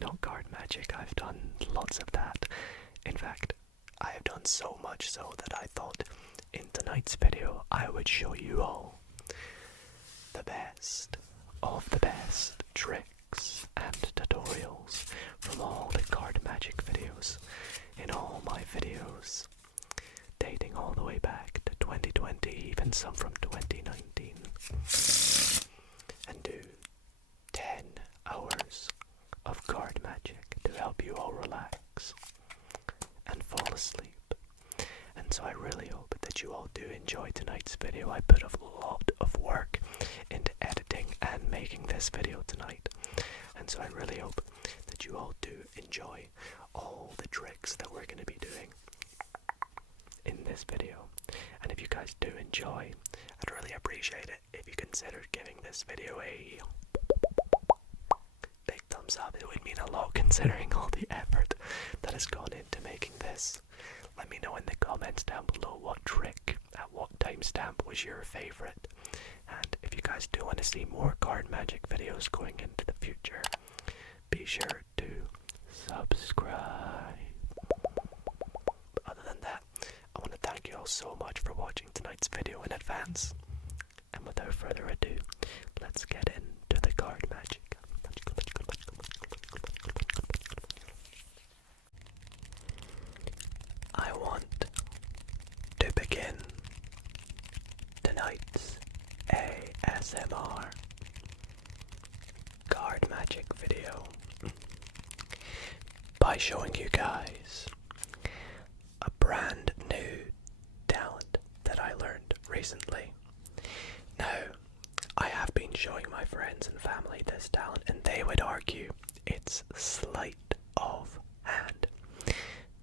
not card magic. I've done lots of that. In fact, I have done so much so that I thought in tonight's video I would show you all the best of the best tricks and tutorials from all the card magic videos in all my videos, dating all the way back to 2020, even some from 2019, and do 10 hours of card magic to help you all relax and fall asleep. And so I really hope that you all do enjoy tonight's video. I put a lot of work into editing and making this video tonight, and so I really hope that you all do enjoy all the tricks that we're going to be doing in this video. And if you guys do enjoy, I'd really appreciate it if you considered giving this video a big thumbs up. It would mean a lot considering all the effort that has gone into making this. Let me know in the comments down below what trick at what timestamp was your favorite. And if you guys do want to see more card magic videos going into the future, be sure to subscribe. Other than that, I want to thank you all so much for watching tonight's video in advance. And without further ado, let's get into the card magic. I want to begin tonight's ASMR card magic video by showing you guys a brand new talent that I learned recently. Now, I have been showing my friends and family this talent, and they would argue it's sleight of hand.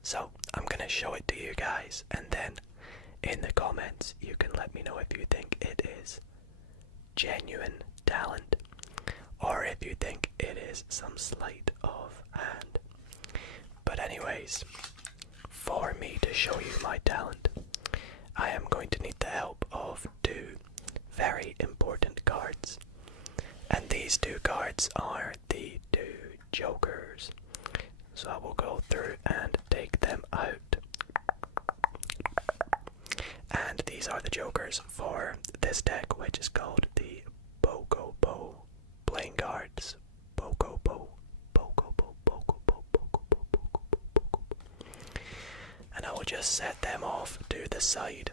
So I'm going to show it to you guys, and then in the comments you can let me know if you think it is genuine talent or if you think it is some sleight of hand. But anyways, for me to show you my talent, I am going to need the help of two very important cards. And these two cards are the two jokers. So I will go through and take them out. And these are the jokers for this deck, which is called the Boko Bo playing cards. Boko Bo, Boko Bo, Boko Bo, Boko Bo, Boko Bo, Boko Bo. And I will just set them off to the side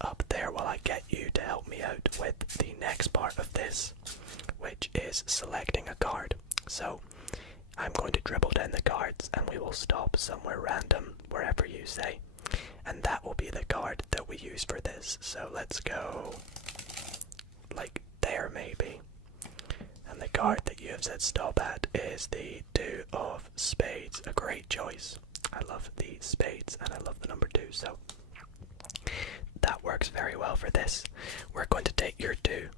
up there while I get you to help me out with the next part of this, which is selecting a card. So I'm going to dribble down the cards and we will stop somewhere random, wherever you say. And that will be the card that we use for this. So let's go like there maybe. And the card that you have said stop at is the Two of Spades. A great choice. I love the spades and I love the number 2, so that works very well for this. We're going to take your 2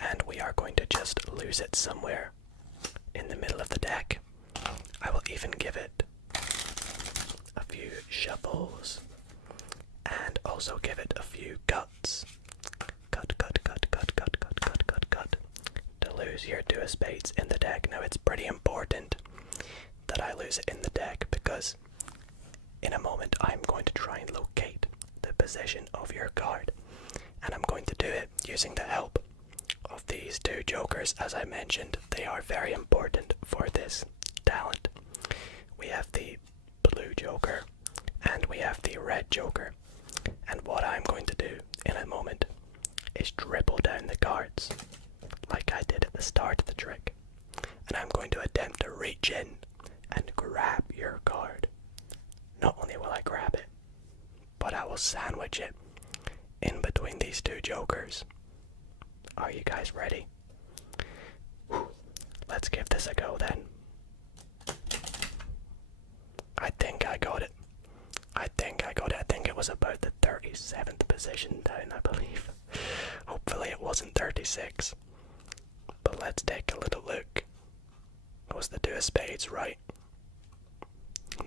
and we are going to just lose it somewhere in the middle of the deck. I will even give it a few shuffles and also give it a few cuts. Cut, cut, cut, cut, cut, cut, cut, cut, cut. To lose your 2 of spades in the deck. Now it's pretty important that I lose it in the deck because in a moment I'm going to try and locate the position of your card. And I'm going to do it using the help of these 2 jokers. As I mentioned, they are very important for this talent. We have the blue joker and we have the red joker, and what I'm going to do in a moment is dribble down the cards like I did at the start of the trick, and I'm going to attempt to reach in and grab your card. Not only will I grab it, but I will sandwich it in between these 2 jokers. Are you guys ready? Let's give this a go then. I think I got it. I think it was about the 37th position down, I believe. Hopefully it wasn't 36. But let's take a little look. It was the 2 of spades, right?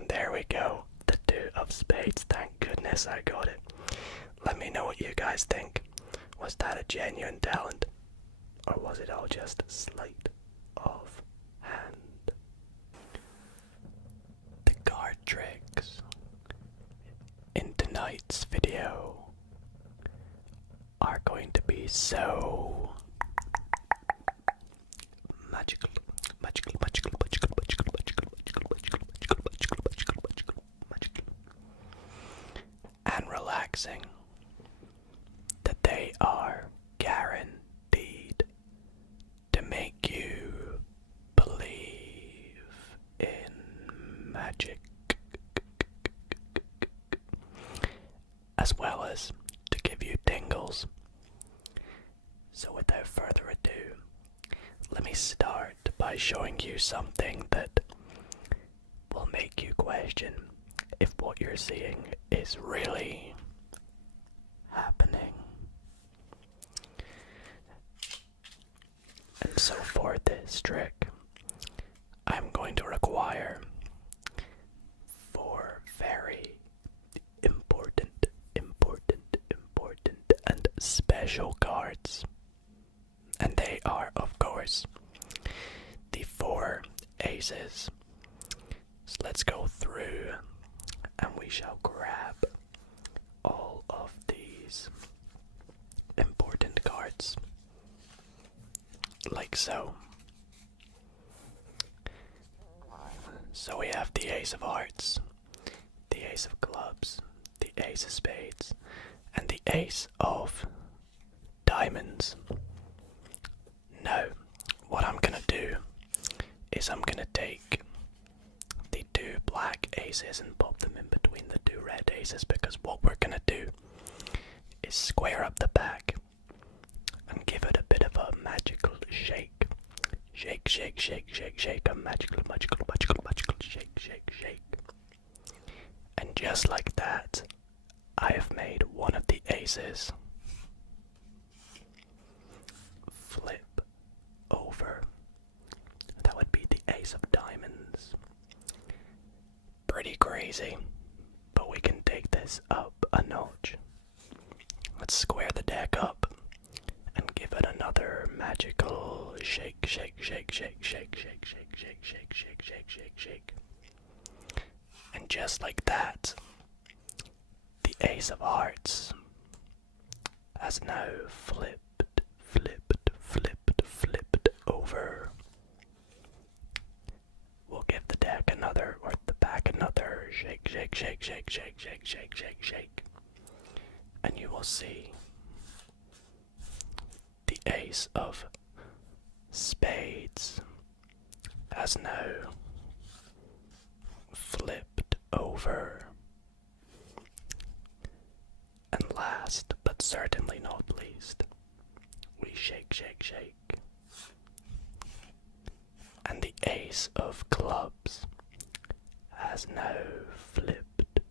There we go. The 2 of spades. Thank goodness I got it. Let me know what you guys think. Was that a genuine talent? Or was it all just sleight of hand? tracks in tonight's video are going to be so magical, and relaxing that they are guaranteed to make you believe in magic, as well as to give you tingles. So without further ado, let me start by showing you something that will make you question if what you're seeing is really happening. And so for this trick, I'm going to require 4 very important and special cards. And they are, of course, the 4 aces. So let's go through and we shall grab all of these important cards, like so. So we have the Ace of Hearts, the Ace of Clubs, the Ace of Spades, and the Ace of Diamonds. Now, what I'm gonna do is I'm gonna take the 2 black aces and pop them in between the 2 red aces, because what we're gonna do is square up the pack and give it a bit of a magical shake. Shake, shake, shake, shake, shake, a magical shake, shake, shake. And just like that, I have made one of the aces flip over. That would be the Ace of Diamonds. Pretty crazy, but we can take this up a notch. Let's square the deck up and give it another magical shake, shake, shake, shake, shake, shake, shake, shake, shake, shake, shake, shake, shake. And just like that, the Ace of Hearts has now flipped over. We'll give the deck another, or the pack another shake, shake, shake, shake, shake, shake, shake, shake, shake. And you will see the Ace of Spades has now flipped over. And last, but certainly not least, we shake, shake, shake. And the Ace of Clubs has now flipped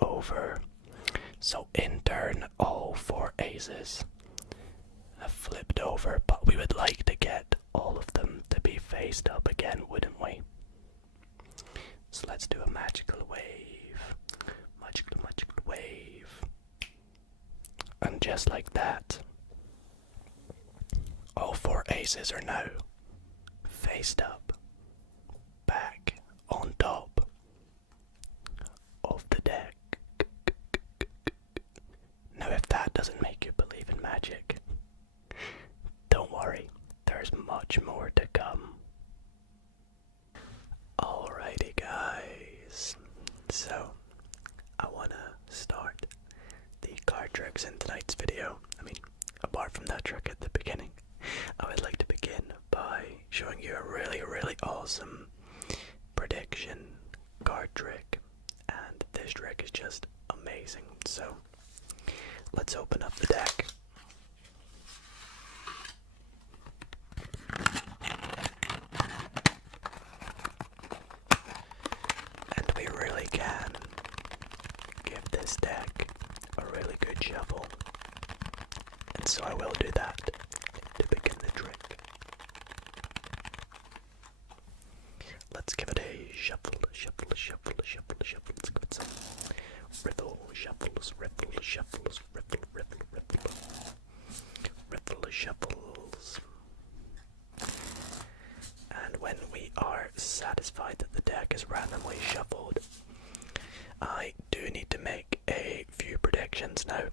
over. So in turn, all 4 aces have flipped over, but we would like to get all of them to be faced up again, wouldn't we? So let's do a magical wave. Magical wave. And just like that, all 4 aces are now faced up, back on top of the deck. Now if that doesn't make you believe in magic, don't worry, there's much more to come. Alrighty guys, so I wanna start the card tricks in tonight's video. I mean, apart from that trick at the beginning, I would like to begin by showing you a really awesome prediction card trick, and this trick is just amazing. So let's open up the deck. And we really can give this deck a really good shuffle, and so I will do that to begin the trick. Let's give it a shuffle. Let's give it some riffle shuffles, riffle shuffles. And And when we are satisfied that the deck is randomly shuffled, I do need to make a few predictions now.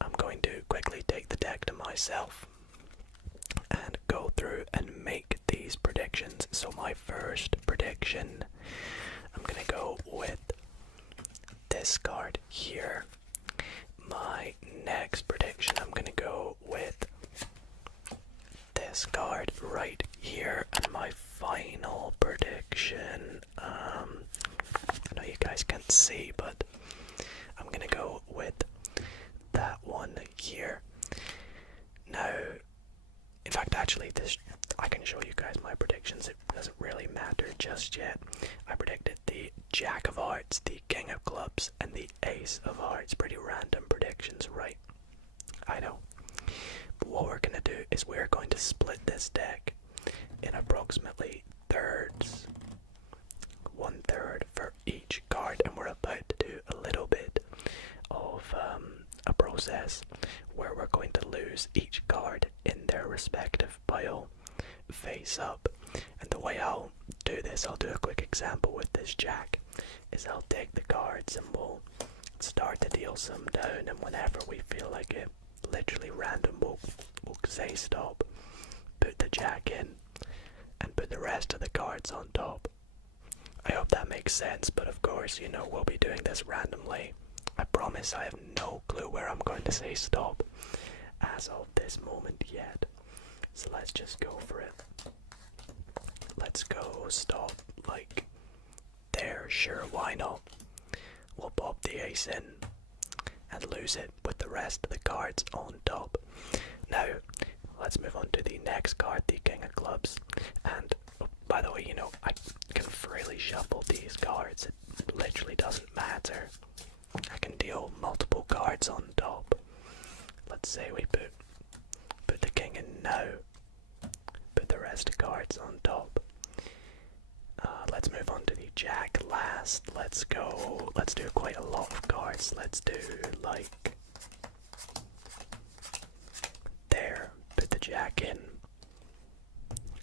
I'm going to quickly take the deck to myself and go through and make these predictions. So my first prediction, I'm going to go with this card here. My next prediction, I'm going to go with this card right here. And my final prediction, I know you guys can't see, but I'm going to go with that one here. Now, in fact, actually, I can show you guys my predictions. It doesn't really matter just yet. I predicted the Jack of Hearts, the King of Clubs, and the Ace of Hearts. Pretty random predictions, right? I know. But what we're going to do is we're going to split this deck in approximately thirds. 1/3 for each card, and we're about to do a little bit of a process where we're going to lose each card in their respective pile face up. And the way I'll do this, I'll do a quick example with this Jack, is I'll take the cards and we'll start to deal some down, and whenever we feel like it, literally random, we'll say stop, put the Jack in, and put the rest of the cards on top. I hope that makes sense, but of course, you know, we'll be doing this randomly. I promise I have no clue where I'm going to say stop as of this moment yet. So let's just go for it. Let's go stop, like, there, sure, why not? We'll pop the ace in and lose it with the rest of the cards on top. Now, let's move on to the next card, the King of Clubs. And, oh, by the way, you know, I can freely shuffle these cards. It literally doesn't matter. I can deal multiple cards on top. Let's say we put the king in now. Put the rest of cards on top. Let's move on to the Jack last. Let's do quite a lot of cards. Let's do like there. Put the Jack in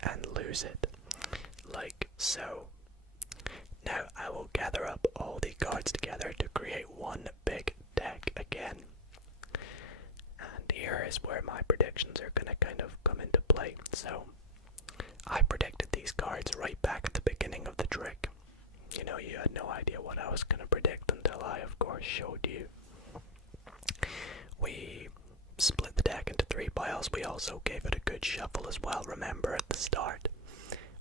and lose it. Like so. Now I will gather up all the cards together to create one big deck again. And here is where my predictions are going to kind of come into play. So I predicted these cards right back at the beginning of the trick. You know, you had no idea what I was going to predict until I, of course, showed you. We split the deck into 3 piles. We also gave it a good shuffle as well. Remember, at the start,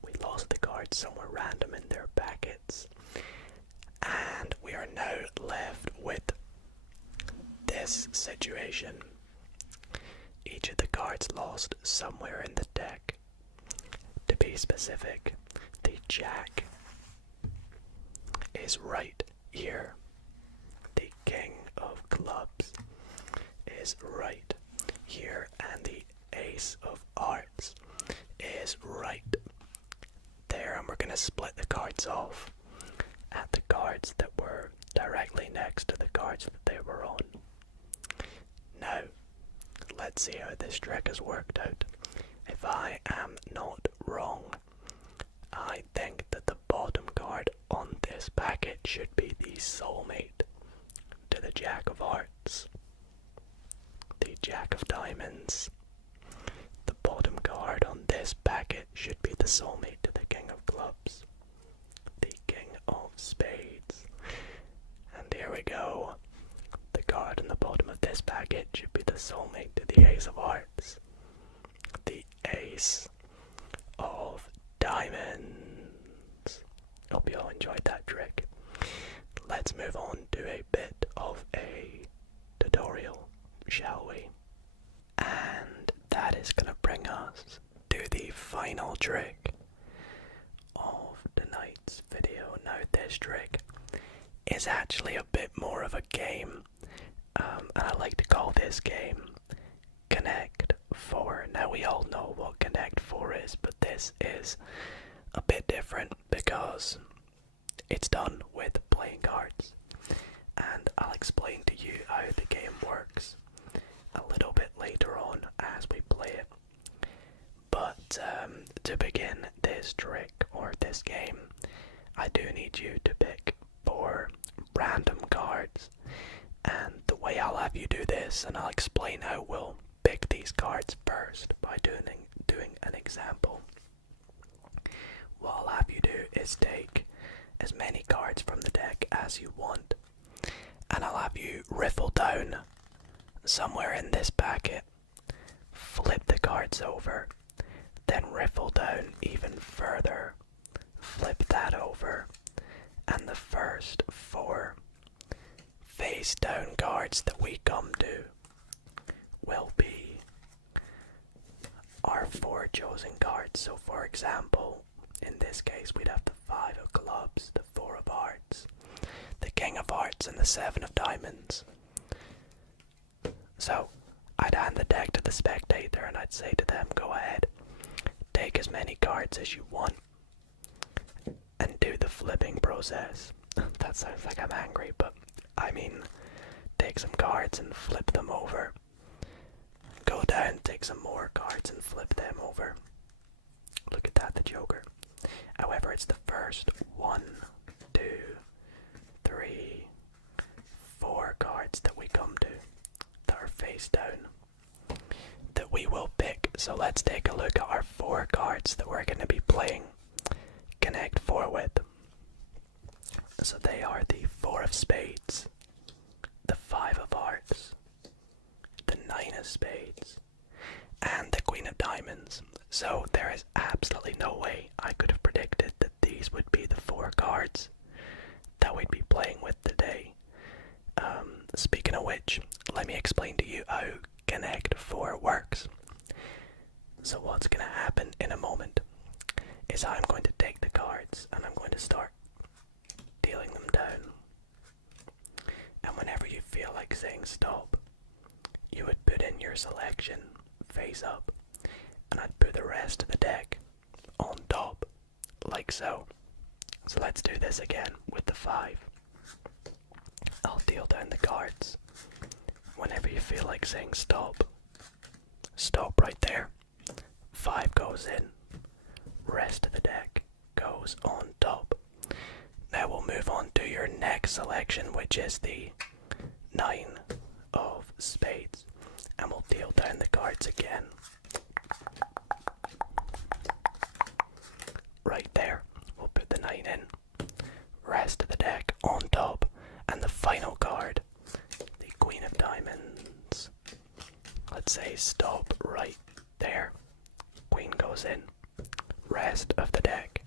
we lost the cards somewhere random in their packets. And we are now left with this situation. Each of the cards lost somewhere in the deck. To be specific, the Jack is right here. The King of Clubs is right here. And the Ace of Hearts is right there. And we're going to split the cards off at the cards that were directly next to the cards that they were on. Now, let's see how this trick has worked out. If I am not wrong, I think that the bottom card on this packet should be the soulmate to the Jack of Hearts. The Jack of Diamonds. The bottom card on this packet should be the soulmate to the King of Clubs. The King of Spades. And here we go. The card on the bottom of this packet should be the soulmate to the Ace of Hearts. The Ace of Diamonds. Hope you all enjoyed that trick. Let's move on to a bit of a tutorial, shall we? And that is going to bring us to the final trick of tonight's video. Now, this trick is actually a bit more of a game, and I like to call this game Connect 4. Now, we all know what Connect 4 is, but this is a bit different because it's done with playing cards, and I'll explain to you how the game works a little bit later on as we play it. But But to begin this trick or this game, I do need you to pick 4 random cards. And the way I'll have you do this, and I'll explain how we'll pick these cards first by doing an example. What I'll have you do is take as many cards from the deck as you want, and I'll have you riffle down somewhere in this packet, flip the cards over, then riffle down even further, flip that over, and the first 4 face down cards that we come to will be our 4 chosen cards. So for example, in this case we'd have the 5 of clubs, the 4 of hearts, the king of hearts, and the 7 of diamonds. So I'd hand the deck to the spectator and I'd say to them, go ahead, take as many cards as you want and do the flipping process. That sounds like I'm angry, but I mean, take some cards and flip them over. Go down, take some more cards and flip them over. Look at that, the Joker. However, it's the first 1, 2, 3, 4 cards that we come to that are face down that we will pick. So let's take a look at our 4 cards that we're going to be playing Connect 4 with. So they are the 4 of spades, the 5 of hearts, the 9 of spades, and the queen of diamonds. So there is absolutely no way I could have predicted that these would be the 4 cards that we'd be playing with today. Speaking of which, let me explain to you how Connect 4 works. So what's going to happen in a moment is I'm going to take the cards and I'm going to start dealing them down. And whenever you feel like saying stop, you would put in your selection face up, and I'd put the rest of the deck on top, like so. So let's do this again with the 5. I'll deal down the cards. Whenever you feel like saying stop, stop right there. 5 goes in, rest of the deck goes on top. Now we'll move on to your next selection, which is the 9 of spades, and we'll deal down the cards again. Right there, we'll put the 9 in, rest of the deck on top, and the final card, the queen of diamonds. Let's say stop right there. Queen goes in, rest of the deck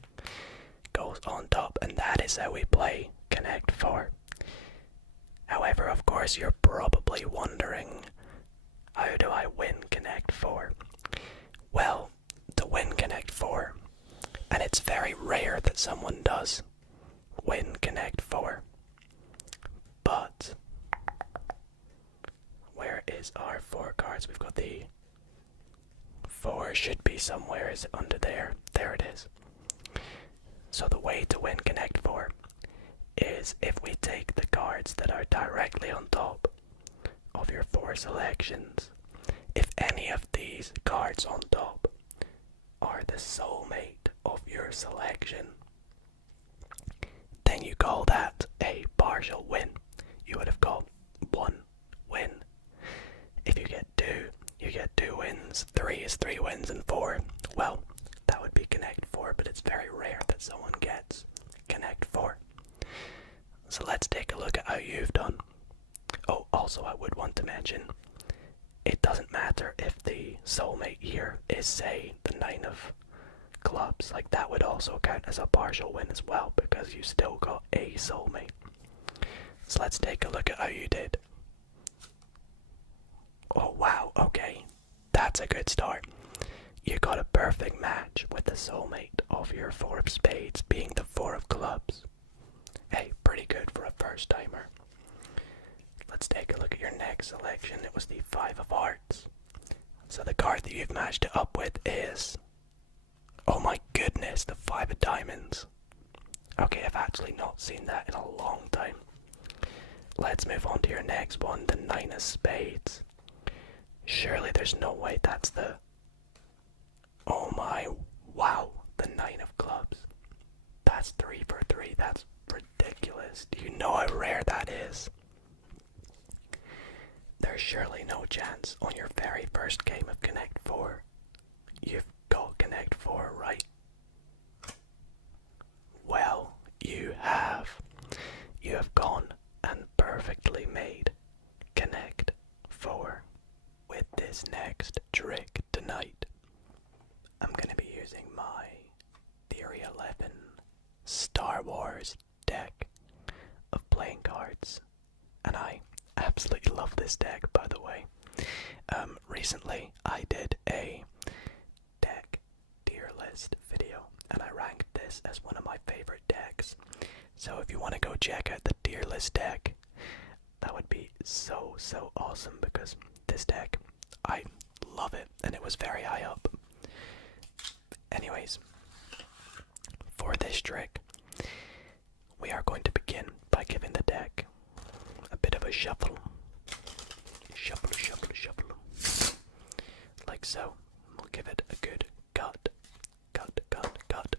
goes on top, and that is how we play Connect 4. However, of course, you're probably wondering, how do I win Connect 4? Well, to win Connect 4, and it's very rare that someone does win Connect 4, but where is our 4 cards? We've got the 4 should be somewhere. Is it under there? There it is. So the way to win Connect 4 is if we take the cards that are directly on top of your 4 selections. If any of these cards on top are the soulmate of your selection, then you call that a partial win. You would have got 1 win. If you get 2, you get 2 wins. 3 is 3 wins, and 4, well, that would be Connect 4, but it's very rare that someone gets Connect 4. So let's take a look at how you've done. Oh, also I would want to mention, it doesn't matter if the soulmate here is, say, the 9 of clubs. Like, that would also count as a partial win as well, because you still got a soulmate. So let's take a look at how you did. Oh wow, okay, that's a good start. You got a perfect match with the soulmate of your 4 of spades being the 4 of clubs. Hey, pretty good for a first timer. Let's take a look at your next selection. It was the 5 of hearts. So the card that you've matched it up with is, oh my goodness, the 5 of diamonds. Okay, I've actually not seen that in a long time. Let's move on to your next one, the 9 of spades. Surely there's no way that's the Oh my, wow, the 9 of clubs. That's 3 for 3, that's ridiculous. Do you know how rare that is? There's surely no chance on your very first game of Connect 4. You've got Connect 4, right? Well, you have. You have gone and perfectly made Connect 4 with this next trick tonight. I'm going to be using my Theory 11 Star Wars deck of playing cards, and I absolutely love this deck, by the way. Recently I did a deck tier list video and I ranked this as one of my favorite decks, so if you want to go check out the tier list deck, that would be so awesome, because this deck, I love it and it was very high up. Anyways, for this trick, we are going to begin by giving the deck a bit of a shuffle. Shuffle, shuffle, shuffle. Like so. We'll give it a good cut. Cut, cut, cut.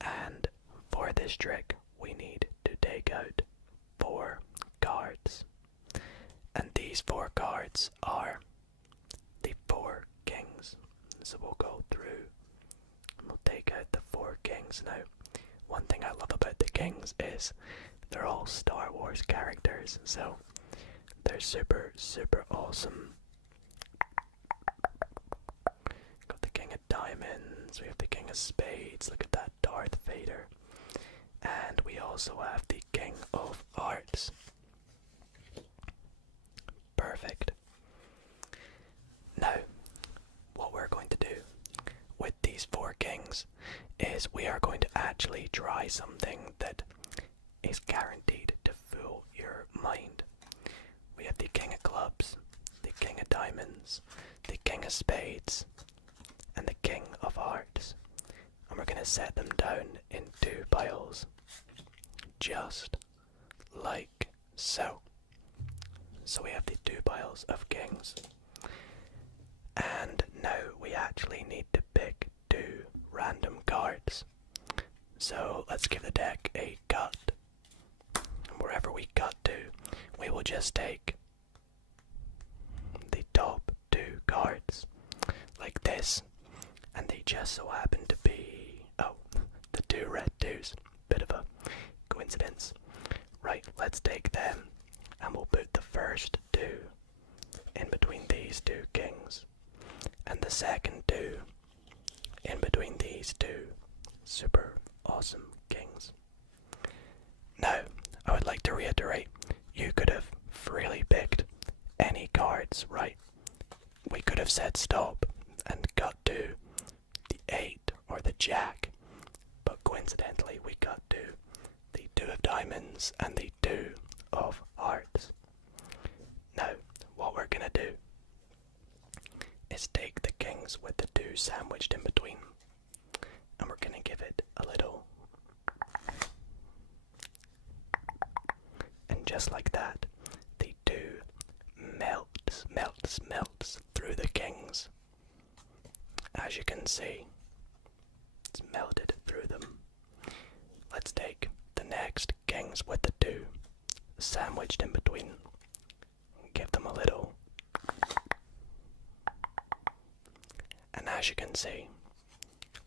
And for this trick, we need to take out 4 cards. And these 4 cards are the 4 kings. So we'll go through and we'll take out the 4 kings. Now, one thing I love about the kings is they're all Star Wars characters, so they're super awesome. Got the King of Diamonds, we have the King of Spades, look at that Darth Vader. And we also have the King of Hearts. Perfect. Now, what we're going to do with these 4 kings is we are going to actually try something that is guaranteed to fool your mind. We have the King of Clubs, the King of Diamonds, the King of Spades, and the King of Hearts. And we're going to set them down in 2 piles, just like so. So we have the 2 piles of kings. And now we actually need to pick 2 random cards. So let's give the deck a cut. Wherever we cut to, we will just take the top 2 cards, like this, and they just so happen to be, the 2 red 2s. Bit of a coincidence. Right, let's take them, and we'll put the first 2 in between these 2 kings, and the second 2 in between these 2 super awesome kings. Now, I would like to reiterate, you could have freely picked any cards, right? We could have said stop and got to the 8 or the Jack, but coincidentally we got to the 2 of Diamonds and the 2 of Hearts. Now, what we're gonna do is take the kings with the 2 sandwiched in between, and we're gonna give it a little. And just like that, the 2 melts through the kings. As you can see, it's melted through them. Let's take the next kings with the 2 sandwiched in between. Give them a little. And as you can see,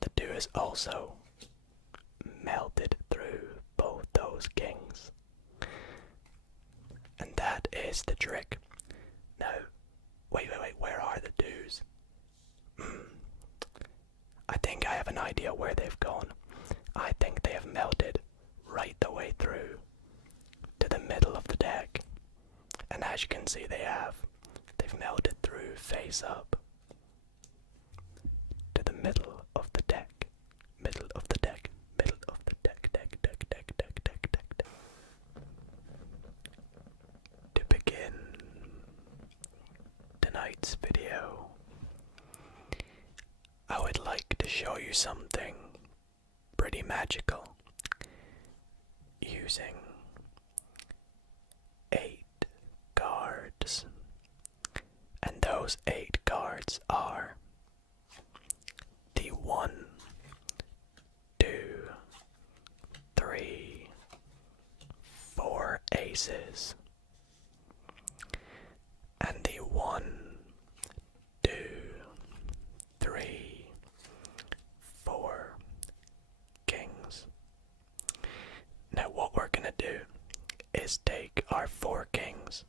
the 2 is also melted through both those kings. And that is the trick. Now, wait, where are the 2s? I think I have an idea where they've gone. I think they have melted right the way through to the middle of the deck. And as you can see, they've melted through face up to the middle of the deck. Middle of the deck. Middle of the deck. Deck. To begin tonight's video, I would like to show you something pretty magical using 8 cards. And those 8 cards are aces. And the 1, 2, 3, 4 kings. Now what we're gonna do is take our 4 kings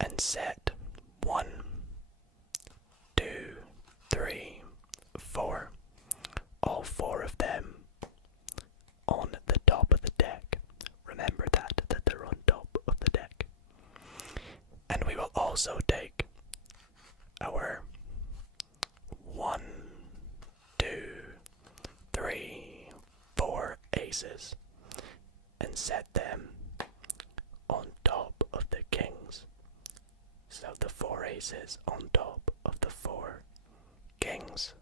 and set 1, 2, 3, 4, all 4 of them on the top of the deck. Remember that they're on top of the deck. And we will also take our 1, 2, 3, 4 aces and set them on top of the kings. So the 4 aces on top of the 4 kings.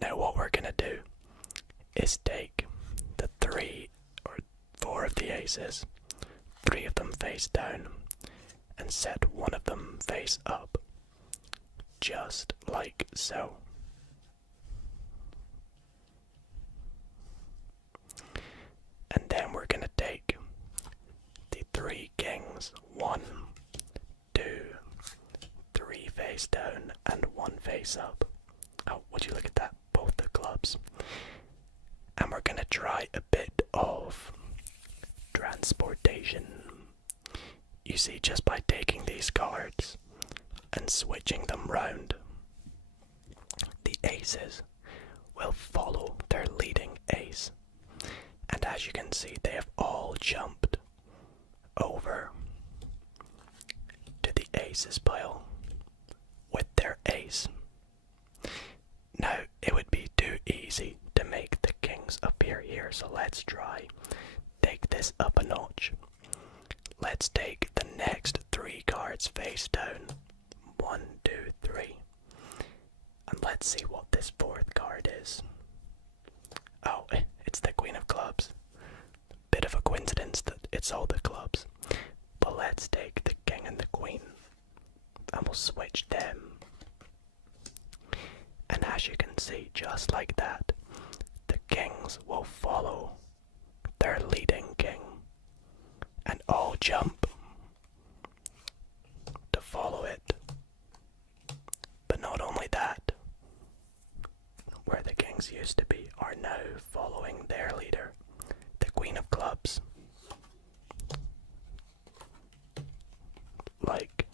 Now what we're gonna do is take the 3 or 4 of the aces, 3 of them face down, and set one of them face up, just like so. And then we're gonna take the 3 kings, 1, 2, 3 face down and 1 face up. Oh, would you look at that? Both the clubs. And we're gonna try a bit of transportation. You see, just by taking these cards and switching them round, the aces will follow their leading ace. And as you can see, they have all jumped over to the aces pile with their ace. Now, it would be too easy to make the kings appear here, so let's try. Take this up a notch. Let's take the next 3 cards face down. 1, 2, 3. And let's see what this 4th card is. Oh, it's the Queen of Clubs. Bit of a coincidence that it's all the clubs. But let's take the King and the Queen and we'll switch them. And as you can see, just like that, the kings will follow their leading king and all jump to follow it. But not only that, where the kings used to be are now following their leader, the Queen of Clubs. Like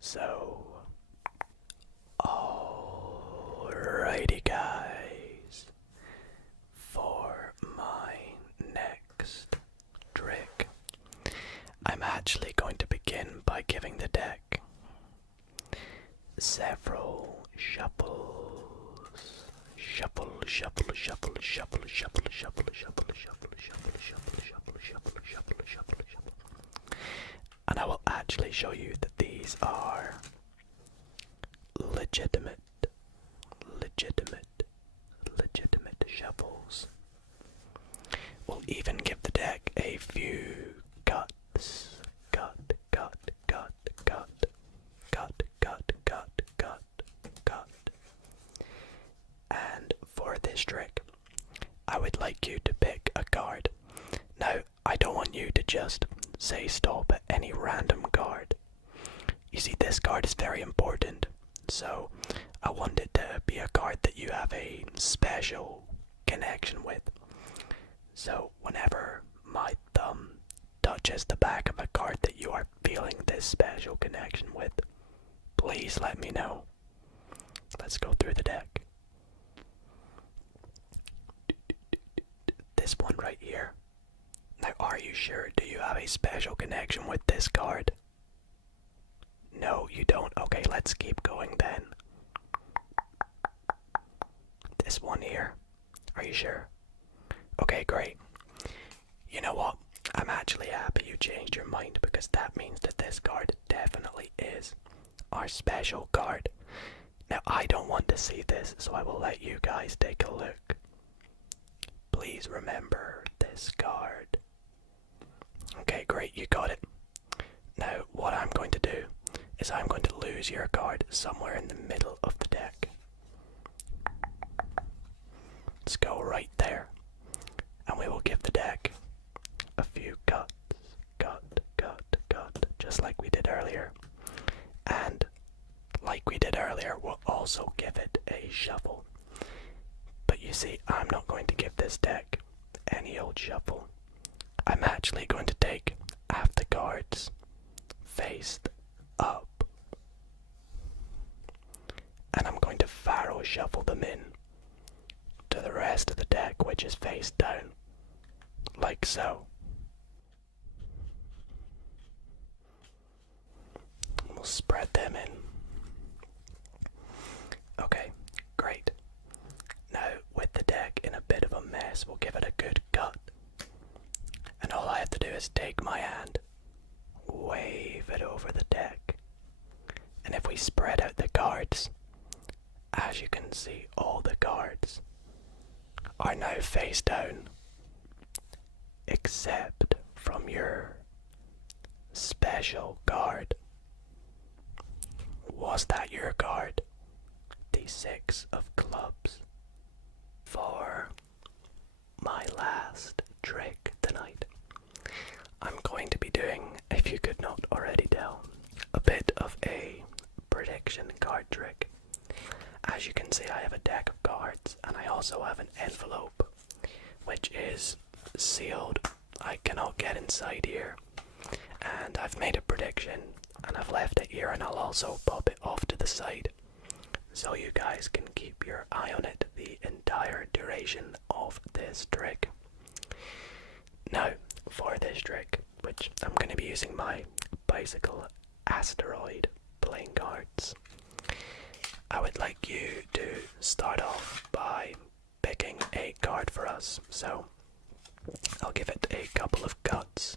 so. Alrighty guys, for my next trick, I'm actually going to begin by giving the deck several shuffles. Shuffle, shuffle, shuffle, shuffle, shuffle, shuffle, shuffle, shuffle, shuffle, shuffle, shuffle, shuffle, shuffle, shuffle, shuffle. And I will actually show you that these are legitimate shuffles. We'll even give the deck a few cuts. Cut. And for this trick, I would like you to pick a card. Now, I don't want you to just say stop at any random card. You see, this card is very important, so I want it to be a card that you have a special connection with. So whenever my thumb touches the back of a card that you are feeling this special connection with, please let me know. Let's go through the deck. This one right here. Now, are you sure? Do you have a special connection with this card? No, you don't. Okay, let's keep going then. This one here. Are you sure? Okay, great. You know what? I'm actually happy you changed your mind, because that means that this card definitely is our special card. Now, I don't want to see this, so I will let you guys take a look. Please remember this card. Okay, great, you got it. Now, what I'm going to do is I'm going to lose your card somewhere in the middle of the deck. Let's go right there. And we will give the deck I'm not going to give this deck any old shuffle. I'm actually going to take half the cards faced up, and I'm going to faro shuffle them in to the rest of the deck, which is face down, like so. We'll spread them in. Okay, great. Now, with the deck in a bit of a mess, we'll give it a good cut. And all I have to do is take my hand, wave it over the deck, and if we spread out the cards, as you can see, all the cards are now face down, except from your special card. Was that your card? The 6 of clubs. For my last trick tonight, I'm going to be doing, if you could not already tell, a bit of a prediction card trick. As you can see, I have a deck of cards, and I also have an envelope, which is sealed. I cannot get inside here, and I've made a prediction, and I've left it here, and I'll also pop it off to the side, so you guys can keep your eye on it the entire duration of this trick. Now, for this trick, which I'm going to be using my bicycle asteroid playing cards, I would like you to start off by picking a card for us. So I'll give it a couple of cuts,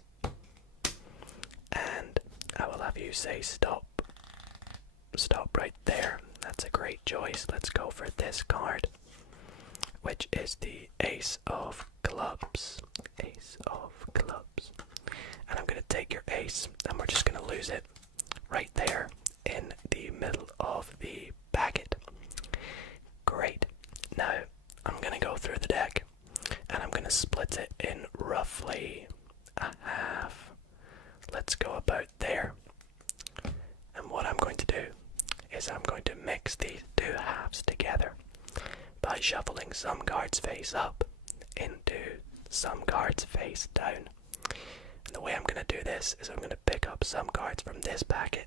and I will have you say stop. Stop right there. That's a great choice. Let's go for this card, which is the Ace of Clubs. Ace of Clubs. And I'm going to take your ace, and we're just going to lose it right there in the middle of the packet. Great. Now, I'm going to go through the deck, and I'm going to split it in roughly a half. Let's go about there. And what I'm going to do is I'm going to mix these two halves together by shuffling some cards face up into some cards face down. And the way I'm going to do this is I'm going to pick up some cards from this packet.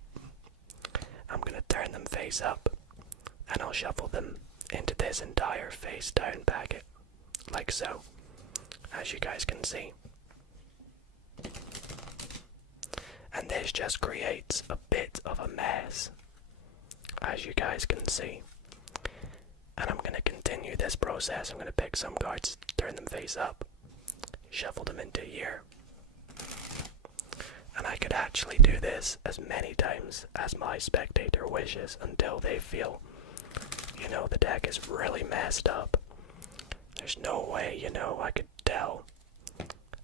I'm going to turn them face up, and I'll shuffle them into this entire face down packet, like so, as you guys can see. And this just creates a bit of a mess, as you guys can see. And I'm going to continue this process. I'm going to pick some cards, turn them face up, shuffle them into here. And I could actually do this as many times as my spectator wishes until they feel, you know, the deck is really messed up. There's no way, you know, I could tell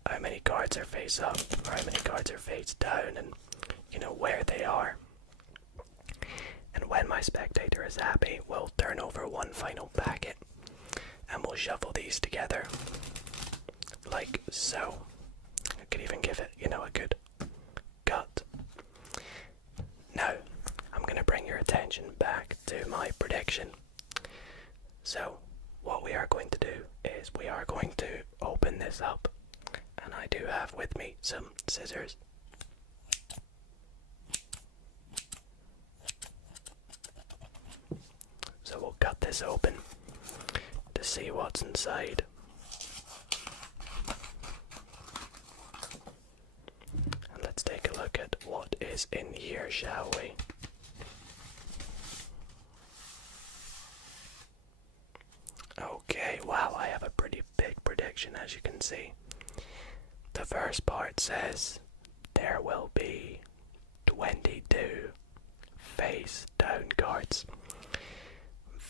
how many cards are face up or how many cards are face down, and, you know, where they are. And when my spectator is happy, we'll turn over one final packet, and we'll shuffle these together, like so. I could even give it, you know, a good cut. Now, I'm going to bring your attention back to my prediction. So, what we are going to do is we are going to open this up, and I do have with me some scissors. So we'll cut this open to see what's inside. And let's take a look at what is in here, shall we? Okay, wow, I have a pretty big prediction, as you can see. The first part says there will be 22 face down cards.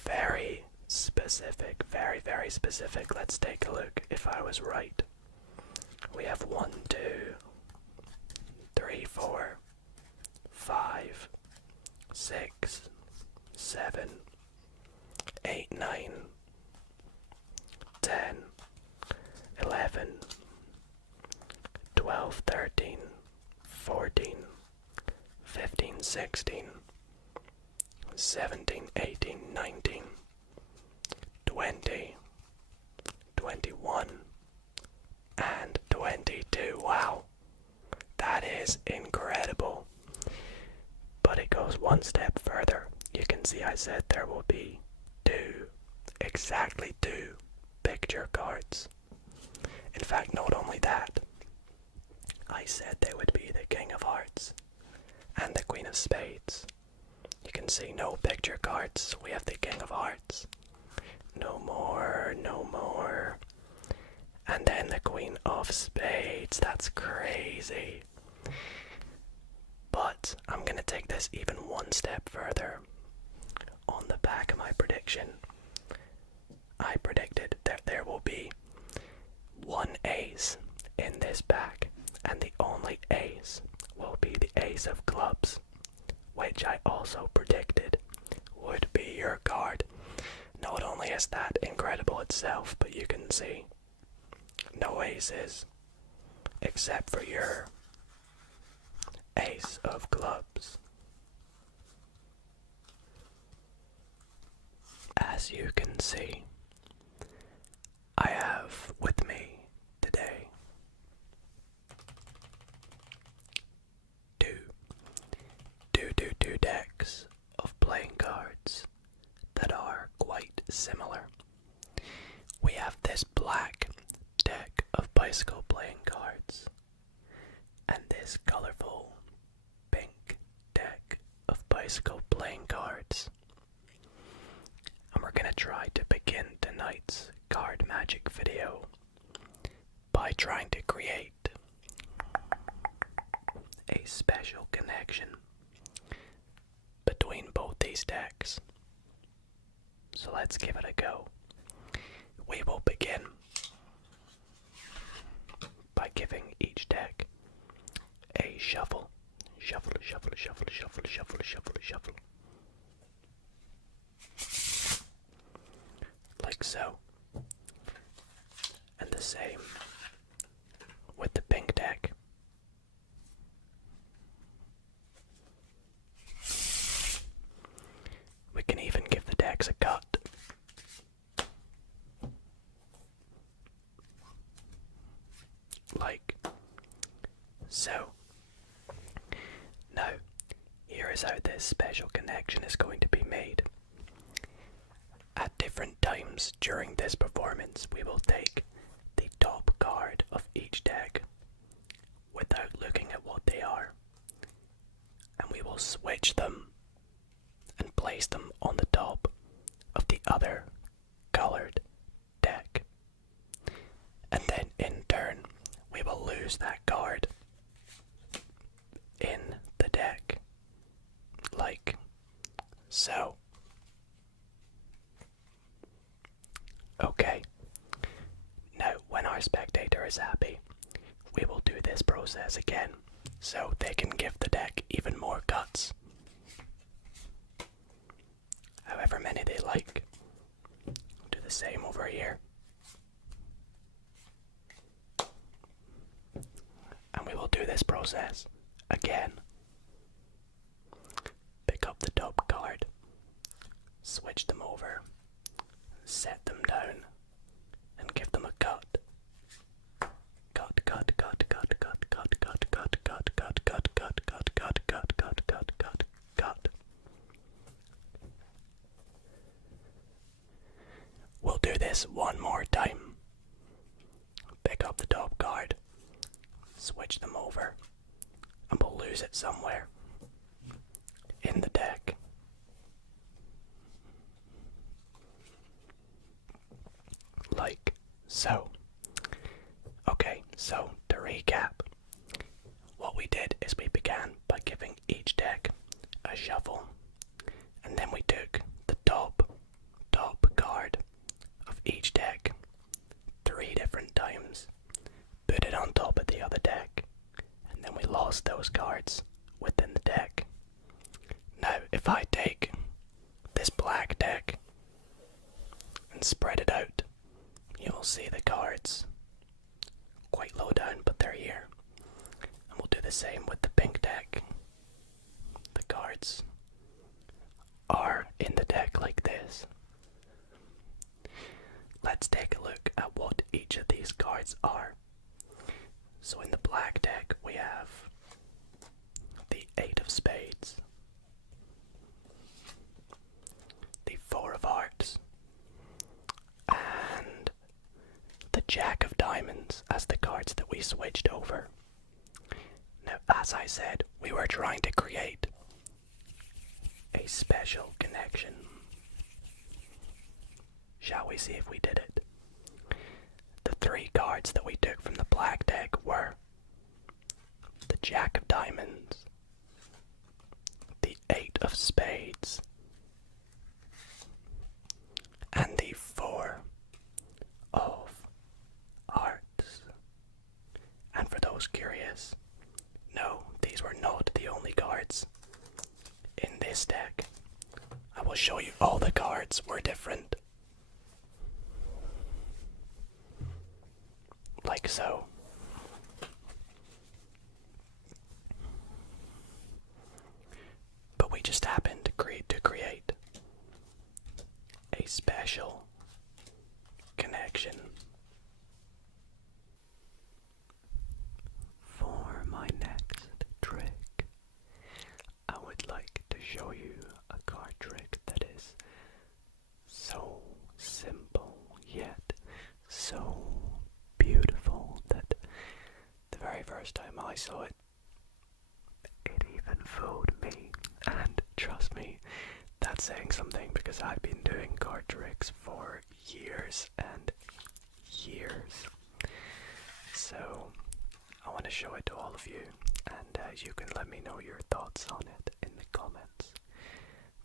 Very specific, very, very specific. Let's take a look if I was right. We have 1, 2, 3, 4, 5, 6, 7, 8, 9, 10, 11, 12, 13, 14, 15, 16, 17, 18, 19, 20, see I said there will be exactly two picture cards. In fact, not only that, I said they would be the King of Hearts and the Queen of Spades. You can see no picture cards, we have the King of Hearts. No more, no more. And then the Queen of Spades, that's crazy. But I'm gonna take this even one step further. On the back of my prediction, I predicted that there will be one ace in this pack, and the only ace will be the Ace of Clubs, which I also predicted would be your card. Not only is that incredible itself, but you can see no aces except for your Ace of Clubs. As you can see, I have with me today two decks of playing cards that are quite similar. We have this black deck of bicycle playing cards and this colorful pink deck of bicycle playing cards. And we're gonna try to begin tonight's card magic video by trying to create a special connection between both these decks. So let's give it a go. We will begin by giving each deck a shuffle. Shuffle, shuffle, shuffle, shuffle, shuffle, shuffle, shuffle. Like so. And the same with the pink deck. We can even give the decks a cut. Like so. Now, here is how this special connection is going to be made. At different times during this performance, we will take the top card of each deck without looking at what they are, and we will switch them and place them on the top of the other colored deck. And then in turn, we will lose that card in the deck, like so. Okay, now when our spectator is happy, we will do this process again, so they can give the deck even more cuts. However many they like. Do the same over here. And we will do this process again. Pick up the top card, switch them over, set them down, and give them a cut. Cut, cut, cut, cut, cut, cut, cut, cut, cut, cut, cut, cut, cut, cut, cut, cut, cut, cut, cut. We'll do this one more time. Pick up the top card, switch them over, and we'll lose it somewhere in the deck. Like so. Okay, so to recap, what we did is we began by giving each deck a shuffle, and then we took the top card of each deck 3 different times, put it on top of the other deck, and then we lost those cards within the deck. Now, if I take this black deck and spread it out, you'll see the cards quite low down, but they're here. And we'll do the same with the pink deck. The cards are in the deck like this. Let's take a look at what each of these cards are. So in the black deck we have the 8 of spades, Jack of Diamonds as the cards that we switched over. Now, as I said, we were trying to create a special connection. Shall we see if we did it? The 3 cards that we took from the black deck were the Jack of Diamonds, the 8 of Spades, and the 4 of Hearts. And for those curious, no, these were not the only cards in this deck. I will show you all the cards were different. Like so. But we just happened to create a special connection. For my next trick, I would like to show you a card trick that is so simple yet so beautiful that the very first time I saw it, it even fooled me. And trust me, that's saying something, because I've been doing card tricks for years and years. So I want to show it to all of you, and you can let me know your thoughts on it in the comments.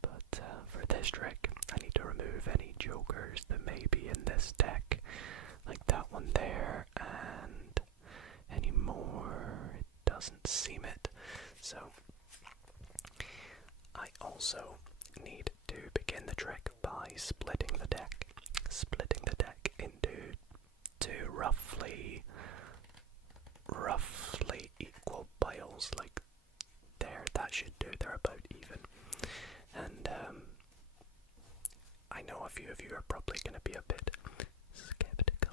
But for this trick, I need to remove any jokers that may be in this deck, like that one there, and any more. It doesn't seem it. So I also need to begin the trick by splitting the deck into 2 roughly equal piles, like there. That should do. They're about even. And I know a few of you are probably going to be a bit skeptical.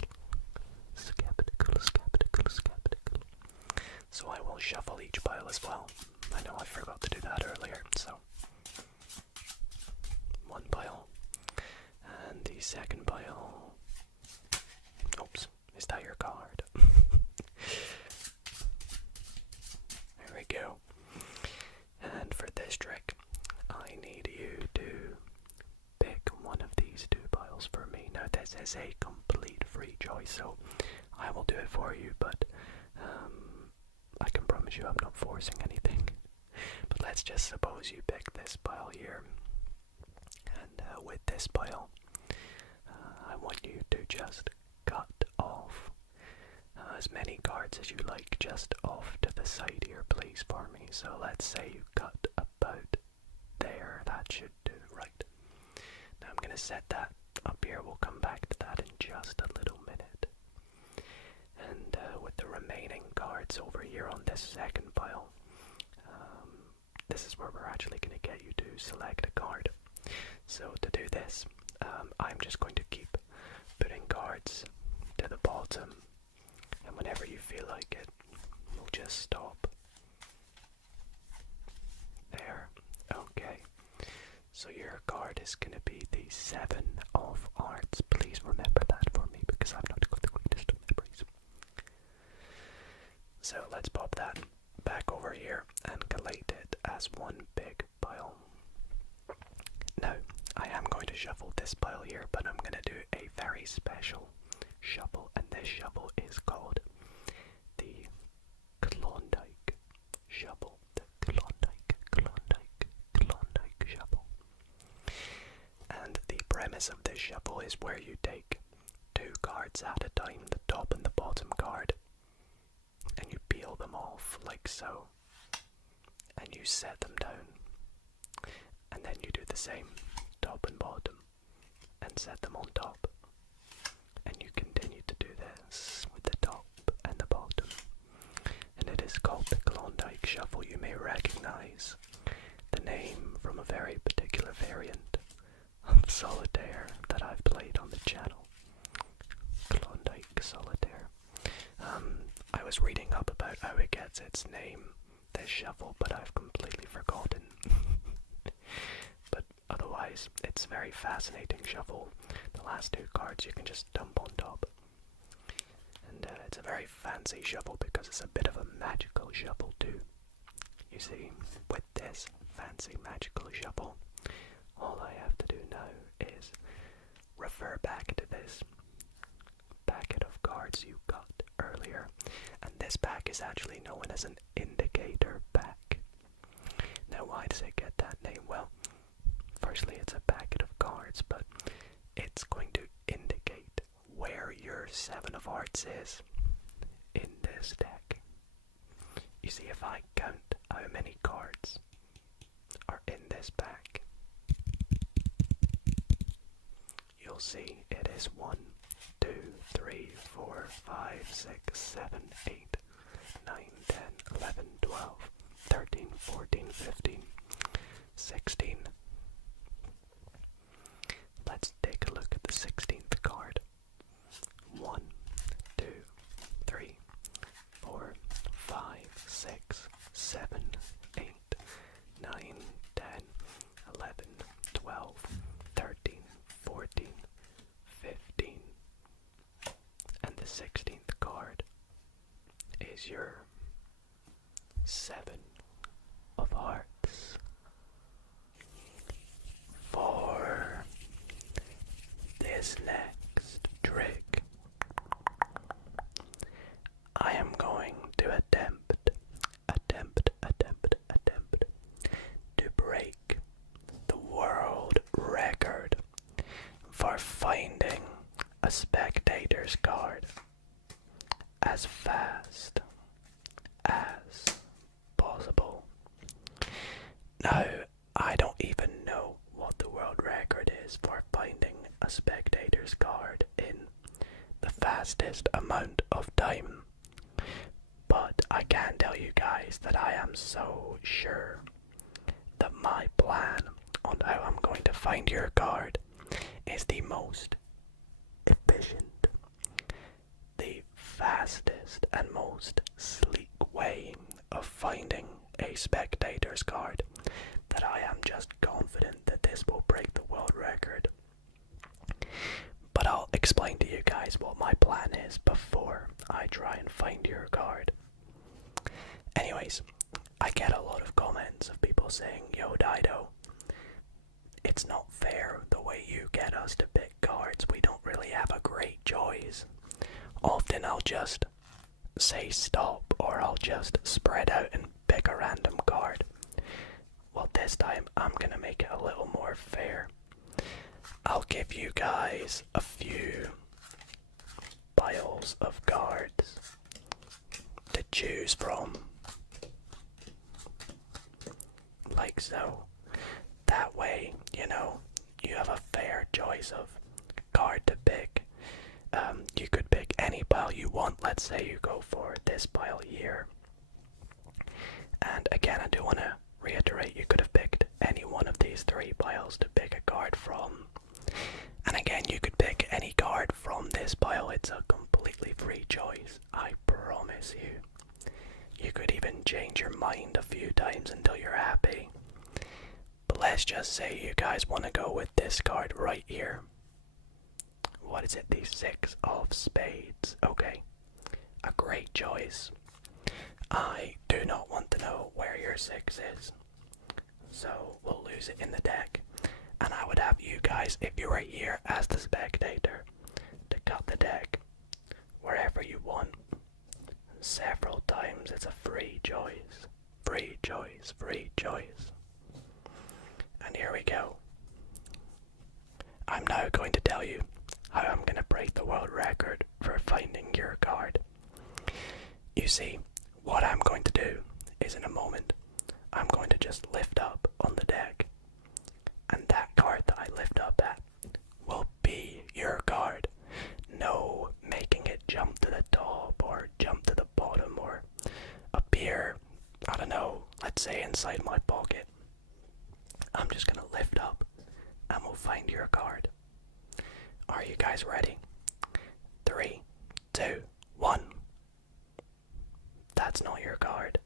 So I will shuffle each pile as well. I know I forgot to do that earlier. So 1 pile, and the second pile. Oops, is that your card? There we go. And for this trick, I need you to pick one of these 2 piles for me. Now this is a complete free choice, so I will do it for you, but I can promise you I'm not forcing anything. But let's just suppose you pick this pile here, and with this pile, I want you to just cut off as many cards as you like, just off to the side here, please, for me. So let's say you cut about there. That should do, right? Now I'm going to set that up here. We'll come back to that in just a little minute. And with the remaining cards over here on this second pile, this is where we're actually going to get you to select a card. So to do this, I'm just going to keep putting cards to the bottom, and whenever you feel like it, we'll just stop. There. Okay. So your card is going to be the 7 of Hearts. Please remember that for me, because I've not got the greatest of memories. So let's pop that back over here and collate it as one big pile. Now, I am going to shuffle this pile here, but I'm going to do a very special shuffle, and this shuffle is called the Klondike shuffle. The Klondike shuffle. And the premise of this shuffle is where you take 2 cards at a time, the top and the bottom card, and you peel them off like so, and you set them down, and then you do the same, top and bottom, and set them on top, and you continue to do this with the top and the bottom, and it is called the Klondike Shuffle. You may recognize the name from a very particular variant of solitaire that I've played on the channel, Klondike Solitaire. I was reading up about how it gets its name, this shuffle, but I've completely forgotten. But otherwise, it's a very fascinating shuffle. The last 2 cards you can just dump on top. fancy shuffle because it's a bit of a magical shuffle too. You see, with this fancy magical shuffle, all I have to do now is refer back to this packet of cards you got earlier, and this pack is actually known as an indicator pack. Now, why does it get that name? Well, firstly, it's a packet of cards, but it's going to indicate where your 7 of hearts is in this deck. You see, if I count how many cards are in this pack, you'll see it is 1, 2, 3, 4, 5, 6, 7, 8, 9, 10, 11, 12, 13, 14, 15, 16. Let's take a look at the 16th card. 1, 2, 3, 4, 5, 6, 7, 8, 9, 10, 11, 12, 13, 14, 15. And the 16th card is your 7 of hearts. For this next trick, I am going to attempt to break the world record for finding a spectator's card as fast as possible. Now, I don't even know what the world record is for finding a spectator's card in the fastest amount of time, but I can tell you guys that I am so sure that my plan on how I'm going to find your card is the most efficient, the fastest and most sleek way of finding a spectator's card, that I am just confident that this will break the world record. But I'll explain to you guys what my plan is before I try and find your card. Anyways, I get a lot of comments of people saying, "Yo, Dido, it's not fair the way you get us to pick cards. We don't really have a great choice. Often I'll just say stop, or I'll just spread out and pick a random card." Well, this time I'm gonna make it a little more fair. I'll give you guys a few piles of cards to choose from, like so. That way, you know, you have a fair choice of card to pick. You could pick any pile you want. Let's say you go for this pile here. And again, I do want to reiterate, you could have picked any one of these 3 piles to pick a card from. And again, you could pick any card from this pile. It's a completely free choice, I promise you. You could even change your mind a few times until you're happy. But let's just say you guys want to go with this card right here. What is it? The 6 of spades. Okay, a great choice. I do not want to know where your 6 is, so we'll lose it in the deck. And I would have you guys, if you were here as the spectator, to cut the deck wherever you want. Several times. It's a free choice. Free choice. Free choice. And here we go. I'm now going to tell you how I'm going to break the world record for finding your card. You see, what I'm going to do is, in a moment, I'm going to just lift up on the deck, and that card that I lift up at will be your card. No making it jump to the top or jump to the bottom or appear, I don't know, let's say inside my pocket. I'm just going to lift up and we'll find your card. Are you guys ready? 3, 2, 1. That's not your card.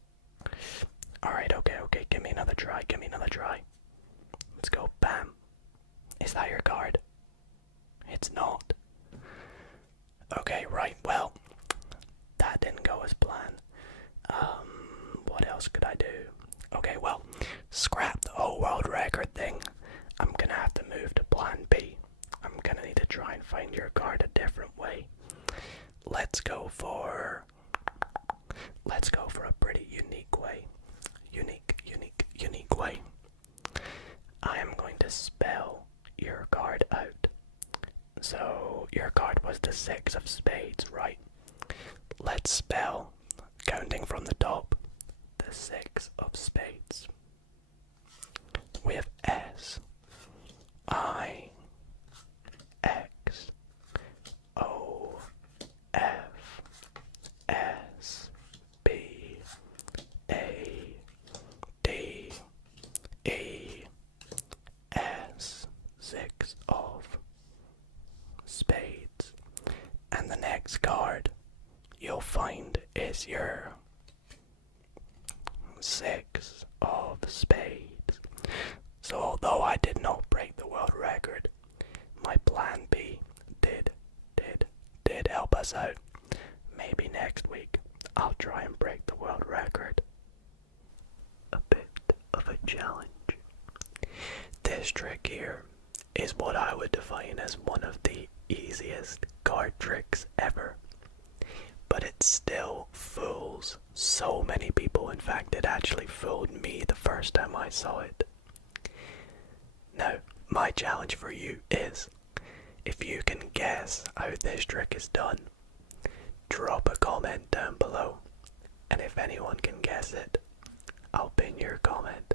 Alright, okay, give me another try, Let's go, bam. Is that your card? It's not. Okay, right, well, that didn't go let's go for a pretty unique way. Unique way. I am going to spell your card out. So your card was the 6 of spades, right? Let's spell, counting from the top, the 6 of spades. We have S, I, X, O, F, S, B, A, D, E, S, 6 of spades. And the next card you'll find is your 6 of spades. So although I did not break the world record, my plan B did help us out. Maybe next week I'll try and break the world record. A bit of a challenge. This trick here is what I would define as one of the easiest card tricks ever. But it still fools so many people. In fact, it actually fooled me the first time I saw it. Now, my challenge for you is, if you can guess how this trick is done, drop a comment down below, and if anyone can guess it, I'll pin your comment.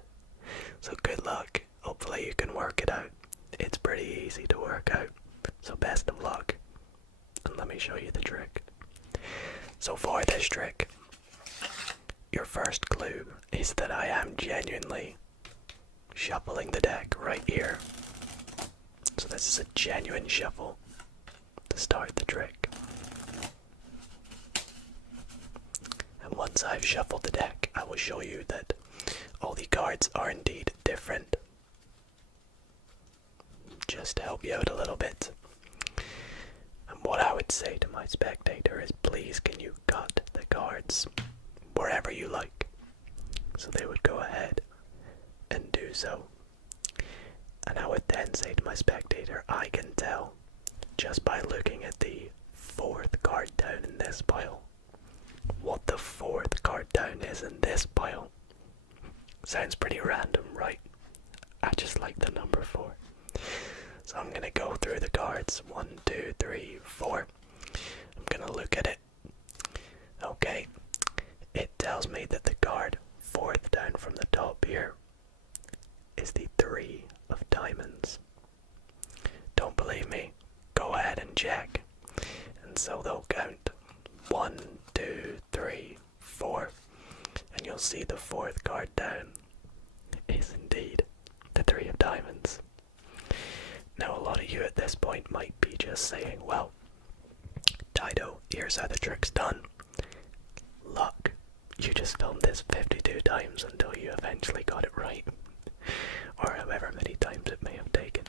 So good luck, hopefully you can work it out. It's pretty easy to work out, so best of luck, and let me show you the trick. So for this trick, your first clue is that I am genuinely shuffling the deck right here. So this is a genuine shuffle to start the trick. And once I've shuffled the deck, I will show you that all the cards are indeed different. Just to help you out a little bit. And what I would say to my spectator is, please can you cut the cards wherever you like. So they would go ahead and do so. And I would then say to my spectator, I can tell just by looking at the 4th card down in this pile what the 4th card down is in this pile. Sounds pretty random, right? I just like the number 4. So I'm gonna go through the cards. 1, 2, 3, 4. I'm gonna look at it. Okay. It tells me that the card 4th down from the top here is the 3 of diamonds. Don't believe me? Go ahead and check. And so they'll count 1, 2, 3, 4. And you'll see the 4th card down is indeed the 3 of diamonds. Now a lot of you at this point might be just saying, well, Dido, here's how the trick's done. Luck. You just filmed this 52 times until you eventually got it right. Or however many times it may have taken.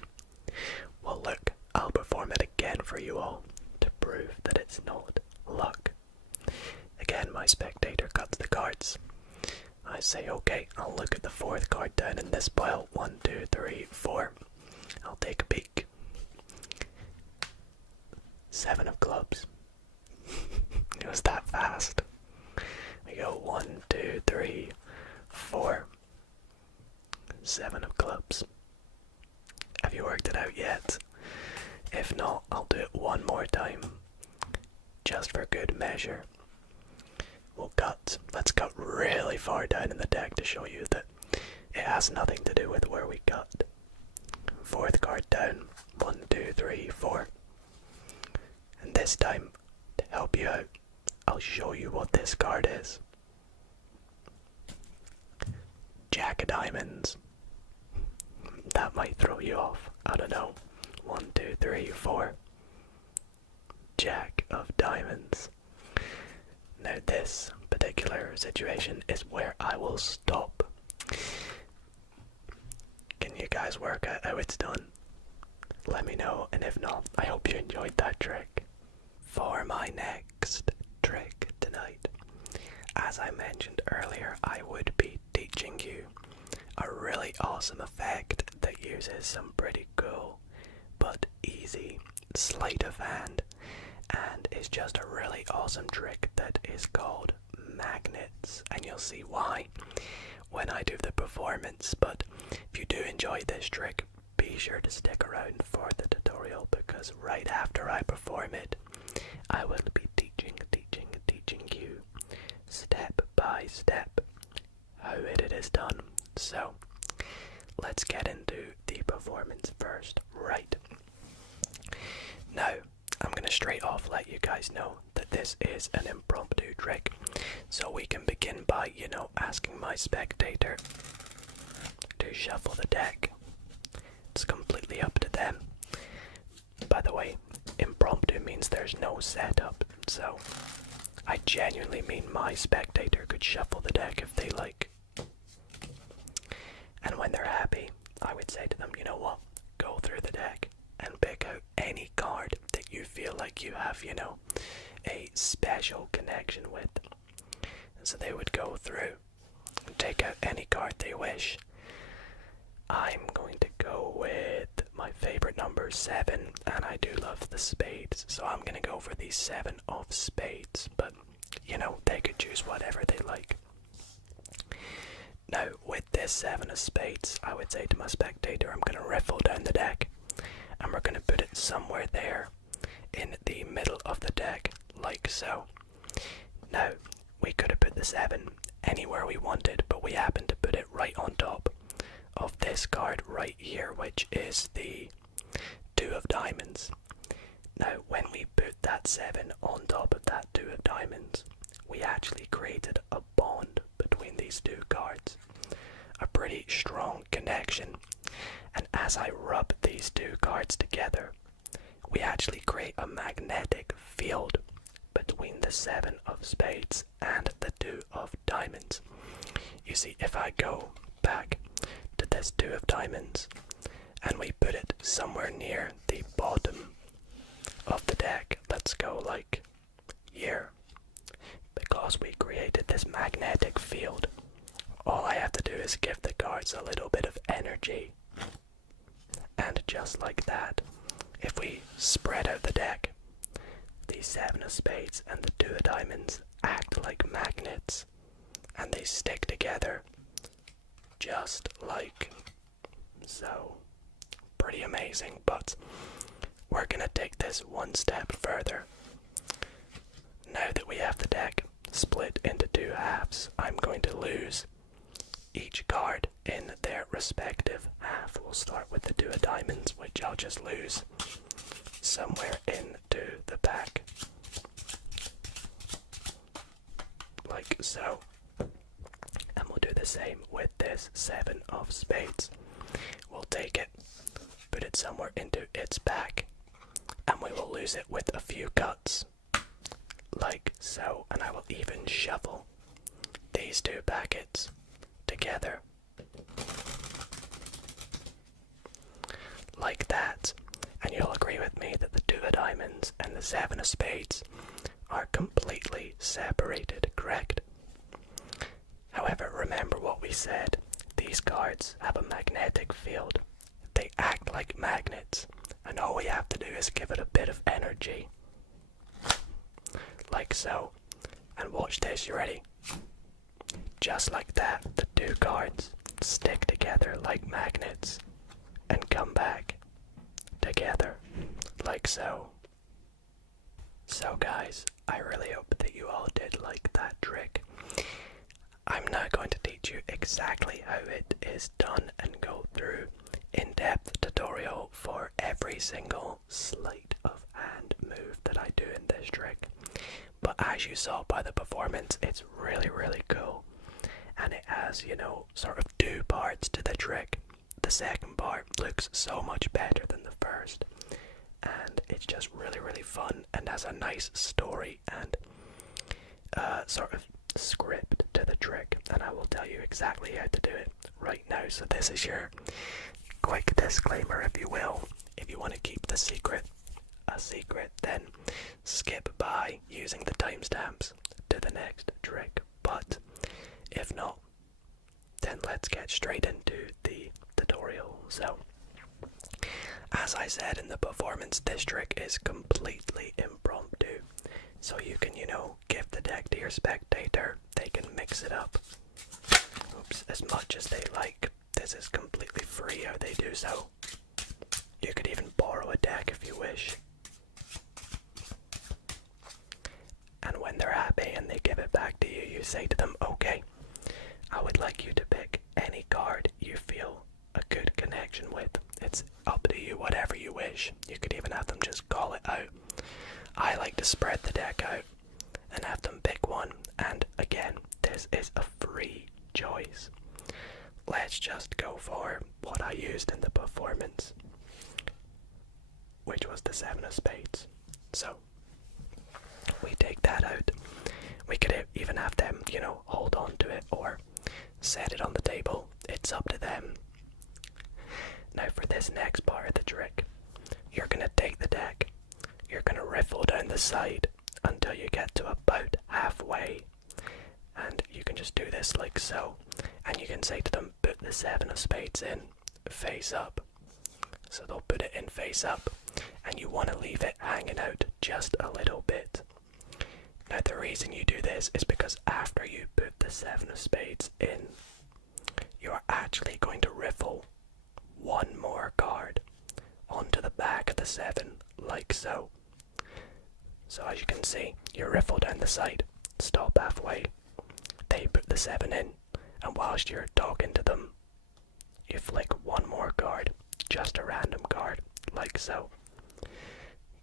Well look, I'll perform it again for you all to prove that it's not luck. Again, my spectator cuts the cards. I say, okay, I'll look at the 4th card down in this pile. 1, 2, 3, 4. I'll take a peek. 7 of clubs. It was that fast. We go 1, 2, 3, 4. 7 of clubs. Have you worked it out yet? If not, I'll do it one more time. Just for good measure. We'll cut. Let's cut really far down in the deck to show you that it has nothing to do with where we cut. 4th card down. 1, 2, 3, 4. And this time, to help you out, I'll show you what this card is. Jack of diamonds. That might throw you off. I don't know. 1, 2, 3, 4. Jack of diamonds. Now this particular situation is where I will stop. Can you guys work out how it's done? Let me know, and if not, I hope you enjoyed that trick. For my next trick tonight, as I mentioned earlier, I would be teaching you a really awesome effect that uses some pretty cool but easy sleight of hand and it's just a really awesome trick that is called magnets, and you'll see why when I do the performance. But if you do enjoy this trick, be sure to stick around for the tutorial, because right after I perform it, I will be teaching you step by step how it is done. So let's get into the performance first. Right now, I'm gonna straight off let you guys know that this is an impromptu trick, so we can begin by, asking my spectator to shuffle the deck. It's completely up to them. By the way, impromptu means there's no setup, so I genuinely mean my spectator could shuffle the deck if they like. And when they're happy, I would say to them, you know what, go through the deck and pick out any card that you feel like you have, a special connection with. So they would go through and take out any card they wish. I'm going to go with my favorite number, 7, and I do love the spades, so I'm going to go for the 7 of spades, but, they could choose whatever they like. Now, with this 7 of spades, I would say to my spectator, I'm going to riffle down the deck, and we're going to put it somewhere there in the middle of the deck, like so. Now, we could have put the 7 anywhere we wanted, but we happened to put it right on top of this card right here, which is the 2 of diamonds. Now, when we put that 7 on top of that 2 of diamonds, we actually created a bond between these two cards, a pretty strong connection. And as I rub these two cards together, we actually create a magnetic field between the 7 of spades and the 2 of diamonds. You see, if I go back to this 2 of diamonds and we put it somewhere near the bottom of the deck, let's go like here, because we created this magnetic field, all I have to do is give the cards a little bit of energy, and just like that, if we spread out the deck, the 7 of spades and the 2 of diamonds act like magnets, and they stick together just like so. Pretty amazing, but we're gonna take this one step further. Now that we have the deck split into 2 halves, I'm going to lose each card in their respective half. We'll start with the 2 of diamonds, which I'll just lose somewhere into the pack, like so. And we'll do the same with this 7 of spades. We'll take it, put it somewhere into its pack, and we will lose it with a few cuts, like so. And I will even shuffle these 2 packets together, like that. And you'll agree with me that the 2 of diamonds and the 7 of spades are completely separated, correct? However, remember what we said. These cards have a magnetic field. They act like magnets, and all we have to do is give it a bit of energy, like so. And watch this, you ready? Just like that, the 2 cards stick together like magnets and come back together, like so. So guys, I really hope that you all did like that trick. I'm now going to teach you exactly how it is done and go through in-depth tutorial for every single sleight of hand move that I do in this trick. But as you saw by the performance, it's really, really cool. And it has, sort of 2 parts to the trick. The second part looks so much better than the first. And it's just really, really fun and has a nice story and sort of script to the trick. And I will tell you exactly how to do it right now. So this is your quick disclaimer, if you will. If you want to keep the secret a secret, then skip by using the timestamps to the next trick. But if not, then let's get straight into the tutorial. So As I said in the performance, this trick is completely impromptu. So you can, give the deck to your spectator. They can mix it up, as much as they like. This is completely free how they do so. You could even borrow a deck if you wish. And when they're happy and they give it back to you, you say to them, okay, I would like you to pick any card you feel a good connection with. It's up to you, whatever you wish. You could even have them just call it out. I like to spread the deck out and have them pick one. And again, this is a free choice. Let's just go for what I used in the performance, which was the 7 of spades. So we take that out. We could even have them, hold on to it or set it on the table. It's up to them. Now for this next part of the trick, you're going to take the deck, you're going to riffle down the side until you get to about halfway. And you can just do this like so. And you can say to them, put the 7 of spades in face up. So they'll put it in face up. And you want to leave it hanging out just a little bit. Now the reason you do this is because after you put the 7 of spades in, you're actually going to riffle one more card onto the back of the 7, like so. So as you can see, you riffle down the side, stop halfway, they put the 7 in, and whilst you're talking to them, you flick one more card, just a random card, like so.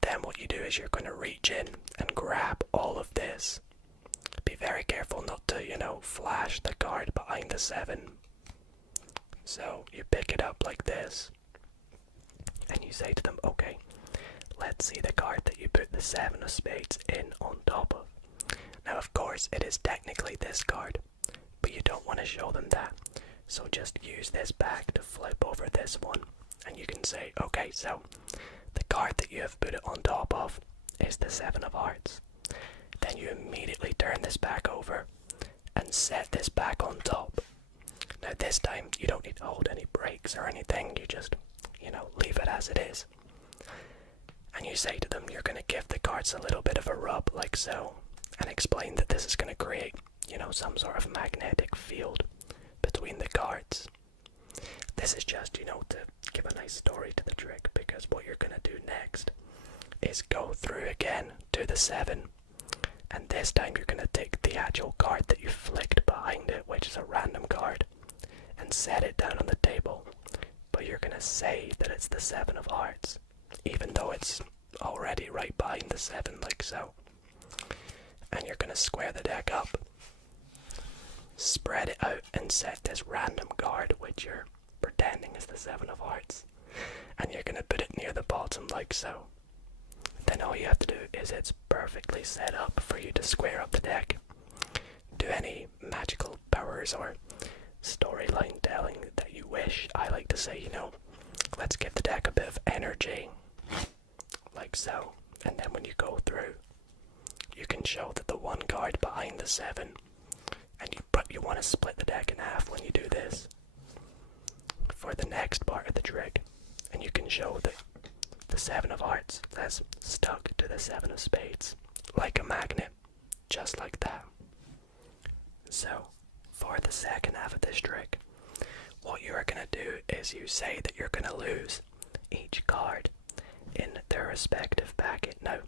Then what you do is you're going to reach in and grab all of this. Be very careful not to, flash the card behind the 7. So you pick it up like this, and you say to them, okay, let's see the card that you put the 7 of spades in on top of. Now of course it is technically this card, but you don't want to show them that. So just use this back to flip over this one, and you can say, okay, so the card that you have put it on top of is the 7 of hearts. Then you immediately turn this back over and set this back on top. Now this time you don't need to hold any brakes or anything, you just, leave it as it is. And you say to them you're going to give the cards a little bit of a rub like so, and explain that this is going to create, some sort of magnetic field between the cards. This is just, to give a nice story to the trick, because what you're going to do next is go through again to the 7, and this time you're going to take the actual card that you flicked behind it, which is a random card, and set it down on the table. But you're going to say that it's the 7 of hearts, even though it's already right behind the 7, like so. And you're going to square the deck up, spread it out, and set this random card, which you're pretending is the 7 of hearts, and you're going to put it near the bottom like so. Then all you have to do is it's perfectly set up for you to square up the deck. Do any magical powers or storyline telling that you wish. I like to say, let's give the deck a bit of energy, like so. And then when you go through, you can show that the one card behind the 7, and you want to split the deck in half when you do this for the next part of the trick, and you can show that the 7 of hearts has stuck to the 7 of spades like a magnet, just like that. So for the second half of this trick, what you're going to do is you say that you're going to lose each card in their respective packet. Now,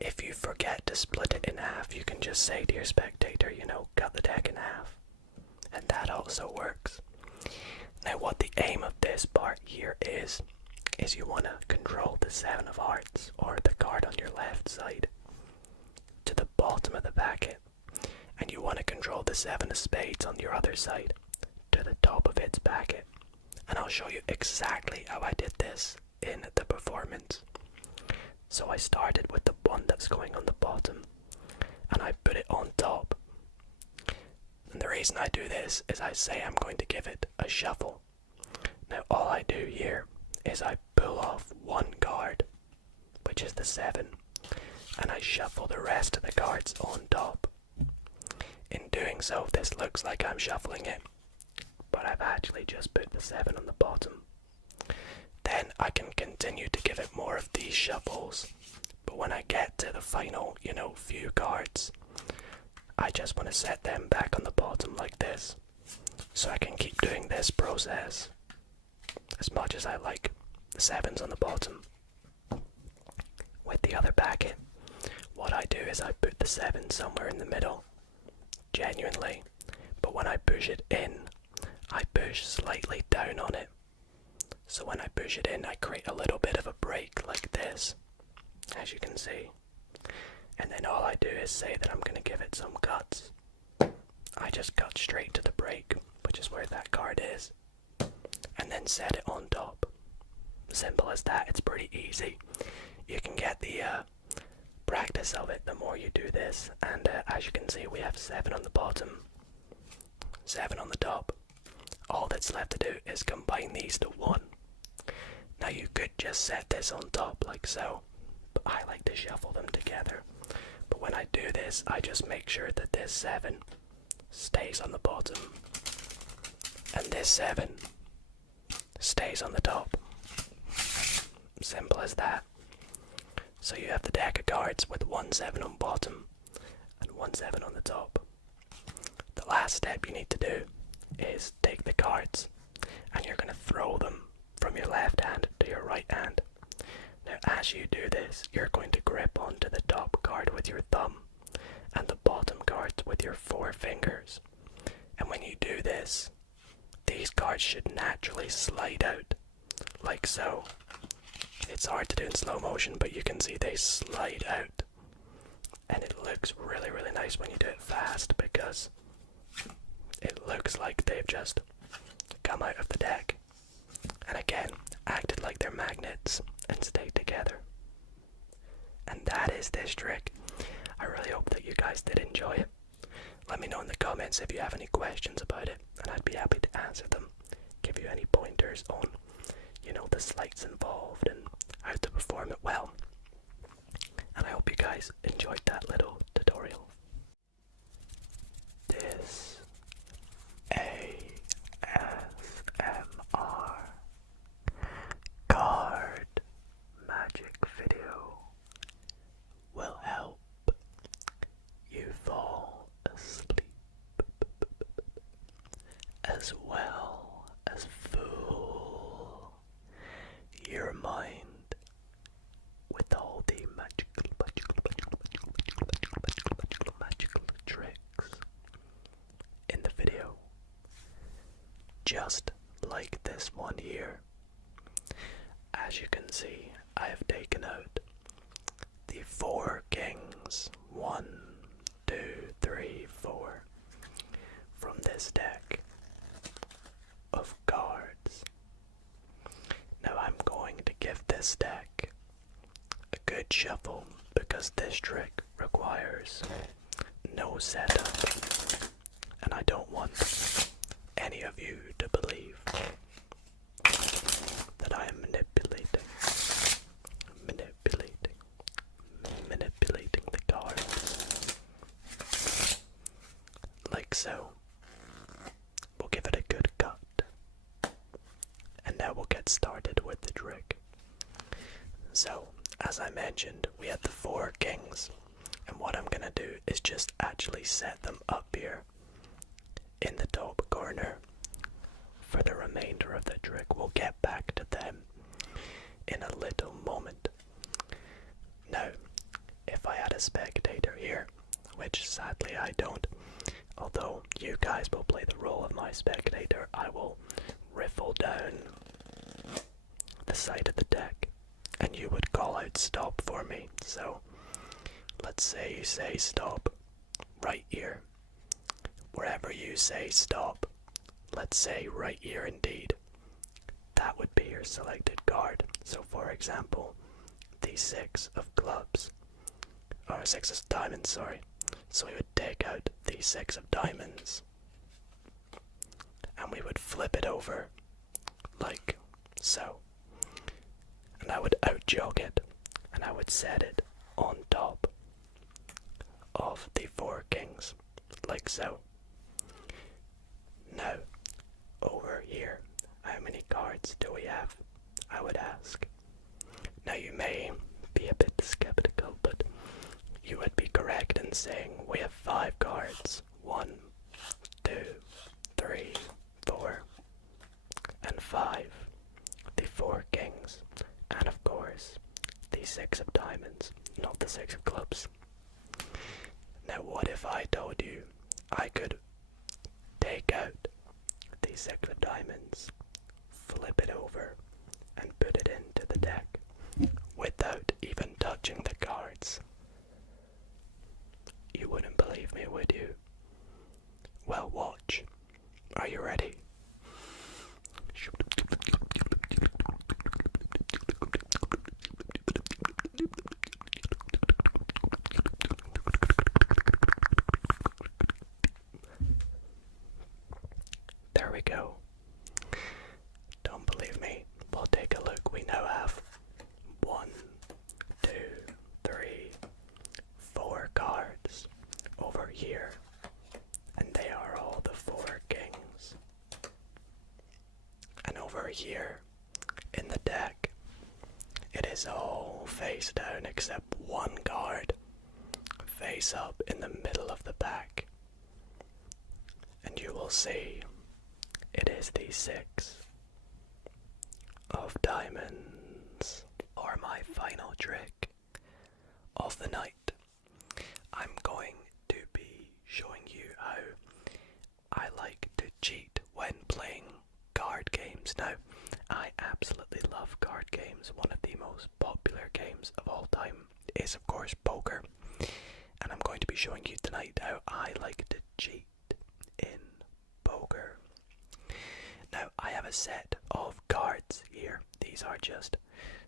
if you forget to split it in half, you can just say to your spectator, cut the deck in half, and that also works. Now, what the aim of this part here is you want to control the 7 of hearts, or the card on your left side, to the bottom of the packet, and you want to control the 7 of spades on your other side to the top of its packet. And I'll show you exactly how I did this in the performance. So I started with the one that's going on the bottom, and I put it on top. And the reason I do this is I say I'm going to give it a shuffle. Now all I do here is I pull off one card, which is the 7, and I shuffle the rest of the cards on top. In doing so, this looks like I'm shuffling it, but I've actually just put the 7 on the bottom. Then I can continue to give it more of these shuffles, but when I get to the final, few cards, I just want to set them back on the bottom like this, so I can keep doing this process as much as I like the 7s on the bottom. With the other packet, what I do is I put the 7 somewhere in the middle, genuinely, but when I push it in, I push slightly down on it. So when I push it in, I create a little bit of a break like this, as you can see. And then all I do is say that I'm going to give it some cuts. I just cut straight to the break, which is where that card is, and then set it on top. Simple as that. It's pretty easy. You can get the practice of it the more you do this. And as you can see, we have 7 on the bottom, 7 on the top. All that's left to do is combine these to 1. Now you could just set this on top like so, but I like to shuffle them together. But when I do this, I just make sure that this 7 stays on the bottom and this 7 stays on the top. Simple as that. So you have the deck of cards with 1 7 on bottom and 1 7 on the top. The last step you need to do is take the cards and you're going to throw them from your left hand to your right hand. Now as you do this, you're going to grip onto the top card with your thumb and the bottom cards with your 4 fingers. And when you do this, these cards should naturally slide out, like so. It's hard to do in slow motion, but you can see they slide out. And it looks really, really nice when you do it fast, because it looks like they've just come out of the deck. And again, acted like they're magnets and stayed together. And that is this trick. I really hope that you guys did enjoy it. Let me know in the comments if you have any questions about it, and I'd be happy to answer them. Give you any pointers on, the sleights involved and how to perform it well. And I hope you guys enjoyed that little tutorial. This ASMR card magic video will help you fall asleep, as well as fool your mind with all the magical tricks in the video, just like this one here. As you can see, I have taken out the 4 kings, 1, 2, 3, 4, from this deck of cards. Now I'm going to give this deck a good shuffle, because this trick requires no setup, and I don't want any of you to believe that I am manipulating the cards, like so. We'll give it a good cut, and now we'll get started with the trick. So, as I mentioned, we had the 4 kings, and what I'm gonna do is just actually set them up here in the top corner for the remainder of the trick. We'll get back to them in a little moment. Now, if I had a spectator here, which sadly I don't, although you guys will play the role of my spectator, I will riffle down the side of the deck, and you would call out stop for me. So, let's say you say stop right here. Wherever you say stop, let's say right here indeed, that would be your selected card. So for example, the 6 of clubs, or 6 of diamonds, sorry. So we would take out the 6 of diamonds, and we would flip it over like so. And I would out jog it, and I would set it on top of the 4 kings, like so. Now, over here, how many cards do we have? I would ask. Now you may be a bit skeptical, but you would be correct in saying we have 5 cards. 1, 2, 3, 4, and 5. The 4 kings, and of course, the 6 of diamonds, not the 6 of clubs. Now what if I told you I could take out the 6 of diamonds, flip it over, and put it into the deck without even touching the cards? You wouldn't believe me, would you? Well, watch. Are you ready? There we go. Don't believe me? We'll take a look. We now have 1, 2, 3, 4 cards over here, and they are all the 4 kings. And over here in the deck, it is all face down except 1 card face up in the middle of the pack. And you will see it is the 6 of diamonds. For my final trick of the night, I'm going to be showing you how I like to cheat when playing card games. Now, I absolutely love card games. One of the most popular games of all time is, of course, poker. And I'm going to be showing you tonight how I like to cheat in poker. Now, I have a set of cards here. These are just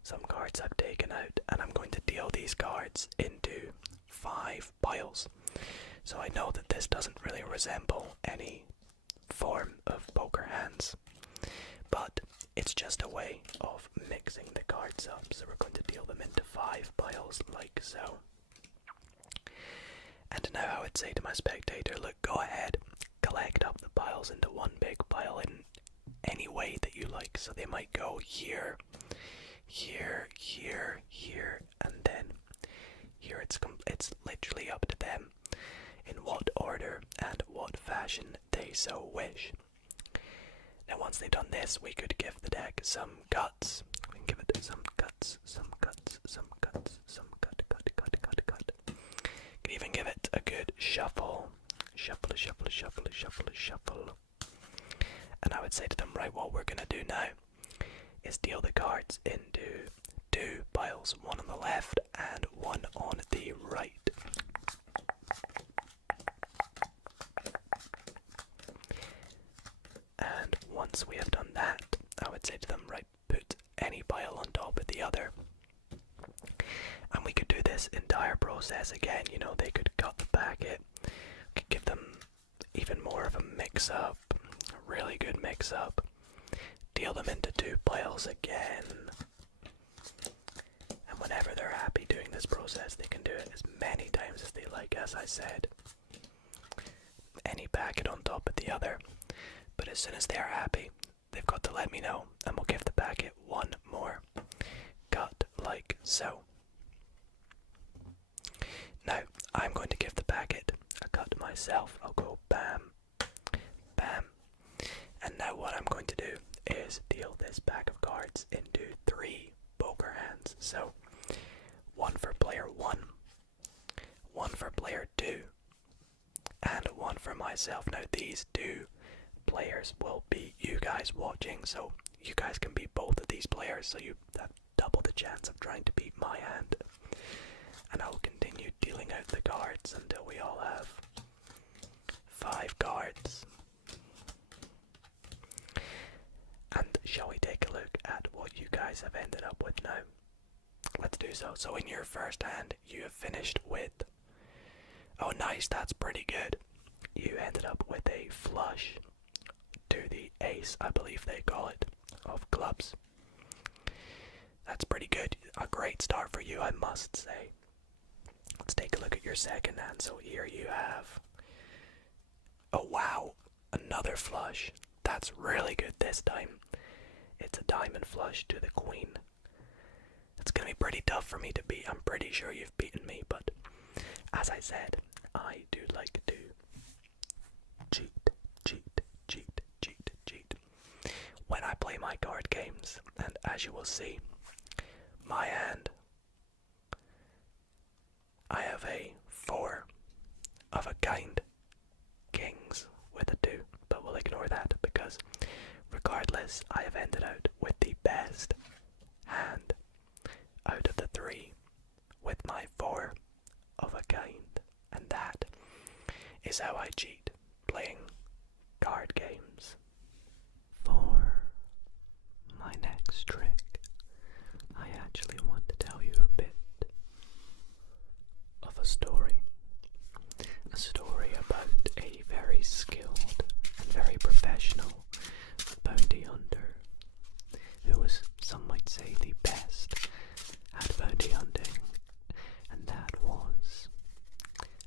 some cards I've taken out, and I'm going to deal these cards into 5 piles. So I know that this doesn't really resemble any form of poker hands, but it's just a way of mixing the cards up. So we're going to deal them into 5 piles like so. And now I would say to my spectator, look, go ahead, collect up the piles into one big pile in any way that you like. So they might go here, here, here, here, and then here. It's literally up to them in what order and what fashion they so wish. Now once they've done this, we could give the deck some cuts. We can give it some cuts, some cuts, some cuts, some cut. Can even give it a good shuffle. Shuffle. And I would say to them, right, what we're gonna do now is deal the cards into 2 piles, one on the left and one on the right. And once we have done that, I would say to them, right, put any pile on top of the other. And we could do this entire process again. You know, they could cut the packet, we could give them even more of a mix-up, a really good mix-up, deal them into 2 piles again. And whenever they're happy doing this process, they can do it as many times as they like, as I said. Any packet on top of the other. But as soon as they are happy, they've got to let me know, and we'll give the packet one more cut, like so. Now, I'm going to give the packet a cut myself. I'll go bam, bam. And now what I'm going to do is deal this pack of cards into 3 poker hands. So, 1 for player 1, 1 for player 2, and 1 for myself. Now these 2 players will be you guys watching, so you guys can be both of these players, so you have double the chance of trying to beat my hand. And I'll continue dealing out the cards until we all have 5 cards. And shall we take a look at what you guys have ended up with now? Let's do so. So in your first hand, you have finished with... Oh nice, that's pretty good. You ended up with a flush to the ace, I believe they call it, of clubs. That's pretty good. A great start for you, I must say. Let's take a look at your second hand. So here you have... Oh wow, another flush. That's really good this time. It's a diamond flush to the queen. It's gonna be pretty tough for me to beat. I'm pretty sure you've beaten me, but as I said, I do like to cheat when I play my card games. And as you will see, my hand, I have a 4 of a kind kings with a 2, but we'll ignore that because regardless, I have ended out with the best hand out of the 3 with my 4 of a kind, and that is how I cheat playing card games. For my next trick, I actually want to tell you a bit of a story about a very skilled and very professional bounty hunter who was, some might say, the best at bounty hunting, and that was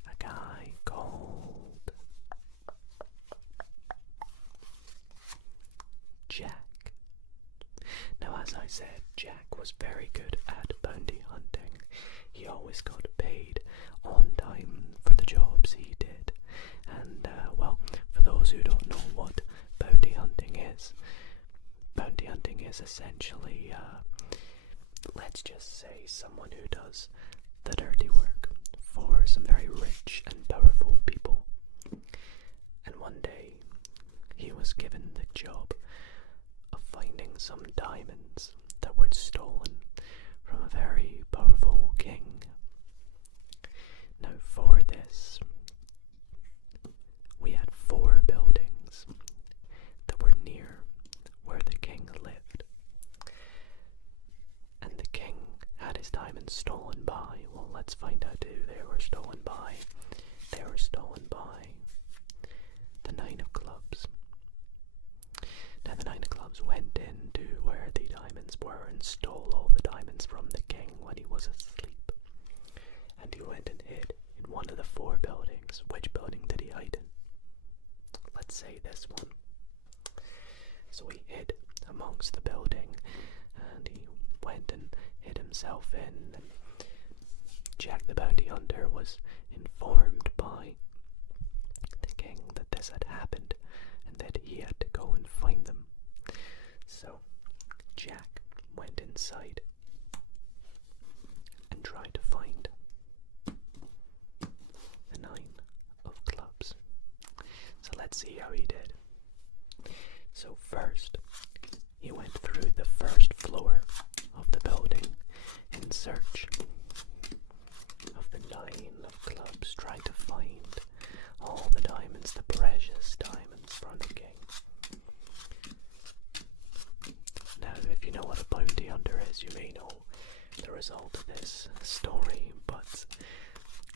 a guy called Jack. Now, as I said, Jack was very good at bounty hunting. He always got paid on time for the jobs he did. And, well, for those who don't know what bounty hunting is essentially, let's just say, someone who does the dirty work for some very rich and powerful people. And one day, he was given the job of finding some diamonds that were stolen from a very powerful king. Now, for this, we had 4 buildings that were near where the king lived. And the king had his diamonds stolen by, well, let's find out who they were stolen by. They were stolen by the 9 of clubs. Now, the 9 of clubs went into where the diamonds were and stole all the diamonds from the king when he was asleep. And he went and hid in one of the 4 buildings. Which building did he hide in? Let's say this one. So he hid amongst the building, and he went and hid himself in. And Jack the bounty hunter was informed by the king that this had happened and that he had to go and find them. So Jack went inside and tried to find the 9 of clubs. So let's see how he did. So first, he went through the first floor of the building in search of the 9 of clubs, trying to find all the diamonds, the precious diamonds from the king. Now, if you know what a bounty hunter is, you may know the result of this story, but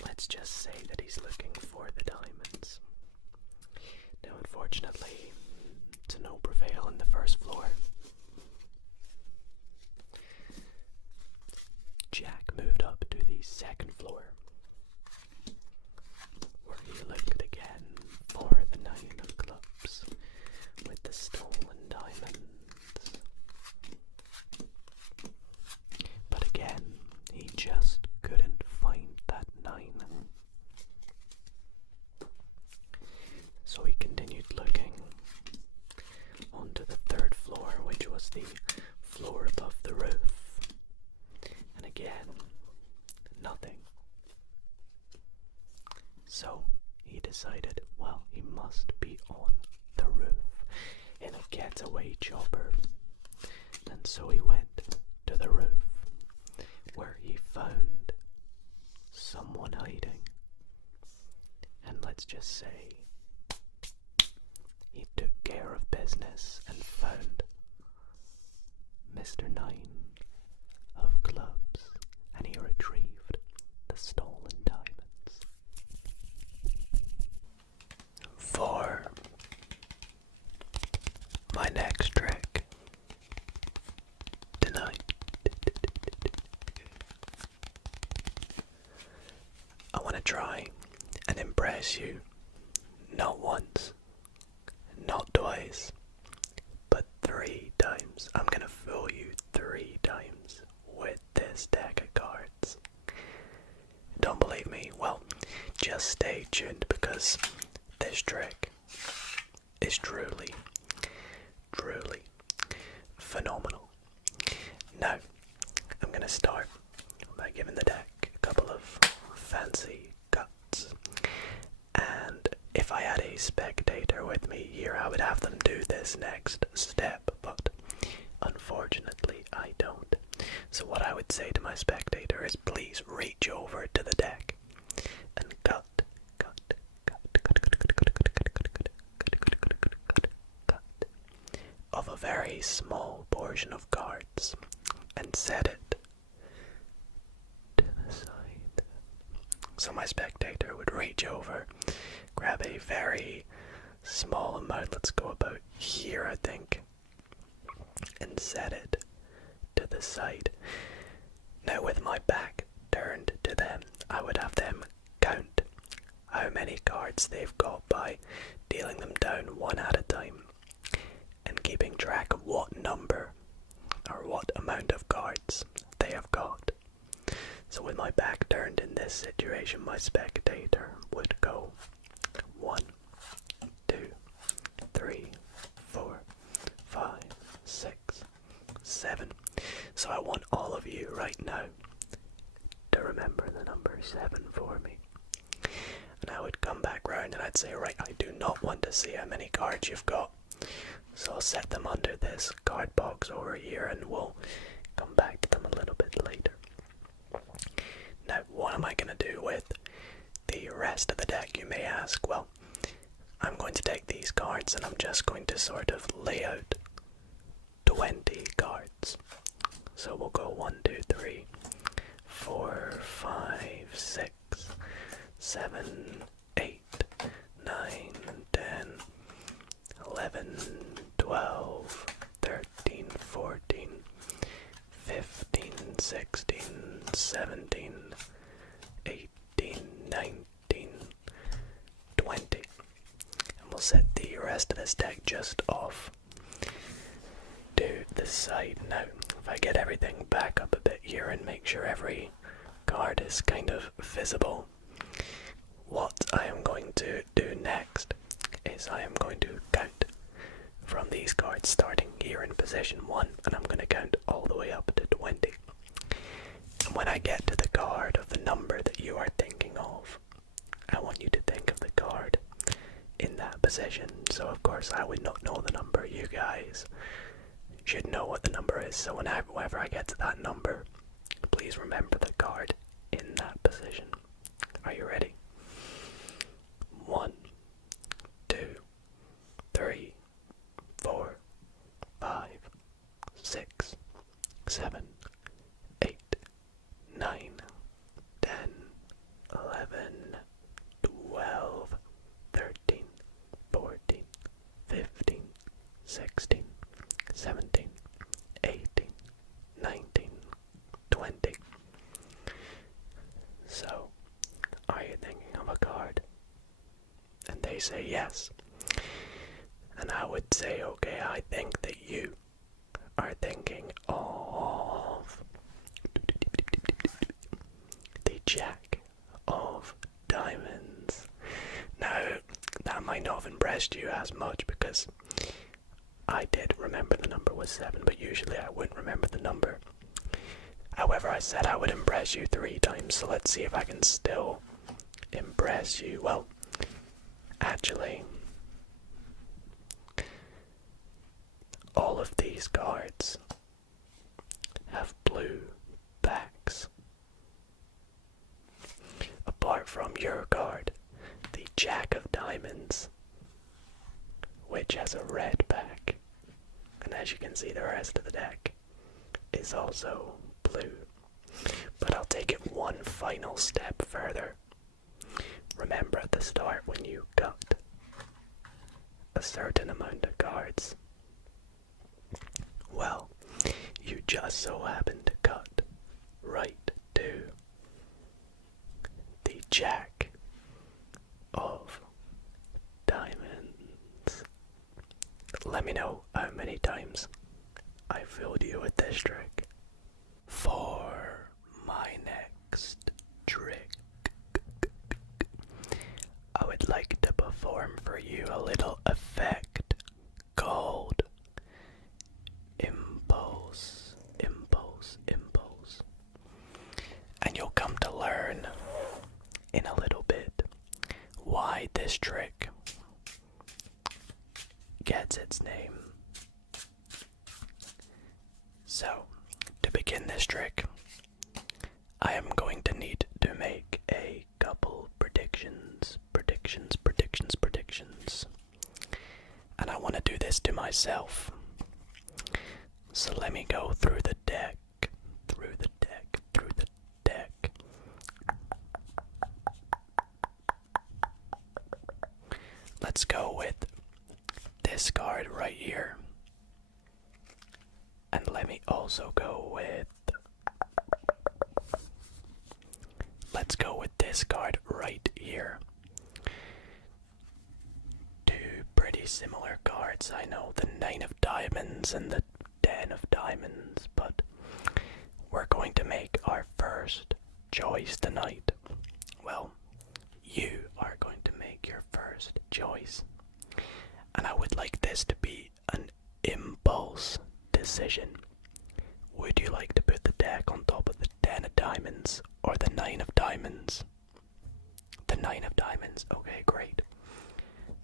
let's just say that he's looking for the diamonds. Now, unfortunately, to no prevail on the first floor. Jack moved up to the second floor, where he looked again for the 9 of clubs with the stolen diamonds. But again, he just couldn't find that 9. So he continued looking onto the 3rd floor, which was the floor above the roof. And again, nothing. So he decided, well, he must be on the roof in a getaway chopper. And so he went to the roof, where he found someone hiding. And let's just say, he took care of business and found Mr. 9 of clubs, and he retrieved the stolen diamonds. For my next trick tonight, I want to try and impress you, not once, not twice, but 3 times. times. I'm gonna fool you 3 times with this deck of cards. Don't believe me? Well, just stay tuned because this trick is truly phenomenal. Now, I'm gonna start by giving the deck a couple of fancy cuts. And if I had a spectator with me here, I would have them do this next step, but unfortunately I don't. So what I would say to my spectator is please reach over to the deck and cut of a very small portion of cards and set it to the side. So my spectator would reach over, grab a very small amount, let's go about here I think, and set it to the side. Now with my back turned to them, I would have them count how many cards they've got by dealing them down one at a time and keeping track of what number or what amount of cards they have got. So with my back turned in this situation, my spectator would go 1, 2, 3, 4, 5, 6, 7. So I want all of you right now to remember the number 7 for me. And I would come back round and I'd say, right, I do not want to see how many cards you've got. So I'll set them under this card box over here and we'll come back to them a little bit later. Now, what am I going to do with the rest of the deck, you may ask? Well, I'm going to take these cards and I'm just going to sort of lay out 20 cards. So we'll go 1, 2, 3, 4, 5, 6, 7, 8, 9, 10, 11, 12, 13, 14, 15, 16, 17, 18, 19, 20. And we'll set the rest of this deck just off to the side. Now, if I get everything back up a bit here and make sure every card is kind of visible, what I am going to do next is I am going to count from these cards starting here in position 1, and I'm going to count all the way up to 20. And when I get to the card of the number that you are thinking of, I want you to think of the card in that position. So of course I would not know the number, you guys should know what the number is. So whenever I get to that number, please remember the card in that position. Are you ready? 1, 2, 3, 4, 5, 6, 7, 8, 9, 10, 11, 12, 13, 14, 15, 16, 17, 18, 19, 20. So, are you thinking of a card? And they say yes. And I would say, okay, I think that you are thinking of the Jack of Diamonds. Now, that might not have impressed you as much because I did remember the number was 7, but usually I wouldn't remember the number. However, I said I would impress you 3 times, so let's see if I can still impress you. Well, actually, all of these cards have blue backs. Apart from your card, the Jack of Diamonds, which has a red back. And as you can see, the rest of the deck is also blue. But I'll take it one final step further. Remember at the start when you cut a certain amount of cards? Well, you just so happen to cut right to the Jack of Diamonds. Let me know how many times I fooled you with this trick. For my next trick, I would like to perform for you a little effect called impulse. And you'll come to learn in a little bit why this trick gets its name. So, to begin this trick, I am going to need to make a couple predictions. And I want to do this to myself. So let me go through the deck. Let's go with this card right here. And let me also go with... Let's go with this card right here. Two pretty similar cards, I know, the 9 of diamonds and the 10 of diamonds, but we're going to make our first choice tonight. Well, you are going to make your first choice. And I would like this to be an impulse decision. Would you like to put the deck on top of the 10 of diamonds or the 9 of diamonds? The 9 of diamonds. Okay, great.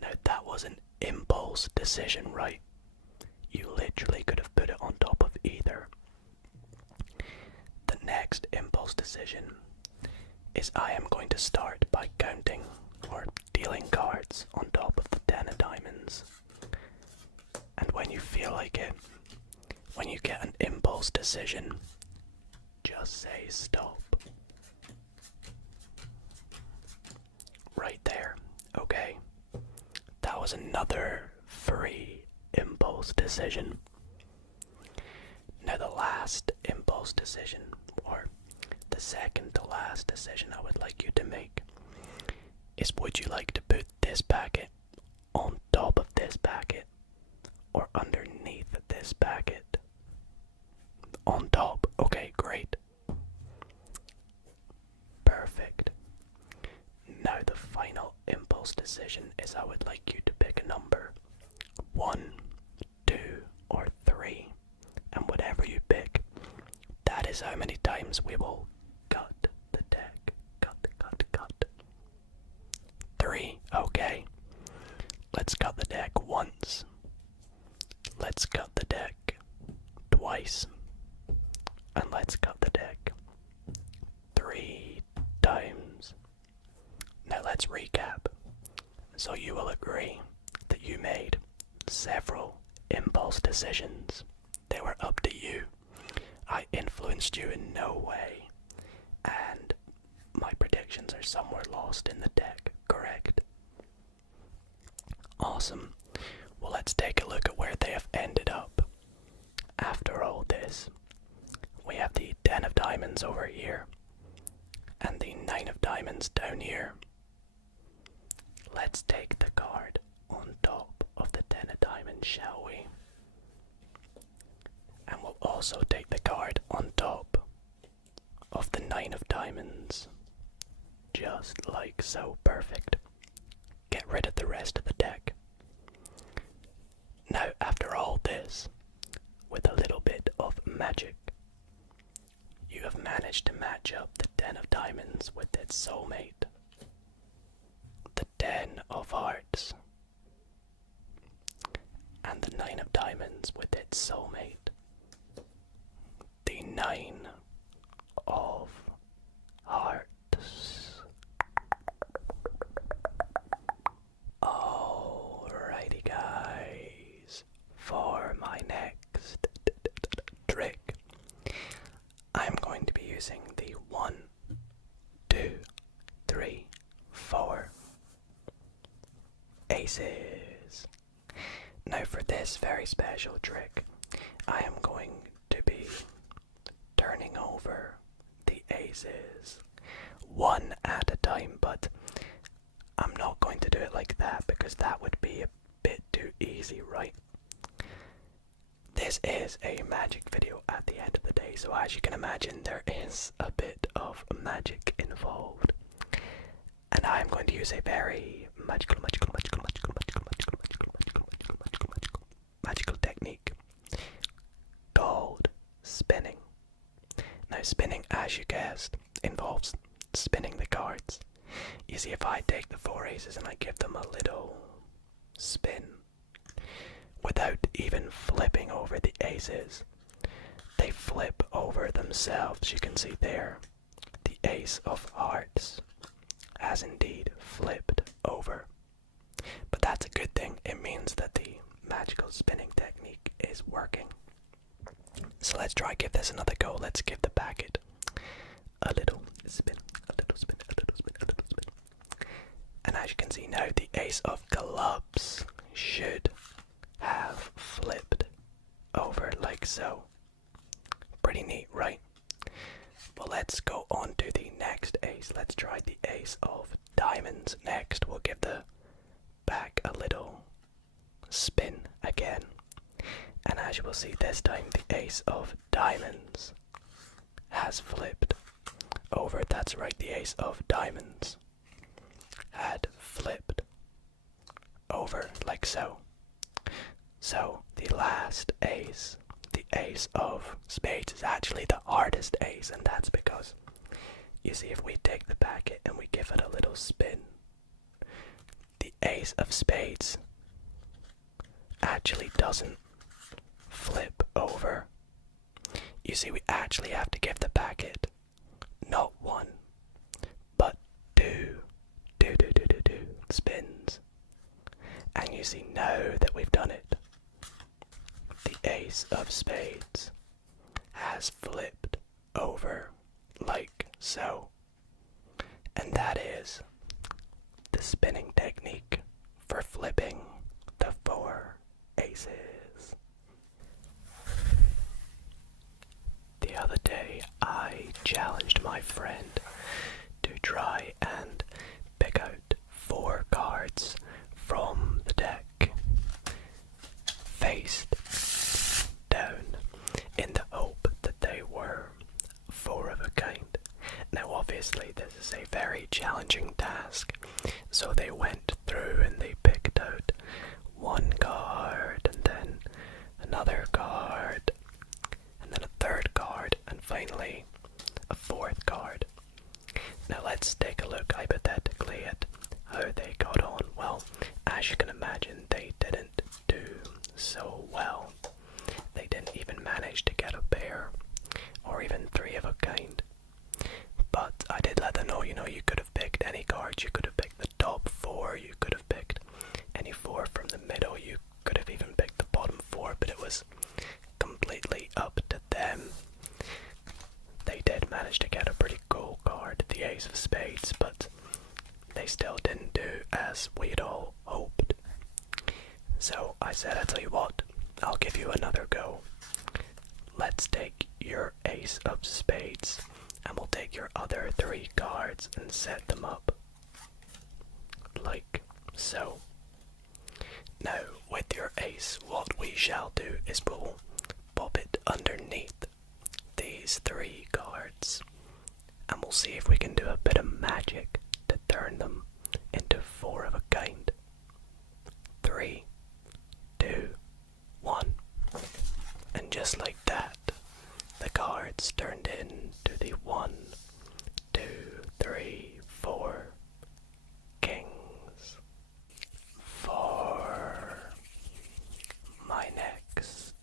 Now that was an impulse decision, right? You literally could have put it on top of either. The next impulse decision is I am going to start by counting or dealing cards on top of the 10 of diamonds. And when you feel like it, when you get an impulse decision, just say stop. Right there, okay? That was another free impulse decision. Now the last impulse decision, or the second to last decision I would like you to make, is would you like to put this packet on top of this packet or underneath this packet? On top. Okay, great. Perfect. Now the final impulse decision is I would like you to pick a number. 1, 2, or 3. And whatever you pick, that is how many times we will cut the deck. Cut. 3. Okay. Let's cut the deck once. Let's cut the deck twice. And let's cut the deck 3 times. Now let's recap. So you will agree that you made several impulse decisions. They were up to you. I influenced you in no way. And my predictions are somewhere lost in the deck, correct? Awesome. Well, let's take a look at where they have ended up. After all this, we have the 10 of diamonds over here, and the 9 of diamonds down here. Let's take the card on top of the 10 of diamonds, shall we? And we'll also take the card on top of the 9 of diamonds. Just like so. Perfect. Get rid of the rest of the deck. Now, after all this, with a little bit of magic, you have managed to match up the 10 of diamonds with its soulmate, the 10 of hearts, and the 9 of diamonds with its soulmate, the 9 of hearts. Alrighty guys, for my next trick, I'm going to be using the 1, 2, 3, 4 aces. Now for this very special trick, I am going to be turning over the aces one at a time, but I'm not going to do it like that because that would be a bit too easy, right? This this is a magic video at the end of the day, so as you can imagine, there is a bit of magic involved. And I'm going to use a very magical technique called spinning. Now, spinning, as you guessed, involves spinning the cards. You see, if I take the 4 aces and I give them a little spin, without even flipping over the aces, they flip over themselves. You can see there, the ace of hearts has indeed flipped over. But that's a good thing. It means that the magical spinning technique is working. So let's try give this another go. Let's give the packet a little spin, a little spin, a little spin, a little spin. And as you can see now, the ace of clubs should have flipped over like so. Pretty neat, right? But let's go on to the next ace. Let's try the ace of diamonds next. We'll give the back a little spin again. And as you will see, this time the ace of diamonds has flipped over. That's right, the ace of diamonds had flipped over like so. So the last ace, the ace of spades, is actually the hardest ace, and that's because, you see, if we take the packet and we give it a little spin, the ace of spades actually doesn't flip over. You see, we actually have to give the packet not 1, but 2 spins. And you see, now that we've done it, the ace of spades has flipped over like so. And that is the spinning technique for flipping the 4 aces. The other day, I challenged my friend to try and pick out 4 cards from the deck, faced down, in the hope that they were 4 of a kind. Now, obviously, this is a very challenging task, so they went through and they picked out 1 card, and then another card, and then a 3rd card, and finally a 4th card. Now let's take a look hypothetically at how they got on. Well, as you can imagine, they didn't do so well. They didn't even manage to get a pair, or even 3 of a kind. But I did let them know, you could have picked any cards. You could have picked the top 4, you could have picked any 4 from the middle, you could have even picked the bottom 4, but it was completely up to them. They did manage to get a pretty cool card, the ace of spades, but they still didn't do as we'd all hoped. So I said, I tell you what, I'll give you another go. Let's take your ace of spades, and we'll take your other 3 cards and set them up like so. Now, with your ace, what we shall do is we'll pop it underneath these 3 cards, and we'll see if we can do a bit of magic to turn them into 4 of a kind. 3, 2, 1. And just like that, the cards turned into the 1, 2, 3, 4 kings. For my next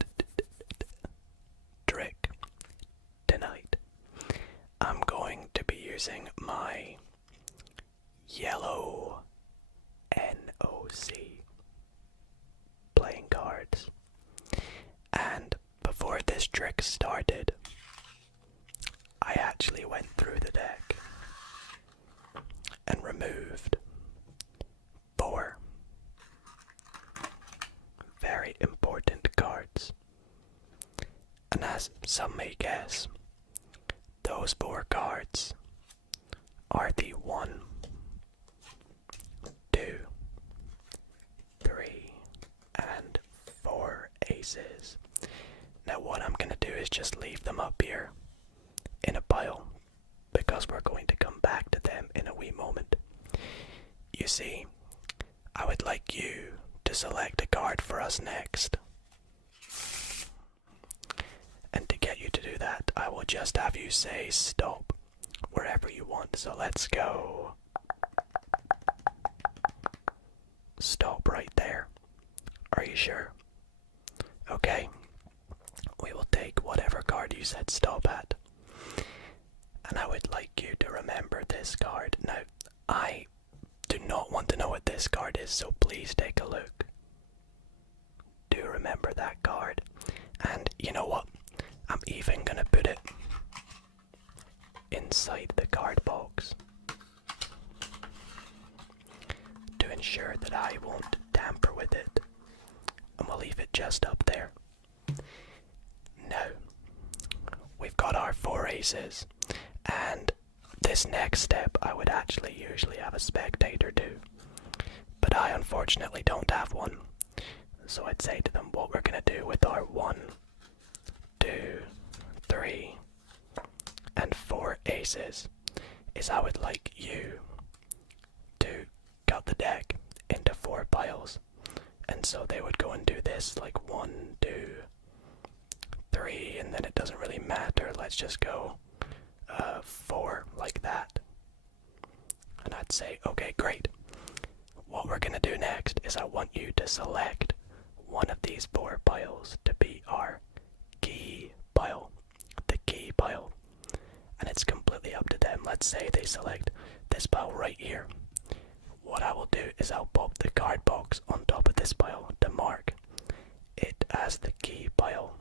trick tonight, I'm going to be using my yellow NOC playing cards. And before this trick started, I actually went through the deck and removed 4 very important cards. And as some may guess, those 4 cards are the 1, 2, 3, and 4 aces. Now what I'm going to do is just leave them up here in a pile, because we're going to come back to them in a wee moment. You see, I would like you to select a card for us next. And to get you to do that, I will just have you say stop wherever you want. So let's go. Stop right there. Are you sure? Okay. We will take whatever card you said stop at. And I would like you to remember this card. Now, I do not want to know what this card is, so please take a look. Do remember that card. And you know what? I'm even gonna put it inside the card box to ensure that I won't tamper with it. And we'll leave it just up there. Now, we've got our 4 aces, and this next step I would actually usually have a spectator do, but I unfortunately don't have one. So I'd say to them what we're going to do with our 1, 2, 3, and 4 aces is I would like you to cut the deck into 4 piles. And so they would go and do this, like 1, 2, 3, and then it doesn't really matter. Let's just go 4, like that. And I'd say, okay, great. What we're going to do next is I want you to select one of these 4 piles to be our key pile. The key pile. And it's completely up to them. Let's say they select this pile right here. What I will do is I'll pop the card box on top of this pile to mark it as the key pile.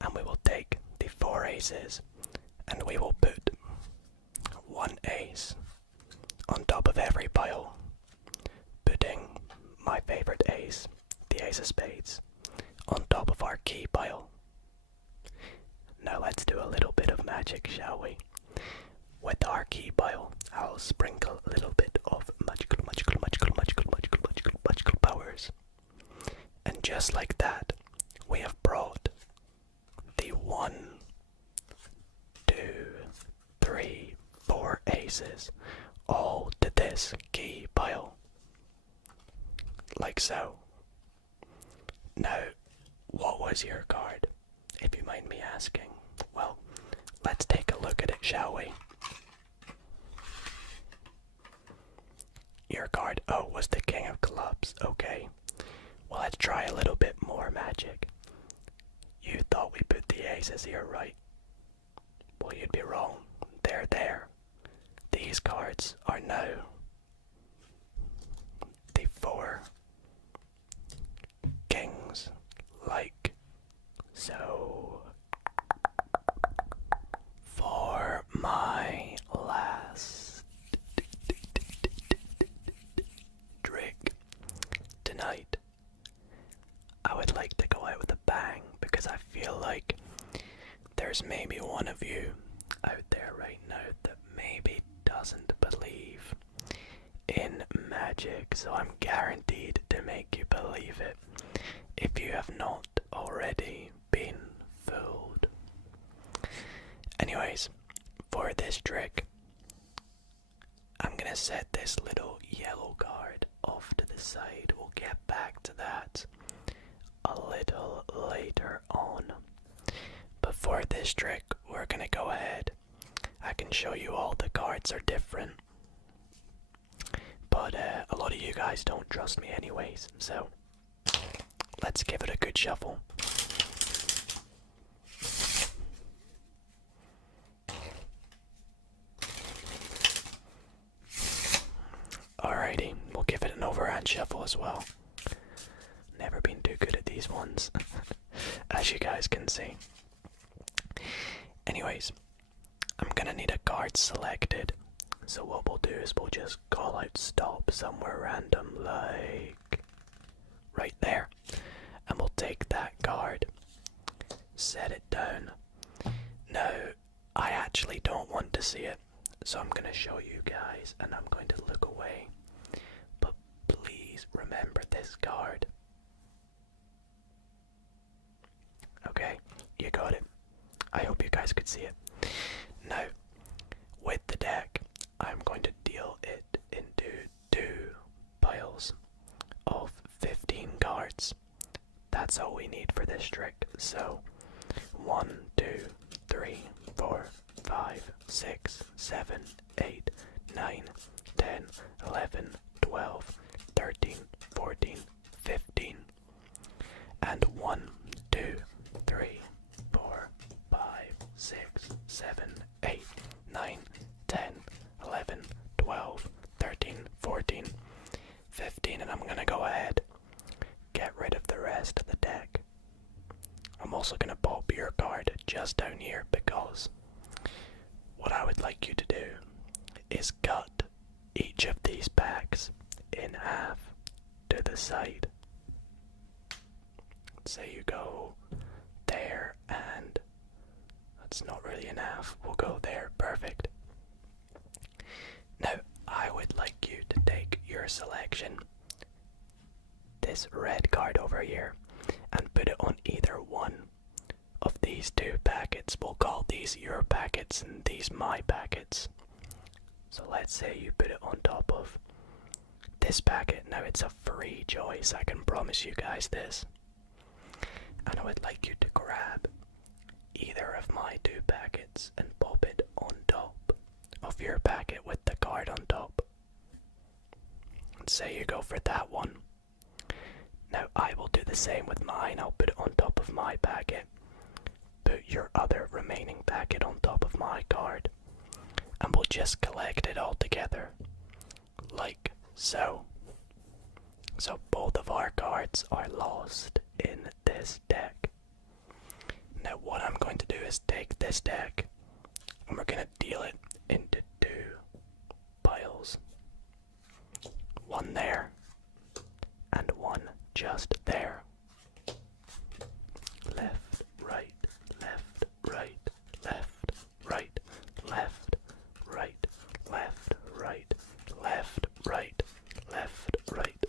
And we will take the 4 aces and we will put 1 ace on top of every pile, putting my favorite ace, the ace of spades, on top of our key pile. Now let's do a little bit of magic, shall we? With our key pile, I'll sprinkle a little bit of magical powers. And just like that, we have brought the 1, 2, 3, 4 aces all to this key pile. Like so. Now, what was your card, if you mind me asking? Well, let's take a look at it, shall we? Your card, oh, was the King of Clubs. Okay. Well, let's try a little bit more magic. You thought we put the aces here, right? Well, you'd be wrong. They're there. These cards are now the 4 kings, like so. For my last drink tonight, I would like to go out with a bang, because I feel like there's maybe one of you out there right now that maybe doesn't believe in magic, so I'm guaranteed to make you believe it if you have not already been fooled. Anyways, for this trick, I'm gonna set this little yellow card off to the side. We'll get back to that a little later on. But for this trick, we're gonna go ahead. I can show you all the cards are different, but a lot of you guys don't trust me anyways, so let's give it a good shuffle. Alrighty, we'll give it an overhand shuffle as well. Never been too good at these ones, as you guys can see. Anyways, I'm gonna need a card selected, so what we'll do is we'll just call out stop somewhere random, like right there, and we'll take that card, set it down. Now, I actually don't want to see it, so I'm gonna show you guys, and I'm going to look away, but please remember this card. see it. Now, with the deck, I'm going to deal it into 2 piles of 15 cards. That's all we need for this trick. So 1, 2, 3, 4, 5, 6, 7, 8, 9, 10, 11, 12, 13, 14, 15. And 1, 2, 3, 4, 5, 6, 7, 8, 9, 10, 11, 12, 13, 14, 15. And I'm gonna go ahead, get rid of the rest of the deck. I'm also gonna pop your card just down here because what I would like you to do is cut each of these packs in half to the side. Say you go there, and that's not really in half. We'll go there. Perfect. Now, I would like you to take your selection, this red card over here, and put it on either one of these 2 packets. We'll call these your packets and these my packets. So let's say you put it on top of this packet. Now, it's a free choice, I can promise you guys this. And I would like you to grab either of my 2 packets and pop it on top of your packet with the card on top. And say you go for that one. Now I will do the same with mine. I'll put it on top of my packet. Put your other remaining packet on top of my card. And we'll just collect it all together. Like so. So both of our cards are lost in this deck. Now what I'm going to do is take this deck and we're going to deal it into 2 piles. One there and one just there. Left, right, left, right, left, right, left, right, left, right, left, right, left, right.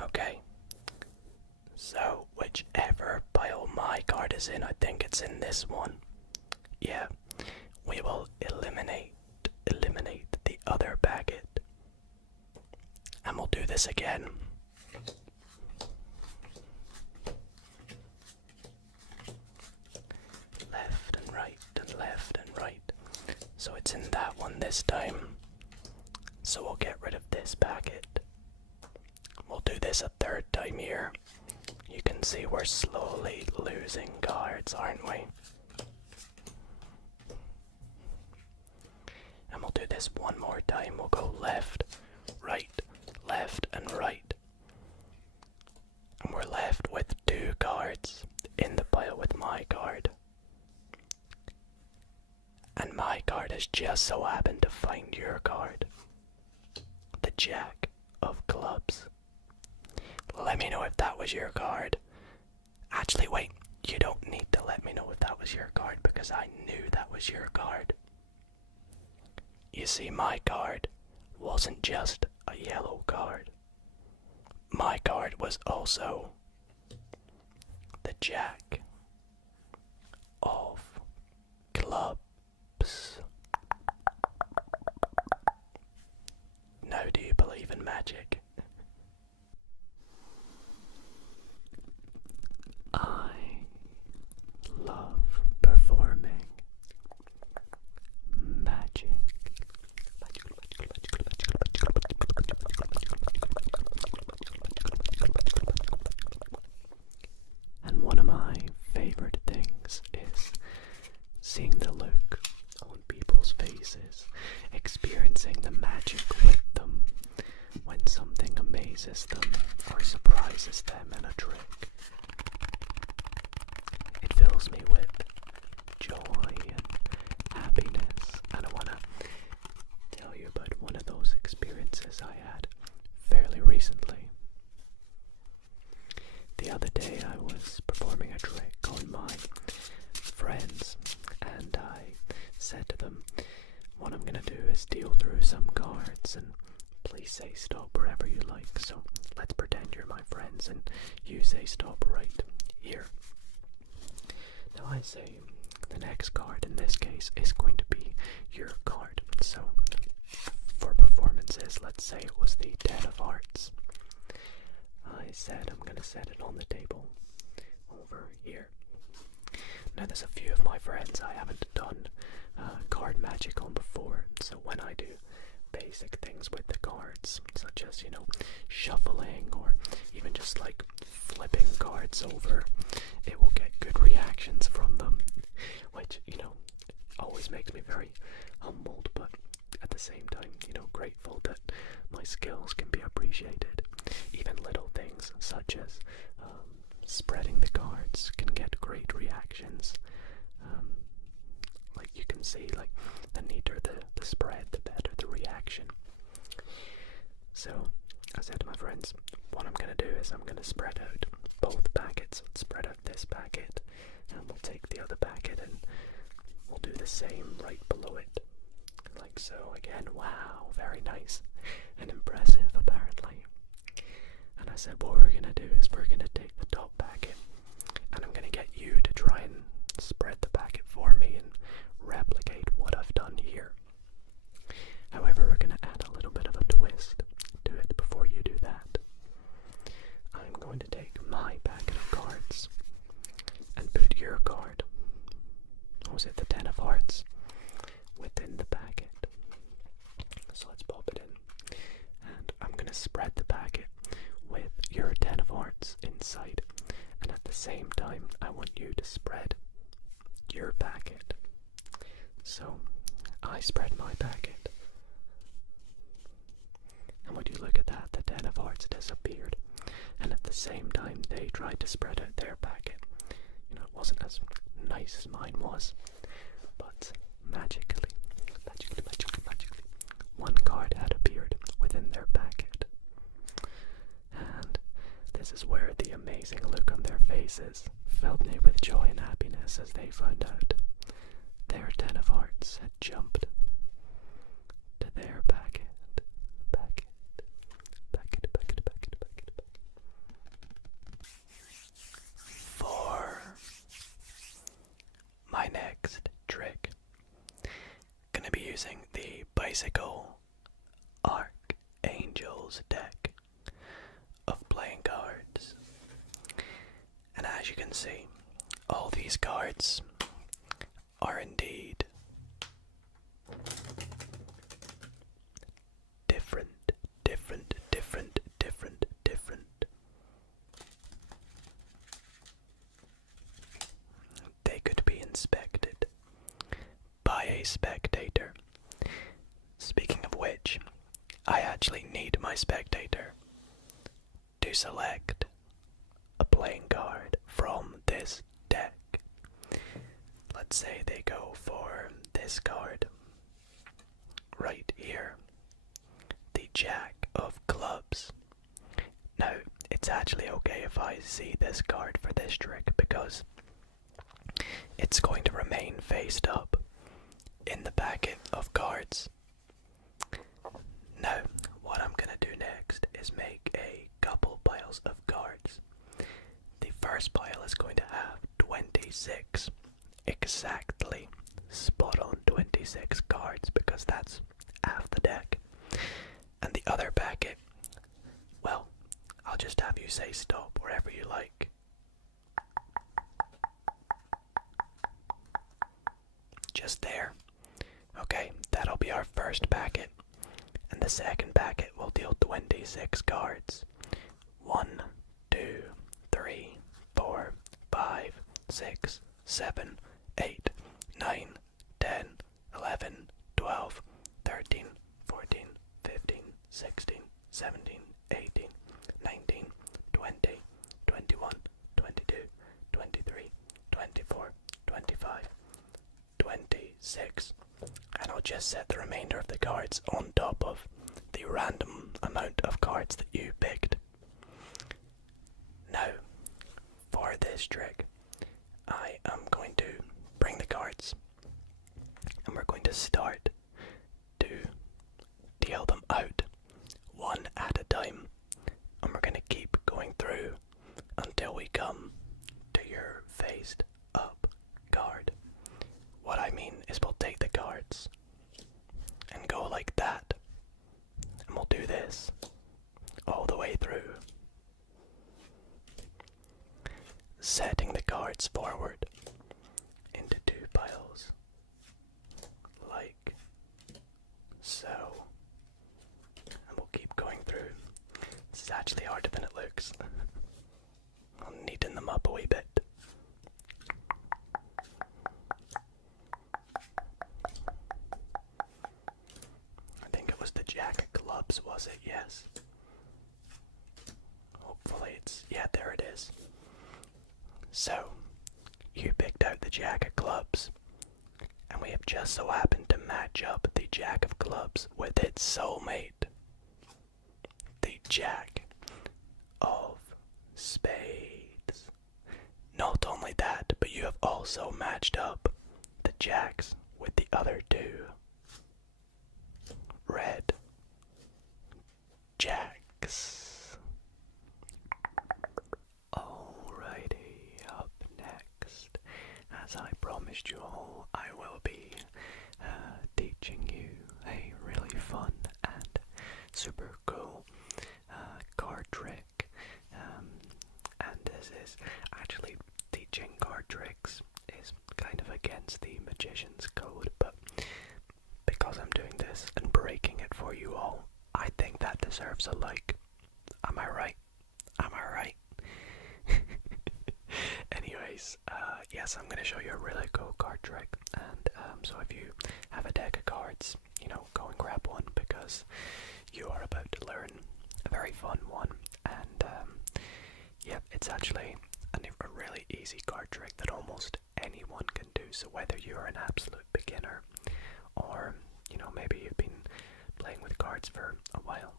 Okay, so whichever pile my card is in, I think it's in this one. Yeah, we will eliminate the other packet. And we'll do this again. Left and right and left and right. So it's in that one this time. So we'll get rid of this packet. We'll do this a 3rd time here. You can see we're slowly losing cards, aren't we? And we'll do this one more time. We'll go left, and right. And we're left with 2 cards in the pile with my card. And my card has just so happened to find your card. The Jack of Clubs. Let me know if that was your card. Actually, wait. You don't need to let me know if that was your card because I knew that was your card. You see, my card wasn't just a yellow card. My card was also the Jack of Clubs. Now, do you believe in magic? I love performing magic. And one of my I say the next card in this case is going to be your card. So for performances, let's say it was the 10 of hearts. I said I'm going to set it on the table over here. Now there's a few of my friends I haven't done card magic on before, so when I do basic things with the cards, such as, you know, shuffling or even just like flipping cards over, it will get good reactions from them, which, you know, always makes me very humbled, but at the same time, you know, grateful that my skills can be appreciated. Even little things such as spreading the cards can get great reactions. Like you can see, like the neater the spread, the better the reaction. So I said to my friends, what I'm going to do is I'm going to spread out both packets. Let's spread out this packet, and we'll take the other packet and we'll do the same right below it. Like so. Again, wow, very nice and impressive apparently. And I said what we're going to do is we're going to take the top packet, and I'm going to get you to try and spread the packet for me and replicate what I've done here. However, we're going to add a little bit of a twist to it before you do that. I'm going to take my packet of cards and put your card, what was it, the 10 of hearts, within the packet. So let's pop it in, and I'm going to spread the packet with your 10 of hearts inside, and at the same time I want you to spread your packet. So I spread my packet, and would you look at that, the 10 of hearts disappeared, and at the same time they tried to spread out their packet. You know, it wasn't as nice as mine was, but magically, one card had appeared within their packet. And this is where the amazing look on their faces filled me with joy and happiness as they found out their 10 of hearts had jumped to their packet. For my next trick, gonna be using the Bicycle Archangels deck of playing cards. And as you can see, all these cards are indeed different. They could be inspected by a spectator. Speaking of which, I actually need my spectator to select a playing card from this deck. Let's say they go for this card right here, the Jack of Clubs. Now, it's actually okay if I see this card for this trick because it's going to remain faced up in the packet of cards. Now, what I'm going to do next is make a couple piles of cards. The first pile is going to have 26, exactly spot on 26 cards, because that's half the deck. And the other packet, well, I'll just have you say stop wherever you like. Just there. Okay, that'll be our first packet. And the second packet will deal 26 cards. 1, 2, 3, 4, 5, 6, 7, 8, 9, 10, 11, 12, 13, 14, 15, 16, 17, 18, 19, 20, 21, 22, 23, 24, 25, 26. And I'll just set the remainder of the cards on top of the random amount of cards that you picked. Now, for this trick, I am going to bring the cards, and we're going to start to deal them out one at a time, and we're going to keep going through until we come to your faced up this forward into 2 piles, like so. And we'll keep going through. This is actually harder than it looks. I'm neaten them up a wee bit. I think it was the jack of clubs, was it? Yes. Hopefully it's, yeah, there it is. So, you picked out the jack of clubs, and we have just so happened to match up the jack of clubs with its soulmate, the jack of spades. Not only that, but you have also matched up the jacks with the other 2 red jacks. Alrighty, up next, as I promised you all, I will be teaching you a really fun and super cool card trick. And this is actually, teaching card tricks is kind of against the magician's code, but because I'm doing this and breaking it for you all, I think that deserves a like. Am I right? Am I right? Anyways, yes, I'm going to show you a really cool card trick, and so if you have a deck of cards, you know, go and grab one, because you are about to learn a very fun one. And yeah, it's actually a really easy card trick that almost anyone can do. So whether you're an absolute beginner, or you know, maybe you've been playing with cards for a while,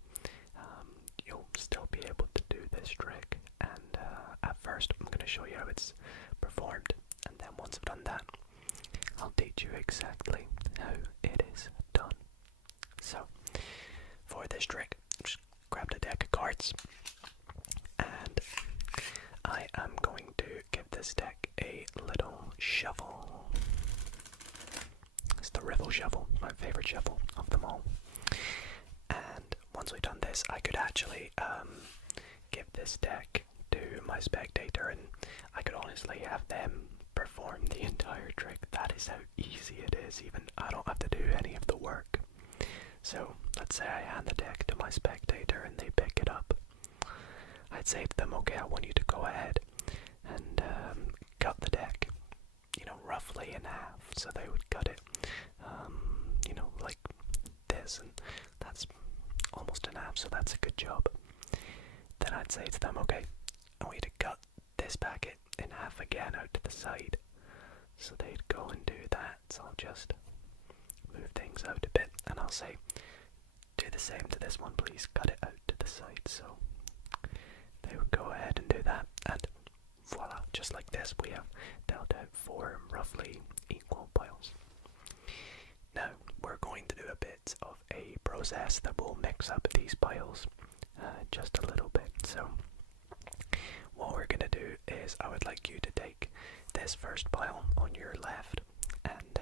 you'll still be able to do this trick. And at first I'm going to show you how it's performed, and then once I've done that, I'll teach you exactly how it is done. So for this trick, just grab the deck of cards, and I am going to give this deck a little shuffle. It's the Riffle Shuffle, my favorite shuffle of them all. And once we've done this, I could actually give this deck to my spectator, and I could honestly have them perform the entire trick. That is how easy it is. Even I don't have to do any of the work. So let's say I hand the deck to my spectator and they pick it up. I'd say to them, okay, I want you to go ahead and cut the deck, you know, roughly in half. So they would cut it, you know, like this, and that's almost in half, so that's a good job. Then I'd say to them, okay, I want you to cut this packet in half again out to the side. So they'd go and do that. So I'll just move things out a bit, and I'll say, do the same to this one, please, cut it out to the side. So they would go ahead and do that, and voila, just like this, we have dealt out 4 roughly equal piles. Now, we're going to do a bit of a process that will mix up these piles just a little bit. So, what we're going to do is, I would like you to take this first pile on your left and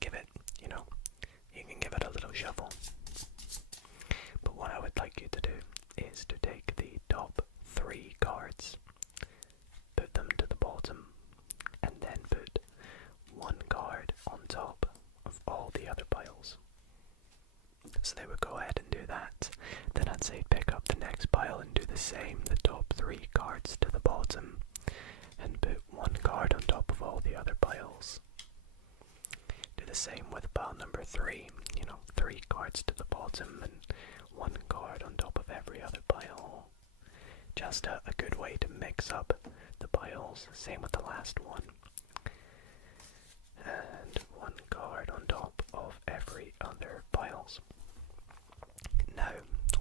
give it, you know, you can give it a little shuffle. But what I would like you to do is to take the top 3 cards, put them to the bottom, and then put 1 card on top of all the other piles. So they would go ahead and do that. Then I'd say pick up the next pile and do the same, the top 3 cards to the bottom, and put 1 card on top of all the other piles. Do the same with pile number 3, you know, 3 cards to the bottom and 1 card on top of every other pile. Just a good way to mix up the piles. Same with the last one. And 1 card on top of every other piles. Now,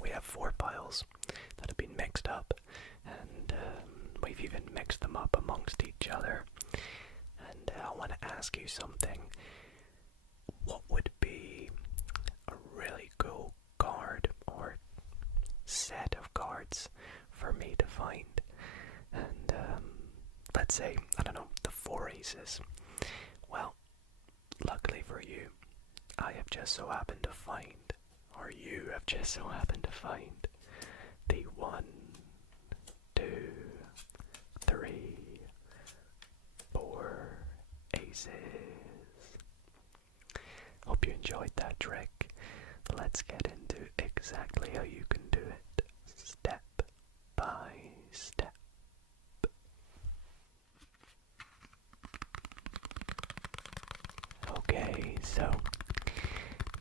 we have 4 piles that have been mixed up, and we've even mixed them up amongst each other. And I want to ask you something. What would be a really cool card or set of cards for me to find? And let's say, I don't know, the 4 aces. Well, luckily for you, I have just so happened to find, or you have just so happened to find, the 1, 2, 3, hope you enjoyed that trick. Let's get into exactly how you can do it, step by step. Okay, so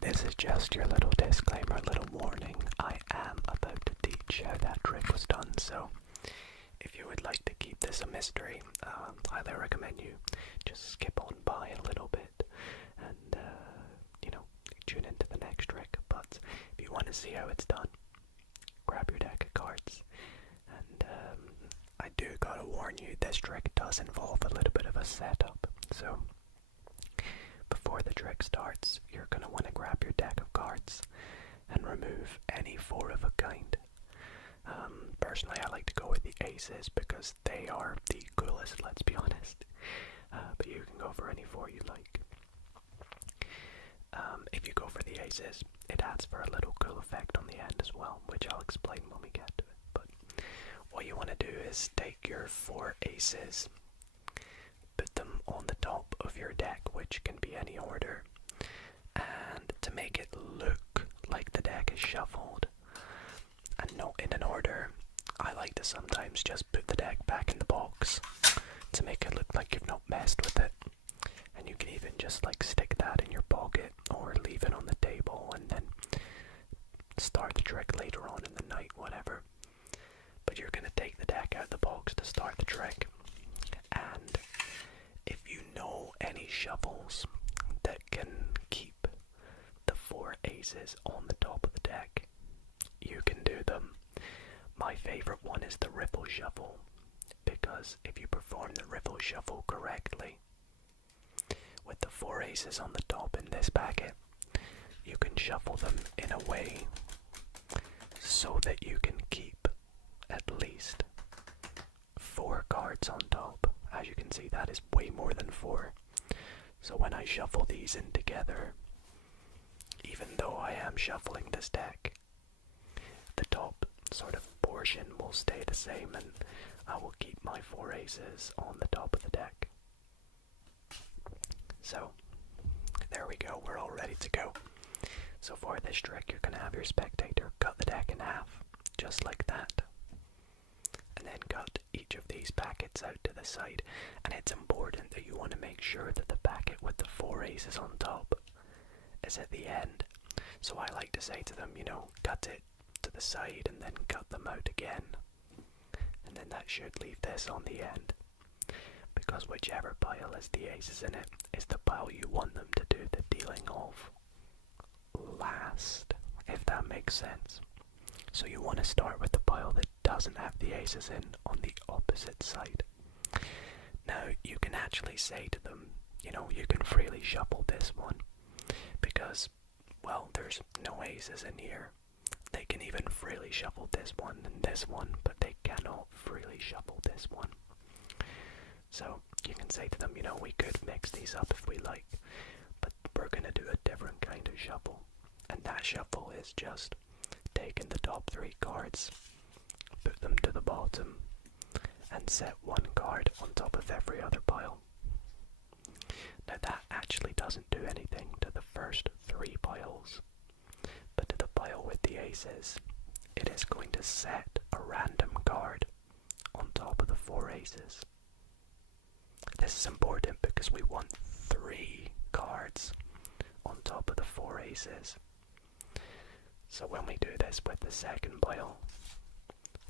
this is just your little disclaimer, little warning. I am about to teach how that trick was done, so if you would like to keep this a mystery, I highly recommend you just skip on by a little bit and, tune into the next trick. But if you want to see how it's done, grab your deck of cards. And I do gotta warn you, this trick does involve a little bit of a setup. So before the trick starts, you're gonna want to grab your deck of cards and remove any four of a kind. Personally, I like to go with the aces because they are the coolest, let's be honest. But you can go for any four you like. If you go for the aces, it adds for a little cool effect on the end as well, which I'll explain when we get to it. But what you want to do is take your four aces, put them on the top of your deck, which can be any order, and to make it look like the deck is shuffled and not in an order, I like to sometimes just put the deck back in the box to make it look like you've not messed with it. And you can even just like stick that in your pocket or leave it on the table and then start the trick later on in the night, whatever. But you're going to take the deck out of the box to start the trick. And if you know any shuffles that can keep the four aces on the top of the deck, you can do them. My favorite one is the riffle shuffle, because if you perform the riffle shuffle correctly, with the four aces on the top in this packet, you can shuffle them in a way so that you can keep at least four cards on top. As you can see, that is way more than four. So when I shuffle these in together, even though I am shuffling this deck, the top sort of portion will stay the same and I will keep my four aces on the top of the deck. So, there we go, we're all ready to go. So for this trick, you're going to have your spectator cut the deck in half, just like that. And then cut each of these packets out to the side. And it's important that you want to make sure that the packet with the four aces on top is at the end. So I like to say to them, cut it to the side and then cut them out again. And then that should leave this on the end. Because whichever pile has the aces in it is the pile you want them to do the dealing of last, if that makes sense. So you want to start with the pile that doesn't have the aces in on the opposite side. Now you can actually say to them, you can freely shuffle this one because, well, there's no aces in here. They can even freely shuffle this one and this one, but they cannot freely shuffle this one. So you can say to them, we could mix these up if we like, but we're going to do a different kind of shuffle. And that shuffle is just taking the top three cards, put them to the bottom, and set one card on top of every other pile. Now that actually doesn't do anything to the first three piles, but to the pile with the aces, it is going to set a random card on top of the four aces. This is important because we want three cards on top of the four aces. So when we do this with the second pile,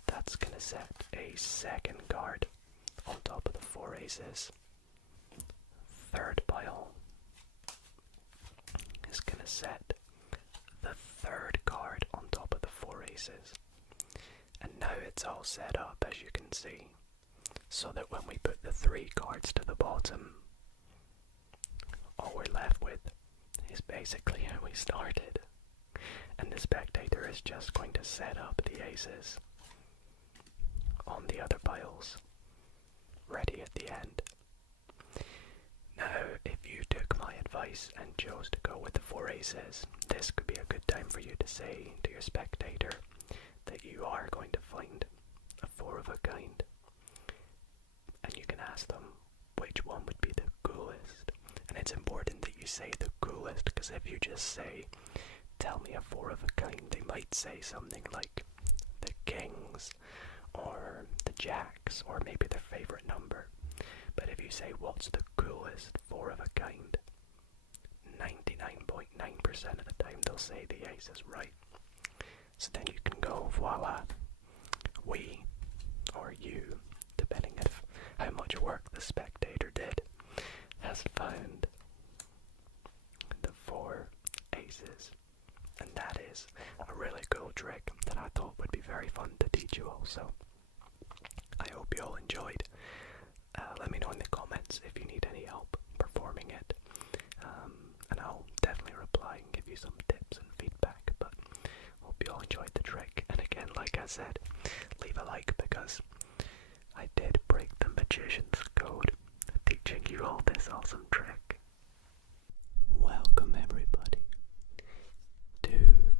that's going to set a second card on top of the four aces. Third pile is going to set the third card on top of the four aces. And now it's all set up, as you can see, so that when we put the three cards to the bottom, all we're left with is basically how we started. And the spectator is just going to set up the aces on the other piles, ready at the end. Now, if you took my advice and chose to go with the four aces, this could be a good time for you to say to your spectator that you are going to find a four of a kind. And you can ask them which one would be the coolest. And it's important that you say the coolest, because because if you just say, tell me a 4 of a kind, they might say something like the kings or the jacks or maybe their favorite number. But if you say, what's the coolest 4 of a kind, 99.9% of the time they'll say the ace is right. So then you can go, voila, we or you, depending on how much work the spectator did, has found the 4 aces. And that is a really cool trick that I thought would be very fun to teach you all. So I hope you all enjoyed. Let me know in the comments if you need any help performing it. And I'll definitely reply and give you some tips and feedback. But hope you all enjoyed the trick. And again, like I said, leave a like because I did break the magician's code teaching you all this awesome trick. Welcome everybody to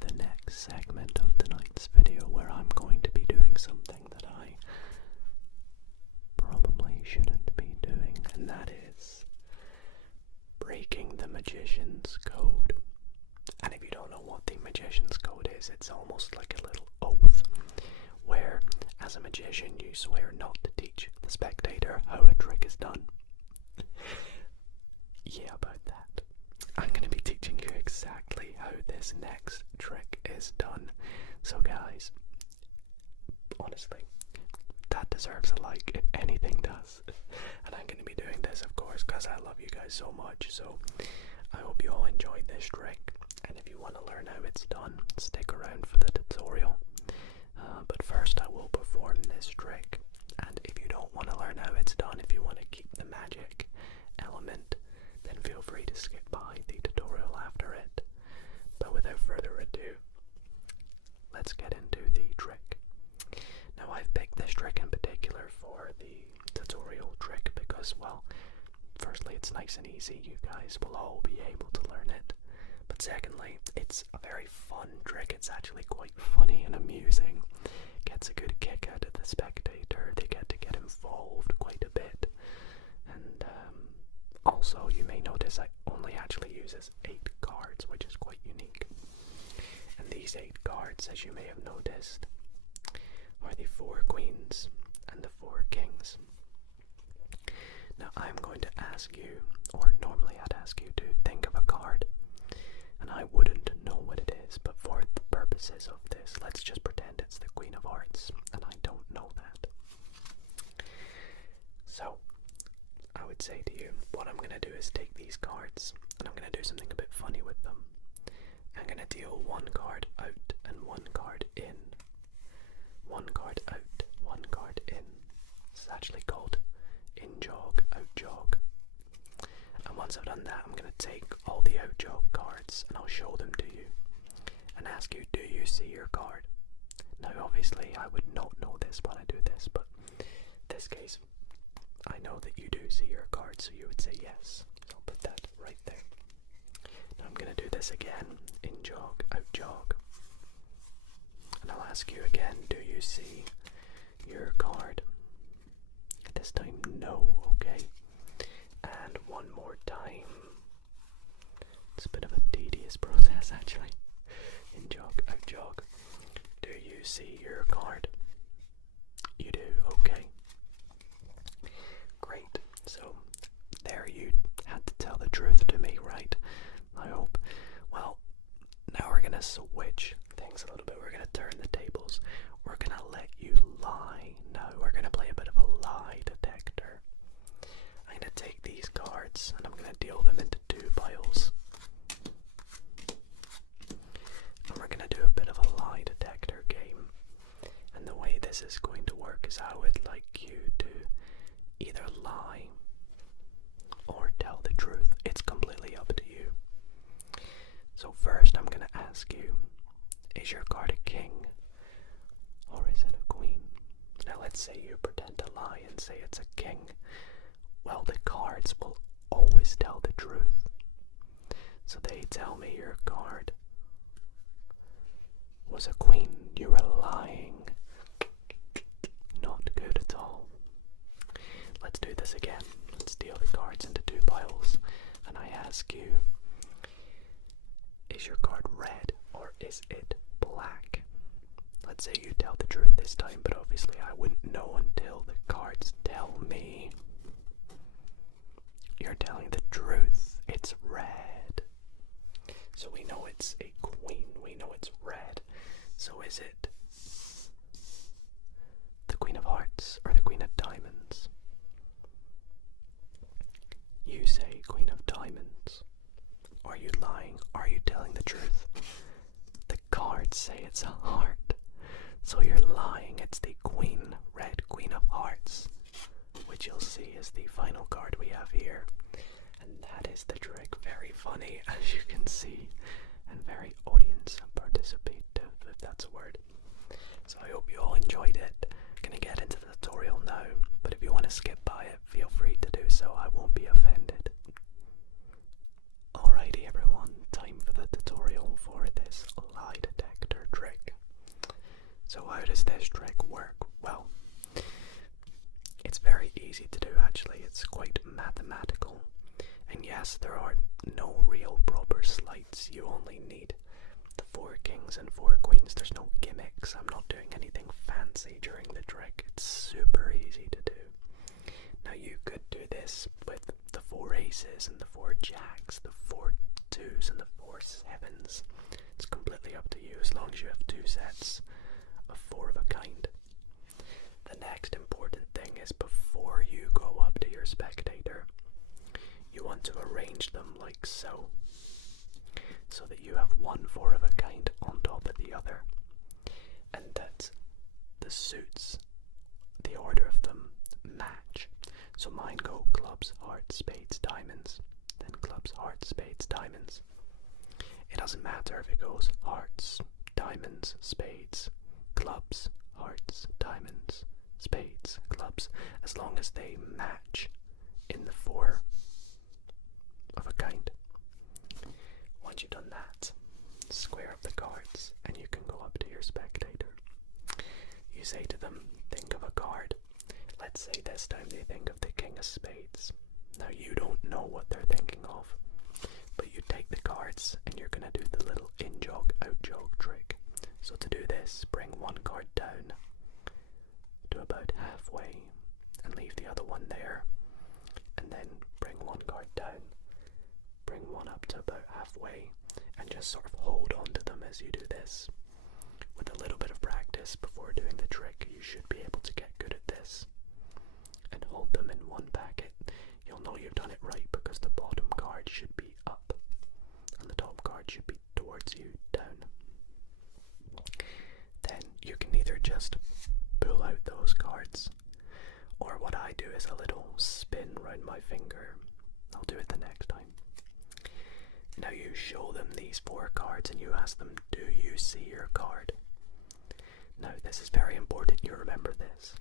the next segment of tonight's video, where I'm going to be doing something that I probably shouldn't be doing, and that is breaking the magician's code. And if you don't know what the magician's code is, it's almost like a little oath where, as a magician, you swear not to teach the spectator how a trick is done. Yeah, about that. I'm going to be teaching you exactly how this next trick is done. So guys, honestly, that deserves a like if anything does. And I'm going to be doing this, of course, because I love you guys so much. So I hope you all enjoyed this trick. And if you want to learn how it's done, stick around for the tutorial. But first I will perform this trick. And if you don't want to learn how it's done, if you want to keep the magic element, then feel free to skip by the tutorial after it. But without further ado, let's get into the trick. Now I've picked this trick in particular for the tutorial trick because, well, firstly it's nice and easy, you guys will all be able to learn it. But secondly, it's a very fun trick. It's actually quite funny and amusing. Gets a good kick out of the spectator. They get to get involved quite a bit. And also, you may notice I only actually uses 8 cards, which is quite unique. And these 8 cards, as you may have noticed, are the 4 queens and the 4 kings. Now I'm going to ask you, or normally I'd ask you to think of a card, and I wouldn't know what it is, but for the purposes of this, let's just pretend it's the Queen of Hearts, and I don't know that. So, I would say to you, what I'm going to do is take these cards, and I'm going to do something a bit funny with them. I'm going to deal 1 card out and 1 card in. 1 card out, 1 card in. It's actually called in jog, out jog. And once I've done that, I'm going to take all the out jog cards and I'll show them to you and ask you, do you see your card? Now obviously I would not know this when I do this, but in this case I know that you do see your card, so you would say yes. So I'll put that right there. Now I'm going to do this again, in jog, out jog. And I'll ask you again, do you see your card? This time, no, okay? And one more time. It's a bit of a tedious process, actually. In jog, out jog. Do you see your card? You do, okay. Great. So, there you had to tell the truth to me, right? I hope. Well, now we're going to switch things a little bit. We're going to turn the tables. We're going to let you lie. Now we're going to play a bit of a lie detector. I'm going to take these cards and I'm going to deal them into 2 piles. And we're going to do a bit of a lie detector game. And the way this is going to work is I would like you to either lie or tell the truth. It's completely up to you. So first I'm going to ask you, is your card a king or is it a queen? Now let's say you pretend to lie and say it's a king. Well, the cards will always tell the truth. So they tell me your card was a queen. You were lying. Not good at all. Let's do this again. Let's deal the cards into 2 piles. And I ask you, Is your card red or is it black? Let's say you tell the truth this time, but obviously I wouldn't know until the cards tell me. You're telling the truth. It's red. So we know it's a queen. We know it's red. So is it the Queen of Hearts or the Queen of Diamonds? You say Queen of Diamonds. Are you lying? Are you telling the truth? The cards say it's a heart. So you're lying. It's the Queen, red Queen of Hearts, which you'll see is the final card we have here. And that is the trick. Very funny, as you can see, and very audience participative, if that's a word. So I hope you all enjoyed it. Gonna get into the tutorial now, but if you want to skip by it, feel free to do so. I won't be offended. Alrighty everyone, time for the tutorial for this lie detector trick. So how does this trick work? Well, it's very easy to do actually. It's quite mathematical. And yes, there are no real proper sleights. You only need the 4 kings and 4 queens. There's no gimmicks. I'm not doing anything fancy during the trick. It's super easy to do. Now you could do this with the 4 aces and the 4 jacks, the 4 twos and the 4 sevens. It's completely up to you as long as you have 2 sets of 4 of a kind. The next important thing is before you go up to your spectator, you want to arrange them like so that you have 1 4 of a kind on top of the other, and that the suits, the order of them, match. So mine go clubs, hearts, spades, diamonds, then clubs, hearts, spades, diamonds. It doesn't matter if it goes hearts, diamonds, spades, clubs, hearts, diamonds, spades, clubs, as long as they match in the 4 of a kind. Once you've done that, square up the cards and you can go up to your spectator. You say to them, think of a card. Let's say this time they think of the King of Spades. Now you don't know what they're thinking of, but you take the cards and you're going to do the little in-jog, out-jog trick. So to do this, bring 1 card down to about halfway and leave the other one there, and then bring 1 card down, bring 1 up to about halfway, and just sort of hold on to them as you do this. With a little bit of practice before doing the trick, you should be able to get good at this. And hold them in 1 packet. You'll know you've done it right because the bottom card should be up and the top card should be towards you, down. Then you can either just pull out those cards, or what I do is a little spin round my finger. I'll do it the next time. Now you show them these 4 cards and you ask them, do you see your card? Now this is very important you remember this.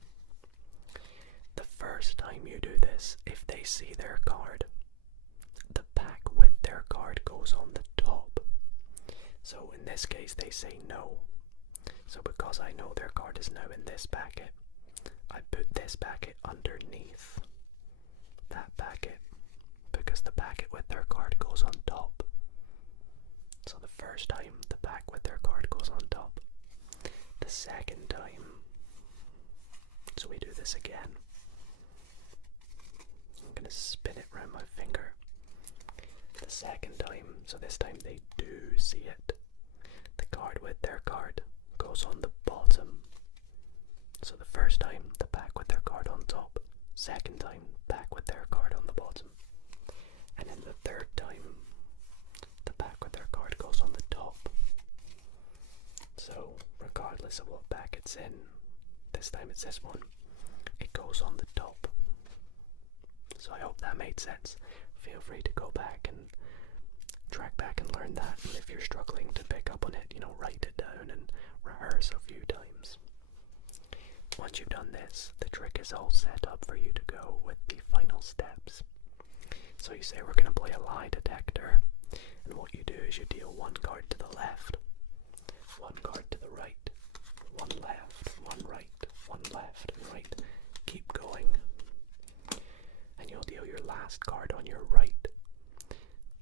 The first time you do this, if they see their card, the pack with their card goes on the top. So in this case they say no. So because I know their card is now in this packet, I put this packet underneath that packet, because the packet with their card goes on top. So the first time the pack with their card goes on top. The second time, so we do this again. I'm going to spin it around my finger. The second time, so this time they do see it. The card with their card goes on the bottom. So the first time, the pack with their card on top. Second time, pack with their card on the bottom. And then the third time, the pack with their card goes on the top. So regardless of what pack it's in, this time it's this one, it goes on the top. So I hope that made sense. Feel free to go back and track back and learn that, and if you're struggling to pick up on it, write it down and rehearse a few times. Once you've done this, the trick is all set up for you to go with the final steps. So you say we're going to play a lie detector, and what you do is you deal 1 card to the left, 1 card to the right, 1 left, 1 right, 1 left, and right. Keep going, and you'll deal your last card on your right.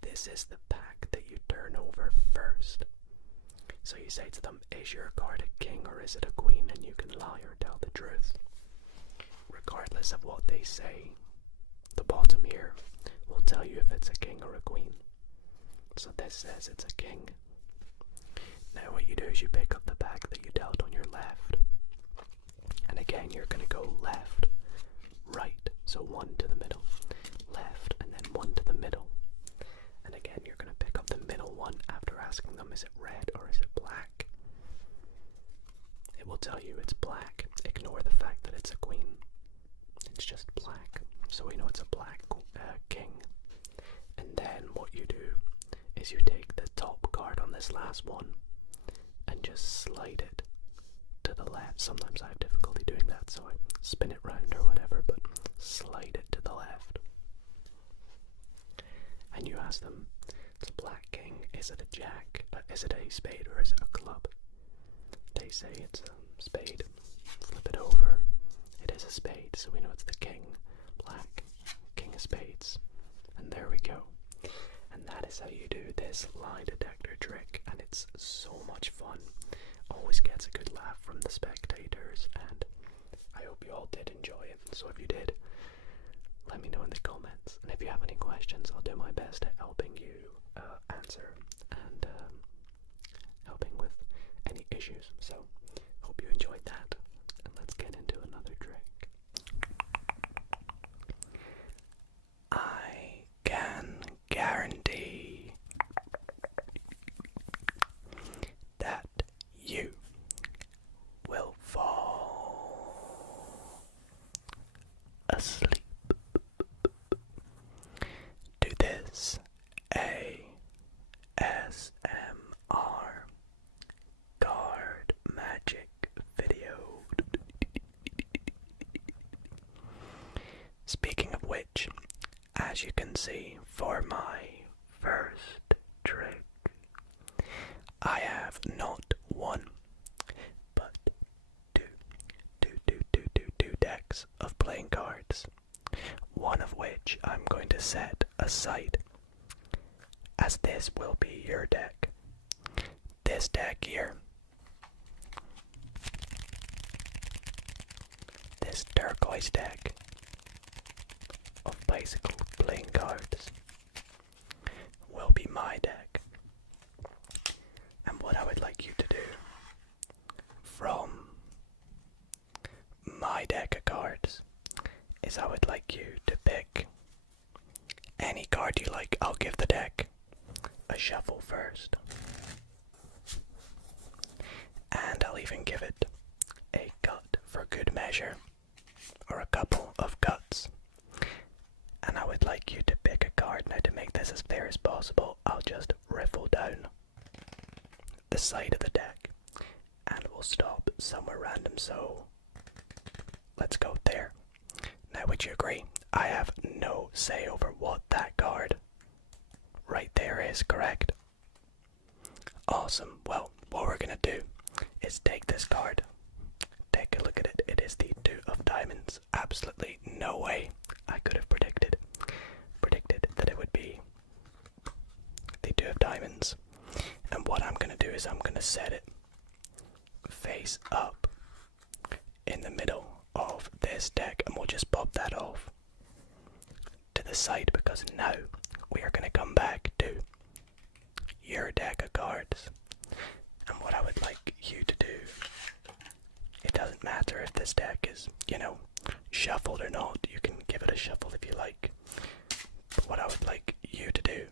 This is the pack that you turn over first. So you say to them, is your card a king or is it a queen? And you can lie or tell the truth. Regardless of what they say, the bottom here will tell you if it's a king or a queen. So this says it's a king. Now what you do is you pick up the pack that you dealt on your left. And again, you're going to go left, right. So one to the middle, left, and then one to the middle. And again, you're going to pick up the middle one after asking them, is it red or is it black? It will tell you it's black. Ignore the fact that it's a queen. It's just black. So we know it's a black king. And then what you do is you take the top card on this last one and just slide it to the left. Sometimes I have difficulty doing that, so I spin it round or whatever, but slide it to the left. And you ask them, it's a black king, is it a jack, is it a spade or is it a club? They say it's a spade. Flip it over, it is a spade, so we know it's the king, black, king of spades. And there we go. And that is how you do this lie detector trick, and it's so much fun. Always gets a good laugh from the spectators, and I hope you all did enjoy it. So if you did, let me know in the comments. And if you have any questions, I'll do my best at helping you answer and helping with any issues. So hope you enjoyed that, and let's get into another trick. I can guarantee that you will fall asleep to this ASMR card magic video. Speaking of which, as you can see, for my first trick, I have not one, but two decks of playing cards, one of which I'm going to set aside, as this will be your deck. This deck here, this turquoise deck of bicycle playing cards, will be my deck. And what I would like you to do from my deck of cards is I would like you to pick any card you like. I'll give the deck a shuffle first, and I'll even give it a cut for good measure, or a couple of cuts. And I would like you to pick a card. Now, to make this as fair as possible, I'll just riffle down the side of the deck, and we'll stop somewhere random. So let's go there. Now, would you agree I have no say over what that card right there is, correct? Awesome. Well, what we're gonna do is take this card, take a look at it. It is the Two of Diamonds. Absolutely no way I could have predicted that it would be the Two of Diamonds. And what I'm gonna do is I'm gonna set it face up in the middle of this deck, and we'll just pop that off to the side, because now we are going to come back to your deck of cards. And what I would like you to do, it doesn't matter if this deck is, shuffled or not, you can give it a shuffle if you like, but what I would like you to do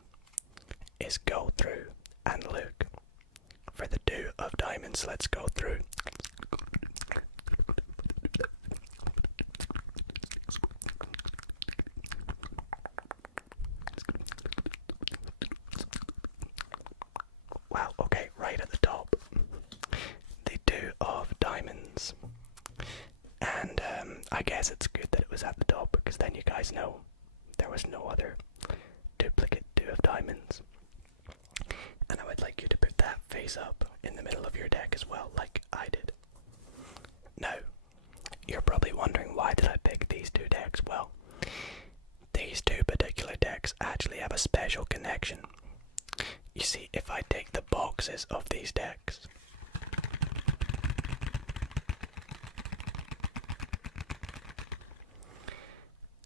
is go through and look for the Two of Diamonds. Let's go through. Wow, okay, right at the top, the Two of Diamonds. And I guess it's good that it was at the top, because then you guys know there was no other duplicate Two of Diamonds. And I would like you to put that face up in the middle of your deck as well, like I did. Now, you're probably wondering, why did I pick these two decks? Well, these two particular decks actually have a special connection. You see if I take the boxes of these decks.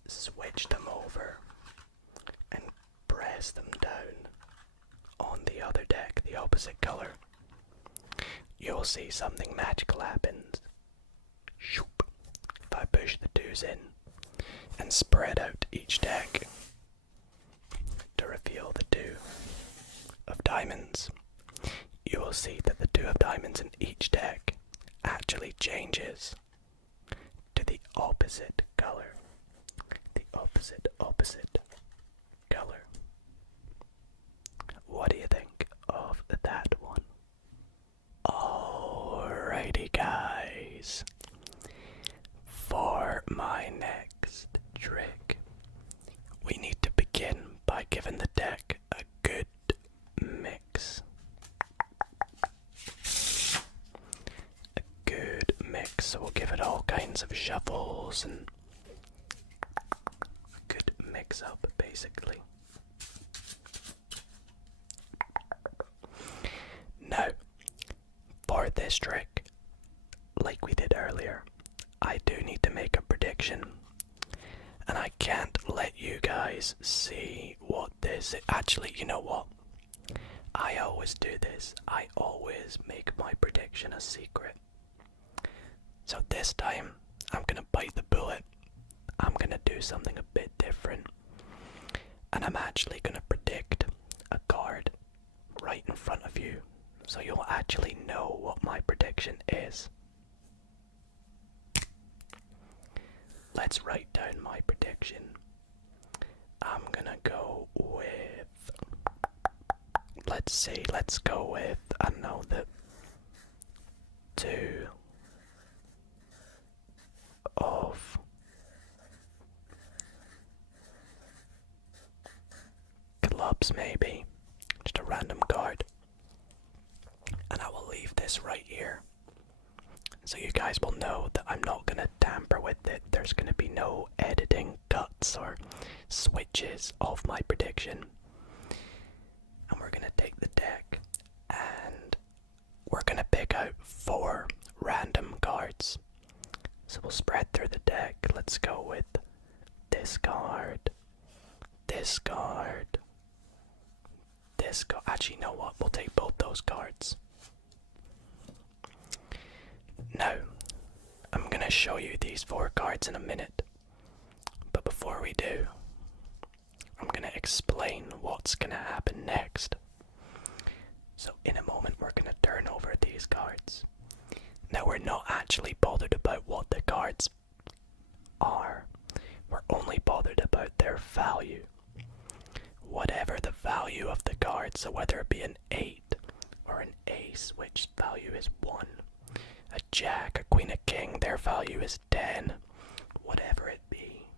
Switch them over and press them down on the other deck, the opposite color. You'll see something magical happens. Shoop. If I push the 2s in and spread out each deck to reveal the 2 of diamonds, you will see that the 2 of diamonds in each deck actually changes to the opposite color. The opposite color. What do you think of that one? Alrighty guys, for my next trick, we need to begin by giving the deck a good mix. A good mix, so we'll give it all kinds of shuffles and a good mix up basically. Now, for this trick, like we did earlier, I do need to make a prediction, and I can't let you guys see what this is. Actually, you know what? I always do this. I always make my prediction a secret. So this time, I'm gonna bite the bullet. I'm gonna do something a bit different, and I'm actually gonna predict a card right in front of you, so you'll actually know what my prediction is. Let's write down my prediction. I'm gonna go with, let's go with, I know that 2 of clubs, maybe. Just a random card. And I will leave this right here, so you guys will know that I'm not going to tamper with it. There's going to be no editing, cuts, or switches of my prediction. And we're going to take the deck and we're going to pick out 4 random cards. So we'll spread through the deck. Let's go with this card, this card, this card. Actually, you know what? We'll take both those cards. Now, I'm going to show you these 4 cards in a minute, but before we do, I'm going to explain what's going to happen next. So in a moment, we're going to turn over these cards. Now, we're not actually bothered about what the cards are. We're only bothered about their value. Whatever the value of the card, so whether it be an 8 or an ace, which value is 1, a jack, a queen, a king, their value is 10. Whatever it be,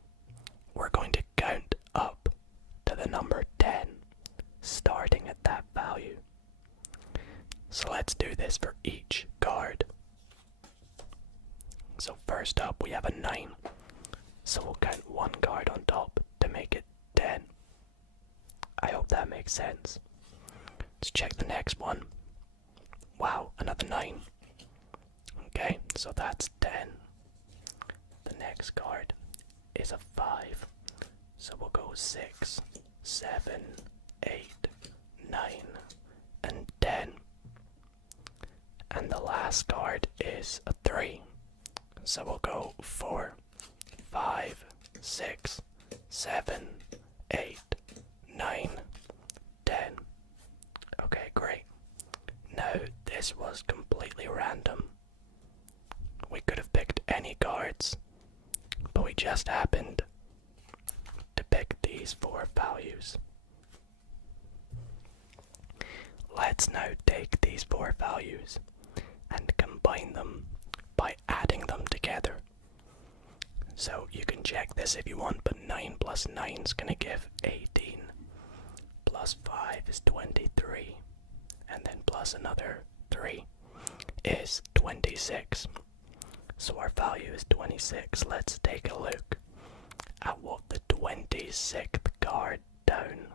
we're going to count up to the number 10, starting at that value. So let's do this for each card. So first up, we have a 9. So we'll count 1 card on top to make it 10. I hope that makes sense. Let's check the next one. Wow, another 9. Okay, so that's 10. The next card is a 5. So we'll go 6, 7, 8, 9, and 10. And the last card is a 3. So we'll go 4, 5, 6, 7, 8, 9, 10. Okay, great. Now, this was completely random. We could have picked any cards, but we just happened to pick these 4 values. Let's now take these 4 values and combine them by adding them together. So you can check this if you want, but 9 plus 9 is going to give 18. Plus 5 is 23. And then plus another 3 is 26. So our value is 26. Let's take a look at what the 26th card down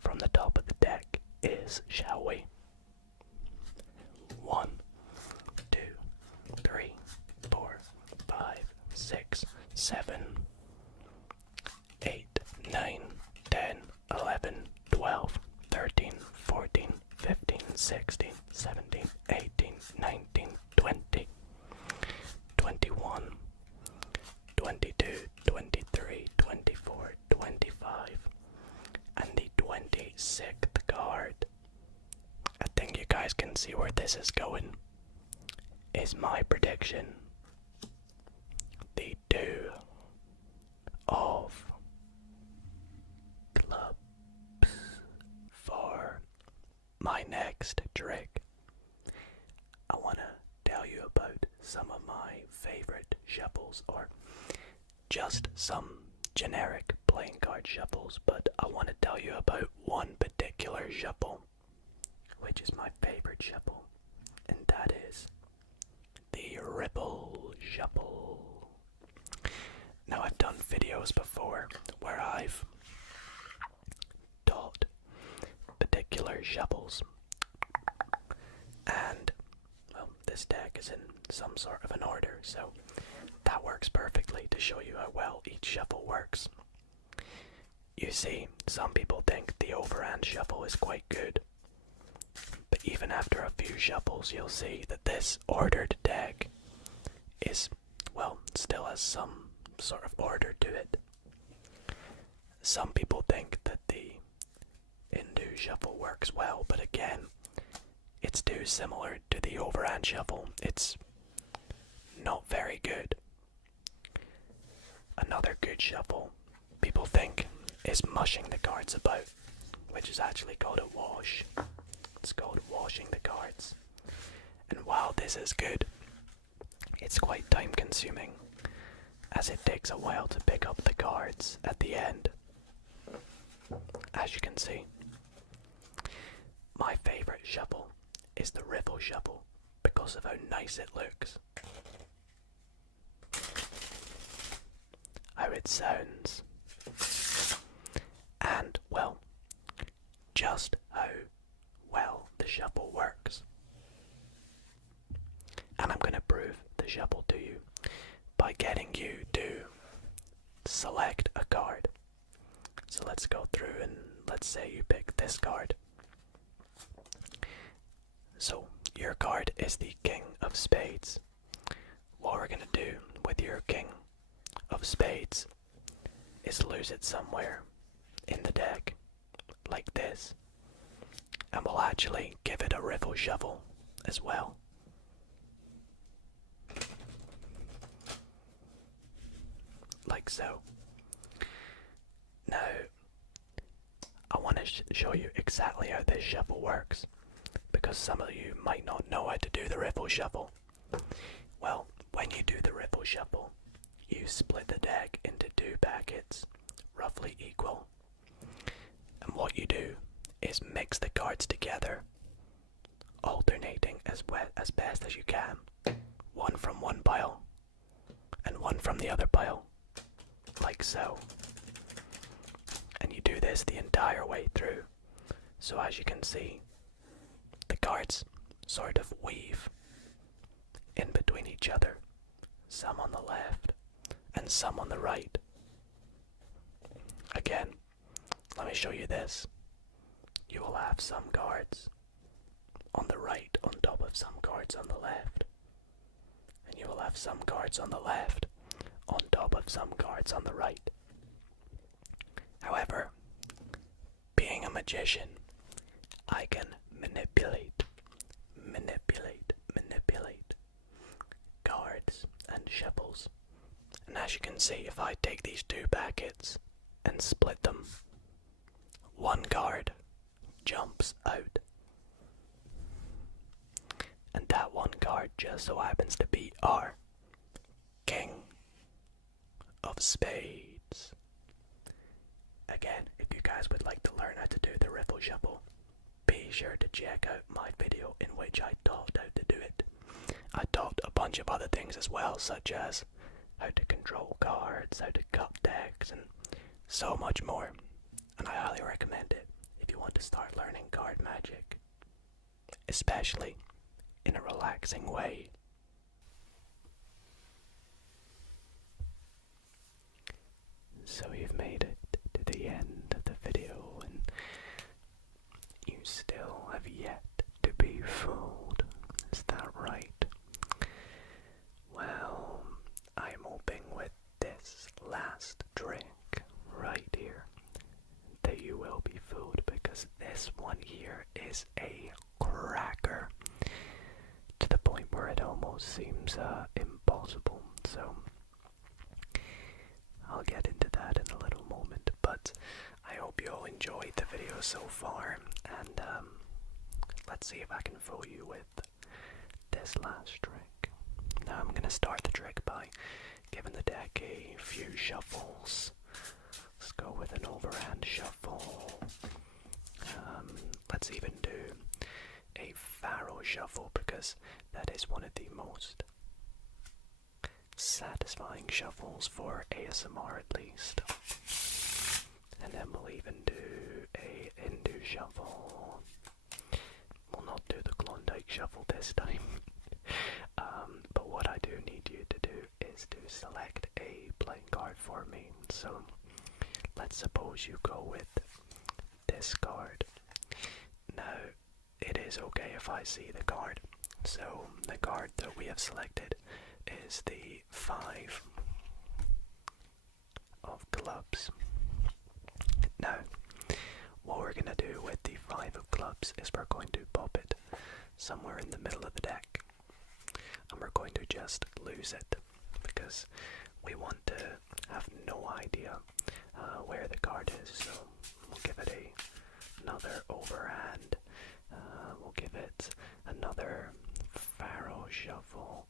from the top of the deck is. this, shall we? 1, 2, 3, 4, 5, 6, 7, 8, 9, 10, 11, 12, 13, 14, 15, 16, 17, 18, 19, 20, 21, 22, 23, 24, 25, and the 26th card. I think you guys can see where this is going. Is my prediction the 2 of clubs. For my next trick, I want to tell you about some of my favorite shuffles, or just some generic playing card shuffles, but I want to tell you about one particular shuffle, which is my favorite shuffle, and that is the Ripple Shuffle. Now, I've done videos before where I've taught particular shuffles, and, well, this deck is in some sort of an order, so that works perfectly to show you how well each shuffle works. You see, some people think the overhand shuffle is quite good, but even after a few shuffles, you'll see that this ordered deck is, well, still has some sort of order to it. Some people think that the Hindu shuffle works well, but again, it's too similar to the overhand shuffle. It's not very good. Another good shuffle people think is mushing the cards about, which is actually called a wash. It's called washing the cards. And while this is good, it's quite time consuming, as it takes a while to pick up the cards at the end. As you can see, my favorite shuffle is the Ripple Shuffle because of how nice it looks, how it sounds, and, well, just how well the shuffle works. And I'm going to prove the shuffle to you by getting you to select a card. So let's go through, and let's say you pick this card. So your card is the King of Spades. What we're going to do with your King of Spades is lose it somewhere in the deck, like this, and we'll actually give it a Ripple Shuffle as well. Like so. Now, I want to show you exactly how this shuffle works, because some of you might not know how to do the Ripple Shuffle. Well, when you do the Ripple Shuffle, you split the deck into 2 packets, roughly equal. And what you do is mix the cards together, alternating as best as you can. One from one pile, and one from the other pile, like so. And you do this the entire way through. So as you can see, the cards sort of weave in between each other, some on the left and some on the right. Again, let me show you this. You will have some cards on the right on top of some cards on the left, and you will have some cards on the left on top of some cards on the right. However, being a magician, I can manipulate cards and shuffles. And as you can see, if I take these 2 packets and split them, one card jumps out. And that one card just so happens to be our King of Spades. Again, if you guys would like to learn how to do the Ripple Shuffle, be sure to check out my video in which I taught how to do it. I taught a bunch of other things as well, such as how to control cards, how to cut decks, and so much more. And I highly recommend it if you want to start learning card magic, especially in a relaxing way. So you've made it to the end of the video and you still have yet to be fooled. Is that right? Well, I'm hoping with this last trick right here that you will be fooled, because this one here is a cracker to the point where it almost seems impossible. So I'll get into that in a little moment, but I hope you all enjoyed the video so far, and let's see if I can fool you with this last trick. Now I'm going to start the trick by giving the deck a few shuffles. Let's go with an overhand shuffle. Let's even do a faro shuffle, because that is one of the most satisfying shuffles for ASMR at least. And then we'll even do a Hindu shuffle. We'll not do the Klondike shuffle this time. But what I do need you to do is to select a playing card for me. So let's suppose you go with this card. Now, it is okay if I see the card. So the card that we have selected is the 5 of clubs. Now, what we're going to do with the 5 of clubs is we're going to pop it somewhere in the middle of the deck. And we're going to just lose it, because we want to have no idea where the card is. So we'll give it another overhand. We'll give it another faro shuffle.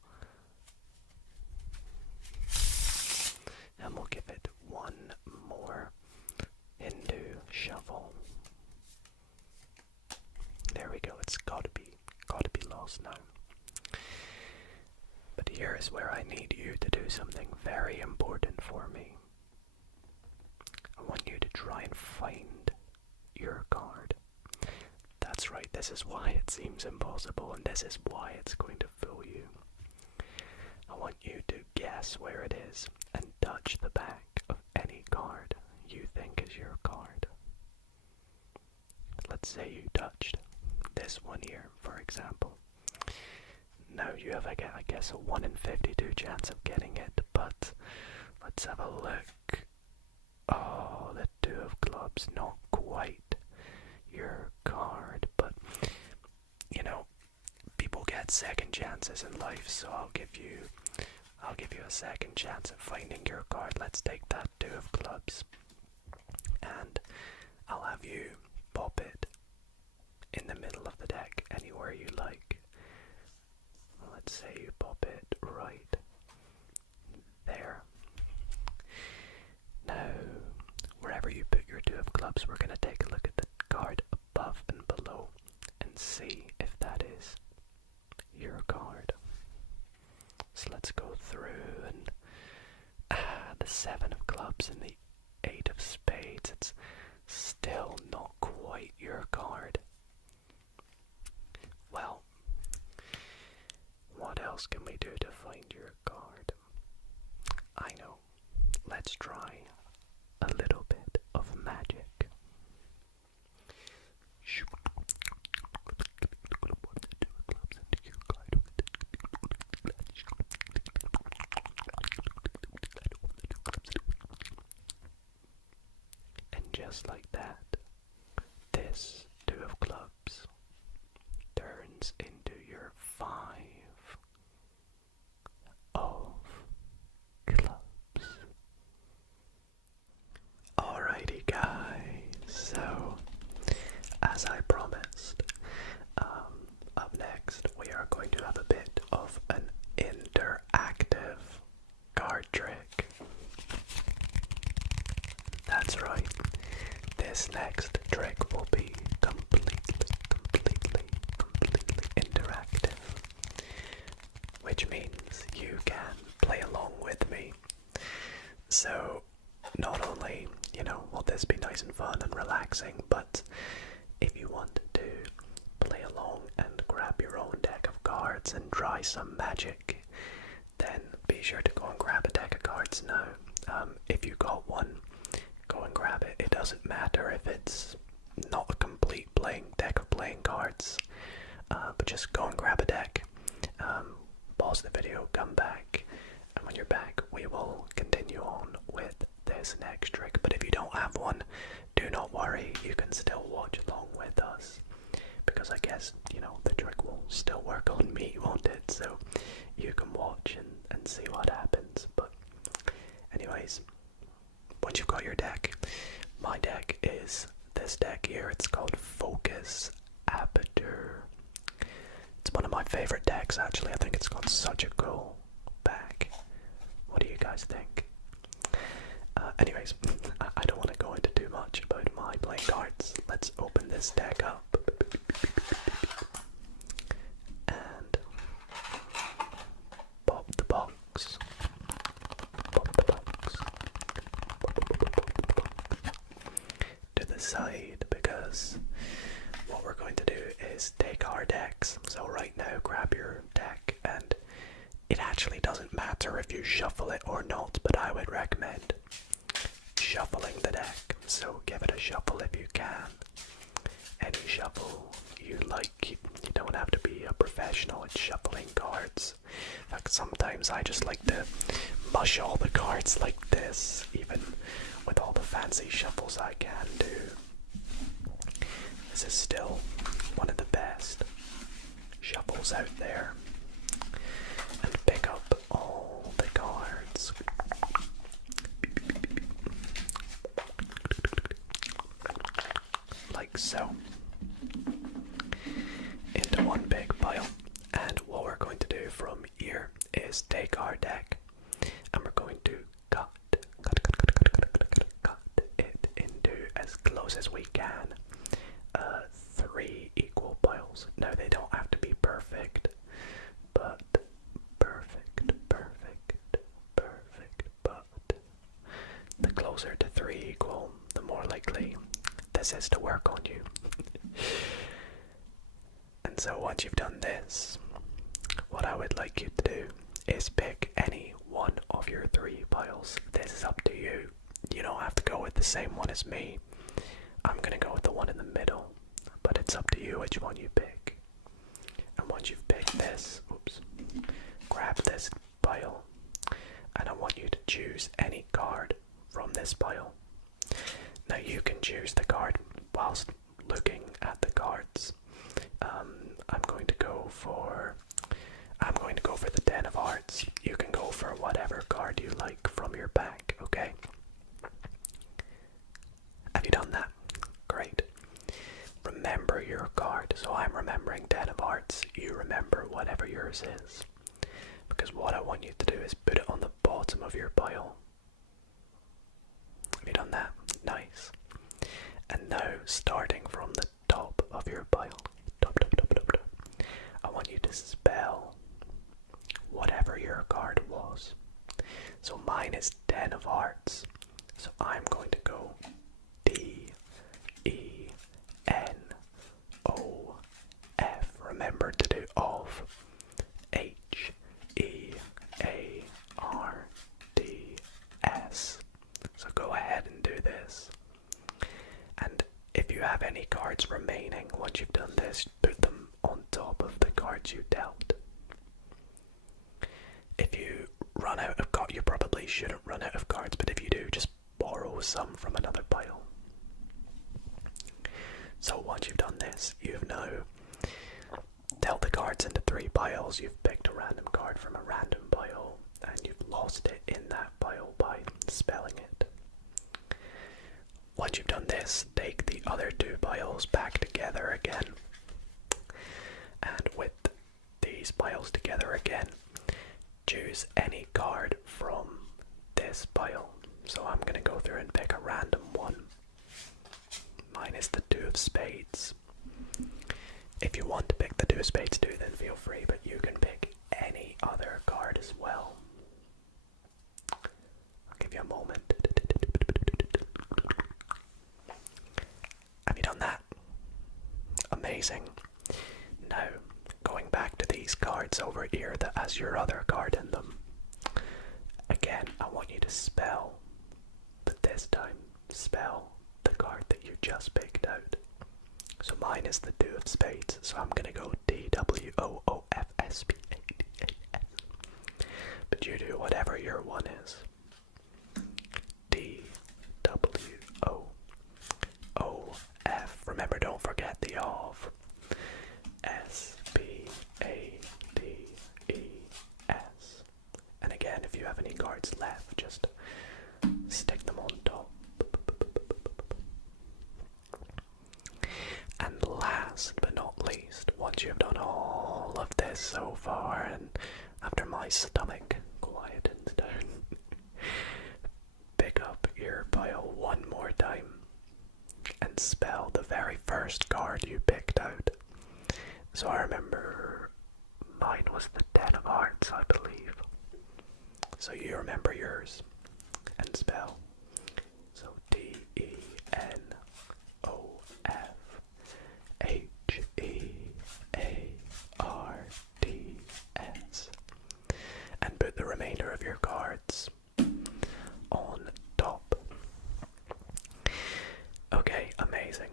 And we'll give it one more Hindu shuffle. There we go. It's gotta be lost now. But here is where I need you to do something very important for me. I want you to try and find your card. That's right, this is why it seems impossible, and this is why it's going to fool you. I want you to guess where it is and touch the back of any card you think is your card. Let's say you touched this one here, for example. Now you have, I guess, a 1 in 52 chance of getting it, but let's have a look. Oh, the 2 of clubs, not quite your card, but you know, people get second chances in life, so I'll give you a second chance at finding your card. Let's take that 2 of clubs, and I'll have you pop it in the middle of the deck, anywhere you like. Let's say you pop it right there. Now, wherever you put your 2 of clubs, we're going to take a look at the card above and below and see if that is your card. So let's go through, and the 7 of clubs and the 8 of spades, it's still not quite your card. Well, what else can we do to find your card? I know. Let's try a little bit of magic. And just like that, this 2 of clubs turns into your 5 of clubs. Alrighty guys, so as I promised, up next we are going to have a bit of an interactive card trick. That's right, this next trick will be completely interactive, which means you can play along with me. So not only, will this be nice and fun and relaxing, but cards and try some magic, then be sure to go and grab a deck of cards now. If you got one, go and grab it. It doesn't matter if it's not a complete deck of playing cards, but just go and grab a deck. Pause the video, come back, and when you're back, we will continue on with this next trick. But if you don't have one, do not worry, you can still watch along with us, because I guess, you know, the trick will still work on me, won't it? So you can watch and see what happens. But anyways, once you've got your deck, my deck is this deck here. It's called Focus Aperture. It's one of my favorite decks, actually. I think it's got such a cool back. What do you guys think? Anyways, I don't want to go into too much about my playing cards. Let's open this deck up. And pop the box. Pop the box. To the side, because what we're going to do is take our decks. So right now, grab your deck, and it actually doesn't matter if you shuffle it or not, but I would recommend shuffling the deck. So give it a shuffle if you can. Any shuffle you like. You don't have to be a professional at shuffling cards. In fact, sometimes I just like to mush all the cards like this, even with all the fancy shuffles I can do. This is still one of the best shuffles out there. And pick up all the cards. Like so. Into one big pile. And what we're going to do from here is take our deck and we're going to cut it into as close as we can. 3 equal piles. Now they don't have to be perfect, but perfect, but the closer to 3 equal, the more likely this is to work on you. And so once you've done this, what I would like you to do is pick any one of your 3 piles. This is up to you. You don't have to go with the same one as me. I'm gonna go with the one in the middle, but it's up to you which one you pick. And once you've picked this, grab this pile, and I want you to choose any card from this pile. Now you can choose the card whilst looking at the cards. I'm going to go for the 10 of hearts. You can go for whatever card you like from your pack, okay? Have you done that? Great. Remember your card. So I'm remembering 10 of hearts. You remember whatever yours is. Because what I want you to do is put it on the bottom of your pile. Have you done that? Nice. And now, starting from the top of your pile, top, I want you to spell whatever your card was. So mine is 10 of hearts. So I'm going to go D-E-N-O-F. Remember to do of. H-E-A-R-D-S. So go ahead and do this. And if you have any cards remaining, once you've done this, put them on top of the cards you dealt. If you run out of cards, you probably shouldn't run out of cards, but if you do, just borrow some from another pile. So once you've done this, you've now dealt the cards into 3 piles. You've picked a random card from a random pile, and you've lost it in that pile by spelling it. Once you've done this, take the other 2 piles back together again. And with these piles together again, choose any card from this pile. So I'm going to go through and pick a random one. Mine is the 2 of spades. If you want to pick the 2 of spades too, then feel free, but you can pick any other card as well. I'll give you a moment. Have you done that? Amazing. Now, going back to the these cards over here that has your other card in them. Again, I want you to spell, but this time spell the card that you just picked out. So mine is the 2 of spades, so I'm gonna go DWOOFSPADAS. But you do whatever your one is. DWOOF. Remember, don't forget the of. SPADES. And again, if you have any cards left, just stick them on top. And last but not least, once you've done all of this so far, and after my stomach quietens down, pick up your pile one more time and spell the very first card you picked out. So I remember mine was the 10 of hearts, I believe. So you remember yours and spell. So DENOFHEARTS. And put the remainder of your cards on top. Okay, amazing.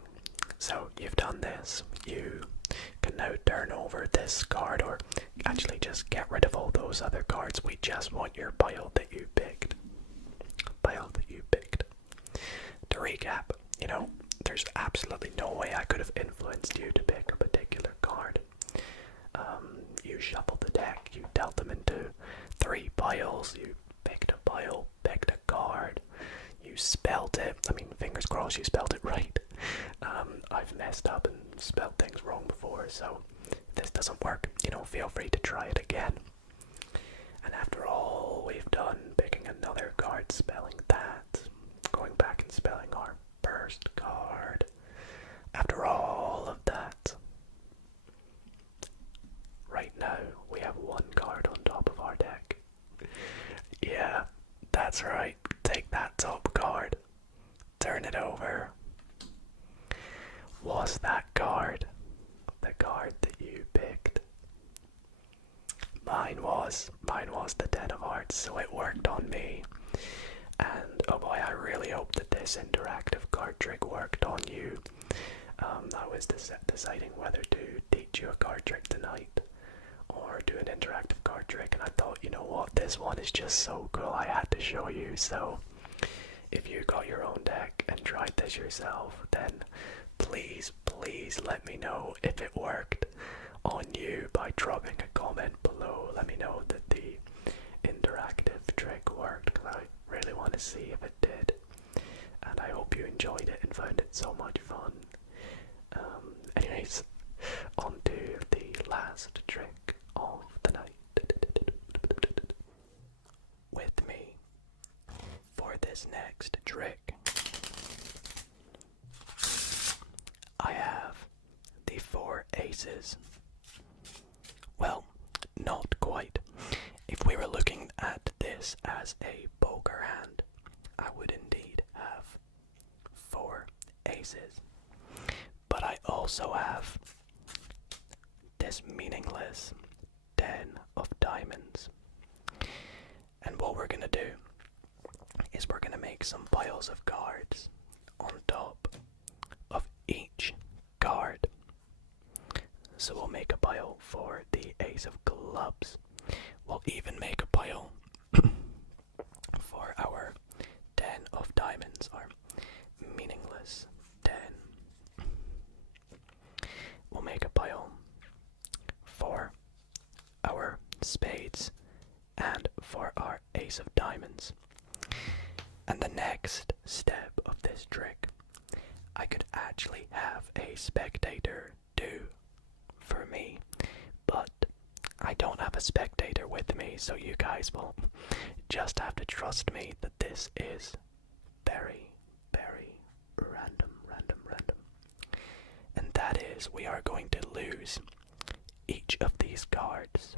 So you've done this. You can now turn over this card, or actually just get rid of all those other cards. We just want your pile that you picked. To recap, there's absolutely no way I could have influenced you to pick a particular card. You shuffled the deck, you dealt them into 3 piles, you picked a pile, picked a card, you spelled it. I mean, fingers crossed you spelled it right. I've messed up and spelled things wrong before, so if this doesn't work, feel free to try it again. And after all we've done, picking another card, spelling that, going back and spelling our first card, after all of that, right now we have 1 card on top of our deck. Yeah, that's right. Take that top card, turn it over. Was that card the card that you picked? Mine was the 10 of hearts, so it worked on me. And oh boy, I really hope that this interactive card trick worked on you. I was deciding whether to teach you a card trick tonight or do an interactive card trick, and I thought, you know what, this one is just so cool, I had to show you. So if you got your own deck and tried this yourself, then please let me know if it worked on you by dropping a comment below. Let me know that the interactive trick worked, because I really want to see if it did. And I hope you enjoyed it and found it so much fun. Anyways, on to the last trick of the night. With me for this next trick, I have the 4 aces. Well, not quite. If we were looking at this as a poker hand, I would indeed have 4 aces. But I also have this meaningless 10 of diamonds. And what we're gonna do is we're gonna make some piles of cards on top of each card. So we'll make a pile for the ace of clubs. We'll even make a pile for our 10 of diamonds, our meaningless 10. We'll make a pile for our spades and for our ace of diamonds. And the next step of this trick, I could actually have a spectator do for me, but I don't have a spectator with me, so you guys will just have to trust me that this is very, very random. And that is, we are going to lose each of these cards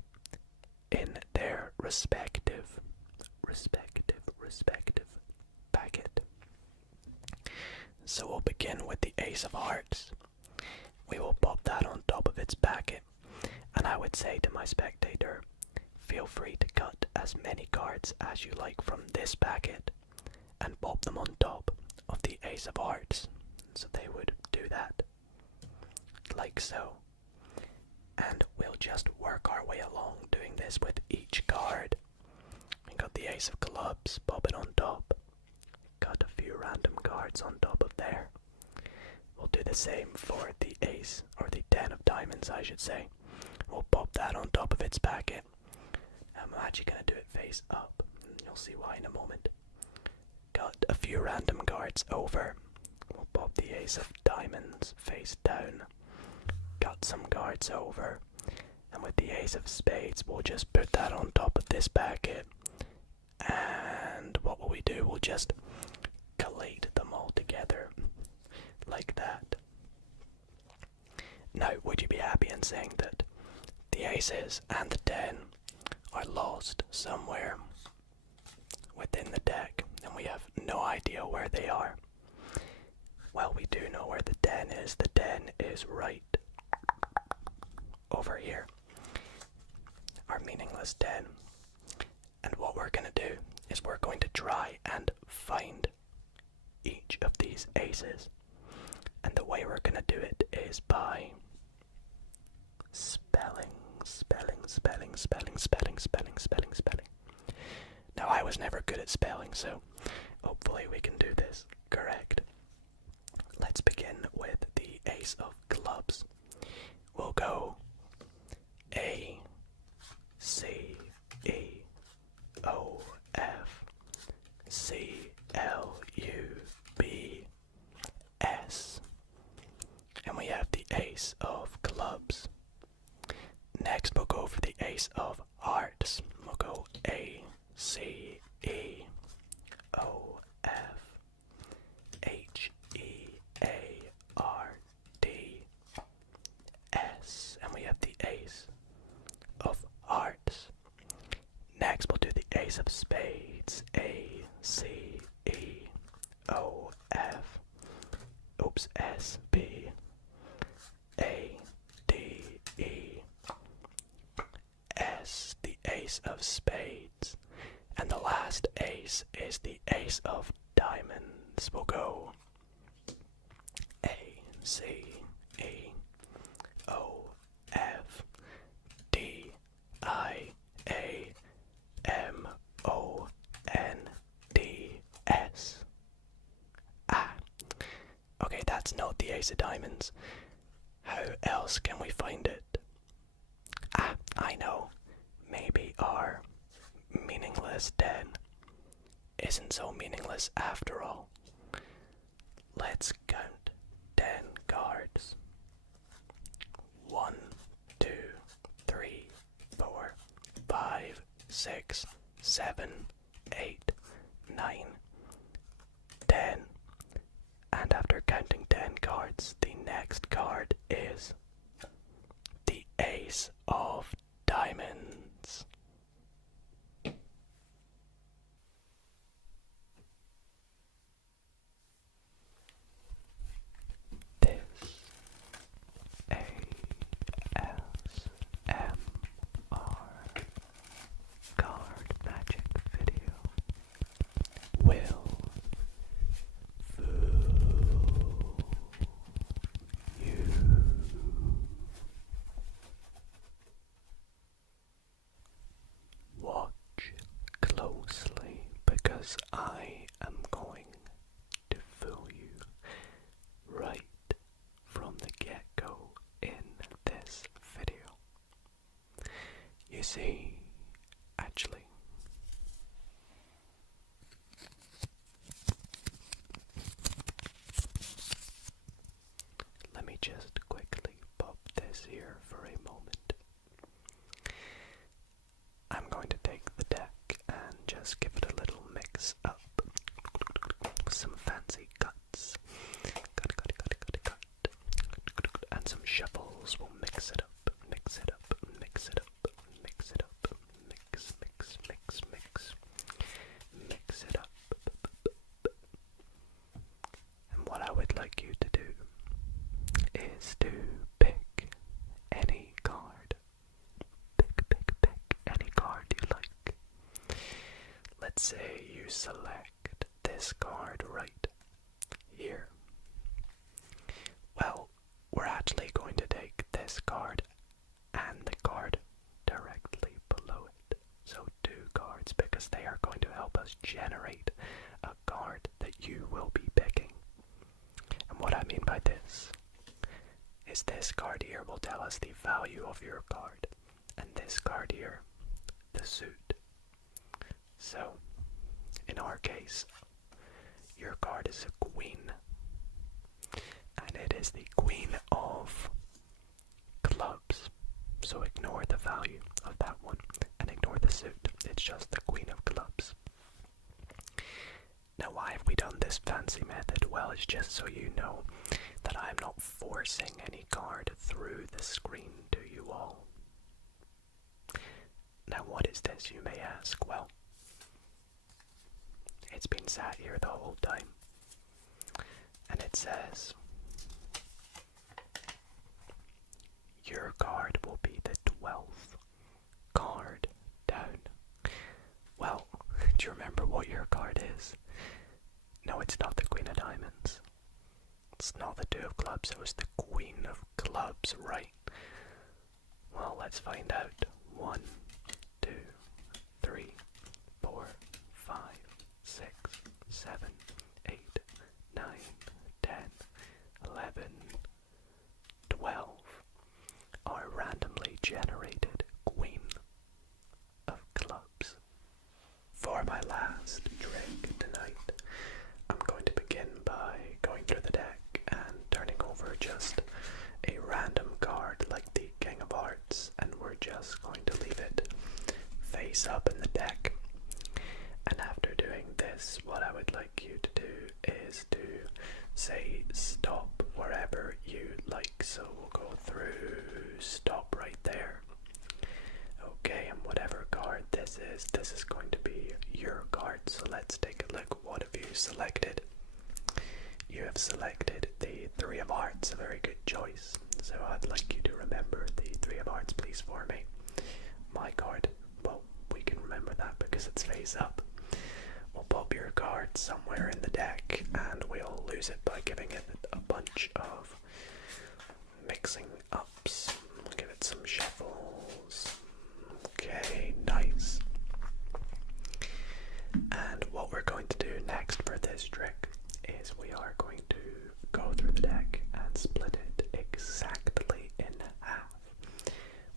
in their respective packet. So we'll begin with the ace of hearts. We will pop that on top of its packet, and And I would say to my spectator, feel free to cut as many cards as you like from this packet and pop them on top of the Ace of Hearts. So they would do that, like so. And we'll just work our way along doing this with each card. We got the Ace of Clubs, pop it on top. Got a few random cards on top of there. We'll do the same for the Ace, or the 10 of Diamonds I should say. We'll pop that on top of its packet. I'm actually going to do it face up. You'll see why in a moment. Got a few random cards over. We'll pop the Ace of Diamonds face down. Got some cards over. And with the Ace of Spades, we'll just put that on top of this packet. And what will we do? We'll just collate them all together. Like that. Now, would you be happy in saying that the Aces and the 10 are lost somewhere within the deck, and we have no idea where they are? Well, we do know where the 10 is. The 10 is right over here. Our meaningless 10. And what we're going to do is we're going to try and find each of these aces. And the way we're going to do it is by spelling. Now, I was never good at spelling, so hopefully we can do this correct. Let's begin with the Ace of Clubs. We'll go A, C, E, O, F, C, L, U, B, S. And we have the Ace of Clubs. Next we'll go for the Ace of Hearts. We'll go A, C, E, O, F, H, E, A, R, D, S. And we have the Ace of Hearts. Next we'll do the Ace of Spades. A, C, E, O, F, oops, S, B, A, D, E, S, the Ace of Spades. And the last ace is the Ace of Diamonds. We'll go A, C, E, O, F, D, I, A, M, O, N, D, S. Ah, okay, that's not the Ace of Diamonds. How else can we find it? Ah, I know. Maybe our meaningless 10 isn't so meaningless after all. Let's count 10 cards. 1, 2, 3, 4, 5, 6, 7, 8, 9, 10. And after counting 10 cards, the next card is the Ace of Diamonds. This ASMR card magic video will fool you. Watch closely because I am going to fool you right from the get-go in this video. You see, actually, let me just quickly pop this here for a moment. I'm going to take the deck and just give it a little mix up. Some fancy cuts. Cut. And some shuffles. We'll mix it up. Mix it up. Mix it up. Mix it up. Mix. Mix it up. And what I would like you to do is to pick any card let's say you select this card right here. Well, we're actually going to take this card and the card directly below it. So 2 cards, because they are going to help us generate a card that you will be picking. And what I mean by this is this card here will tell us the value of your card, and this card here, the suit. So, in our case, your card is a queen, and it is the queen of clubs. So ignore the value of that one and ignore the suit. It's just the queen of clubs. Now, why have we done this fancy method? Well, it's just so you know that I'm not forcing any card through the screen to you all. Now, what is this, you may ask? Well, it's been sat here the whole time, and it says your card will be the 12th card down. Well, do you remember what your card is? No, it's not the Queen of Diamonds. It's not the 2 of Clubs, it was the Queen of Clubs, right? Well, let's find out. 1, 2, 3, 4, 5, 6, 7, 8, 9, 10, 11, 12. Our randomly generated Queen of Clubs. For my last trick tonight, I'm going to begin by going through the deck and turning over just a random card like the King of Hearts, and we're just going to leave it face up in the deck. And after doing this, what I would like you to do is to say stop wherever you like. So we'll go through, stop right there. Okay, and whatever card this is going to be your card. So let's take a look. What have you selected? You have selected the 3 of Hearts, a very good choice. So I'd like you to remember the 3 of Hearts, please, for me. My card, well, we can remember that because it's face up. We'll pop your card somewhere in the deck and we'll lose it by giving it a bunch of mixing ups. We'll give it some shuffles. Okay, nice. And what we're going to do next for this trick is we are going to go through the deck and split it exactly in half,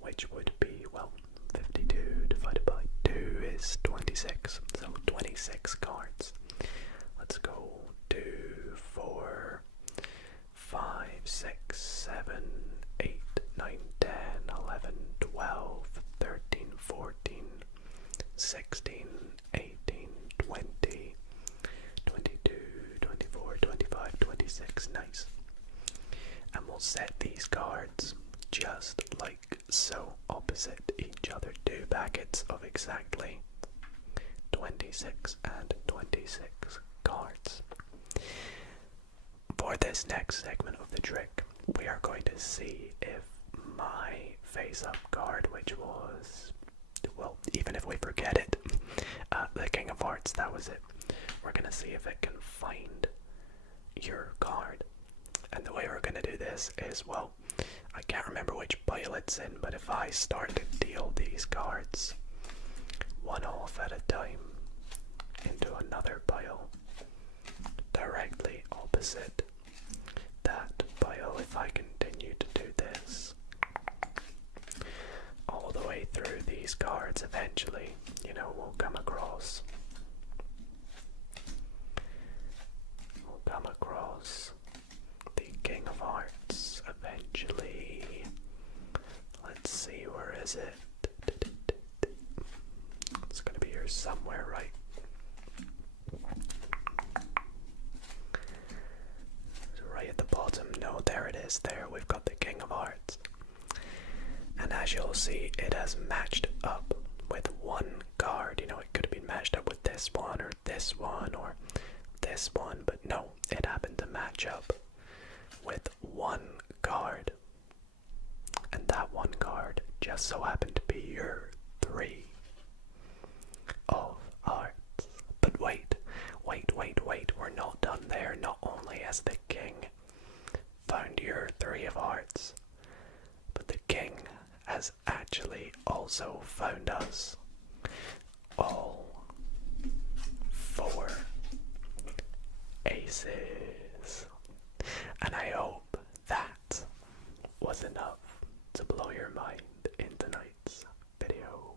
which would be, well, 52 divided by 2 is 26, so 26 cards. Let's go 2, 4, 5, 6, 7, 8, 9, 10, 11, 12, 13, 14, 16, 18, 20, 22, 24, 25, 26, nice. And we'll set these cards just like so, opposite each other, 2 packets of exactly 26 and 26 cards. For this next segment of the trick, we are going to see if my face-up card, which was, well, even if we forget it, the King of Hearts, that was it. We're going to see if it can find your card. And the way we're going to do this is, well, I can't remember which pile it's in, but if I start to deal these cards one off at a time into another pile directly opposite that pile, if I continue to do this all the way through these cards, eventually, we'll come across the King of Hearts eventually. Let's see, where is it? It's gonna be here somewhere, right? Right at the bottom. No, there it is. There, we've got the King of Hearts. And as you'll see, it has matched up with one card. It could have been matched up with this one or this one or this one, but no, it happened to match up with one card. And that one card just so happened to be your 3 of Hearts. has actually also found us. All 4 aces. And I hope that was enough to blow your mind in tonight's video.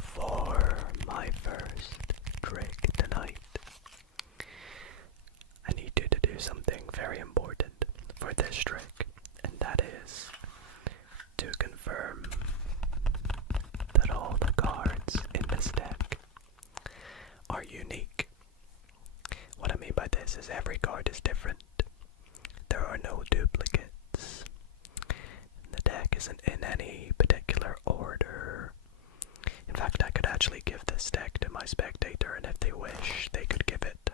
For my first trick tonight, I need you to do something very important for this trick, and that is to confirm that all the cards in this deck are unique. What I mean by this is every card is different. There are no duplicates. The deck isn't in any particular order. In fact, I could actually give this deck to my spectator, and if they wish, they could give it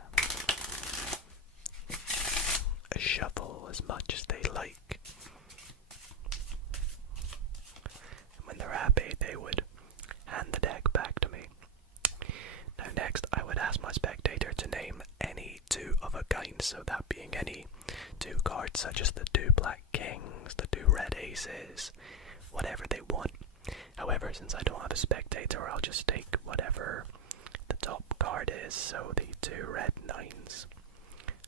a shuffle as much as they like. And when they're happy, they would hand the deck back to me. Now next, I would ask my spectator to name any 2 of a kind, so that being any 2 cards such as the 2 black kings, the 2 red aces, whatever they want. However, since I don't have a spectator, I'll just take whatever the top card is, so the 2 red 9s.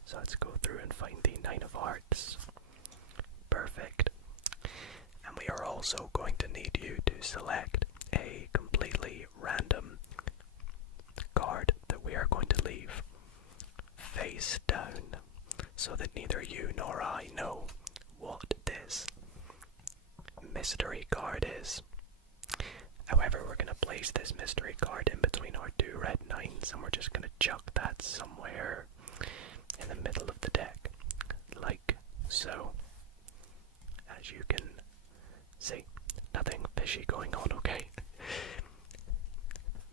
So let's go through and find the 9 of hearts. Perfect. And we are also going to need you to select a completely random card that we are going to leave face down, so that neither you nor I know what this mystery card is. However, we're going to place this mystery card in between our 2 red 9s, and we're just going to chuck that somewhere in the middle of the deck, like so. As you can see, nothing fishy going on, okay?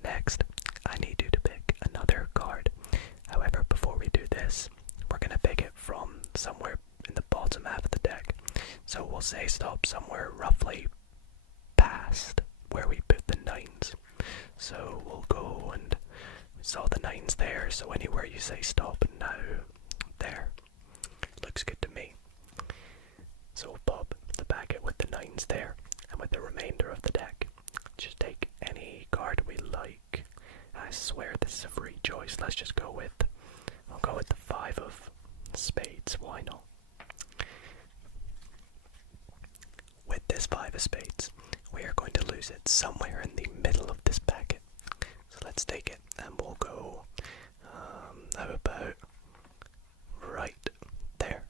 Next, I need you to pick another card. However, before we do this, we're going to pick it from somewhere in the bottom half of the deck. So we'll say stop somewhere roughly past where we put the 9s. So we'll go, and we saw the 9s there, so anywhere you say stop now, there. Looks good to me. So we'll pop the packet with the 9s there, and with the remainder of the deck, just take any card we like. I swear this is a free choice. Let's just go with, I'll go with the 5 of spades, why not? With this 5 of spades, we are going to lose it somewhere in the middle of this packet. So let's take it, and we'll go, how about right there?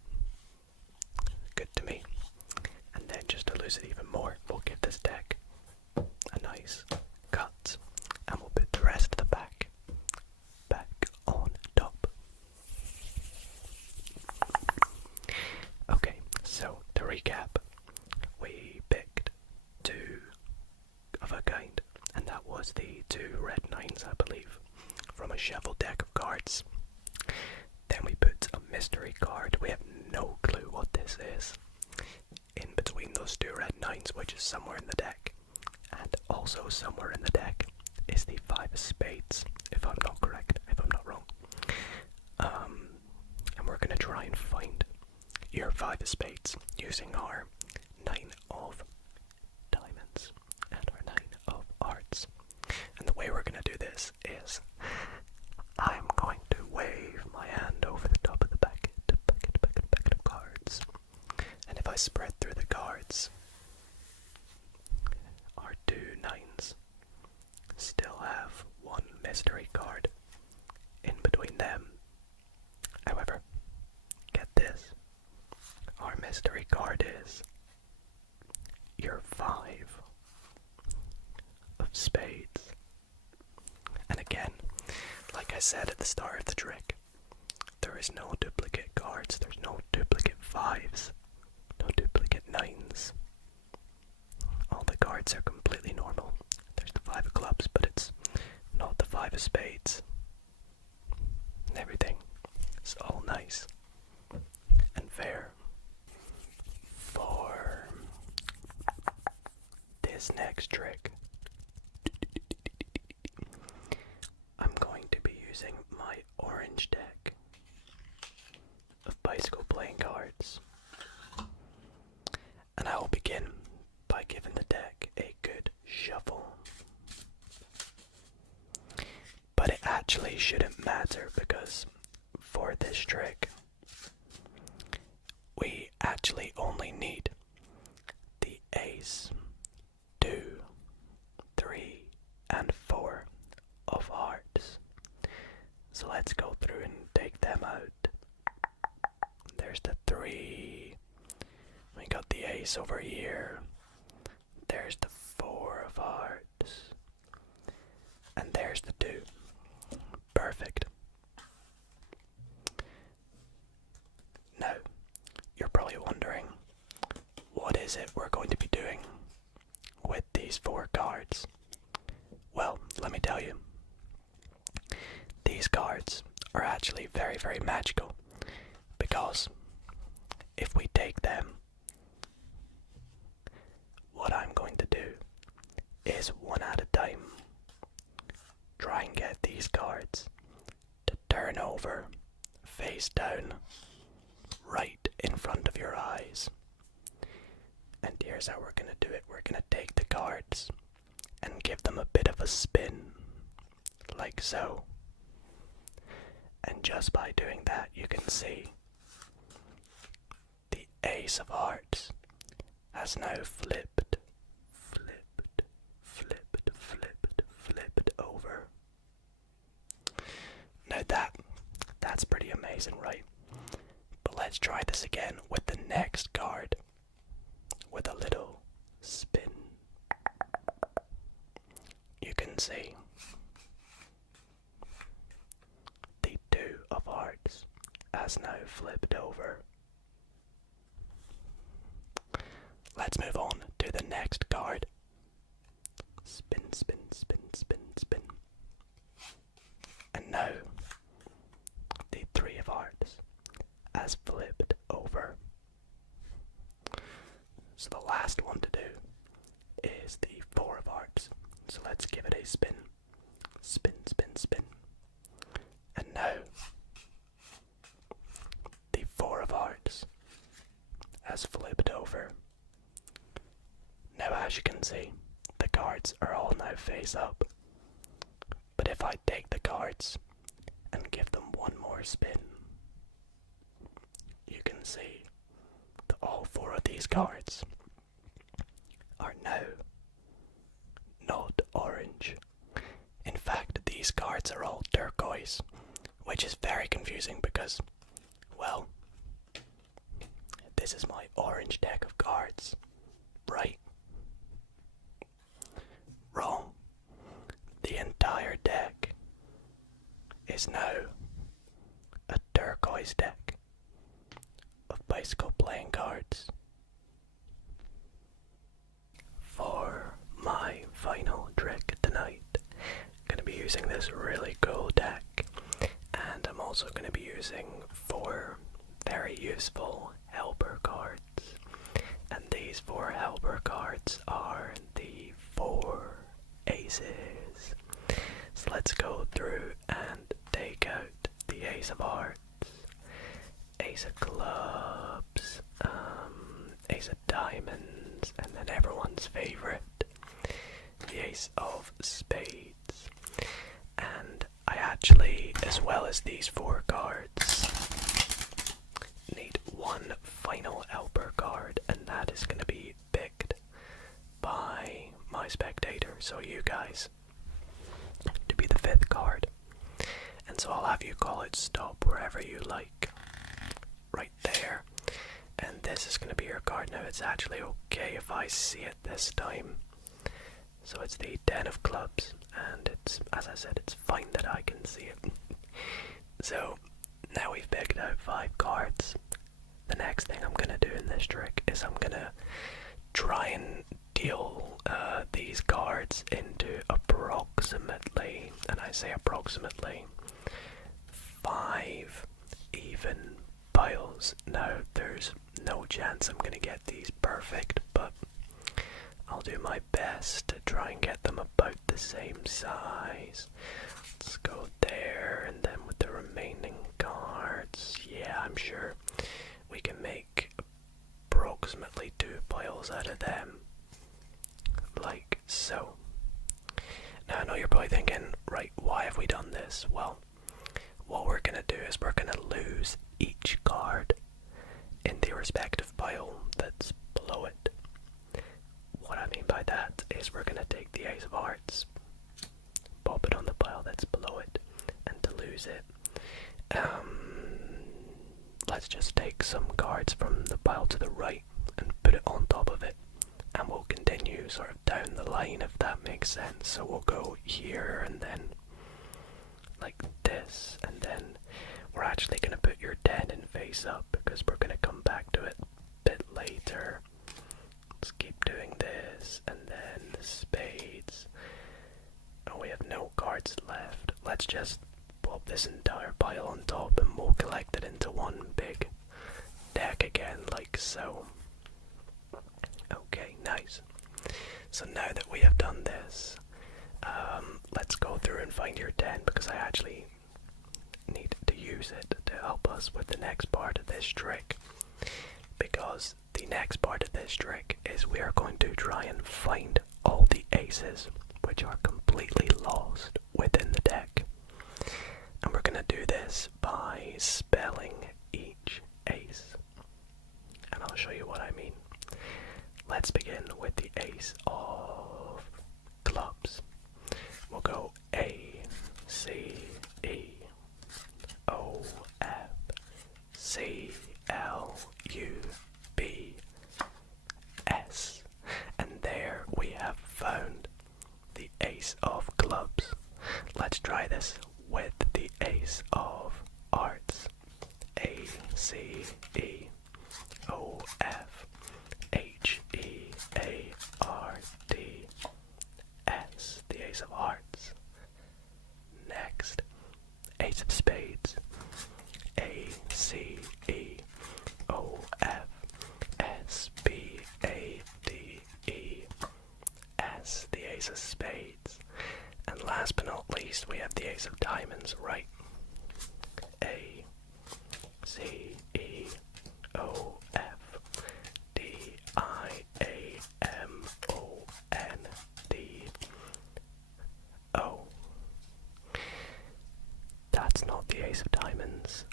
Good to me. And then just to lose it even more, we'll give this deck a nice cut, and we'll put the rest of the pack back on top. Okay, so to recap, we picked 2 of a kind, and that was the 2 red 9s, I believe, from a shuffle deck of cards. Then we put a mystery card. We have no clue what this is in between those 2 red 9s, which is somewhere in the deck. And also somewhere in the deck is the 5 of spades, if I'm not correct, if I'm not wrong. And we're going to try and find your 5 of spades using our 9 of diamonds and our 9 of hearts. And the way we're going to do this is I'm going to wave my hand over the top of the packet of cards. And if I spread through the cards, our 2 9s still have 1 mystery card in between them. However, get this, our mystery card is your 5 of spades. And again, like I said at the start of the trick, there is no duplicate cards, there's no duplicate 5s, no duplicate 9s. All the cards are completely normal. There's the 5 of clubs, but it's not the 5 of spades. And everything is all nice and fair. For this next trick, I'm going to be using my orange deck of bicycle playing cards. matter because for this trick we actually only need the ace, 2, 3, and 4 of hearts. So let's go through and take them out. There's the 3. We got the ace over here. There's the 4 of hearts. And there's the 2. Perfect. Now, you're probably wondering, what is it we're going to be doing with these 4 cards? Well, let me tell you. These cards are actually very, very magical, because if we take them, what I'm going to do is one at a time try and get these cards to turn over face down right in front of your eyes. And here's how we're going to do it. We're going to take the cards and give them a bit of a spin, like so. And just by doing that, you can see the ace of hearts has now flipped over. Now that's pretty amazing, right? But let's try this again with the next card with a little spin. You can see the 2 of hearts has now flipped over. Let's move on to the next card. Spin, spin, spin, spin, spin. And now the 3 of hearts has flipped over. So the last one to do is the 4 of hearts. So let's give it a spin. Spin, spin, spin. And now the 4 of hearts has flipped over. Now, as you can see, the cards are all now face up. But if I take the cards and give them one more spin, you can see that all 4 of these cards are now not orange. In fact, these cards are all turquoise, which is very confusing because, well, this is my orange deck of cards, right? Wrong. The entire deck is now a turquoise deck of bicycle playing cards. For my final trick tonight, I'm going to be using this really cool deck, and I'm also going to be using 4 very useful helper cards. And these 4 helper cards are the 4 aces. So let's go through and take out the ace of hearts, ace of clubs, ace of diamonds, and then everyone's favorite, the ace of spades. And I actually, as well as these 4 cards, need one final helper card, and that is going to be picked by my spectator, so you guys, to be the 5th card. And so I'll have you call it stop wherever you like, right there. And this is going to be your card. Now, it's actually okay if I see it this time. So it's the 10 of clubs, and it's, as I said, it's fine that I can see it. So now we've picked out 5 cards. The next thing I'm going to do in this trick is I'm going to try and deal these cards into approximately, and I say approximately, 5 even piles. Now, there's no chance I'm going to get these perfect, but I'll do my best to try and get them about the same size. Let's go there, and then with the remaining cards, yeah, I'm sure we can make approximately 2 piles out of them, like so. Now I know you're probably thinking, right, why have we done this? Well, take some cards from the pile to the right and put it on top of it, and we'll continue sort of down the line, if that makes sense. So we'll go here and then like this, and then we're actually going to put your 10 in face up because we're going to come back to it a bit later. Let's keep doing this, and then the spades. Oh, we have no cards left. Let's just pop this entire pile on top and we'll collect it into one big deck again, like so. Okay, nice. So now that we have done this, let's go through and find your 10, because I actually need to use it to help us with the next part of this trick. Because the next part of this trick is we are going to try and find all the aces which are completely lost within the deck. And we're going to do this by spelling each ace. And I'll show you what I mean. Let's begin with the ace of clubs. We'll go A, C, E, O, F, C, L, U, B, S. And there we have found the ace of clubs. Let's try this with the ace of hearts. A, C, E, O, F, H, E, A, R, D, S. The ace of hearts. Next, ace of spades. A, C, E, O, F, S, B, A, D, E, S. The ace of spades. And last but not least, we have the ace of diamonds, right? A, C, E, O, F, D, I, A, M, O, N, D, O. That's not the ace of diamonds.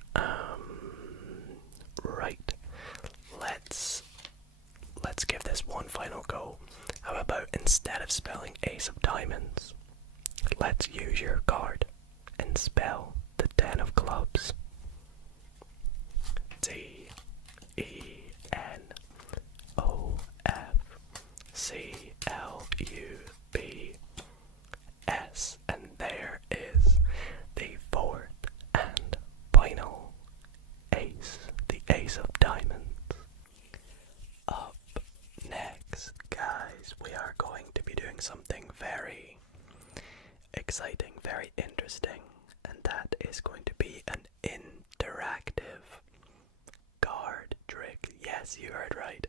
Right. Let's give this one final go. How about instead of spelling ace of diamonds, let's use your card and spell the 10 of clubs. D, E, N, O, F, C, L, U, B, S. And there is the fourth and final ace, the ace of diamonds. Up next, guys, we are going to be doing something very exciting, very interesting, and that is going to be an interactive card trick. Yes, you heard right.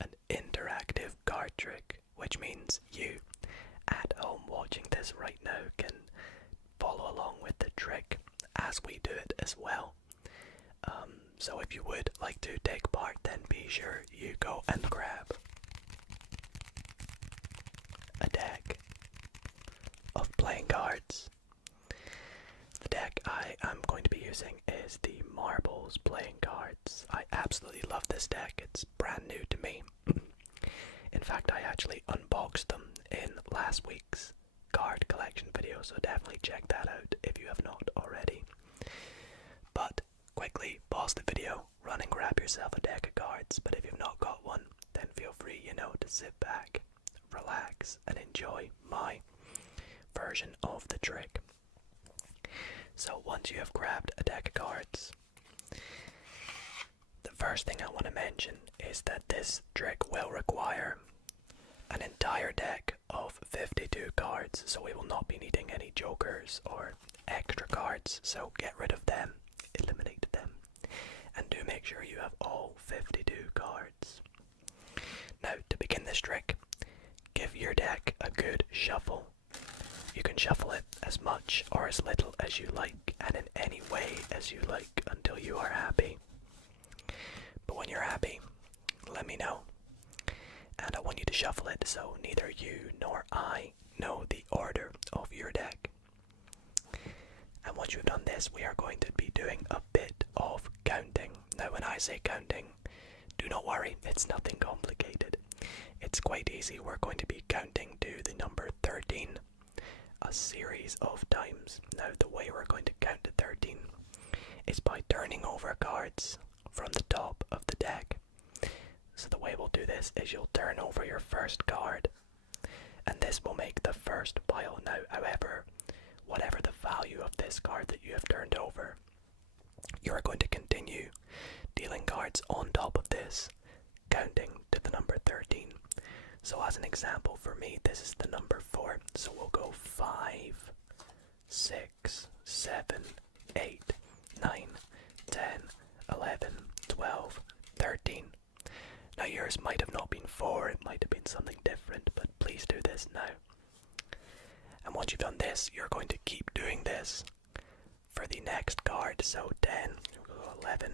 An interactive card trick, which means you at home watching this right now can follow along with the trick as we do it as well. So if you would like to take part, then be sure you go and grab a deck of playing cards. The deck I am going to be using is the Marbles playing cards. I absolutely love this deck. It's brand new to me. In fact, I actually unboxed them in last week's card collection video, so definitely check that out if you have not already. But quickly pause the video, run and grab yourself a deck of cards. But if you've not got one, then feel free, to sit back, relax, and enjoy my version of the trick. So once you have grabbed a deck of cards, the first thing I want to mention is that this trick will require an entire deck of 52 cards, so we will not be needing any jokers or extra cards, so get rid of them, eliminate them, and do make sure you have all 52 cards. Now, to begin this trick, give your deck a good shuffle. You can shuffle it as much or as little as you like, and in any way as you like, until you are happy. But when you're happy, let me know. And I want you to shuffle it so neither you nor I know the order of your deck. And once you've done this, we are going to be doing a bit of counting. Now, when I say counting, do not worry, it's nothing complicated. It's quite easy. We're going to be counting to the number 13 a series of times. Now, the way we're going to count to 13 is by turning over cards from the top of the deck. So the way we'll do this is you'll turn over your first card, and this will make the first pile. Now, however, whatever the value of this card that you have turned over, you are going to continue dealing cards on top of this, counting to the number 13. So as an example, for me, this is the number 4. So we'll go 5, 6, 7, 8, 9, 10, 11, 12, 13. Now yours might have not been 4, it might have been something different, but please do this now. And once you've done this, you're going to keep doing this for the next card. So 10, 11,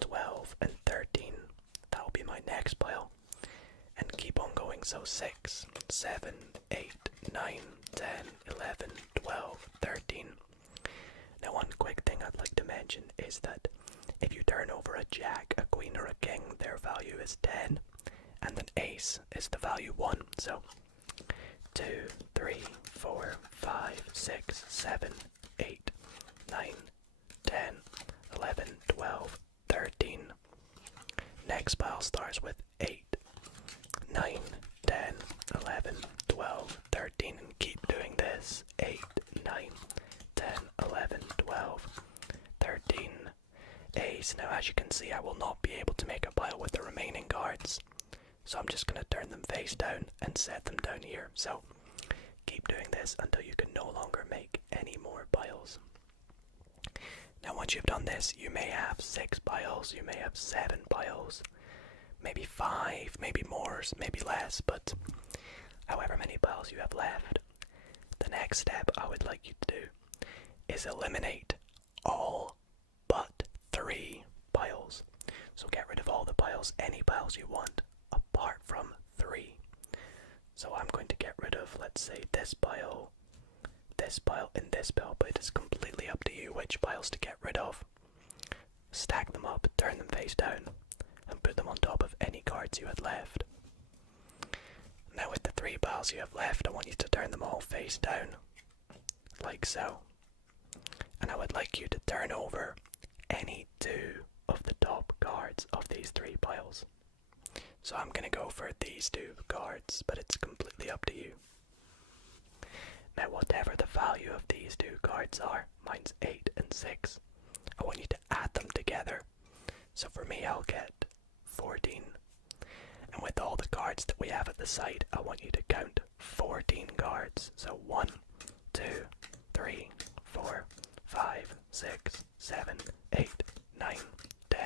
12, and 13. That will be my next pile. And keep on going. So 6, 7, 8, 9, 10, 11, 12, 13. Now one quick thing I'd like to mention is that if you turn over a jack, a queen, or a king, their value is 10, and an ace is the value 1. So 2, 3, 4, 5, 6, 7, 8, 9, 10, 11, 12, 13. Next pile starts with 8, 9, 10, 11, 12, 13, and keep doing this. 8, 9, 10, 11, 12, 13. Ace. Now as you can see, I will not be able to make a pile with the remaining cards, so I'm just going to turn them face down and set them down here. So keep doing this until you can no longer make any more piles. Now once you've done this, you may have 6 piles, you may have 7 piles, maybe 5, maybe more, maybe less, but however many piles you have left, the next step I would like you to do is eliminate all but 3 piles. So get rid of all the piles, any piles you want, apart from 3. So I'm going to get rid of, let's say, this pile, and this pile, but it is completely up to you which piles to get rid of. Stack them up, turn them face down, and put them on top of any cards you had left. Now with the 3 piles you have left, I want you to turn them all face down, like so. And I would like you to turn over any 2 of the top cards of these 3 piles. So I'm going to go for these 2 cards, but it's completely up to you. Now whatever the value of these 2 cards are, mine's 8 and 6, I want you to add them together. So for me, I'll get 14. And with all the cards that we have at the side, I want you to count 14 cards. So 1, 2, 3, 4, 5, 6, 7, 8, 9, 10,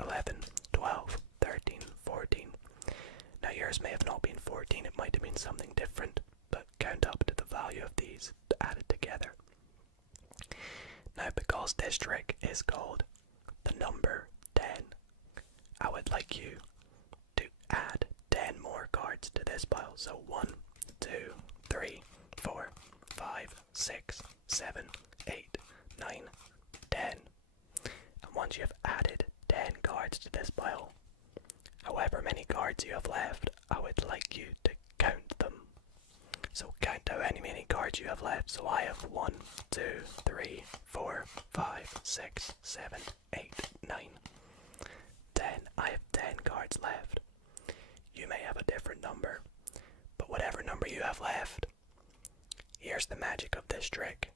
11, 12, 13, 14. Now yours may have not been 14, it might have been something different, but count up to the value of these added together. Now because this trick is called the number 10, I would like you to add 10 more cards to this pile. So 1, 2, 3, 4, 5, 6, 7, 8, 9, 10. And once you have added 10 cards to this pile, however many cards you have left, I would like you to count them. So count how many cards you have left. So I have 1, 2, 3, 4, 5, 6, 7, 8, 9, 10. I have 10 cards left. You may have a different number, but whatever number you have left, here's the magic of this trick.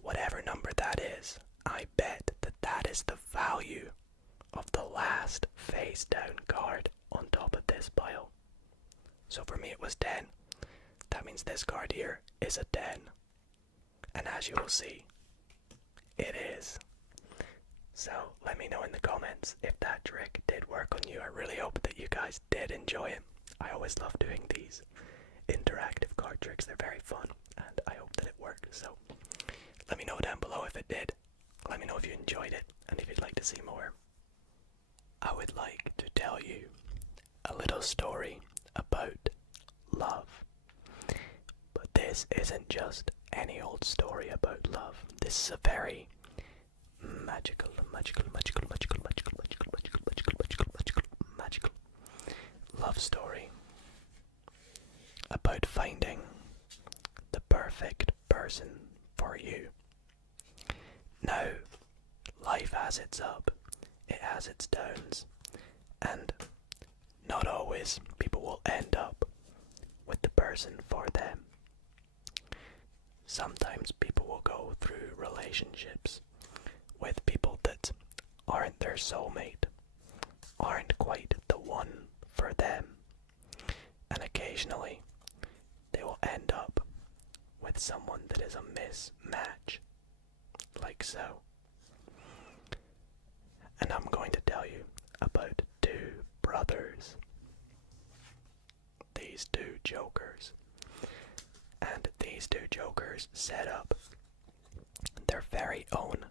Whatever number that is, I bet that that is the value of the last face down card on top of this pile. So for me it was 10. That means this card here is a 10. And as you will see, it is. So let me know in the comments if that trick did work on you. I really hope that you guys did enjoy it. I always love doing these interactive card tricks. They're very fun, and I hope that it worked. So let me know down below if it did. Let me know if you enjoyed it and if you'd like to see more. I would like to tell you a little story about love. But this isn't just any old story about love. This is a very magical love story about finding the perfect person for you. Now, life has its up, it has its downs, and not always people will end up with the person for them. Sometimes people will go through relationships with people that aren't their soulmate, aren't quite the one for them, and occasionally they will end up with someone that is a mismatch, like so. And I'm going to tell you about two brothers, these two jokers. And these two jokers set up their very own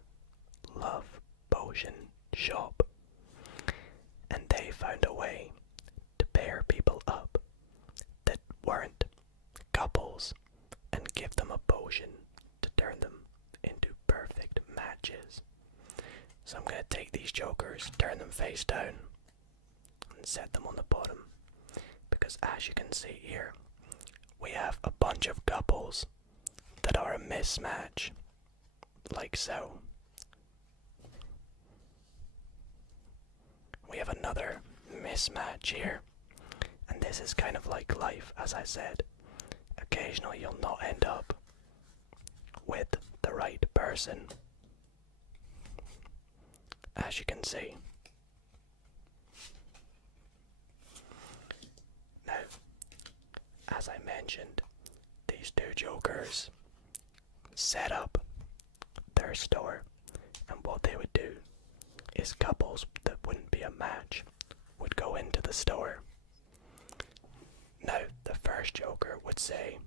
love potion shop, and they found a way to pair people up that weren't couples and give them a potion to turn them into perfect matches. So I'm going to take these jokers, turn them face down, and set them on the bottom, because as you can see here, we have a bunch of couples that are a mismatch, like so. We have another mismatch here, and this is kind of like life, as I said. Occasionally you'll not end up with the right person, as you can see. Now, as I mentioned, these two jokers set up their store, and what they would do is couples that wouldn't be a match would go into the store. Now, the first joker would say,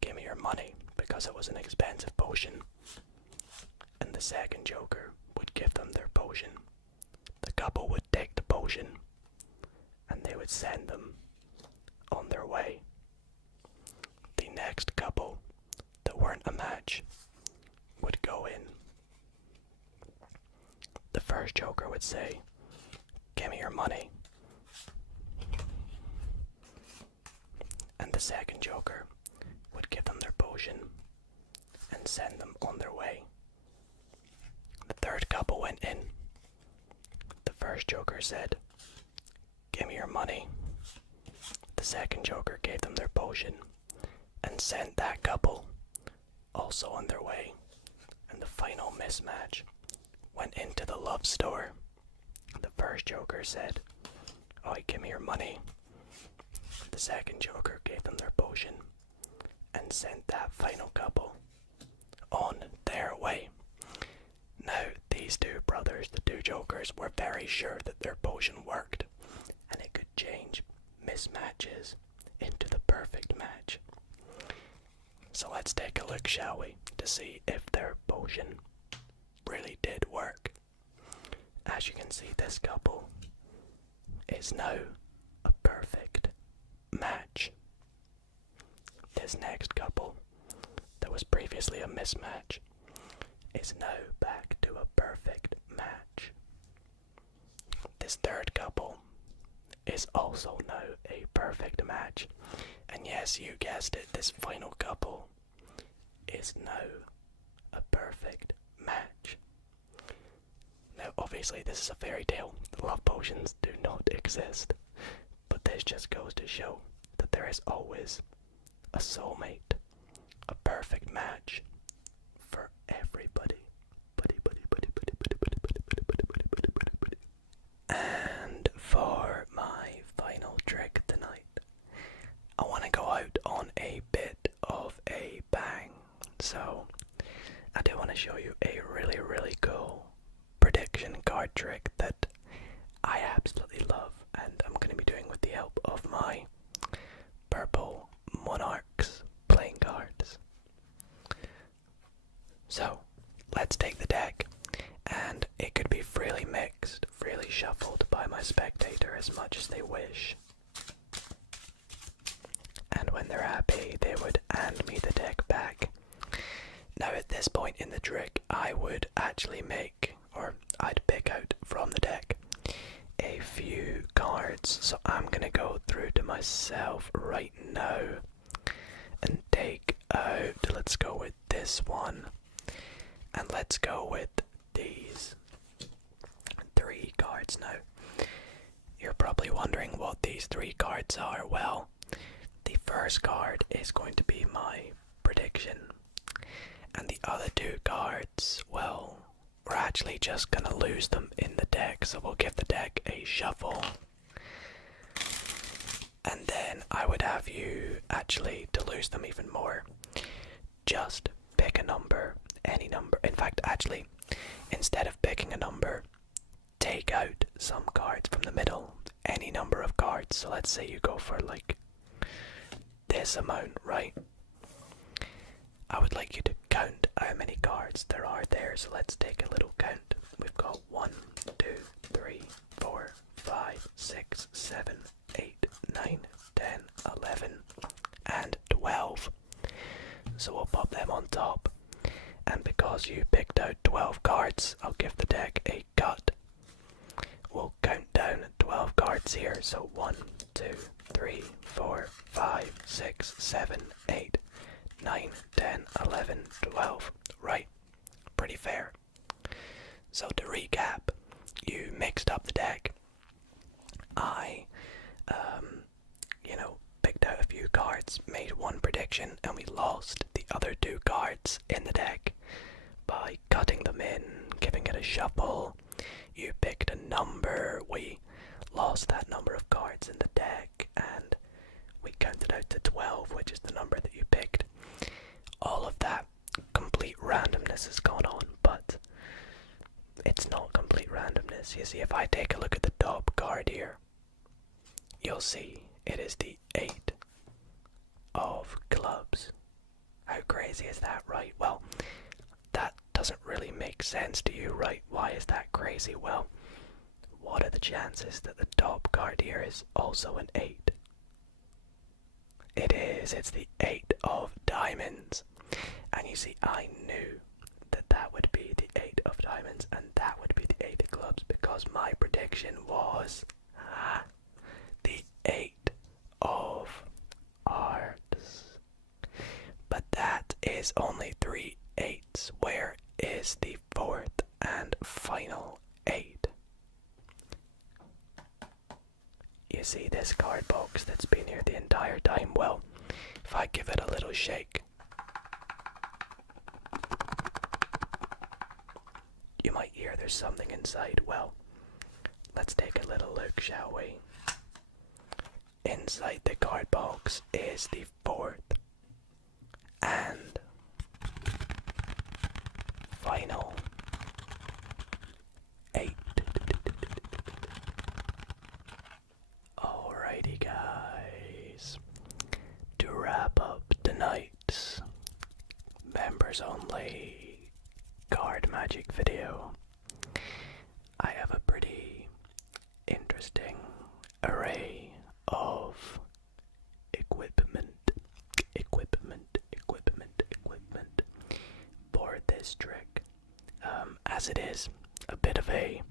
"Give me your money," because it was an expensive potion, and the second joker would give them their potion. The couple would take the potion, and they would send them on their way. The next couple that weren't a match would go in. The first joker would say, "Give me your money," and the second joker would give them their potion and send them on their way. The third couple went in. The first joker said, "Give me your money." The second joker gave them their potion and sent that couple also on their way. And the final mismatch went into the love store. The first joker said, "Oh, give me your money." The second joker gave them their potion and sent that final couple on their way. Now, these two brothers, the two jokers, were very sure that their potion worked and it could change mismatches into the perfect match. So let's take a look, shall we, to see if their potion really did work. As you can see, this couple is now a perfect match. This next couple that was previously a mismatch is now back to a perfect match. This third couple is also now a perfect match. And yes, you guessed it, this final couple is now a perfect match. Now, obviously, this is a fairy tale. Love potions do not exist. But this just goes to show that there is always a soulmate, a perfect match for everybody. And for my final trick tonight, I want to go out on a bit of a bang. So, I do want to show you a really, really cool prediction card trick that I absolutely love, and I'm going to be doing with the help of my purple monarchs playing cards. So, let's take the deck, and it could be freely mixed, freely shuffled by my spectator as much as they wish. And when they're happy, they would hand me the deck back. Now, at this point in the trick, I would actually I'd pick out from the deck a few cards. So I'm gonna go through to myself right now and take out, let's go with this one, and let's go with these 3 cards. wondering what these 3 cards are, well, the first card is going to be my prediction. And the other 2 cards, well, we're actually just gonna lose them in the deck, so we'll give the deck a shuffle. And then I would have you, actually, to lose them even more, just pick a number, any number. In fact, actually, instead of picking a number, take out some cards from the middle, any number of cards. So let's say you go for like this amount, right? I would like you to count how many cards there are there, so let's take a little count. We've got 1, 2, 3, 4, 5, 6, 7, 8, 9, 10, 11, and 12. So we'll pop them on top. And because you picked out 12 cards, I'll give the deck a cut. We'll count down 12 cards here. So 1, 2, 3, 4, 5, 6, 7, 8, 9, 10, 11, 12. Right. Pretty fair. So to recap, you mixed up the deck. I, picked out a few cards, made one prediction, and we lost the other 2 cards in the deck by cutting them in, giving it a shuffle. You picked a number, we lost that number of cards in the deck, and we counted out to 12, which is the number that you picked. All of that complete randomness has gone on, but it's not complete randomness. You see, if I take a look at the top card here, you'll see it is the 8 of clubs. How crazy is that, right? Well, that doesn't really make sense to you, right? Why is that crazy? Well, what are the chances that the top card here is also an 8? It is. It's the 8 of diamonds. And you see, I knew that that would be the 8 of diamonds and that would be the 8 of clubs because my prediction was the 8 of hearts. But that is only 3 8s. Where is the 4th and final 8? You see this card box that's been here the entire time? Well, if I give it a little shake, you might hear there's something inside. Well, let's take a little look, shall we? Inside the card box is the 4th and final 8. Alrighty guys, to wrap up tonight's members only card magic video, I have a pretty interesting array of equipment for this trick, as it is a bit of a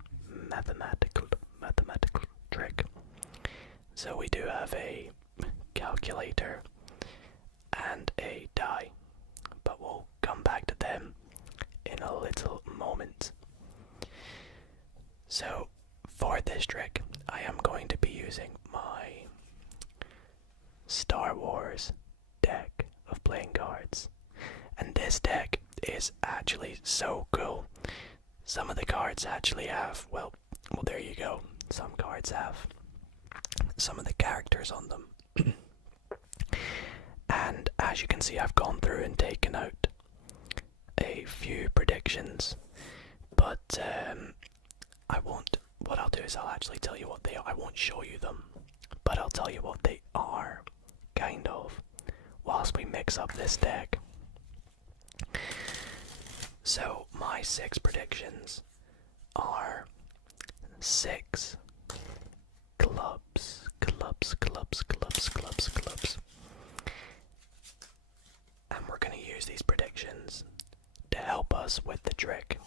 mathematical trick. So we do have a calculator and a die, but we'll come back to them in a little moment. So for this trick, I am going to be using my Star Wars deck of playing cards. And this deck is actually so cool. Some of the cards actually have, well, there you go. Some cards have some of the characters on them. And as you can see, I've gone through and taken out a few predictions, but what I'll do is I'll actually tell you what they are. I won't show you them, but I'll tell you what they are, kind of, whilst we mix up this deck. So my 6 predictions are 6 clubs. And we're going to use these predictions to help us with the trick.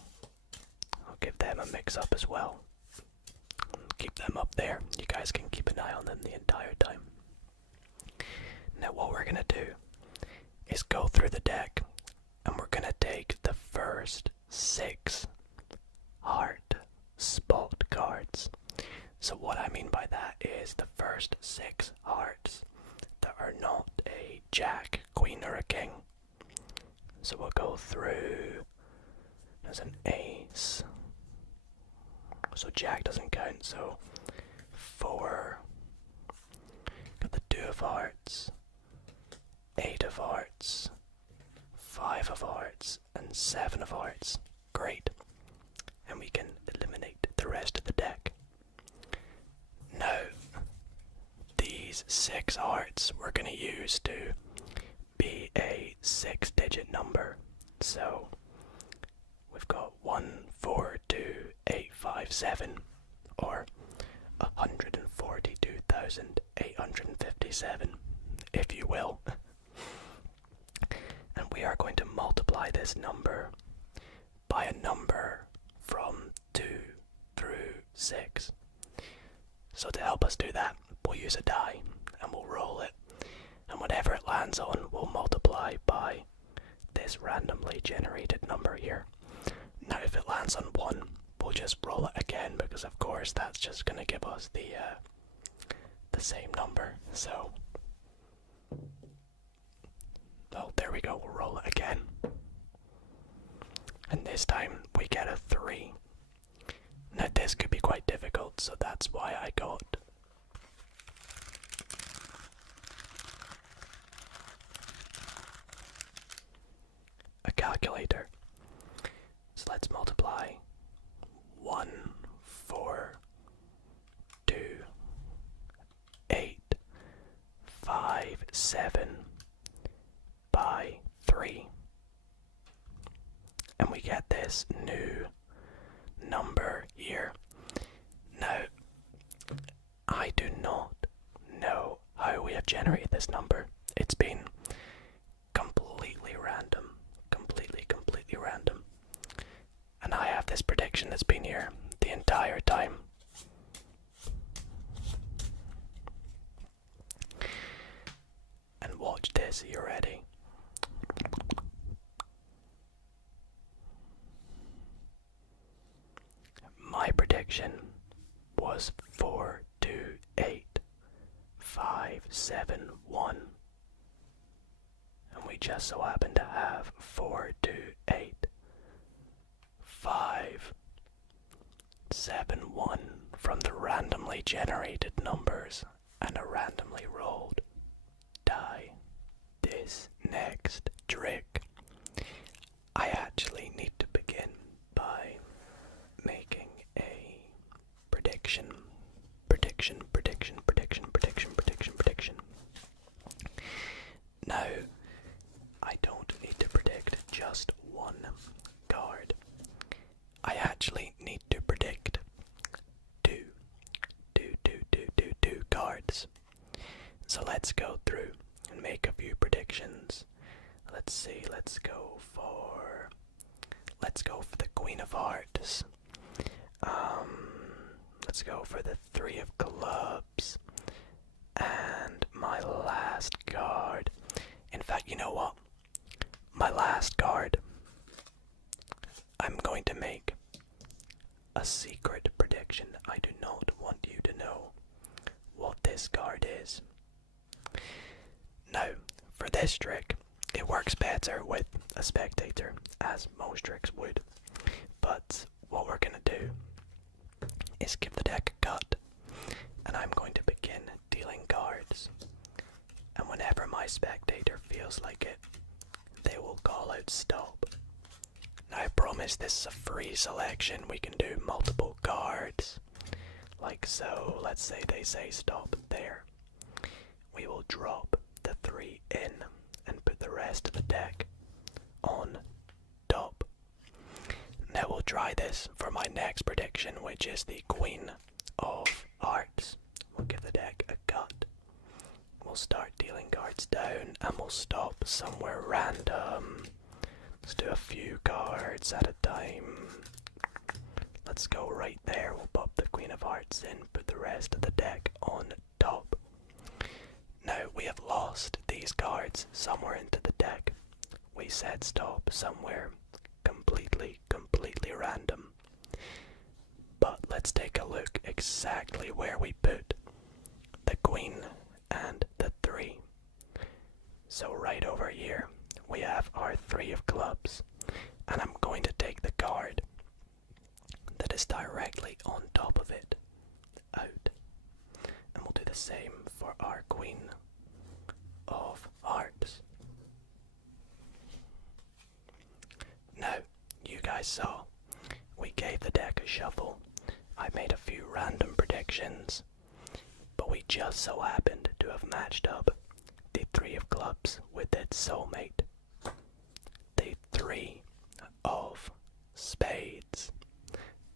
I'll give them a mix up as well. Keep them up there. You guys can keep an eye on them the entire time. Now what we're going to do is go through the deck and we're going to take the first 6 heart spot cards. So what I mean by that is the first 6 hearts that are not a jack, queen, or a king. So we'll go through. There's an ace. So jack doesn't count, so 4. Got the 2 of hearts, 8 of hearts, 5 of hearts, and 7 of hearts. Great. And we can eliminate the rest of the deck. Now, these 6 hearts we're going to use to be a 6-digit number. So we've got 1, 4, 2, 8, 5, 7, or 142,857, if you will. And we are going to multiply this number by a number from 2 through 6. So to help us do that, we'll use a die and we'll roll it. And whatever it lands on, we'll multiply by this randomly generated number here. Now if it lands on 1, we'll just roll it again, because of course that's just going to give us the same number. So, oh, there we go, we'll roll it again. And this time we get a 3. Now this could be quite difficult, so that's why I got a calculator. So let's multiply 1, 4, 2, 8, 5, 7 by 3. And we get this new number here. Now, I do not know how we have generated this number. It's been completely random. Completely random. And I have this prediction that's been here the entire time. And watch this, are you ready? My prediction was 4, 2, 8, 5, 7, 1. And we just so happen to have 4, 2, 8, 5, 7, 1 from the randomly generated numbers and a randomly rolled die. This next trick, I actually need to begin by making a prediction. Now, I don't need to predict just one card. I actually need to predict two cards. So let's go through and make a few predictions. Let's see, let's go for the Queen of Hearts. Let's go for the 3 of Clubs. And my last card. In fact, you know what? My last card, I'm going to make a secret prediction. I do not want you to know what this card is. Now, for this trick, it works better with a spectator, as most tricks would. But what we're going to do is give the deck a cut, and I'm going to begin dealing cards. And whenever my spectator feels like it, they will call out stop. Now I promise this is a free selection. We can do multiple cards, like so. Let's say they say stop there. We will drop the 3 in and put the rest of the deck on top. Now we'll try this for my next prediction, which is the Queen of Hearts. We'll give the deck a cut. We'll start dealing cards down and we'll stop somewhere random. Let's do a few cards at a time. Let's go right there. We'll pop the Queen of Hearts in, put the rest of the deck on top. Now we have lost these cards somewhere into the deck. We said stop somewhere completely random. But let's let's take a look exactly where we put the queen and the 3. So right over here we have our 3 of clubs, and I'm going to take the card that is directly on top of it out, and we'll do the same for our queen of hearts. Now, you guys saw, we gave the deck a shuffle. I made a few random predictions, but we just so happened to have matched up the 3 of clubs with its soulmate, the 3 of spades,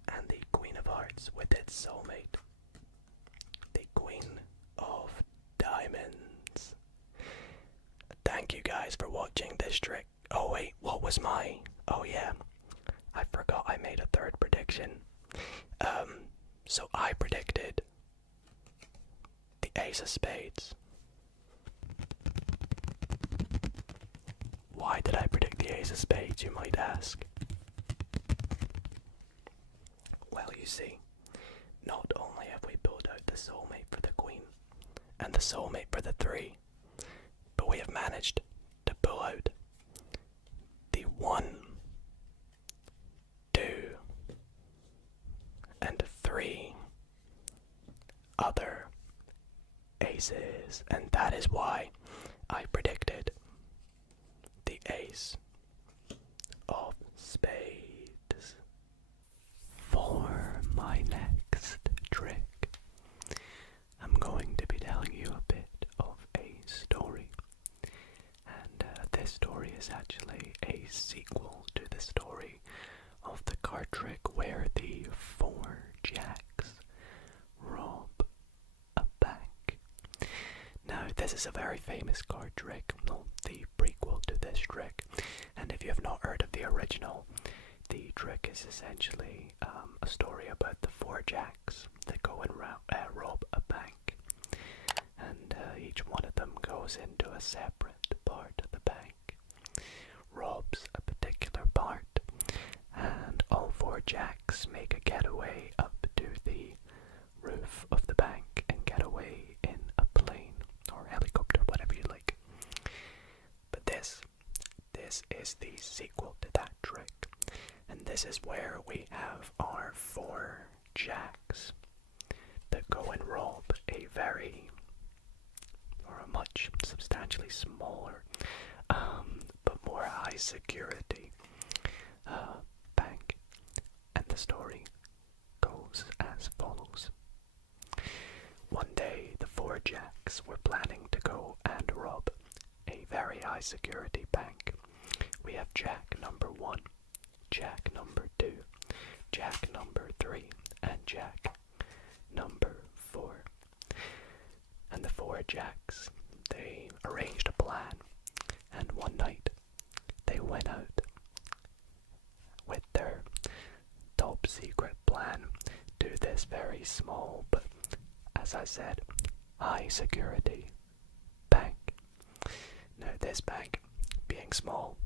and the queen of hearts with its soulmate, the queen of diamonds. Thank you guys for watching this trick. Oh wait, what was my... Oh yeah, I forgot I made a third prediction. So I predicted the ace of spades. Why did I predict the ace of spades, you might ask? Well, you see, not only have we pulled out the soulmate for the queen and the soulmate for the 3, but we have managed to pull out the 1, 2, and 3 other aces, and that is why I predicted the ace of spades. For my next trick, I'm going to be telling you a bit of a story, and this story is actually a sequel to the story of the card trick where the 4 jacks rob a bank. Now, this is a very famous card trick, well, the prequel to this trick, and if you have not heard of the original, the trick is essentially a story about the 4 jacks that go and rob a bank, and each one of them goes into a separate part of the bank, robs a particular part, and all 4 jacks make a getaway up to the roof of the bank and get away in a plane or helicopter, whatever you like. But this is the sequel to that trick, and this is where we have our 4 jacks that go and rob a much substantially smaller but more high security bank, and the story goes as follows. One day the 4 jacks were planning to go and rob a very high security bank. We have jack number 1, jack number 2, jack number 3, and jack number 4. And the 4 jacks, they arranged a plan, and one night they went out with their top secret plan to this very small but, as I said, high security bank. Now, this bank, being small,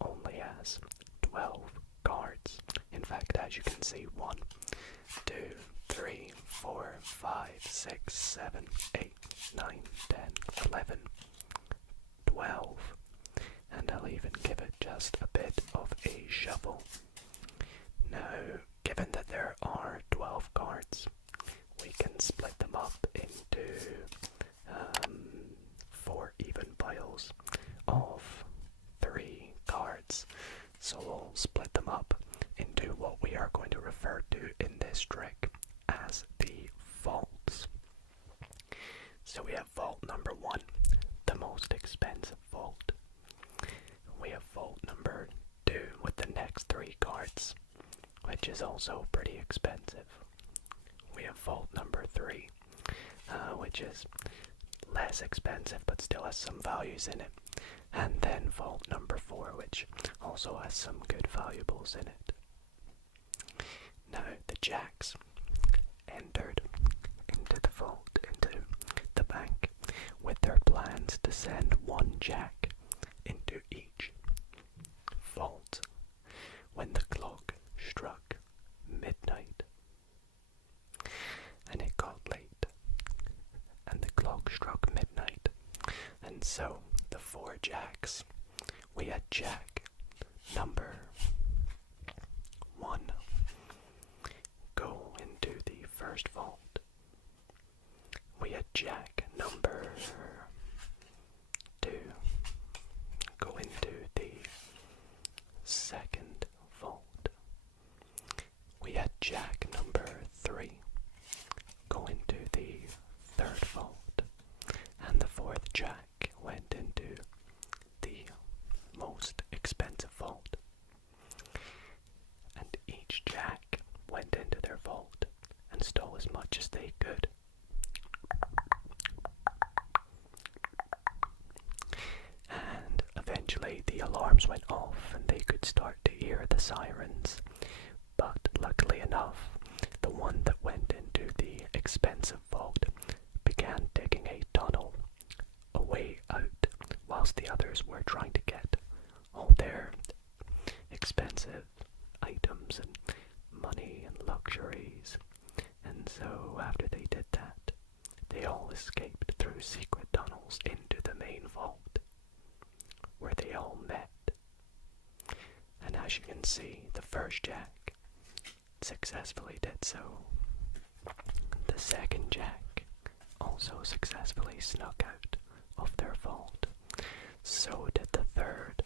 only has 12 cards. In fact, as you can see, 1, 2, 3, 4, 5, 6, 7, 8, 9, 10, 11, 12, and I'll even give it just a bit of a shuffle. Now, given that there are 12 cards, we can split them up into 4 even piles of 3 cards. So we'll split them up into what we are going to refer to in this trick as the vaults. So we have vault number 1, the most expensive vault. We have vault number 2 with the next 3 cards, which is also pretty expensive. We have vault number 3, which is less expensive but still has some values in it. And then vault number 4, which also has some good valuables in it. Now, the jacks entered into the vault, into the bank, with their plans to send 1 jack into each vault when the clock struck midnight. And so, the 4 jacks. We had jack number 1 go into the first vault. We had jack number 2 go into the second vault. We had jack number 3 go into the third vault. And the 4th jack went into the most expensive vault. And each jack went into their vault and stole as much as they could. And eventually the alarms went off and they could start to hear the sirens. But luckily enough, the one that went into the expensive vault began digging a tunnel a way out, whilst the others were trying to get all their expensive items and money and luxuries. And so after they did that, they all escaped through secret tunnels into the main vault, where they all met. And as you can see, the first jack successfully did so. The second jack also successfully snuck out of their vault. So did the third,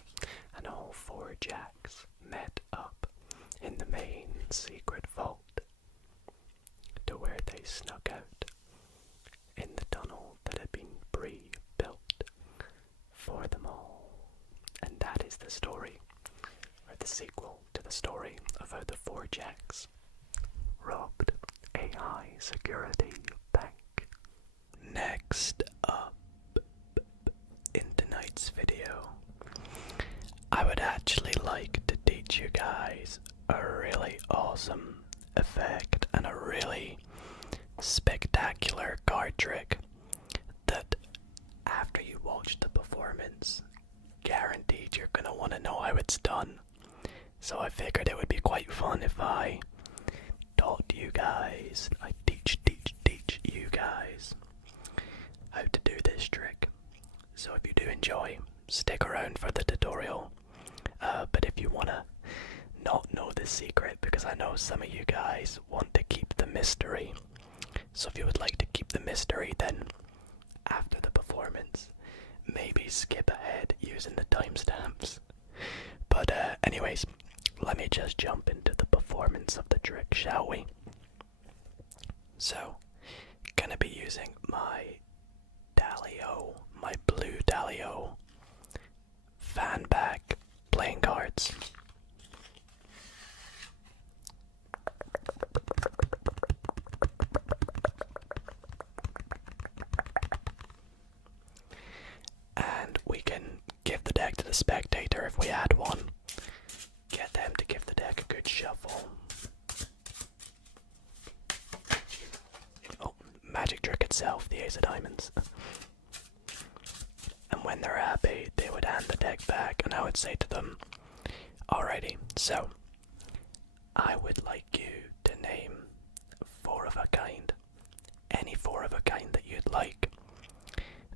and all 4 jacks met up in the main secret vault, to where they snuck out in the tunnel that had been pre-built for them all. And that is the story, or the sequel to the story of how the 4 jacks robbed a high security bank. Next up in tonight's video, I would actually like to teach you guys a really awesome effect and a really spectacular card trick that, after you watch the performance, guaranteed you're gonna want to know how it's done. So I figured it would be quite fun if I taught you guys, I teach you guys how to do this trick. So if you do enjoy, stick around for the tutorial. But if you want to not know the secret, because I know some of you guys want to keep the mystery, so if you would like to keep the mystery, then after the performance, maybe skip ahead using the timestamps. But anyways, let me just jump into the performance of the trick, shall we? So, gonna be using my Dalio, my blue Dalio fan bag playing cards. And we can give the deck to the spectator if we add one. Get them to give the deck a good shuffle. Oh, magic trick itself, the Ace of Diamonds. And when they're happy, they would hand the deck back, and I would say to them, alrighty, so I would like you to name 4 of a kind. Any 4 of a kind that you'd like.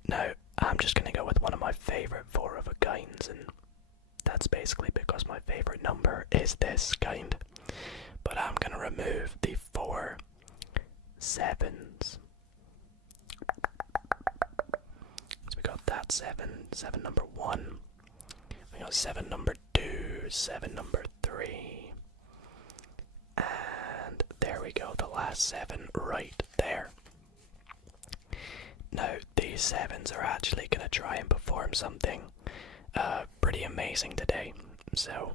Now, I'm just gonna go with one of my favorite 4 of a kinds, and that's basically because my favorite number is this kind. But I'm gonna remove the 4 sevens. So we got that 7 number 1. We got 7 number 2, 7 number 3. And there we go, the last 7 right there. Now, these 7s are actually going to try and perform something pretty amazing today. So,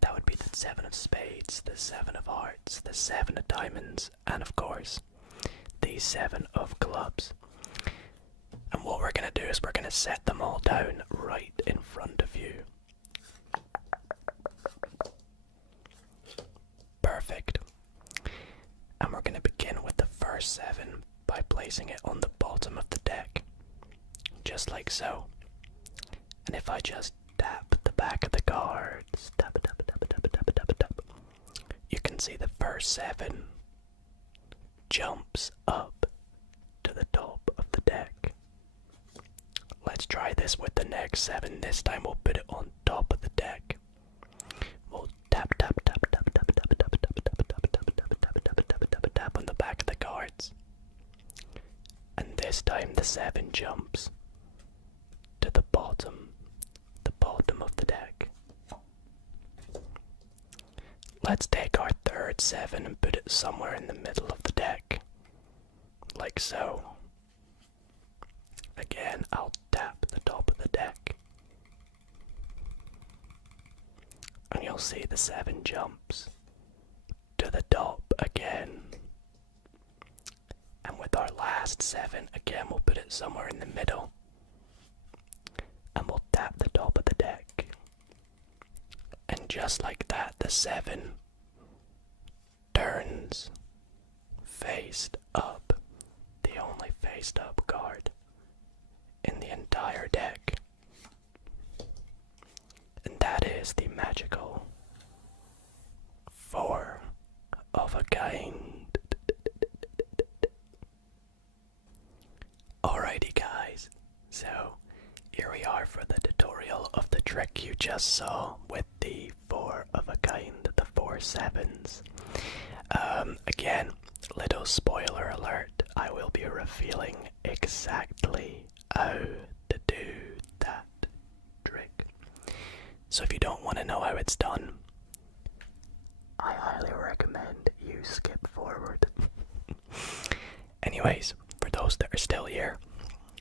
that would be the 7 of spades, the 7 of hearts, the 7 of diamonds, and of course, the 7 of clubs. And what we're going to do is we're going to set them all down right in front of you. Perfect. And we're going to begin with the first 7 by placing it on the bottom of the deck, just like so. And if I just tap the back of the cards, tap, you can see the first 7 jumps up to the top of the deck. Let's let's try this with the next 7. This time we'll put it on top of the deck. We'll tap tap tap tap tap tap tap tap tap tap tap tap tap tap tap tap tap on the back of the cards. And this time the 7 jumps to the bottom of the deck. Let's take our third 7 and put it somewhere in the middle of the deck. Like so. Again, I'll tap the top of the deck. And you'll see the 7 jumps to the top again. And with our last 7, again, we'll put it somewhere in the middle. And we'll tap the top of the deck. And just like that, the 7 turns faced up. The only faced up card in the entire deck. And that is the magical 4 of a kind. Alrighty guys, so here we are for the tutorial of the trick you just saw with the 4 of a kind, the 4 7s. Again, little spoiler alert, I will be revealing exactly how to do that trick. So if you don't want to know how it's done, I highly recommend you skip forward. Anyways, for those that are still here,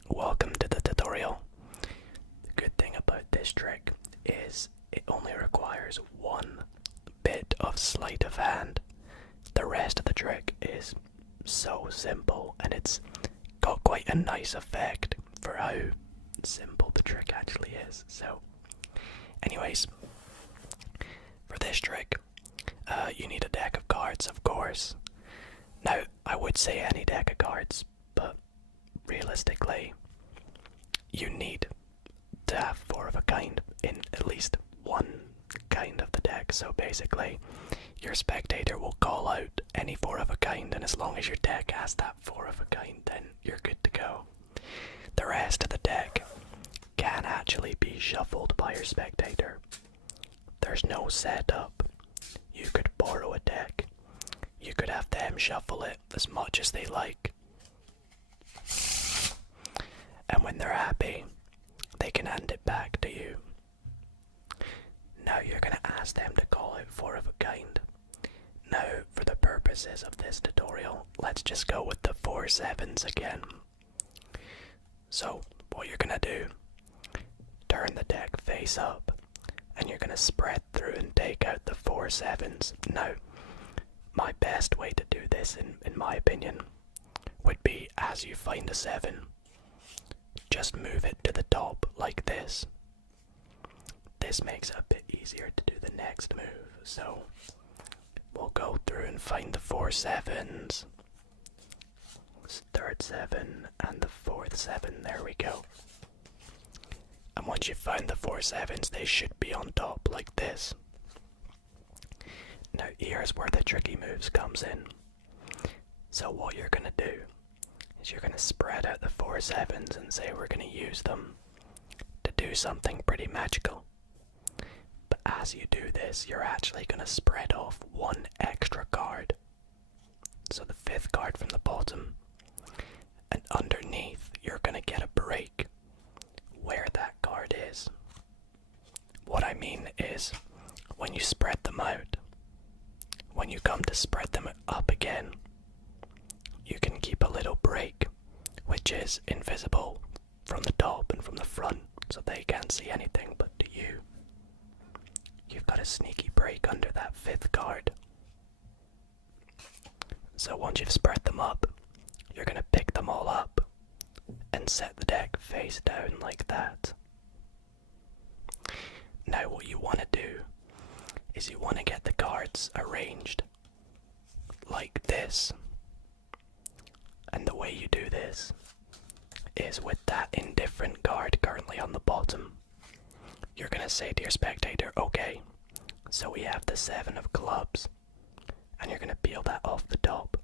welcome to the tutorial. The good thing about this trick is it only requires 1 bit of sleight of hand. The rest of the trick is so simple, and it's got quite a nice effect for how simple the trick actually is. So anyways, for this trick, you need a deck of cards, of course. Now, I would say any deck of cards, but realistically, you need to have 4 of a kind in at least one kind of the deck. So basically, your spectator will call out any 4 of a kind, and as long as your deck has that 4 of a kind, then you're good to go. The rest of the deck can actually be shuffled by your spectator. There's no setup. You could borrow a deck. You could have them shuffle it as much as they like. And when they're happy, they can hand it back to you. Now you're going to ask them to call out 4 of a kind. Now, for the purposes of this tutorial, let's just go with the 4 7s again. So, what you're going to do, turn the deck face up, and you're going to spread through and take out the 4 7s. Now, my best way to do this, in my opinion, would be as you find a 7, just move it to the top like this. This makes it a bit easier to do the next move. So, we'll go through and find the 4 7s. Third 7 and the 4th 7, there we go. And once you've found the 4 7s, they should be on top like this. Now here's where the tricky moves comes in. So what you're going to do is you're going to spread out the 4 7s and say we're going to use them to do something pretty magical. But as you do this, you're actually going to spread off 1 extra card. So the 5th card from the bottom. And underneath, you're going to get a break where that card is. What I mean is, when you spread them out, when you come to spread them up again, you can keep a little break, which is invisible from the top and from the front, so they can't see anything but to you. You've got a sneaky break under that 5th card. So once you've spread them up, you're going to pick them all up and set the deck face down like that. Now what you want to do is you want to get the cards arranged like this. And the way you do this is with that indifferent card currently on the bottom. You're going to say to your spectator, okay, so we have the 7 of clubs, and you're going to peel that off the top.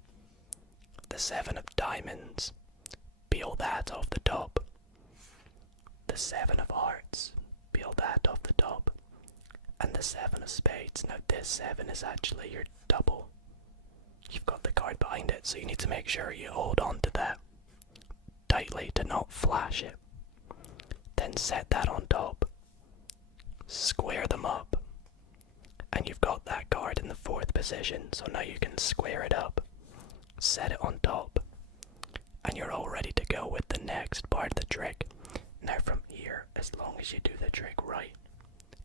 The 7 of diamonds, peel that off the top. The of spades. Now this 7 is actually your double. You've got the card behind it, so you need to make sure you hold on to that tightly to not flash it. Then set that on top. Square them up. And you've got that card in the 4th position, so now you can square it up. Set it on top. And you're all ready to go with the next part of the trick. Now from here, as long as you do the trick right,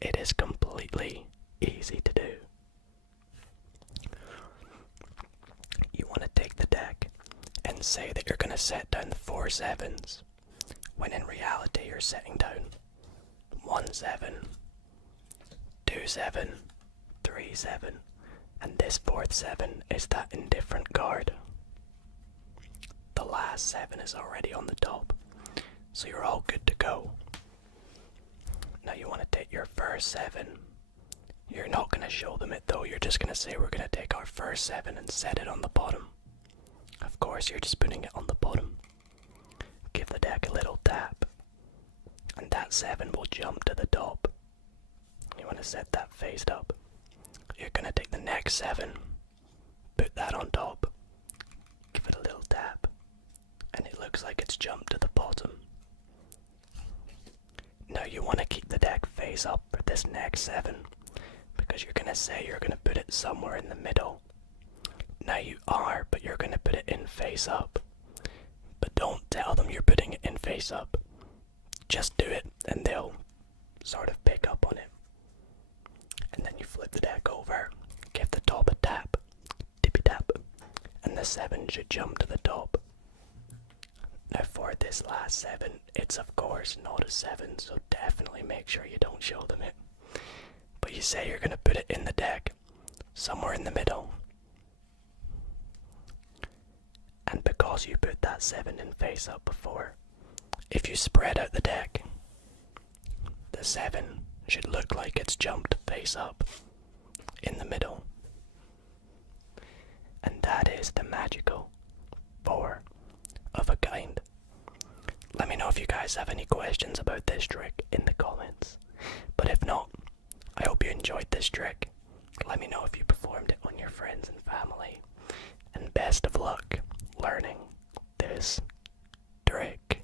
it is completely easy to do. You want to take the deck and say that you're going to set down the 4 7s, when in reality you're setting down 1 7, 2 7, 3 7, and this 4th 7 is that indifferent card. The last 7 is already on the top, so you're all good to go. Now you want to take your first 7. You're not going to show them it though, you're just going to say we're going to take our first 7 and set it on the bottom. Of course, you're just putting it on the bottom. Give the deck a little tap, and that 7 will jump to the top. You want to set that faced up. You're going to take the next 7, put that on top, give it a little tap, and it looks like it's jumped to the bottom. Now you want to keep the deck face up for this next 7, because you're going to say you're going to put it somewhere in the middle. Now you are, but you're going to put it in face up. But don't tell them you're putting it in face up. Just do it, and they'll sort of pick up on it. And then you flip the deck over, give the top a tap, tippy tap, and the 7 should jump to the top. Now for this last 7, it's of course not a 7, so definitely make sure you don't show them it. But you say you're going to put it in the deck, somewhere in the middle. And because you put that 7 in face up before, if you spread out the deck, the 7 should look like it's jumped face up in the middle. And that is the magical 4 of a kind. Let me know if you guys have any questions about this trick in the comments. But if not, I hope you enjoyed this trick. Let me know if you performed it on your friends and family. And best of luck learning this trick.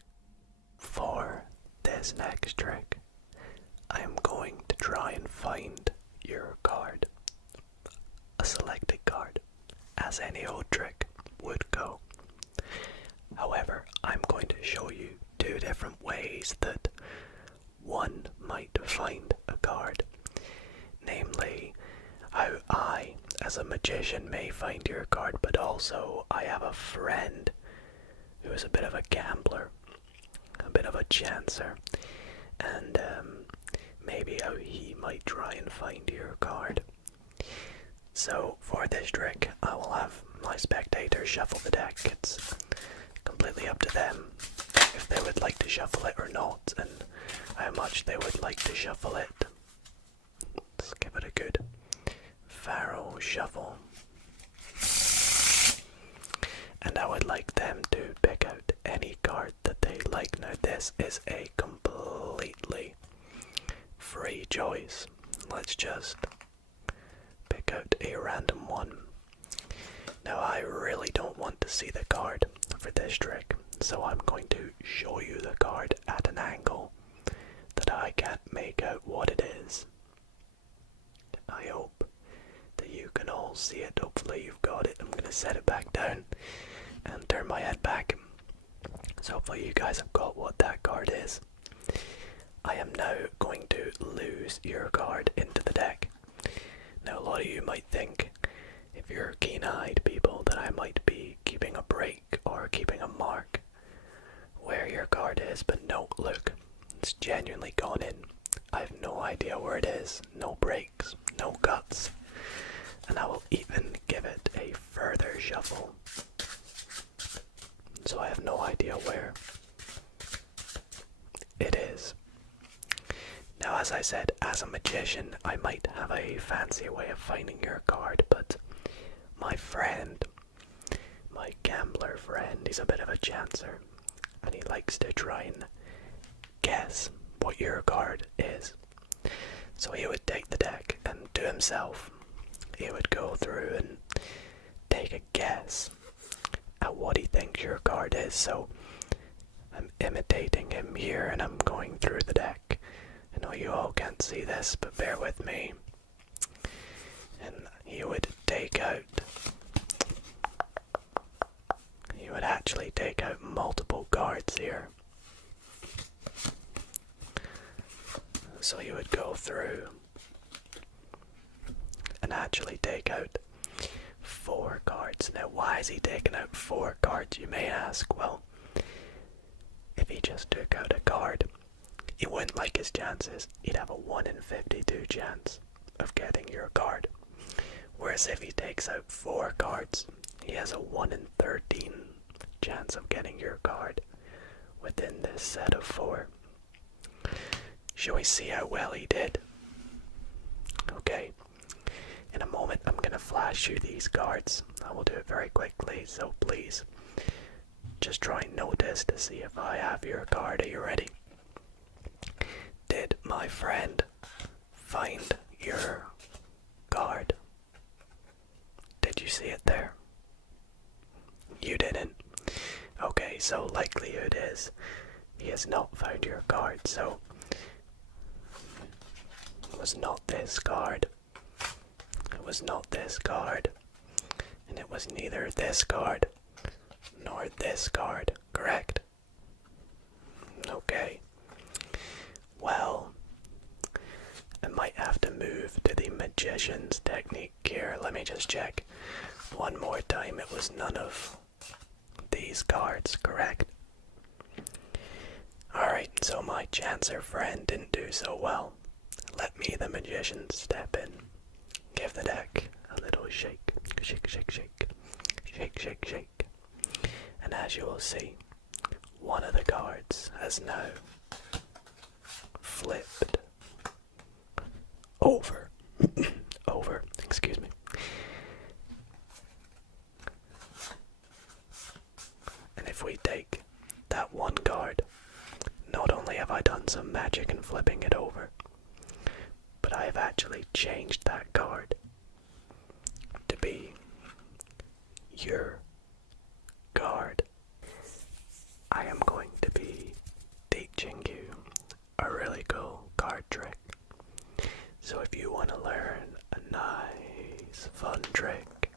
For this next trick, I am going to try and find your card, a selected card, as any old trick would go. However, I'm going to show you 2 different ways that one might find a card. Namely, how I, as a magician, may find your card, but also I have a friend who is a bit of a gambler, a bit of a chancer, and maybe how he might try and find your card. So for this trick, I will have my spectators shuffle the deck. It's completely up to them if they would like to shuffle it or not, and how much they would like to shuffle it. Let's give it a good Pharaoh shuffle. And I would like them to pick out any card that they like. Now this is a completely free choice. Let's just pick out a random one. Now I really don't want to see the card for this trick, so I'm going to show you the card at an angle that I can't make out what it is. I hope that you can all see it. Hopefully you've got it. I'm going to set it back down and turn my head back. So hopefully you guys have got what that card is. I am now going to lose your card into the deck. Now a lot of you might think, if you're keen-eyed people, that I might be keeping a break or keeping a mark where your card is, but no, look, it's genuinely gone in. I have no idea where it is, no breaks, no cuts, and I will even give it a further shuffle, so I have no idea where it is. Now, as I said, as a magician, I might have a fancy way of finding your card, but my friend, my gambler friend, he's a bit of a chancer, and he likes to try and guess what your card is. So he would take the deck, and to himself, he would go through and take a guess at what he thinks your card is. So I'm imitating him here, and I'm going through the deck. I know you all can't see this, but bear with me. And he would actually take out multiple cards here. So he would go through and actually take out 4 cards. Now, why is he taking out 4 cards, you may ask? Well, if he just took out a card, he wouldn't like his chances. He'd have a 1 in 52 chance of getting your card. Whereas if he takes out 4 cards, he has a 1 in 13 chance of getting your card within this set of 4. Shall we see how well he did? Okay. In a moment, I'm going to flash you these cards. I will do it very quickly, so please just try and notice to see if I have your card. Are you ready? Did my friend find your card? Did you see it there? You didn't? Okay, so likelihood is he has not found your card, so it was not this card. It was not this card. And it was neither this card nor this card, correct? Okay. Well, I might have to move to the magician's technique here. Let me just check one more time. It was none of these cards, correct? Alright, so my chancer friend didn't do so well. Let me, the magician, step in. Give the deck a little shake. Shake, shake, shake. Shake, shake, shake. And as you will see, one of the cards has now flipped over. Excuse me. And if we take that one card, not only have I done some magic in flipping it over, but I have actually changed that card to be your card. I am going to be teaching you a really cool card trick. So if you want to learn a nice fun trick,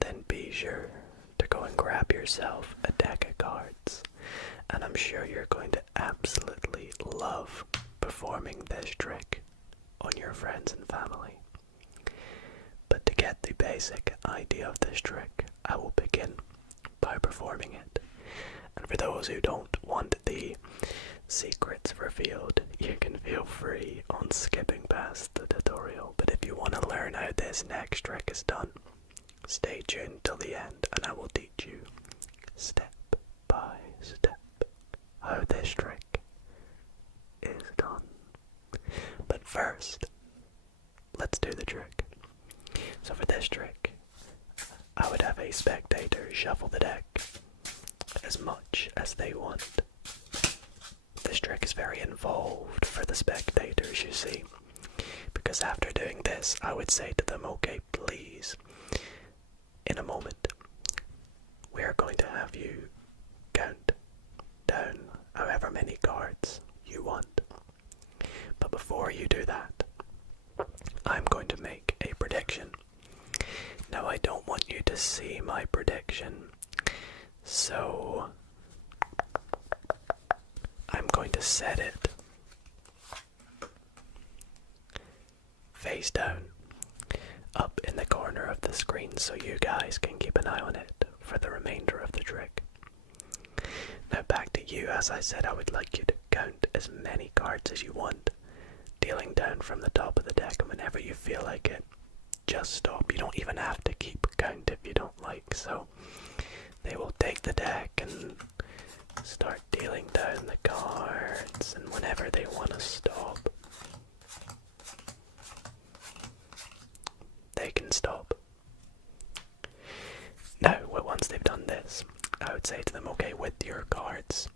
then be sure to go and grab yourself a deck of cards. And I'm sure you're going to absolutely love performing this trick on your friends and family. But to get the basic idea of this trick, I will begin by performing it. And for those who don't want the secrets revealed, you can feel free on skipping past the tutorial. But if you want to learn how this next trick is done, stay tuned till the end and I will teach you step by step how this trick is done. But first, let's do the trick. So for this trick, I would have a spectator shuffle the deck as much as they want. This trick is very involved for the spectators, you see, because after doing this, I would say to them, okay, please, in a moment, we are going to have you count down however many cards you want. But before you do that, I'm going to make a prediction. Now, I don't want you to see my prediction, so I'm going to set it face down up in the corner of the screen so you guys can keep an eye on it for the remainder of the trick. Now back to you. As I said, I would like you to count as many cards as you want, dealing down from the top of the deck, and whenever you feel like it, just stop. You don't even have to keep count if you don't like. So they will take the deck and start dealing down the cards, and whenever they want to stop, they can stop. Now, once they've done this, I would say to them, okay, with your cards,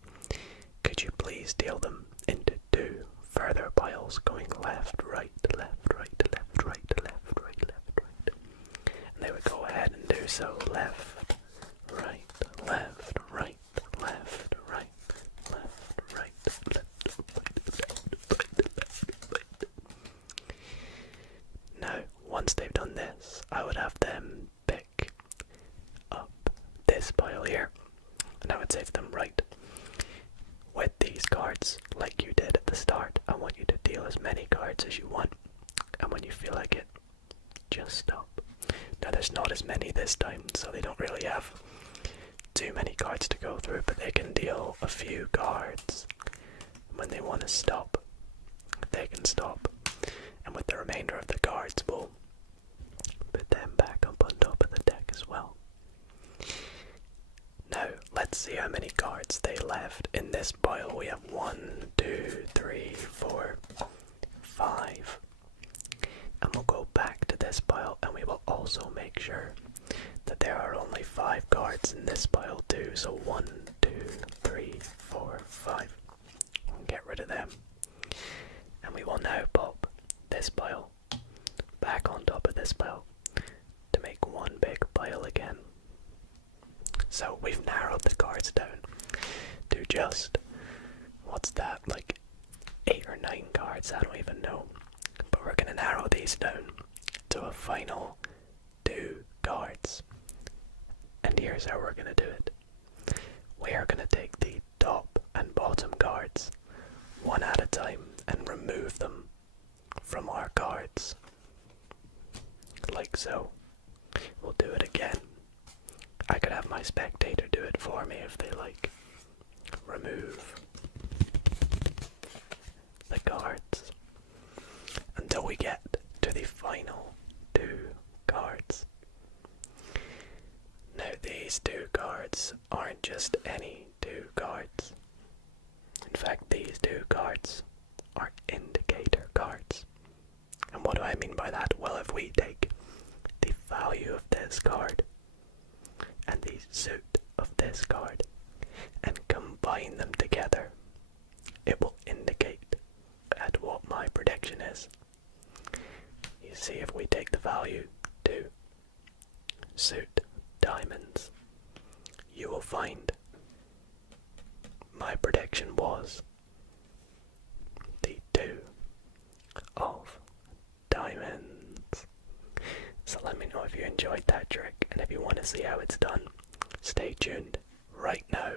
could you please deal them into 2 further piles going left, right, left, right, left, right, left, right, left, right. And they would go ahead and do so. Left, right, left, right, left, right, left, right, left, right. Now, once they've done this, I would have them pick up this pile here, and I would say to them, right, with these cards, like you did at the start, I want you to deal as many cards as you want, and when you feel like it, just stop. Now there's not as many this time, so they don't really have too many cards to go through, but they can deal a few cards. When they want to stop, they can stop, and with the remainder of the cards, we'll put them back up on top of the deck as well. Now, let's see how many cards they left. In this pile we have 1, 2, 3, 4, 5. And we'll go back to this pile and we will also make sure that there are only 5 cards in this pile too. So 1, 2, 3, 4, 5. We'll get rid of them. And we will now pop this pile back on top of this pile to make one big pile again. So we've narrowed the cards down to just, what's that, like 8 or 9 cards, I don't even know. But we're going to narrow these down to a final 2 cards. And here's how we're going to do it. We are going to take the top and bottom cards one at a time and remove them from our cards. Like so. We'll do it again. I could have my spectator do it for me if they like. Remove the cards until we get to the final 2 cards. Now these 2 cards aren't just any 2 cards. In fact, these 2 cards are indicator cards. And what do I mean by that? Well, if we take the value of this card and the suit of this card and combine them together, it will indicate at what my prediction is. You see, if we take the value to suit diamonds, you will find my prediction was the 2 of diamonds. So let me know if you enjoyed that trick, and if you want to see how it's done, stay tuned right now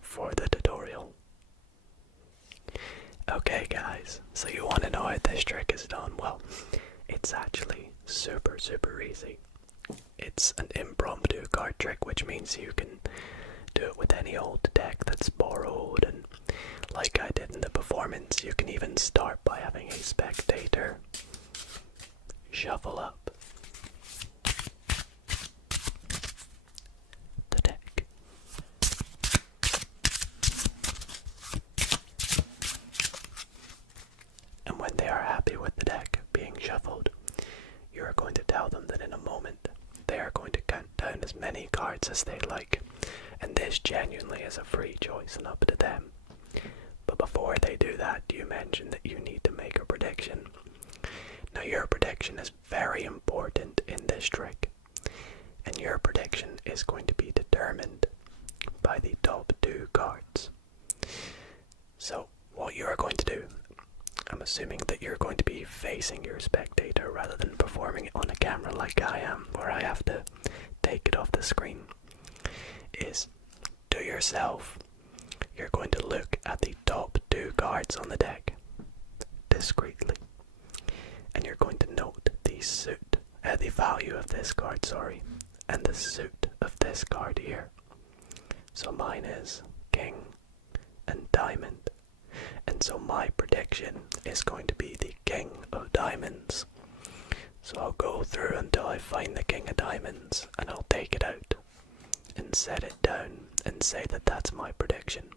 for the tutorial. Okay guys, so you want to know how this trick is done? Well, it's actually super easy. It's an impromptu card trick, which means you can do it with any old deck that's borrowed, and like I did in the performance, you can even start by having a spectator shuffle up the deck. And when they are happy with the deck being shuffled, you are going to tell them that in a moment they are going to count down as many cards as they like, and this genuinely is a free choice and up to them. But before they do that, you mentioned that you need to make a prediction. Now your prediction is very important in this trick, and your prediction is going to be determined by the top 2 cards. So what you are going to do, I'm assuming that you're going to be facing your spectator rather than performing it on a camera like I am, where I have to take it off the screen, is to yourself, you're going to look at the top 2 cards on the deck discreetly, and you're going to note the suit, the value of this card, and the suit of this card here. So mine is King and Diamond, and so my prediction is going to be the King of Diamonds. So I'll go through until I find the King of Diamonds, and I'll take it out and set it down and say that that's my prediction.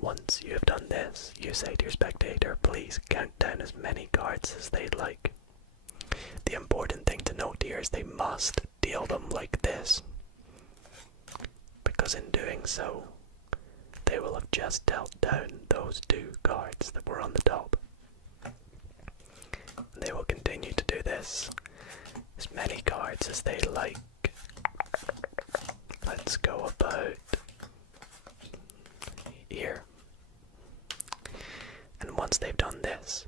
Once you have done this, you say to your spectator, please count down as many cards as they'd like. The important thing to note here is they must deal them like this, because in doing so, they they will have just dealt down those 2 cards that were on the top. They will continue to do this as many cards as they like. Let's go about here. And once they've done this,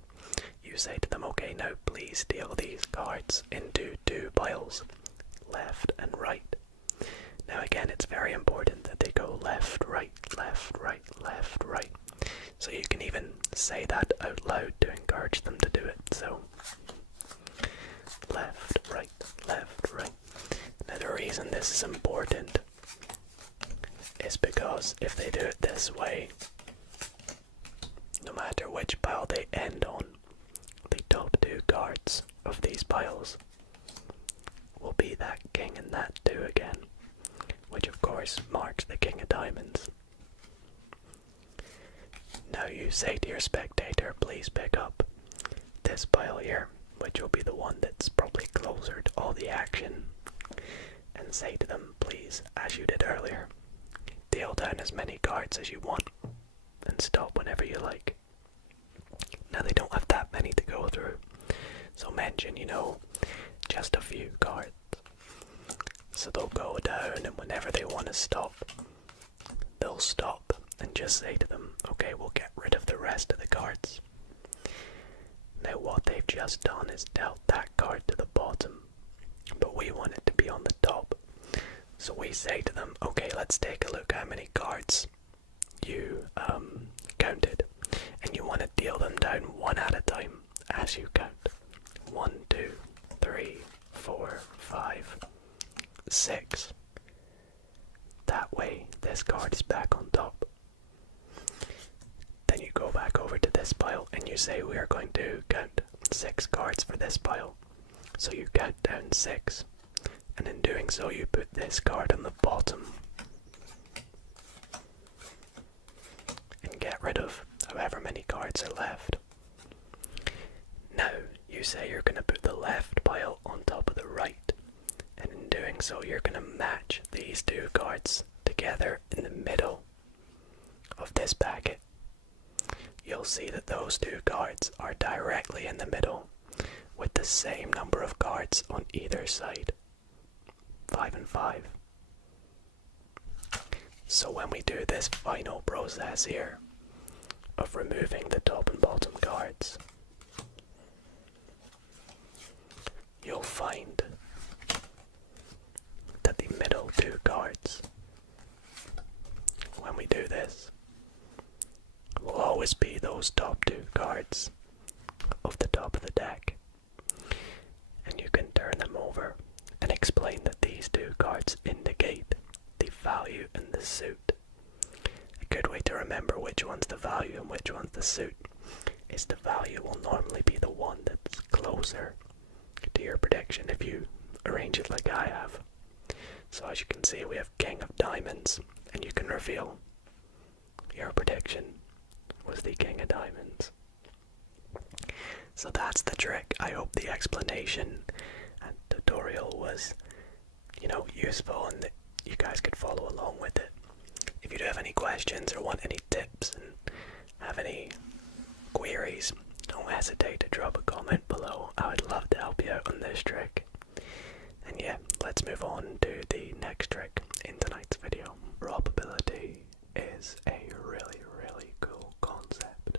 you say to them, okay, now please deal these cards into 2 piles, left and right. Now again, it's very important that they go left, right, left, right, left, right. So you can even say that out loud to encourage them to do it. So, left, right, left, right. Now the reason this is important is because if they do it this way, no matter which pile they end on, the top 2 cards of these piles will be that king and that 2 again, which of course marks the king of diamonds. Now you say to your spectator, please pick up this pile here, which will be the one that's probably closer to all the action, and say to them, please, as you did earlier, deal down as many cards as you want and stop whenever you like. Now they don't have that many to go through, so mention, just a few cards. So they'll go down, and whenever they want to stop, they'll stop and just say to them, okay, we'll get rid of the rest of the cards. Now what they've just done is dealt that card to the bottom, but we want it to be on the top. So we say to them, okay, let's take a look how many cards you counted, and you want to deal them down one at a time as you count. 1, 2, 3, 4, 5, 6. That way this card is back on top. Then you go back over to this pile and you say we are going to count 6 cards for this pile. So you count down 6, and in doing so you put this card on the bottom and get rid of however many cards are left. Now you say you're going to put the left pile on top of the right, and in doing so you're going to match these 2 cards together in the middle of this packet. You'll see that those 2 cards are directly in the middle with the same number of cards on either side, 5 and 5. So when we do this final process here of removing the top and bottom cards, you'll find that the middle 2 cards, when we do this, will always be those top 2 cards of the top of the deck. And you can turn them over and explain that these 2 cards indicate the value and the suit. A good way to remember which one's the value and which one's the suit is the value will normally be the one that's closer to your prediction if you arrange it like I have. So as you can see, we have King of Diamonds, and you can reveal your prediction was the King of Diamonds. So that's the trick. I hope the explanation and tutorial was, useful and that you guys could follow along with it. If you do have any questions or want any tips and have any queries, don't hesitate to drop a comment below. I would love to help you out on this trick. And yeah, let's move on to the next trick in tonight's video. Probability is a really, really cool concept.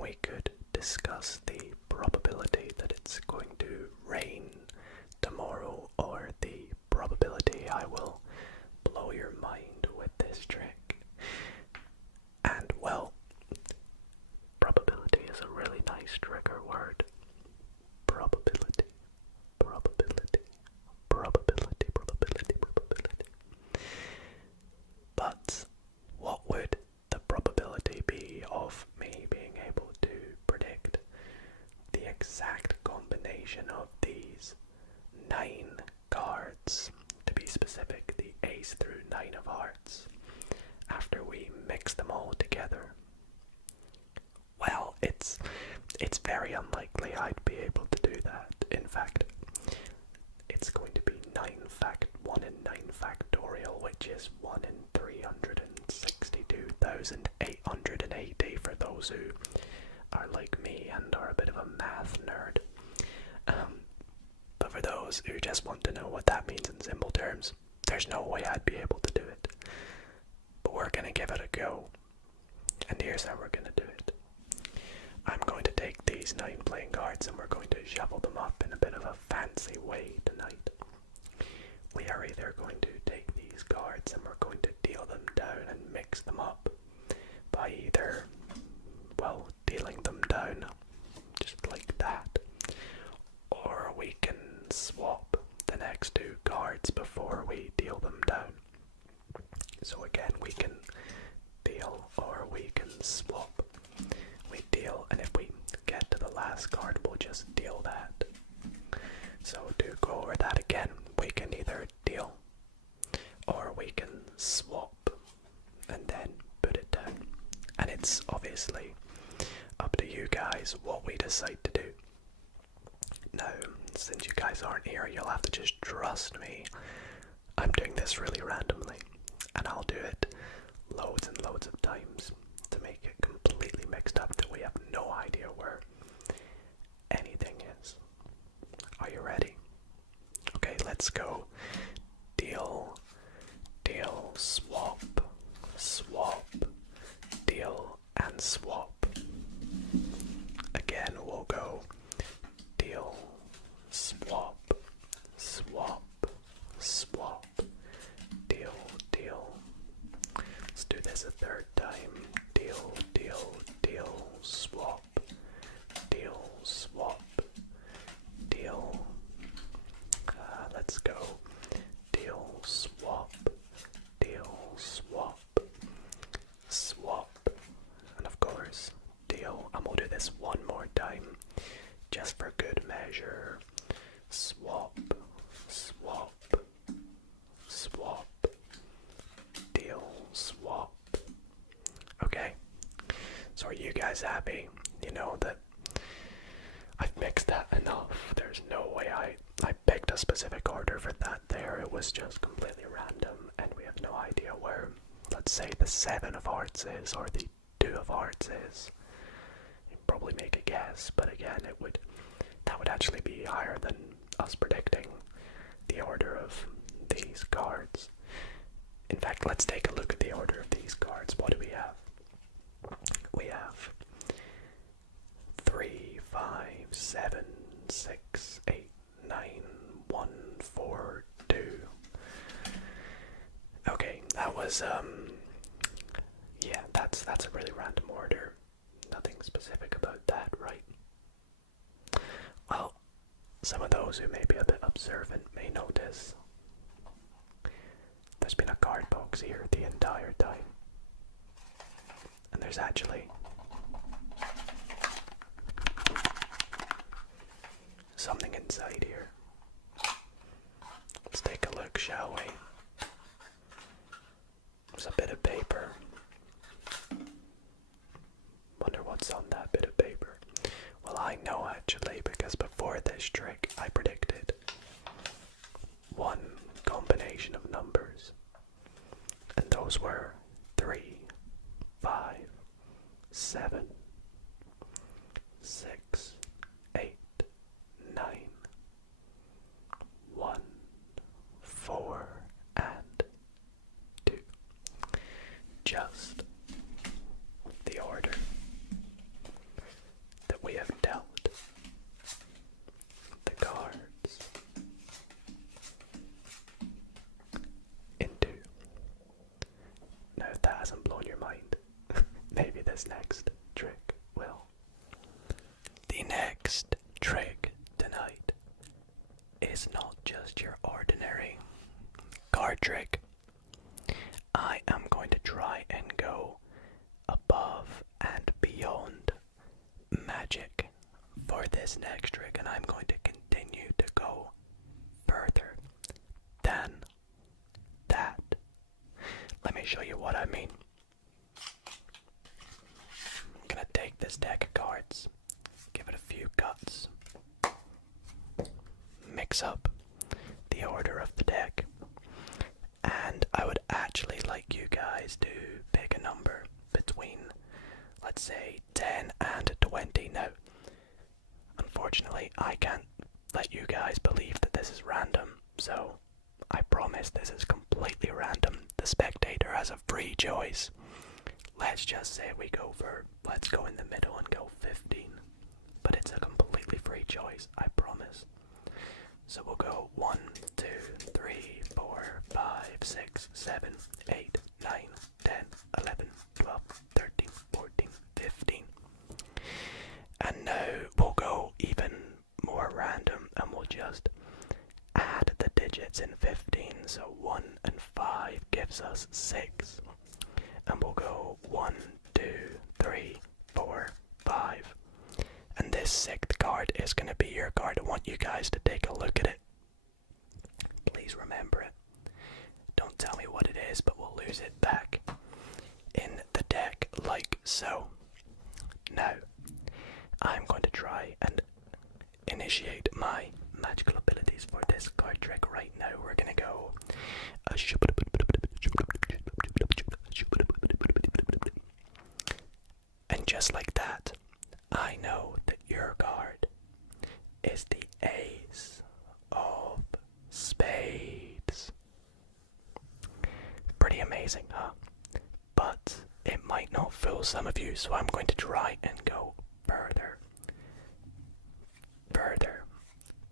We could discuss the probability that it's going to rain tomorrow, or the probability I will blow your mind with this trick. And well, probability is a really nice trigger word. Probability, probability, probability, probability, probability. But what would the probability be of me being able to predict the exact combination of these 9 cards, to be specific, the ace through 9 of hearts, after we mix them all together? Well, it's very unlikely I'd be able to do that. In fact, it's going to be 1 in 9 factorial, which is 1 in 365. 12,880 for those who are like me and are a bit of a math nerd. But for those who just want to know what that means in simple terms, there's no way I'd be able to do it. But we're going to give it a go. And here's how we're going to do it. I'm going to take these 9 playing cards and we're going to shuffle them up in a bit of a fancy way tonight. We are either going to take these cards and we're going to deal them down and mix them up by either, well, dealing them down just like that, or we can swap the next 2 cards before we deal them down. So again, we can deal or we can swap. We deal, and if we get to the last card, we'll just deal that. So to go over that again, we can either deal or we can swap and then put it down. And it's obviously up to you guys what we decide to do. Now, since you guys aren't here, you'll have to just trust me. I'm doing this really randomly, and I'll do it loads and loads of times to make it completely mixed up that we have no idea where anything is. Are you ready? Okay, let's go. Deal, deal, swap, swap, deal, and swap. Again, we'll go deal, swap, swap, swap, deal, deal. Let's do this a 3rd time. Deal, deal, deal, swap, deal, swap, deal. Let's go. Deal, swap, deal, swap, swap, and of course, deal. And we'll do this one more time, just for good measure. Swap, swap, swap, deal, swap. Okay, so are you guys happy? You know that I've mixed that enough. There's no way I picked a specific order for that there. It was just completely random, and we have no idea where, let's say, the 7 of hearts is, or the 2 of hearts is. You'd probably make a guess, but again, that would actually be higher than us predicting the order of these cards. In fact, let's take a look at the order of these cards. What do we have? We have 3, 5, 7, 6, 8, 9, 1, 4, 2. Okay, that was, yeah, that's a really random order. Nothing specific about that, right? Well, some of those who may be a bit observant may notice there's been a card box here the entire time. And there's actually something inside here. Let's take a look, shall we? There's a bit of paper. Wonder what's on that bit of paper. Well, I know actually, because before this trick I predicted one combination of numbers, and those were 3, 5, 7, 6, 8, 9, 1, 4, and 2. Just the order that we have dealt the cards into. Now, if that hasn't blown your mind, maybe this next trick will. The next trick tonight is not just your ordinary card trick. I am going to try and go above and beyond magic for this next trick, and I'm going to continue to go further than that. Let me show you what I mean. I'm gonna take this deck of cards, give it a few cuts, mix up the order of the deck, and I would actually like you guys to pick a number I can't let you guys believe that this is random, so I promise this is completely random. The spectator has a free choice. Let's just say let's go in the middle and go 15. But it's a completely free choice, I promise. So we'll go 1, 2, 3, 4, 5, 6, 7, 8, 9, 10, 11, 12, 13, 14, 15. And now we'll go even more random and we'll just add the digits in 15. So 1 and 5 gives us 6. And we'll go 1, 2, 3, 4, 5. And this 6th card is going to be your card. I want you guys to take a look at it. Please remember it. Don't tell me what it is, but we'll lose it back in the deck like so. Now, I'm going to try and initiate my magical abilities for this card trick right now. We're going to go... And just like that, I know that your card is the Ace of Spades. Pretty amazing, huh? But it might not fool some of you, so I'm going to try and go further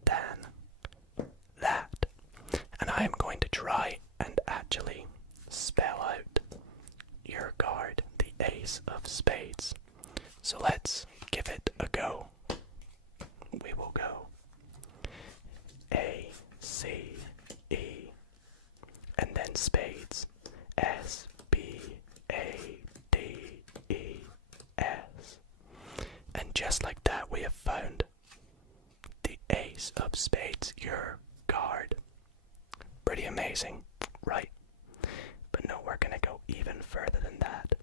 than that. And I am going to try and actually spell out your card, the Ace of Spades. So let's give it a go. We will go A, C, E, and then spades. S, B, A, D, E, S. And just like that, we have found the Ace of Spades, your card. Pretty amazing, right? But no, we're gonna go even further than that.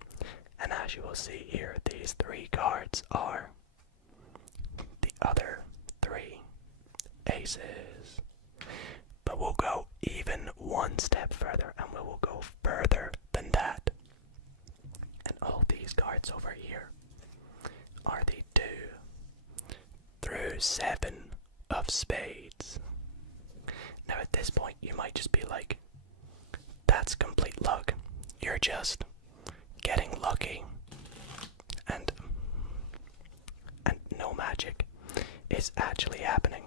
And as you will see here, these 3 cards are the other 3 aces. But we'll go even one step further, and we will go further than that. And all these cards over here are the 2 through 7 of spades. Now at this point you might just be like, that's complete luck. You're just getting lucky, and no magic is actually happening.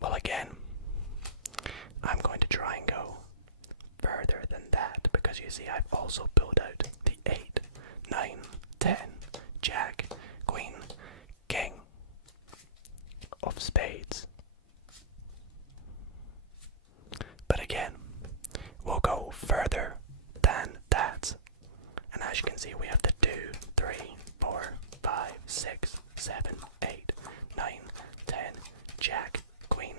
Well, again, I'm going to try and go further than that, because you see I've also built out the 8, 9, 10, Jack, Queen, King of Spades. But again, we'll go further than that. And as you can see, we have the 2, 3, 4, 5, 6, 7, 8, 9, 10, Jack, Queen,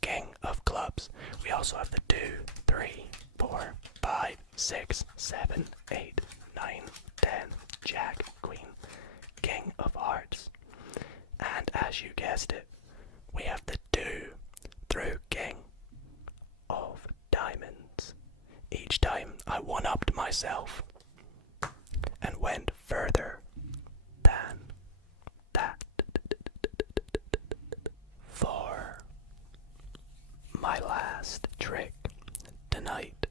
King of Clubs. We also have the 2, 3, 4, 5, 6, 7, 8, 9, 10, Jack, Queen, King of Hearts. And as you guessed it, we have the 2 through King of Diamonds. Each time I one-upped myself and went further than that. For my last trick tonight,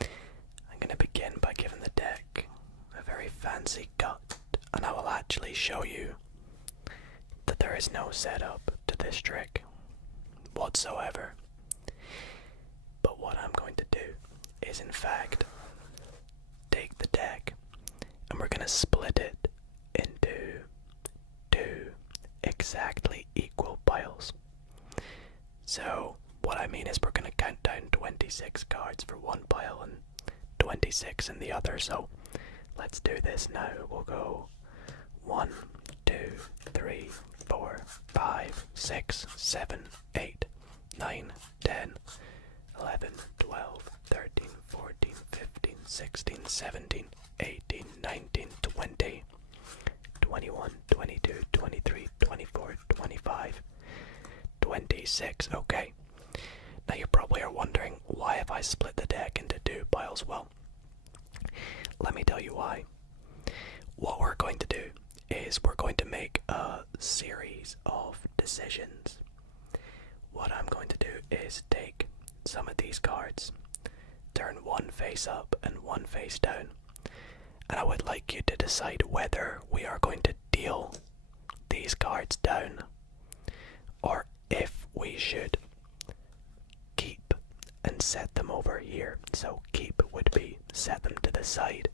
I'm going to begin by giving the deck a very fancy cut, and I will actually show you that there is no setup to this trick whatsoever. But what I'm going to do is, in fact, take the deck and we're going to split it into 2 exactly equal piles. So what I mean is we're going to count down 26 cards for one pile and 26 in the other. So let's do this now. We'll go 1, 2, 3, 4, 5, 6, 7, 8, 9, 10, 11, 12, 13, 14, 15, 16, 17, 18, 19, 20, 21, 22, 23, 24, 25, 26. Okay. Now you probably are wondering, why have I split the deck into 2 piles? Well, let me tell you why. What we're going to do is we're going to make a series of decisions. What I'm going to do is take some of these cards, turn one face up and one face down, and I would like you to decide whether we are going to deal these cards down or if we should keep and set them over here. So keep would be set them to the side,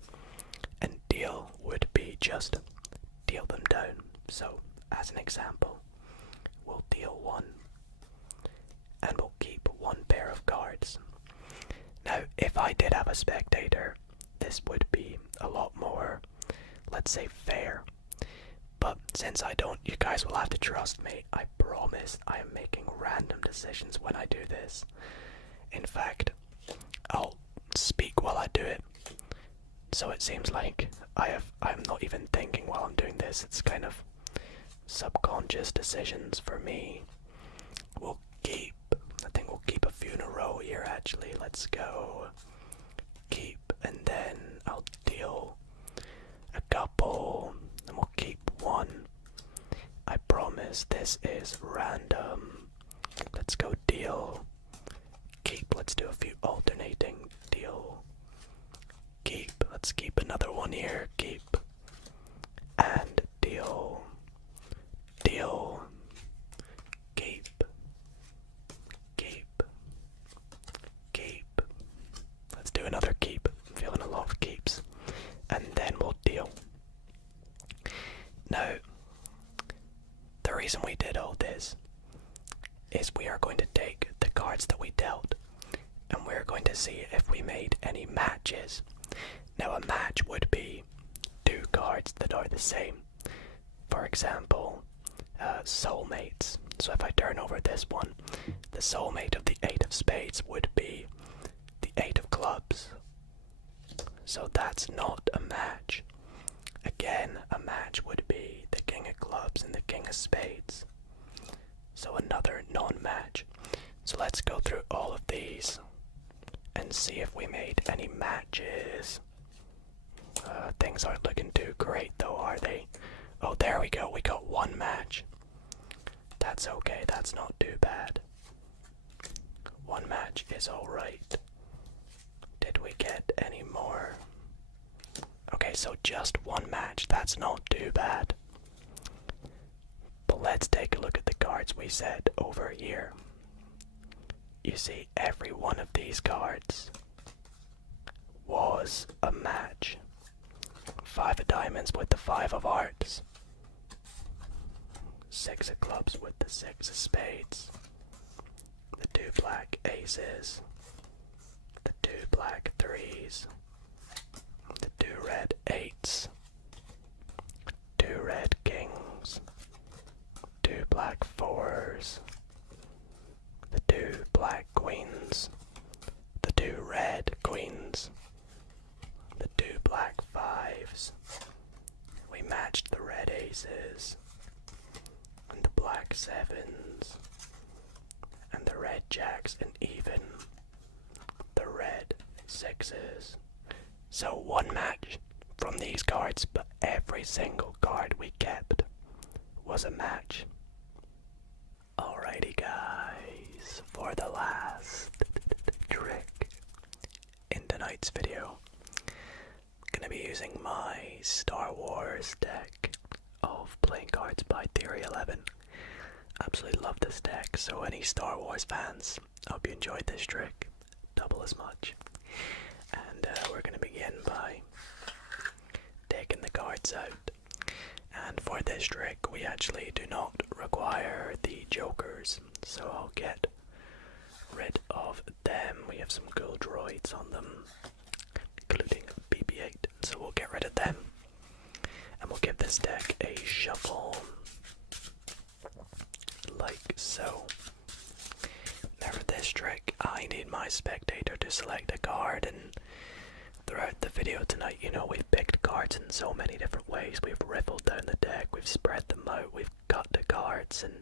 and deal would be just deal them down. So as an example, we'll deal one and we'll keep one pair of cards. Now if I did have a spectator, this would be a lot more, let's say, fair. But since I don't, you guys will have to trust me. I promise I am making random decisions when I do this. In fact, I'll speak while I do it. So it seems like I'm not even thinking while I'm doing this. It's kind of subconscious decisions for me. I think we'll keep a few in a row here actually. Let's go. Keep, and then I'll deal a couple, and we'll keep one. I promise this is random. Let's go deal. Keep, let's do a few alternating. Deal. Keep, let's keep another one here. Keep. And deal. Deal. Keep. Keep. Keep. Let's do another keep. I'm feeling a lot of keeps. And then we'll deal. Now, the reason we did all this is we are going to take the cards that we dealt and we're going to see if we made any matches. Now a match would be two cards that are the same. For example, soulmates. So if I turn over this one, the soulmate of the 8 of spades would be the 8 of clubs. So that's not a match. Again, a match would be the king of clubs and the king of spades. So another non-match. So let's go through all of these and see if we made any matches. Things aren't looking too great though, are they? Oh, there we go. We got one match. That's okay. That's not too bad. One match is alright. Did we get any more? Okay, so just one match. That's not too bad. But let's take a look at the cards we said over here. You see, every one of these cards was a match. 5 of diamonds with the 5 of hearts. 6 of clubs with the 6 of spades. The 2 black aces. The 2 black threes. The 2 red eights. 2 red kings. 2 black fours. The 2 black queens. The 2 red queens. The 2 black fives. We matched the red aces. And the black sevens. And the red jacks, and even the red sixes. So one match from these cards, but every single card we kept was a match. Alrighty guys, for the last trick in tonight's video, I'm gonna be using my Star Wars deck of playing cards by Theory 11. Absolutely love this deck, so any Star Wars fans, I hope you enjoyed this trick double as much. And we're gonna begin by taking the cards out. And for this trick, we actually do not require the jokers, so I'll get rid of them. We have some cool droids on them, including BB-8, so we'll get rid of them. And we'll give this deck a shuffle, like so. Now for this trick, I need my spectator to select a card, and throughout the video tonight, you know, we've picked cards in so many different ways. We've riffled down the deck, we've spread them out, we've cut the cards, and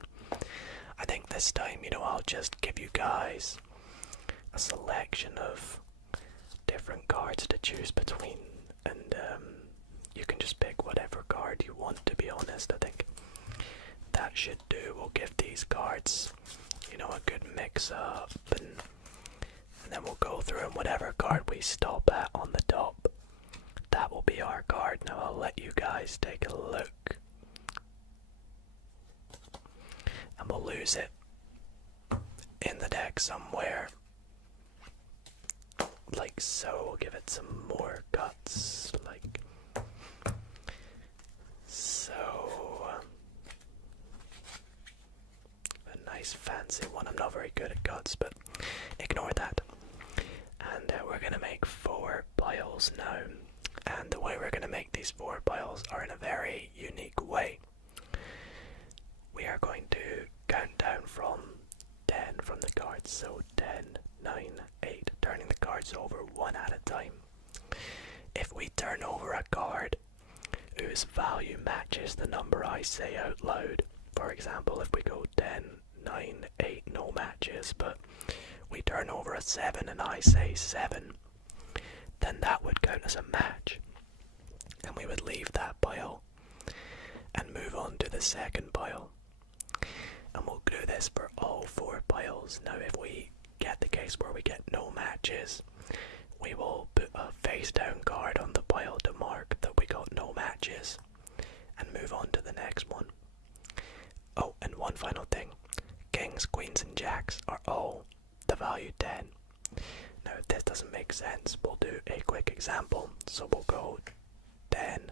I think this time, you know, I'll just give you guys a selection of different cards to choose between, and you can just pick whatever card you want, to be honest. I think that should do. We'll give these cards, you know, a good mix up, and then we'll go through, and whatever card we stop at on the top, that will be our card. Now I'll let you guys take a look, and we'll lose it in the deck somewhere, like so. We'll give it some more cuts, like so. A nice fancy one. I'm not very good at cuts, but ignore that. And we're going to make 4 piles now. And the way we're going to make these 4 piles are in a very unique way. We are going to count down from 10 from the cards. So 10, 9, 8, turning the cards over one at a time. If we turn over a card whose value matches the number I say out loud, for example, if we go 10, 9, 8, no matches, but we turn over a 7 and I say 7, then that would count as a match. And we would leave that pile and move on to the second pile. And we'll do this for all 4 piles. Now if we get the case where we get no matches, we will put a face down card on the pile to mark that we got no matches and move on to the next one. Oh, and one final thing. Kings, queens and jacks are all the value 10. Now if this doesn't make sense, we'll do a quick example. So we'll go 10,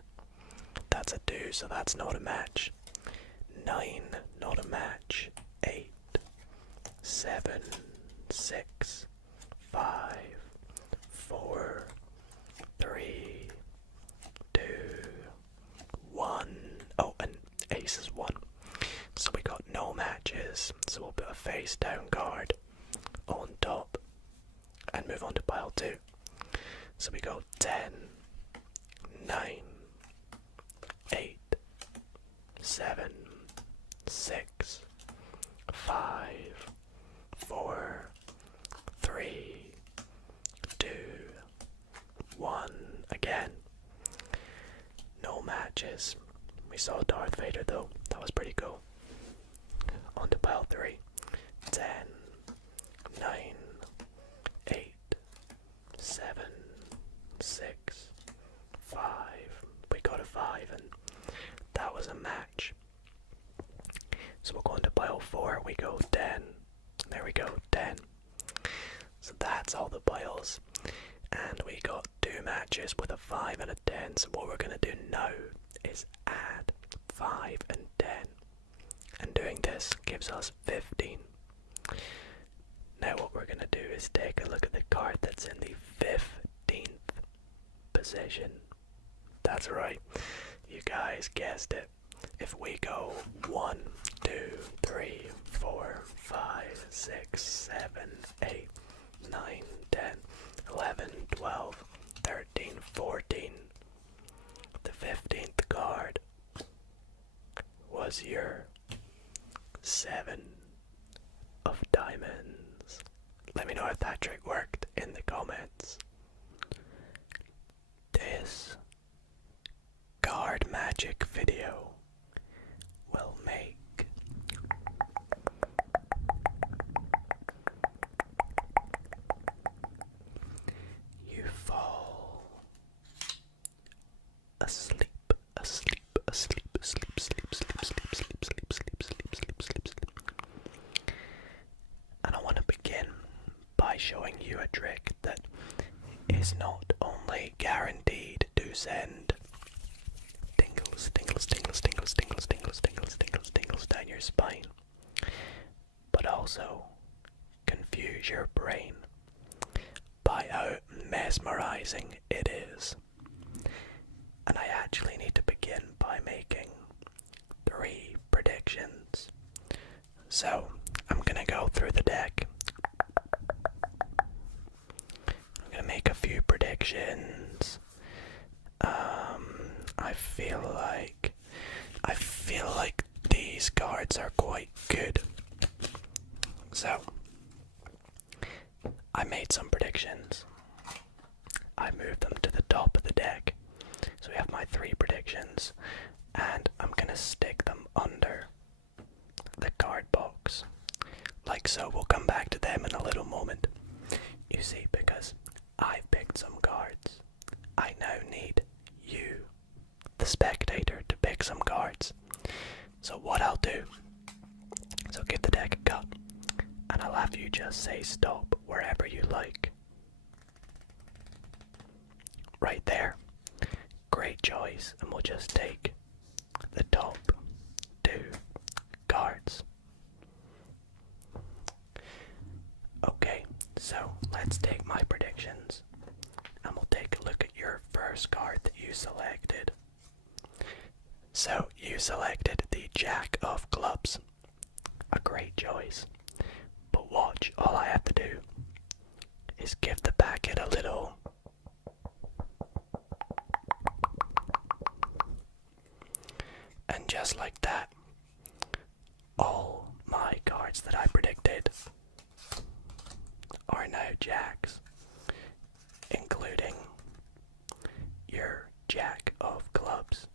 that's a 2, so that's not a match. 9, not a match. 8, 7, 6, 5, 4, 3, 2, 1. Oh, and ace is 1. So we got no matches, so we'll put a face down card on top and move on to pile 2. So we go 10, 9, 8, 7, 6, 5, 4, 3, 2, 1. Again, no matches. We saw Darth Vader though, that was pretty cool. On to pile 3. 10, 9, 8, 7, 6, 5. We got a 5 and that was a match. So we'll go into pile 4. We go 10. There we go, 10. So that's all the piles. And we got 2 matches with a 5 and a 10. So what we're going to do now is add 5 and 10. And doing this gives us 15. Now what we're going to do is take a look at the card that's in the 15th position. That's right, you guys guessed it. If we go 1, 2, 3, 4, 5, 6, 7, 8, 9, 10, 11, 12, 13, 14, the 15th card was your 7 of diamonds. Let me know if that trick worked in the comments. This card magic video will make you fall asleep, asleep, asleep, asleep, sleep, sleep, sleep, sleep, sleep, sleep, sleep, sleep, sleep, sleep. And I want to begin by showing you a trick that is not only guaranteed to send tingles, tingles, tingles, tingles, tingles, tingles, tingles, tingles, tingles down your spine, but also confuse your brain by how mesmerizing it is. And I actually need to begin by making 3 predictions. So I'm gonna go through the deck. I'm gonna make a few predictions. I feel like these cards are quite good. So I made some predictions. I moved them to the top of the deck. So we have my 3 predictions, and I'm gonna stick them under the card box. Like so, we'll come back to them in a little moment. You see, because I've picked some cards, I now need you, the spectator, to pick some cards. So what I'll do, so give the deck a cut, and I'll have you just say stop wherever you like. Right there. Great choice, and we'll just take the top 2 cards. Okay, so let's take my predictions, and we'll take a look at your first card that you selected. So you selected the Jack of Clubs. A great choice. But watch, all I have to do is give the packet a little and just like that, all my cards that I predicted are now Jacks, including your Jack of Clubs.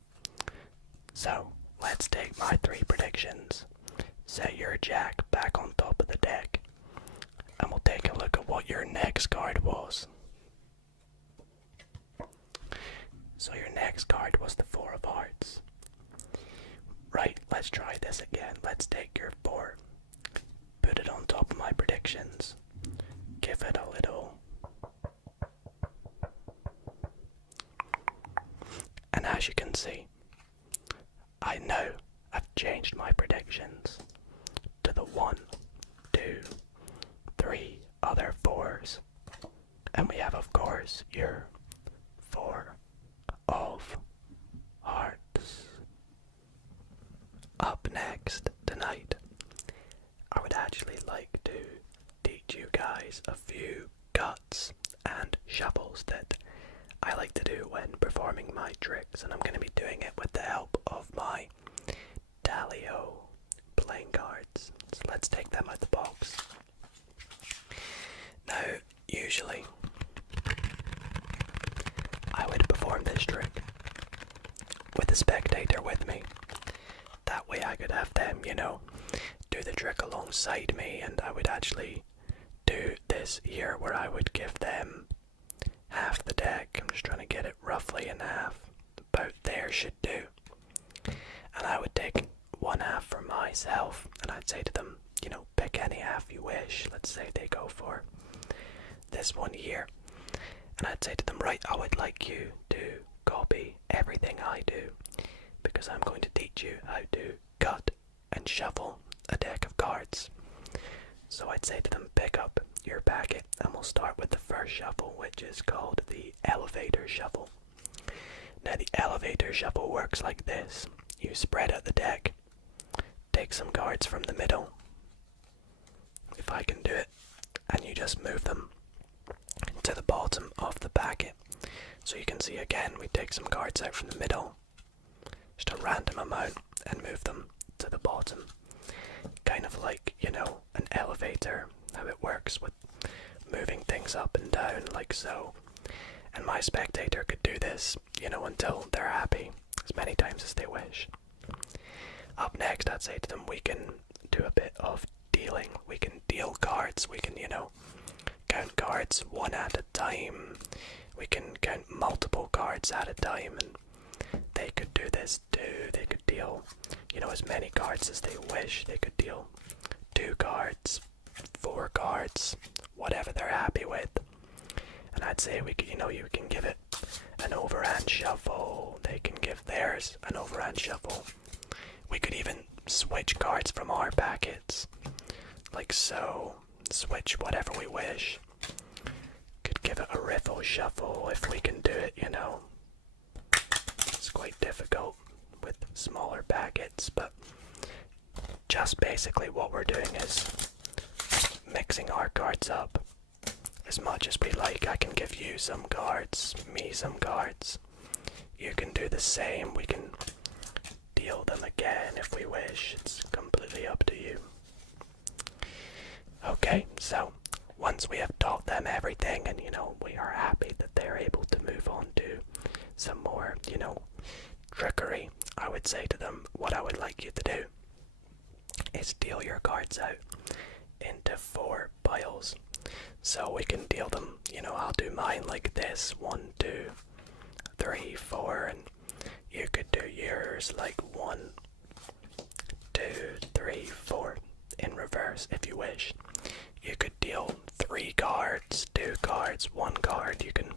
So let's take my 3 predictions, set your Jack back on top of the deck, and we'll take a look at what your next card was. So your next card was the 4 of Hearts. Right, let's try this again. Let's take your 4, put it on top of my predictions, give it a little, and as you can see, I know I've changed my predictions to the 1, 2, 3 other 4s, and we have, of course, your 4 of Hearts. Up next tonight, I would actually like to teach you guys a few cuts and shuffles that I like to do when performing my tricks, and I'm going to be doing it with the help of my Dalio playing cards. So let's take them out the box. Now, usually, I would perform this trick with a spectator with me. That way I could have them, do the trick alongside me, and I would actually do this here where I would give them half the deck. I'm just trying to get it roughly in half. About there should do. And I would take 1 half for myself, and I'd say to them, pick any half you wish. Let's say they go for this one here. And I'd say to them, right, I would like you to copy everything I do, because I'm going to teach you how to cut and shuffle a deck of cards. So I'd say to them, pick up your packet, and we'll start with the first shuffle, which is called the elevator shuffle. Now the elevator shuffle works like this. You spread out the deck, take some cards from the middle, if I can do it, and you just move them to the bottom of the packet. So you can see again, we take some cards out from the middle, just a random amount, and move them to the bottom. Kind of like, an elevator, how it works with moving things up and down like so. And my spectator could do this, until they're happy, as many times as they wish. Up next, I'd say to them, we can do a bit of dealing. We can deal cards, we can, count cards 1 at a time. We can count multiple cards at a time, and they could do this too. They could deal, as many cards as they wish. They could deal 2 cards, 4 cards, whatever they're happy with. And I'd say we could, you can give it an overhand shuffle. They can give theirs an overhand shuffle. We could even switch cards from our packets, like so. Switch whatever we wish. Could give it a riffle shuffle if we can do it, It's quite difficult with smaller packets, but just basically what we're doing is mixing our cards up as much as we like. I can give you some cards, me some cards. You can do the same. We can deal them again if we wish. It's completely up to you. Okay, so once we have taught them everything and, we are happy that they're able to move on to some more, trickery, I would say to them, what I would like you to do is deal your cards out into 4 piles. So we can deal them, I'll do mine like this, 1, 2, 3, 4, and you could do yours like 1, 2, 3, 4 in reverse if you wish. You could deal 3 cards, 2 cards, 1 card. You can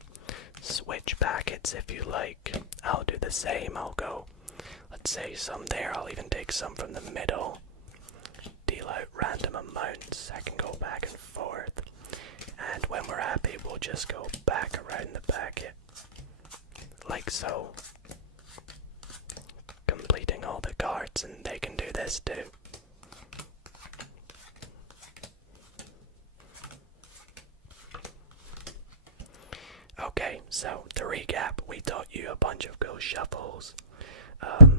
switch packets if you like. I'll do the same. I'll go, let's say some there. I'll even take some from the middle. Deal out random amounts. I can go back and forth. And when we're happy, we'll just go back around the packet. Like so. Completing all the cards, and they can do this too. Okay, so to recap, we taught you a bunch of cool shuffles,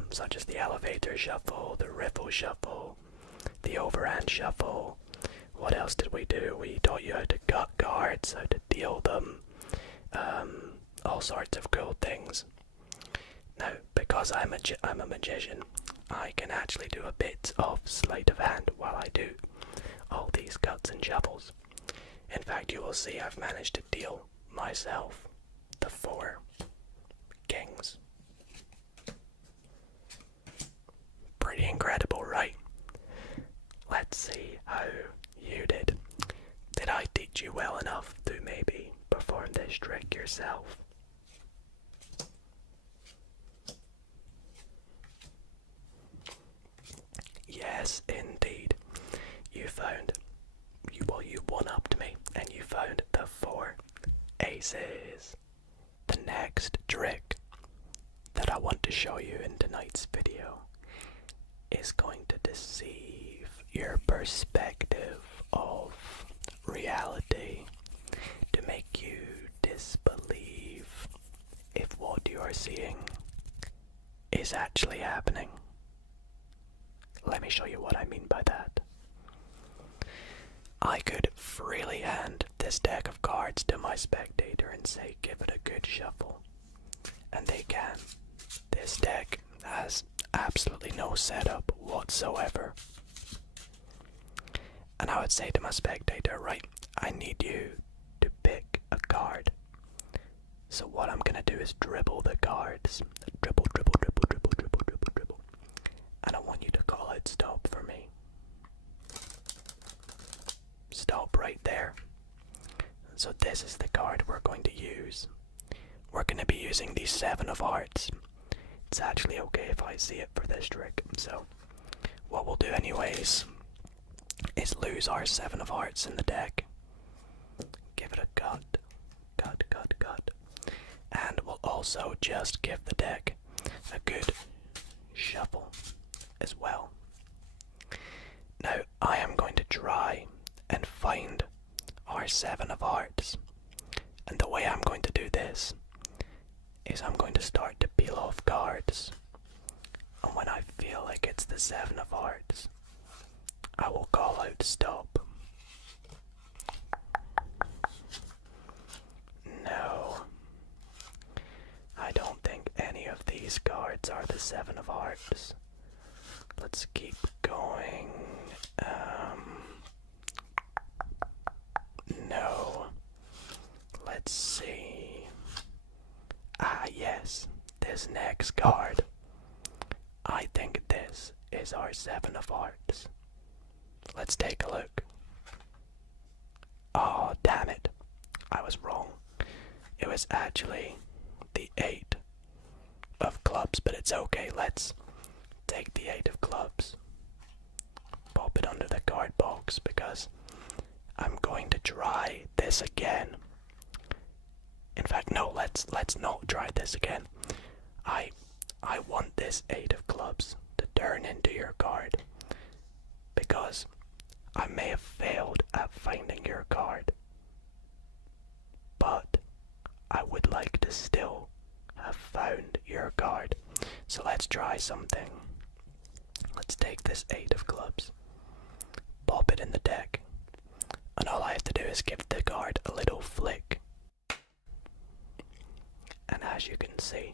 such as the elevator shuffle, the riffle shuffle, the overhand shuffle. What else did we do? We taught you how to cut cards, how to deal them, all sorts of cool things. Now, because I'm a magician, I can actually do a bit of sleight of hand while I do all these cuts and shuffles. In fact, you will see I've managed to deal myself the 4 kings. Pretty incredible, right? Let's see how you did. Did I teach you well enough to maybe perform this trick yourself? Yes, indeed. You one-upped me, and you found the 4 aces. The next trick that I want to show you in tonight's video is going to deceive your perspective of reality, to make you disbelieve if what you are seeing is actually happening. Let me show you what I mean by that. I could freely hand this deck of cards to my spectator and say, give it a good shuffle. And they can. This deck has absolutely no setup whatsoever. And I would say to my spectator, right, I need you to pick a card. So what I'm gonna do is dribble the cards. Dribble, dribble, dribble, dribble, dribble, dribble, dribble. And I want you to call out stop for me. Stop right there. So this is the card we're going to use. We're going to be using the 7 of hearts. It's actually okay if I see it for this trick. So what we'll do anyways is lose our 7 of hearts in the deck. Give it a cut. Cut, cut, cut. And we'll also just give the deck a good shuffle as well. Now I am going to try and find our 7 of hearts. And the way I'm going to do this is I'm going to start to peel off cards. And when I feel like it's the 7 of hearts, I will call out stop. No. I don't think any of these cards are the 7 of hearts. Let's keep going. No. Let's see. Ah, yes. This next card. I think this is our 7 of hearts. Let's take a look. Oh, damn it. I was wrong. It was actually the 8 of clubs, but it's okay. Let's take the 8 of clubs. Pop it under the card box because I'm going to try this again. In fact, no, let's not try this again. I want this 8 of clubs to turn into your card because I may have failed at finding your card, but I would like to still have found your card. So let's try something. Let's take this 8 of clubs, pop it in the deck, and all I have to do is give the card a little flick. And as you can see,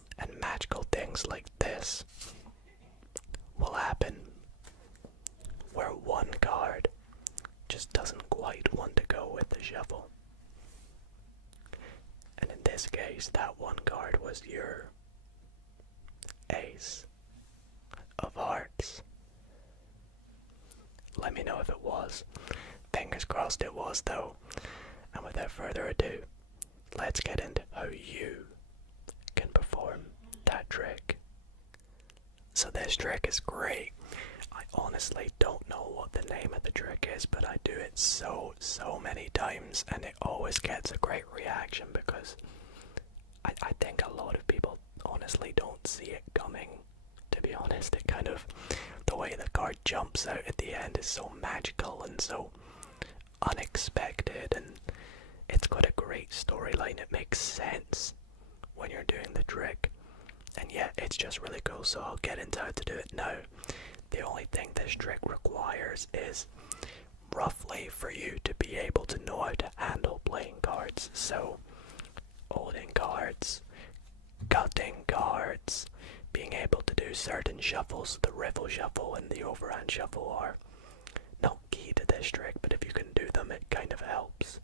magical things like this will happen, where one card just doesn't quite want to go with the shuffle. And in this case, that one card was your Ace of Hearts. Let me know if it was. Fingers crossed it was, though. And without further ado, let's get into how you can perform that trick. So this trick is great. I honestly don't know what the name of the trick is, but I do it so many times, and it always gets a great reaction because I think a lot of people honestly don't see it coming. To be honest, it kind of, the way the card jumps out at the end is so magical and so unexpected, and it's got a great storyline. It makes sense when you're doing the trick, and yeah, it's just really cool. So I'll get into how to do it now. The only thing this trick requires is roughly for you to be able to know how to handle playing cards. So holding cards, cutting cards, being able to do certain shuffles. The riffle shuffle and the overhand shuffle are not key to this trick, but if you can do them, it kind of helps.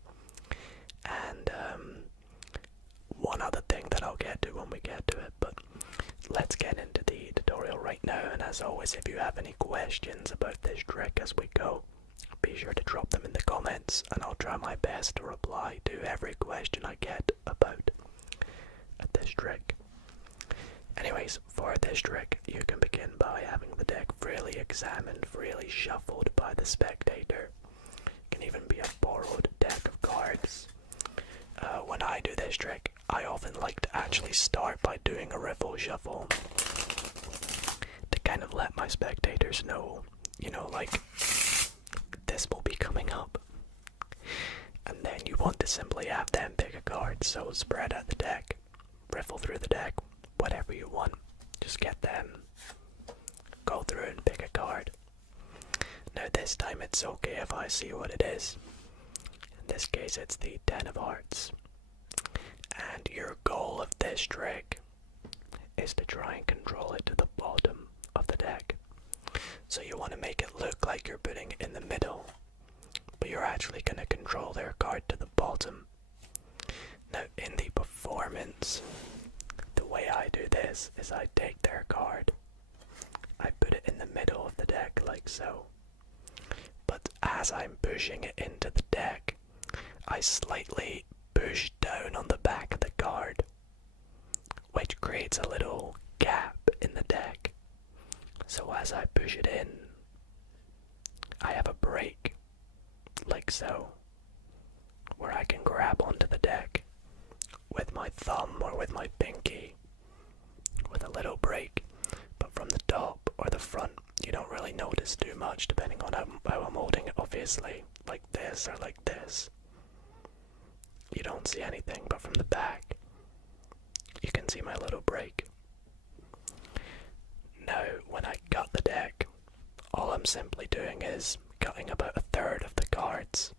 And one other thing that I'll get to when we get to it, but let's get into the tutorial right now. And as always, if you have any questions about this trick as we go, be sure to drop them in the comments, and I'll try my best to reply to every question I get about this trick. Anyways, for this trick, you can begin by having the deck freely examined, freely shuffled by the spectator. It can even be a borrowed deck of cards. When I do this trick, I often like to actually start by doing a riffle shuffle to kind of let my spectators know, like, this will be coming up. And then you want to simply have them pick a card, so spread out the deck, riffle through the deck, whatever you want. Just get them, go through and pick a card. Now this time it's okay if I see what it is. In this case it's the 10 of Hearts. And your goal of this trick is to try and control it to the bottom of the deck. So you want to make it look like you're putting it in the middle, but you're actually going to control their card to the bottom. Now in the performance, the way I do this is I take their card, I put it in the middle of the deck like so, but as I'm pushing it into the deck, I slightly push down on the back of the card, which creates a little gap in the deck. So as I push it in, I have a break, like so, where I can grab onto the deck with my thumb or with my pinky, with a little break. But from the top or the front, you don't really notice too much, depending on how I'm holding it, obviously, like this or like this. You don't see anything, but from the back, you can see my little break. Now, when I cut the deck, all I'm simply doing is cutting about a third of the cards,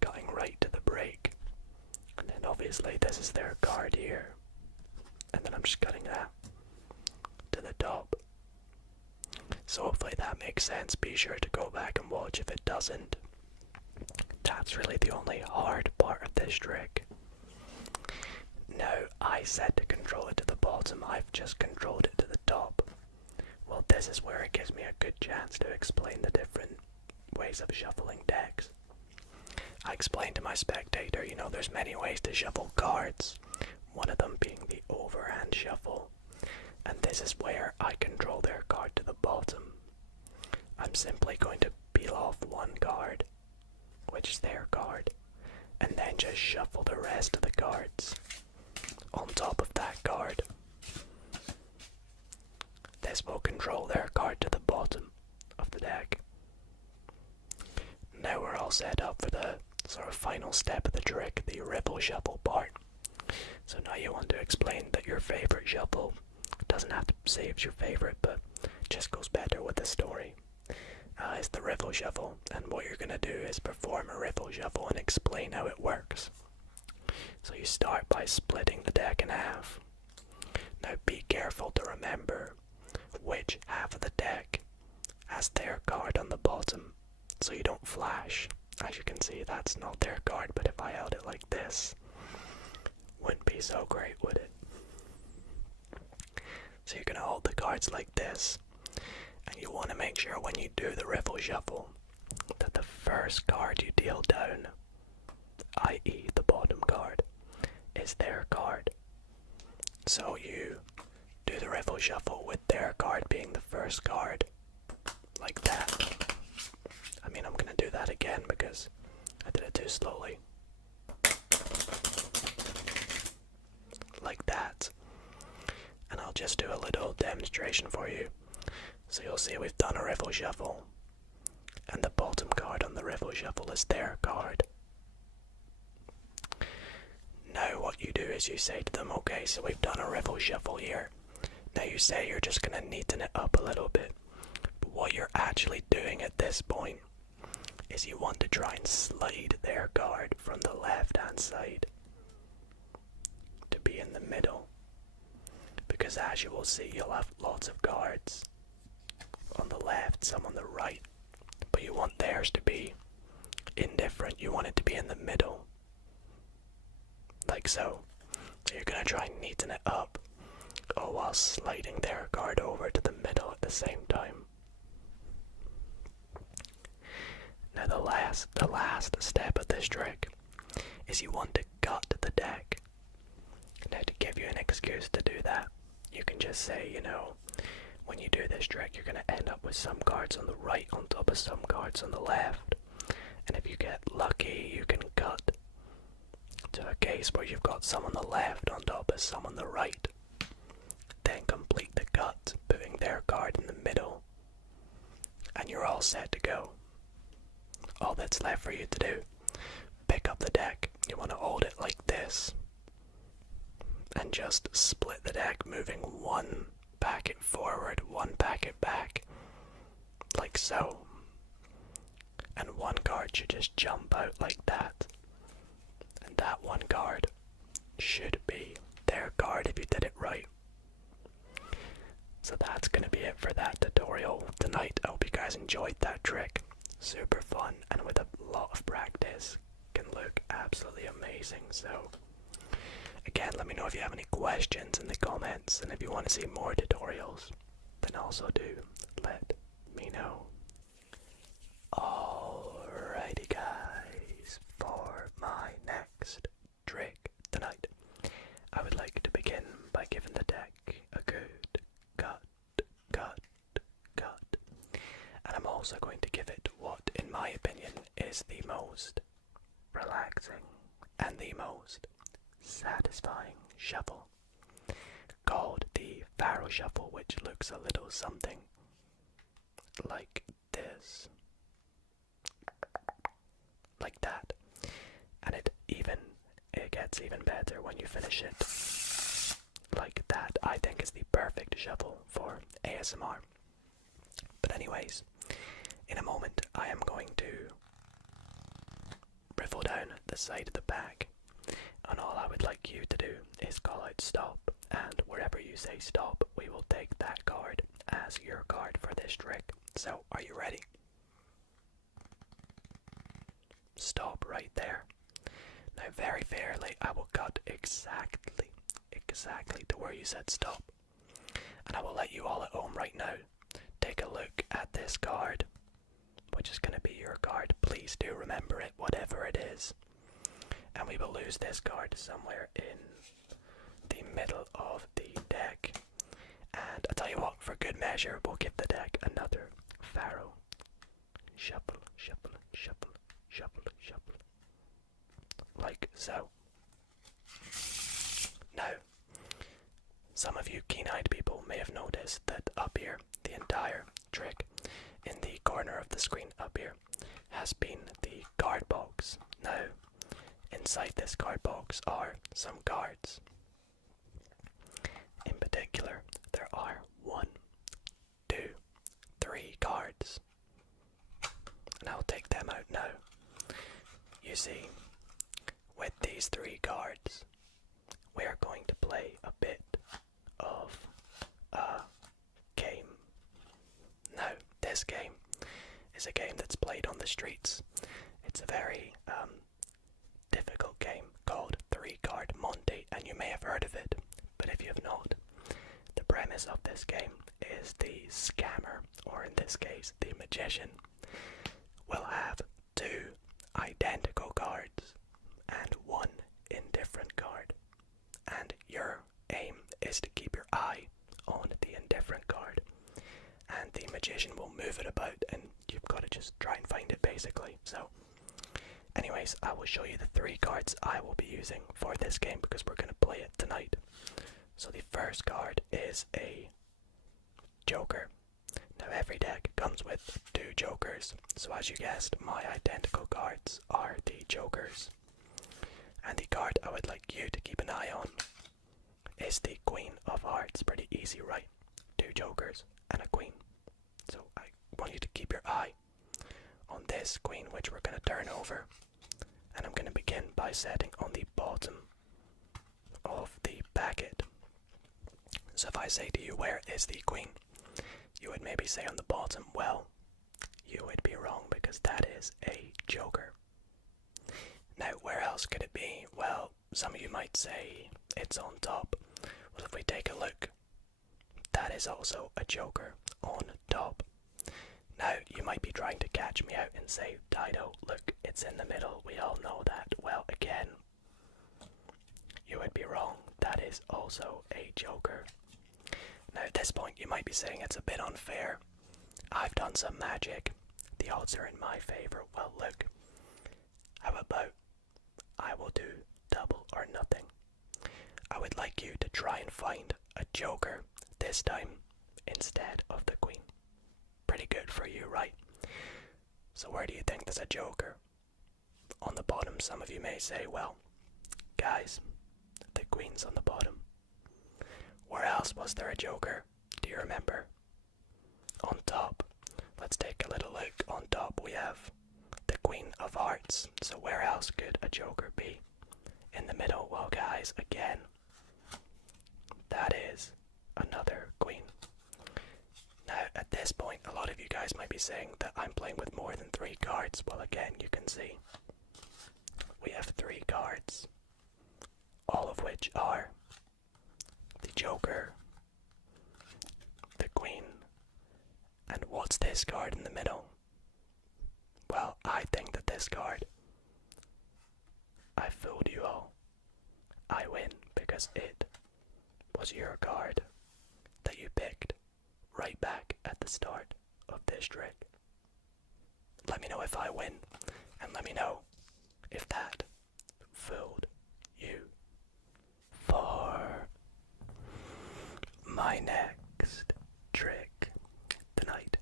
cutting right to the break, and then obviously this is their card here, and then I'm just cutting that to the top. So hopefully that makes sense. Be sure to go back and watch if it doesn't. That's really the only hard part of this trick. Now, I said to control it to the bottom, I've just controlled it to the top. Well, this is where it gives me a good chance to explain the different ways of shuffling decks. I explained to my spectator, there's many ways to shuffle cards, one of them being the overhand shuffle, and this is where I control their card to the bottom. I'm simply going to peel off one card, which is their card, and then just shuffle the rest of the cards on top of that card. This will control their card to the bottom of the deck. Now we're all set up for the sort of final step of the trick, the riffle shuffle part. So now you want to explain that your favorite shuffle doesn't have to say it's your favorite, but just goes better with the story. It's the riffle shuffle, and what you're going to do is perform a riffle shuffle and explain how it works. So you start by splitting the deck in half. Now be careful to remember which half of the deck has their card on the bottom, so you don't flash. As you can see, that's not their card, but if I held it like this, wouldn't be so great, would it? So you're going to hold the cards like this, and you want to make sure when you do the riffle shuffle that the first card you deal down, i.e. the bottom card, is their card. So you do the riffle shuffle with their card being the first card, like that. I mean, I'm going to do that again because I did it too slowly. Like that. And I'll just do a little demonstration for you. So you'll see we've done a riffle shuffle, and the bottom card on the riffle shuffle is their card. Now what you do is you say to them, okay, so we've done a riffle shuffle here. Now you say you're just going to neaten it up a little bit. But what you're actually doing at this point is you want to try and slide their card from the left hand side to be in the middle. Because as you will see, you'll have lots of cards on the left, some on the right. But you want theirs to be indifferent. You want it to be in the middle. Like so. So you're going to try and neaten it up, all while sliding their card over to the middle at the same time. Now the last step of this trick is you want to gut the deck. Now to give you an excuse to do that, you can just say, you know, when you do this trick you're going to end up with some cards on the right on top of some cards on the left. And if you get lucky, you can cut to a case where you've got some on the left on top of some on the right. Then complete the cut, putting their card in the middle, and you're all set to go. All that's left for you to do, pick up the deck. You want to hold it like this, and just split the deck, moving one packet forward, one packet back, like so. And one card should just jump out like that. And that one card should be their card if you did it right. So that's going to be it for that tutorial tonight. I hope you guys enjoyed that trick. Super fun, and with a lot of practice can look absolutely amazing. So again, let me know if you have any questions in the comments, and if you want to see more tutorials, then also do let me know. Alrighty guys, for my next trick tonight, I would like to begin by giving the deck a good cut. And I'm also going to give it what, in my opinion, is the most relaxing and the most satisfying shuffle, called the Pharaoh Shuffle, which looks a little something like this. Like that. And it gets even better when you finish it like that. I think is the perfect shuffle for ASMR. But anyways, in a moment I am going to riffle down the side of the pack, and all I would like you to do is call out stop, and wherever you say stop, we will take that card as your card for this trick. So are you ready? Stop right there. Now very fairly, I will cut exactly to where you said stop. And I will let you all at home right now take a look at this card, which is going to be your card. Please do remember it, whatever it is. And we will lose this card somewhere in the middle of the deck. And I'll tell you what, for good measure, we'll give the deck another Pharaoh Shuffle. Like so. Now, some of you keen-eyed people may have noticed that up here, the entire trick in the corner of the screen up here has been the card box. Now, inside this card box are some cards. In particular, there are 1, 2, 3 cards. And I'll take them out now. You see, with these 3 cards, we are going to play a bit of is a game that's played on the streets. It's a very difficult game called 3-Card Monte, and you may have heard of it, but if you have not, the premise of this game is the scammer, or in this case, the magician, will have 2 identical cards and 1 indifferent card, and your aim is to keep your eye on the indifferent card, and the magician will move it about, and you've got to just try and find it basically. So anyways, I will show you the 3 cards I will be using for this game because we're going to play it tonight. So the first card is a Joker. Now every deck comes with 2 Jokers, so as you guessed, my identical cards are the Jokers. And the card I would like you to keep an eye on is the Queen of Hearts. Pretty easy, right? 2 Jokers and a Queen. So I want you to keep your eye on this Queen, which we're going to turn over. And I'm going to begin by setting on the bottom of the packet. So if I say to you, where is the Queen? You would maybe say on the bottom. Well, you would be wrong because that is a Joker. Now, where else could it be? Well, some of you might say it's on top. Well, if we take a look, that is also a Joker on top. Now, you might be trying to catch me out and say, Dido, look, it's in the middle. We all know that. Well, again, you would be wrong. That is also a Joker. Now, at this point, you might be saying it's a bit unfair. I've done some magic. The odds are in my favor. Well, look, how about I will do double or nothing. I would like you to try and find a Joker this time instead of the Queen. Pretty good for you, right? So where do you think there's a Joker? On the bottom, some of you may say, well, guys, the Queen's on the bottom. Where else was there a Joker? Do you remember? On top. Let's take a little look. On top we have the Queen of Hearts. So where else could a Joker be? In the middle, well guys, again, that is another Queen. Now at this point, a lot of you guys might be saying that I'm playing with more than 3 cards. Well again, you can see we have 3 cards, all of which are the Joker, the Queen, and what's this card in the middle? Well, I think that this card, I fooled you all. I win because it was your card that you picked right back at the start of this trick. Let me know if I win, and let me know if that fooled you. For my next trick tonight,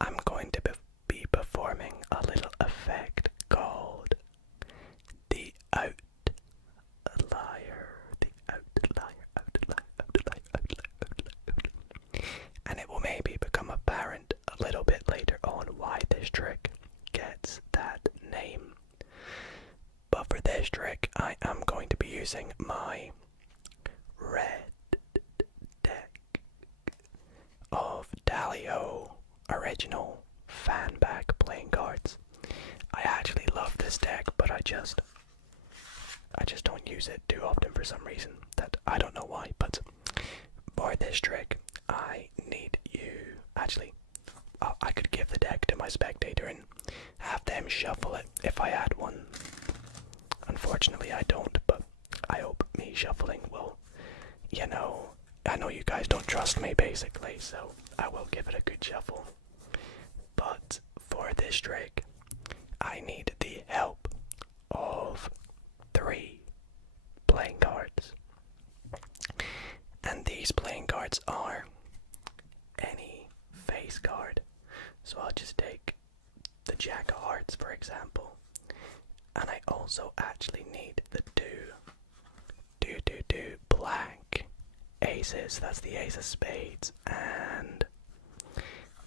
I'm going to be performing a little effect called the outlier. And it will maybe become apparent a little bit later on why this trick gets that name. But for this trick, I am going to be using my red deck of Dalio original fan pack playing cards. I actually love this deck, but I just don't use it too often for some reason that I don't know why. But for this trick, I need you. Actually, I could give the deck to my spectator and have them shuffle it if I had one. Unfortunately, I don't, but I hope me shuffling will, I know you guys don't trust me basically, so I will give it a good shuffle. But for this trick, I need the help of 3 playing cards. And these playing cards are any face card. So I'll just take the Jack of Hearts, for example. And I also actually need the 2 black aces. That's the Ace of Spades and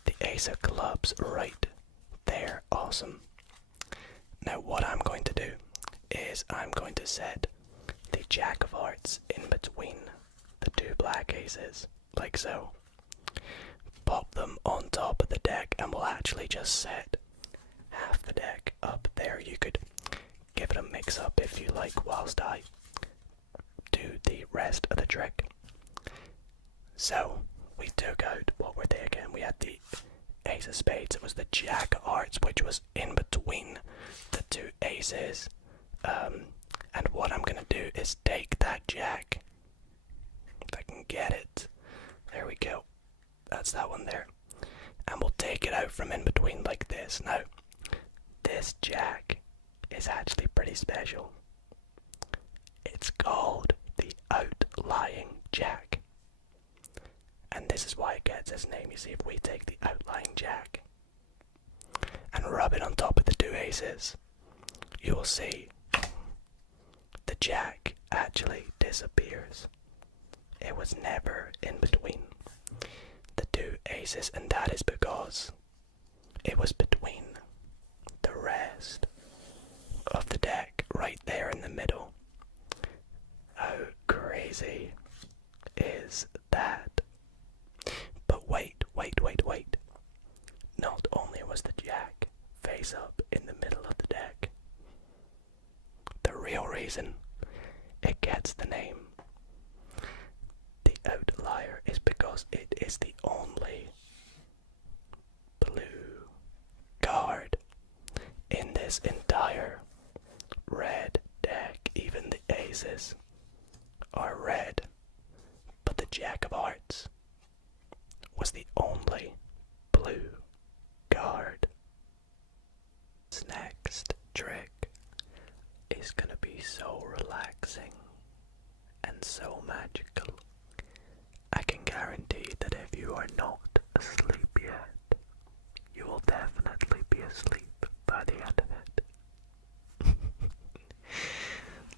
the Ace of Clubs right there. Awesome. Now what I'm going to do is I'm going to set the Jack of Hearts in between the 2 black aces, like so. Pop them on top of the deck, and we'll actually just set half the deck up there. You could give it a mix up if you like, whilst I do the rest of the trick. So we took out, what were they again? We had the ace of spades. It was the jack of hearts, which was in between the two aces. And what I'm gonna do is take that jack, if I can get it. There we go. That's that one there. And we'll take it out from in between like this. Now, this jack is actually pretty special. It's called the outlying jack. And this is why it gets its name. You see, if we take the outlying jack and rub it on top of the two aces, you will see the jack actually disappears. It was never in between the two aces, and that is because it was between the rest of the deck right there in the middle. How crazy is that? But wait. Not only was the jack face up in the middle of the deck, the real reason it gets the name the outlier is because it is the only blue card in this entire red deck. Even the aces are red, but the jack of hearts was the only blue card. This next trick is gonna be so relaxing and so magical. I can guarantee that if you are not asleep yet, you will definitely be asleep by the end of it.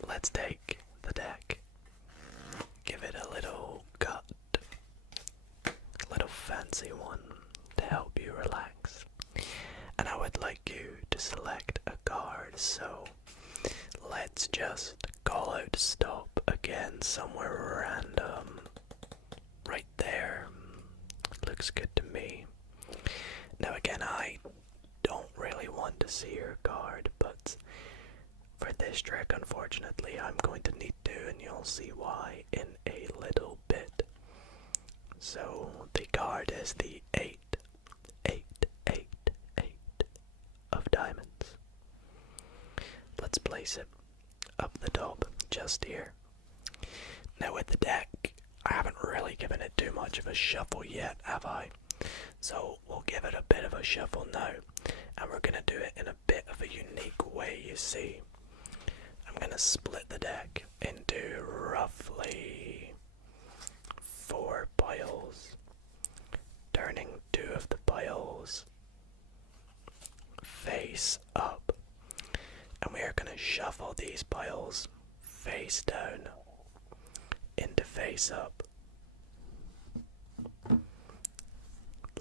Let's take the deck, give it a little cut, a little fancy one to help you relax. And I would like you to select a card, so let's just call out stop again somewhere random. Right there. Looks good to me. Now again, I don't really want to see your card, but for this trick, unfortunately, I'm going to need to, and you'll see why in a little bit. So the card is the 8 of diamonds. Let's place it up the top, just here. Now with the deck, I haven't really given it too much of a shuffle yet, have I? So we'll give it a bit of a shuffle now, and we're gonna do it in a bit of a unique way, you see. I'm gonna split the deck into roughly 4 piles, turning 2 of the piles face up, and we are gonna shuffle these piles face down into face up,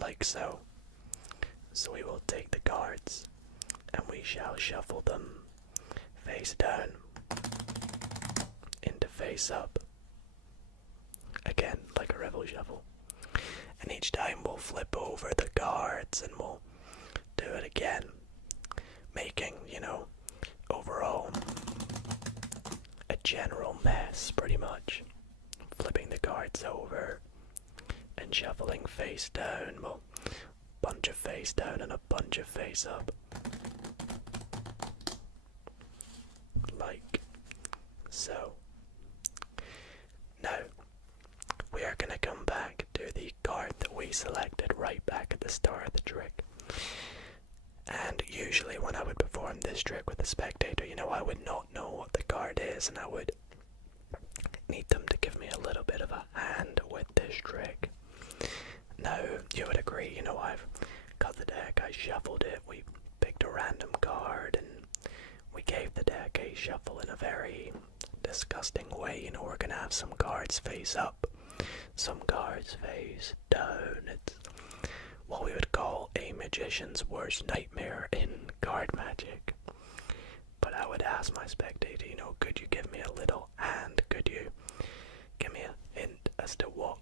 like so. So we will take the cards and we shall shuffle them face down into face up, again like a revel shuffle. And each time we'll flip over the cards and we'll do it again, making, overall a general mess, pretty much. Flipping the cards over and shuffling face down. Well, bunch of face down and a bunch of face up, like so. Now we are going to come back to the card that we selected right back at the start of the trick. And usually when I would perform this trick with a spectator, I would not know what the card is, and I would need them to give me a little bit of a hand with this trick. Now, you would agree, I've got the deck, I shuffled it, we picked a random card, and we gave the deck a shuffle in a very disgusting way. We're gonna have some cards face up, some cards face down. It's what we would call a magician's worst nightmare in card magic. But I would ask my spectator, could you give me a little hand? Could you give me a hint as to what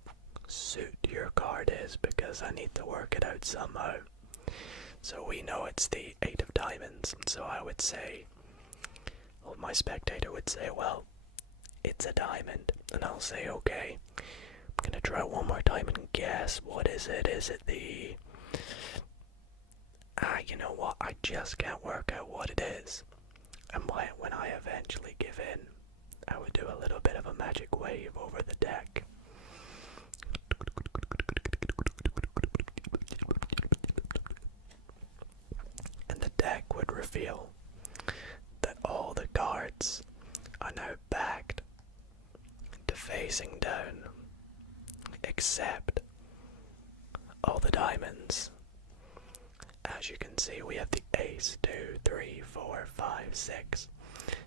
suit your card is? Because because I need to work it out somehow. So we know it's the 8 of diamonds, so I would say, well, my spectator would say, well, it's a diamond, and I'll say, okay, I'm gonna try one more time and guess, what is it? Is it the... you know what, I just can't work out what it is. And when I eventually give in, I would do a little bit of a magic wave over the deck. And the deck would reveal that all the cards are now backed to facing down, except all the diamonds. As you can see, we have the ace, 2, 3, 4, 5, 6,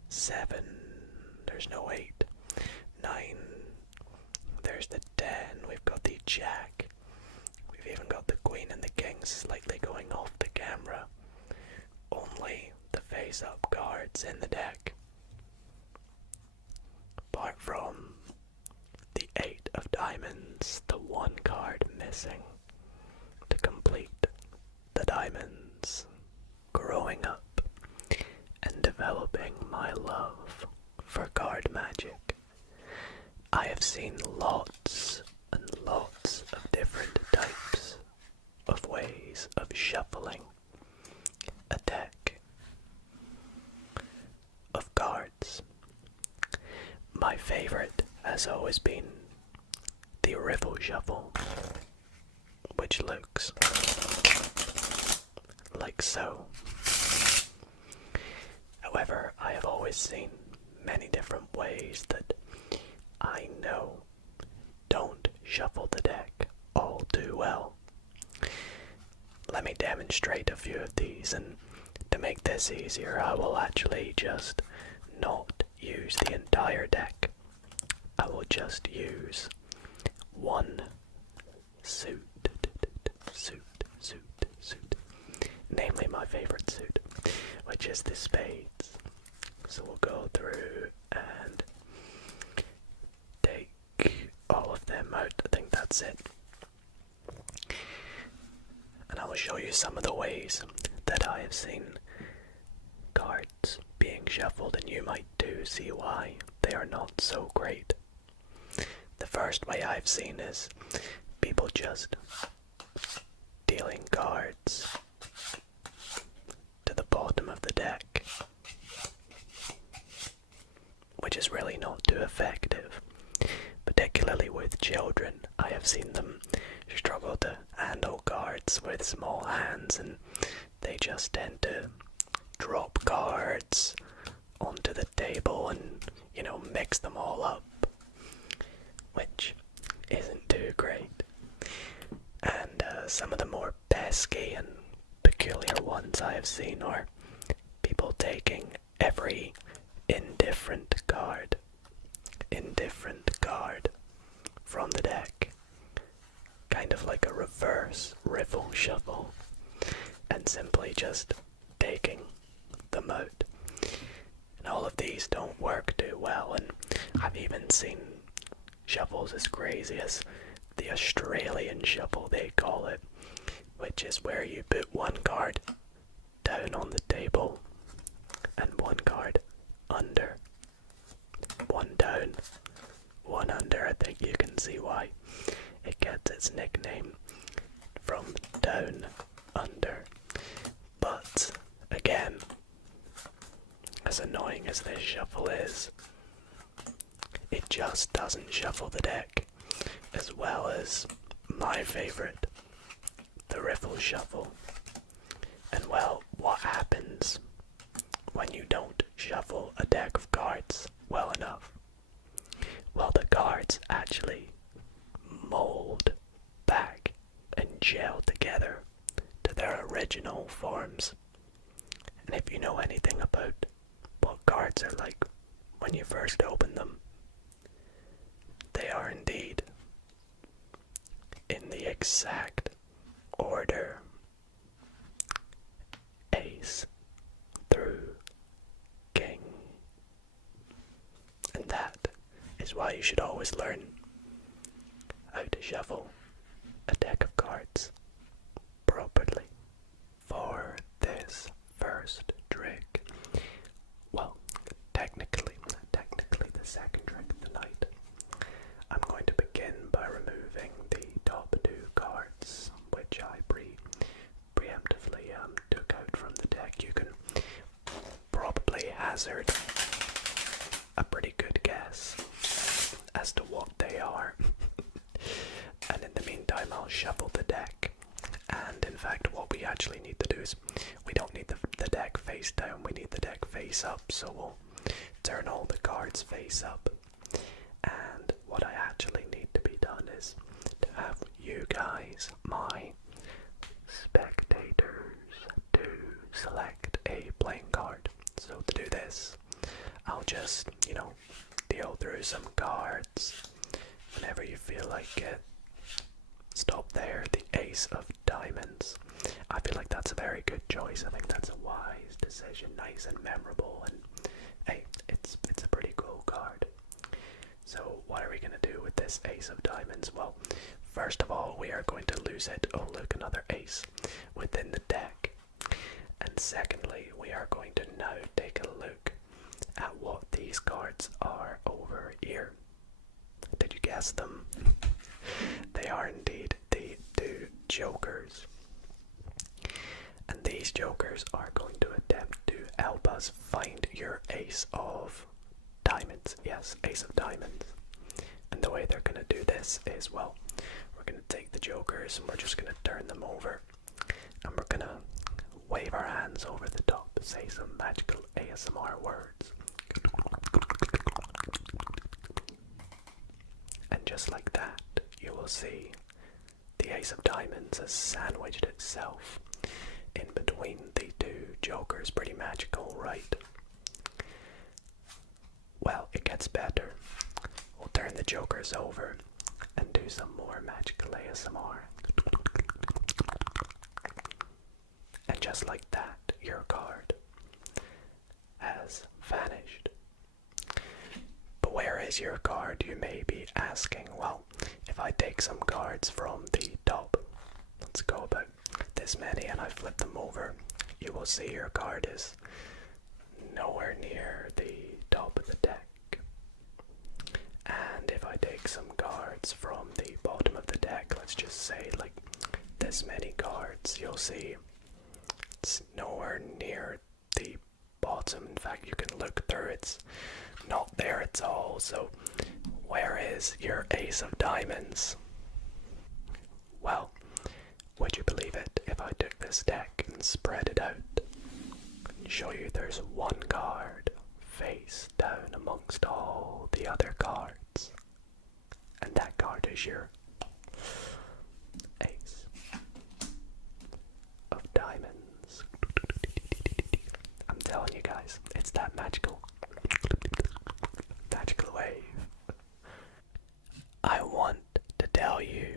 7, there's no 8, 9, there's the 10, we've got the jack, we've even got the queen and the king slightly going off the camera. Only the face-up cards in the deck. Apart from the 8 of diamonds, the one card missing to complete the diamonds. Growing up and developing my love for card magic, I have seen lots and lots of different types of ways of shuffling a deck of cards. My favorite has always been the riffle shuffle, which looks like so. However, I have always seen many different ways that I know don't shuffle the deck all too well. Let me demonstrate a few of these, and to make this easier, I will actually just not use the entire deck. I will just use one suit, namely my favorite suit, which is the spades. So we'll go through and take all of them out. I think that's it. And I will show you some of the ways that I have seen cards being shuffled, and you might too see why they are not so great. The first way I've seen is people just dealing cards to the bottom of the deck, which is really not too effective. Particularly with children, I have seen them struggle to handle cards with small hands, and they just tend to drop cards onto the table and, mix them all up, which isn't too great. And some of the more pesky and peculiar ones I have seen are people taking every indifferent card from the deck, kind of like a reverse riffle shuffle, and simply just taking them out. And all of these don't work too well, and I've even seen shuffles as crazy as the Australian shuffle, they call it, which is where you put one card down on the table and one card under. One down, one under. I think you can see why it gets its nickname from down under. But again, as annoying as this shuffle is, it just doesn't shuffle the deck as well as my favorite, the riffle shuffle. And well, what happens when you don't shuffle a deck of cards well enough? Well, the cards actually mold back and gel together to their original forms. And if you know anything about what cards are like when you first open them, they are indeed in the exact order: ace through king. And that is why you should always learn how to shuffle a deck of cards properly. For this first trick, well, technically the second trick of the night, I'm going to begin by removing the top two cards, which I preemptively took out from the deck. You can probably hazard a pretty good guess as to what they are. And in the meantime, I'll shuffle the deck. And in fact, what we actually need to do is, we don't need the deck face down, we need the deck face up. So we'll turn all the cards face up. And what I actually need to be done is to have you guys, my spectators, to select a playing card. So to do this, I'll just, deal through some cards. Whenever you feel like it, stop there. The Ace of Diamonds. I feel like that's a very good choice. I think that's a wise decision, nice and memorable, and hey, it's a pretty cool card. So what are we going to do with this Ace of Diamonds? Well, first of all, we are going to lose it. Oh look, another ace within the deck. And secondly, we are going to now take a look at what these cards are over here. Did you guess them? They are indeed the two jokers. And these jokers are going to attempt to help us find your Ace of Diamonds. Yes, Ace of Diamonds. And the way they're going to do this is, well, we're going to take the jokers and we're just going to turn them over. And we're going to wave our hands over the top, say some magical ASMR words. And just like that, you will see the Ace of Diamonds has sandwiched itself in between the two jokers. Pretty magical, right? Well, it gets better. We'll turn the jokers over and do some more magical ASMR. And just like that, your card has vanished. But where is your card, you may be asking? Well, if I take some cards from the top, let's go about this many, and I flip them over, you will see your card is nowhere near the top of the deck. And if I take some cards from the bottom of the deck, let's just say like this many cards, you'll see it's nowhere near the bottom. In fact, you can look through, it's not there at all. So where is your Ace of Diamonds? Well, would you believe it if I took this deck and spread it out and show you there's one card face down amongst all the other cards, and that card is your Ace of Diamonds. I'm telling you guys, it's that magical wave. I want to tell you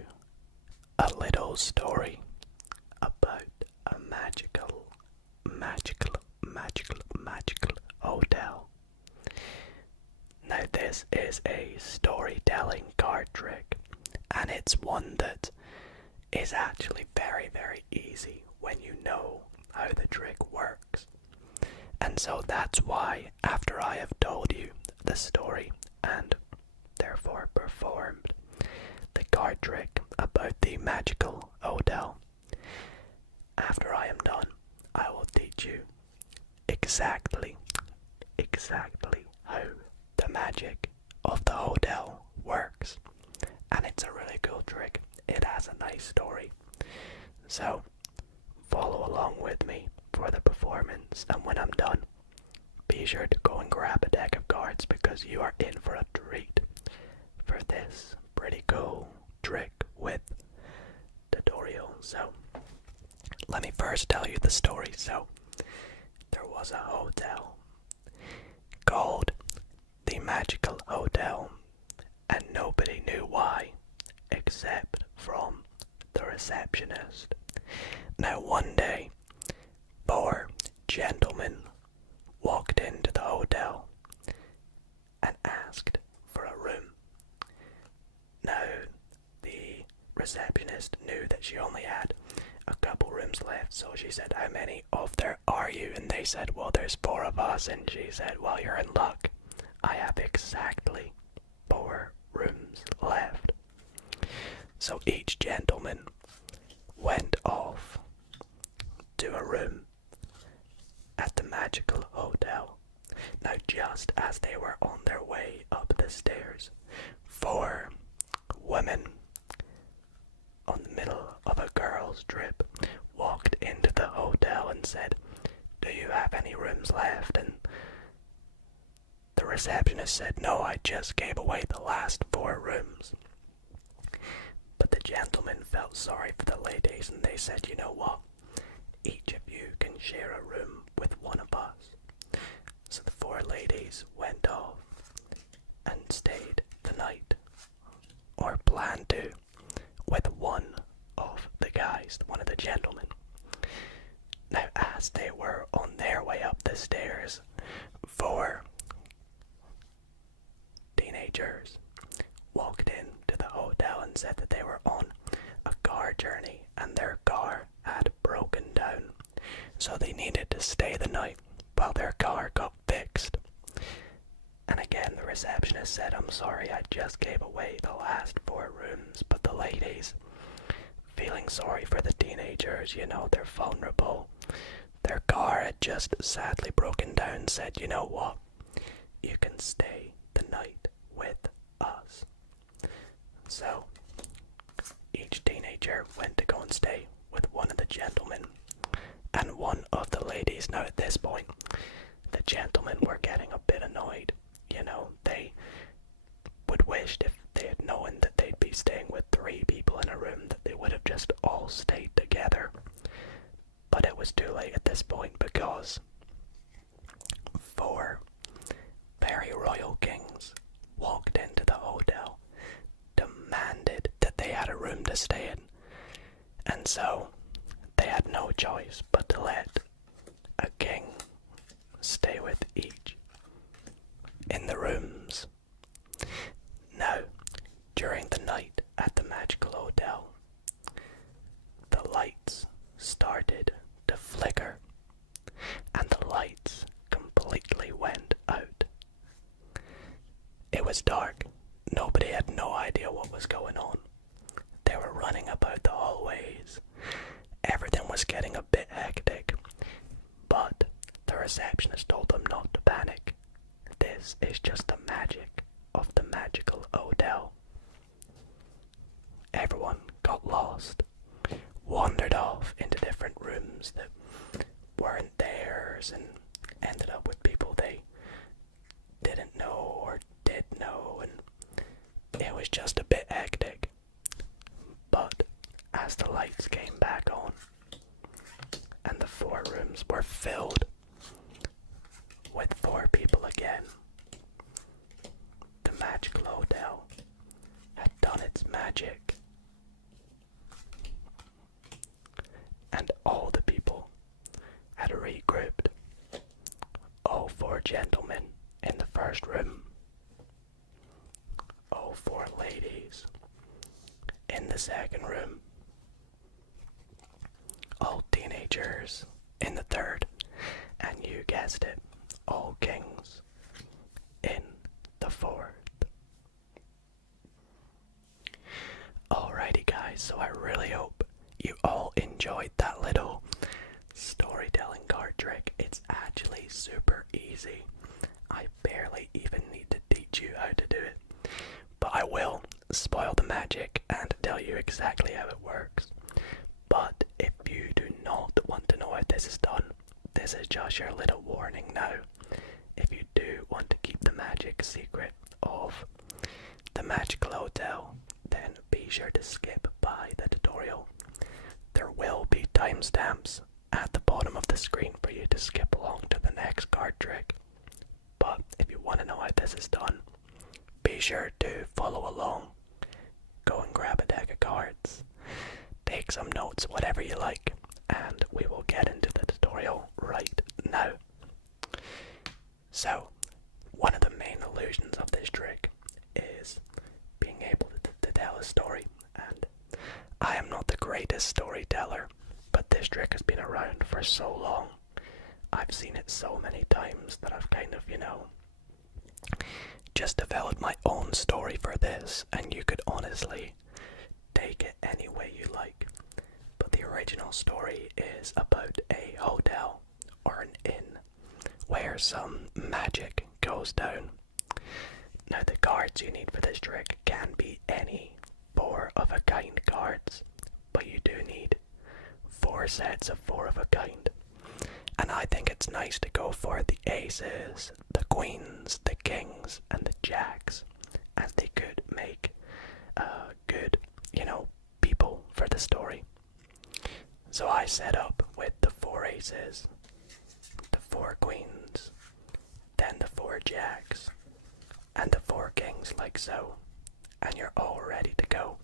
a little story about a magical hotel. Now this is a storytelling card trick, and it's one that is actually very, very easy when you know how the trick works. And so that's why, after I have told you the story and therefore performed the card trick about the magical hotel, after I am done, I will teach you exactly how the magic of the hotel works. And it's a really cool trick. It has a nice story. So follow along with me for the performance, and when I'm done, be sure to go and grab a deck of cards, because you are in for a treat for this pretty cool trick with tutorial. So let me first tell you the story. So there was a hotel called the Magical Hotel, and nobody knew why except from the receptionist. Now one day, 4 gentlemen walked into the hotel and asked for a room. Now the receptionist knew that she only had a couple rooms left, so she said, how many of there are you? And they said, well, there's 4 of us. And she said, well, you're in luck. I have exactly 4 rooms left. So each gentleman went off to a room at the magical hotel. Now, just as they were on their way up the stairs, 4 women on the middle of a girls' trip walked into the hotel and said, do you have any rooms left? And the receptionist said, no, I just gave away the last 4 rooms. But the gentlemen felt sorry for the ladies, and they said, you know what? Each of you can share a room with one of us. So the 4 ladies went off and stayed the night, or planned to, with one of the guys, one of the gentlemen. Now, as they were on their way up the stairs, 4 teenagers walked into the hotel and said that they were on a car journey and their car had broken down, so they needed to stay the night while their car got fixed. And again, the receptionist said, I'm sorry, I just gave away the last 4 rooms. But the ladies, feeling sorry for the teenagers, you know, they're vulnerable, their car had just sadly broken down, said, you know what, you can stay the night with us. So each teenager went to go and stay with one of the gentlemen and one of the ladies. Now, at this point, the gentlemen were getting a bit annoyed. You know, they would wish if they had known that they'd be staying with 3 people in a room that they would have just all stayed together. But it was too late at this point, because 4 very royal kings walked into the hotel, demanded that they had a room to stay in, and so they had no choice but to let a king stay with each in the rooms. Now, during the night at the magical hotel, the lights started to flicker, and the lights completely went out. It was dark. Nobody had no idea what was going on. They were running about the hallways. Everything was getting a bit hectic, but the receptionist told them not to panic. This is just the magic of the magical hotel. Everyone got lost, wandered off into different rooms that weren't theirs, and ended up with people they didn't know or did know, and it was just a bit hectic. But as the lights came back on and the 4 rooms were filled with 4 people again, the magical hotel had done its magic, and all the people had regrouped. All 4 gentlemen in the first room, all 4 ladies in the second room, all teenagers in the third, and you guessed it, all kings in the fourth. Alrighty guys, so I really hope you all enjoyed that little storytelling card trick. It's actually super easy. I barely even need to teach you how to do it, but I will spoil the magic and tell you exactly how it works. But if you do not want to know how this is done, this is just your little warning now. If you do want to keep the magic secret of the magical hotel, then be sure to skip by the tutorial. There will be timestamps at the bottom of the screen for you to skip along to the next card trick. But if you want to know how this is done, be sure to follow along. Go and grab a deck of cards, take some notes, whatever you like, and we will get into the tutorial right now. So, one of the main illusions of this trick is being able to tell a story, and greatest storyteller, but this trick has been around for so long. I've seen it so many times that I've kind of, just developed my own story for this, and you could honestly take it any way you like. But the original story is about a hotel or an inn where some magic goes down. Now the cards you need for this trick can be any 4 of a kind cards, but you do need 4 sets of 4 of a kind. And I think it's nice to go for the aces, the queens, the kings, and the jacks, as they could make good, people for the story. So I set up with the 4 aces, the 4 queens, then the 4 jacks, and the 4 kings like so, and you're all ready to go.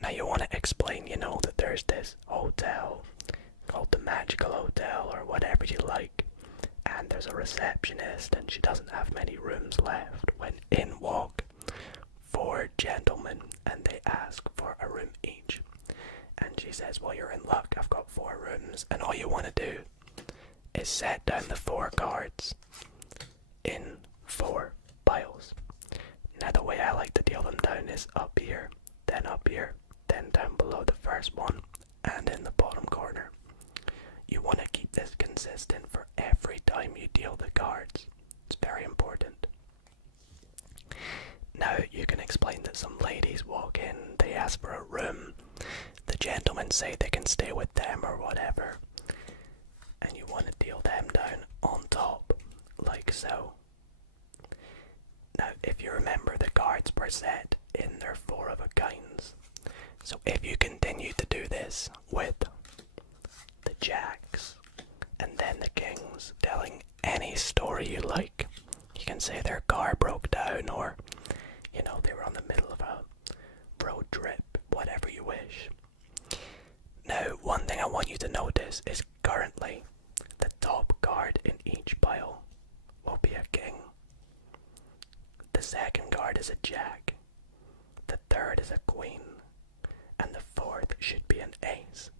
Now you want to explain, that there's this hotel called the Magical Hotel or whatever you like, and there's a receptionist and she doesn't have many rooms left when in walk 4 gentlemen and they ask for a room each. And she says, well, you're in luck, I've got 4 rooms, and all you want to do is set down the 4 cards in 4 piles. Now the way I like to deal them down is up here, then down below the first one, and in the bottom corner. You want to keep this consistent for every time you deal the cards. It's very important. Now you can explain that some ladies walk in, they ask for a room, the gentlemen say they can stay with them or whatever, and you want to deal them down on top, like so. Now if you remember, the cards were set in their 4 of a kinds. So if you continue to do this with the jacks and then the kings, telling any story you like, you can say their car broke down, or they were on the middle of a road trip, whatever you wish. Now one thing I want you to notice is currently the top card in each pile will be a king, the second card is a jack, the third is a queen, and the 4th should be an ace.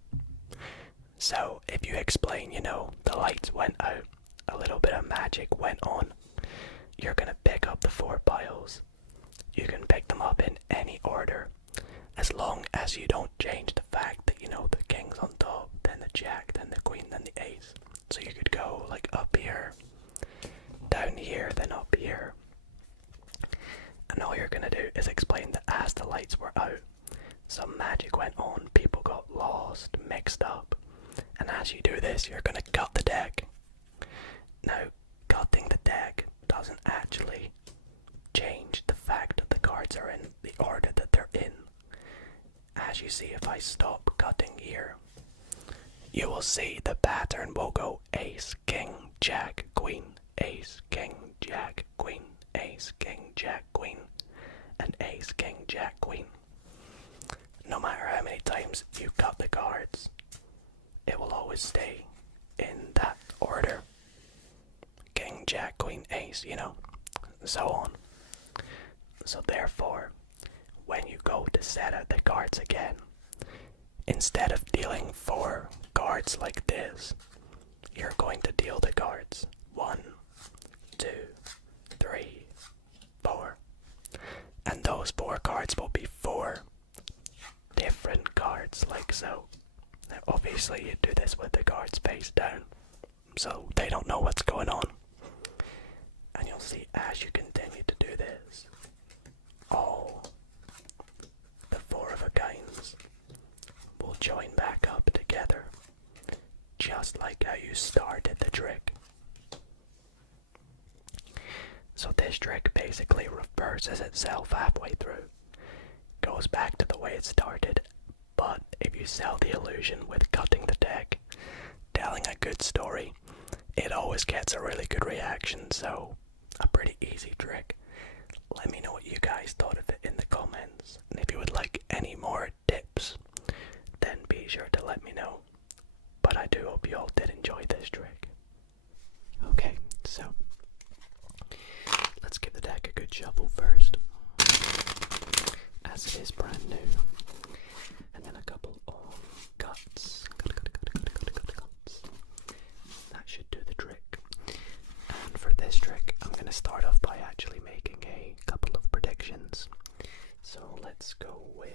So if you explain, the lights went out, a little bit of magic went on, you're gonna pick up the 4 piles. You can pick them up in any order, as long as you don't change the fact that, the king's on top, then the jack, then the queen, then the ace. So you could go like up here, down here, then up here. And all you're gonna do is explain that as the lights were out, some magic went on, people got lost, mixed up, and as you do this, you're gonna cut the deck. Now, cutting the deck doesn't actually change the fact that the cards are in the order that they're in. As you see, if I stop cutting here, you will see the pattern will go ace, king, jack, queen, ace, king, jack, queen, ace, king, jack, queen, and ace, king, jack, queen. No matter how many times you cut the cards, it will always stay in that order. King, jack, queen, ace, so on. So therefore, when you go to set out the cards again, instead of dealing 4 cards like this, you're going to deal the cards 1, 2, 3, 4. And those 4 cards will be 4 different cards like so. Now obviously you do this with the cards face down, so they don't know what's going on. And you'll see as you continue to do this, all the 4 of a kinds will join back up together, just like how you started the trick. So this trick basically reverses itself halfway through, goes back to the way it started, but if you sell the illusion with cutting the deck, telling a good story, it always gets a really good reaction. So a pretty easy trick. Let me know what you guys thought of it in the comments, and if you would like any more tips, then be sure to let me know. But I do hope you all did enjoy this trick. Okay, so let's give the deck a good shuffle first, as it is brand new, and then a couple of let's go with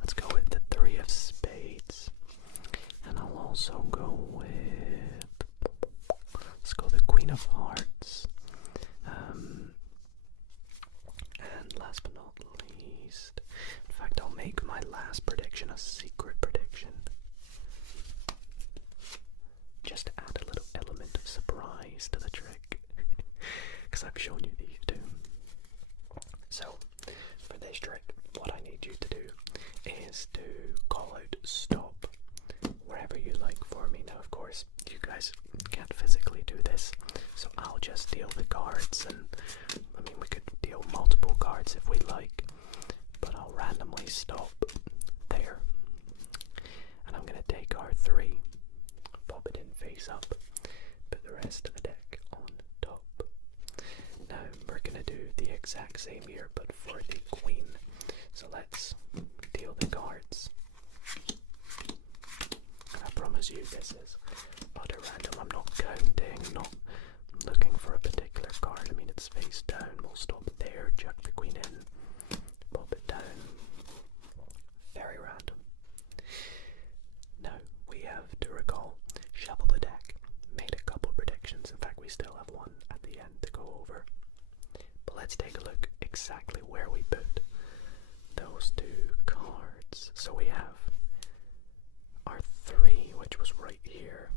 let's go with the 3 of spades. And I'll also go with, let's go the Queen of Hearts. And last but not least, in fact, I'll make my last prediction a secret prediction. Just to add a little element of surprise to the trick. Because I've shown you these two. So, for this trick, what I need you to do is to call out stop wherever you like for me. Now, of course, you guys can't physically do this, so I'll just deal the cards, and I mean, we could deal multiple cards if we like, but I'll randomly stop there. And I'm going to take our 3, pop it in face up, put the rest of the deck on top. Now, we're going to do the exact same here, but for the Queen. So let's deal the cards. And I promise you this is utter random. I'm not counting, not looking for a particular card. I mean, it's face down. We'll stop there, chuck the Queen in, pop it down. Very random. Now, we have to recall, shuffle the deck, made a couple predictions. In fact, we still have one at the end to go over. But let's take a look exactly where we put those 2 cards. So we have our 3, which was right here.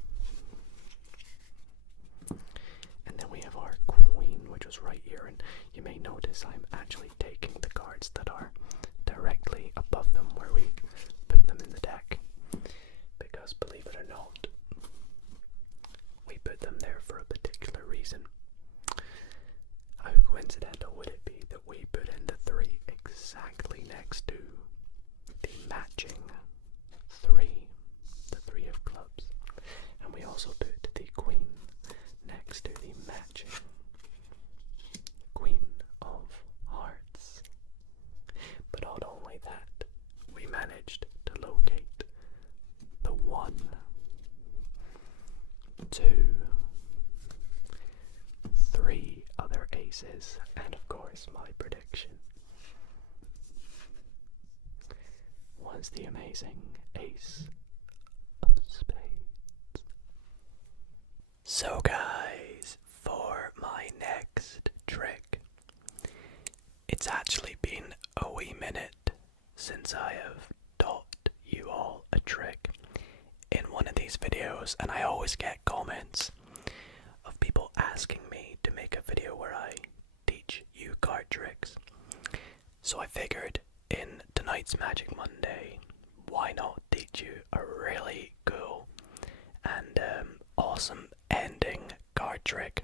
And then we have our Queen, which was right here. And you may notice I'm actually taking the cards that are directly above them, where we put them in the deck. Because believe it or not, we put them there for a particular reason. How coincidental would it be that we put in the 3 exactly next to the matching 3, the 3 of clubs, and we also put the Queen next to the matching Queen of Hearts. But not only that, we managed to locate the 1, 2, 3 other aces, and of course my prediction was the amazing Ace of Spades. So guys, for my next trick, it's actually been a wee minute since I have taught you all a trick in one of these videos, and I always get comments of people asking me to make a video where I teach you card tricks. So I figured in tonight's Magic Monday, why not teach you a really cool and awesome ending card trick.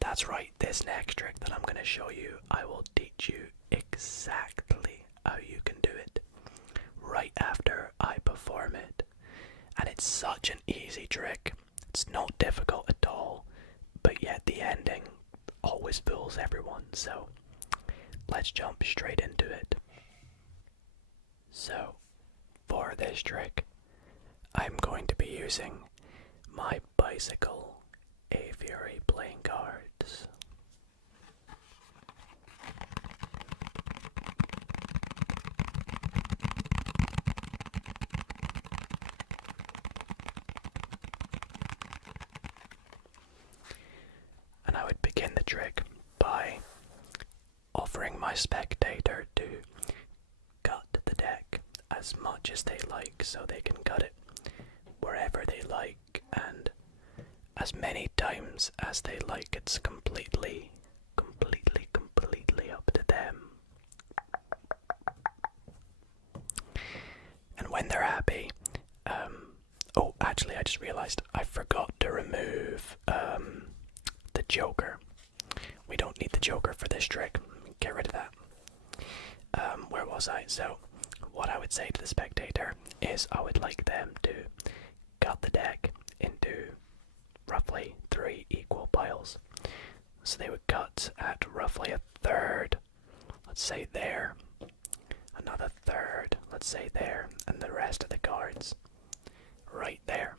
That's right, this next trick that I'm going to show you, I will teach you exactly how you can do it right after I perform it. And it's such an easy trick. It's not difficult at all, but yet the ending always fools everyone. So let's jump straight into it. So for this trick, I'm going to be using my bicycle aviary playing cards. And I would begin the trick by offering my spectator to cut the deck as much as they like, so they can cut it wherever they like and as many times as they like. It's completely up to them. And when they're happy, oh, actually I just realized I forgot to remove the joker. We don't need the joker for this trick. Get rid of that. Where was I? So what I would say to the spectator is I would like them to cut the deck into roughly 3 equal piles. So they would cut at roughly a third, let's say there, another third, let's say there, and the rest of the cards right there.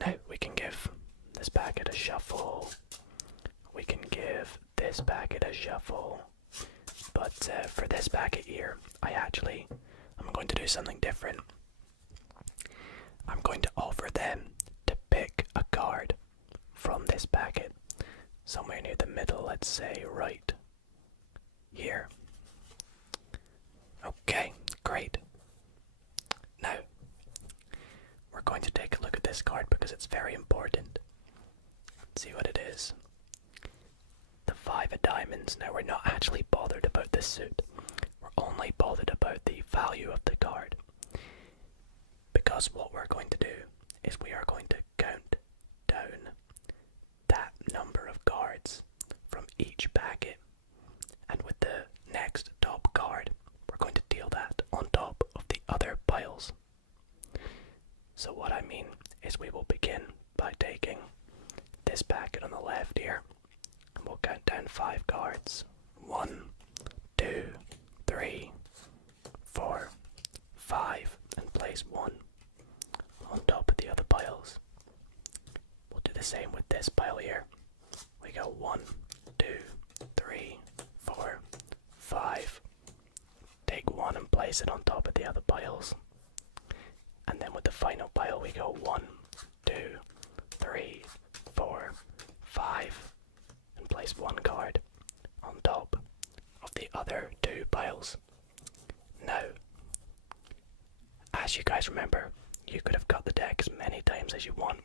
Now we can give the this packet a shuffle. We can give this packet a shuffle. But for this packet here, I'm going to do something different. I'm going to offer them to pick a card from this packet. Somewhere near the middle, let's say right here. Okay, great. Now, we're going to take a look at this card because it's very important. Let's see what it is. The 5 of diamonds. Now, we're not actually bothered about this suit. We're only bothered about the value of the card. Because what we're going to do is we are going to count down that number of cards from each packet. And with the next top card, we're going to deal that on top of the other piles. So what I mean is we will begin by taking this packet on the left here, and we'll count down 5 cards. 1, 2, 3, 4, 5, and place 1 on top of the other piles. We'll do the same with this pile here. We go 1, 2, 3, 4, 5. Take 1 and place it on top of the other piles. And then with the final pile we go 1, 2, 3, 4, 5, and place 1 card on top of the other 2 piles. Now, as you guys remember, you could have cut the deck as many times as you want.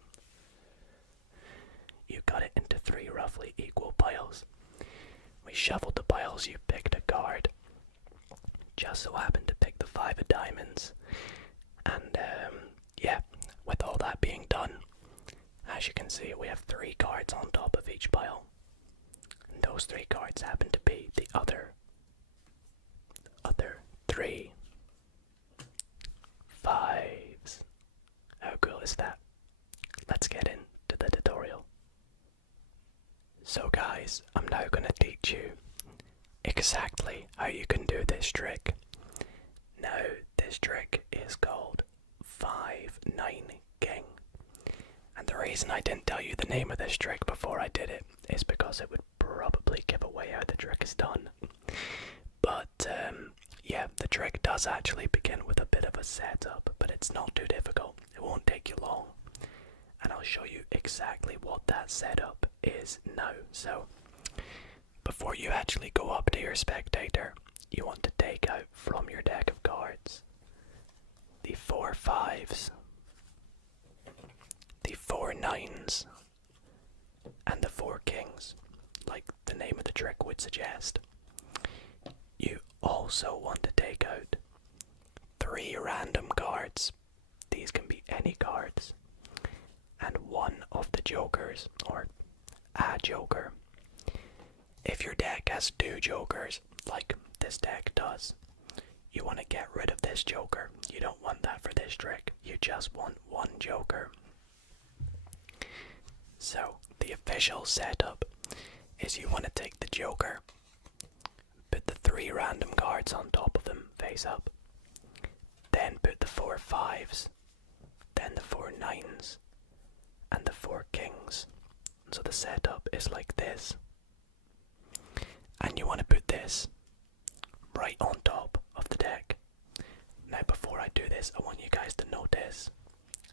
You cut it into 3 roughly equal piles. We shuffled the piles, you picked a card. Just so happened to pick the 5 of diamonds. And yeah, with all that being done, as you can see, we have 3 cards on top of each pile. And those 3 cards happen to be the other 3 5s. How cool is that? Let's get into the tutorial. So guys, I'm now going to teach you exactly how you can do this trick. Now, this trick is called 5-9 King. And the reason I didn't tell you the name of this trick before I did it is because it would probably give away how the trick is done. But yeah, the trick does actually begin with a bit of a setup, but it's not too difficult. It won't take you long. And I'll show you exactly what that setup is now. So, before you actually go up to your spectator, you want to take out from your deck of cards the 4 5s, the 4 9s, and the 4 kings, like the name of the trick would suggest. You also want to take out 3 random cards. These can be any cards. And 1 of the jokers, or a joker. If your deck has 2 jokers, like this deck does, you want to get rid of this joker. You don't want that for this trick. You just want 1 joker. So, the official setup is you want to take the joker, put the 3 random cards on top of them face up, then put the 4 5s, then the 4 9s, and the 4 kings. So the setup is like this. And you want to put this right on top of the deck. Now before I do this, I want you guys to notice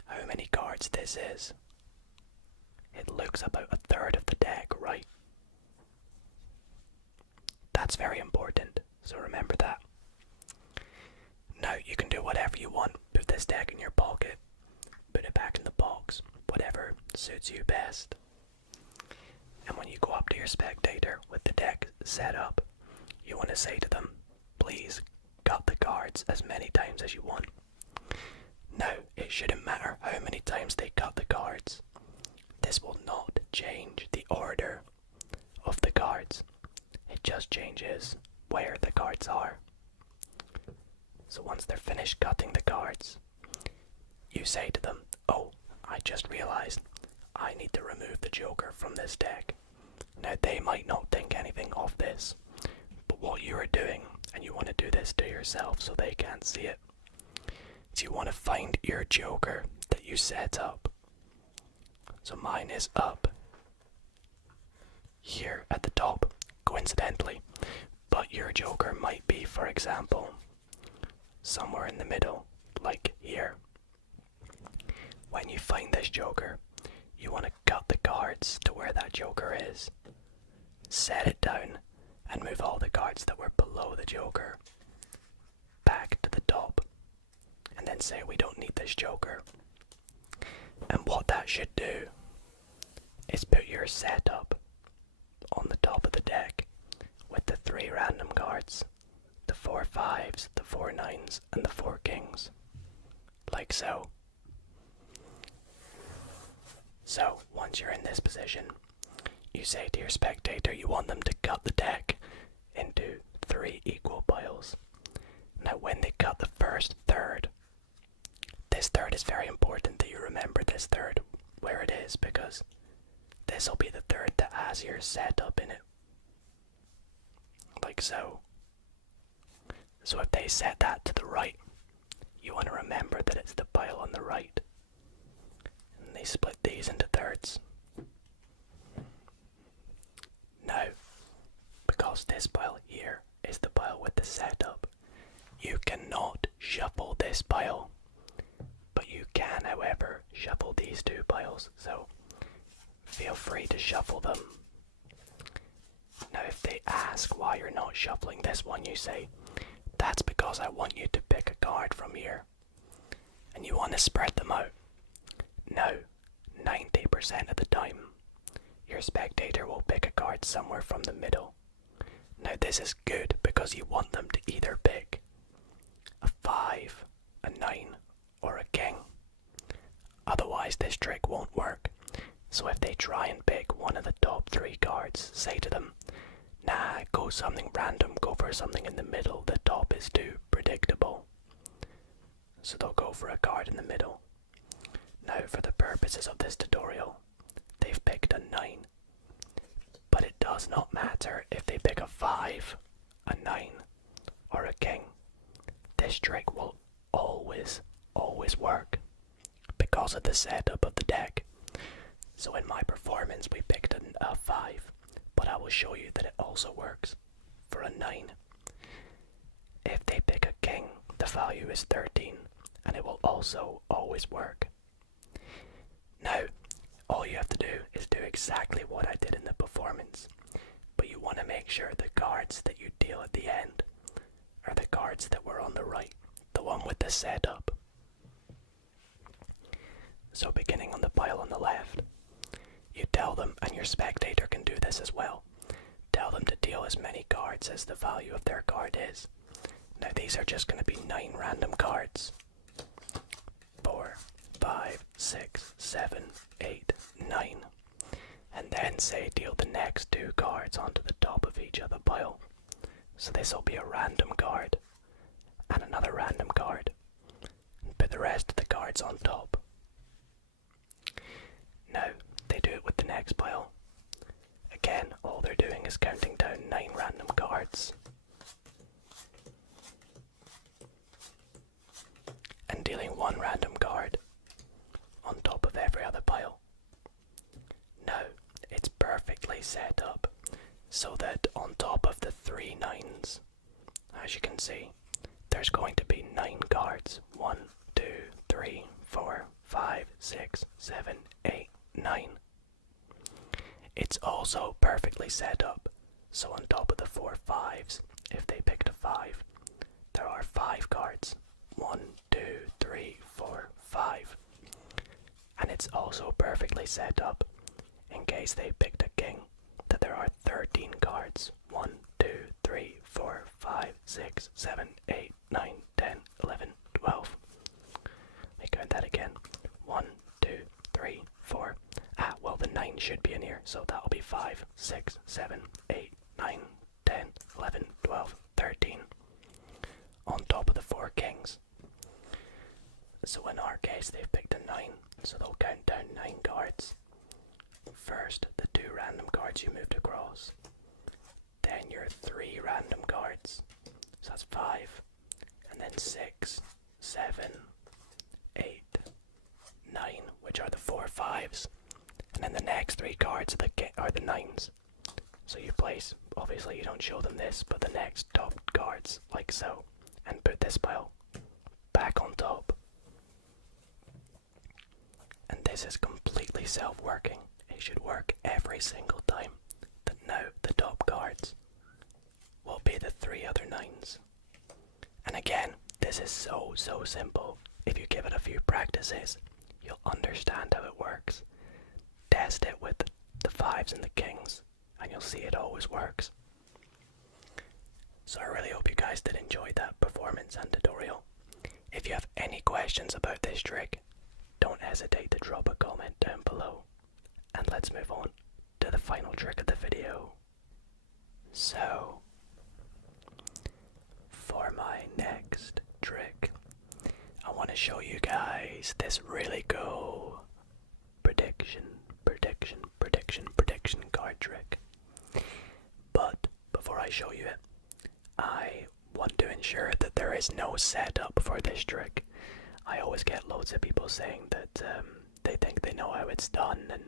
how many cards this is. It looks about 1/3 of the deck, right? That's very important, so remember that. Now you can do whatever you want. Put this deck in your pocket, put it back in the box, whatever suits you best. And when you go up to your spectator with the deck set up, you want to say to them, please cut the cards as many times as you want. Now, it shouldn't matter how many times they cut the cards. This will not change the order of the cards. It just changes where the cards are. So once they're finished cutting the cards, you say to them, oh, I just realized I need to remove the joker from this deck. Now they might not think anything of this, but what you are doing, and you want to do this to yourself so they can't see it, is you want to find your joker that you set up. So mine is up here at the top, coincidentally. But your joker might be, for example, somewhere in the middle, like here. When you find this joker, you want to cut the cards to where that joker is, set it down, and move all the cards that were below the joker back to the top, and then say we don't need this joker. And what that should do is put your setup on the top of the deck with the 3 random cards, the 4 5s, the 4 9s, and the 4 kings, like so. So, once you're in this position, you say to your spectator you want them to cut the deck into 3 equal piles. Now, when they cut the first third, this third is very important that you remember this third where it is, because this will be the third that has your setup in it. Like so. So if they set that to the right, you want to remember that it's the pile on the right. And they split these into thirds. Now, because this pile here is the pile with the setup, you cannot shuffle this pile. But you can, however, shuffle these 2 piles, so feel free to shuffle them. Now if they ask why you're not shuffling this one, you say, that's because I want you to pick a card from here, and you want to spread them out. Now, 90% of the time, your spectator will pick a card somewhere from the middle. Now this is good because you want them to either pick a 5, a 9, or a king. Otherwise this trick won't work. So if they try and pick one of the top 3 cards, say to them, nah, go something random, go for something in the middle, the top is too predictable. So they'll go for a card in the middle. Now for the purposes of this tutorial, they've picked a 9. But it does not matter if they pick a 5, a 9, or a king. This trick will always work because of the setup of the deck. So in my performance we picked a 5, but I will show you that it also works for a 9. If they pick a king, the value is 13, and it will also always work. Now, all you have to do is do exactly what I did in the performance, but you want to make sure the cards that you deal at the end are the cards that were on the right, the one with the setup. So beginning on the pile on the left, you tell them, and your spectator can do this as well, tell them to deal as many cards as the value of their card is. Now these are just going to be 9 random cards. 4, 5, 6, 7, 8, 9. And then say deal the next 2 cards onto the top of each other pile. So this will be a random card, and another random card. And put the rest of the cards on top. Now, they do it with the next pile. Again, all they're doing is counting down 9 random cards. And dealing 1 random card on top of every other pile. Now, it's perfectly set up so that on top of the 3 9s, as you can see, there's going to be 9 cards. 1, 2, 3, 4, 5, 6, 7, 8, 9. It's also perfectly set up so on top of the 4 5s, if they picked a 5, there are 5 cards. 1, 2, 3, 4, 5. And it's also perfectly set up in case they picked a king, that there are 13 cards. 1, 2, 3, 4, 5, 6, 7, 8, 9, 10, 11, 12. Let me count that again. 1, 2, 3, 4. Well, the 9 should be in here, so that'll be 5, 6, 7, 8, 9, 10, 11, 12, 13. On top of the 4 kings. So in our case, they've picked a 9, so they'll count down 9 cards. First, the 2 random cards you moved across. Then your 3 random cards. So that's 5. And then 6, 7, 8, 9, which are the 4 5s. And then the next 3 cards are the 9s. So you place, obviously you don't show them this, but the next top cards, like so. And put this pile back on top. And this is completely self-working. It should work every single time. That now the top cards will be the 3 other 9s. And again, this is so simple. If you give it a few practices, you'll understand how it works. Test it with the 5s and the kings, and you'll see it always works. So I really hope you guys did enjoy that performance and tutorial. If you have any questions about this trick, don't hesitate to drop a comment down below. And let's move on to the final trick of the video. So, for my next trick, I want to show you guys this really cool prediction card trick. But before I show you it, I want to ensure that there is no setup for this trick. I always get loads of people saying that they think they know how it's done, and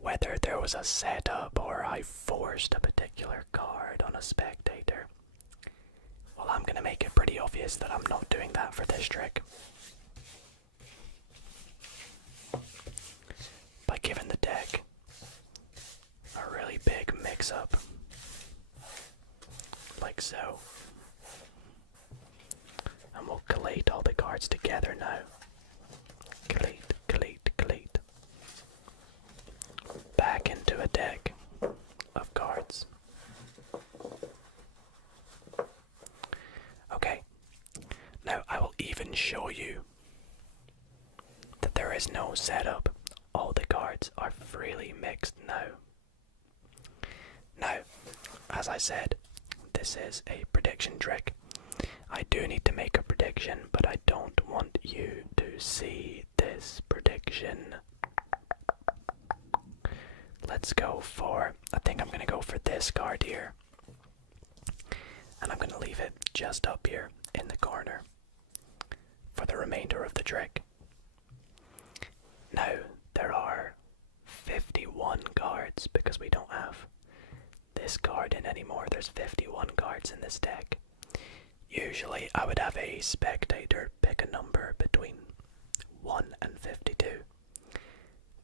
whether there was a setup or I forced a particular card on a spectator. Well, I'm going to make it pretty obvious that I'm not doing that for this trick. By giving the deck a really big mix-up, like so. And we'll collate all the cards together now. Collate. Back into a deck of cards. Okay, now I will even show you that there is no setup. All the cards are freely mixed now. Now, as I said, this is a prediction trick. I do need to make a prediction, but I don't want you to see this prediction. Let's go for, I think I'm going to go for this card here. And I'm going to leave it just up here in the corner for the remainder of the trick. Now, there are 51 cards because we don't have this card in anymore. There's 51 cards in this deck. Usually I would have a spectator pick a number between 1 and 52.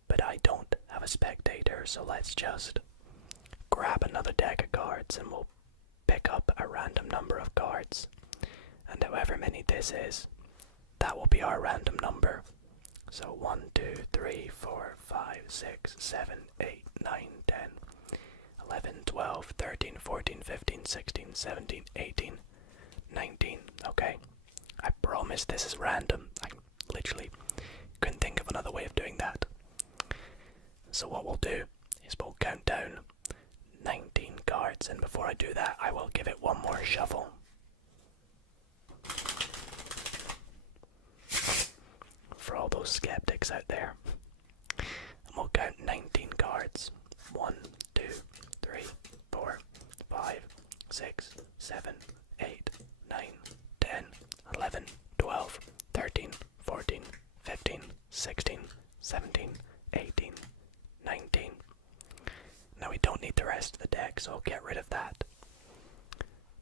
But I don't have a spectator, so let's just grab another deck of cards and we'll pick up a random number of cards. And however many this is, that will be our random number. So 1, 2, 3, 4, 5, 6, 7, 8, 9, 10, 11, 12, 13, 14, 15, 16, 17, 18, 19. Okay, I promise this is random. I literally couldn't think of another way of doing that. So what we'll do is we'll count down 19 cards, and before I do that, I will give it one more shuffle. For all those skeptics out there. And we'll count 19 cards. 1, 2, 3, 4, 5, 6, 7, 8, 9, 10, 11, 12, 13, 14, 15, 16, 17, 18, 19. Now we don't need the rest of the deck, so I'll get rid of that.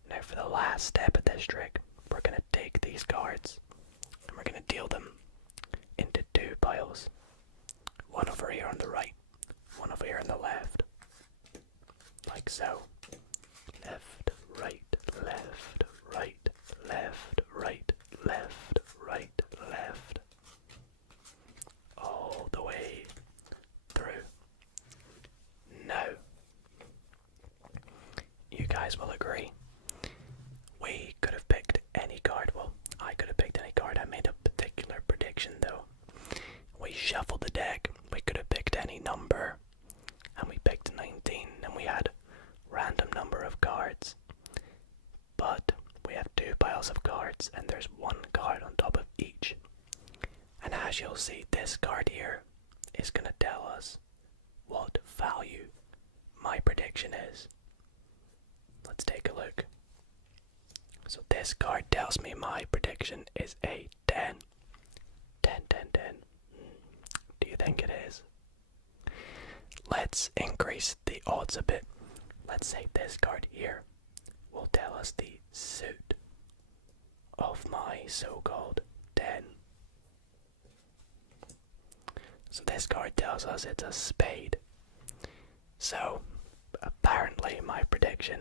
Now for the last step of this trick, we're going to take these cards and we're going to deal them into 2 piles. One over here on the right, one over here on the left. Like so. Left, right, left, right, left, right, left, right, left. All the way through. Now, you guys will agree, we could have picked any card. Well, I could have picked any card. I made a particular prediction though. We shuffled the deck. We could have picked any number, and we picked 19, and we had random number of cards. But we have 2 piles of cards, and there's 1 card on top of each. And as you'll see, this card here is going to tell us what value my prediction is. Let's take a look. So this card tells me my prediction is a 10. 10, 10, 10. Do you think it is? let's increase the odds a bit. Let's say this card here will tell us the suit of my so-called 10. So this card tells us it's a spade. So apparently my prediction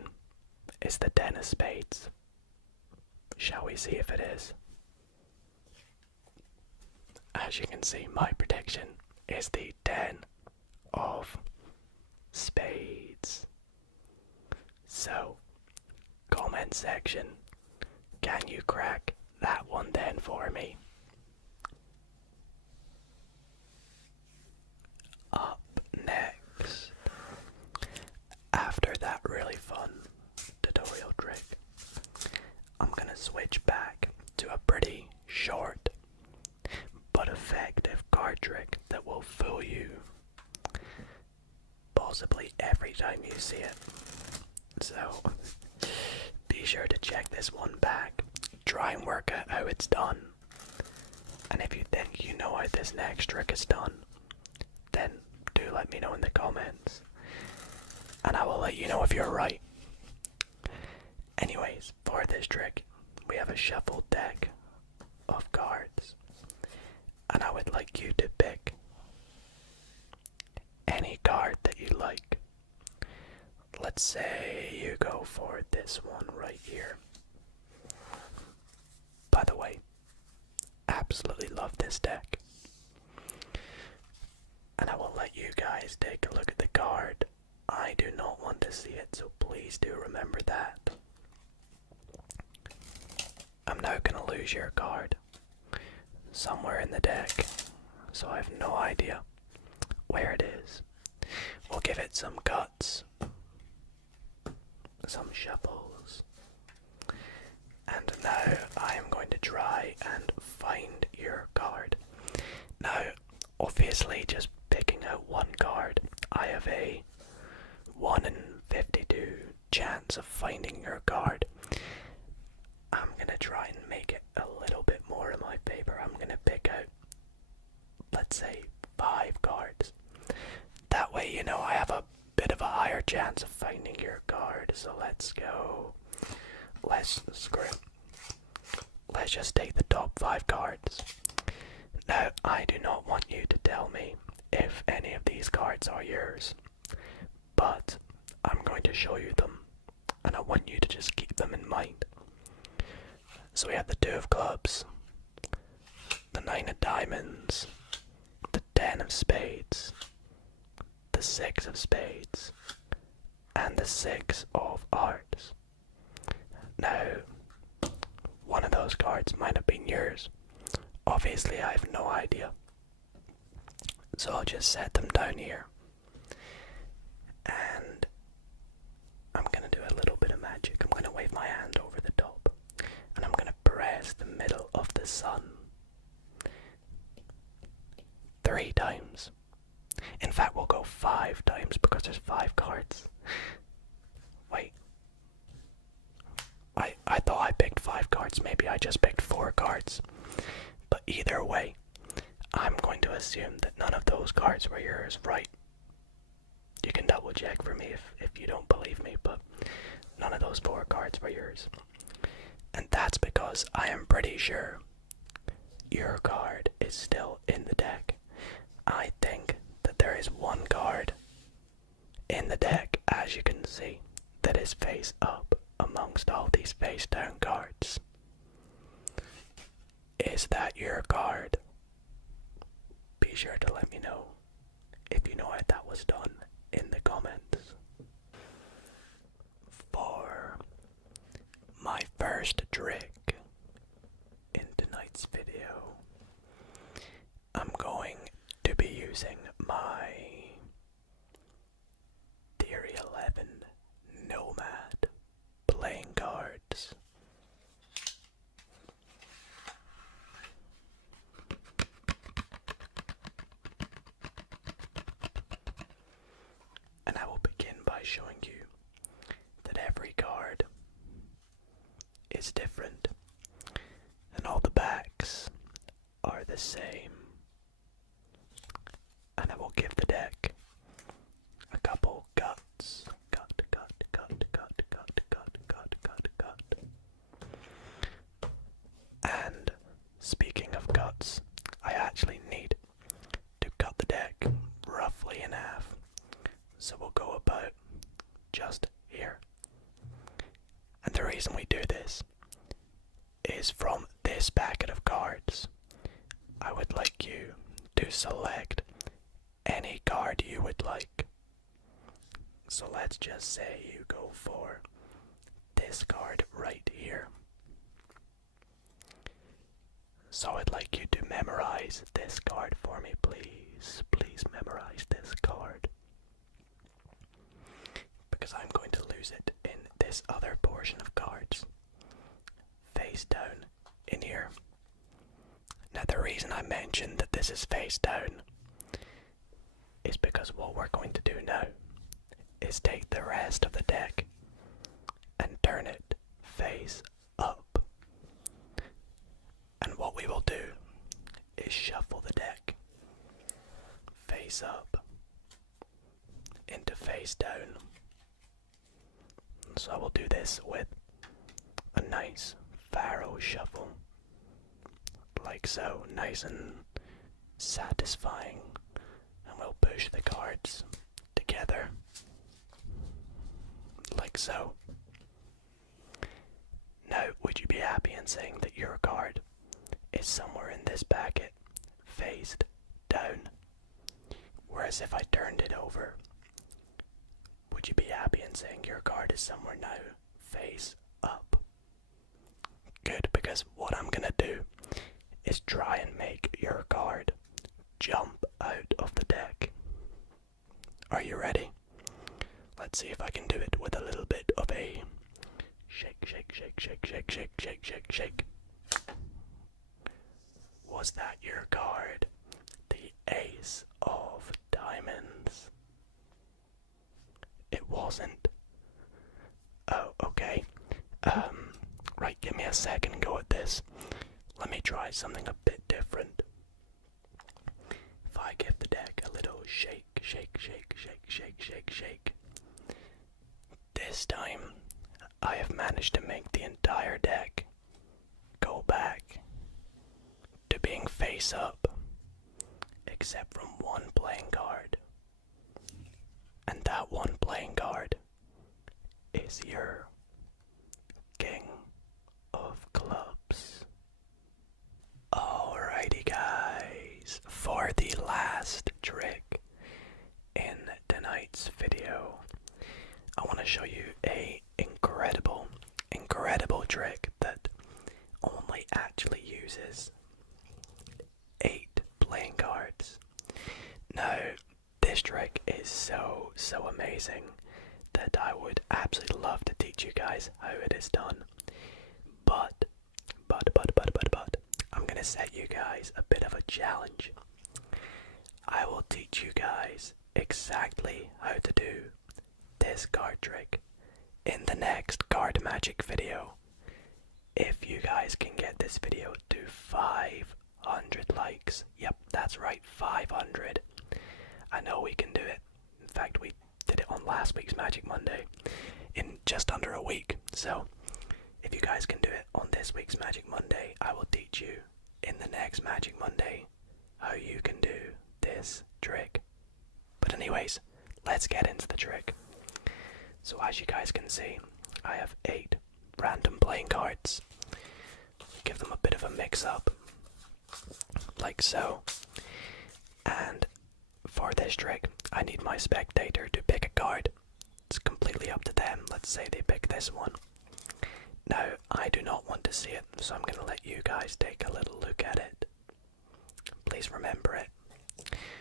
is the 10 of spades. Shall we see if it is? As you can see, my prediction is the 10 of spades. So, comment section, can you crack that one then for me? Up next, after that really fun tutorial trick, I'm gonna switch back to a pretty short but effective card trick that will fool you possibly every time you see it. So be sure to check this one back, try and work out how it's done, and if you think you know how this next trick is done, then do let me know in the comments and I will let you know if you're right. Anyways, for this trick we have a shuffled deck of cards, and I would like you to pick any card that you like. Let's say you go for this one right here. By the way, absolutely love this deck. And I will let you guys take a look at the card. I do not want to see it, so please do remember that. I'm now going to lose your card somewhere in the deck, so I have no idea where it is. We'll give it some cuts, some shuffles, and now I am going to try and find your card. Now, obviously, just picking out one card, I have a 1 in 52 chance of finding your card. I'm gonna try and make it a little bit more in my favor. I'm gonna pick out, let's say, 5 cards. That way, you know, I have a bit of a higher chance of finding your card. So let's go. Let's just take the top 5 cards. Now, I do not want you to tell me if any of these cards are yours, but I'm going to show you them, and I want you to just keep them in mind. So we have the 2 of clubs, the 9 of diamonds, the 10 of spades, the 6 of spades, and the 6 of hearts. Now, one of those cards might have been yours. Obviously, I have no idea. So I'll just set them down here. And I'm going to do a little bit of magic. I'm going to wave my hand over the top. And I'm going to press the middle of the sun 3 times. In fact, we'll go 5 times because there's 5 cards. Wait. I thought I picked 5 cards. Maybe I just picked 4 cards. But either way, I'm going to assume that none of those cards were yours, right? You can double check for me if you don't believe me, but none of those 4 cards were yours. And that's because I am pretty sure your card is still in the deck. I think that there is one card in the deck, as you can see, that is face up amongst all these face down cards. Is that your card? Be sure to let me know if you know how that was done in the comments. For my first trick in tonight's video, I'm going to be using my Theory 11 Nomad playing cards. And I will begin by showing you that every card is different and all the backs are the same. And I will give the deck just here. And the reason we do this is from this packet of cards, I would like you to select any card you would like. So let's just say you go for this card right here. So I'd like you to memorize this card for me, please. Please memorize this card. Because I'm going to lose it in this other portion of cards. Face down in here. Now the reason I mentioned that this is face down is because what we're going to do now is take the rest of the deck and turn it face up. And what we will do is shuffle the deck face up into face down. So I will do this with a nice faro shuffle, like so, nice and satisfying. And we'll push the cards together, like so. Now, would you be happy in saying that your card is somewhere in this packet, faced down? Whereas if I turned it over, would you be happy in saying your card is somewhere now, face up? Good, because what I'm gonna do is try and make your card jump out of the deck. Are you ready? Let's see if I can do it with a little bit of a shake, shake, shake, shake, shake, shake, shake, shake, shake. Was that your card? The Ace of Diamonds. It wasn't. Oh, okay. Right, give me a second go at this. Let me try something a bit different. If I give the deck a little shake, shake, shake, shake, shake, shake, shake. This time, I have managed to make the entire deck go back to being face up, except from one playing card. And that one playing card is your King of Clubs. Alrighty guys, for the last trick in tonight's video, I want to show you a incredible trick that only actually uses 8 playing cards. Now, this trick is so amazing that I would absolutely love to teach you guys how it is done. But, I'm gonna set you guys a bit of a challenge. I will teach you guys exactly how to do this card trick in the next card magic video. If you guys can get this video to 500 likes, yep, that's right, 500. I know we can do it. In fact, we did it on last week's Magic Monday in just under a week. So, if you guys can do it on this week's Magic Monday, I will teach you in the next Magic Monday how you can do this trick. But anyways, let's get into the trick. So as you guys can see, I have 8 random playing cards. Give them a bit of a mix up, like so. And for this trick, I need my spectator to pick a card. It's completely up to them. Let's say they pick this one. Now, I do not want to see it, so I'm going to let you guys take a little look at it. Please remember it.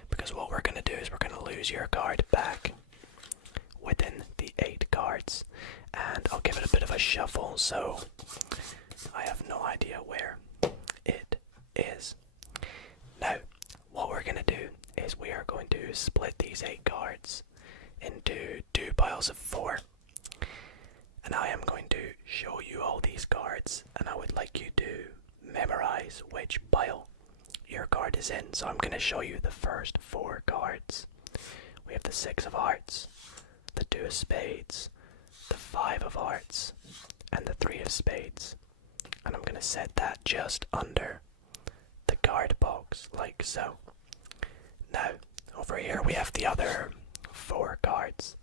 Because what we're going to do is we're going to lose your card back within the 8 cards. And I'll give it a bit of a shuffle, so I have no idea where it is. Now, what we're going to do is we are going to split these 8 cards into 2 piles of 4. And I am going to show you all these cards, and I would like you to memorize which pile your card is in. So I'm going to show you the first 4 cards. We have the 6 of Hearts, the 2 of Spades, the 5 of Hearts, and the 3 of Spades. And I'm going to set that just under the card box, like so. Now, over here we have the other 4 cards.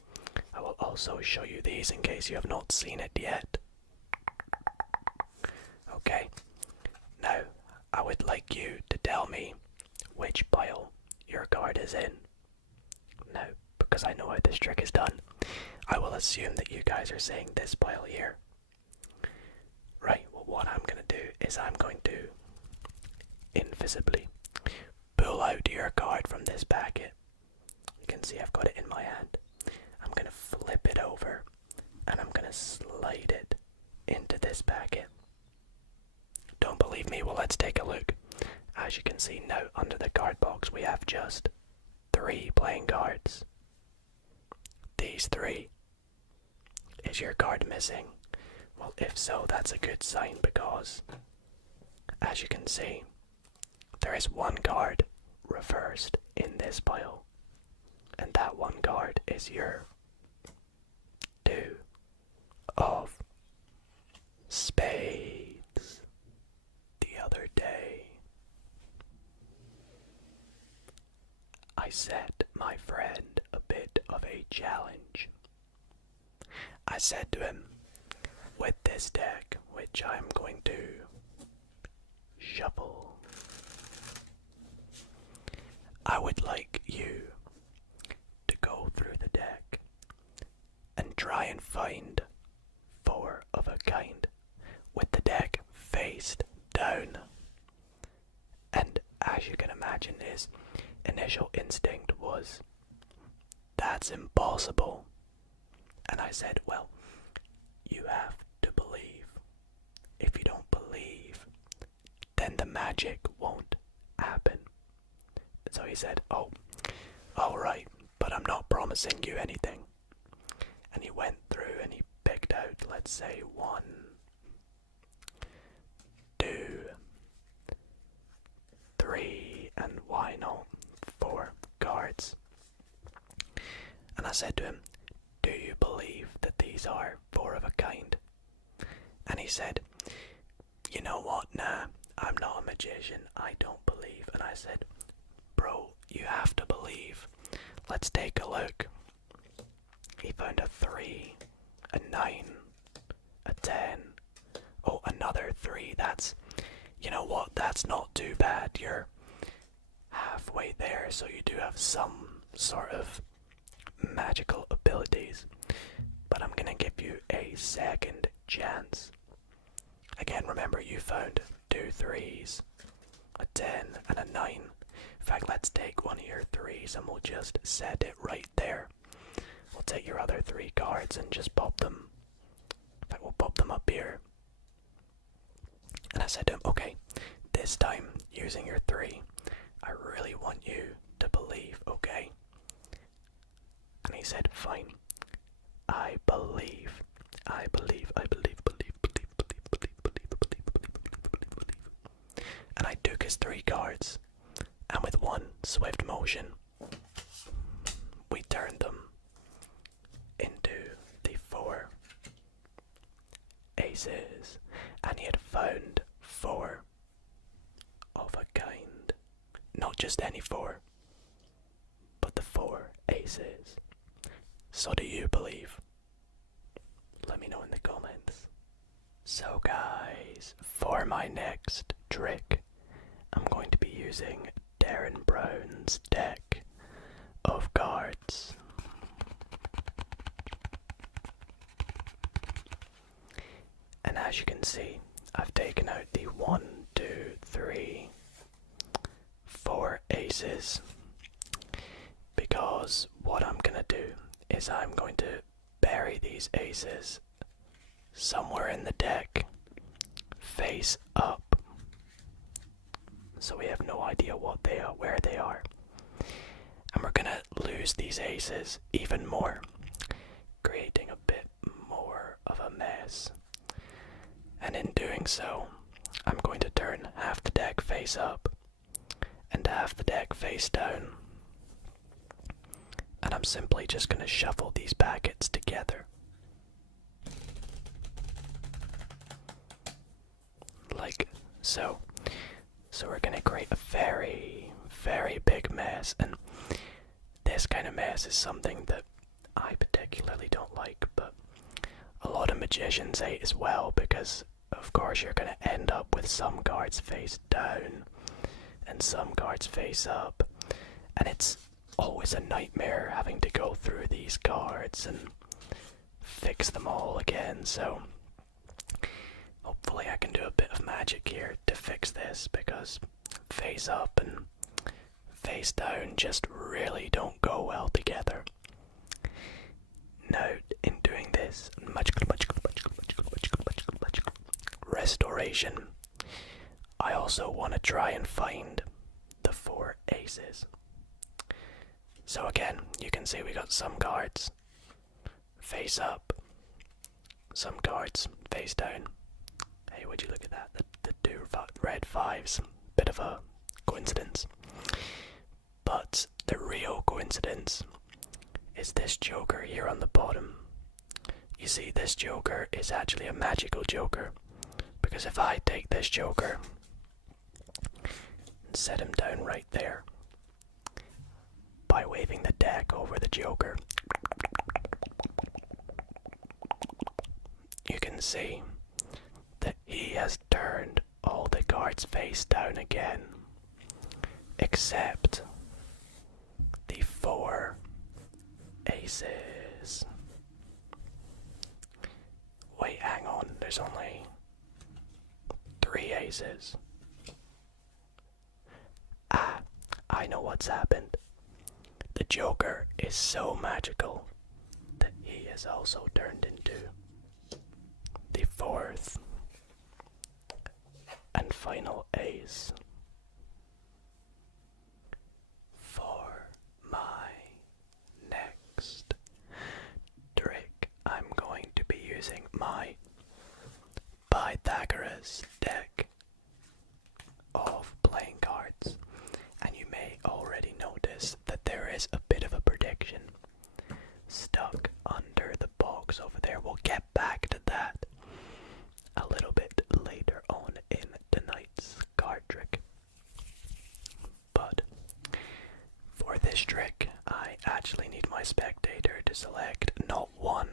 I will also also show you these in case you have not seen it yet. Okay, now I would like you to tell me which pile your card is in. Now, because I know how this trick is done, I will assume that you guys are saying this pile here. Right, well what I'm going to do is I'm going to invisibly pull out your card from this packet. You can see I've got it in my hand. I'm going to flip it over and I'm going to slide it into this packet. Don't believe me? Well, let's take a look. As you can see now, under the card box we have just 3 playing cards. These 3. Is your card missing? Well, if so, that's a good sign, because as you can see, there is 1 card reversed in this pile, and that 1 card is your 2 of spades. The other day, I set my friend a bit of a challenge. I said to him, with this deck, which I'm going to shuffle, I would like you to go through the deck and try and find 4 of a kind with the deck faced down. And as you can imagine, his initial instinct was, that's impossible. And I said, well, you have to believe. If you don't believe, then the magic won't happen. So he said, oh, alright, but I'm not promising you anything. And he went through and he picked out, let's say, 1, 2, 3, and why not 4 cards. And I said to him, do you believe that these are 4 of a kind? And he said, you know what, nah, I'm not a magician, I don't believe. And I said, bro, you have to believe. Let's take a look. He found a 3, a 9, a 10, oh, another 3. That's, you know what, that's not too bad. You're halfway there, so you do have some sort of magical abilities. But I'm gonna give you a second chance. Again, remember, you found 2 3s, a 10, and a 9. In fact, let's take one of your 3s and we'll just set it right there. We'll take your other 3 cards and just pop them. In fact, we'll pop them up here. And I said to him, okay, this time, using your 3, I really want you to believe, okay? And he said, fine. I believe. And I took his 3 cards, and with one swift motion, we turned them into the 4 aces, and he had found 4 of a kind. Not just any 4, but the 4 aces. So do you believe? Let me know in the comments. So guys, for my next trick, I'm going to be using Darren Brown's deck of cards. And as you can see, I've taken out the 1, 2, 3, 4 aces, because what I'm gonna do is I'm going to bury these aces somewhere in the deck, face up, so we have no idea what they are, where they are. And we're gonna lose these aces even more, creating a bit more of a mess. And in doing so, I'm going to turn half the deck face up and half the deck face down. And I'm simply just going to shuffle these packets together. Like so. So we're going to create a very, very big mess. And this kind of mess is something that I particularly don't like, but a lot of magicians hate as well, because of course you're going to end up with some cards face down and some cards face up, and it's always a nightmare having to go through these cards and fix them all again. So hopefully I can do a bit of magic here to fix this, because face up and face down just really don't go well together. Now, in doing this restoration, I also want to try and find the 4 aces. So again, you can see we got some cards face up, some cards face down. Hey, would you look at that? The 2 red 5s. Bit of a coincidence. But the real coincidence is this joker here on the bottom. You see, this joker is actually a magical joker, because if I take this joker and set him down right there by waving the deck over the joker, you can see that he has turned all the cards face down again, except the 4 aces. Wait, hang on, there's only 3 aces. Ah, I know what's happened. The joker is so magical that he has also turned into the 4th and final ace. For my next trick, I'm going to be using my Pythagoras deck of playing cards, and you may already notice that there is a bit of a prediction stuck under the box over there. We'll get back to that a little bit later on in tonight's card trick. But for this trick, I actually need my spectator to select not 1,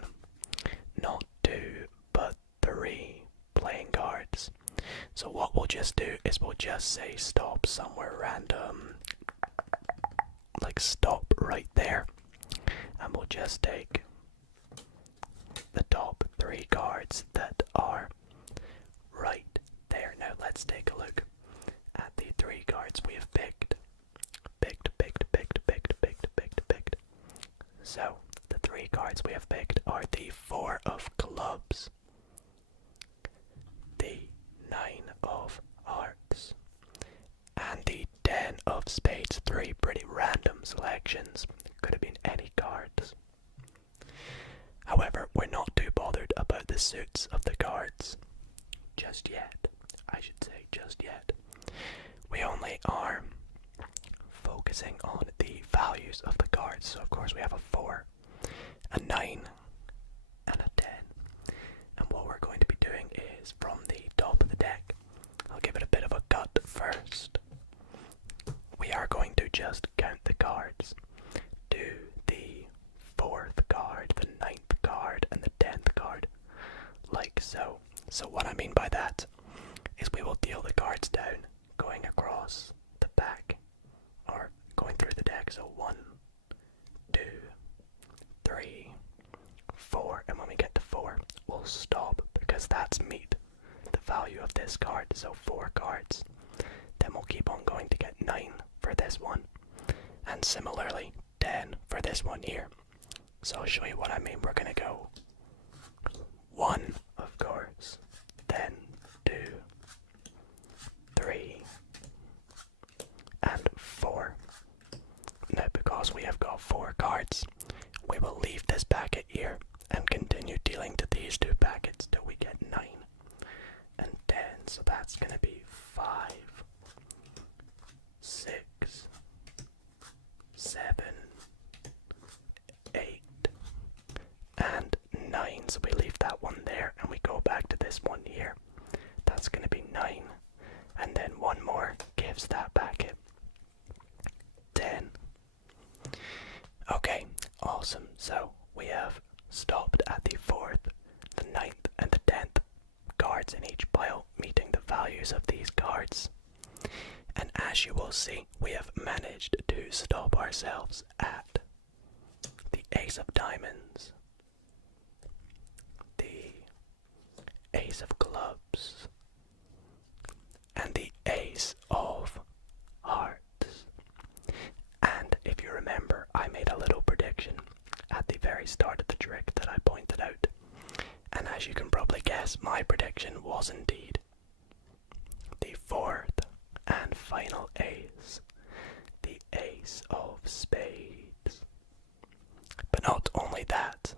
not 2, but 3 playing cards. So what we'll just do is we'll just say stop somewhere random, like stop right there, and we'll just take the top 3 cards that are right there. Now let's take a look at the 3 cards we have picked. So the 3 cards we have picked are the 4 of clubs, the 9 of hearts, and the 10 of spades. 3 pretty random selections. Could have been any cards. However, we're not too bothered about the suits of the cards just yet. I should say just yet. We only are focusing on the values of the cards. So of course we have a 4, a 9, and a 10. And what we're going to be doing is from the top of the deck, I'll give it a bit of a cut first. We are going to just count the cards. Do the 4th card, the 9th card, and the 10th card, like so. So what I mean by that is we will deal the cards down, going across the back, or going through the deck. So 1, 2, 3, 4, and when we get to 4, we'll stop, because that's meet the value of this card. So 4 cards. Then we'll keep on going to get 9 for this one, and similarly 10 for this one here. So I'll show you what I mean. We're gonna go 1, of course, then 2, 3, and 4. Now, because we have got 4 cards, we will leave this packet here and continue dealing to these 2 packets till we get 9 and 10. So that's gonna be 5, 6, 7, 8, and 9. So we leave that one there and we go back to this one here. That's going to be 9. And then one more gives that packet 10. Okay, awesome. So we we have stopped at the 4th, the 9th, and the 10th cards in each pile, meeting the values of these cards. And as you will see, we have managed to stop ourselves at the Ace of Diamonds, the Ace of Clubs, and the Ace of Hearts. And if you remember, I made a little prediction at the very start of the trick that I pointed out. And as you can probably guess, my prediction was indeed the 4th and final ace, the Ace of Spades. But not only that,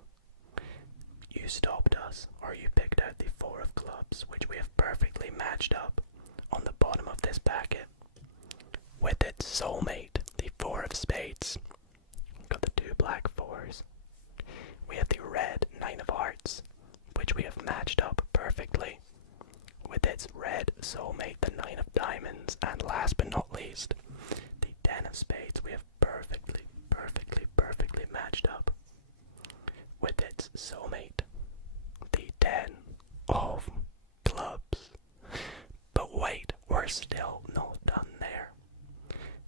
you stopped us, or you picked out the 4 of Clubs, which we have perfectly matched up on the bottom of this packet with its soulmate, the 4 of Spades. Got the 2 black 4s. We have the red 9 of Hearts, which we have matched up perfectly with its red soulmate, the 9 of Diamonds, and last but not least, the 10 of Spades we have perfectly matched up with its soulmate, the 10 of Clubs. But wait, we're still not done there.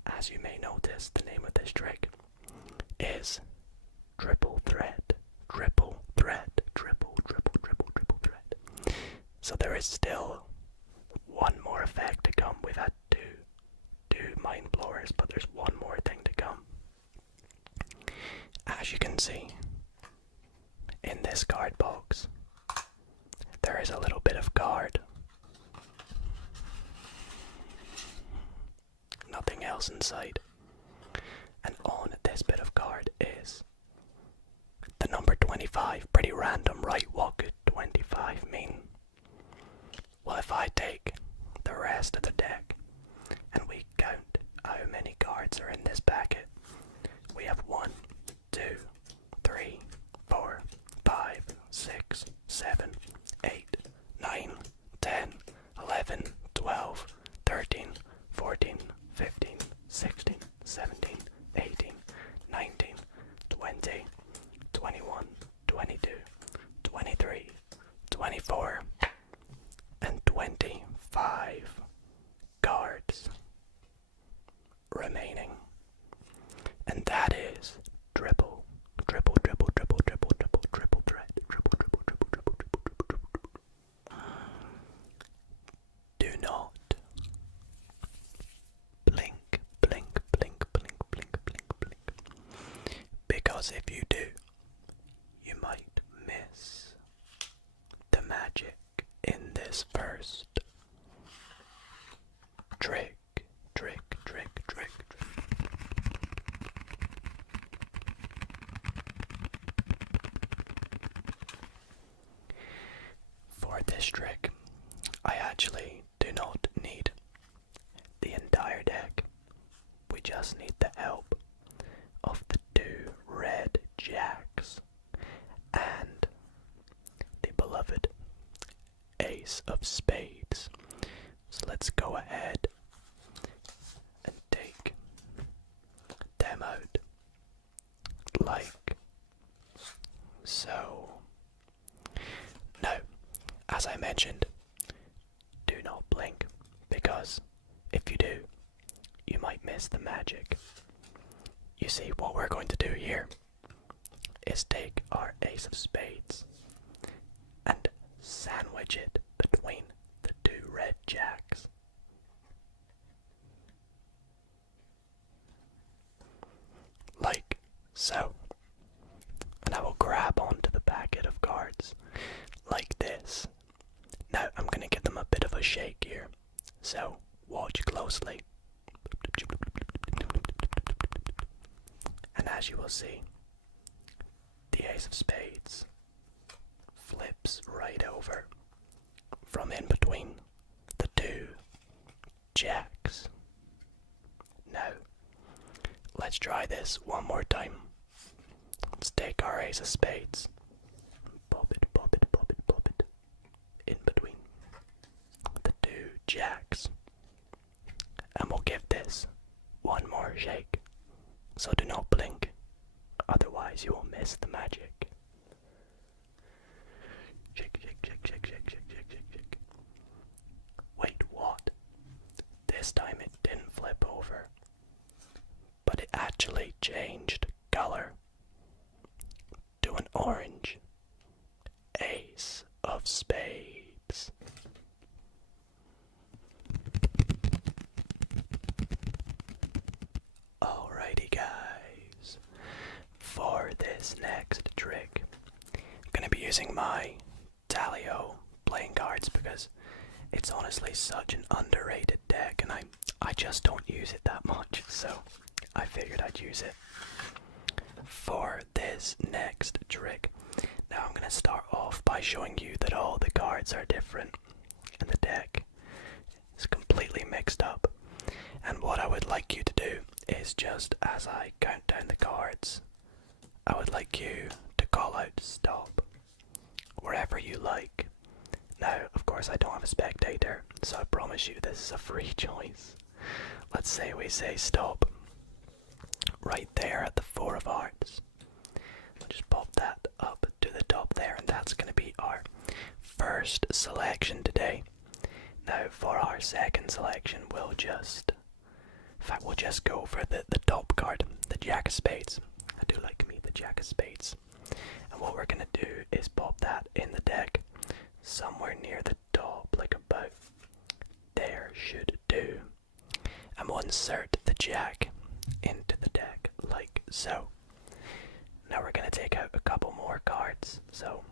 As you may notice, the name of this trick is triple thread, triple thread, triple thread. So there is still one more effect to come. We've had two mind blowers, but there's one more thing to come. As you can see, in this card box, there is a little bit of card. Nothing else inside. And on this bit of card is the number 25. Pretty random, right? What could 25 mean? Well, if I take the rest of the deck and we count how many cards are in this packet, we have 1, 2, 3, 4, 5, 6, 7, 8, 9, 10, 11, 12, 13, 14, 15, 16, 17, 18, 19, 20, 21, 22, 23, 24, and 25 cards remaining. And that is triple thread, Do not blink, because if you do, you might miss the magic in this first trick. For this trick, I actually do not need the entire deck. We just need the help of the 2 red jacks and the beloved Ace of Spades. So let's go ahead and take them out like so. Now, as I mentioned, do not blink, because if you do, you might miss the magic. You see, what we're going to do here is take our Ace of Spades and sandwich it between the 2 red jacks. Like so. And I will grab onto the packet of cards like this. Now I'm going to give them a bit of a shake here, so watch closely. And as you will see, the Ace of Spades flips right over from in between the 2 jacks. Now, let's try this one more time. Let's take our Ace of Spades, pop it in between the 2 jacks, and we'll give this one more shake. So do not blink, otherwise you will miss the magic. using my Dalio playing cards because it's honestly such an underrated deck, and I just don't use it that much, so I figured I'd use it for this next trick. Now I'm going to start off by showing you that all the cards are different and the deck is completely mixed up. And what I would like you to do is, just as I count down the cards, I would like you to call out stop wherever you like. Now, of course, I don't have a spectator, so I promise you this is a free choice. Let's say we say stop right there at the 4 of hearts. I'll just pop that up to the top there, and that's going to be our first selection today. Now, for our second selection, we'll just go for the top card, the Jack of Spades. I do like me the Jack of Spades. And what we're going to do is pop that in the deck somewhere near the top, like about there should do. And we'll insert the Jack into the deck, like so. Now we're going to take out a couple more cards, so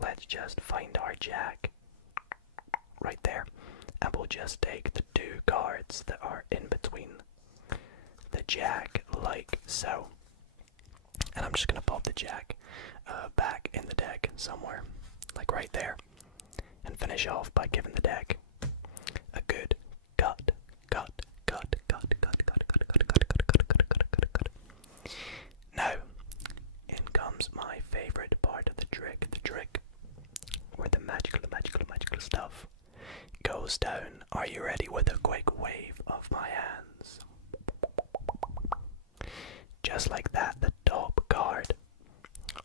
let's just find our Jack right there, and we'll just take the 2 cards that are in between the Jack, like so. And I'm just going to pop the Jack back in the deck somewhere, like right there, and finish off by giving the deck a good cut. Now, in comes my favorite part of the trick where the magical stuff goes down. Are you ready with a quick wave of my hands? Just like that, the top card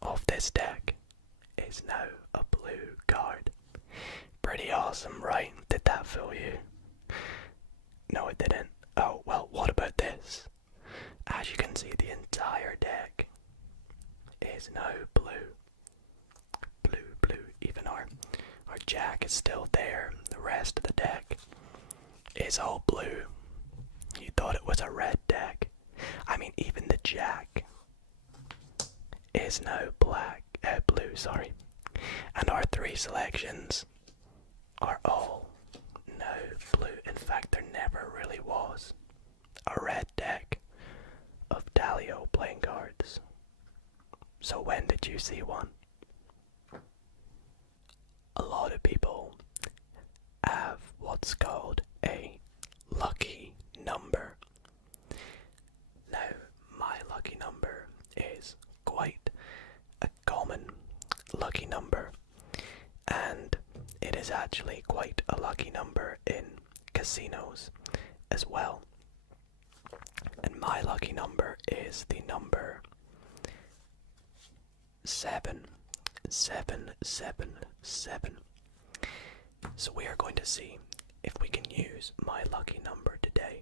of this deck is now a blue card. Pretty awesome, right? Did that fool you? No, it didn't. Oh, well, what about this? As you can see, the entire deck is now blue. Blue. Even our Jack is still there. The rest of the deck is all blue. You thought it was a red deck. I mean, even the Jack is now blue, sorry. And our 3 selections are all now blue. In fact, there never really was a red deck of Dalio playing cards. So when did you see one? A lot of people have what's called a lucky number. Now, my lucky number is quite a common lucky number, and it is actually quite a lucky number in casinos as well. And my lucky number is the number 7. So we are going to see if we can use my lucky number today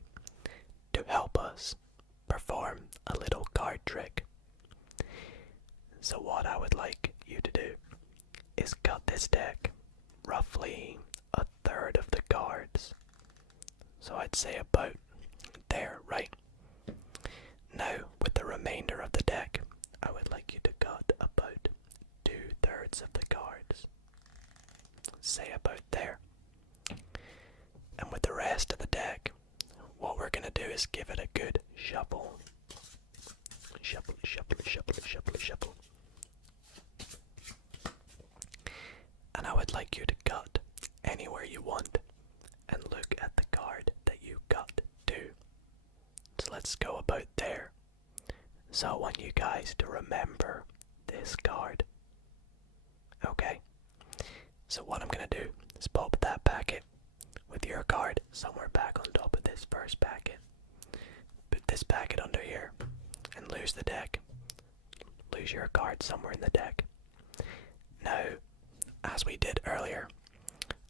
to help us perform a little card trick. So what I would like you to do is cut this deck roughly a third of the cards. So I'd say about there, right? Now, with the remainder of the deck, I would like you to cut about 2/3 of the cards. Say about there. And with the rest of the deck, what we're going to do is give it a good shuffle. Shuffle. And I would like you to cut anywhere you want and look at the card that you cut to. So let's go about there. So I want you guys to remember this card. Okay? So what I'm going to do is pop that packet with your card somewhere back on top of this first packet. Put this packet under here and lose the deck. Lose your card somewhere in the deck. Now, as we did earlier,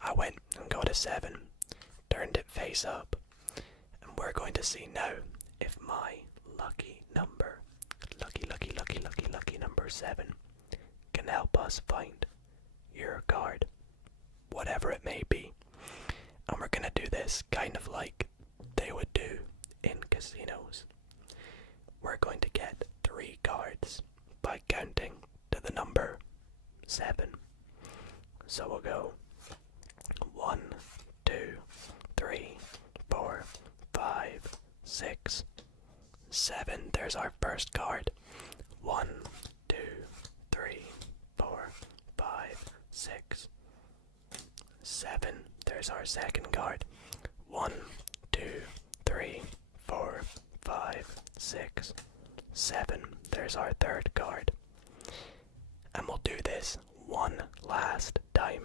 I went and got a 7, turned it face up, and we're going to see now if my lucky number, lucky number 7, can help us find your card, whatever it may be. And we're gonna do this kind of like they would do in casinos. We're going to get 3 cards by counting to the number 7. So we'll go 1, 2, 3, 4, 5, 6, 7. There's our first card. 1, 2, 3, 4, 5, 6, 7. There's our second card. 1, 2, 3, 4, 5, 6, 7. There's our third card. And we'll do this one last time.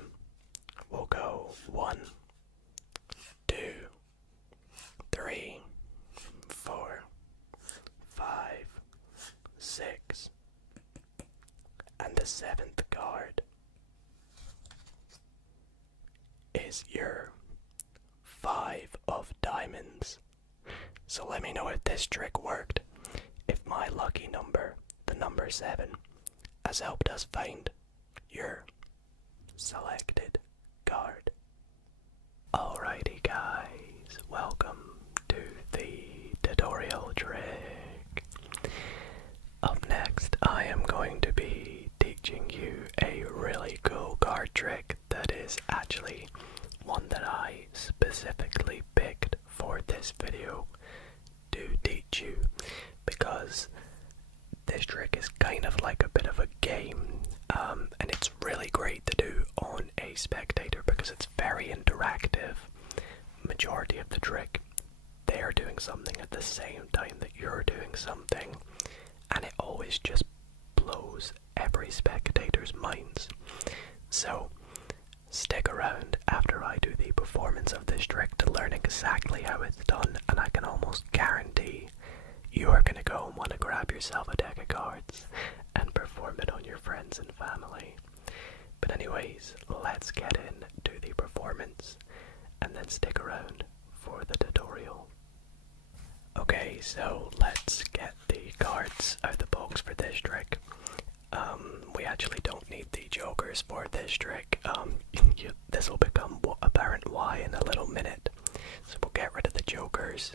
We'll go 1, 2, 3, 4, 5, 6. And the seventh card is your 5 of diamonds. So let me know if this trick worked. If my lucky number, the number 7, has helped us find your selected card. Alrighty guys, welcome to the tutorial trick. Up next, I am going to be teaching you a really cool card trick that is actually one that I specifically picked for this video to teach you, because this trick is kind of like a bit of a game, and it's really great to do on a spectator because it's very interactive. Majority of the trick, they are doing something at the same time that you're doing something, and it always just blows every spectator's minds. So stick around after I do the performance of this trick to learn exactly how it's done, and I can almost guarantee you are going to go and want to grab yourself a deck of cards and perform it on your friends and family. But anyways, let's get into the performance and then stick around for the tutorial. Okay, so let's get the cards out of the box for this trick. We actually don't need the jokers for this trick. This will become apparent why in a little minute. So we'll get rid of the jokers.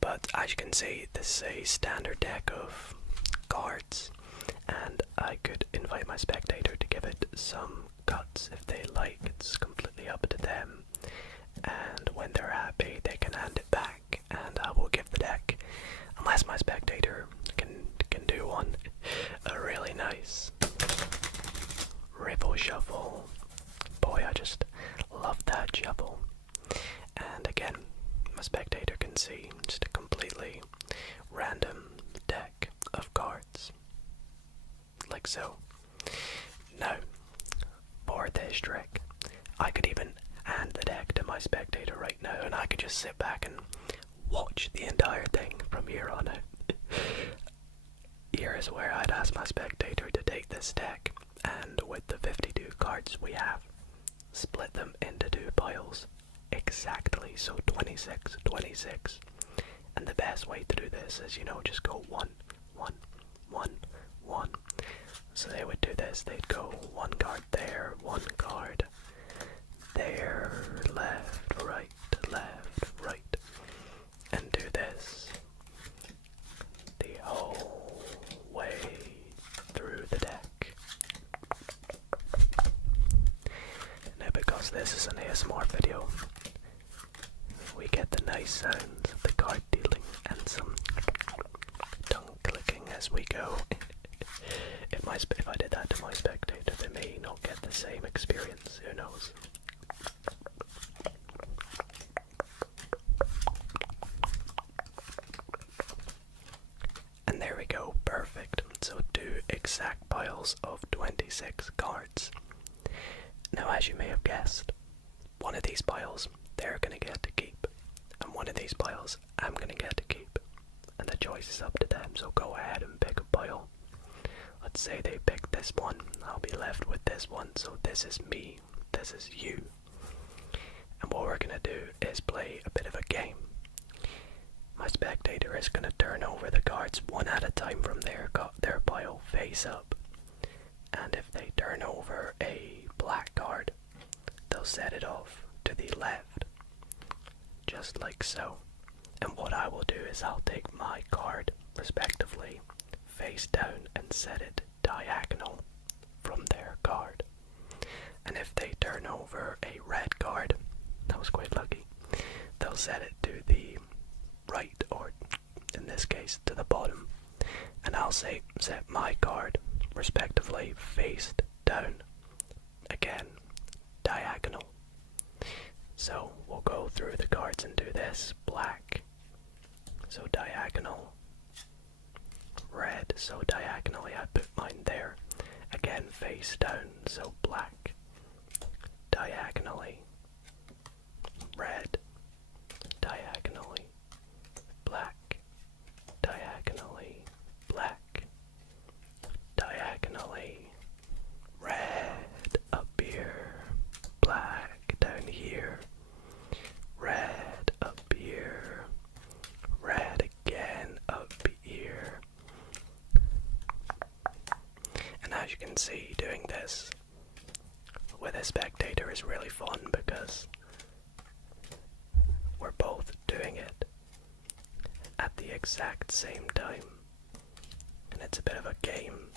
But as you can see, this is a standard deck of cards, and I could invite my spectator to give it some cuts if they like. It's completely up to them, and when they're happy they can hand it back and I will give the deck, unless my spectator can do one, a really nice riffle shuffle. Boy, I just love that shuffle. And again, my spectator can see just a completely random deck of cards, like so. Now, for this trick, I could even hand the deck to my spectator right now, and I could just sit back and watch the entire thing from here on out. Here is where I'd ask my spectator to take this deck, and with the 52 cards we have, split them into 2 piles. Exactly, so 26, 26. And the best way to do this is, just go 1, 1, 1, 1. So they would do this, they'd go 1 card there, 1 card there, left, right, and do this the whole way through the deck. Now, because this is an ASMR video, we get the nice sounds of the card dealing and some tongue clicking as we go. If I did that to my spectator, they may not get the same experience, who knows. And there we go, perfect. So 2 exact piles of 26 cards. Now, as you may have guessed, one of these piles they're going to get to keep, and one of these piles I'm going to get to keep, and the choice is up to them, so go ahead and pick a pile. Let's say they pick this one, I'll be left with this one, so this is me, this is you. And what we're going to do is play a bit of a game. My spectator is going to turn over the cards one at a time from their pile face up, and if they turn over a black card, they'll set it off to the left, just like so. And what I will do is I'll take my card, respectively, face down and set it diagonal from their card. set it to the right, or in this case to the bottom, and I'll set my card respectively faced down, again diagonal. So we'll go through the cards and do this. Black, so diagonal. Red, so diagonally I put mine there. Again face down, so black, diagonally. Red, diagonally. Black, diagonally. Black, diagonally. Red up here. Black down here. Red up here. Red again up here. And as you can see, doing this with a spectator is really fun because we're both doing it at the exact same time. And it's a bit of a game.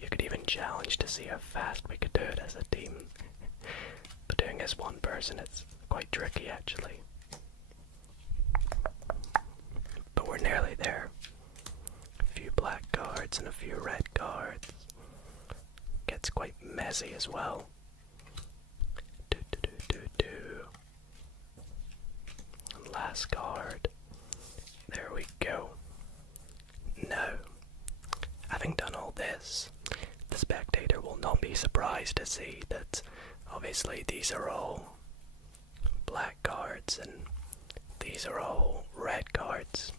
You could even challenge to see how fast we could do it as a team. But doing as one person, it's quite tricky actually. But we're nearly there. A few black cards and a few red cards. Gets quite messy as well. And last card. There we go. Now, having done all this, the spectator will not be surprised to see that obviously these are all black cards and these are all red cards.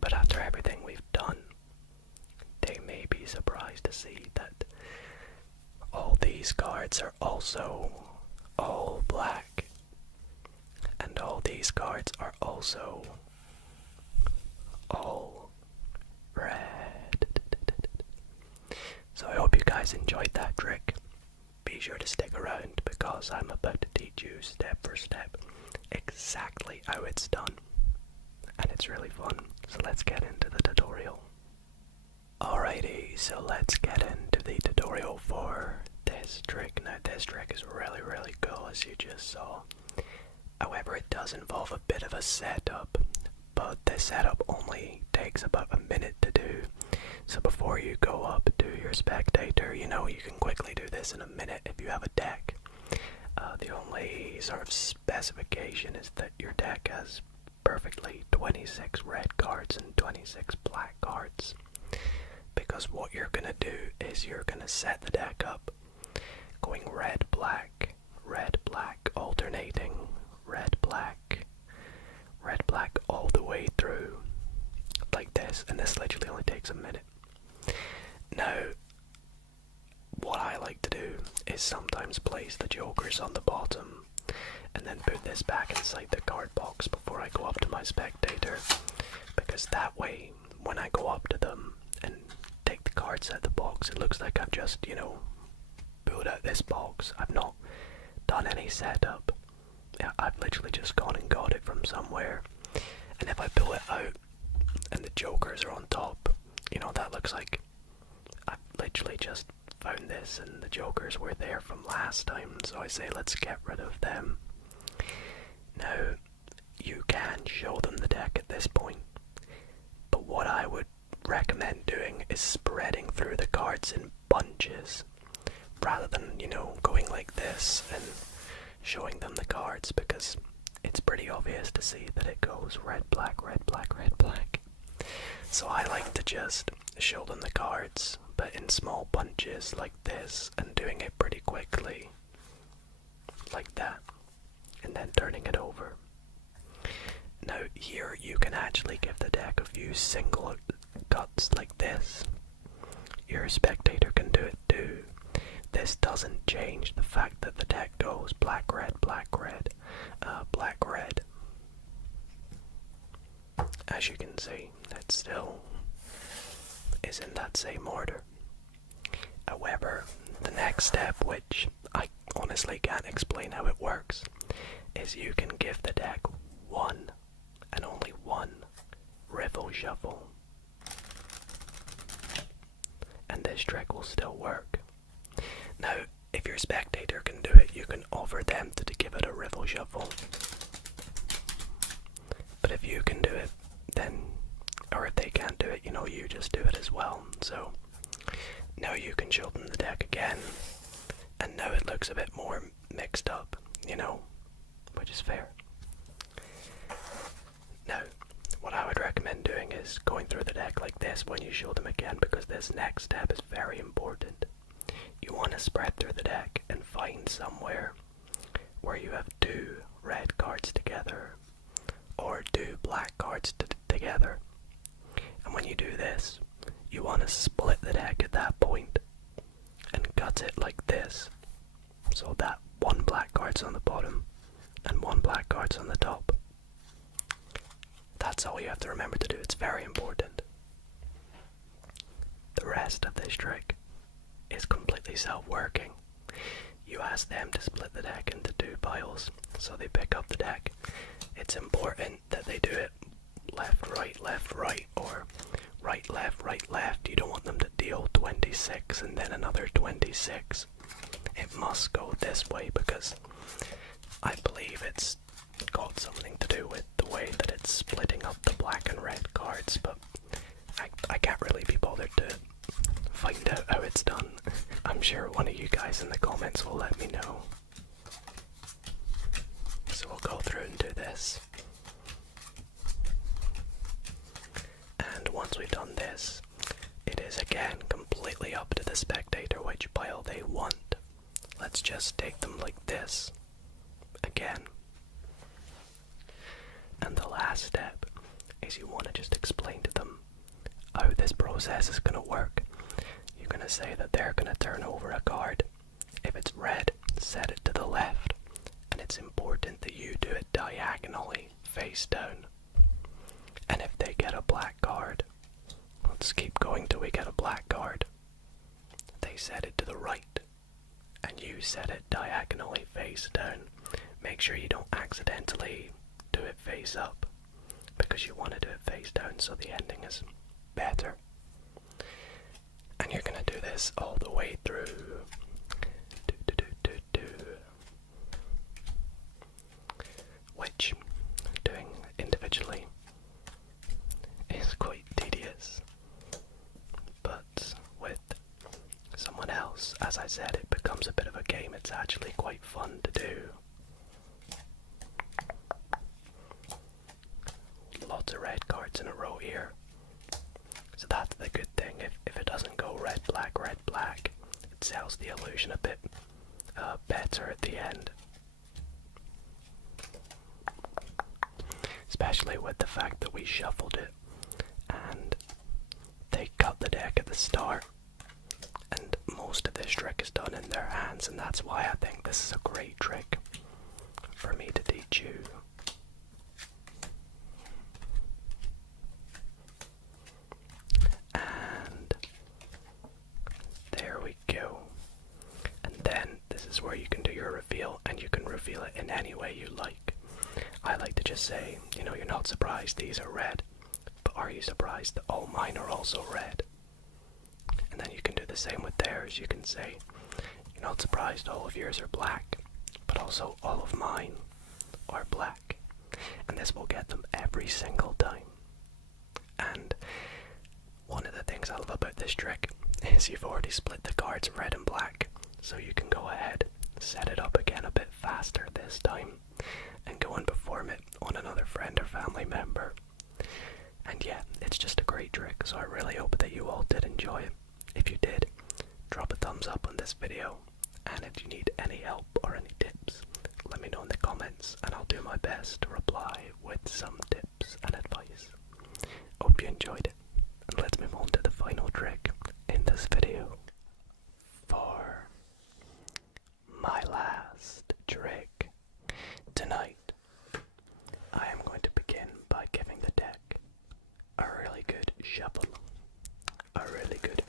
But after everything we've done, they may be surprised to see that all these cards are also all black, and all these cards are also all red. So I hope you guys enjoyed that trick. Be sure to stick around because I'm about to teach you step for step exactly how it's done, and it's really fun. So let's get into the tutorial. Alrighty, so let's get into the tutorial for this trick. Now this trick is really cool, as you just saw. However, it does involve a bit of a setup, but the setup only takes about a minute to do. So before you go up to your spectator, you know, you can quickly do this in a minute if you have a deck. The only sort of specification is that your deck has perfectly 26 red cards and 26 black cards. Because what you're gonna do is you're gonna set the deck up going red, black, alternating, red, black all the way through like this, and this literally only takes a minute. Now, what I like to do is sometimes place the jokers on the bottom and then put this back inside the card box before I go up to my spectator, because that way when I go up to them and take the cards out of the box, it looks like I've just, you know, pulled out this box. I've not done any setup. I've literally just gone and got it from somewhere, and if I pull it out and the jokers are on top, you know, that looks like I've literally just found this and the jokers were there from last time, so I say let's get rid of them. Now, you can show them the deck at this point, but what I would recommend doing is spreading through the cards in bunches rather than, you know, going like this and showing them the cards, because it's pretty obvious to see that it goes red, black, red, black, red, black. So I like to just show them the cards, but in small bunches like this, and doing it pretty quickly like that, and then turning it over. Now here you can actually give the deck a few single cuts like this. Your spectator can do it too. This doesn't change the fact that the deck goes black, red, black, red, black, red. As you can see, it still is in that same order. However, the next step, which I honestly can't explain how it works, is you can give the deck one and only one riffle shuffle, and this trick will still work. Now, if your spectator can do it, you can offer them to give it a riffle shuffle. looks a bit more mixed up, you know, which is fair. Now, what I would recommend doing is going through the deck like this when you show them again, because this next step is very important. You want to spread through the deck and find somewhere where you have 2 red cards together or 2 black cards together. And when you do this, you want to split the deck at that point and cut it like this, so that 1 black card's on the bottom and 1 black card's on the top. That's all you have to remember to do. It's very important. The rest of this trick is completely self-working. You ask them to split the deck into 2 piles, so they pick up the deck. It's important that they do it left, right, or right, left. You don't want them to deal 26 and then another 26. It must go this way, because I believe it's got something to do with the way that it's splitting up the black and red cards, but I can't really be bothered to find out how it's done. I'm sure one of you guys in the comments will let me know. So we'll go through and do this. And once we've done this, it is again completely up to the spectator which pile they want. Let's just take them like this. Again. And the last step is you want to just explain to them how this process is going to work. You're going to say that they're going to turn over a card. If it's red, set it to the left. And it's important that you do it diagonally, face down. And if they get a black card, let's keep going till we get a black card. They set it to the right, and you set it diagonally, face down. Make sure you don't accidentally do it face up, because you want to do it face down so the ending is better. And you're going to do this all the way through. Which, doing individually, is quite tedious. But with someone else, as I said, it becomes a bit of a game. It's actually quite fun to do. Lots of red cards in a row here. So that's the good thing. If it doesn't go red, black, it sells the illusion a bit better at the end. Especially with the fact that we shuffled it and they cut the deck at the start. And most of this trick is done in their hands, and that's why I think this is a great trick for me to teach you. And there we go. And then this is where you can do your reveal, and you can reveal it in any way you like. I like to just say, you know, you're not surprised these are red, but are you surprised that all mine are also red? And then you can do the same with theirs. You can say, you're not surprised all of yours are black, but also all of mine are black. And this will get them every single time. And one of the things I love about this trick is you've already split the cards red and black, so you can go ahead, set it up again a bit faster this time, and go and perform it on another friend or family member. And yeah, it's just a great trick, so I really hope that you all did enjoy it. If you did, drop a thumbs up on this video, and if you need any help or any tips, let me know in the comments, and I'll do my best to reply with some tips and advice. Hope you enjoyed it, and let's move on to the final trick in this video. For my last trick tonight, I am going to begin by giving the deck a really good shuffle. A really good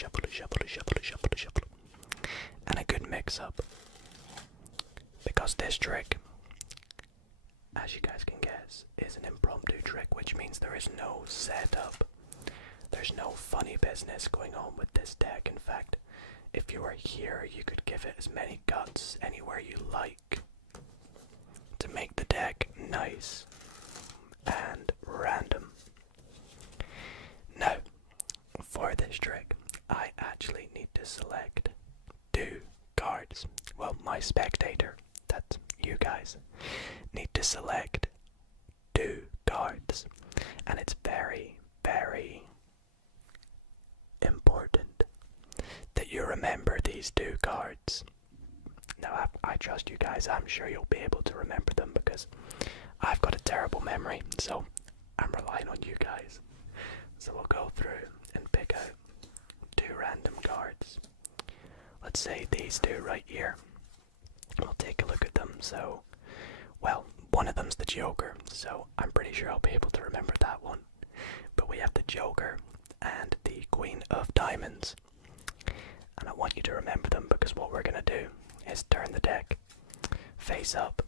shuffle. And a good mix up. Because this trick, as you guys can guess, is an impromptu trick, which means there is no setup. There's no funny business going on with this deck. In fact, if you were here, you could give it as many cuts anywhere you like to make the deck nice and random. Now, for this trick, I actually need to select 2 cards. Well, my spectator, that's you guys, need to select 2 cards. And it's very, very important that you remember these 2 cards. Now, I trust you guys. I'm sure you'll be able to remember them because I've got a terrible memory, so I'm relying on you guys. So we'll go through and pick out 2 random cards. Let's say these 2 right here. We'll take a look at them. So, well, one of them's the Joker, so I'm pretty sure I'll be able to remember that one. But we have the Joker and the Queen of Diamonds. And I want you to remember them because what we're going to do is turn the deck face up,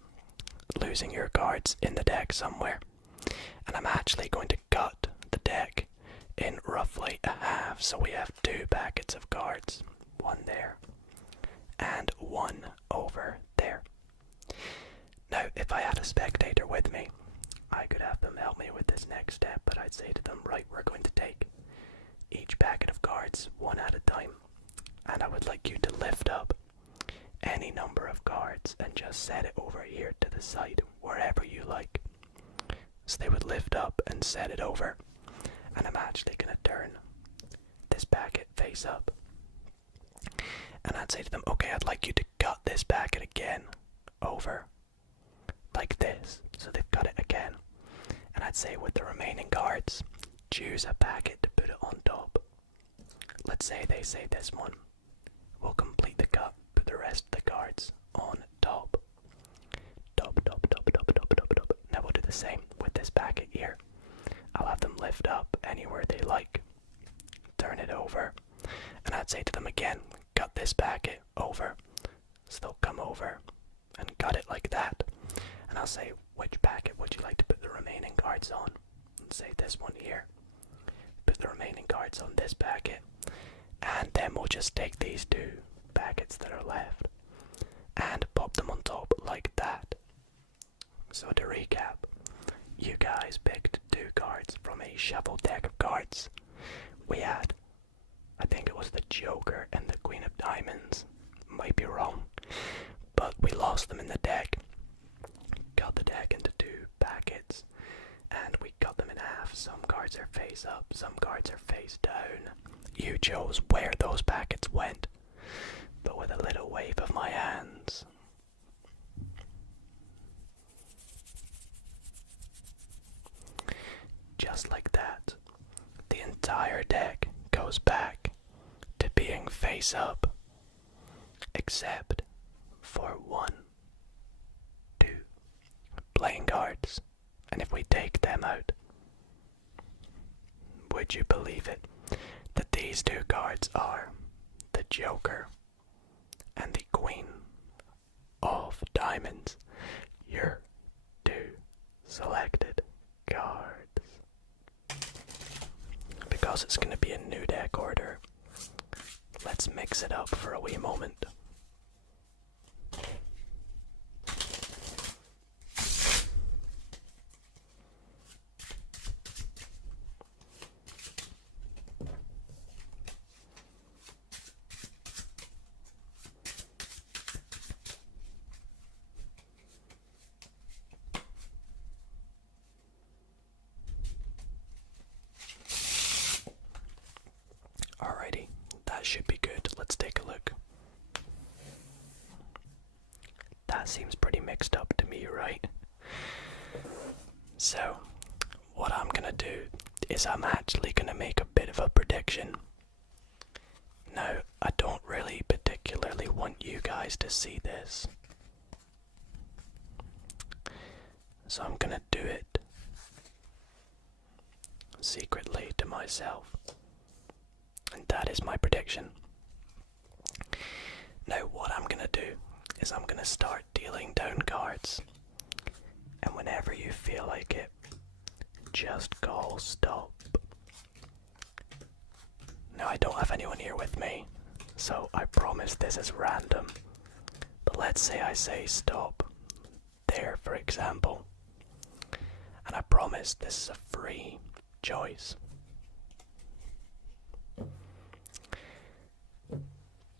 losing your cards in the deck somewhere. And I'm actually going to cut the deck in roughly a half, so we have 2 packets of cards. One there, and one over there. Now, if I had a spectator with me, I could have them help me with this next step, but I'd say to them, right, we're going to take each packet of cards one at a time, and I would like you to lift up any number of cards and just set it over here to the side, wherever you like. So they would lift up and set it over, and I'm actually going to turn this packet face up. And I'd say to them, okay, I'd like you to cut this packet again over like this. So they've cut it again. And I'd say with the remaining cards, choose a packet to put it on top. Let's say they say this one. We'll complete the cut, put the rest of the cards on top. Top, top, top, top, top, top, top. Now we'll do the same with this packet here. I'll have them lift up anywhere they like. Turn it over. And I'd say to them again, cut this packet over. So they'll come over and cut it like that. And I'll say, which packet would you like to put the remaining cards on? And say this one here. Put the remaining cards on this packet. And then we'll just take these 2 packets that are left and pop them on top like that. So to recap, you guys picked 2 cards from a shuffled deck of cards. We had, I think it was the Joker and the Queen of Diamonds. Might be wrong. But we lost them in the deck. Cut the deck into 2 packets. And we cut them in half. Some cards are face up, some cards are face down. You chose where those packets went. But with a little wave of my hands. Just like that, the entire deck goes back to being face up, except for 1, 2 playing cards. And if we take them out, would you believe it, that these 2 cards are the Joker and the Queen of Diamonds, your 2 selected cards. Because it's going to be a new deck order, let's mix it up for a wee moment. Alrighty, that should be good. Let's take a look. That seems pretty mixed up to me, right? So, what I'm gonna do is I'm actually gonna make a bit of a prediction. Now, I don't really particularly want you guys to see this, so I'm gonna do it secretly to myself. And that is my prediction. Now what I'm going to do is I'm going to start dealing down cards. And whenever you feel like it, just call stop. Now I don't have anyone here with me, so I promise this is random. But let's say I say stop there, for example. And I promise this is a free choice.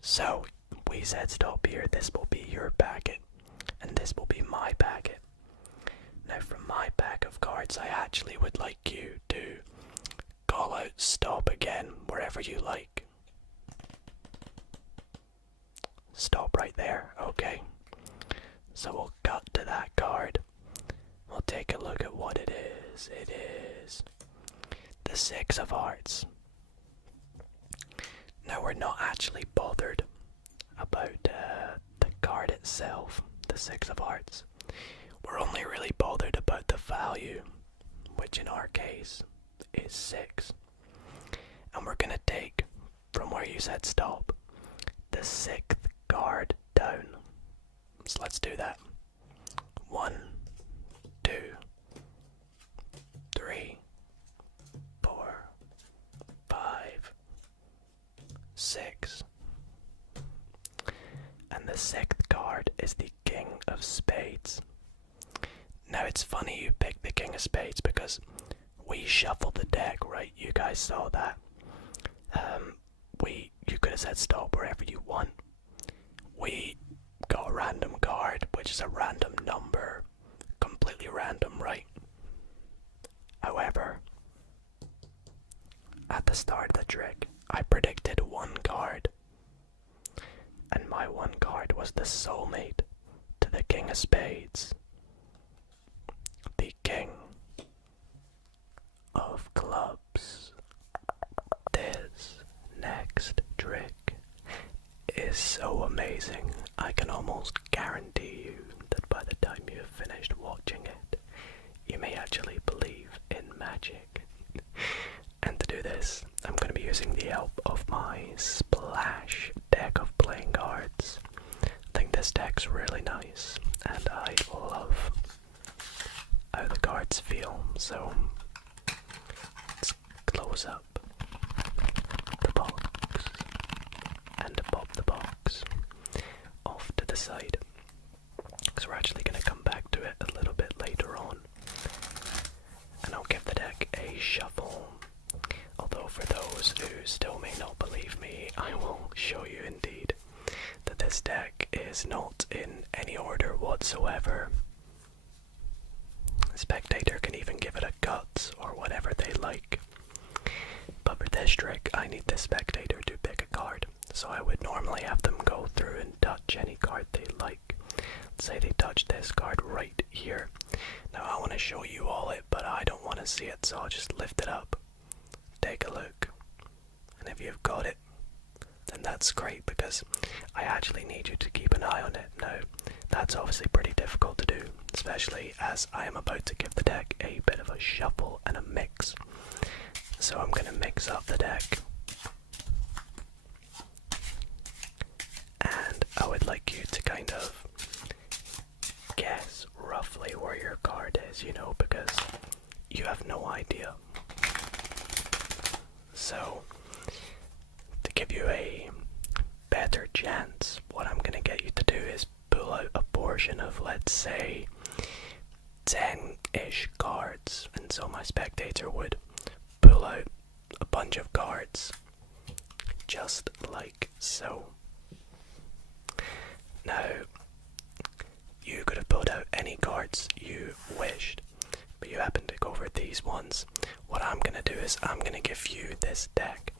So, we said stop here. This will be your packet, and this will be my packet. Now, from my pack of cards, I actually would like you to call out stop again wherever you like. Stop right there, okay. So we'll cut to that card. We'll take a look at what it is. It is the Six of Hearts. Now, we're not actually bothered about the card itself, the Six of Hearts. We're only really bothered about the value, which in our case is 6. And we're gonna take, from where you said stop, the 6th card down. So let's do that. 1, 2, 3, 4, 5, 6. And the 6th card is the King of Spades. Now, it's funny you picked the King of Spades because we shuffled the deck, right? You guys saw that. You could have said stop wherever you want. We got a random card, which is a random number. Completely random, right? However, at the start of the trick, I predicted one card. And my one card was the soulmate to the King of Spades. The King of Clubs. This next trick is so amazing. I can almost guarantee you that by the time you have finished watching it, you may actually believe in magic. And to do this, I'm going to be using the help of my Splash deck of playing cards. I think this deck's really nice, and I love how the cards feel. So let's close up the box and pop the box off to the side, because we're actually going to come back to it a little bit later on, and I'll give the deck a shuffle. Although for those who still may not believe me, I will show you indeed that this deck is not in any order whatsoever. The spectator can even give it a cut or whatever they like. But for this trick, I need the spectator to pick a card. So I would normally have them go through and touch any card they like. Let's say they touch this card right here. Now I want to show you all it, but I don't want to see it, so I'll just lift it up. Take a look. And if you've got it, then that's great, because I actually need you to keep an eye on it. Now, that's obviously pretty difficult to do, especially as I am about to give the deck a bit of a shuffle and a mix. So I'm going to mix up the deck. And I would like you to kind of guess roughly where your card is, you know, because you have no idea. So, to give you a better chance, what I'm going to get you to do is pull out a portion of, let's say, 10-ish cards. And so my spectator would pull out a bunch of cards, just like so. Now, you could have pulled out any cards you wished, but you happen to go for these ones. What I'm going to do is I'm going to give you this deck,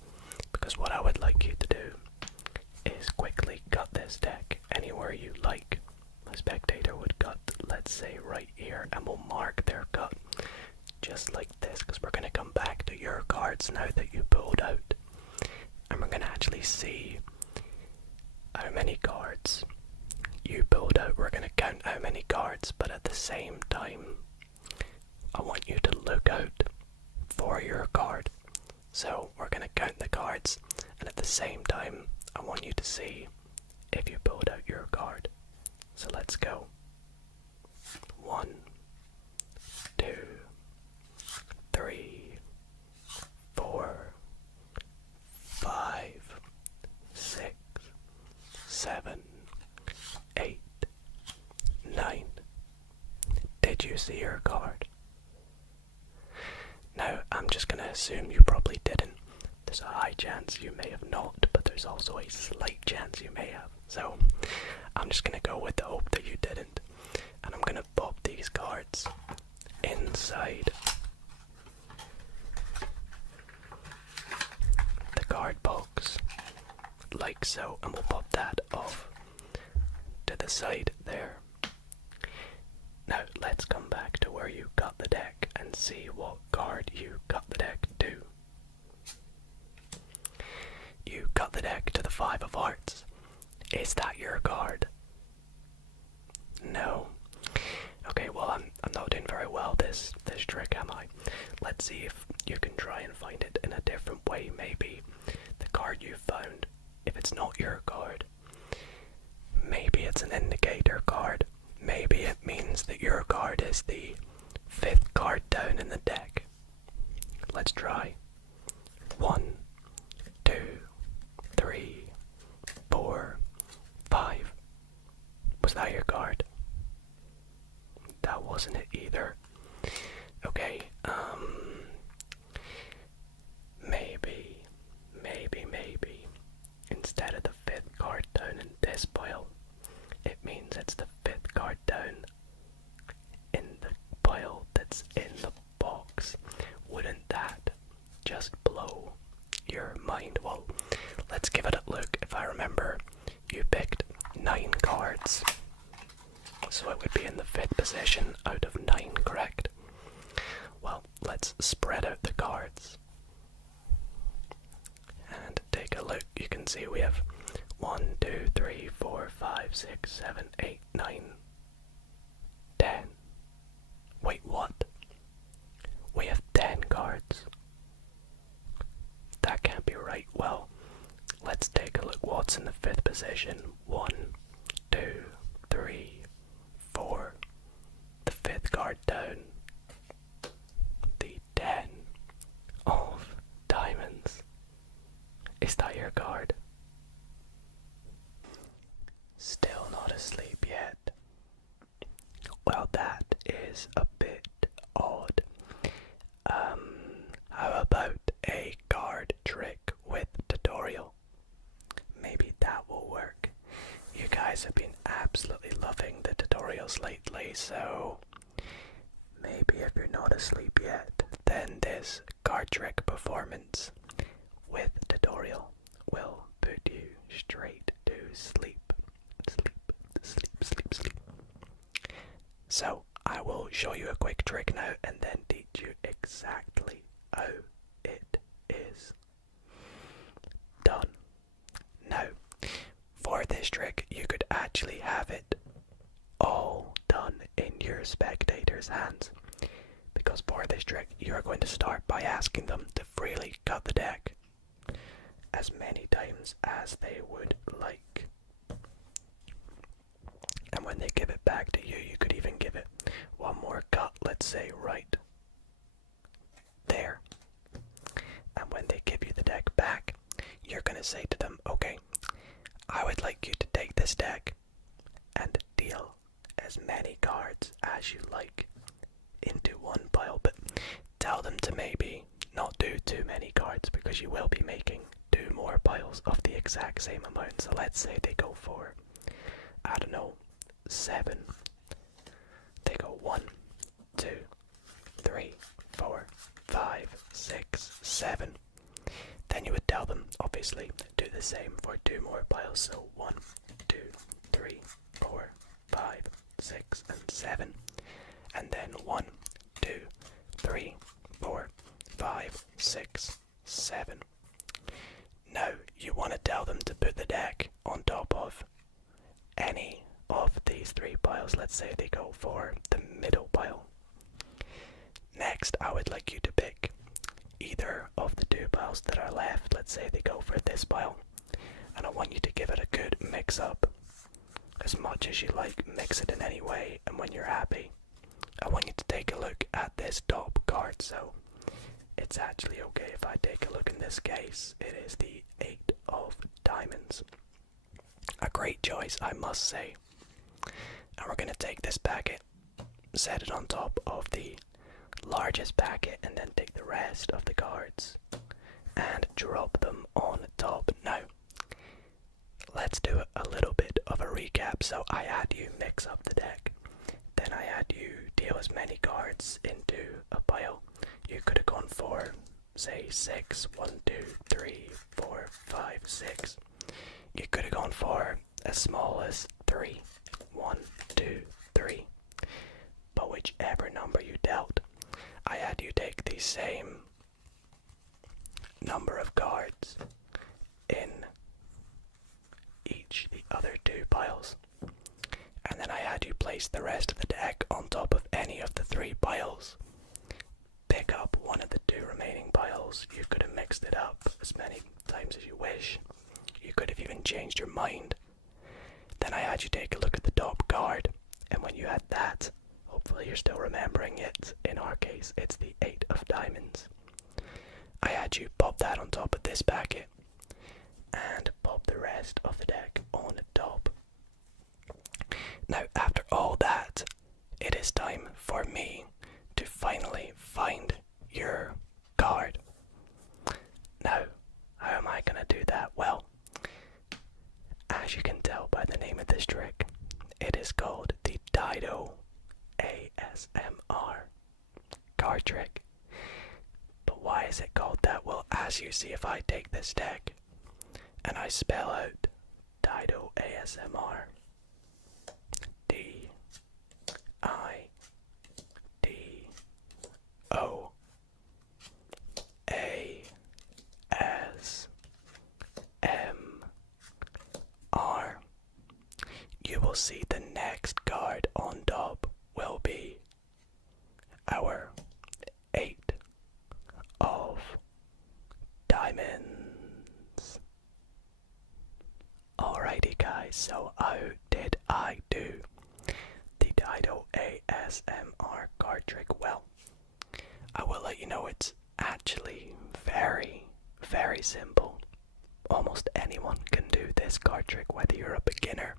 because what I would like you to do is quickly cut this deck anywhere you like. My spectator would cut, let's say, right here, and we'll mark their cut just like this, because we're going to come back to your cards now that you pulled out, and we're going to actually see how many cards you pulled out. We're going to count how many cards, but at the same time, I want you to look out for your card. So we're going to count the cards, and at the same time, I want you to see if you pulled out your card. So let's go. 1, 2, 3, 4, 5, 6, 7, 8, 9. Did you see your card? Now, I'm just going to assume you probably didn't. There's a high chance you may have not, but there's also a slight chance you may have. So I'm just gonna go with the hope that you didn't. And I'm gonna pop these cards inside the card box, like so, and we'll pop that off to the side there. Now let's come back to where you got the deck and see what card you got the deck to. You got the deck to the 5 of Hearts. Is that your card? No. Okay, well I'm not doing very well this trick, am I? Let's see if you can try and find it in a different way. Maybe the card you found, if it's not your card, maybe it's an indicator card. Maybe it means that your card is the 5th card down in the deck. Let's try. 1, 2, 3, 4, 5. Was that your card? That wasn't it either. Okay, maybe, instead of the 5th card down in this pile, it means it's the 5th card down in the pile that's in the box. Wouldn't that just blow your mind? Well, let's give it a look. If I remember, you picked 9 cards. So it would be in the 5th position out of 9, correct? Well, let's spread out the cards and take a look. You can see we have 1, 2, 3, 4, 5, 6, 7, 8, 9, 10. Wait, what? We have 10 cards. That can't be right. Well, let's take a look what's in the 5th position. 1, 2, 3, 4. The 5th card down. The 10 of diamonds. Is that your card? Still not asleep yet. Well, that is a bit odd. How about a card trick with tutorial? Maybe that will work. You guys have been absolutely loving the tutorials lately, so maybe if you're not asleep yet, then this card trick performance with tutorial will put you straight to sleep. Sleep. So I will show you a quick trick now and then teach you exactly how it is done. Now, for this trick, you could actually have it all done in your spectator's hands. Because for this trick, you're going to start by asking them to freely cut the deck as many times as they would like. And when they give it back to you, you could even give it one more cut, let's say right there. And when they give you the deck back, you're going to say to them, okay, I would like you to take this deck and deal as many cards as you like into one pile, but tell them to maybe not do too many cards because you will be making 2 more piles of the exact same amount. So let's say they go for, I don't know, 7. They go 1, 2, 3, 4, 5, 6, 7. Then you would tell them, obviously, do the same for 2 more piles. So 1, 2, 3, 4, 5, 6, and 7. And then 1, 2, 3, 4, 5, 6, 7. Now you want to tell them to put the deck on top of any of these 3 piles. Let's say they go for the middle pile. Next, I would like you to pick either of the 2 piles that are left. Let's say they go for this pile, and I want you to give it a good mix up. As much as you like, mix it in any way, and when you're happy, I want you to take a look at this top card. So it's actually okay if I take a look in this case. It is the 8 of diamonds. A great choice, I must say. And we're going to take this packet, set it on top of the largest packet, and then take the rest of the cards and drop them on top. Now, let's do a little bit of a recap. So I had you mix up the deck, then I had you deal as many cards into a pile. You could have gone for, say, 6. 1, 2, 3, 4, 5, 6. You could have gone for as small as 3. 1, 2, 3. But whichever number you dealt, I had you take the same number of cards in each the other 2 piles. And then I had you place the rest of the deck on top of any of the 3 piles. Pick up one of the 2 remaining piles. You could have mixed it up as many times as you wish. You could have even changed your mind. Then I had you take a look at the top card, and when you had that, hopefully you're still remembering it. In our case, it's the 8 of diamonds. I had you pop that on top of this packet, and pop the rest of the deck on top. Now, after all that, it is time for me to finally find your card. Now, how am I going to do that? Well, as you can tell by the name of this trick, it is called the Dido ASMR card trick. But why is it called that? Well, as you see, if I take this deck and I spell out Dido ASMR, DIDO-ASMR, you will see the next card on top will be our 8 of diamonds. Alrighty guys, so how did I do the Dido ASMR card trick? Well, I will let you know it's actually very, very simple. Almost anyone can do this card trick, whether you're a beginner,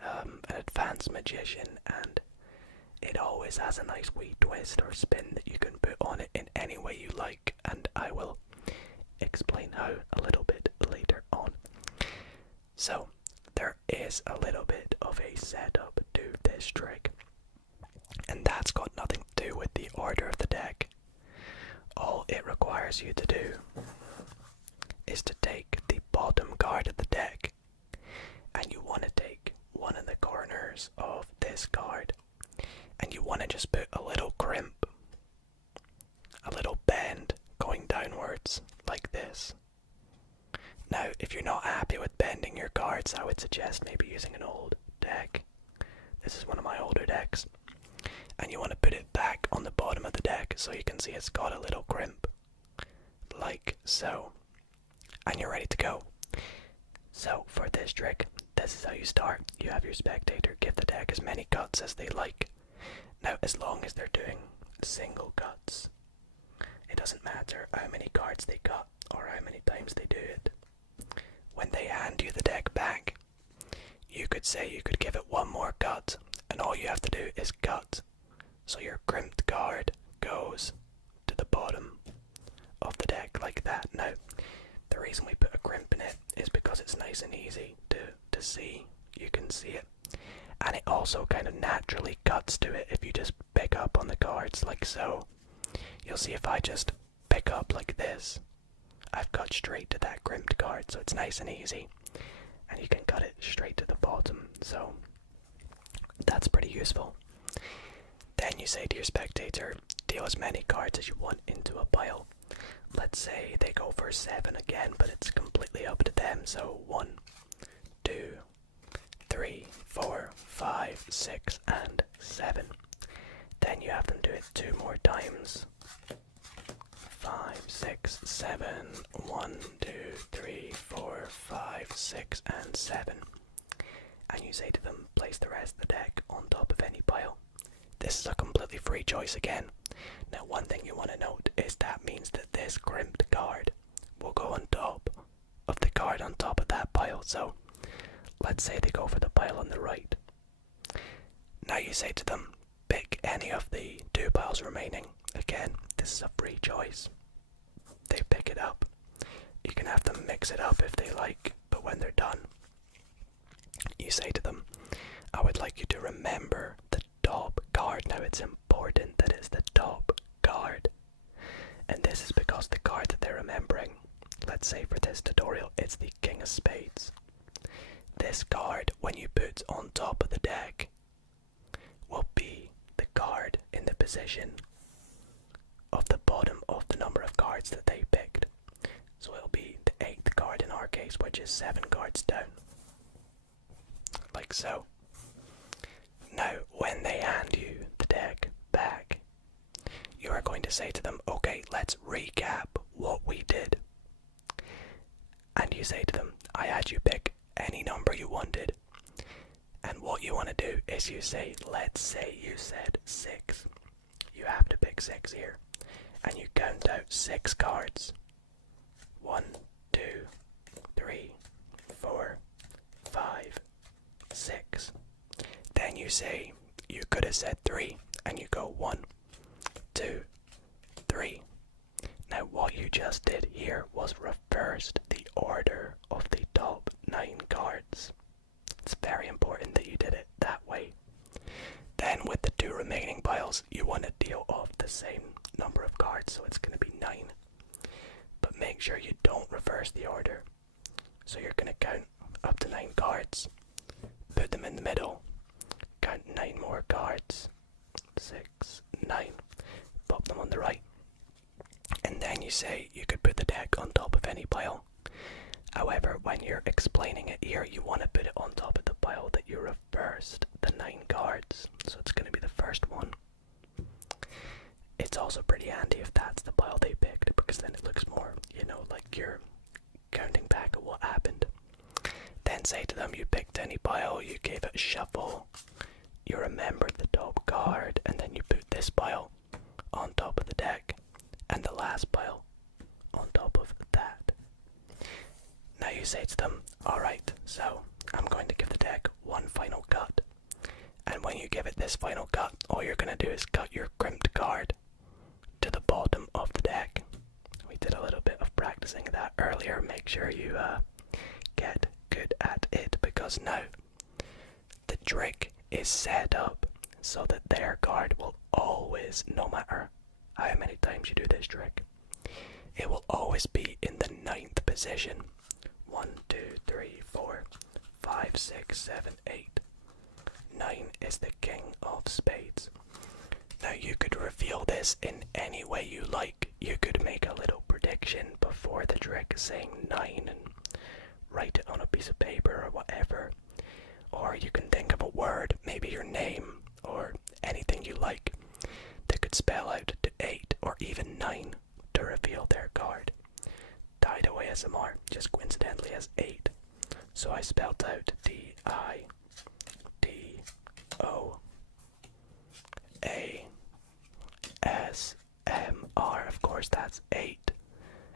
an advanced magician, and it always has a nice wee twist or spin that you can put on it in any way you like, and I will explain how a little bit later on. So, there is a little bit of a setup to this trick, and that's got nothing to do with the order of the deck. All it requires you to do is to take the bottom card of the deck, and you want to take one of the corners of this card, and you want to just put a little crimp, a little bend going downwards like this. Now, if you're not happy with bending your cards, I would suggest maybe using an old deck. This is one of my older decks. And you want to put it back on the bottom of the deck so you can see it's got a little crimp. Like so. And you're ready to go. So, for this trick, this is how you start. You have your spectator give the deck as many cuts as they like. Now, as long as they're doing single cuts, it doesn't matter how many cards they cut or how many times they do it. When they hand you the deck back, you could say you could give it one more cut, and all you have to do is cut. So your crimped card goes to the bottom of the deck like that. Now, the reason we put a crimp in it is because it's nice and easy to see. You can see it. And it also kind of naturally cuts to it if you just pick up on the cards like so. You'll see if I just pick up like this, I've cut straight to that crimped card, so it's nice and easy. And you can cut it straight to the bottom, so that's pretty useful. Then you say to your spectator, deal as many cards as you want into a pile. Let's say they go for 7 again, but it's completely up to them. So 1, 2, 3, 4, 5, 6, and 7. Then you have them do it 2 more times. 5, 6, 7, 1, 2, 3, 4, 5, 6, and 7. And you say to them, place the rest of the deck on top of any pile. This is a completely free choice again. Now, one thing you want to note is that means that this crimped card will go on top of the card on top of that pile. So, let's say they go for the pile on the right. Now you say to them, pick any of the 2 piles remaining. Again, this is a free choice. They pick it up. You can have them mix it up if they like, but when they're done, you say to them, I would like you to remember the top card. Now it's important that it's the top card. And this is because the card that they're remembering, let's say for this tutorial, it's the King of Spades. This card, when you put on top of the deck, will be the card in the position of the bottom of the number of cards that they picked. So it'll be the 8th card in our case, which is 7 cards down. Like so. Now, when they hand you the deck back, you are going to say to them, okay, let's recap what we did. And you say to them, I had you pick any number you wanted. And what you want to do is you say, let's say you said 6. You have to pick 6 here. And you count out 6 cards. 1, 2, 3, 4, 5, 6. Then you say, you could have said 3, and you go 1, 2, 3. Now what you just did here was reversed the order of the top 9 cards. It's very important that you did it that way. Then with the 2 remaining piles, you want to deal off the same number of cards, so it's going to be 9. But make sure you don't reverse the order. So you're going to count up to 9 cards, put them in the middle, count 9 more cards, 6, 9, pop them on the right. And then you say you could put the deck on top of any pile. However, when you're explaining it here, you want to put it on top of the pile that you reversed the 9 cards. So it's going to be the first one. It's also pretty handy if that's the pile they picked, because then it looks more, like you're counting back at what happened. Then say to them, you picked any pile, you gave it a shuffle, you remembered the top card, and then you put this pile on top of the deck, and the last pile on top of that. Now you say to them, alright, so I'm going to give the deck one final cut. And when you give it this final cut, all you're going to do is cut your crimped card to the bottom of the deck. We did a little bit of practicing that earlier. Make sure you get good at it, because now the trick is set up so that their card will always, no matter how many times you do this trick, it will always be in the 9th position. 1, 2, 3, 4, 5, 6, 7, 8. 9 is the King of Spades. Now you could reveal this in any way you like. You could make a little prediction before the trick saying 9 and write it on a piece of paper or whatever. Or you can think of a word, maybe your name or anything you like, that could spell out to 8 or even 9 to reveal their card. Dido ASMR just coincidentally has 8. So I spelled out DIDOASMR. Of course, that's 8.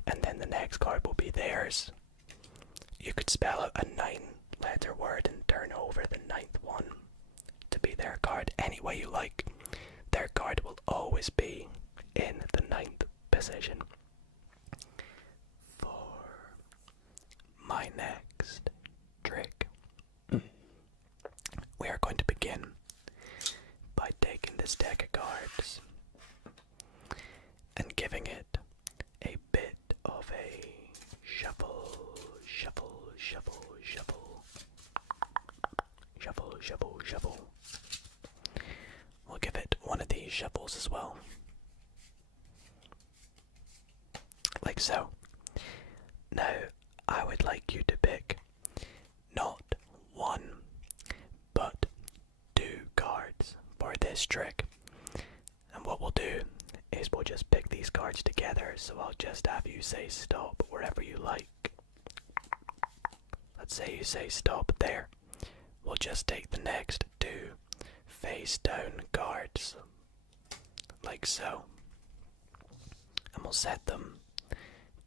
And then the next card will be theirs. You could spell out a 9-letter word and turn over the 9th one to be their card any way you like. Their card will always be in the 9th position. For my next trick, we are going to begin by taking this deck of cards and giving it a bit of a shuffle, shuffle, shuffle, shuffle, shuffle, shuffle, shuffle. We'll give it one of these shuffles as well. Like so. Now, I would like you to pick not 1, but 2 cards for this trick. And what we'll do is we'll just pick these cards together, so I'll just have you say stop wherever you like. Let's say you say stop there. We'll just take the next 2 face down cards, like so. And we'll set them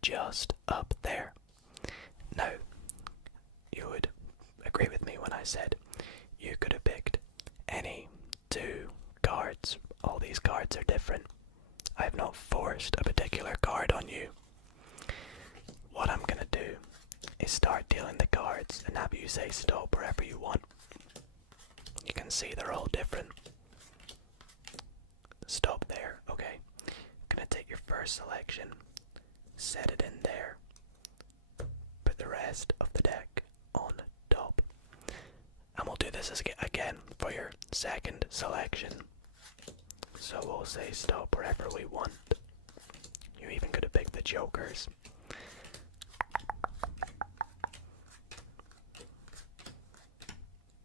just up there. Now, you would agree with me when I said you could have picked any 2 cards. All these cards are different. I have not forced a particular card on you. What I'm gonna do is start dealing the cards and have you say stop wherever you want. See, they're all different. Stop there, okay. Gonna take your first selection, set it in there, put the rest of the deck on top. And we'll do this again for your second selection. So we'll say stop wherever we want. You even could have picked the jokers.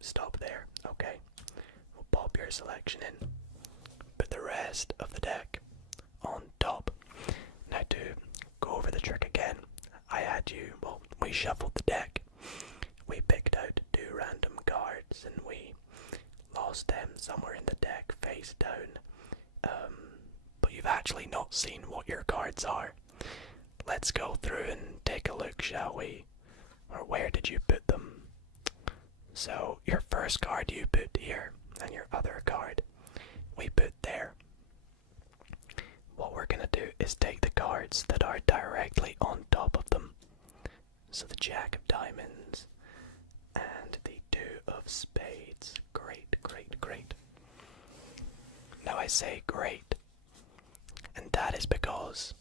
Stop there, okay. We'll pop your selection in, put the rest of the deck on top. Now to go over the trick again, we shuffled the deck. We picked out 2 random cards and we lost them somewhere in the deck face down. But you've actually not seen what your cards are. Let's go through and take a look, shall we? Or where did you put them? So your first card you put here, and your other card we put there. What we're gonna do is take the cards that are directly on top of them. So the Jack of Diamonds and the 2 of Spades. Great, great, great. Now I say great, and that is because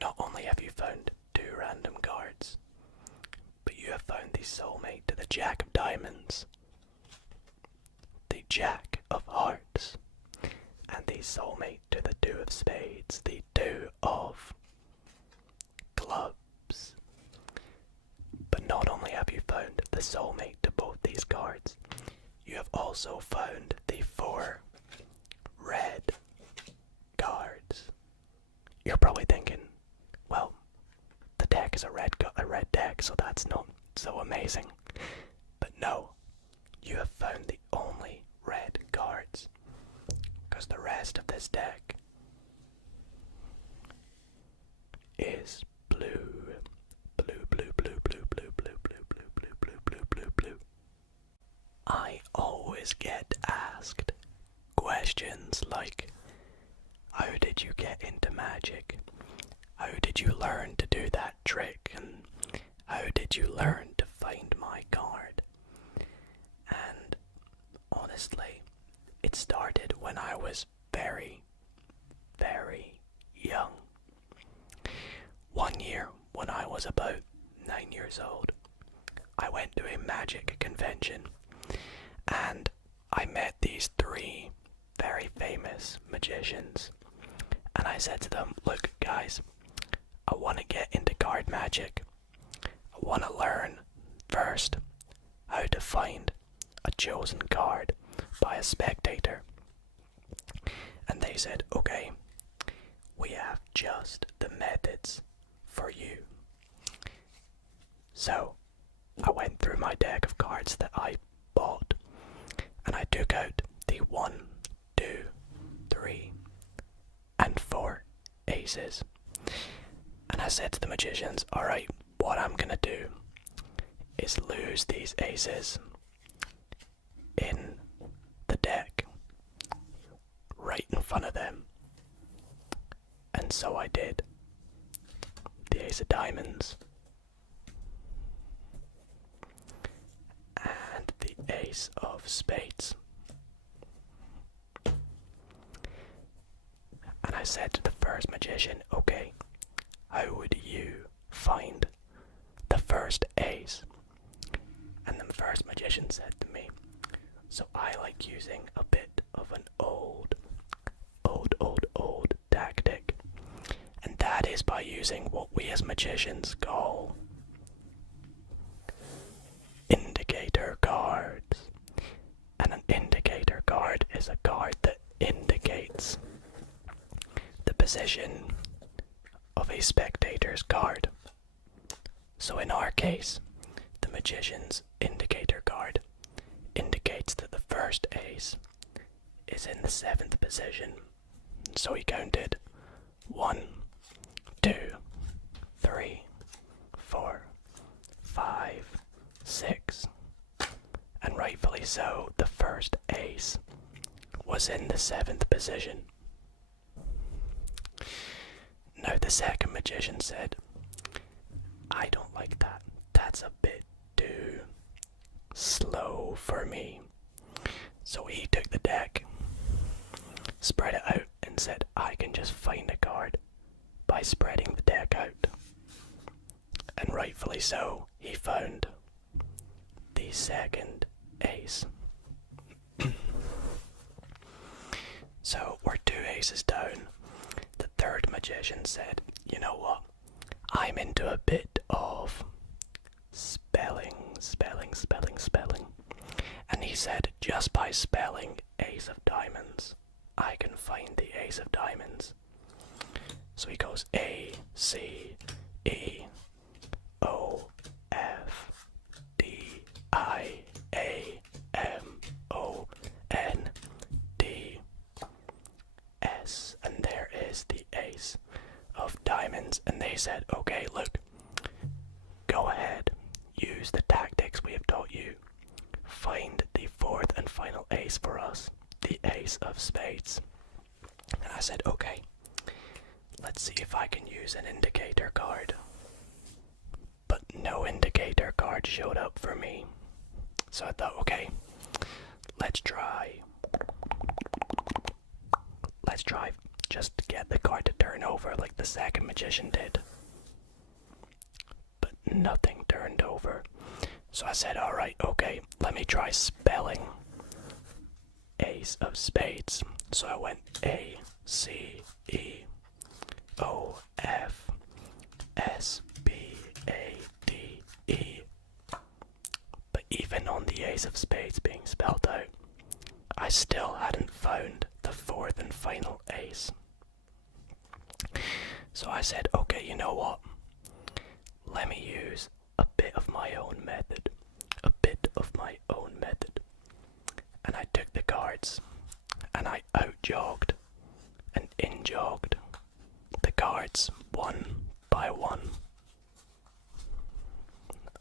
not only have you found 2 random cards, but you have found the soulmate to the Jack of Diamonds, the Jack of Hearts, and the soulmate to the 2 of Spades, the 2 of Clubs. But not only have you found the soulmate to both these cards, you have also found the 4 red cards. You're probably thinking, well, the deck is a red deck, so that's not so amazing. But no, you have found the only red cards, because the rest of this deck is blue. Blue, blue, blue, blue, blue, blue, blue, blue, blue, blue, blue, blue, blue. I always get asked questions like, how did you get into magic? How did you learn to do that trick? And how did you learn to find my card? And honestly, it started when I was very, very young. One year, when I was about 9 years old, I went to a magic convention and I met these 3 very famous magicians. And I said to them, look guys, I want to get into card magic. I want to learn first how to find a chosen card by a spectator. And they said, okay, we have just the methods for you. So I went through my deck of cards that I bought and I took out the 1, 2, 3 and 4 aces. And I said to the magicians, alright, what I'm gonna do is lose these aces in the deck right in front of them. And so I did. The Ace of Diamonds and the Ace of Spades. And I said to the first magician, okay, how would you find the first ace? And the first magician said to me, so I like using a bit of an old tactic. And that is by using what we as magicians call indicator cards. And an indicator card is a card that indicates the position of a spectator's card. So in our case, the magician's indicator card indicates that the first ace is in the 7th position. So he counted 1, 2, 3, 4, 5, 6. And rightfully so, the first ace was in the 7th position. Now the second magician said, I don't like that. That's a bit too slow for me. spread it out and said I can just find a card by spreading the deck out. And rightfully so, he found the second ace. So we're 2 aces down. The third magician said, you know what, I'm into a bit of spelling. And he said, just by spelling ace of diamonds, I can find the ace of diamonds. So he goes A, C, E, O, F, D, I, A, M, O, N, D, S. And there is the ace of diamonds. And they said, okay, look, go ahead, use the tactics we have taught you. Find the fourth and final ace for us, the ace of spades. And I said, okay, let's see if I can use an indicator card. But no indicator card showed up for me. So I thought, okay, let's try just to get the card to turn over like the second magician did. But nothing turned over. So I said, alright, okay, let me try spelling ace of spades. So I went A, C, E, O, F, S, B, A, D, E. But even on the ace of spades being spelled out, I still hadn't found the fourth and final ace. So I said, okay, you know what? Let me use a bit of my own method. And I took the cards and I out-jogged and in-jogged the cards one by one.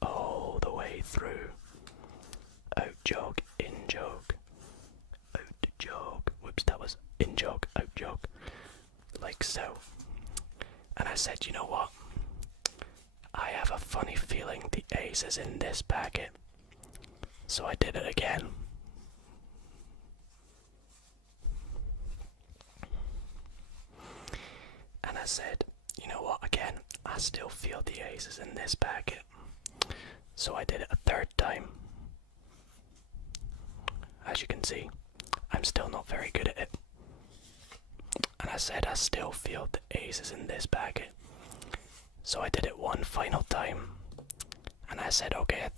All the way through. Out-jog, in-jog, out-jog. Whoops, that was in-jog, out-jog. Like so. And I said, you know what? I have a funny feeling the ace is in this packet. So I did it again. And I said, you know what, again, I still feel the ace is in this packet. So I did it a third time. As you can see, I'm still not very good at it. And I said, I still feel the ace is in this packet. So I did it one final time. And I said, okay, I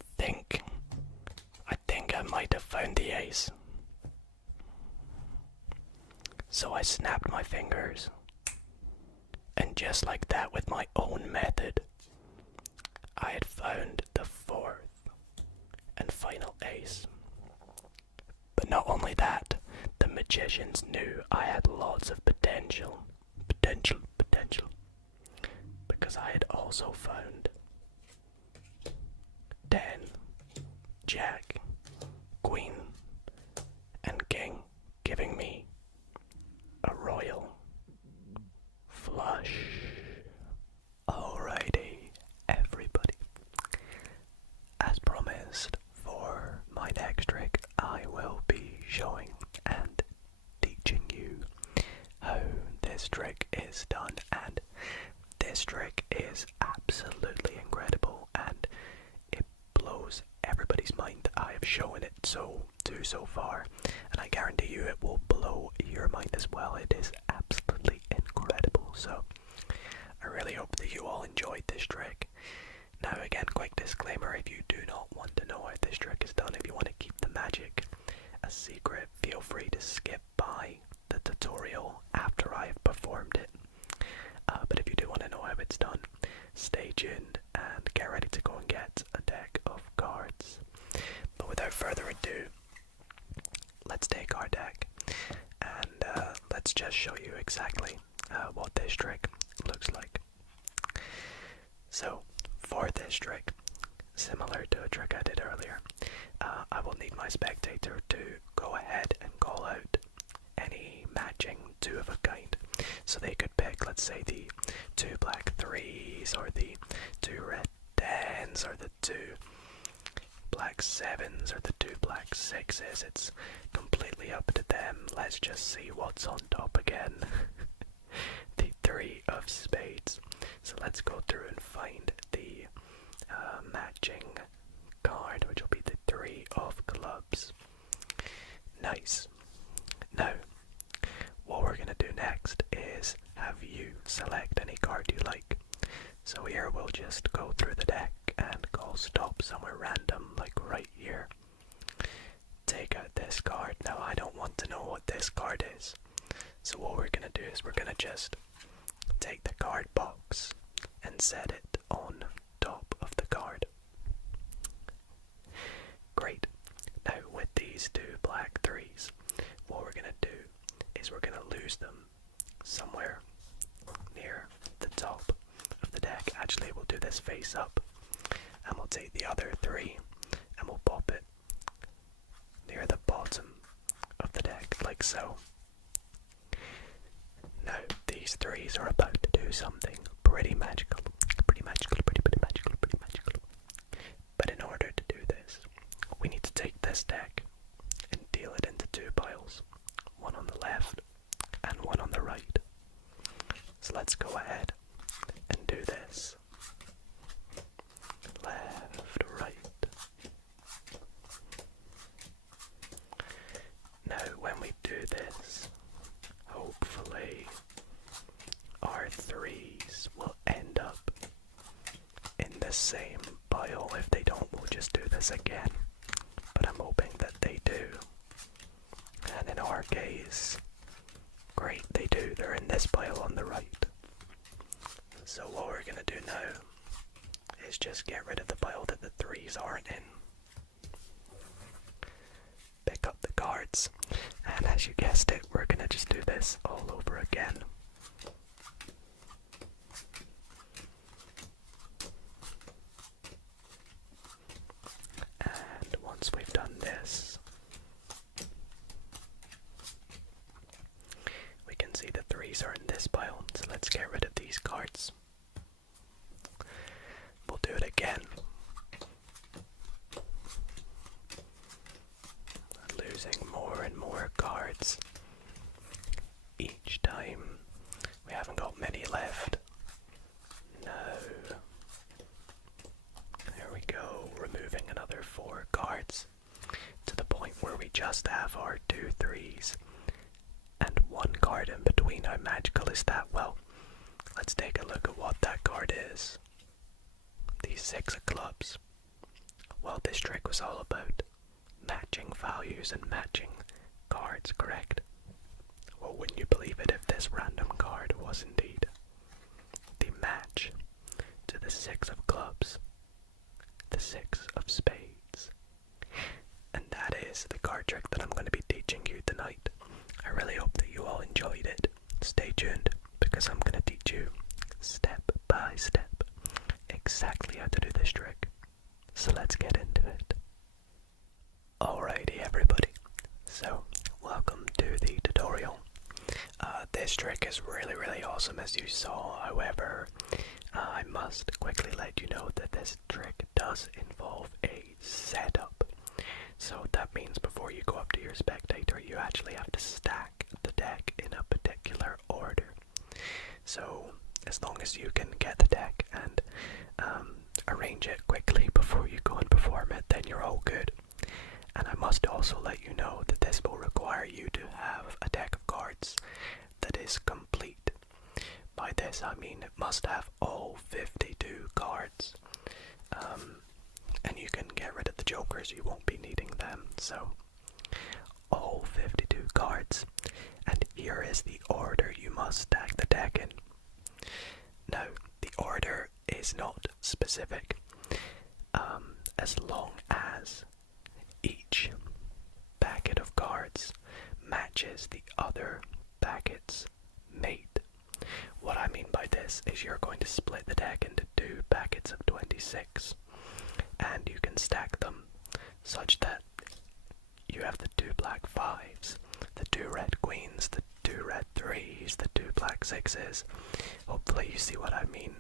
think I might have found the ace. So I snapped my fingers. And just like that, with my own method, I had found the fourth and final ace. But not only that, the magicians knew I had lots of potential. Because I had also found 10, Jack, Queen, and King, giving me a royal flush. Alrighty, everybody. As promised, for my next trick, I will be showing and teaching you how this trick is done. And this trick is absolutely incredible, and it blows everybody's mind. I have shown it so far, and I guarantee you it will blow your mind as well. It is absolutely incredible. So I really hope that you all enjoyed this trick. Now again, quick disclaimer, if you do not want to know how this trick is done, if you want to keep the magic a secret, feel free to skip by the tutorial after I have performed it. But if you do want to know how it's done, stay tuned and get ready to go and get a deck of cards. But without further ado, let's take our deck and let's just show you exactly what this trick looks like. So, for this trick, similar to a trick I did earlier, I will need my spectator to go ahead and call out any matching 2 of a kind. So they could pick, let's say, the 2 black 3s, or the 2 red 10s, or the 2 black 7s, or the 2 black 6s. It's completely entirely up to them. Let's just see what's on top again. The 3 of spades. So let's go through and find the matching card, which will be the 3 of clubs. Nice. Now, what we're going to do next is have you select any card you like. So here we'll just go through the deck and go stop somewhere random, like right here. Take out this card. Now I don't want to know what this card is. So what we're going to do is we're going to just take the card box and set it on top of the card. Great. Now with these 2 black 3s, what we're going to do is we're going to lose them somewhere near the top of the deck. Actually, we'll do this face up, and we'll take the other 3 and we'll pop it near the bottom of the deck, like so. Now, these 3s are about to do something pretty magical. Pretty magical. But in order to do this, we need to take this deck and deal it into 2 piles. One on the left and one on the right. So let's go ahead and do this. Left, right. Now, when we do this, hopefully our 3s will end up in the same pile. If they don't, we'll just do this again. But I'm hoping that they do. And in our case, great, they do. They're in this pile on the right. So what we're going to do now is just get rid of the pile that the 3s aren't in. Pick up the cards. And as you guessed it, we're going to just do this all over again. And once we've done this, we can see the 3s are in this pile. So let's get rid of these cards. We'll do it again. Losing more and more cards each time. We haven't got many left. No. There we go. Removing another 4 cards to the point where we just have our 2 3s and 1 card in between. How magical is that? Well, let's take a look at what that card is. The 6 of clubs. Well, this trick was all about matching values and matching cards, correct? Well, wouldn't you believe it if this random card was indeed the match to the 6 of clubs, the 6 of spades. And that is the card trick that I'm going to be teaching you tonight. I really hope that you all enjoyed it. Stay tuned, because I'm going to teach you step by step exactly how to do this trick. So let's get into it. Alrighty everybody, so welcome to the tutorial. This trick is really awesome, as you saw. However, I must quickly let you know that this trick does involve a setup. So that means before you go up to your spectator, you actually have to stack the deck in a particular order. So as long as you can get the deck and arrange it quickly before you go and perform it, then you're all good. And I must also let you know that this will require you to have a deck of cards that is complete. By this I mean it must have all 52 cards. And you can get rid of the jokers, you won't be needing them. So, all 52 cards. And here is the order you must stack the deck in. Now, the order is not specific. As long as each packet of cards matches the other packet's mate. What I mean by this is you're going to split the deck into 2 packets of 26, and you can stack them such that you have the 2 black 5s, the 2 red queens, the 2 red 3s, the 2 black 6s. Hopefully you see what I mean.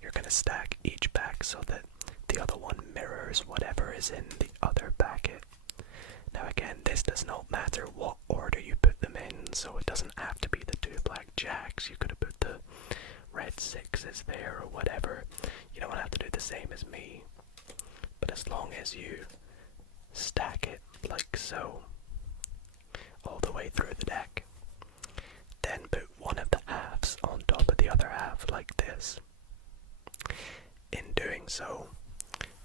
You're going to stack each pack so that the other one mirrors whatever is in the other packet. Now again, this does not matter way through the deck. Then put one of the halves on top of the other half like this. In doing so,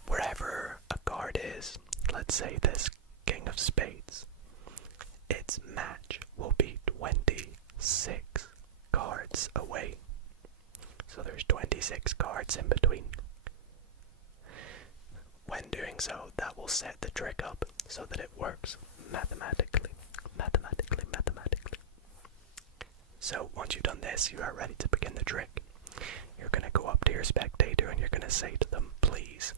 wherever a card is, let's say this King of Spades, its match will be 26 cards away. So there's 26 cards in between. When doing so, that will set the trick up so that it works mathematically. So once you've done this, you are ready to begin the trick. You're going to go up to your spectator and you're going to say to them, please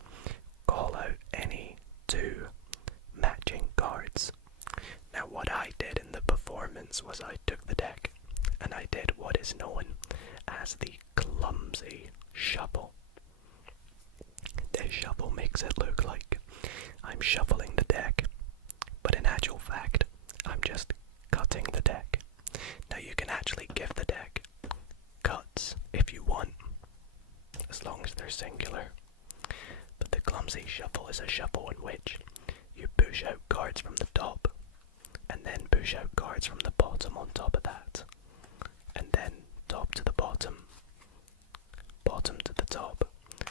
call out any two matching cards. Now what I did in the performance was I took the deck and I did what is known as the clumsy shuffle. This shuffle makes it look like I'm shuffling the deck, but in actual fact, I'm just cutting the deck. Now you can actually give the deck cuts if you want, as long as they're singular. But the clumsy shuffle is a shuffle in which you push out cards from the top, and then push out cards from the bottom on top of that, and then top to the bottom, bottom to the top.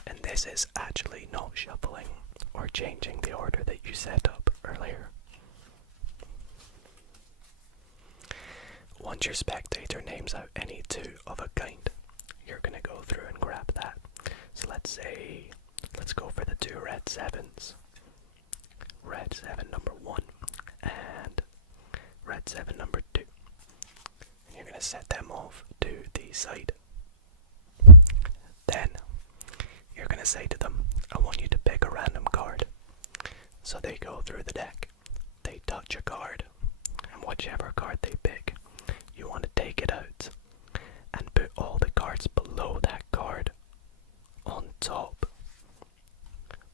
And this is actually not shuffling or changing the order that you set up earlier. Once your spectator names out any two of a kind, you're going to go through and grab that. So let's go for the two red sevens. Red 7 number 1 and red 7 number 2. And you're going to set them off to the side. Then you're going to say to them, I want you to pick a random card. So they go through the deck, they touch a card, and whichever card they pick, you want to take it out and put all the cards below that card on top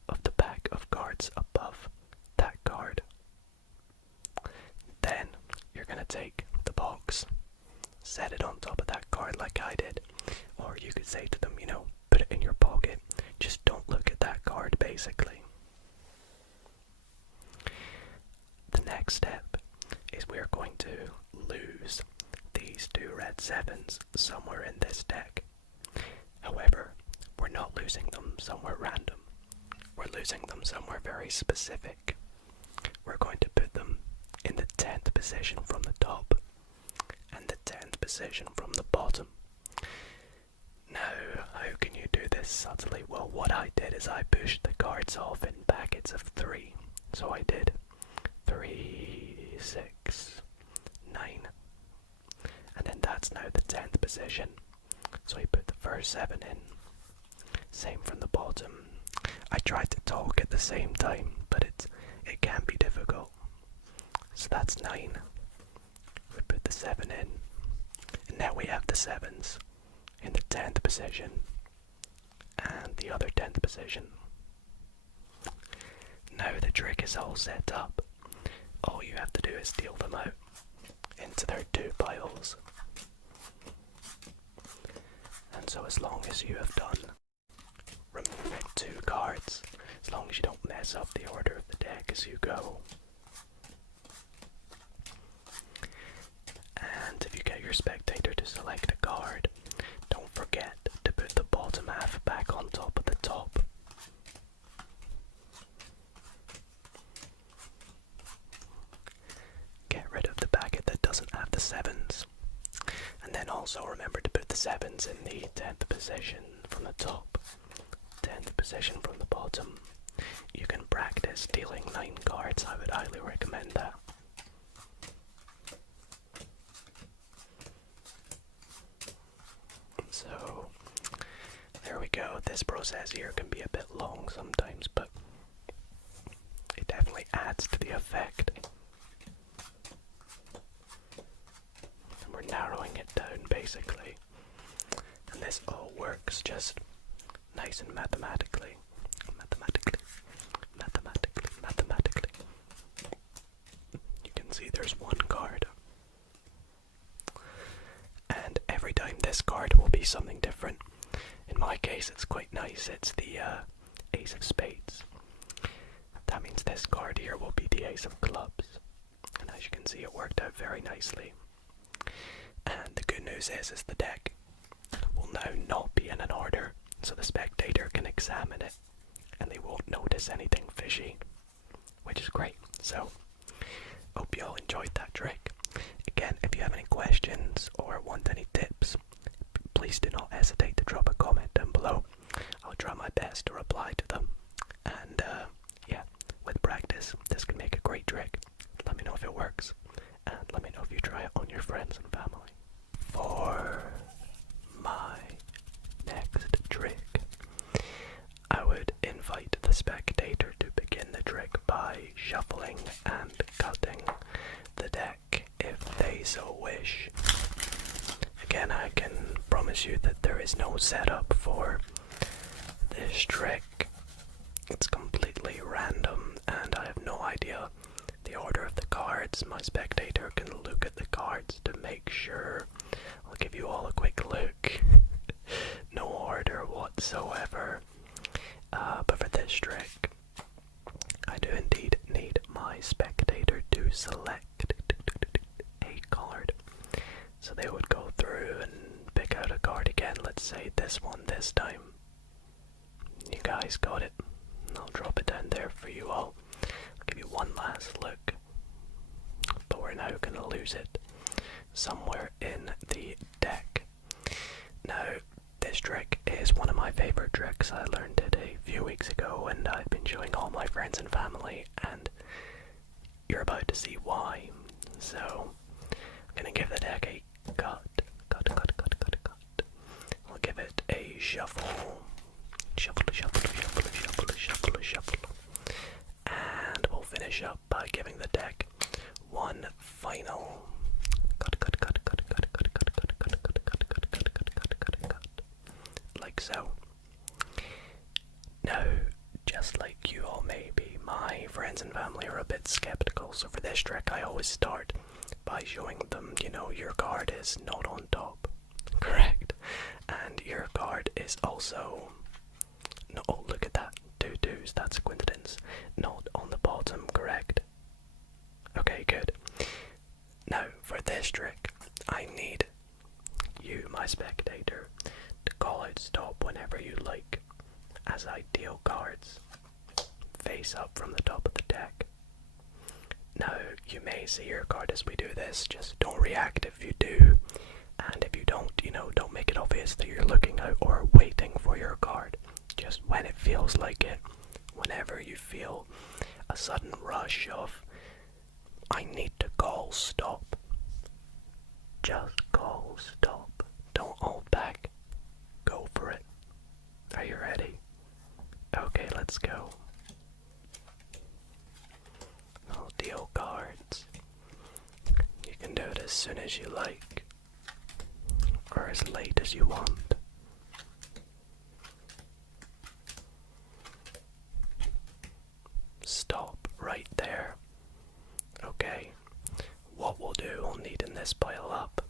of the pack of cards above that card. Then you're going to take the box, set it on top of that card like I did, or you could say to them, put it in your pocket, just don't look at that card basically. The next step is we're going to lose these two red sevens somewhere in this deck. However, we're not losing them somewhere random. We're losing them somewhere very specific. We're going to put them in the 10th position from the top and the 10th position from the bottom. Now, how can you do this subtly? Well, what I did is I pushed the cards off in packets of 3. So I did 3, 6, 9. And then that's now the 10th position. So I put the first 7 in. Same from the bottom. I tried to talk at the same time, but it can be difficult. So that's 9. We put the 7 in. And now we have the 7s in the 10th position and the other 10th position. Now the trick is all set up. All you have to do is deal them out into their 2 piles. And so as long as you have done removing 2 cards, as long as you don't mess up the order of the deck as you go, and if you get your spectator to select a card, don't forget to put the bottom half back on top of the top. Get rid of the packet that doesn't have the 7s. And then also remember to put the 7s in the 10th position from the top, 10th position from the bottom. You can practice dealing 9 cards, I would highly recommend that. So, there we go. This process here can be a bit long sometimes, but it definitely adds to the effect. And we're narrowing it down basically. And this all works just nice and mathematically. Mathematically. You can see there's 1 card. And every time this card will be something different. In my case, it's quite nice. It's the Ace of Spades. That means this card here will be the Ace of Clubs. And as you can see, it worked out very nicely. And the good news is the deck will now not be in an order, so the spectator can examine it and they won't notice anything fishy, which is great. So, hope you all enjoyed that trick. Again, if you have any questions or want any tips, please do not hesitate to drop a comment down below. I'll try my best to reply to them. And yeah, with practice, this can make a great trick. Let me know if it works, and let me know if you try it on your friends and family. For my next trick, I would invite the spectator to begin the trick by shuffling and cutting the deck if they so wish. Again, I can promise you that there is no setup for this trick. It's completely random and I have no idea the order of the cards. My spectator can look at the cards to make sure. I'll give you all a quick look. No order whatsoever. But for this trick, I do indeed need my spectator to select a card. So they would go through and pick out a card again. Let's say this one this time. You guys got it. I'll drop it down there for you all. I'll give you one last look. But we're now going to lose it somewhere in the deck. Now, this trick is one of my favorite tricks. I learned it a few weeks ago and I've been showing all my friends and family, and you're about to see why. So, I'm going to give the deck a cut. I'll give it a shuffle. Shuffle. And we'll finish up by giving the deck one final cut. Like so. Now, just like you all may be, my friends and family are a bit skeptical, so for this trick I always start by showing them, your card is not on top. Correct. And your card is also... No, oh, look at that. 2 2s, that's a coincidence. Not on the bottom, correct? Okay, good. Now, for this trick, I need you, my spectator, to call out stop whenever you like, as I deal cards face up from the top of the deck. Now, you may see your card as we do this, just don't react if you do, and if you don't, don't make it obvious that you're looking out or waiting for your card. Just when it feels like it, whenever you feel a sudden rush of, I need to call stop, just call stop. Don't hold back. Go for it. Are you ready? Okay, let's go. I'll deal cards. You can do it as soon as you like, or as late as you want. Stop right there. Okay, what we'll do, we'll need in this pile up,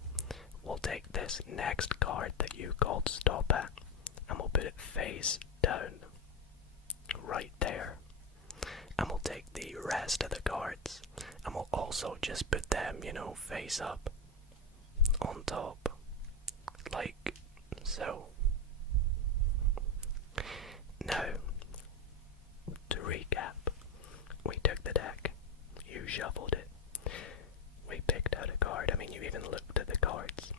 we'll take this next card that you called stop at, and we'll put it face down, right there. And we'll take the rest of the cards, and we'll also just put them, face up, on top, like so. Now, to recap, we took the deck, you shuffled it, we picked out a card, you even looked at the cards,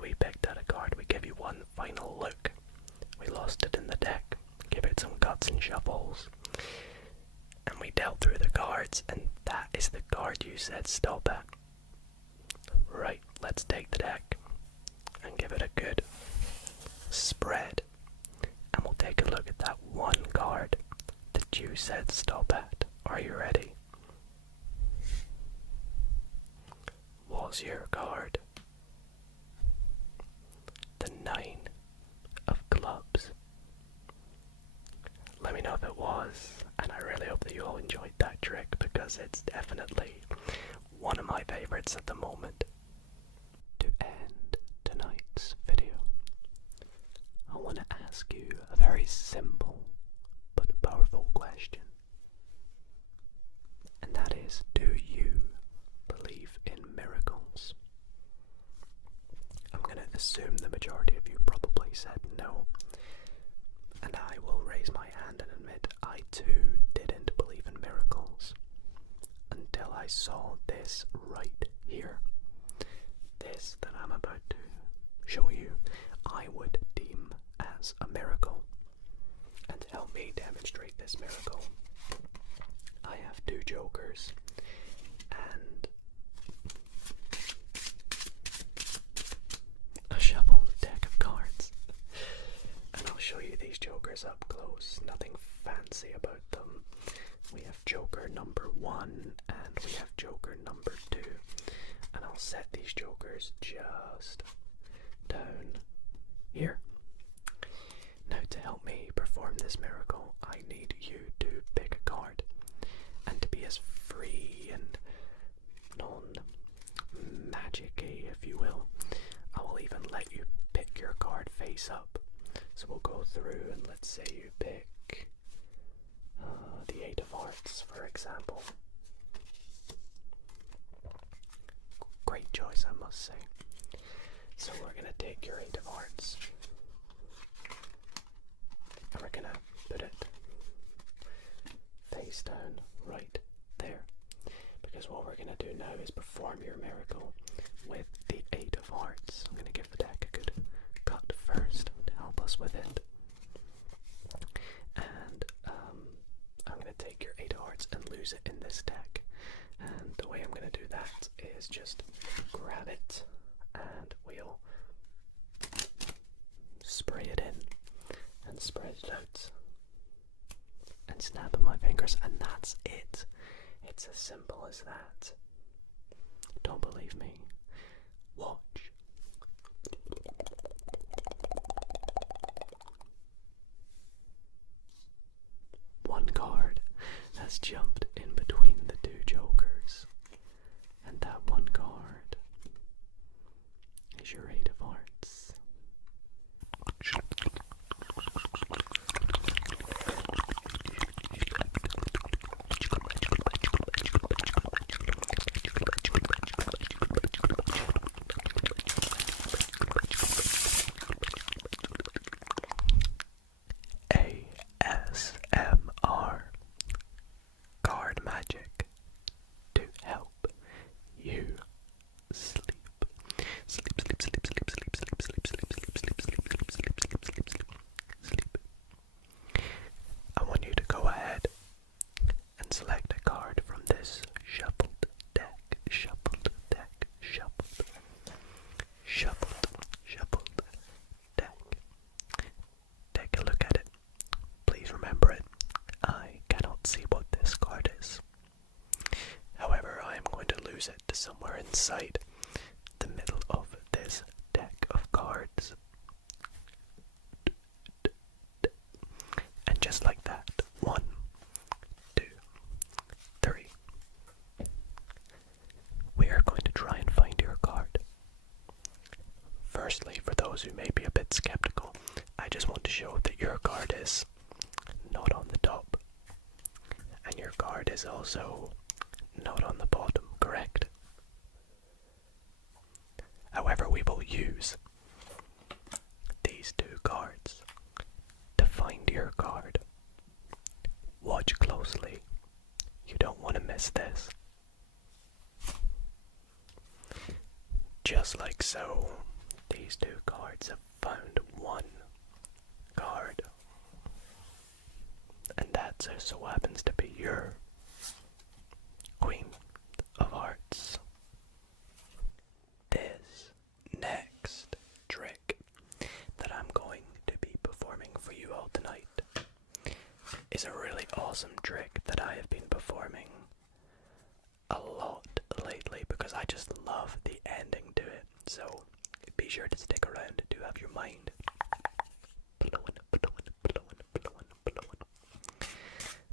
we picked out a card, we give you one final look, we lost it in the deck, give it some cuts and shuffles, and we dealt through the cards, and that is the card you said stop at. Right, let's take the deck and give it a good spread, and we'll take a look at that one card that you said stop at. Are you ready? Was your card the 9 of clubs? Let me know if it was, and I really hope that you all enjoyed that trick because it's definitely one of my favorites at the moment. To end tonight's video, I want to ask you a very simple but powerful question. And that is, do you believe in miracles? assume the majority of you probably said no. And I will raise my hand and admit I too didn't believe in miracles until I saw this right here. This that I'm about to show you, I would deem as a miracle. And to help me demonstrate this miracle, I have two jokers and a shuffled deck of cards. And I'll show you these jokers up close. Nothing fancy about them. We have joker number 1 and we have joker number 2. And I'll set these jokers just down here. Now, to help me perform this miracle, I need you to pick a card. And to be as free and non-magic-y, if you will, I will even let you pick your card face up. So we'll go through and let's say you pick the 8 of Hearts, for example. Great choice, I must say. So we're going to take your 8 of Hearts and we're going to put it face down right there. Because what we're going to do now is perform your miracle with the 8 of Hearts. I'm going to give the deck a good cut first to help us with it. And I'm going to take your 8 of Hearts and lose it in this deck. And the way I'm going to do that is just grab it and we'll spray it in and spread it out and snap in my fingers, and that's it. It's as simple as that. Don't believe me? Watch. One card has jumped in between the two jokers, and that one card is your 8 of Hearts. ASMR card magic to help you sleep. Sleep, sleep, sleep, sleep, sleep, sleep, sleep, sleep, sleep, sleep, sleep, sleep, sleep, sleep, sleep, sleep, sleep. I want you to go ahead and select a card from this shuffled deck, shuffled deck, shuffled, shuffled, shuffled deck. Take a look at it. Please remember it. I cannot see what this card is. However, I am going to lose it to somewhere inside the middle of this deck of cards. And just like that, 1, 2, 3. We are going to try and find your card. Firstly, for those who may be a bit skeptical, I just want to show that your card is not on the top. And your card is also not on the bottom, correct? However, we will use these two cards to find your card. Watch closely. You don't want to miss this. Just like so, these two cards have found one card. And that just so happens to be your Queen of Hearts. This next trick that I'm going to be performing for you all tonight is a really awesome trick that I have been performing a lot lately because I just love the ending to it. So be sure to stick around to have your mind blowing.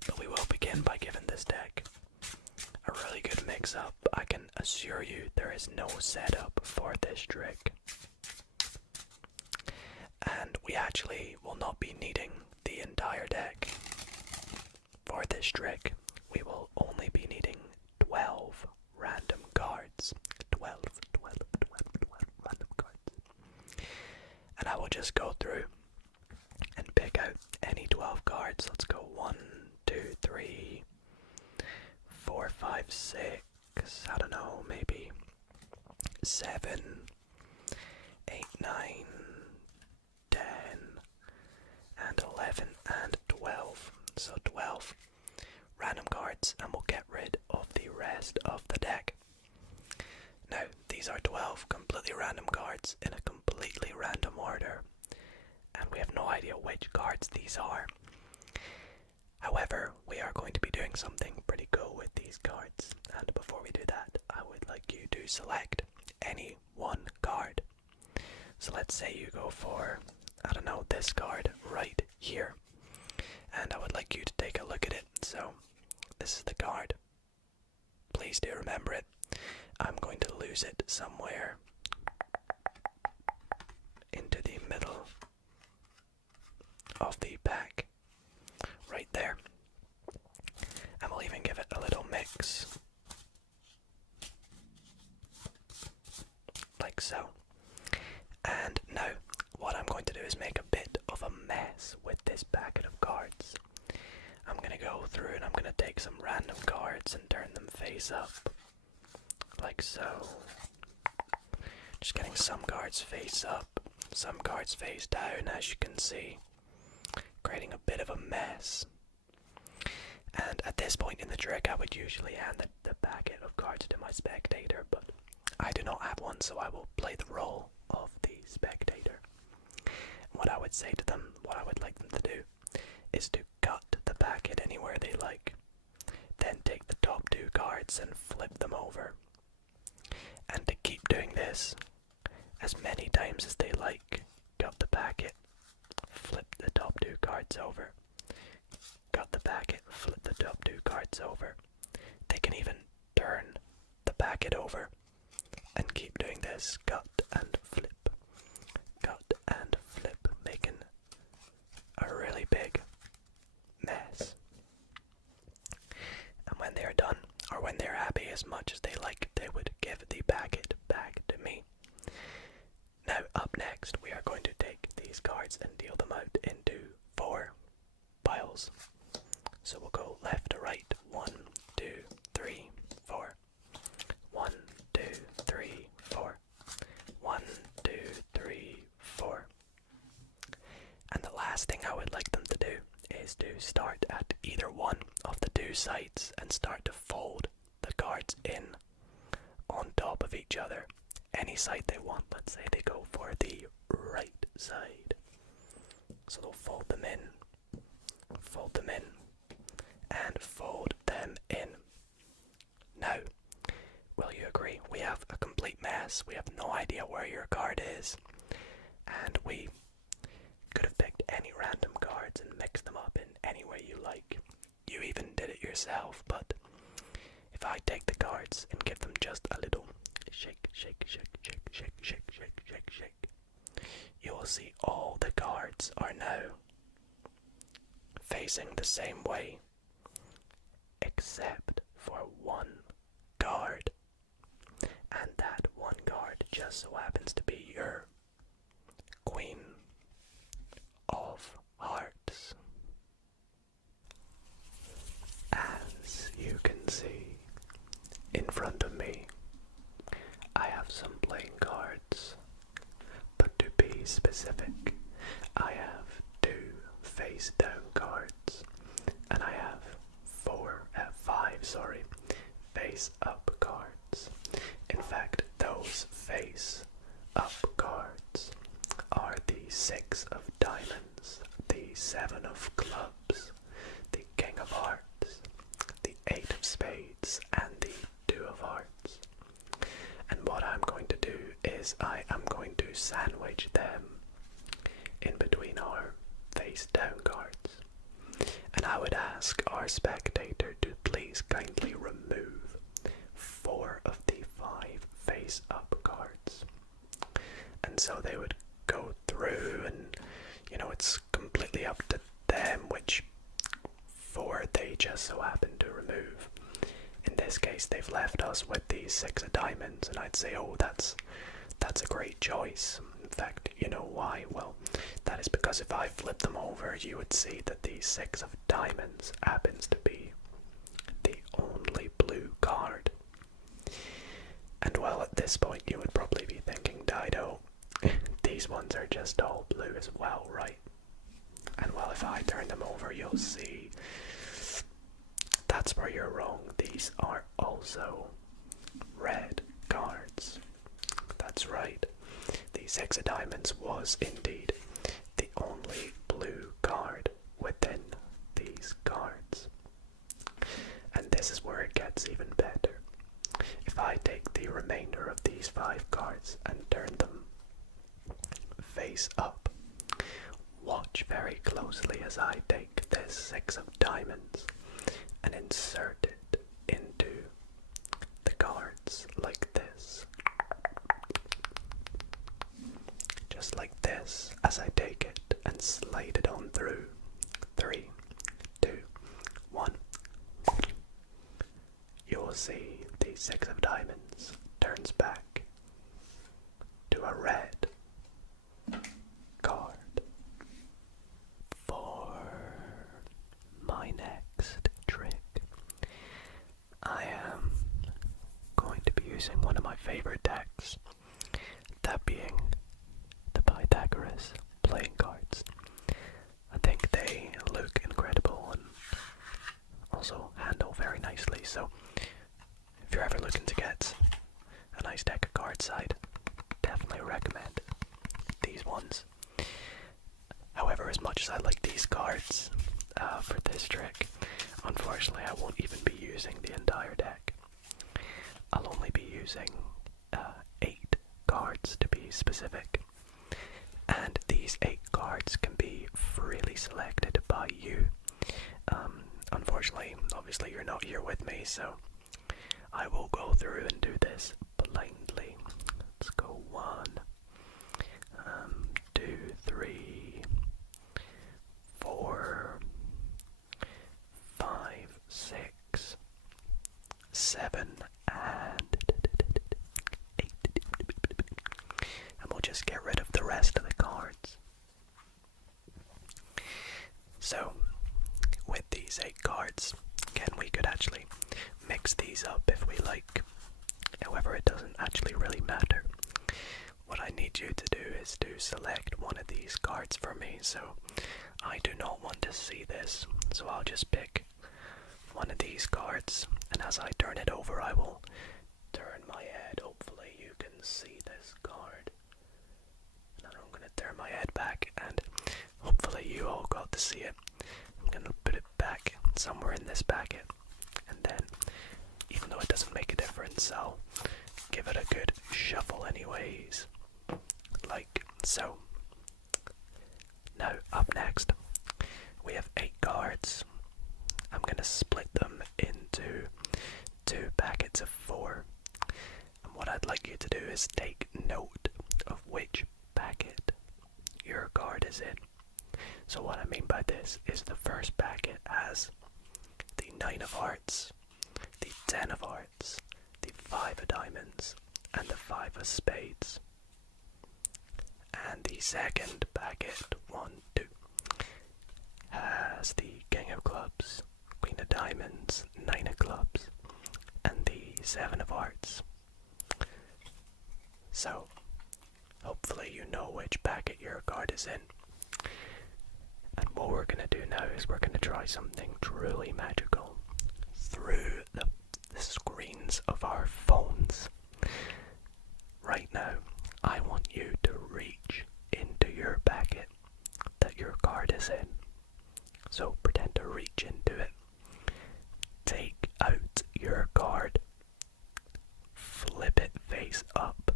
But we will begin by giving this deck a really good mix-up. I can assure you there is no setup for this trick. And we actually will not be needing the entire deck for this trick. We will only be needing 12 random cards. 12 random cards. just go through and pick out any 12 cards. Let's go 1, 2, 3, 4, 5, 6. I don't know, maybe 7, 8, 9, 10, and 11, and 12. So 12 random cards, and we'll get rid of the rest of the deck. Now, these are 12 completely random cards in a completely random order, and we have no idea which cards these are. However, we are going to be doing something pretty cool with these cards, and before we do that, I would like you to select any one card. So let's say you go for, I don't know, this card right here, and I would like you to take a look at it. So this is the card. Please do remember it. I'm going to lose it somewhere into the middle of the pack, right there, and we'll even give it a little mix, like so. And now what I'm going to do is make a bit of a mess with this packet of cards. I'm going to go through and I'm going to take some random cards and turn them face up, like so. Just getting some cards face up, some cards face down, as you can see, creating a bit of a mess. And at this point in the trick, I would usually hand the packet of cards to my spectator, but I do not have one, so I will play the role of the spectator. What I would say to them, what I would like them to do, is to cut the packet anywhere they like, then take the top 2 cards and flip them over, and to keep doing this as many times as they like. Cut the packet, flip the top 2 cards over, cut the packet, flip the top 2 cards over. They can even turn the packet over and keep doing this, cut and flip, making a really big mess. And when they're done, or when they're happy as much as they like, they would give the packet back to me. Now, up next, we are going to take these cards and deal them out into 4 piles. So we'll go left to right. 1, 2, 3, 4. 1, 2, 3, 4. 1, 2, 3, 4. And the last thing I would like them to do is to start at either one of the 2 sides and start to fold the cards in on top of each other. Any side they want. Let's say they go for the right side. So they'll fold them in, and fold them in. Now, will you agree? We have a complete mess. We have no idea where your card is. And we could have picked any random cards and mixed them up in any way you like. You even did it yourself, but if I take the cards and give them just a little shake, you will see all the cards are now facing the same way, except for one card. And that one card just so happens to be your Queen of Hearts. As you can see in front of me, I have some playing cards, but to be specific, I have 2 face down cards, and I have 5 face up cards. In fact, those face up cards are the 6 of diamonds, the 7 of clubs, the King of Hearts, the 8 of spades, and the 2 of hearts. And what I'm going to do is I am going to sandwich them in between our face down cards. And I would ask our spectator to please kindly remove 4 of the 5 face up cards. And so they would go through, and it's completely up to them which 4 they just so happen to remove. In this case, they've left us with the 6 of diamonds, and I'd say, oh, that's a great choice. effect. You know why? Well, that is because if I flip them over, you would see that the 6 of diamonds happens to be the only blue card. And well, at this point you would probably be thinking, Dido, these ones are just all blue as well, right? And well, if I turn them over, you'll see that's where you're wrong. These are also red cards. That's right. The 6 of diamonds was indeed the only blue card within these cards. And this is where it gets even better. If I take the remainder of these 5 cards and turn them face up, watch very closely as I take this 6 of diamonds and insert it into the cards like this. Just like this, as I take it and slide it on through. 3, 2, 1. You will see the 6 of diamonds turns back to a red card. For my next trick, I am going to be using one of my favorite decks, that being the Pythagoras playing cards. I think they look incredible and also handle very nicely, so if you're ever looking to get a nice deck of cards, I'd definitely recommend these ones. However, as much as I like these cards for this trick, unfortunately I won't even be using the entire deck. I'll only be using 8 cards to be specific. And these 8 cards can be freely selected by you. Unfortunately, obviously you're not here with me, so I will go through and do this blindly. Let's go 1, 2, 3, 4, 5, 6, 7, and 8. And we'll just get rid of the rest of the cards. So, with these 8 cards, again, we could actually mix these up if we like. However, it doesn't actually really matter. What I need you to do is to select one of these cards for me, so I do not want to see this. So I'll just pick one of these cards, and as I turn it over, I will turn my head. Hopefully you can see this card. And I'm going to turn my head back, and hopefully you all got to see it. I'm going to put it back somewhere in this packet, and then, even though it doesn't make a difference, I'll give it a good shuffle anyways, like so. Now, up next, we have 8 cards. I'm going to split them into 2 packets of 4. And what I'd like you to do is take note of which packet your card is in. So what I mean by this is the first packet has the 9 of hearts, the 10 of hearts, the 5 of diamonds, and the 5 of spades. And the second packet, 1, 2, has the king of clubs, queen of diamonds, 9 of clubs, and the 7 of hearts. So, hopefully you know which packet your card is in. And what we're going to do now is we're going to try something truly magical through the screens of our phones. Right now, I want you to reach into your packet that your card is in. So pretend to reach into it. Take out your card, flip it face up,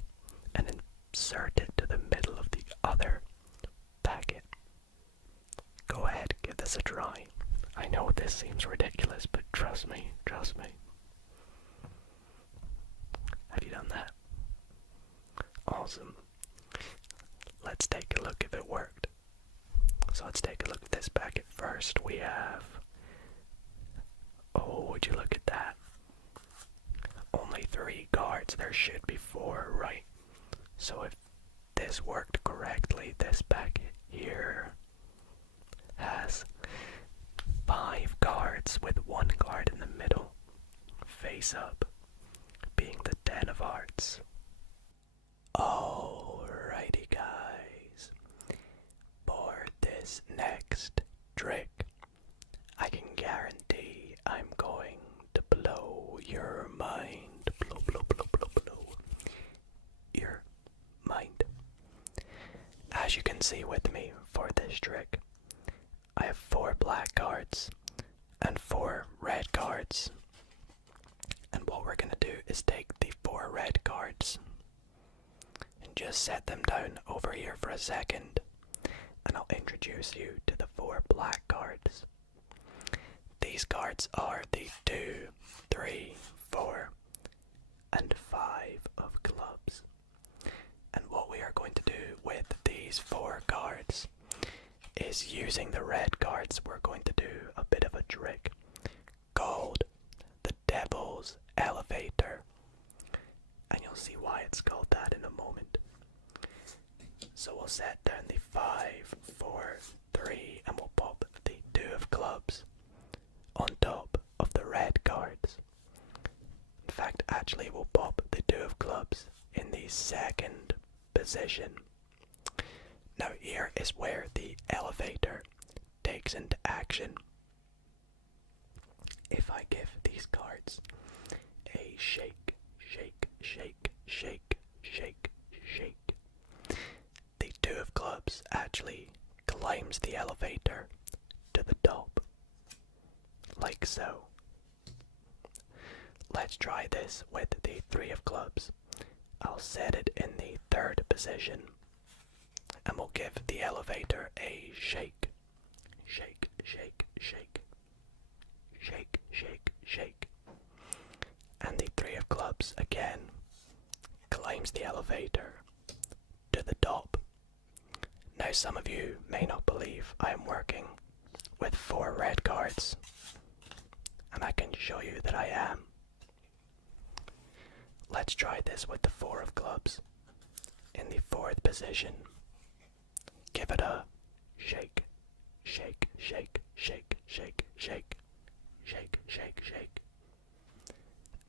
and insert it to the middle of the other packet. Go ahead, give this a try. I know this seems ridiculous, but trust me, trust me. Have you done that? Awesome. Let's take a look if it worked. So let's take a look at this packet first. We have... Oh, would you look at that? Only 3 cards. There should be 4, right? So if this worked correctly, this pack here has 5 cards with 1 card in the middle, face up, being the 10 of hearts. Alrighty guys, for this next trick, I can guarantee I'm going to blow your mind. Blow your mind. As you can see with me for this trick, I have 4 black cards and 4 red cards. And what we're going to do is take the 4 red cards and just set them down over here for a second. And I'll introduce you to the 4 black cards. These cards are the 2, 3, 4, and 5 of clubs. And what we are going to do with these 4 cards is, using the red cards, we're going to do a bit of a trick called the Devil's Elevator. And you'll see why it's called that in a moment. So we'll set down the 5, 4, 3, and we'll pop the 2 of clubs on top of the red cards. In fact, actually we'll pop the 2 of clubs in the second position. Now here is where the elevator takes into action. If I give these cards a shake, shake, shake, shake, shake, shake, the 2 of clubs actually climbs the elevator to the top, like so. Let's try this with the 3 of clubs. I'll set it in the third position, and we'll give the elevator a shake, shake, shake, shake, shake, shake, shake. And the 3 of clubs again climbs the elevator to the top. Now some of you may not believe I am working with 4 red cards, and I can show you that I am. Let's try this with the 4 of clubs in the 4th position. Give it a shake, shake, shake, shake, shake, shake, shake, shake, shake.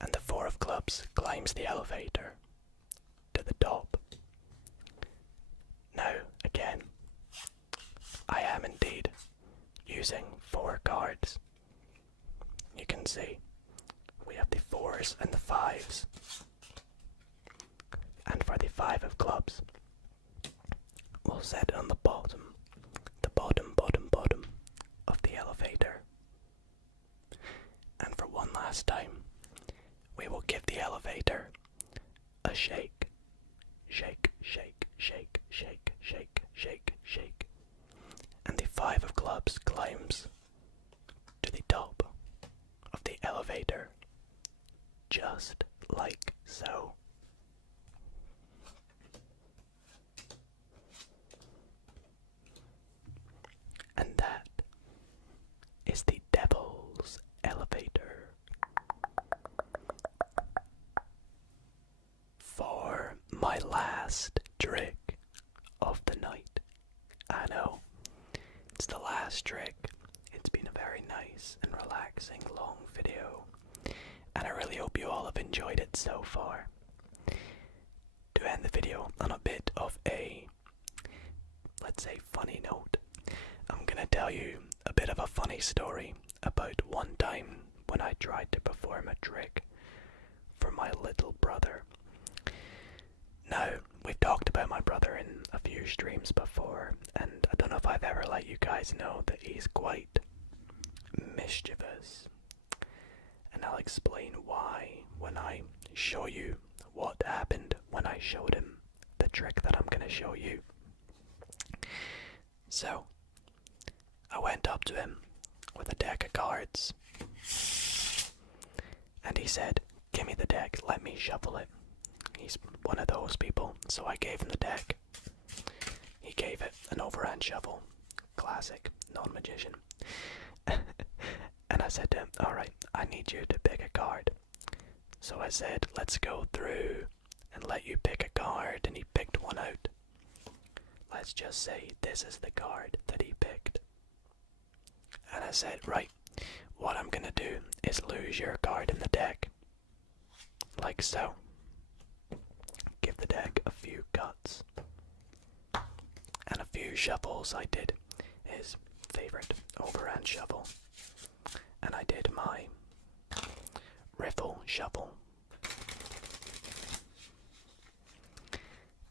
And the 4 of clubs climbs the elevator to the top. Now, again, I am indeed using 4 cards. You can see we have the 4s and the 5s. And for the 5 of clubs, we'll set it on the bottom of the elevator. And for one last time, we will give the elevator a shake, shake, shake, shake, shake, shake, shake, shake. And the 5 of clubs climbs to the top of the elevator, just like so. And that is the Devil's Elevator. For my last trick of the night. I know, it's the last trick. It's been a very nice and relaxing long video, and I really hope you all have enjoyed it so far. To end the video on a bit of a, let's say, funny note, I'm gonna tell you a bit of a funny story about one time when I tried to perform a trick for my little brother. Now, we've talked about my brother in a few streams before, and I don't know if I've ever let you guys know that he's quite mischievous. And I'll explain why when I show you what happened when I showed him the trick that I'm gonna show you. So, I went up to him with a deck of cards, and he said, "Give me the deck, let me shuffle it." He's one of those people, so I gave him the deck. He gave it an overhand shuffle. Classic, non-magician. And I said to him, "Alright, I need you to pick a card." So I said, "Let's go through and let you pick a card," and he picked one out. let's just say this is the card that he picked. And I said, right, what I'm gonna do is lose your card in the deck. Like so. Give the deck a few cuts. And a few shuffles. I did his favorite overhand shuffle. And I did my riffle shuffle.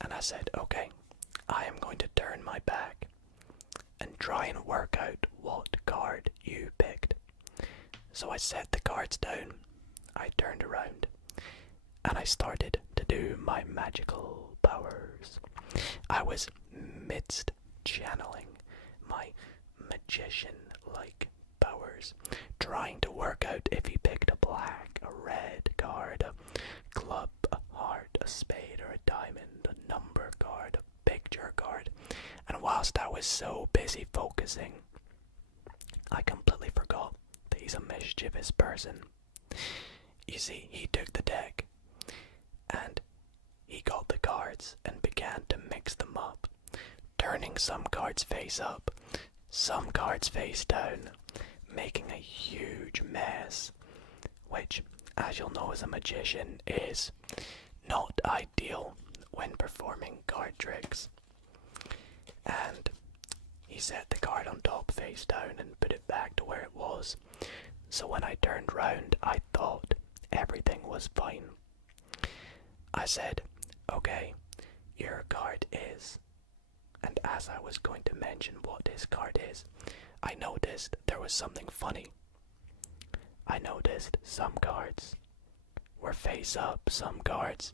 And I said, okay, I am going to turn my back and try and work out what card you picked. So I set the cards down, I turned around, and I started to do my magical powers. I was midst channeling my magician-like powers, trying to work out if he picked a black, a red card, a club, a heart, a spade, or a diamond, a number card, a picture card. And whilst I was so busy focusing, I completely forgot that he's a mischievous person. You see, he took the deck and he got the cards and began to mix them up, turning some cards face up, some cards face down, making a huge mess, which, as you'll know as a magician, is not ideal when performing card tricks. And he set the card on top face down and put it back to where it was. So when I turned round, I thought everything was fine. I said, okay, your card is... And as I was going to mention what his card is, I noticed there was something funny. I noticed some cards were face up, some cards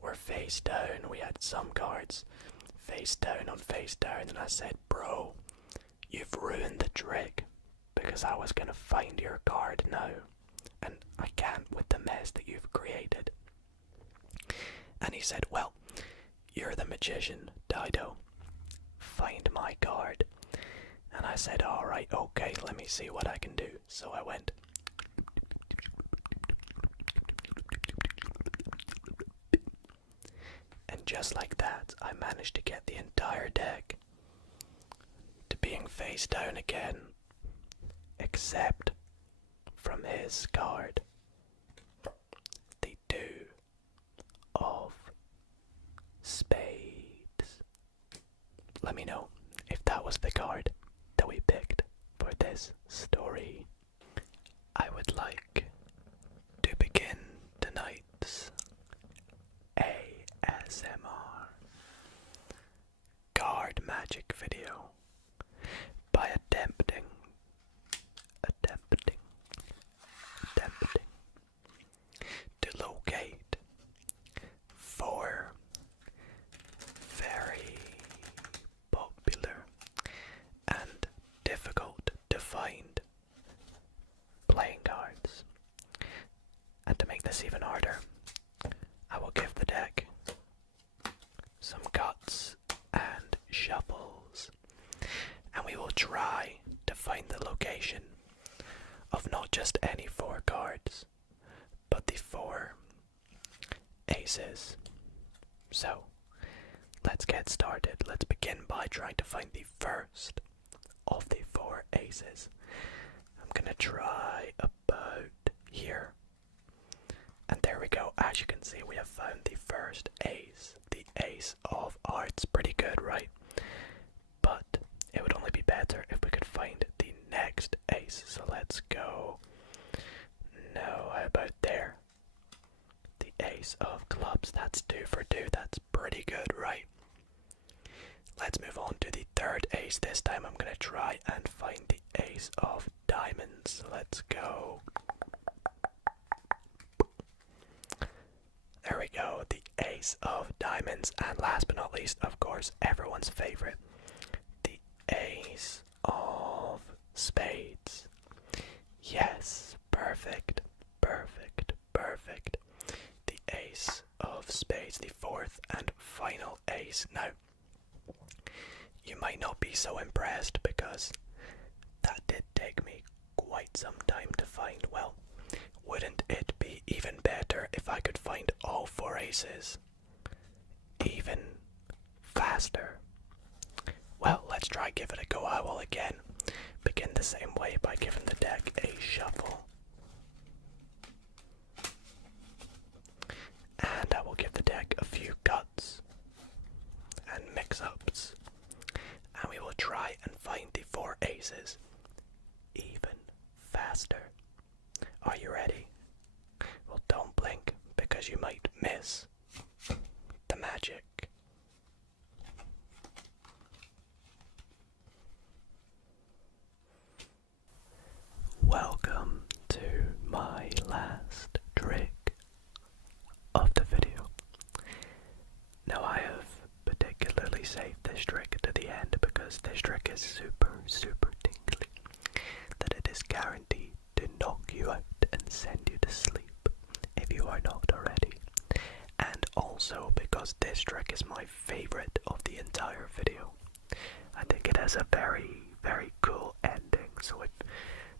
were face down. We had some cards face down on face down, and I said, bro, you've ruined the trick, because I was gonna find your card now, and I can't with the mess that you've created. And he said, well, you're the magician, Dido. Find my card. And I said, alright, okay, let me see what I can do. So I went. And just like that, I managed to get the entire deck to being face down again, except from his card, the Two of Spades. Let me know if that was the card that we picked for this story. I would like to begin tonight's ASMR card magic video by attempting to locate 4 very popular and difficult to find playing cards. And to make this even harder, I will give the deck some cuts and shuffles, and we will try to find the location of not just any 4 cards, but the 4 aces. So, let's get started. Let's begin by trying to find the first of the 4 aces. I'm gonna try about here. And there we go. As you can see, we have found the first ace. The ace of hearts. Pretty good, right? But it would only be better if we could find the next ace. So let's go. No, how about there? The ace of clubs. That's 2 for 2. That's pretty good, right? Let's move on to the third ace. This time I'm going to try and find the ace of diamonds. Let's go. There we go, the ace of diamonds. And last but not least, of course, everyone's favorite, the ace of spades. Yes, perfect, perfect, perfect. The ace of spades, the 4th and final ace. Now, you might not be so impressed because that did take me quite some time to find. Well, wouldn't it be even better if I could find all 4 aces even faster? try give it a go. I will again begin the same way by giving the deck a shuffle. And I will give the deck a few cuts and mix-ups. And we will try and find the 4 aces even faster. Are you ready? Well, don't blink because you might miss the magic. Welcome to my last trick of the video. Now I have particularly saved this trick to the end because this trick is super tingly, that it is guaranteed to knock you out and send you to sleep if you are not already. And also because this trick is my favorite of the entire video. I think it has a very cool ending, so if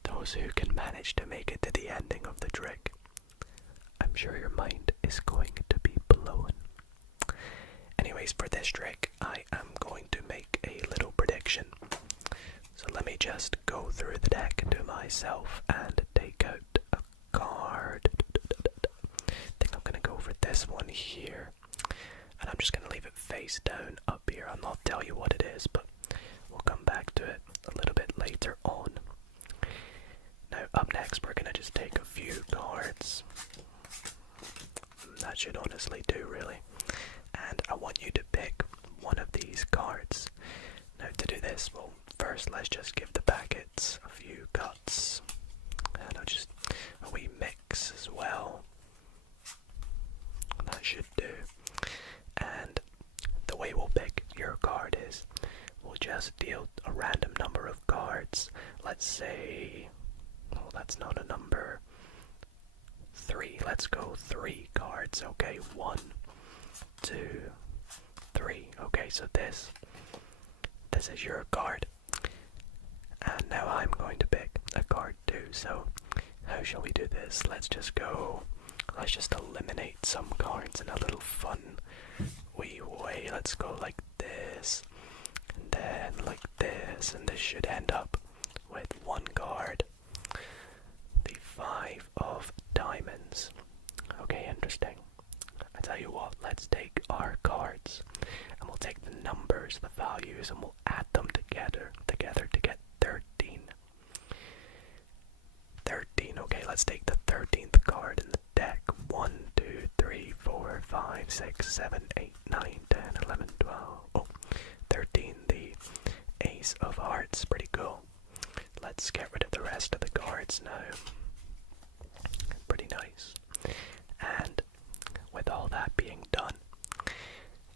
those who can manage to make it to the ending of the trick, I'm sure your mind is going to be blown. Anyways, for this trick, I am going to make a little prediction. So let me just go through the deck to myself and take out a card. I think I'm going to go for this one here. And I'm just going to leave it face down up here. I'll not tell you what it is, but we'll come back to it a little bit later on. Now, up next, we're going to just take a few cards. That should honestly do, really. And I want you to pick one of these cards. Now, to do this, well, first let's just give the packets a few cuts. And I'll just a wee mix as well. That should do. And the way we'll pick your card is we'll just deal a random number of cards. Let's say, well, that's not a number. 3. Let's go 3 cards. Okay, 1, 2, 3. Okay, so this is your card. And now I'm going to pick a card too. So how shall we do this? Let's just eliminate some cards in a little fun wee way. Let's go like this, and then like this, and this should end up with 1 card. The 5 of diamonds. Okay, interesting. I tell you what, let's take our cards and we'll take the numbers, the values, and we'll add them together to get 13. 13, okay, let's take the 13th card in the deck. 1, 2, 3, 4, 5, 6, 7, 8, 9, 10, 11, 12. Oh, 13, the Ace of Hearts. Pretty cool. Let's get rid of the rest of the cards now. Pretty nice. And with all that being done,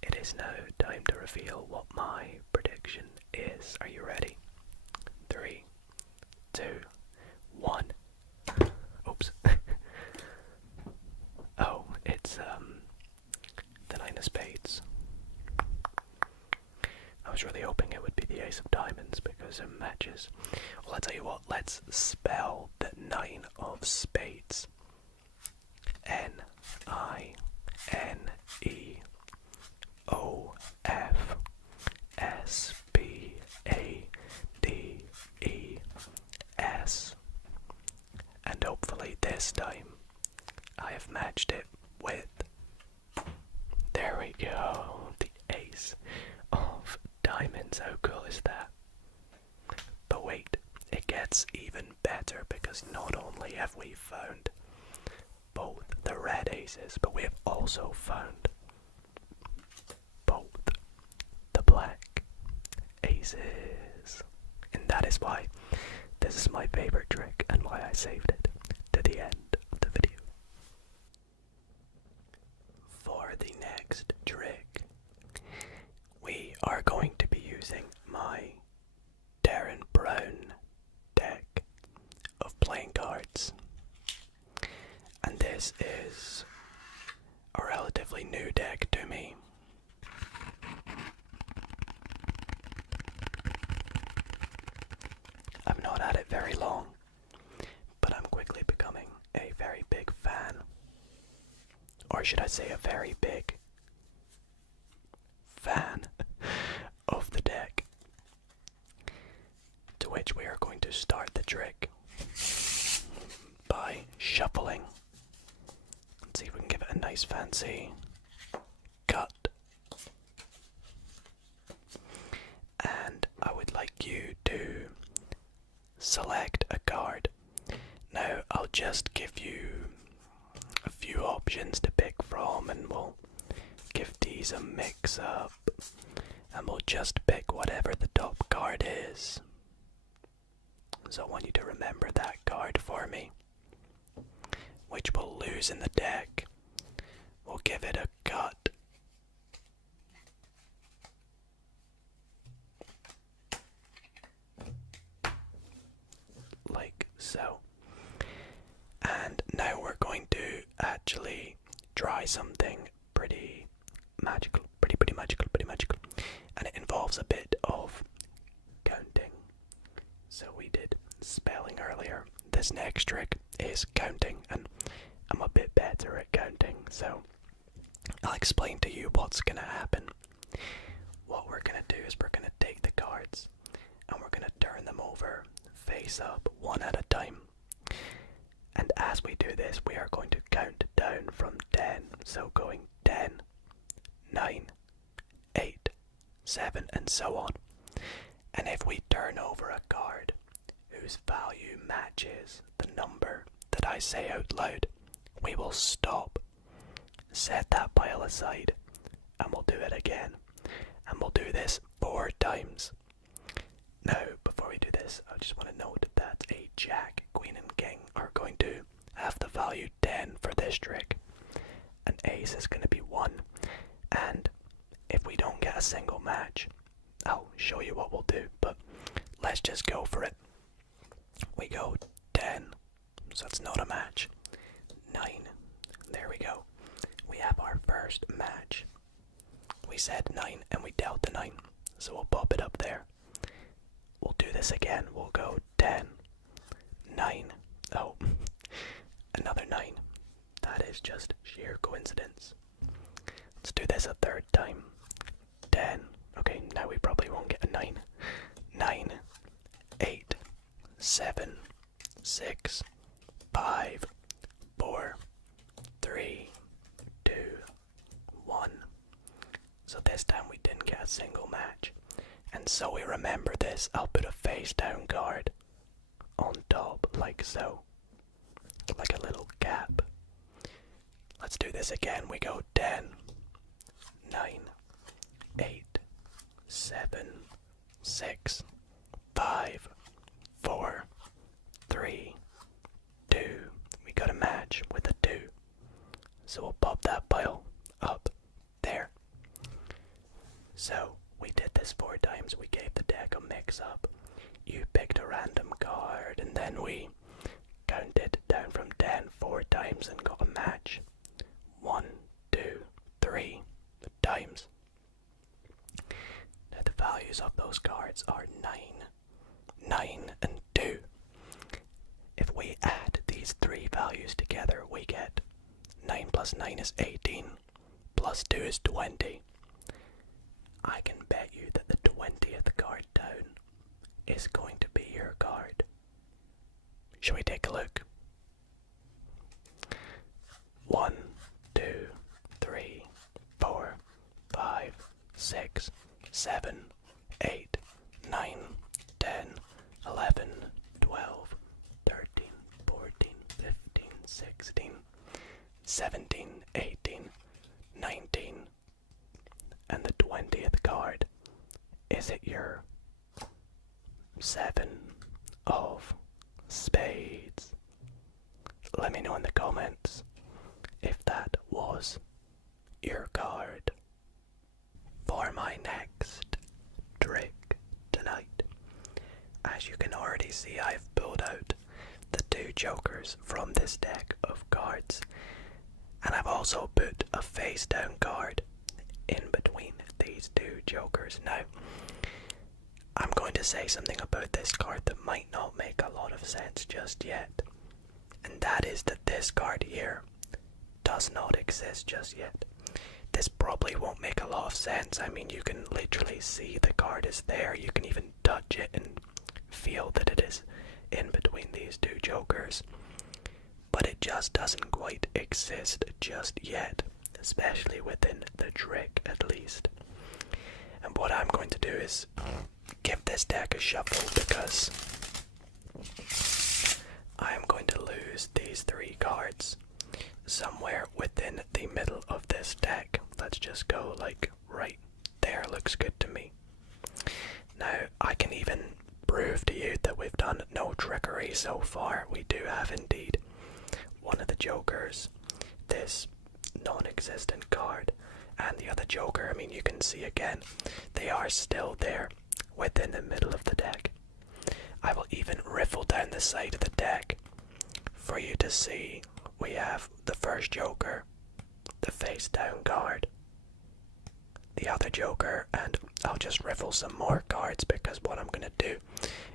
it is now time to reveal what my prediction is. Are you ready? 3, 2, 1. Oops. Oh, it's the 9 of spades. I was really hoping it would be the Ace of Diamonds because it matches. Well, I'll tell you what, let's spell the 9 of spades. N-I-N-E-O-F-S-P-A-D-E-S. And hopefully this time I have matched it with, there we go, the Ace of Diamonds. How cool is that? But wait, it gets even better because not only have we found both the red aces, but we have also found both the black aces. And that is why this is my favorite trick and why I saved it to the end of the video. For the next trick, we are going to be using my Darren Brown deck of playing cards. And this is a relatively new deck to me. I've not had it very long, but I'm quickly becoming a very big fan. Or should I say a very big fan of the deck. see. Cut. And I would like you to select a card. Now I'll just give you a few options to pick from, and we'll give these a mix up, and we'll just pick whatever the top card is. So I want you to remember that card for me, which we'll lose in the deck. We'll give it a cut. Like so. And now we're going to actually try something pretty magical, pretty magical. And it involves a bit of counting. So we did spelling earlier. This next trick is counting, and I'm a bit better at counting, so I'll explain to you what's gonna happen. What we're gonna do is we're gonna take the cards and we're gonna turn them over face up one at a time. And as we do this, we are going to count down from 10. So going 10, 9, 8, 7, and so on. And if we turn over a card whose value matches the number that I say out loud, we will stop, set that pile aside, and we'll do it again. And we'll do this 4 times. Now, before we do this, I just want to note that a Jack, Queen, and King are going to have the value 10 for this trick. An Ace is going to be 1. And if we don't get a single match, I'll show you what we'll do, but let's just go for it. We go 10, so that's not a match. 9, there we go. We have our first match. We said 9 and we dealt the 9, so we'll pop it up there. We'll do this again. We'll go 10, 9, oh, another 9. That is just sheer coincidence. Let's do this a third time. 10. Okay, now we probably won't get a 9. 9, 8, 7, 6, 5, 4, 3, 2, 1. So this time we didn't get a single match. And so we remember this, I'll put a face down card on top, like so. Like a little cap. Let's do this again. We go 10, 9, 8, 7, 6, 5, 4, 3, 2. We got a match with a 2. So we'll pop that pile up there. So we did this 4 times. We gave the deck a mix up. You picked a random card, and then we counted down from 10 4 times and got a match. 1, 2, 3 times. Now the values of those cards are 9, 9, and 2. If we add these 3 values together, we get 9 plus 9 is 18, plus 2 is 20. I can bet you that the 20th card down is going to be your card. Shall we take a look? 1, 2, 3, 4, 5, 6, 7, 8, 9, 10, 11, 12, 13, 14, 15, 16, 17, 18, 19, and the 20th card. Is it your 7 of spades? Let me know in the comments if that was your card. For my next trick tonight, as you can already see, I've pulled out the 2 jokers from this deck of cards, and I've also put a face down card in between these 2 jokers. Now, I'm going to say something about this card that might not make a lot of sense just yet, and that is that this card here does not exist just yet. This probably won't make a lot of sense. I mean, you can literally see the card is there. You can even touch it and feel that it is in between these 2 jokers. But it just doesn't quite exist just yet. especially within the trick at least. And what I'm going to do is give this deck a shuffle because I am going to lose these 3 cards somewhere within the middle of this deck. Let's just go like right there, looks good to me. Now I can even prove to you that we've done no trickery so far. We do have indeed one of the jokers, this non-existent card, and the other joker. I mean, you can see again, they are still there within the middle of the deck. I will even riffle down the side of the deck for you to see. We have the first joker, the face down card, the other joker, and I'll just riffle some more cards because what I'm going to do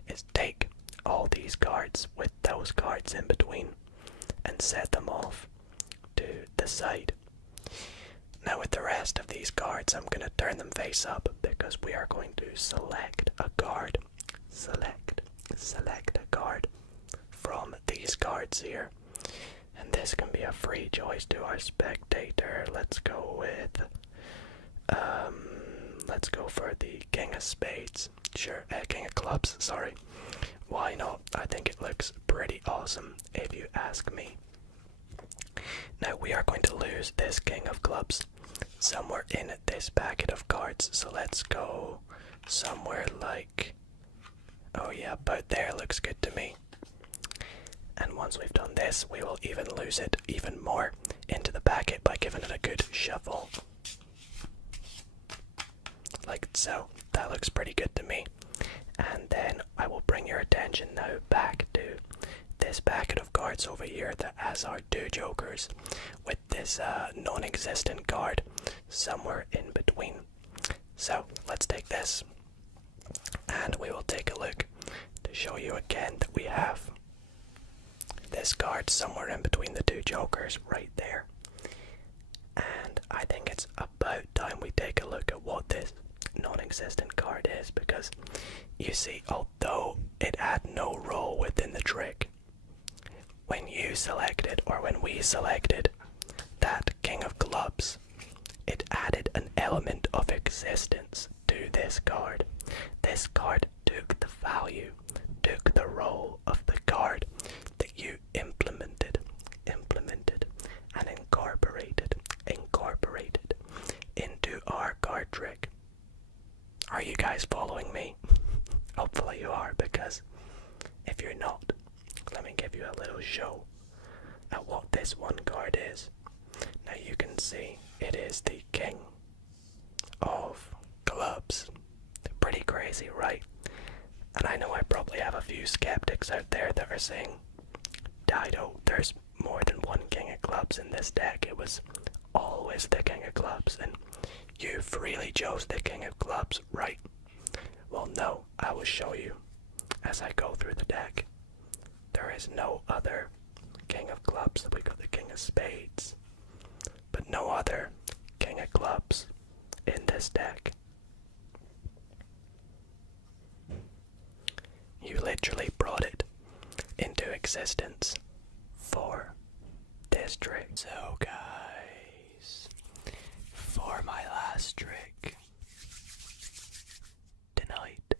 is take all these cards with those cards in between and set them off to the side. Now with the rest of these cards, I'm going to turn them face up because we are going to select a card. Select a card from these cards here. And this can be a free choice to our spectator. Let's go with, let's go for the King of Spades. Sure, King of Clubs, sorry. Why not? I think it looks pretty awesome if you ask me. Now we are going to lose this King of Clubs somewhere in this packet of cards. So let's go somewhere like, oh yeah, about there looks good to me. And once we've done this, we will even lose it even more into the packet by giving it a good shuffle. Like so. That looks pretty good to me. And then I will bring your attention now back to this packet of cards over here that has our 2 jokers with this non-existent card somewhere in between. So let's take this and we will take a look to show you again that we have this card somewhere in between the 2 jokers right there. And I think it's about time we take a look at what this non-existent card is, because you see, although it had no role within the trick, when you selected, or when we selected that King of Clubs, it added an element of existence to this card. This card took the value, took the role of the card that you implemented and incorporated into our card trick. Are you guys following me? Hopefully you are, because if you're not, let me give you a little show at what this one card is. Now you can see it is the King of Clubs. Pretty crazy, right? And I know I probably have a few skeptics out there that are saying, Dido, there's more than one King of Clubs in this deck. It was always the King of Clubs, and you freely chose the King of Clubs, right? Well, no, I will show you as I go through the deck. There is no other King of Clubs. We got the King of Spades, but no other King of Clubs in this deck. You literally brought it into existence for this trick. So guys, for my last trick tonight,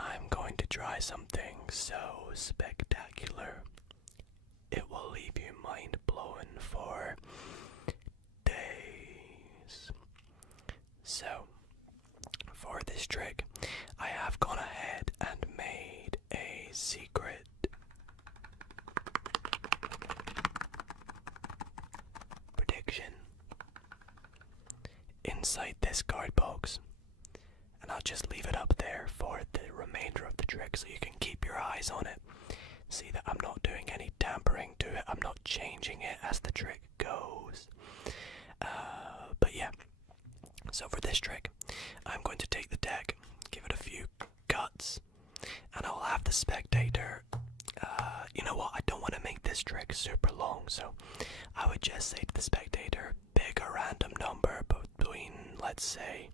I'm going to try something so spectacular it will leave you mind blown for days. So, for this trick, I have gone ahead and made a secret prediction inside this card box, and I'll just leave it up there for the remainder of the trick so you can keep your eyes on it. See that I'm not doing any tampering to it, I'm not changing it as the trick goes. But yeah, so for this trick, I'm going to take the deck, give it a few cuts, and I'll have the spectator, you know what, I don't want to make this trick super long, so I would just say to the spectator, pick a random number between, let's say,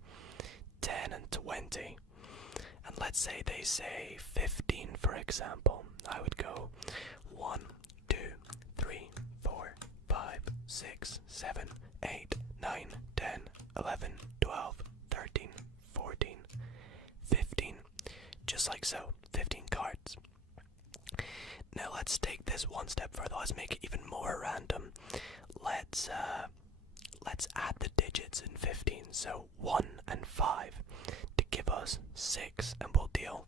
10 and 20, and let's say they say 15 for example. I would go 1, 2, 3, 4, 5, 6, 7, 8, 9, 10, 11, 12, 13, 14, 15. Just like so, 15 cards. Now let's take this one step further. Let's make it even more random. Let's add the digits in 15. So 1 and 5 to give us 6, and we'll deal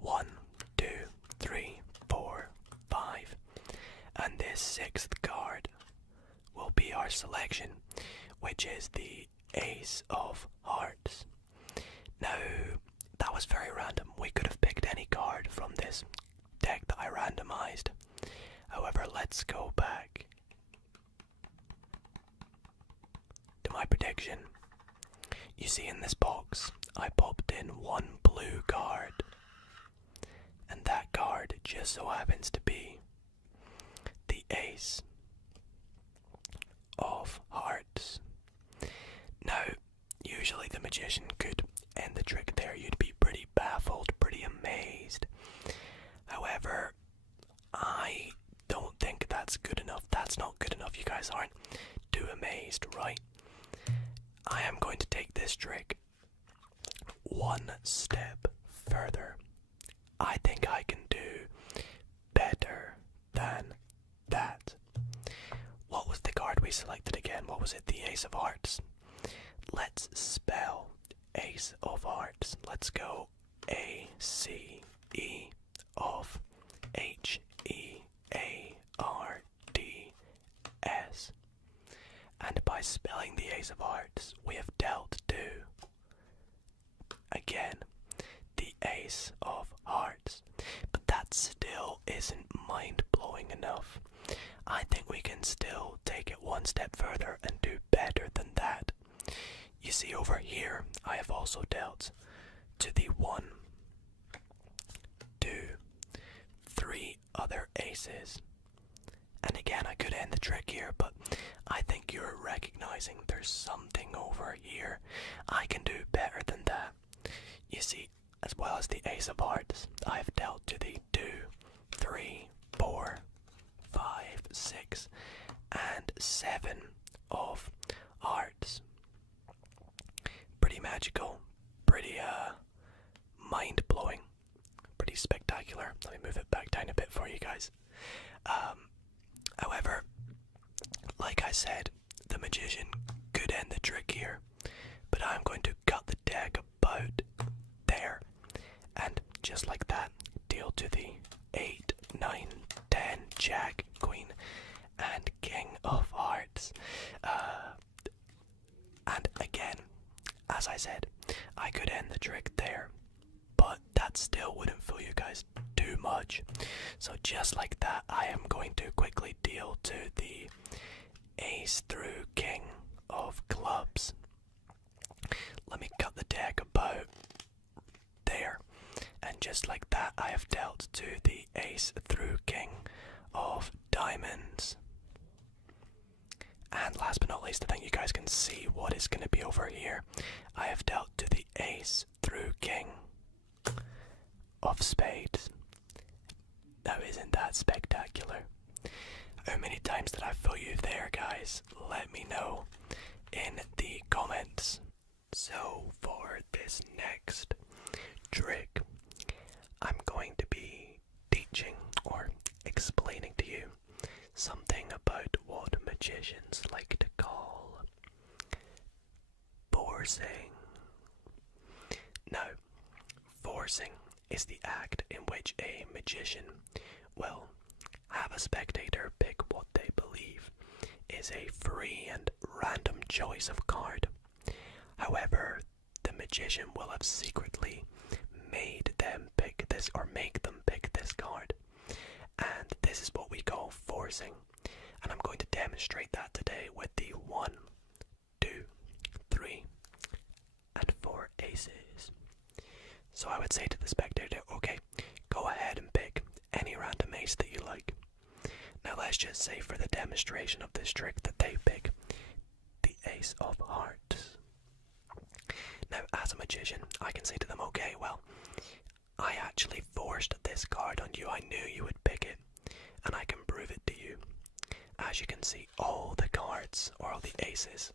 1, 2, 3, 4, 5. And this sixth card will be our selection, which is the Ace of Hearts. Now, that was very random. We could have picked any card from this deck that I randomized. However, let's go back to my prediction. You see, in this box, I popped in one blue card, and that card just so happens to be the Ace of Hearts. Now, usually the magician could end the trick there. You'd be pretty baffled, pretty amazed. However, I don't think that's good enough. That's not good enough. You guys aren't too amazed, right? I am going to take this trick one step further. I think I can do better than that. What was the card we selected again? What was it? The Ace of Hearts. Let's spell Ace of Hearts. Let's go A-C-E of H-E-A-R-D-S. And by spelling the Ace of Hearts, we have dealt to, again, the Ace of Hearts. But that still isn't mind-blowing enough. I think we can still take it one step further and do better than that. You see, over here, I have also dealt to the 1, 2, 3 other aces. And again, I could end the trick here, but I think you're recognizing there's something over here. I can do better than that. You see, as well as the Ace of Hearts, I have dealt to the 2, 3, 4, 5, 6, and 7 of Hearts. Pretty magical, pretty mind-blowing, pretty spectacular. Let me move it back down a bit for you guys. However, like I said, the magician could end the trick here, but I'm going to cut the deck about there, and just like that, deal to the 8, 9, 10, Jack, Queen, and King of Hearts. And again, as I said, I could end the trick there, but that still wouldn't fool you guys too much. So just like that, I am going to quickly deal to the Ace through King of Clubs. Let me cut the deck about there, and just like that, I have dealt to the Ace through King of Diamonds. And last but not least, I think you guys can see what is going to be over here. I have dealt to the Ace through King of Spades. Now, isn't that spectacular? How many times did I fool you there, guys? Let me know in the comments. So, for this next trick, I'm going to be teaching or explaining to you something about what magicians like to call forcing. Now, forcing is the act in which a magician will have a spectator pick what they believe is a free and random choice of card. However, the magician will have secretly made them pick this or make them pick this card. And this is what we call forcing. And I'm going to demonstrate that today with the 1, 2, 3, and 4 aces. So I would say to the spectator, okay, go ahead and pick any random ace that you like. Now let's just say for the demonstration of this trick that they pick the Ace of Hearts. Now as a magician, I can say to them, okay, well, I actually forced this card on you. I knew you would pick it, and I can prove it to you. As you can see, all the cards, or all the aces,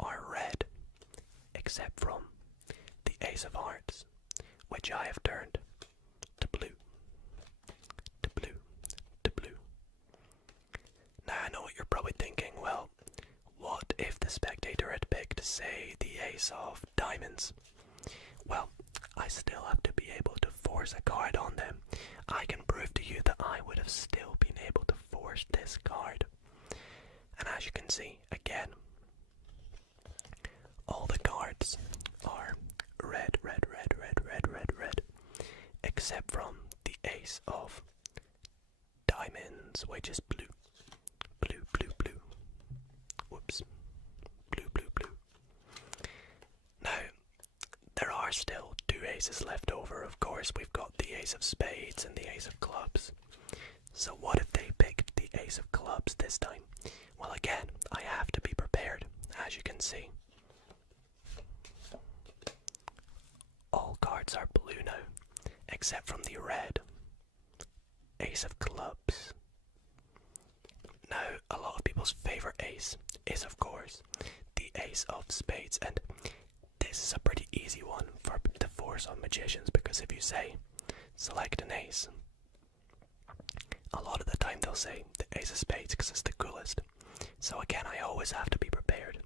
are red, except from the ace of hearts, which I have turned to blue, to blue, to blue. Now I know what you're probably thinking, well, what if the spectator had picked, say, the ace of diamonds? Well, I still have to be able to force a card on them. I can prove to you that I would have still been able to force this card. And as you can see, again, all the cards are red, red, red, red, red, red, red, except from the ace of diamonds, which is blue. Blue, blue, blue. Whoops. Blue, blue, blue. Now, there are still two aces left over. Of course, we've got the ace of spades and the ace of clubs. So what if they picked the ace of clubs this time? Well, again, I have to be prepared, as you can see. All cards are blue now, except from the red ace of clubs. Now, a lot of people's favourite ace is, of course, the ace of spades, and this is a pretty easy one to force on magicians, because if you say, select an ace, a lot of the time they'll say the ace of spades because it's the coolest. So again, I always have to be prepared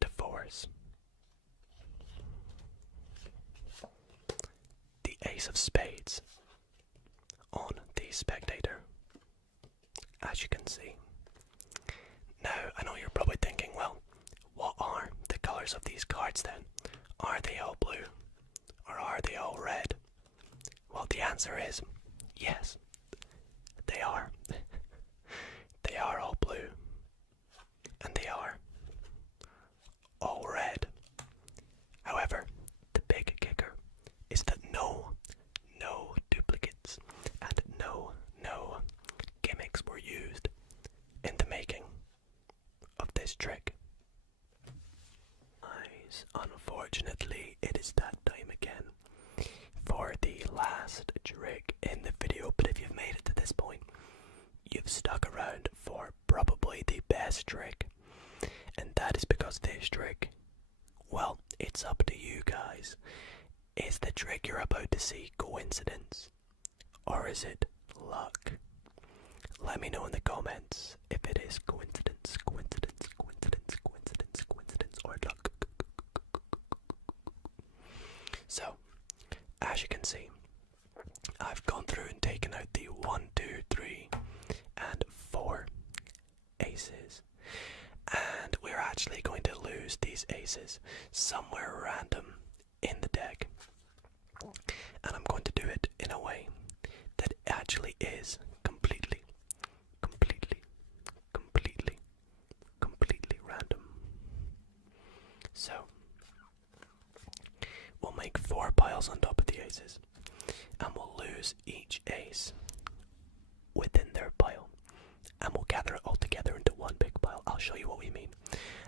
to force the ace of spades on the spectator, as you can see. Now, I know you're probably thinking, well, what are the colours of these cards then? Are they all blue? Or are they all red? Well, the answer is yes, they are. They are all blue. And they are all red. However, the big kicker is that no duplicates and no gimmicks were used in the making of this trick. Guys, unfortunately, it is that time again for the last trick in the video, but if you've made it to this point, you've stuck around for probably the best trick, and that is because this trick, well, it's up to you guys. Is the trick you're about to see coincidence, or is it luck? Let me know in the comments if it is coincidence, coincidence, coincidence, coincidence, coincidence, or luck. So, as you can see, I've gone through and taken out the 1, 2, 3, and 4 aces, and we're actually going to lose these aces somewhere random in the deck, and I'm going to do it in a way that actually is completely random. So we'll make 4 piles on top of the aces, and we'll lose each ace within their pile, and we'll gather it all together into one big pile. I'll show you what we mean.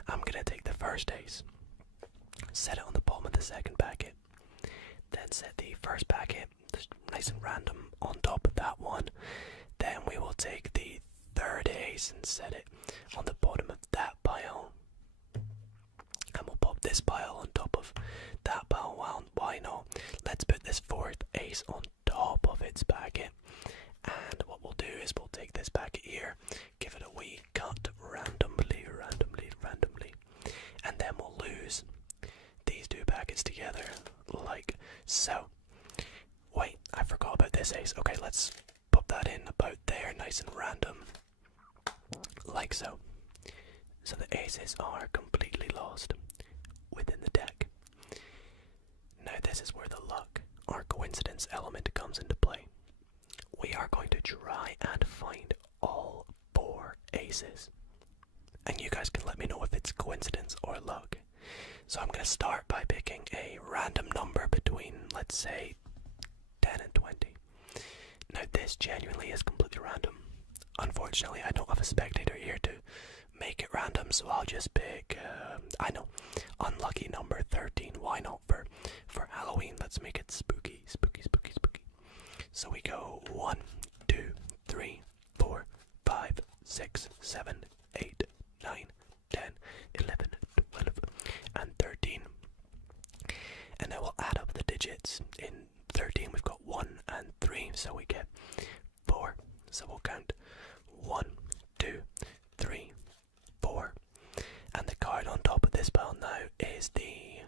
I'm gonna take the first ace, set it on the bottom of the second packet, then set the first packet, just nice and random, on top of that one. Then we will take the third ace and set it on the bottom of that pile, and we'll pop this pile on top of that pile. Well, why not? Let's put this fourth ace on top of its packet, and what we'll do is we'll take this packet here, give it a wee cut randomly, and then we'll lose these 2 packets together like so. Wait, I forgot about this ace. Okay, let's pop that in about there, nice and random, like so. So the aces are completely lost within the deck. Now this is where the luck or coincidence element comes into play. We are going to try and find all 4 aces, and you guys can let me know if it's coincidence or luck. So I'm going to start by picking a random number between, let's say, 10 and 20. Now this genuinely is completely random. Unfortunately, I don't have a spectator here to make it random, so I'll just pick, unlucky number 13. Why not? For Halloween, let's make it spooky. So we go 1, 2, 3, 4, 5, 6, 7, 8, 9, spades. In 13 we've got 1 and 3, so we get 4. So we'll count 1, 2, 3, 4. And the card on top of this pile now is the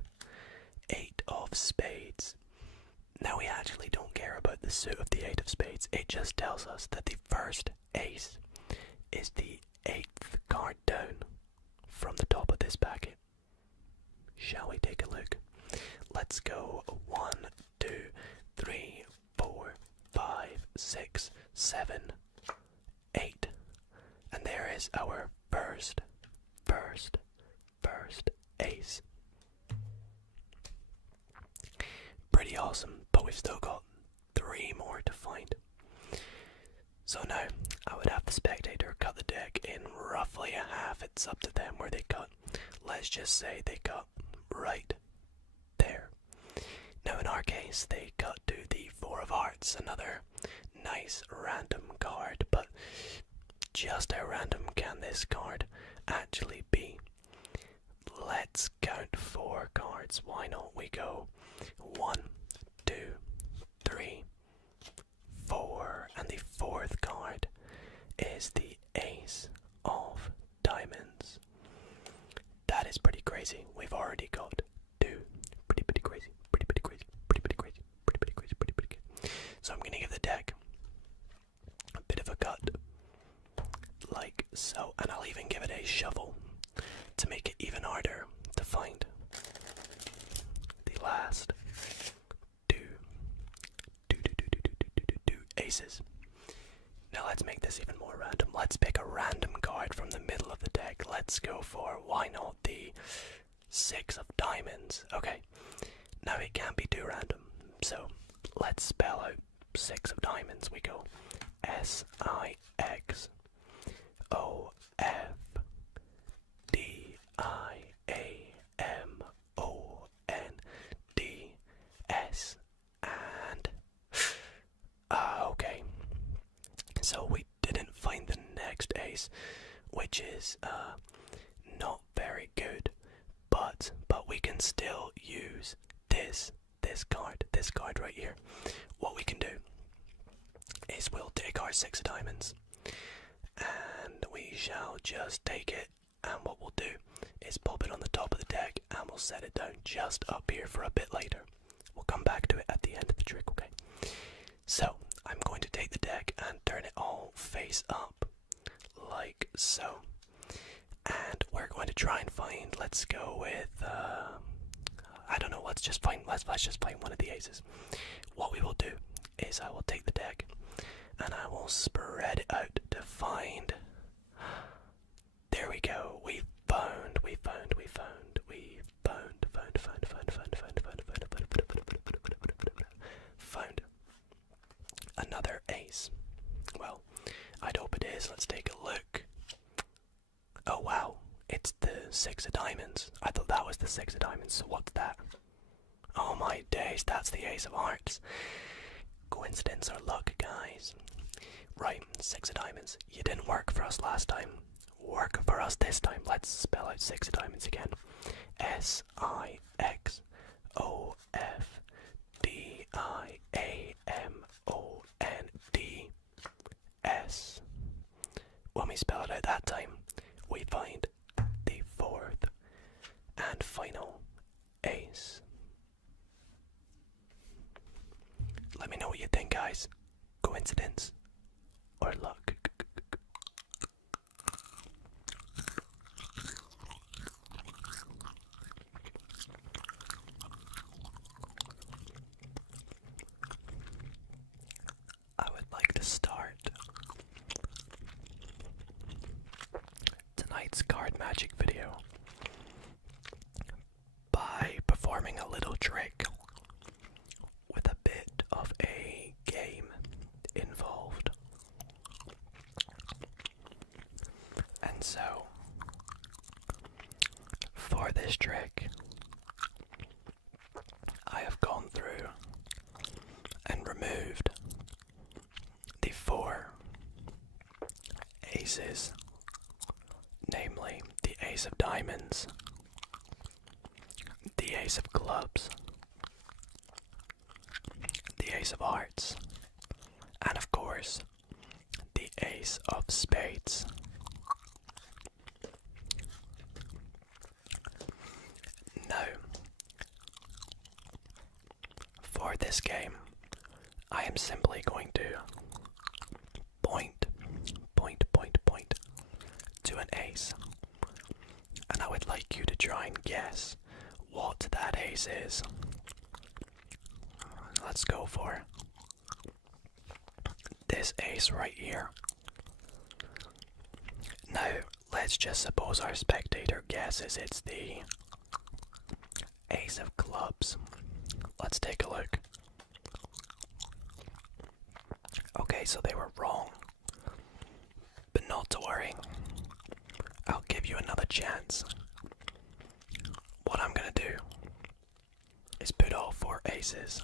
8 of spades. Now we actually don't care about the suit of the 8 of spades. It just tells us that the first ace is the 8th card down from the top of this packet. Shall we take a look? Let's go 1, 2, 3, 4, 5, 6, 7, 8. And there is our first ace. Pretty awesome, but we've still got 3 more to find. So now, I would have the spectator cut the deck in roughly a half. It's up to them where they cut. Let's just say they cut right there. Now in our case, they cut to the 4 of hearts, another nice random card, but just how random can this card actually be? Let's count 4 cards. Why not? We go 1, 2, 3, 4, and the 4th card is the ace of diamonds. That is pretty crazy. We've already got 2. Pretty crazy. So I'm gonna give the deck a bit of a cut, like so, and I'll even give it a shovel to make it even harder to find the last two aces. Now let's make this even more random. Let's pick a random card from the middle of the deck. Let's go for, why not, the 6 of diamonds. Okay, now it can't be too random, so let's spell out 6 of diamonds. We go SIXOFDIAMONDS, and okay, so we didn't find the next ace, which is not very good, but we can still use this card right here. What we can do is we'll take our 6 of diamonds and we shall just take it, and what we'll do is pop it on the top of the deck and we'll set it down just up here for a bit later. We'll come back to it at the end of the trick, okay? So I'm going to take the deck and turn it all face up like so, and we're going to try and find, let's go with I don't know, let's just find one of the aces. What we will do is I will take the deck and I will spread it out to find, there we go, we found another ace. Well, I'd hope it is. Let's take a look. Oh wow, it's the 6 of diamonds. I thought that was the 6 of diamonds, so what's that? Oh my days, that's the ace of hearts. Coincidence or luck, guys? Right, 6 of diamonds. You didn't work for us last time. Work for us this time. Let's spell out 6 of diamonds again. SIXOFDIAMONDS. When we spell it out that time, we find the 4th and final ace. Let me know what you think, guys. Coincidence or luck? I would like to start tonight's card magic video by performing a little trick with a bit of a game involved. And so, for this trick, I have gone through and removed the 4 aces, namely the ace of diamonds, the ace of clubs, ace of hearts, and of course, the ace of spades. Now, for this game, I am simply going to point to an ace, and I would like you to try and guess what that ace is. Let's go for this ace right here. Now, let's just suppose our spectator guesses it's the ace of clubs. Let's take a look. Okay, so they were wrong. But not to worry. I'll give you another chance. What I'm gonna do is put all 4 aces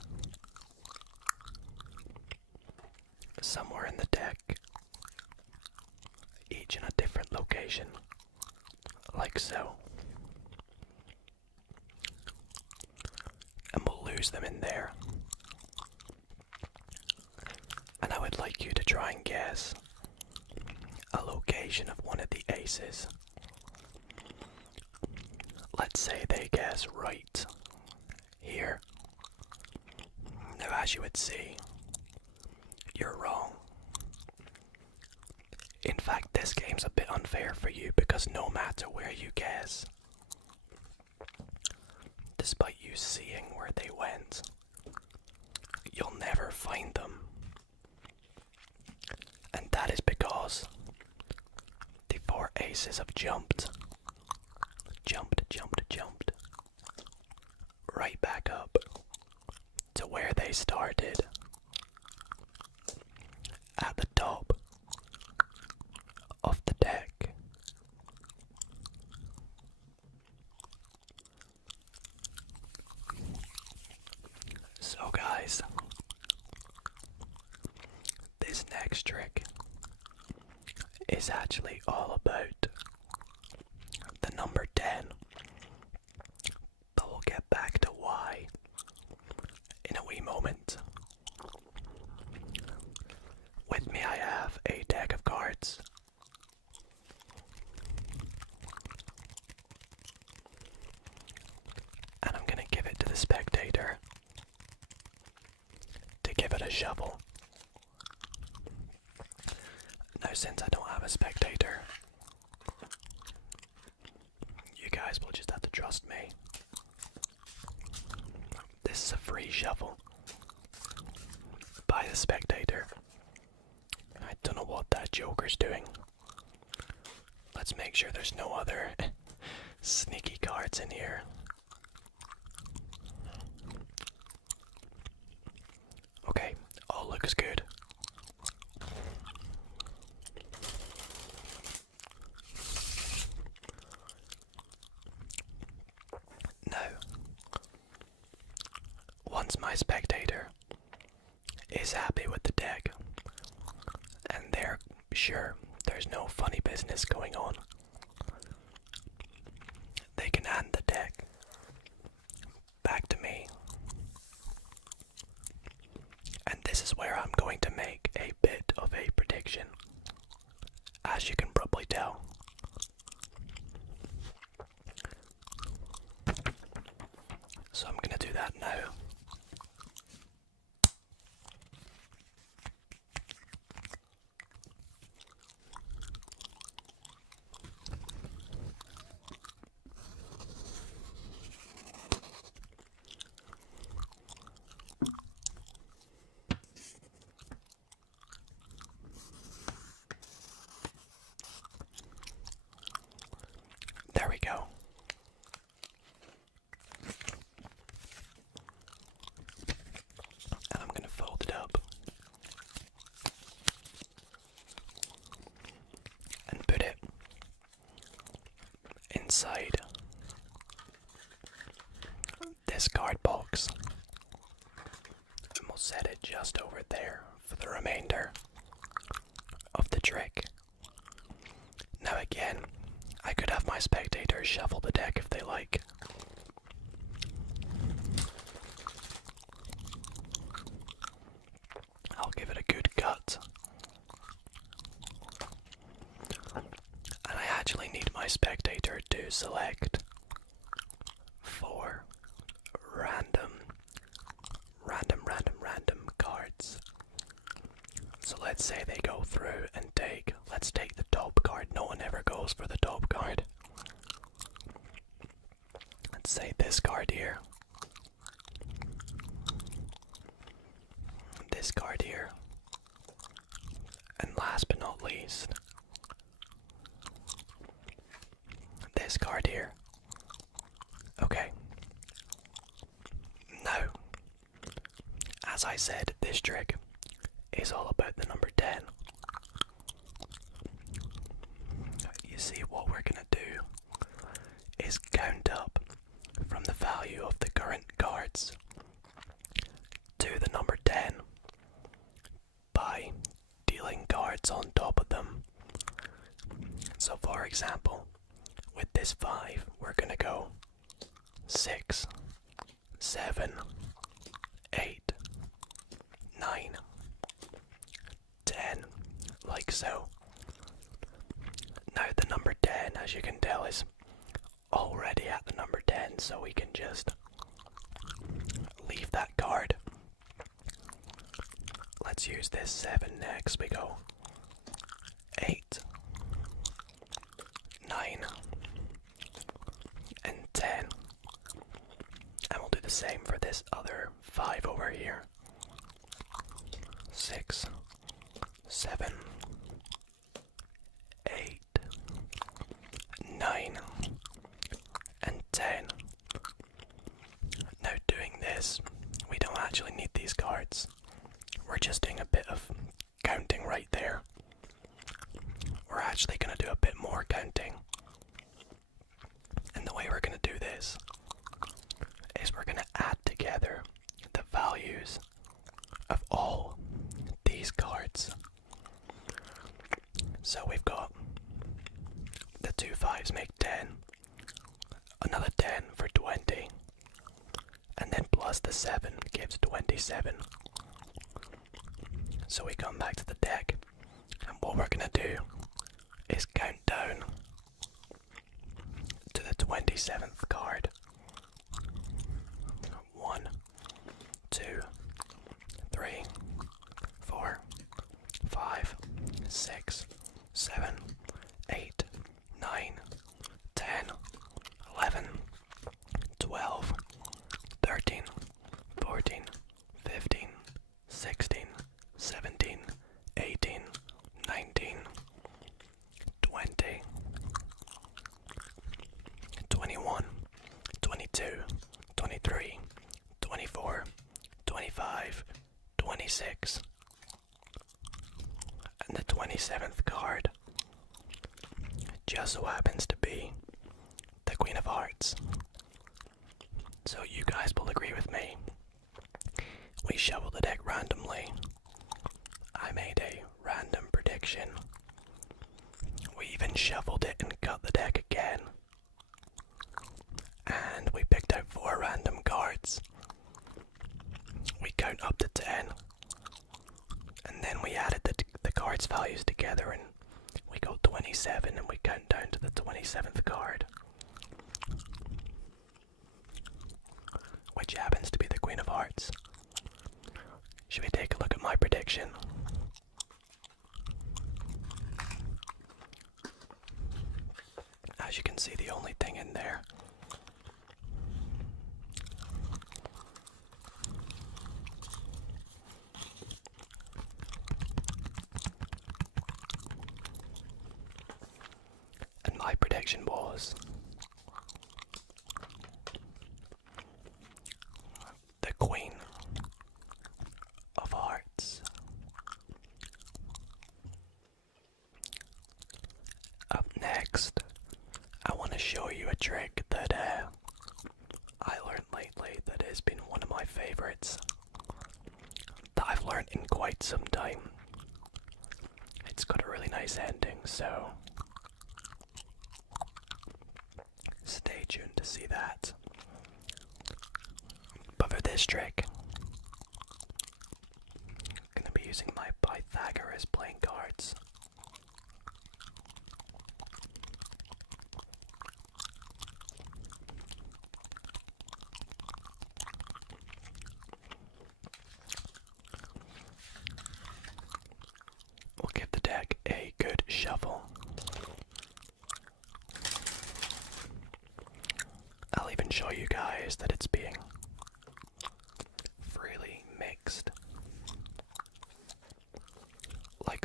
somewhere in the deck, each in a different location, like so. And we'll lose them in there. And I would like you to try and guess a location of one of the aces. Let's say they guess right here. Now, as you would see, you're wrong. In fact, this game's a bit unfair for you because no matter where you guess, despite you seeing where they went, you'll never find them. And that is because the 4 aces have jumped right back up to where they started, at the top of the deck. So guys, this next trick is actually all about the number 10, but we'll get back to why in a wee moment. With me I have a deck of cards. And I'm gonna give it to the spectator to give it a shuffle. Now, since I don't have a spectator, you guys will just have to trust me. This is a free shuffle by the spectator. I don't know what that joker's doing. Let's make sure there's no other sneaky cards in here. Okay, all looks good. Now, once my spectator is happy with the deck, and they're sure there's no funny business going on, they can hand the deck back to me. And this is where I'm going to make a bit of a prediction, as you can probably tell. So I'm going to do that now. There we go. And I'm going to fold it up and put it inside this card box. And we'll set it just over there for the remainder of the trick. Now again, I could have my spectators shuffle the deck if they like. select 4 random cards. So let's say they go through and let's take the top card. No one ever goes for the top card. Let's say this card here. This card here. And last but not least, this card here. Okay. Now, as I said, this trick is all about the number 10. You see, what we're gonna do is count up from the value of the current cards to the number 10 by dealing cards on top of them. So for example, with this 5, we're gonna go 6, 7, 8, 9, 10, like so. Now the number 10, as you can tell, is already at the number 10, so we can just leave that card. Let's use this 7 next. We go 8, 9, and 10. And we'll do the same for this other 5 over here. 6, 7, 8, 9, and 10. Now doing this, we don't actually need these cards. We're just doing a bit of counting right there. We're actually going to do a bit more counting. And the way we're going to do this is we're going to add together the values of all these cards. So we've got the 2 5s make 10, another 10 for 20, and then plus the 7 gives 27. So we come back to the deck, and what we're going to do is count down to the 27th card. 1, 2, 3, 4, 5, 6, 7, 8, 9, 10, 11, 12, 13, 14, 15, 16, 17, 18, 19, 20, 21, 22, 23, 24, 25, 26, and the 27th card just so happens to be the Queen of Hearts. So you guys will agree with me. We shuffled the deck randomly. I made a random prediction. We even shuffled it and cut the deck again. And we picked out 4 random cards. We count up to 10. And then we added the cards' values together and we go 27 and we count down to the 27th card. Which happens to be the Queen of Hearts. Should we take a look at my prediction? As you can see, the only thing in there and my prediction was the Queen of Hearts. Up next, I want to show you a trick that I learned lately that has been one of my favorites, that I've learned in quite some time. It's got a really nice ending, so stay tuned to see that. But for this trick, I'm going to be using my Pythagoras playing cards.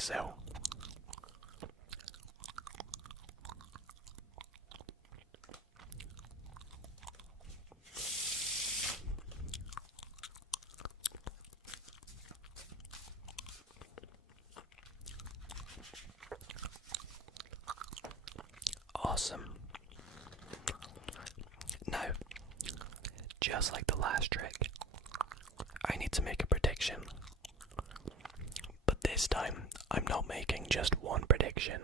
so. Awesome. Now, just like the last trick, I need to make a prediction. But this time, I'm not making just one prediction.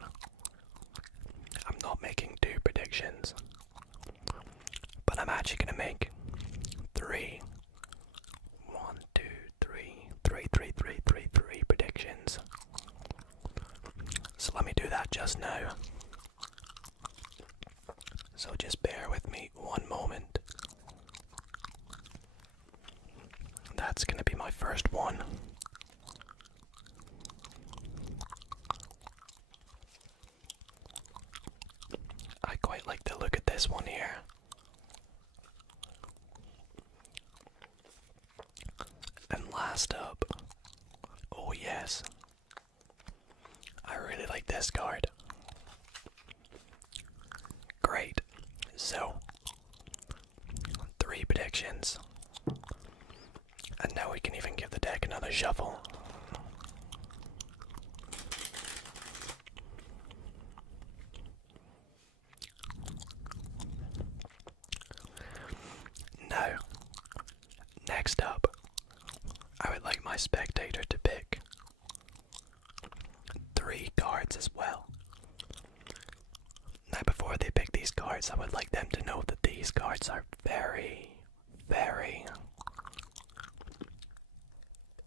I'm not making two predictions. But I'm actually going to make three. 1, 2, 3, 3 predictions. So let me do that just now. So just bear with me one moment. That's going to be my first one. I quite like the look at this one here. And last up, oh yes, I really like this card. Great. So, 3 predictions. And now we can even give the deck another shuffle. Now, next up, I would like my spectator to pick 3 cards as well. Now before they pick these cards, I would like them to know that these cards are very, very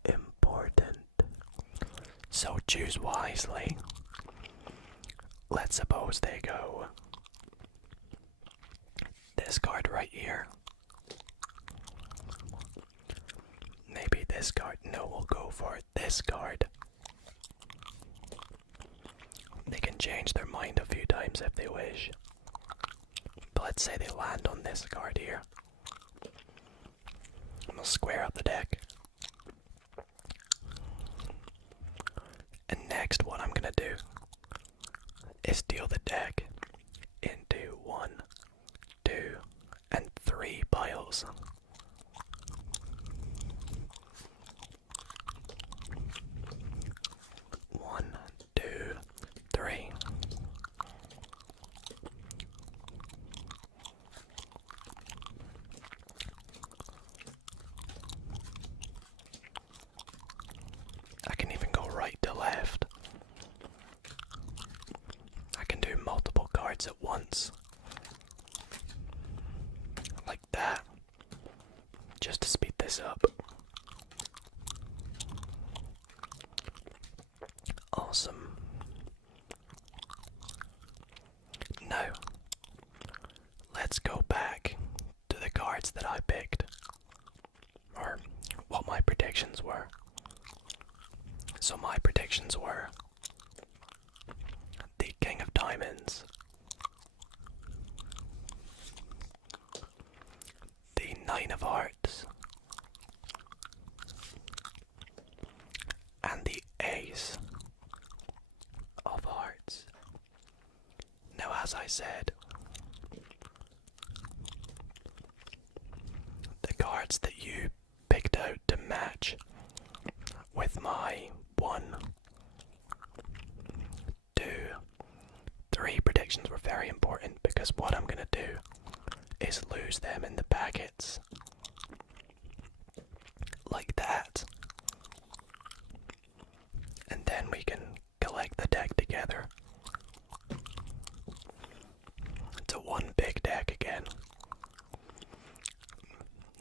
important. So choose wisely. Let's suppose they go this card right here. Maybe this card. No, we'll go for this card. They can change their mind a few times if they wish. But let's say they land on this card here. I'm gonna square up the deck. And next what I'm gonna do is deal the deck into 1, 2, and 3 piles. 1, 2, 3. I can even go right to left. I can do multiple cards at once. Like that. Just to speed this up. Awesome. Now, let's go back to the cards that I picked. Or what my predictions were. So my predictions were the King of Diamonds, the 9 of Hearts, and the Ace of Hearts. Now, as I said, the cards that you picked out to match with my 1, 2, 3 predictions were very important, because what I'm gonna do is lose them in the packets. Like that. And then we can collect the deck together to one big deck again.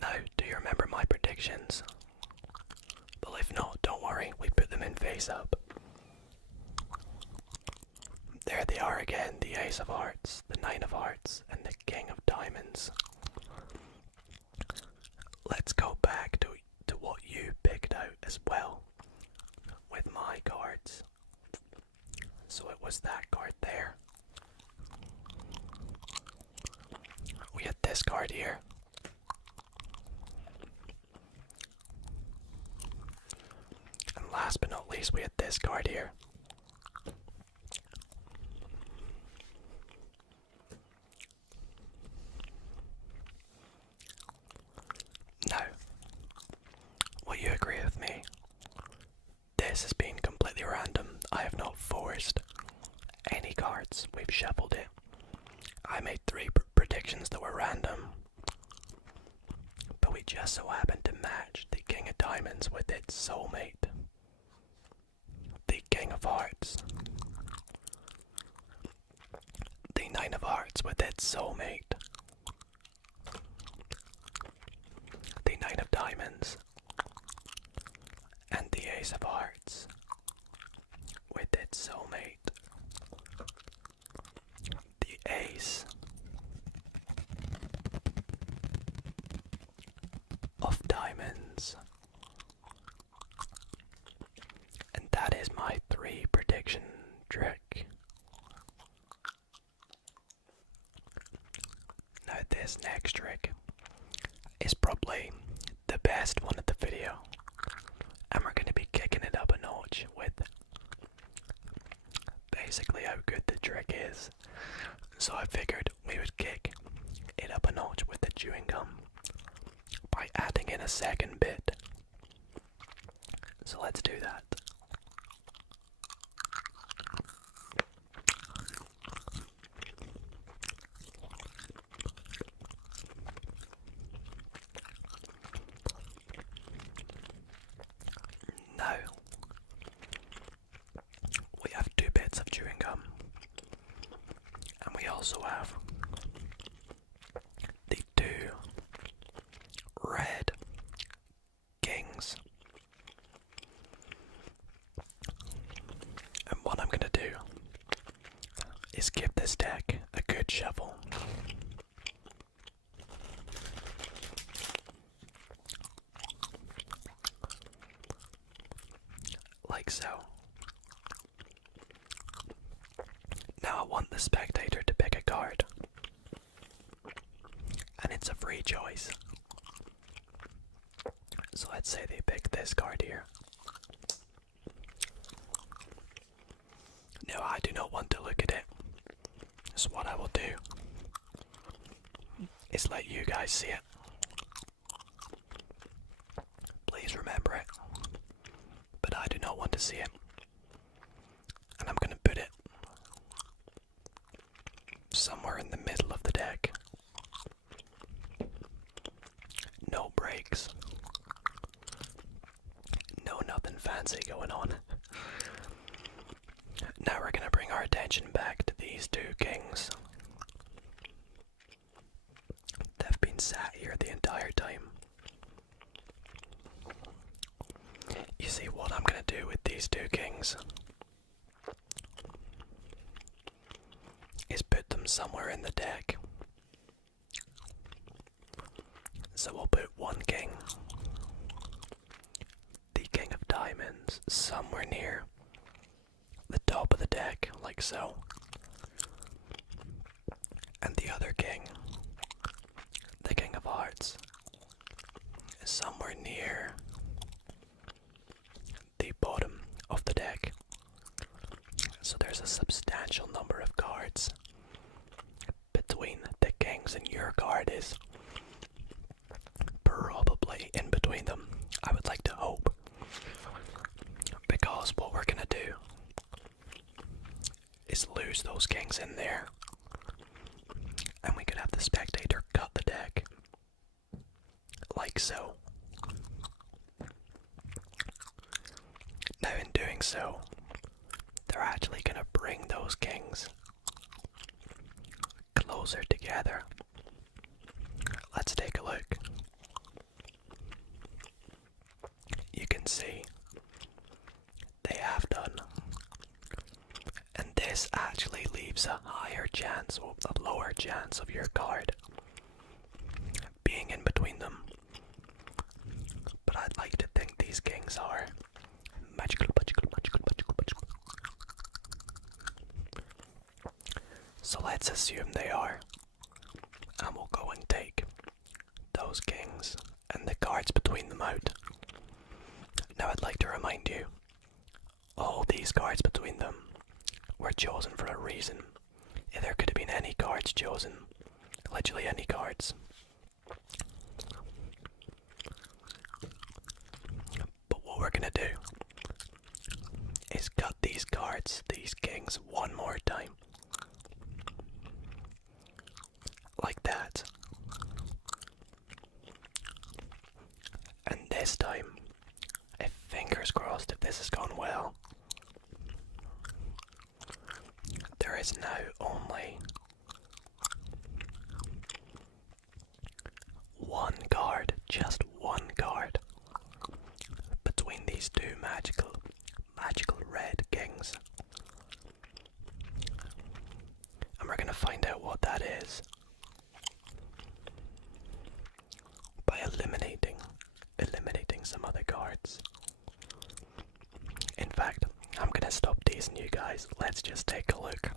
Now, do you remember my predictions? Well, if not, don't worry, we put them in face up. There they are again, the Ace of Hearts, the 9 of Hearts, and the King of Diamonds. Let's go back to what you picked out as well with my cards. So it was that card there. We had this card here. And last but not least, we had this card here. agree with me? This has been completely random. I have not forced any cards. We've shuffled it. I made 3 predictions that were random, but we just so happened to match the King of Diamonds with its soulmate, the King of Hearts, the Nine of Hearts with its soulmate, the Nine of Diamonds, and the Ace of Hearts with its soulmate, the Ace of Diamonds. And that is my 3 prediction trick. Now this next trick is probably the best one of the video, and we're going to be kicking it up a notch with basically how good the trick is. So I figured we would kick it up a notch with the chewing gum by adding in a second bit. So let's do that. Now, we have 2 bits of chewing gum, and we also have the 2 red kings. And what I'm gonna do is give this deck a good shuffle. Like so. Now I want the spectator to pick a card, and it's a free choice. So let's say they pick this card here. Now I do not want to look at it, so what I will do is let you guys see it. Please remember it, but I do not want to see it. And I'm gonna put it somewhere in the middle of the deck. No breaks. No nothing fancy going on. Now we're gonna bring our attention back to these 2 kings. They've been sat here the entire time. You see, what I'm gonna do with these 2 kings is put them somewhere in the deck. So we'll put 1 king, the King of Diamonds, somewhere near the top of the deck, like so. And the other king, the King of Hearts, is somewhere near the bottom of the deck. So there's a substantial number of cards between the kings, and your card is probably in between them. I would like to hope. Because what we're gonna do is lose those kings in there, and we could have the spectator cut the deck. Like so. Now in doing so, they're actually gonna bring those kings closer together. Let's take a look. You can see they have done, and this actually leaves a higher chance or a lower chance of your card being in between them. But I'd like to think these kings are magical. So let's assume they are, and we'll go and take those kings and the cards between them out. Now I'd like to remind you, all these cards between them were chosen for a reason. There could have been any cards chosen, literally any cards. this time, fingers crossed if this has gone well, there is now only one card, just one card, between these two magical red kings. And we're gonna find out what that is by eliminating some other cards. In fact, I'm gonna stop teasing you guys. Let's just take a look.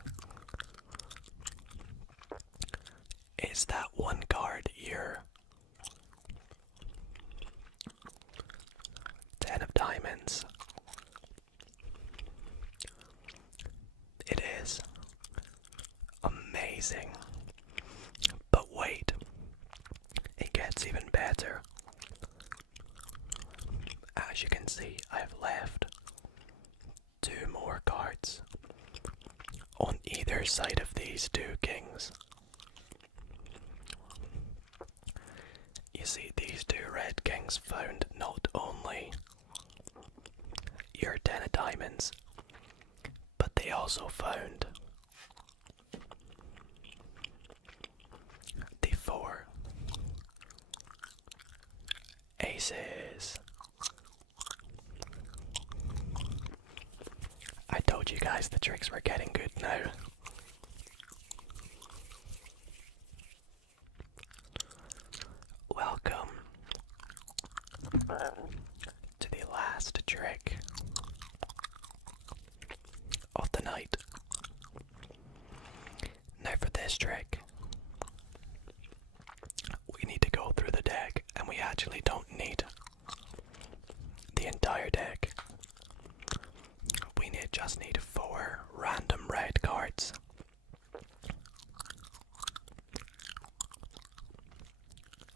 Is that one card your 10 of diamonds? It is. Amazing. But wait, it gets even better. As you can see, I've left 2 more cards on either side of these 2 kings. You see, these 2 red kings found not only your 10 of diamonds, but they also found the 4 aces. I told you guys the tricks were getting good now. Welcome to the last trick of the night. Now for this trick, we need to go through the deck, and we actually don't need the entire deck. We just need 4 random red cards.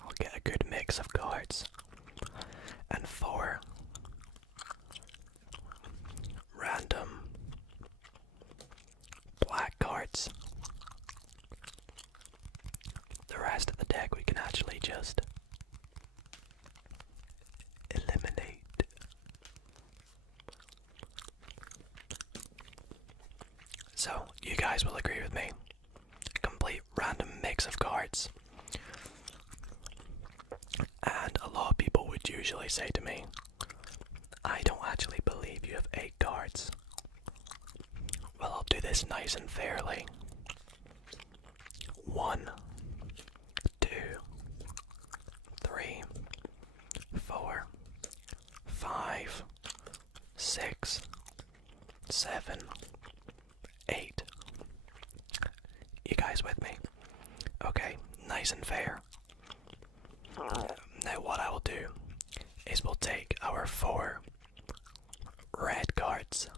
I'll get a good mix of cards. And 4 random black cards. The rest of the deck we can actually just eliminate. So, you guys will agree with me. A complete random mix of cards. And a lot of people would usually say to me, I don't actually believe you have 8 cards. Well, I'll do this nice and fairly. 1, 2, 3, 4, 5, 6, 7, 8. You guys with me? Okay, nice and fair. Now what I will do is we'll take our 4 red cards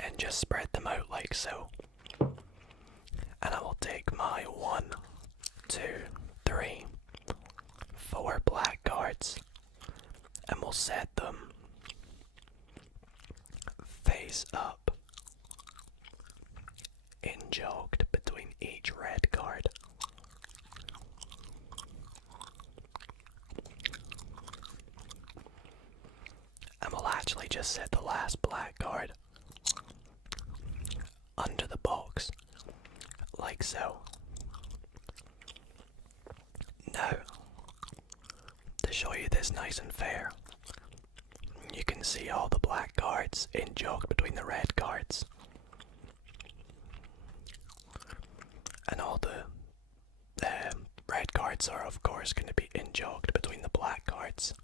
and just spread them out like so. And I will take my 1, 2, 3, 4 black cards and we'll set them face up, enjogged between each red card. And we'll actually just set the last black card under the box, like so. Now, to show you this nice and fair, you can see all the black cards enjogged between the red cards. And all the red cards are of course going to be enjogged between the black cards.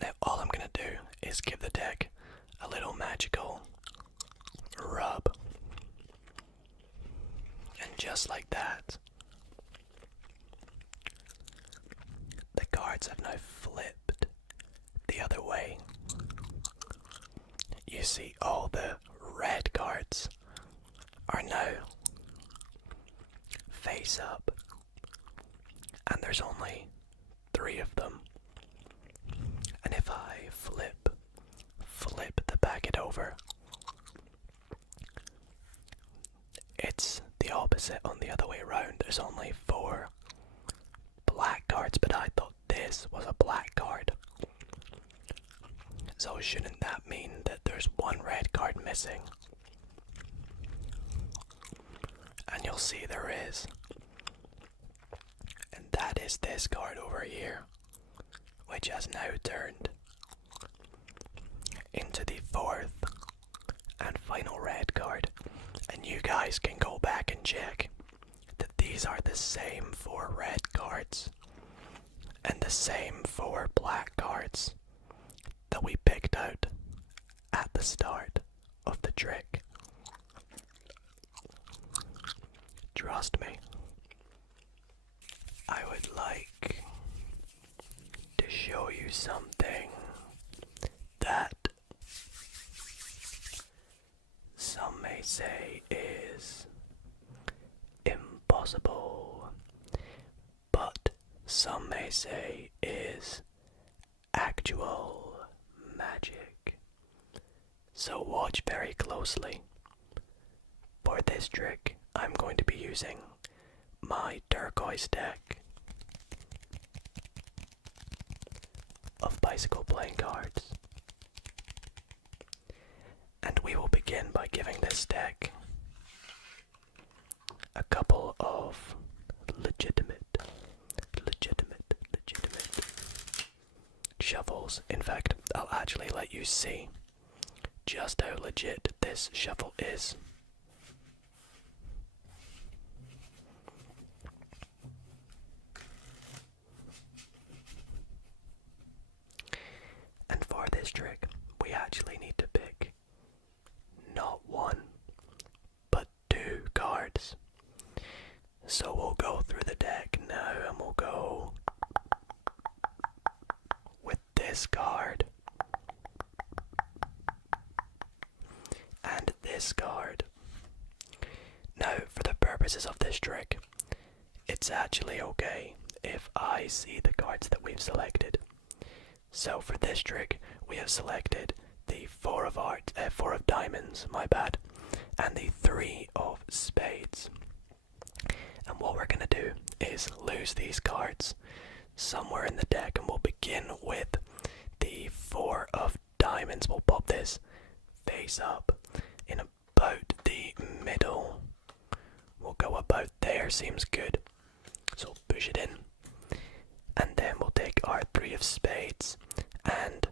Now all I'm going to do is give the deck a little magical rub. And just like that, the cards have now flipped the other way. You see all the red cards are now face up, and there's only 3 of them. And if I flip the packet over, it's the opposite on the other way around. There's only 4 black cards So shouldn't that mean that there's one red card missing? And you'll see there is. And that is this card over here, which has now turned into the fourth and final red card. And you guys can go back and check that these are the same 4 red cards and the same 4 black cards that we picked out at the start of the trick. Trust me. I would like to show you something that some may say is impossible, but some may say is actual magic. So watch very closely. For this trick, I'm going to be using my turquoise deck of bicycle playing cards. And we will begin by giving this deck a couple of legitimate shuffles. In fact, I'll actually let you see just how legit this shuffle is. And for this trick, we actually need to pick not 1, but 2 cards. So we'll go through the deck now and we'll go with this card and this card. Now, for the purposes of this trick, it's actually okay if I see the cards that we've selected. So for this trick, we have selected the 4 of diamonds, my bad, and the 3 of spades. And what we're gonna do is lose these cards somewhere in the deck, and we'll begin with the 4 of diamonds. We'll pop this face up in about the middle. We'll go about there, seems good. So push it in. And then we'll take our 3 of spades, and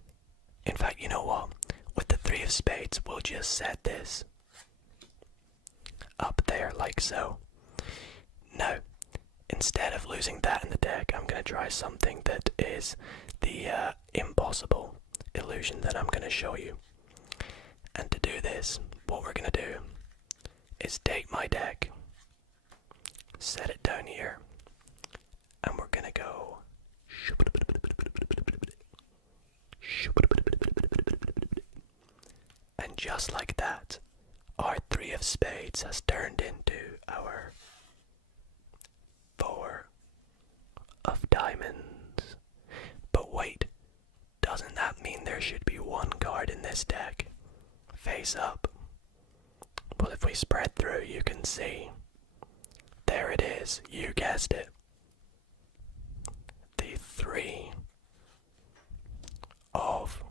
in fact, you know what? With the 3 of spades, we'll just set this up there like so. Now, instead of losing that in the deck, I'm going to try something that is the impossible illusion that I'm going to show you. And to do this, what we're going to do is take my deck, set it down here, and we're going to go and just like that, our 3 of spades has turned into our 4 of diamonds. But wait, doesn't that mean there should be 1 card in this deck face up? Well, if we spread through, you can see. There it is, you guessed it. The 3 of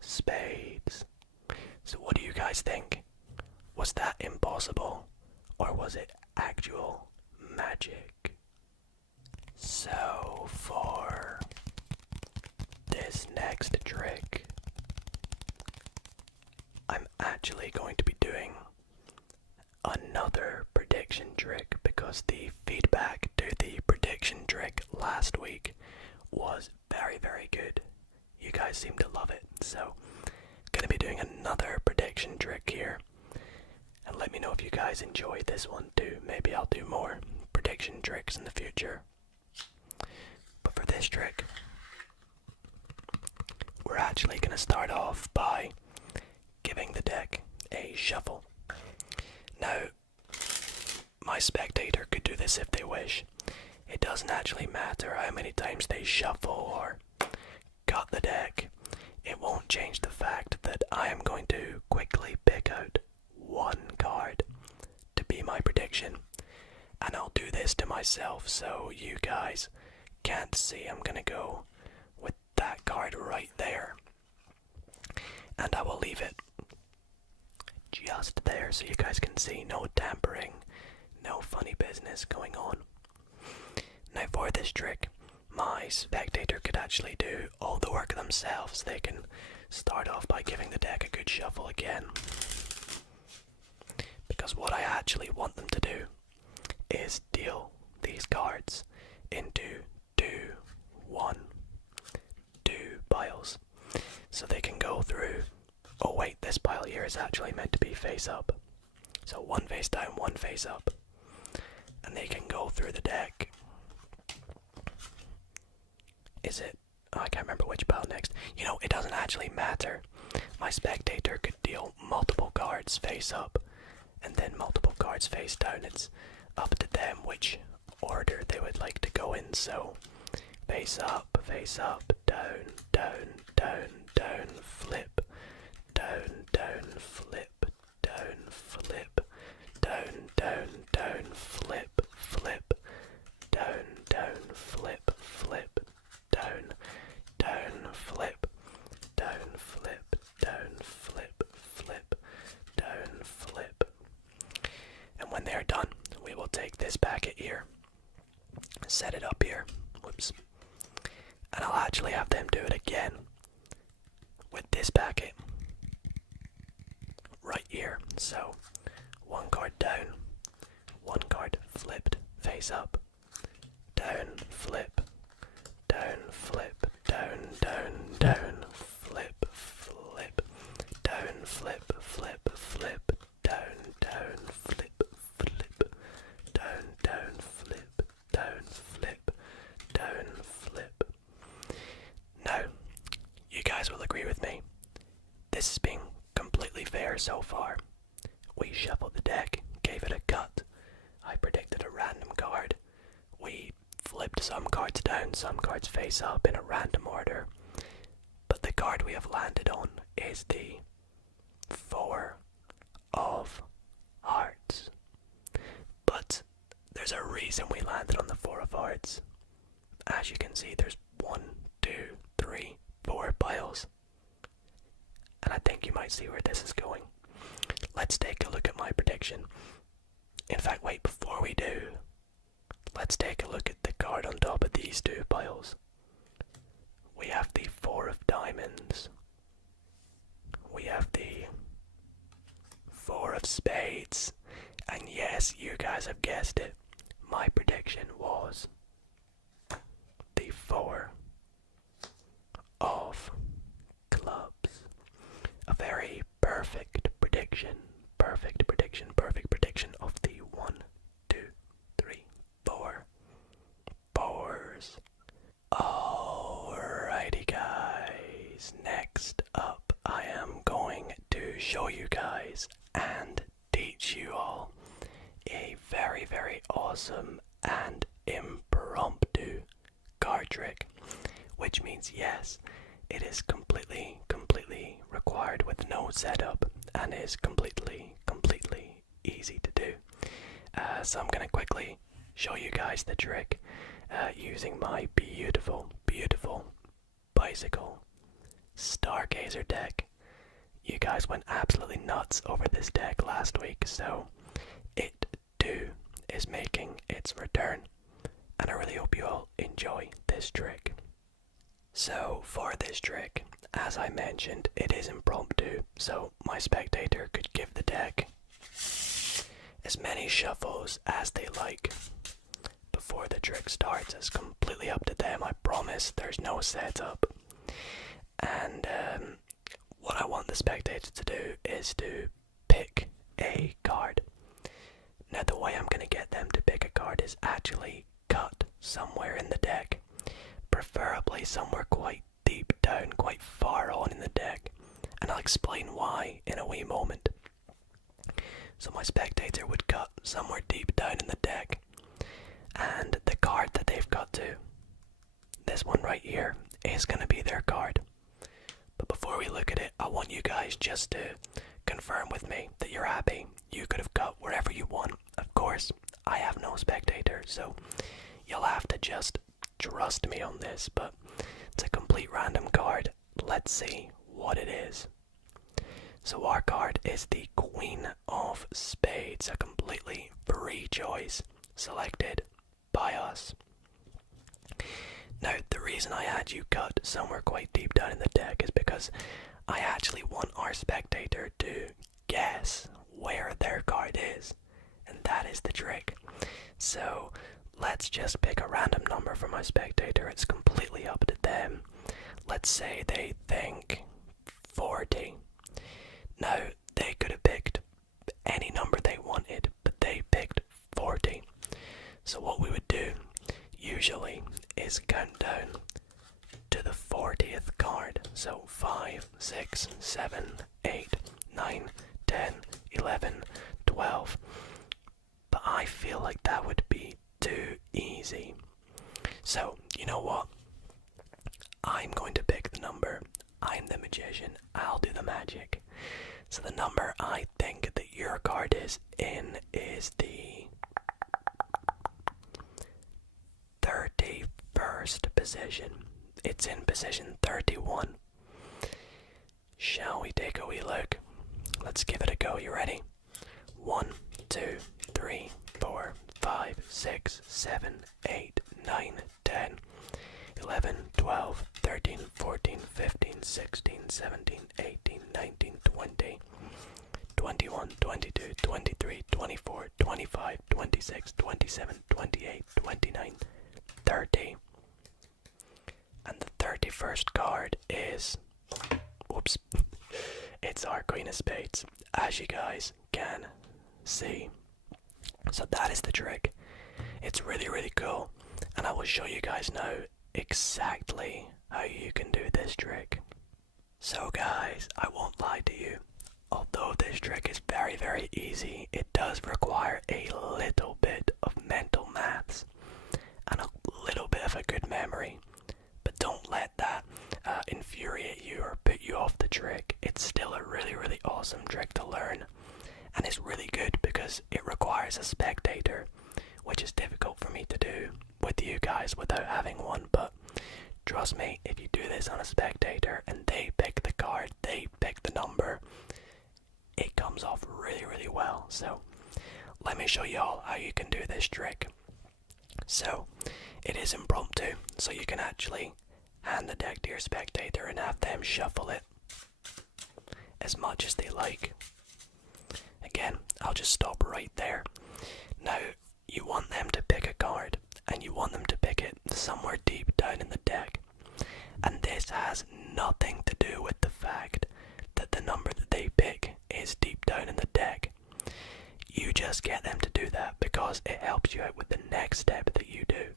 spades. So what do you guys think? Was that impossible, or was it actual magic? So for this next trick, I'm actually going to be doing another prediction trick, because the feedback to the prediction trick last week was very, very good. You guys seem to love it, so gonna be doing another prediction trick here. And let me know if you guys enjoyed this one too. Maybe I'll do more prediction tricks in the future. But for this trick, we're actually gonna start off by giving the deck a shuffle. Now, my spectator could do this if they wish. It doesn't actually matter how many times they shuffle or cut the deck. It won't change the fact that I am going to quickly pick out 1 card to be my prediction. And I'll do this to myself so you guys can't see. I'm gonna go with that card right there. And I will leave it just there so you guys can see. No tampering, no funny business going on. Now for this trick, my spectator could actually do all the work themselves. They can start off by giving the deck a good shuffle again. Because what I actually want them to do is deal these cards into two piles. So they can go through, oh wait, this pile here is actually meant to be face up. So one face down, one face up. And they can go through the deck. Is it? Oh, I can't remember which pile next. You know, it doesn't actually matter. My spectator could deal multiple cards face up and then multiple cards face down. It's up to them which order they would like to go in. So face up, down, down, down, down, flip, down, down, flip, down, flip, down, down, down, flip, flip, down, down, flip, flip, down, down, flip, down, flip, down, flip, flip, down, flip. And when they're done, we will take this packet here, set it up here, whoops, and I'll actually have them do it again with this packet right here. So one card down, one card flipped face up, down, flip, down, flip, down, down, down, flip, flip, down, flip, flip, flip, down, down, flip, flip, down, down, flip, down, flip, down, flip. Now, you guys will agree with me. This has been completely fair so far. We shuffled the deck, gave it a cut. I predicted a random card. We flipped some cards down, some cards face up in a random order. But the card we have landed on is the 4 of Hearts. But there's a reason we landed on the 4 of Hearts. As you can see, there's 1, 2, 3, 4 piles. And I think you might see where this is going. Let's take a look at my prediction. In fact, wait, before we do, let's take a look at the card on top of these 2 piles. We have the 4 of Diamonds. We have the 4 of Spades. And yes, you guys have guessed it. My prediction was the 4 of Clubs. A very perfect prediction. Perfect prediction of the 1, 2, 3, 4 fours. Alrighty guys, next up I am going to show you guys and teach you all a very, very awesome and impromptu card trick, which means yes, it is completely required with no setup and is completely easy to do. So I'm going to quickly show you guys the trick using my beautiful bicycle stargazer deck. You guys went absolutely nuts over this deck last week, so it too is making its return, and I really hope you all enjoy this trick. So for this trick, as I mentioned, it is impromptu, so my spectator could give the deck as many shuffles as they like before the trick starts. It's completely up to them. I promise there's no setup. And what I want the spectator to do is to pick a card. Now the way I'm going to get them to pick a card is actually cut somewhere in the deck, preferably somewhere quite deep down, quite far on in the deck, and I'll explain why in a wee moment. So my spectator would cut somewhere deep down in the deck, and the card that they've got to, this one right here, is going to be their card. But before we look at it, I want you guys just to confirm with me that you're happy. You could have cut wherever you want. Of course, I have no spectator, so you'll have to just trust me on this, but it's a complete random card. Let's see what it is. So our card is the Queen of Spades, a completely free choice selected by us. Now, the reason I had you cut somewhere quite deep down in the deck is because I actually want our spectator to guess where their card is, and that is the trick. So let's just pick a random number for my spectator. It's completely up to them. Let's say they think 40. Now, they could have picked any number they wanted, but they picked 40. So what we would do usually is count down to the 40th card. So 5, 6, 7, 8, 9, 10, 11, 12. But I feel like that would be too easy. So, you know what? I'm going to pick the number. I'm the magician. I'll do the magic. So the number I think that your card is in is the 31st position. It's in position 31. Shall we take a wee look? Let's give it a go. You ready? 1, 2, 3, 4, 5, 6, 7, 8, 9, 10, 11, 12, 13, 14, 15, 16, 17, 18, 19, 20, 21, 22, 23, 24, 25, 26, 27, 28, 29, 30. And the 31st card is, whoops, it's our Queen of Spades, as you guys can see. So that is the trick. It's really, really cool, and I will show you guys now exactly how you can do this trick. So guys, I won't lie to you. Although this trick is very, very easy, it does require a little bit of mental maths and a little bit of a good memory. But don't let that infuriate you or put you off the trick. It's still a really, really awesome trick to learn. And it's really good because it requires a spectator, which is difficult for me to do with you guys without having one. But trust me, if you do this on a spectator and they pick the card, they pick the number, it comes off really, really well. So let me show y'all how you can do this trick. So it is impromptu, so you can actually hand the deck to your spectator and have them shuffle it as much as they like. Again, I'll just stop right there. Now, you want them to pick a card, and you want them to pick it somewhere deep down in the deck. And this has nothing to do with the fact that the number that they pick is deep down in the deck. You just get them to do that because it helps you out with the next step that you do.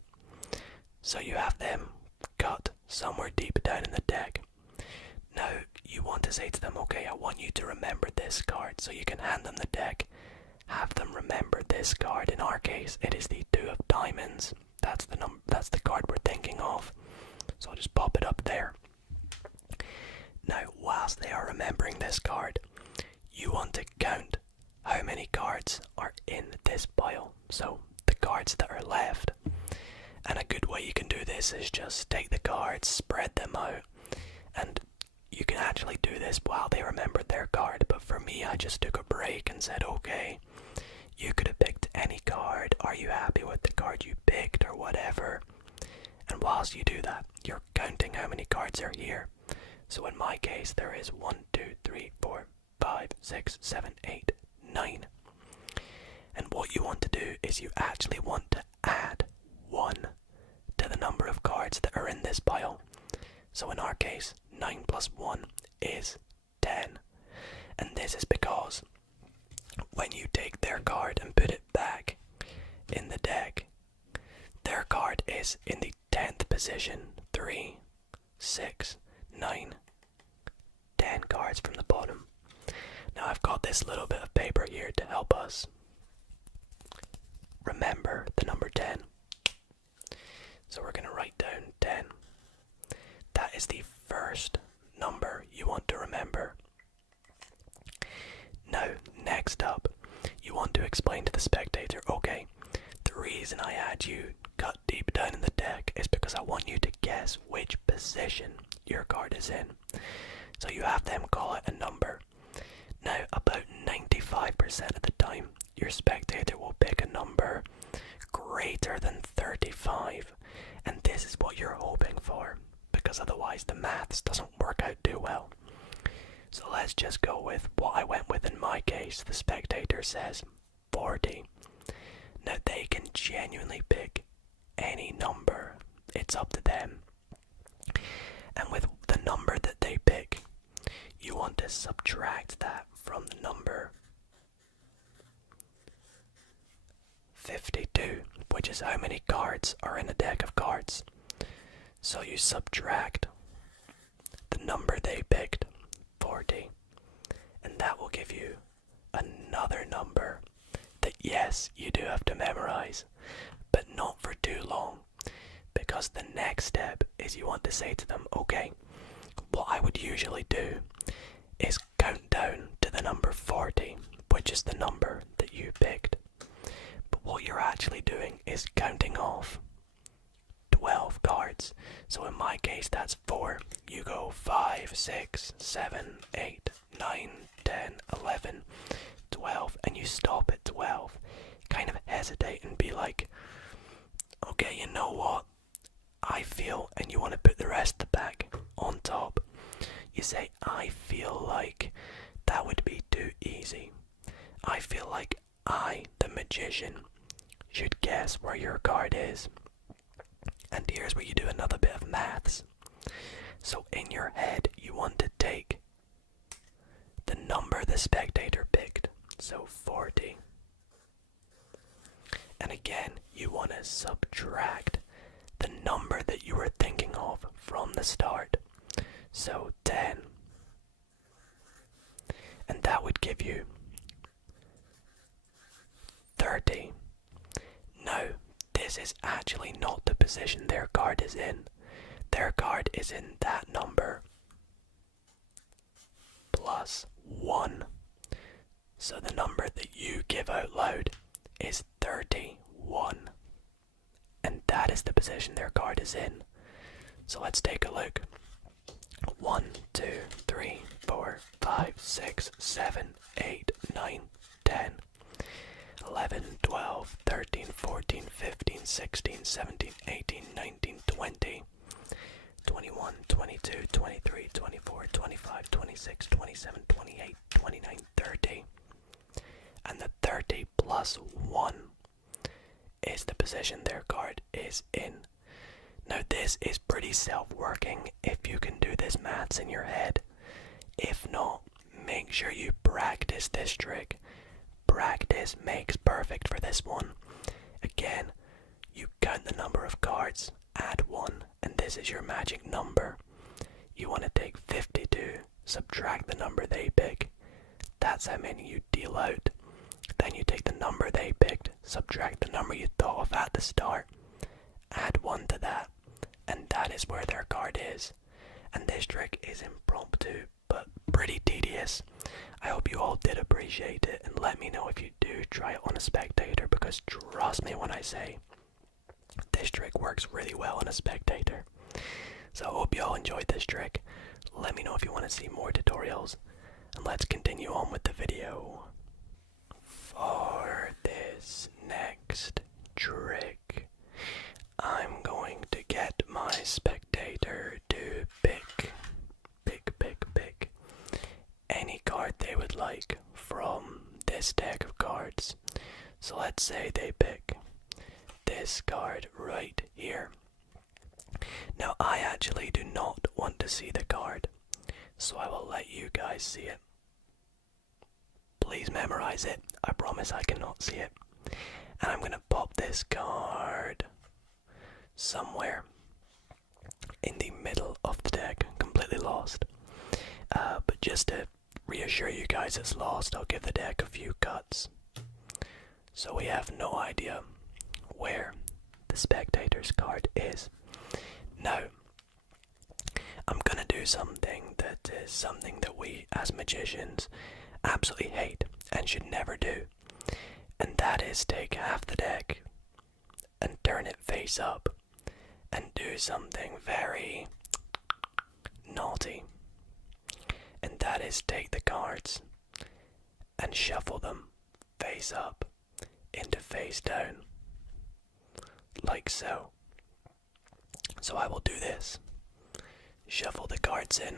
So you have them cut somewhere deep down in the deck. Now, you want to say to them, okay, I want you to remember this card. So you can hand them the deck, have them remember this card. In our case, it is the 2 of diamonds. That's the card we're thinking of. So I'll just pop it up there. Now, whilst they are remembering this card, you want to count how many cards are in this pile. So the cards that are left. And a good way you can do this is just take the cards, spread them out, and you can actually do this while they remembered their card. But for me, I just took a break and said, okay, you could have picked any card. Are you happy with the card you picked or whatever? And whilst you do that, you're counting how many cards are here. So in my case, there is 1, 2, 3, 4, 5, 6, 7, 8, 9. And what you want to do is you actually want to add 1 to the number of cards that are in this pile. So in our case, 9 plus 1 is 10. And this is because when you take their card and put it back in the deck, their card is in the 10th position. 3, 6, 9, 10 cards from the bottom. Now I've got this little bit of paper here to help us remember the number 10. So we're going to write down 10. That is the first number you want to remember. Now, next up, you want to explain to the spectator, okay, the reason I had you cut deep down in the deck is because I want you to guess which position your card is in. So you have them call it a number. Now, about 95% of the time, your spectator will pick a number greater than 35, and this is what you're hoping for, because otherwise the maths doesn't work out too well. So let's just go with what I went with in my case. The spectator says 40. Now they can genuinely pick any number. It's up to them. And with the number that they pick, you want to subtract that from the number 52, which is how many cards are in a deck of cards. So you subtract the number they picked, 40, and that will give you another number that, yes, you do have to memorize, but not for too long, because the next step is you want to say to them, okay, what I would usually do is count down to the number 40, which is the number that you picked. But what you're actually doing is counting off 12 cards. So in my case, that's 4. You go 5, 6, 7, 8, 9, 10, 11, 12, and you stop at 12. Kind of hesitate and be like, okay, you know what? I feel, and you want to put the rest of the pack on top. You say, I feel like that would be too easy. I feel like I, the magician, should guess where your card is. And here's where you do another bit of maths. So in your head, you want to take the number the spectator picked, so 40. And again, you want to subtract the number that you were thinking of from the start, so 10. And that would give you 30. Now, this is actually not the position their card is in. Their card is in that number plus 1. So the number that you give out loud is 31. And that is the position their card is in. So let's take a look. 1, 2, 3, 4, 5, 6, 7, 8, 9, 10, 11, 12, 13, 14, 15, 16, 17, 18, 19, 20, 21, 22, 23, 24, 25, 26, 27, 28, 29, 30. And the 30 plus 1 is the position their card is in. Now this is pretty self-working if you can do this maths in your head. If not, make sure you practice this trick. Practice makes perfect for this one. Again, you count the number of cards, add 1, and this is your magic number. You want to take 52, subtract the number they pick. That's how many you deal out. Then you take the number they picked, subtract the number you thought of at the start, add 1 to that, and that is where their card is. And this trick is impromptu, but pretty tedious. I hope you all did appreciate it, and let me know if you do try it on a spectator, because trust me when I say, this trick works really well on a spectator. So I hope you all enjoyed this trick. Let me know if you want to see more tutorials, and let's continue on with the video. For this next trick, I'm going to get my spectator to pick any card they would like from this deck of cards. So let's say they pick this card right here. Now I actually do not want to see the card, so I will let you guys see it. Please memorize it. I promise I cannot see it. And I'm going to pop this card somewhere in the middle of the deck, completely lost. But just to reassure you guys it's lost, I'll give the deck a few cuts. So we have no idea where the spectator's card is. Now, I'm going to do something that is something that we as magicians absolutely hate and should never do. And that is take half the deck and turn it face up and do something very naughty. And that is take the cards and shuffle them face up into face down, like so. So I will do this. Shuffle the cards in,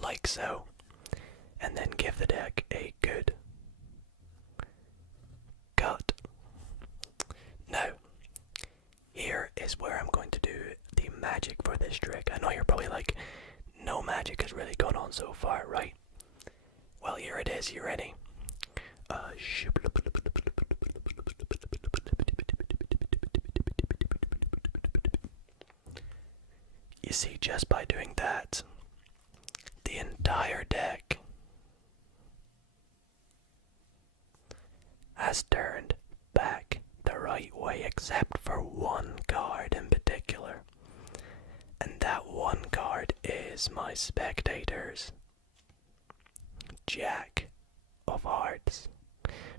like so, and then give the deck a good cut. Now, here is where I'm going to do the magic for this trick. I know you're probably like, no magic has really gone on so far, right? Well, here it is. You ready? You see, just by doing that, the entire deck has turned back the right way, except for one card in particular. And that one card is my spectator's Jack of Hearts.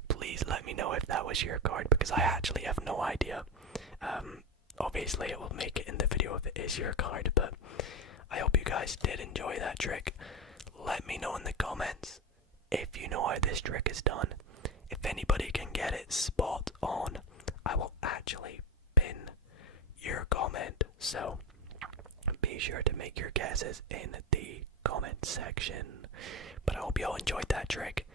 Please let me know if that was your card, because I actually have no idea. Obviously it will make it in the video if it is your card, but I hope you guys did enjoy that trick. Let me know in the comments if you know how this trick is done. If anybody can get it spot on, I will actually pin your comment. So be sure to make your guesses in the comment section. But I hope you all enjoyed that trick.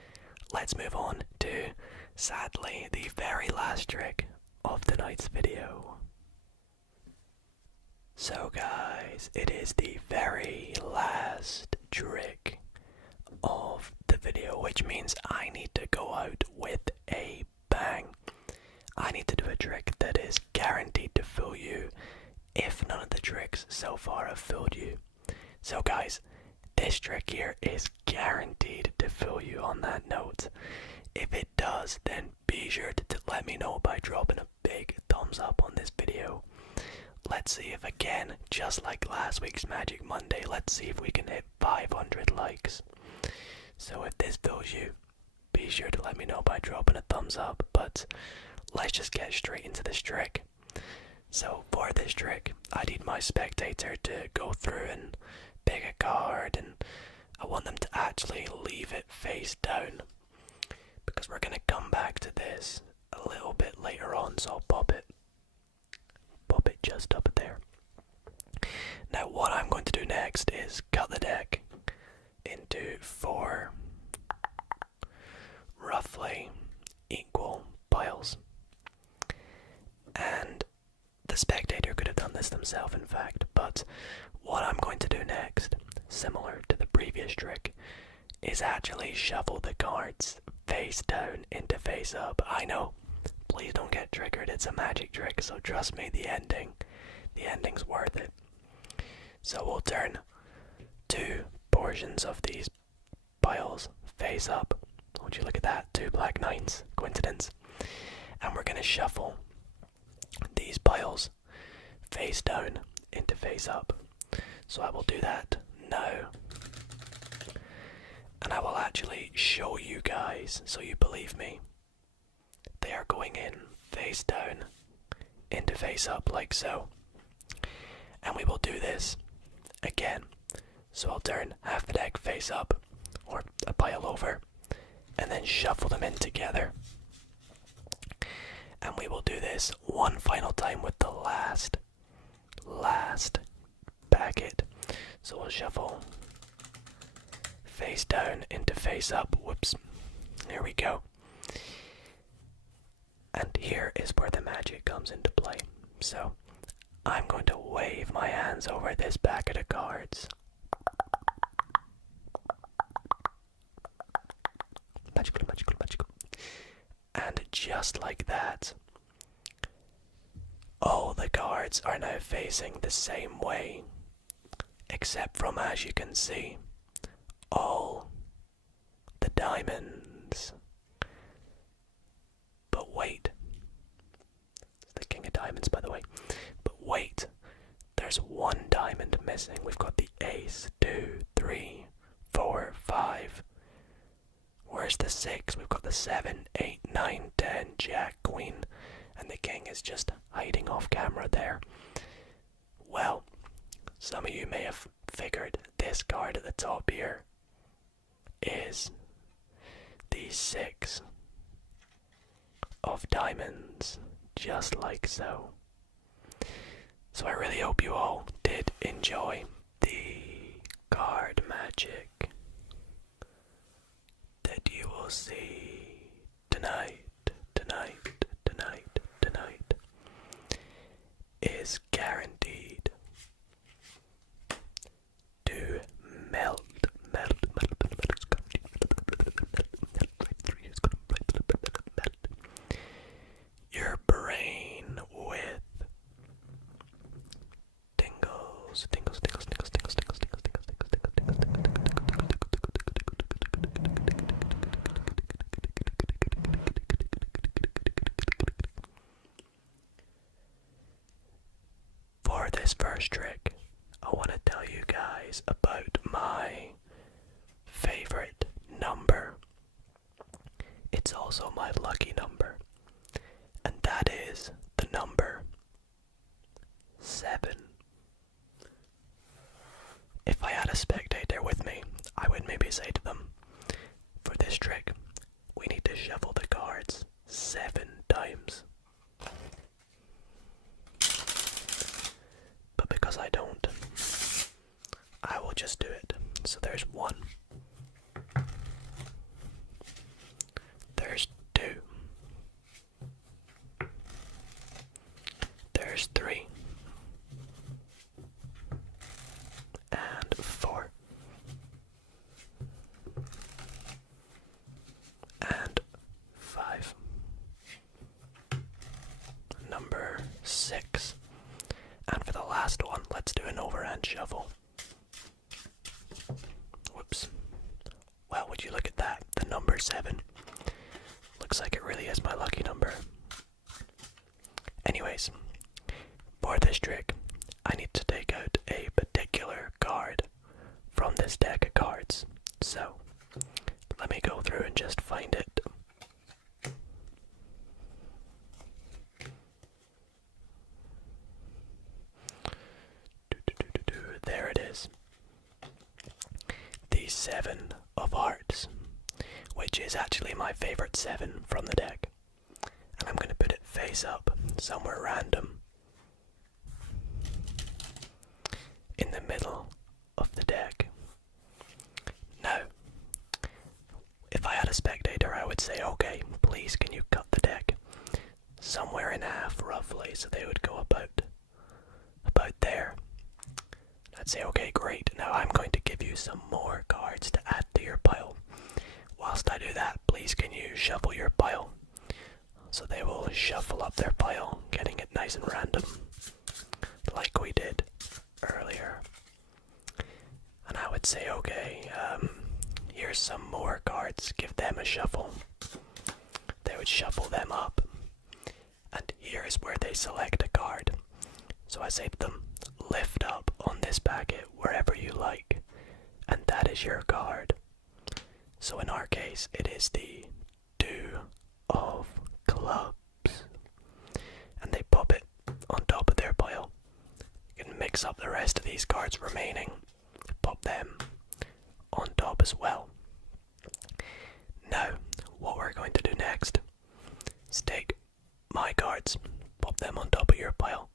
Let's move on to, sadly, the very last trick of tonight's video. So guys, it is the very last trick of the video, which means I need to go out with a bang. I need to do a trick that is guaranteed to fool you if none of the tricks so far have fooled you. So guys, this trick here is guaranteed to fool you on that note. If it does, then be sure to let me know by dropping a big thumbs up on this video. Let's see if again, just like last week's Magic Monday, let's see if we can hit 500 likes. So if this fools you, be sure to let me know by dropping a thumbs up. But let's just get straight into this trick. So for this trick, I need my spectator to go through and pick a card, and I want them to actually leave it face down, because we're going to come back to this a little bit later on, so I'll pop it just up there. Now what I'm going to do next is cut the deck into 4 roughly equal piles, and the spectator could have done this themselves in fact, but what I'm going to do next, similar to the previous trick, is actually shuffle the cards face down into face up. I know, please don't get triggered, it's a magic trick, so trust me, the ending's worth it. So we'll turn 2 portions of these piles face up. Would you look at that? 2 black 9s, coincidence. And we're gonna shuffle these piles face down into face up. So I will do that now. And I will actually show you guys, so you believe me. They are going in face down into face up, like so. And we will do this again. So I'll turn half the deck face up, or a pile over, and then shuffle them in together. And we will do this one final time with the last packet. So we'll shuffle face down into face up. Whoops. There we go. And here is where the magic comes into play. So I'm going to wave my hands over this packet of cards. Magical, magical, magical. And just like that, all the cards are now facing the same way, except from, as you can see, all the diamonds. But wait, it's the king of diamonds, by the way. But wait, there's one diamond missing. We've got the ace, 2, 3, 4, 5. Where's the 6? We've got the 7, 8, 9, 10, jack, queen, and the king is just hiding off camera there. Well, some of you may have figured this card at the top here is the 6 of diamonds, just like so. So I really hope you all did enjoy the card magic that you will see tonight is guaranteed to melt your brain with tingles. For this first trick, I want to tell you guys about my favorite number. It's also my lucky number, and that is the number 7. If I had a spectator with me, I would maybe say to them, for this trick, we need to shuffle the cards 7 times. But because I don't, I will just do it. So there's 1. There's 2. There's 3. And 4. And 5. Number 6. And for the last one, let's do an overhand shuffle. Whoops. Well, would you look at that? The number 7. Looks like it really is my lucky number. Anyways, for this trick, I need to take out a particular card from this deck of cards. So, let me go through and just find it. There it is. The 7 of hearts, which is actually my favorite 7 from the deck. And I'm going to put it face up, somewhere random, in the middle of the deck. Now, if I had a spectator, I would say, okay, please can you cut the deck somewhere in half roughly, so they would go about there. I'd say, okay, great, now I'm going to give you some more cards to add to your pile. Whilst I do that, please can you shuffle your pile? So they will shuffle up their pile, getting it nice and random, like we did earlier. And I would say, okay, here's some more cards, give them a shuffle. They would shuffle them up, and here's where they select a card. So I say to them, lift up on this packet wherever you like, and that is your card. So in our case, it is the 2 of clubs, and they pop it on top of their pile. You can mix up the rest of these cards remaining, pop them on top as well. Now, what we're going to do next is take my cards, pop them on top of your pile,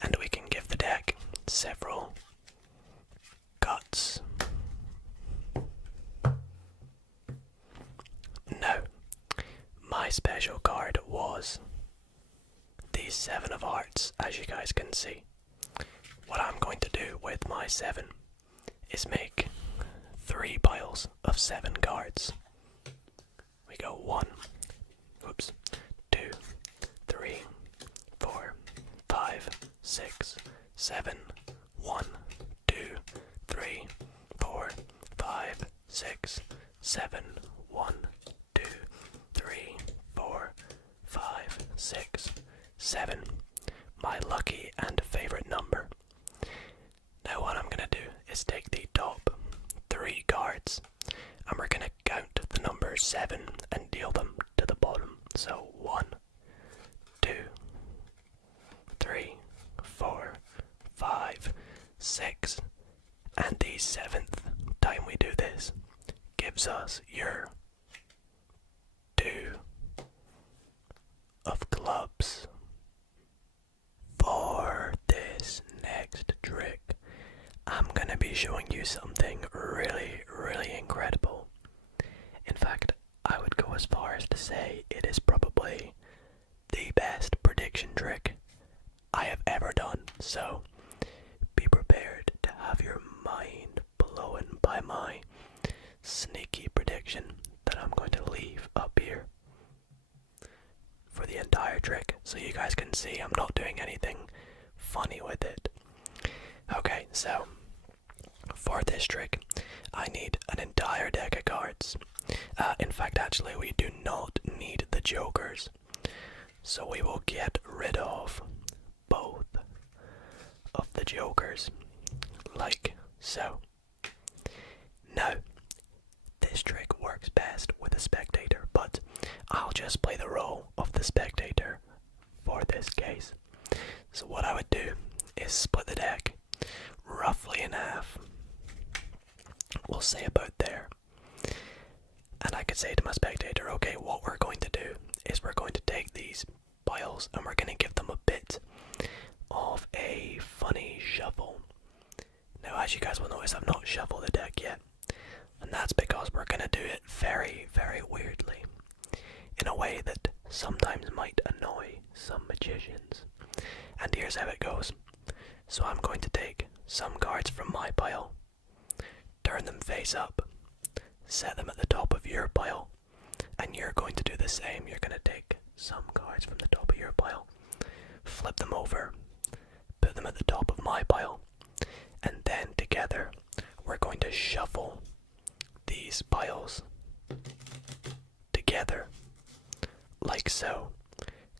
and we can give the deck several cuts. Now, my special card was the 7 of hearts, as you guys can see. What I'm going to do with my 7 is make 3 piles of 7 cards. We go 1, 2, 3, 4, 5, 6, 7, 1, 2, 3, 4, 5, 6, 7, 1, 2, 3, 4, 5, 6, 7. My lucky and favorite number. Now what I'm going to do is take the top 3 cards, and we're going to count the number 7 and deal them to the bottom. So 1, 2, 3, 4, 5, 6, and the 7th time we do this, gives us your 2 of clubs. For this next trick, I'm gonna be showing you something really, really incredible. In fact, I would go as far as to say it is probably the best prediction trick I have ever done. So, be prepared to have your mind blown by my sneaky prediction that I'm going to leave up here for the entire trick, so you guys can see I'm not doing anything funny with it. Okay, so for this trick, I need an entire deck of cards. In fact, actually, we do not need the jokers, so we will get rid of both of the jokers, like so. Now, this trick works best with a spectator, but I'll just play the role of the spectator for this case. So what I would do is split the deck roughly in half. We'll say about there. And I could say to my spectator, okay, what we're going to do is we're going to take these piles and we're going to give them a bit of a funny shuffle. Now, as you guys will notice, I've not shuffled the deck yet. And that's because we're going to do it very, very weirdly, in a way that sometimes might annoy some magicians. And here's how it goes. So I'm going to take some cards from my pile, turn them face up, set them at the top of your pile, and you're going to do the same. You're going to take some cards from the top of your pile, flip them over, put them at the top of my pile, and then together we're going to shuffle these piles together, like so,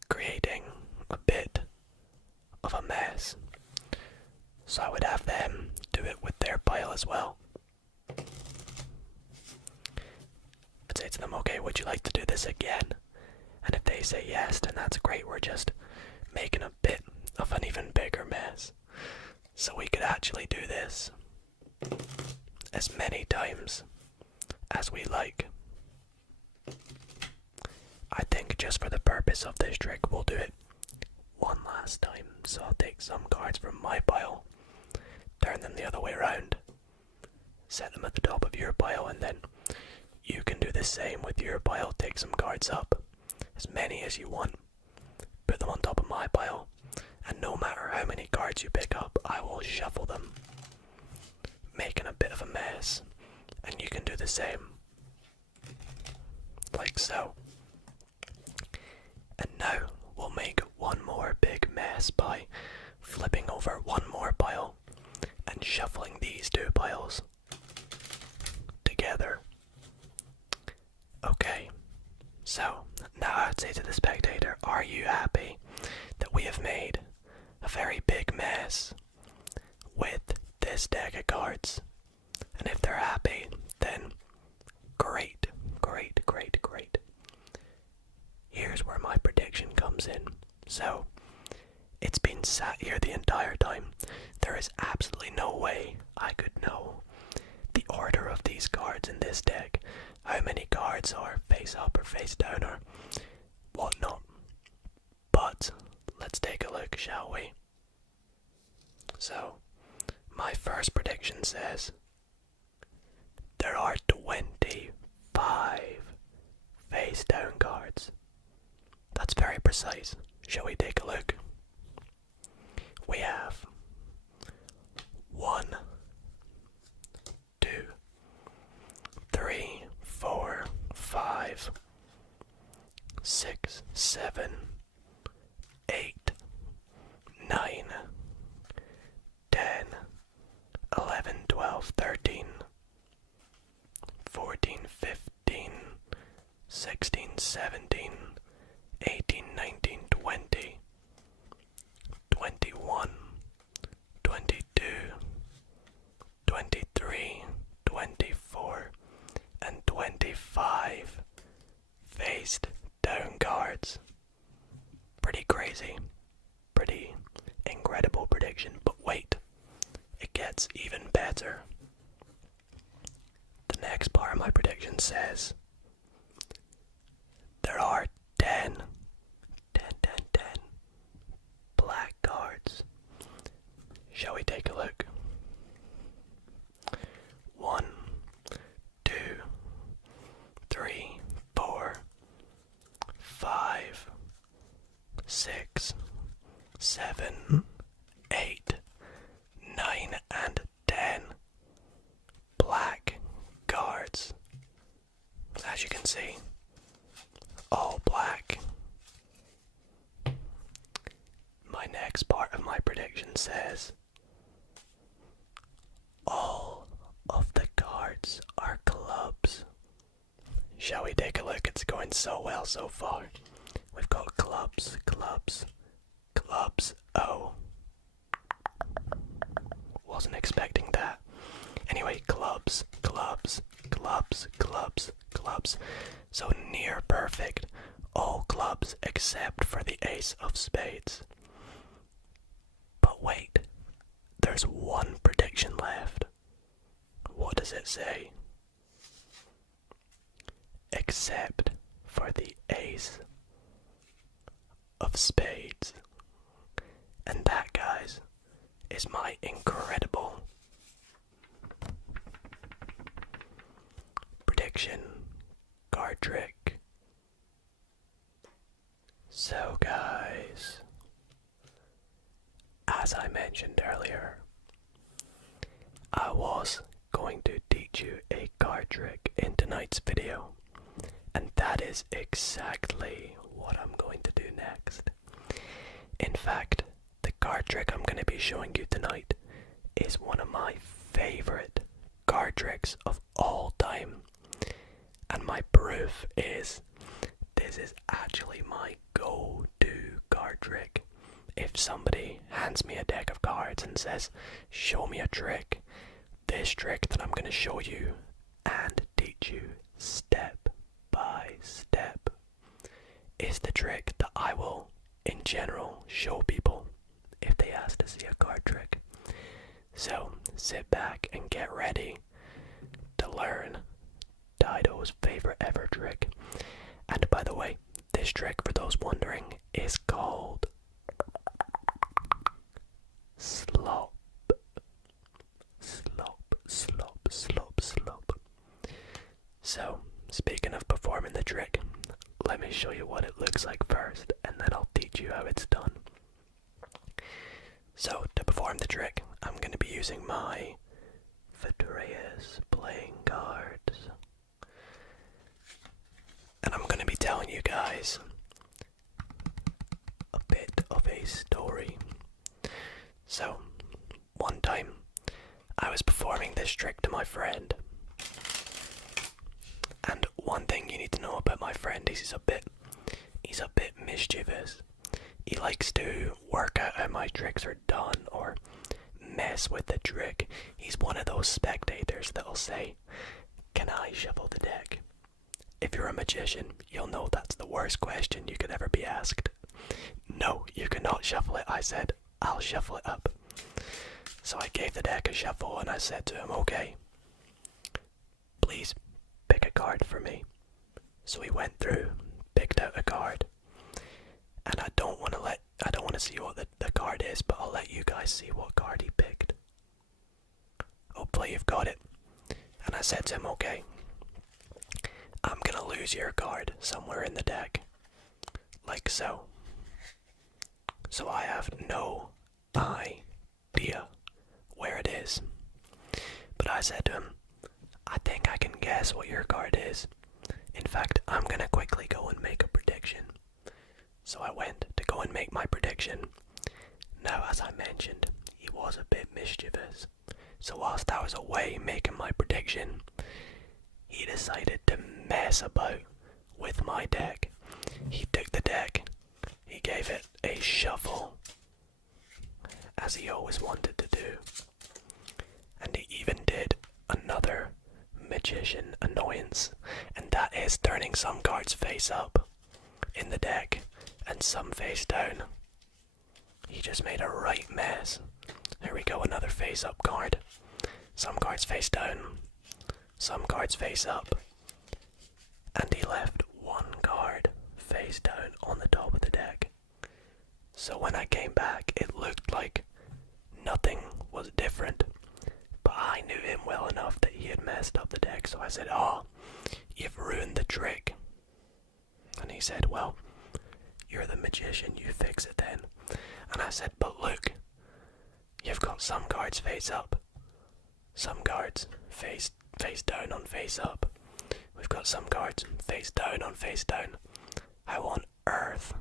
creating a bit of a mess. So I would have them do it with their pile as well. I'd say to them, okay, would you like to do this again? And if they say yes, then that's great. We're just making a bit of an even bigger mess. So we could actually do this as many times as we like. I think just for the purpose of this trick, we'll do it one last time. So I'll take some cards from my pile, turn them the other way around, set them at the top of your pile, and then you can do the same with your pile. Take some cards up, as many as you want, put them on top of my pile, and no matter how many cards you pick up, I will shuffle them, making a bit of a mess, and you can do the same, like so. And now we'll make one more big mess by flipping over one more pile and shuffling these 2 piles together. Okay, so now I'd say to the spectator, are you happy that we have made a very big mess with this deck of cards? And if they're happy, then great, great, great, great. Here's where my prediction comes in. So, it's been sat here the entire time. There is absolutely no way I could know the order of these cards in this deck, how many cards are face up or face down or whatnot. But let's take a look, shall we? So, my first prediction says there are 25 face down cards. That's very precise. Shall we take a look? We have 1, 2, 3, 4, 5, 6, 7, 8, 9, 10, 11, 12, 13, 14, 15, 16, 17, 18, 19, 20, 21, 22, 23, 24, and 25 faced down cards. Pretty crazy. Pretty incredible prediction. But wait, it gets even better. The next part of my prediction prediction says there are 10 black cards. Shall we take a look? 1, 2, 3, 4, 5, 6, 7, 8, 9, and 10 black cards. As you can see, all black. My next part of my prediction says all of the cards are clubs. Shall we take a look? It's going so well so far. We've got clubs, clubs, clubs. Oh, wasn't expecting that. Anyway, clubs, clubs, clubs, clubs, clubs. So near perfect. All clubs except for the ace of spades. But wait, there's one prediction left. What does it say? Except for the ace of spades. And that, guys, is my incredible prediction card trick. So, guys, as I mentioned earlier, I was going to teach you a card trick in tonight's video, and that is exactly what I'm going to do next. In fact, the card trick I'm going to be showing you tonight is one of my favorite card tricks of all time, and my proof is this is actually my go-to card trick. If somebody hands me a deck of cards and says, show me a trick, this trick that I'm going to show you and teach you step by step is the trick that I will, in general, show people if they ask to see a card trick. So, sit back and get ready to learn Dido's favorite ever trick. And by the way, this trick, for those wondering, is called slop. Slop, slop, slop, slop. So, speaking of performing the trick, let me show you what it looks like first, and then I'll teach you how it's done. So, to perform the trick, I'm going to be using my Vitreous playing cards. And I'm going to be telling you guys a bit of a story. So, one time, I was performing this trick to my friend. And one thing you need to know about my friend is he's a bit mischievous. He likes to work out how my tricks are done or mess with the trick. He's one of those spectators that'll say, "Can I shuffle the deck?" If you're a magician, you'll know that's the worst question you could ever be asked. "No, you cannot shuffle it," I said. "I'll shuffle it up." So I gave the deck a shuffle and I said to him, "Okay, please pick a card for me." So he went through, picked out a card, and I don't want to see what the card is, but I'll let you guys see what card he picked. Hopefully you've got it. And I said to him, "Okay, I'm gonna lose your card somewhere in the deck, like so. So I have no idea where it is." But I said to him, "I think I can guess what your card is. In fact, I'm gonna quickly go and make a prediction." So I went to go and make my prediction. Now, as I mentioned, he was a bit mischievous. So whilst I was away making my prediction, he decided to mess about with my deck. He took the deck, he gave it a shuffle, as he always wanted to do. And he even did another magician annoyance, and that is turning some cards face up in the deck and some face down. He just made a right mess. There we go, another face up card. Some cards face down, some cards face up. and he left one card face down on the top of the deck. So when I came back, it looked like nothing was different, but I knew him well enough that he had messed up the deck, so I said, "Oh, you've ruined the trick." And he said, "Well, you're the magician, you fix it then." And I said, "But look, you've got some cards face up, some cards face down on face up. We've got some cards face down on face down. How on earth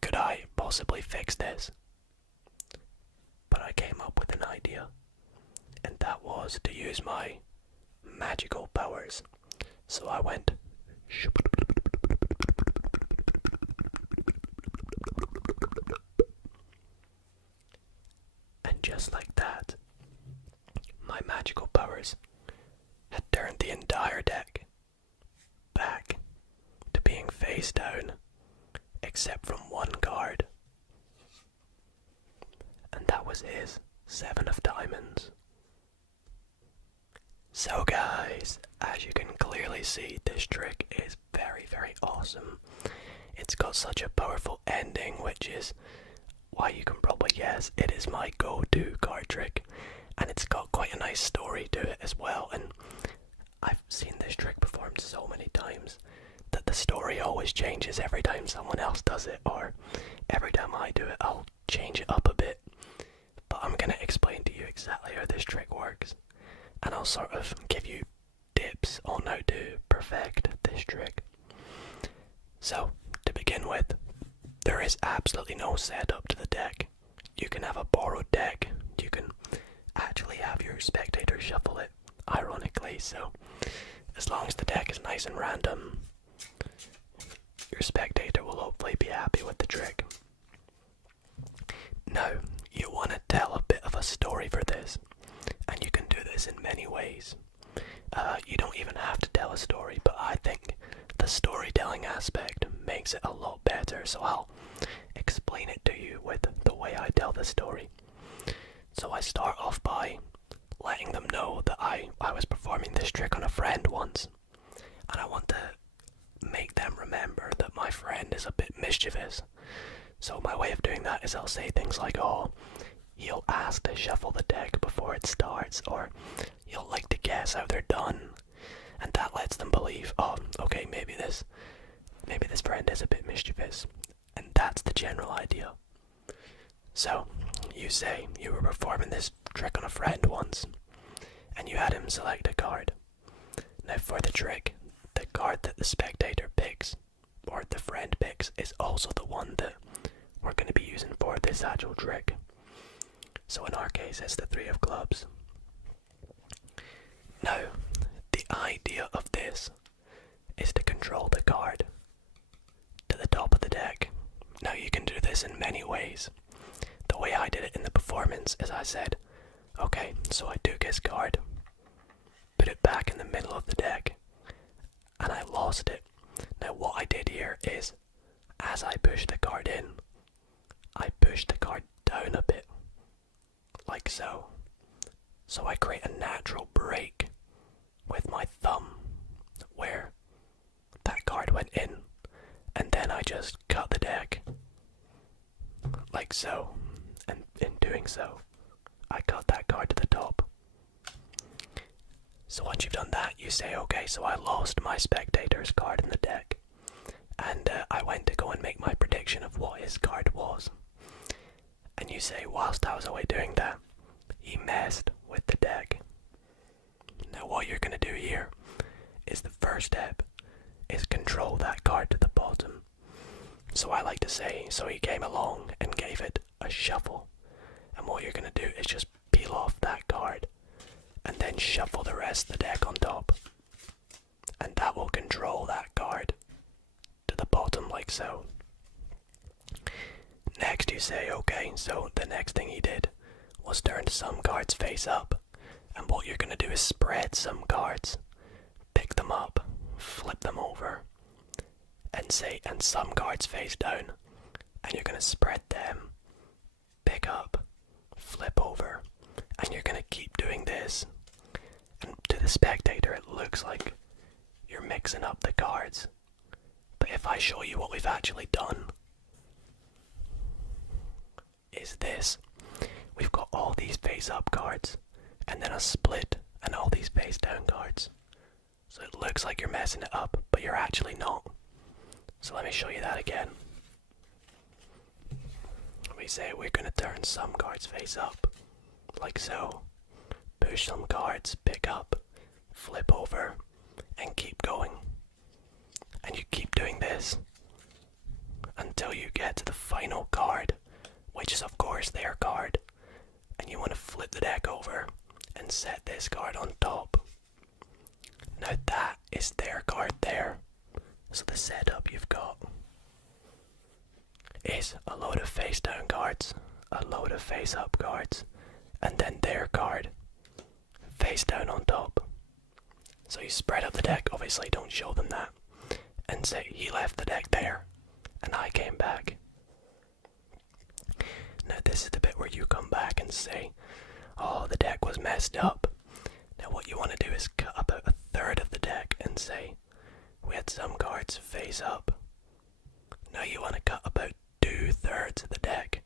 could I possibly fix this?" But I came up with an idea, and that was to use my magical powers. So I went, and just like that, my magical powers had turned the entire deck back to being face down, except from one card. And that was his 7 of diamonds. So guys, as you can clearly see, this trick is very, very awesome. It's got such a powerful ending, which is why you can probably guess it is my go-to card trick. And it's got quite a nice story to it as well. And I've seen this trick performed so many times that the story always changes every time someone else does it, or every time I do it, I'll change it up a bit. But I'm going to explain to you exactly how this trick works, and I'll sort of give you tips on how to perfect this trick. So, to begin with, there is absolutely no setup to the deck. You can have a borrowed deck, you can actually have your spectator shuffle it, ironically, so as long as the deck is nice and random, your spectator will hopefully be happy with the trick. Now, you want to tell a bit of a story for this, and you can do this in many ways. You don't even have to tell a story, but I think the storytelling aspect makes it a lot better, so I'll explain it to you with the way I tell the story. So I start off by letting them know that I was performing this trick on a friend once, and I want to make them remember that my friend is a bit mischievous. So my way of doing that is I'll say things like, "Oh, he'll ask to shuffle the deck before it starts," or "he'll like to guess how they're done," and that lets them believe, "Oh, okay, maybe this friend is a bit mischievous," and that's the general idea. So you say you were performing this trick on a friend once, and you had him select a card. Now for the trick, the card that the spectator picks, or the friend picks, is also the one that we're going to be using for this actual trick. So in our case, it's the 3 of clubs. Now, the idea of this is to control the card to the top of the deck. Now you can do this in many ways. The way I did it in the performance is I said, "Okay, so I took his card, put it back in the middle of the deck, and I lost it." Now what I did here is, as I pushed the card in, I pushed the card down a bit, like so. So I create a natural break with my thumb where that card went in, and then I just cut the deck, like so. And in doing so, I cut that card to the top. So once you've done that, you say, "Okay, so I lost my spectator's card in the deck," and I went to go and make my prediction of what his card was. And you say, "Whilst I was away doing that, he messed with the deck." Now what you're going to do here is the first step is control that card to the bottom. So I like to say, so he came along and gave it a shuffle, and what you're going to do is just peel off that card and then shuffle the rest of the deck on top, and that will control that card to the bottom, like so. Next you say, "Okay, so the next thing he did was turn some cards face up, and what you're going to do is spread some cards, pick them up, flip them over, and some cards face down, and you're going to spread them, pick up, flip over, and you're going to keep doing this, and to the spectator it looks like you're mixing up the cards. But if I show you what we've actually done, is this. We've got all these face up cards, and then a split, and all these face down cards. So it looks like you're messing it up, but you're actually not. So let me show you that again. We say we're going to turn some cards face up, like so. Push some cards, pick up, flip over, and keep going. And you keep doing this until you get to the final card, which is of course their card. And you want to flip the deck over and set this card on top. Now that is their card there. So the setup you've got is a load of face down cards, a load of face up cards, and then their card face down on top. So you spread up the deck, obviously don't show them that, and say he left the deck there and I came back. Now this is the bit where you come back and say, oh, the deck was messed up. Now what you want to do is cut about a third of the deck and say, we had some cards face up. Now you want to cut about 2/3 of the deck,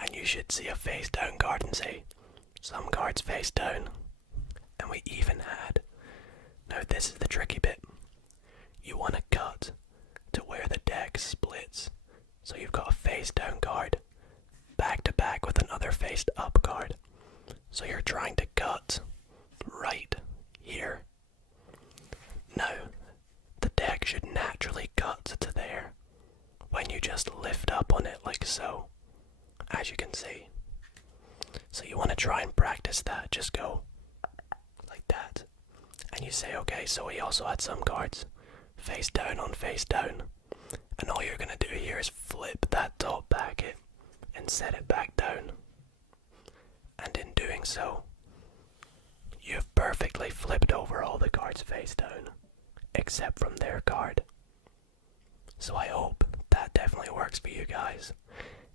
and you should see a face down card and say, some cards face down. And we even had. Now this is the tricky bit. You want to cut to where the deck splits. So you've got a face down card back to back with another face up card. So you're trying to cut right here. Now, the deck should naturally cut to there when you just lift up on it like so, as you can see. So you want to try and practice that. Just go like that. And you say, okay, so we also had some cards face down on face down. And all you're going to do here is flip that top packet and set it back down. And in doing so, you've perfectly flipped over all the cards face down, except from their card. So I hope that definitely works for you guys.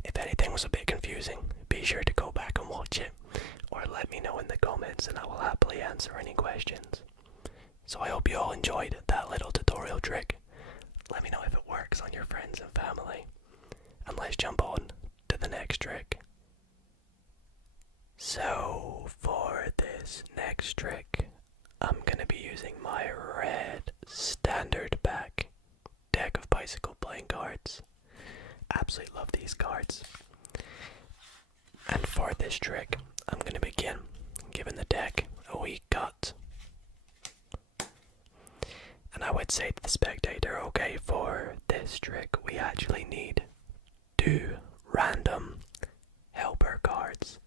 If anything was a bit confusing, be sure to go back and watch it, or let me know in the comments and I will happily answer any questions. So I hope you all enjoyed that little tutorial trick. Let me know if it works on your friends and family. And let's jump on to the next trick. So for this next trick, I'm going to be using my red standard pack deck of bicycle playing cards. Absolutely love these cards. And for this trick, I'm going to begin giving the deck a wee cut. And I would say to the spectator, okay, for this trick we actually need 2 random helper cards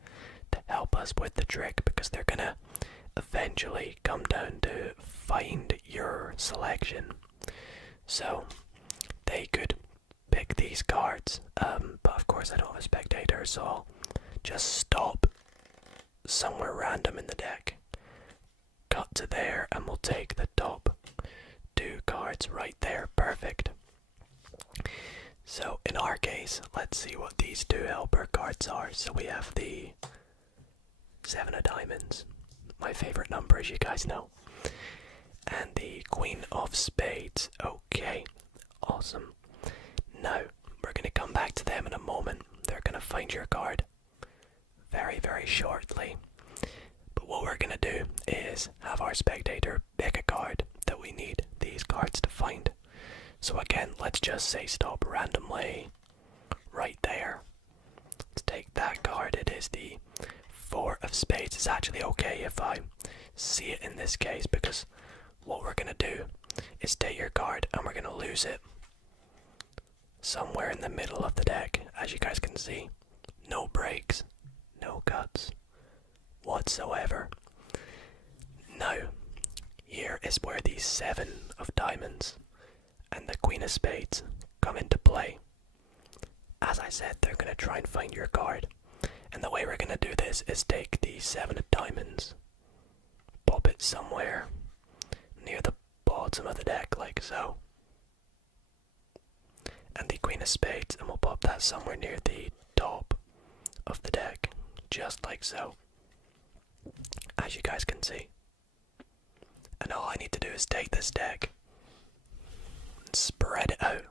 to help us with the trick, because they're gonna eventually come down to find your selection. So they could pick these cards, but of course I don't have a spectator, so I'll just stop somewhere random in the deck, cut to there, and we'll take the top 2 cards right there. Perfect. So in our case, let's see what these 2 helper cards are. So we have the 7 of diamonds, my favorite number as you guys know, and the Queen of Spades. Okay, awesome. Now we're going to come back to them in a moment. They're going to find your card very, very shortly. But what we're going to do is have our spectator pick a card that we need these cards to find. So again, let's just say stop randomly right there. Let's take that card. It is the 4 of Spades. It's actually okay if I see it in this case, because what we're going to do is take your card and we're going to lose it somewhere in the middle of the deck. As you guys can see, no breaks, no cuts whatsoever. Now, here is where the 7 of diamonds and the Queen of Spades come into play. As I said, they're going to try and find your card. And the way we're going to do this is take the 7 of diamonds, pop it somewhere near the bottom of the deck like so. And the Queen of Spades, and we'll pop that somewhere near the top of the deck, just like so. As you guys can see. And all I need to do is take this deck and spread it out.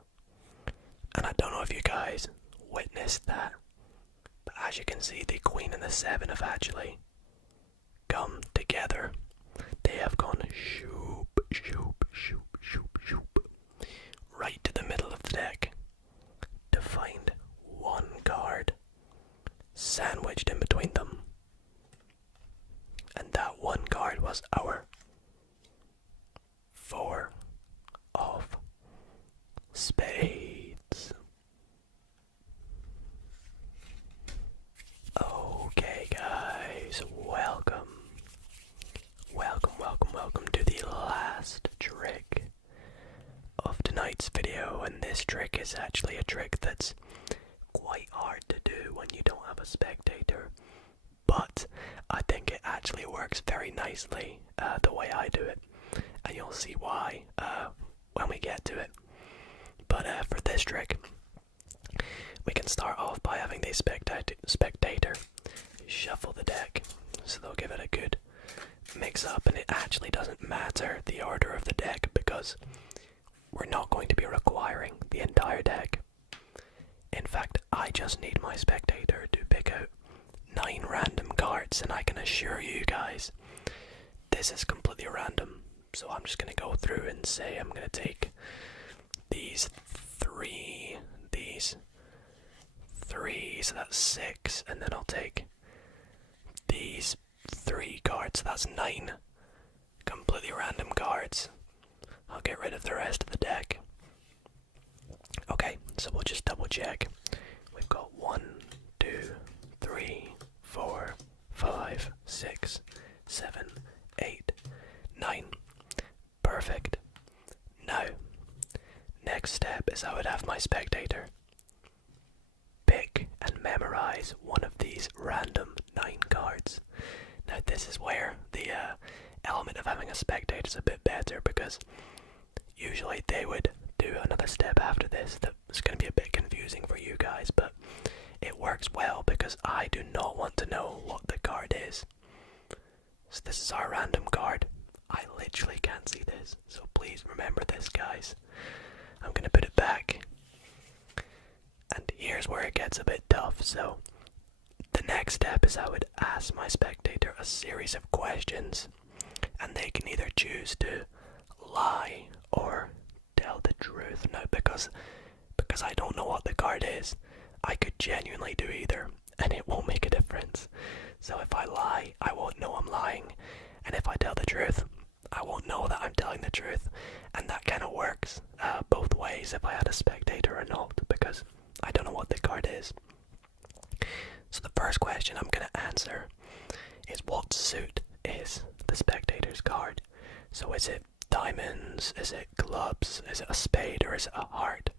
And I don't know if you guys witnessed that, but as you can see, the Queen and the 7 have actually come together. They have gone shoop, shoop, shoop, shoop, shoop, right to the middle of the deck to find one card sandwiched in between them. And that one card was our 4 of spades. Okay guys, welcome to the last trick of tonight's video, and this trick is actually a trick that's quite hard to do when you don't have a spectator, but I think it actually works very nicely the way I do it, and you'll see why when we get to it. But for this trick, we can start off by having the spectator shuffle the deck, so they'll give it a good mix up, and it actually doesn't matter the order of the deck because we're not going to be requiring the entire deck. In fact, I just need my spectator to pick out 9 random cards, and I can assure you guys this is completely random. So I'm just going to go through and say I'm going to take these 3, so that's 6, and then I'll take these 3 cards, so that's 9 completely random cards. I'll get rid of the rest of the deck. Okay, so we'll just double check. We've got 1, 2, 3, 4, 5, 6, 7, 8, 9. Perfect. Now, next step is I would have my spectator pick and memorize one of these random 9 cards. Now this is where the element of having a spectator is a bit better, because usually they would do another step after this that's going to be a bit confusing for you guys, but it works well because I do not want to know what the card is. So this is our random card. I literally can't see this, so please remember this, guys. I'm going to put it back. And here's where it gets a bit tough. So the next step is I would ask my spectator a series of questions, and they can either choose to lie or tell the truth. Now, because I don't know what the card is, I could genuinely do either, and it won't make a difference. So if I lie, I won't know I'm lying, and if I tell the truth, I won't know that I'm telling the truth. And that kind of works both ways if I had a spectator or not, because I don't know what the card is. So the first question I'm going to answer is, what suit is the spectator's card? So is it diamonds, is it clubs, is it a spade, or is it a heart?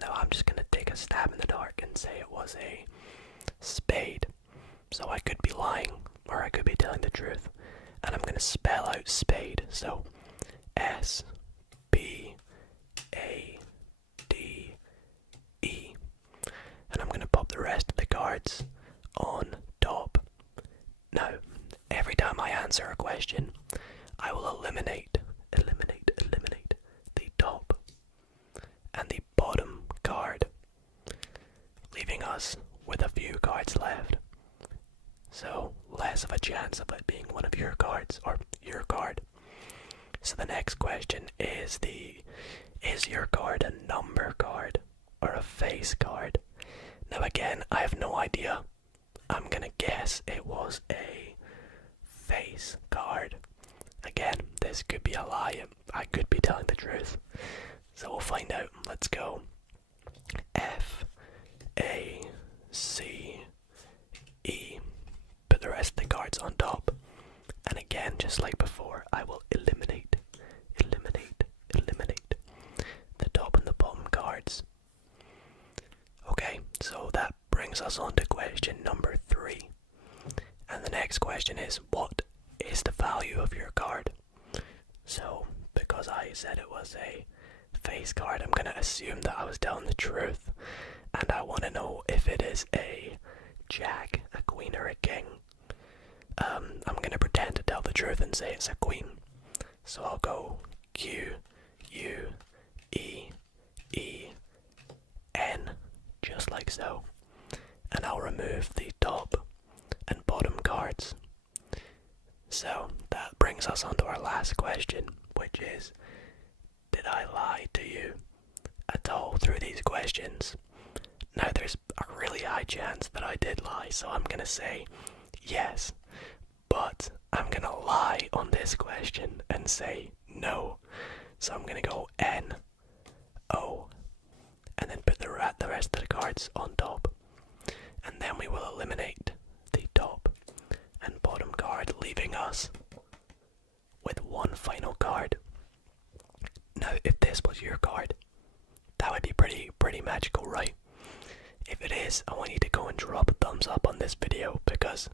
Now I'm just going to take a stab in the dark and say it was a spade. So I could be lying, or I could be telling the truth. And I'm going to spell out spade. So S-P-A-D-E. And I'm going to pop the rest of the cards on top. Now, every time I answer a question, I will eliminate the top and the bottom card, leaving us with a few cards left. So, less of a chance of it being one of your cards, or your card. So the next question is your card a number card or a face card? Now again, I have no idea. I'm gonna guess it was a face card. Again, this could be a lie. I could be telling the truth. So we'll find out. Let's go. F-A-C-E. Put the rest of the cards on top. And again, just like before, I will eliminate the top and the bottom cards. Okay, so that brings us on to question number 3. And the next question is, what is the value of your card? So, because I said it was a face card, I'm going to assume that I was telling the truth. And I want to know if it is a jack, a queen, or a king. I'm going to pretend to tell the truth and say it's a queen. So I'll go Q, U, E, E, N, just like so. And I'll remove the top and bottom cards. So that brings us on to our last question, which is, did I lie to you at all through these questions? Now there's a really high chance that I did lie, so I'm gonna say yes, but I'm gonna lie on this question and say no. So I'm gonna go N, O, and then put the rest of the cards on top. And then we will eliminate the top and bottom card, leaving us with one final card. Now, if this was your card, that would be pretty magical, right? If it is, I want you to go and drop a thumbs up on this video, because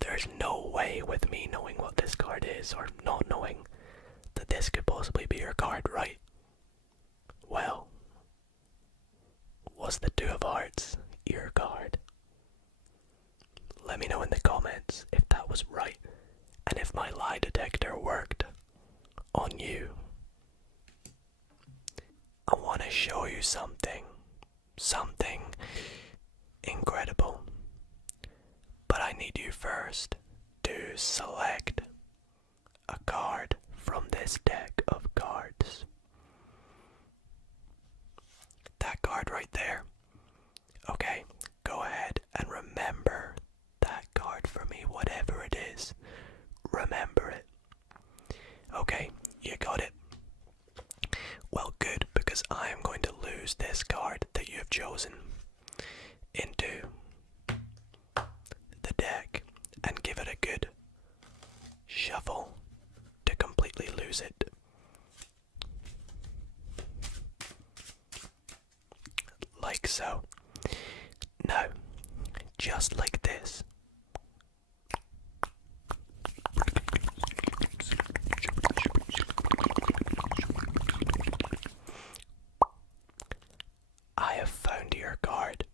there's no way with me knowing what this card is, or not knowing, that this could possibly be your card, right? Well, was the Two of Hearts your card? Let me know in the comments if that was right, and if my lie detector worked on you. I want to show you something incredible, but I need you first to select a card from this deck of cards. That card right there. Okay, go ahead and remember that card for me, whatever it is. Remember it. Okay, you got it. Well, good, because I am going to lose this card that you have chosen into the deck and give it a good shuffle to completely lose it. Like so. Now, just like this. I have found your card.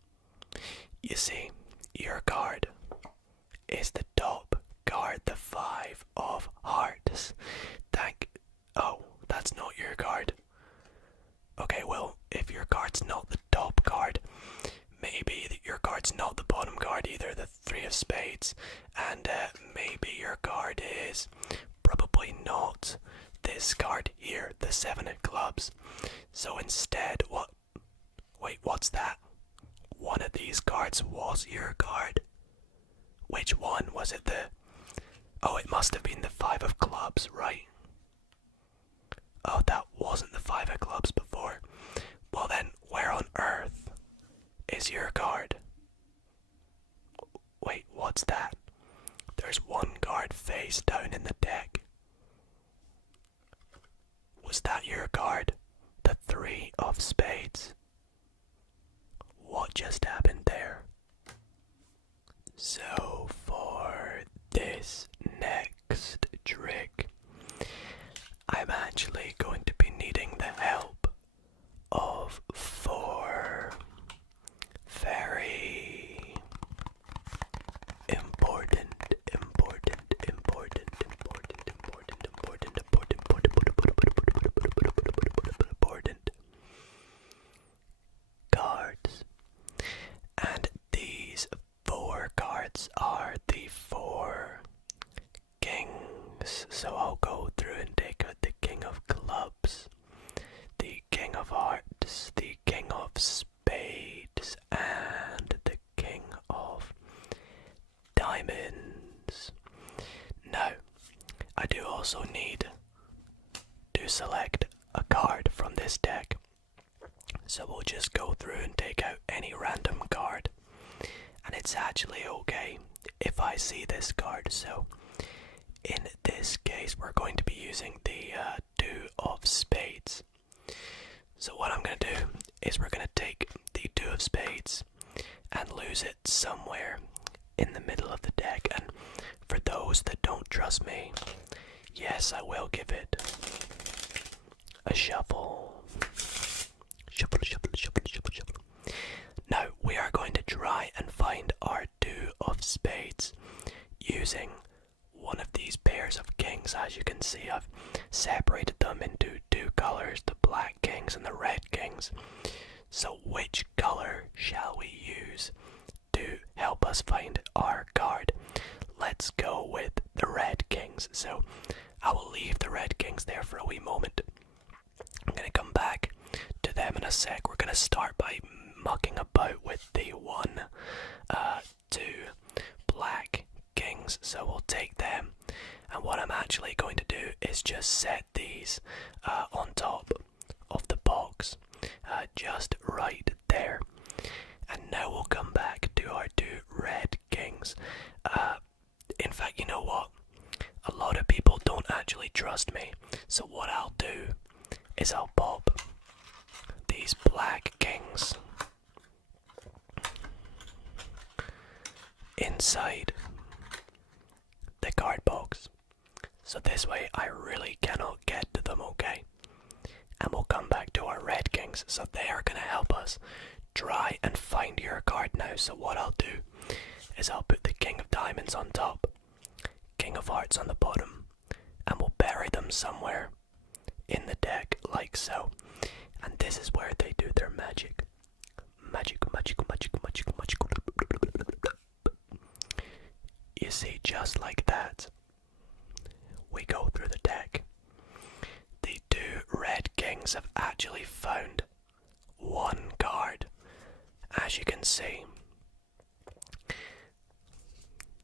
You see, your card is the top card, the Five of Hearts. Oh, that's not your card. Okay, well, if your card's not the top card, maybe your card's not the bottom card either, the Three of Spades, and maybe your card is probably not this card here, the Seven of Clubs. So instead, what's that? One of these cards was your card. Which one? Was it oh, it must have been the Five of Clubs, right? Oh, that wasn't the Five of Clubs before. Well then, where on earth is your card? Wait, what's that? There's one card face down in the deck. Was that your card? The Three of Spades. What just happened there? So for this next trick, I'm actually going to be needing the help of four very important cards. And these four cards are the four kings. So I'll go through and take out the King of Clubs, the King of Hearts, the King of Spades, and the King of Diamonds. Now, I do also need to select a card from this deck. So we'll just go through and take out any random card. And it's actually okay if I see this card. So in this case, we're going to be using the Two of Spades. So what I'm going to do is we're going to take the Two of Spades and lose it somewhere in the middle of the deck. And for those that don't trust me, yes, I will give it a shuffle. Shuffle. Now we are going to try and find our Two of Spades using one of these pairs of kings. As you can see, I've separated them into two colors, the black kings and the red kings. So which color shall we use to help us find our card? Let's go with the red kings. So I will leave the red kings there for a wee moment. I'm going to come back to them in a sec. We're going to start by mucking about with the 1, 2 black kings. So we'll take them, and what I'm actually going to do is just set these on top of the box, just right there. And now we'll come back to our 2 red kings. In fact, you know what? A lot of people don't actually trust me. So what I'll do is I'll pop these black kings inside the card box. So this way I really cannot get to them, okay? And we'll come back to our red kings. So they are going to help us try and find your card now. So what I'll do is I'll put the king of diamonds on top, king of hearts on the bottom, and we'll bury them somewhere in the deck like so. And this is where they do their magic. Magic. You see, just like that, we go through the deck. The 2 red kings have actually found 1 card. As you can see,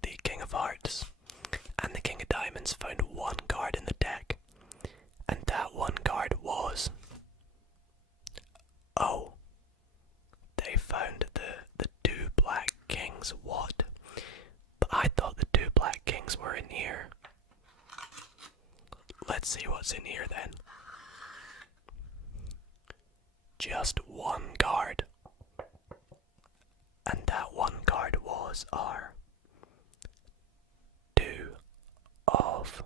the king of hearts and the king of diamonds found 1 card in the deck. And that 1 card was... oh, they found the 2 black kings. What? But I thought the 2 black kings were in here. Let's see what's in here then. Just 1 card. And that 1 card was our 2 of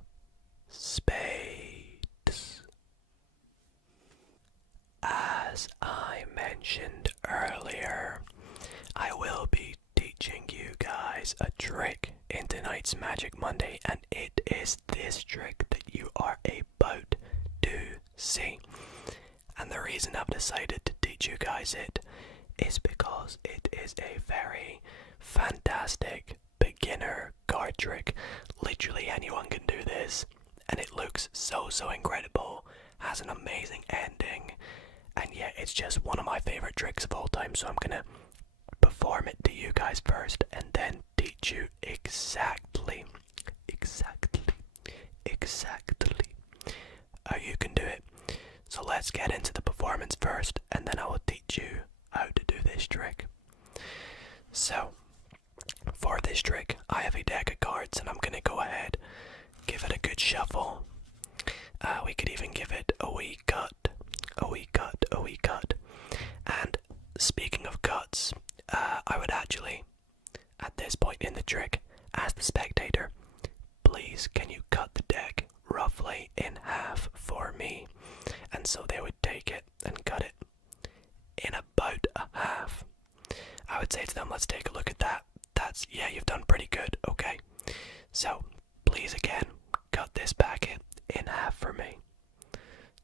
spades. As I mentioned earlier, I will be teaching you guys a trick in tonight's Magic Monday, and it is this trick that you are about to see. And the reason I've decided to teach you guys it is because it is a very fantastic beginner card trick. Literally anyone can do this, and it looks so incredible, has an amazing ending, and yet it's just one of my favorite tricks of all time. So I'm gonna perform it to you guys first and then teach you exactly how you can do it. So let's get into the performance first, and then I will teach you how to do this trick. So for this trick, I have a deck of cards, and I'm gonna go ahead, give it a good shuffle. We could even give it a wee cut. And speaking of cuts, I would actually, at this point in the trick, ask the spectator, please can you cut the deck roughly in half for me? And so they would take it and cut it in about a half. I would say to them, let's take a look at that. Yeah, you've done pretty good, okay. So, please again, cut this packet in half for me.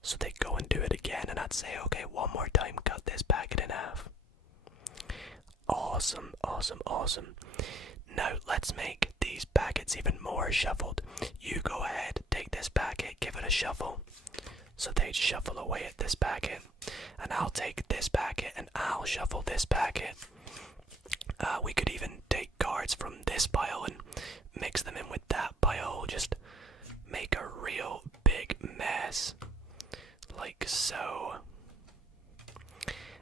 So they'd go and do it again, and I'd say, okay, one more time, cut this packet in half. Awesome. Now, let's make these packets even more shuffled. You go ahead, take this packet, give it a shuffle. So they'd shuffle away at this packet, and I'll take this packet and I'll shuffle this packet. We could even take cards from this pile and mix them in with that pile, just make a real big mess, like so.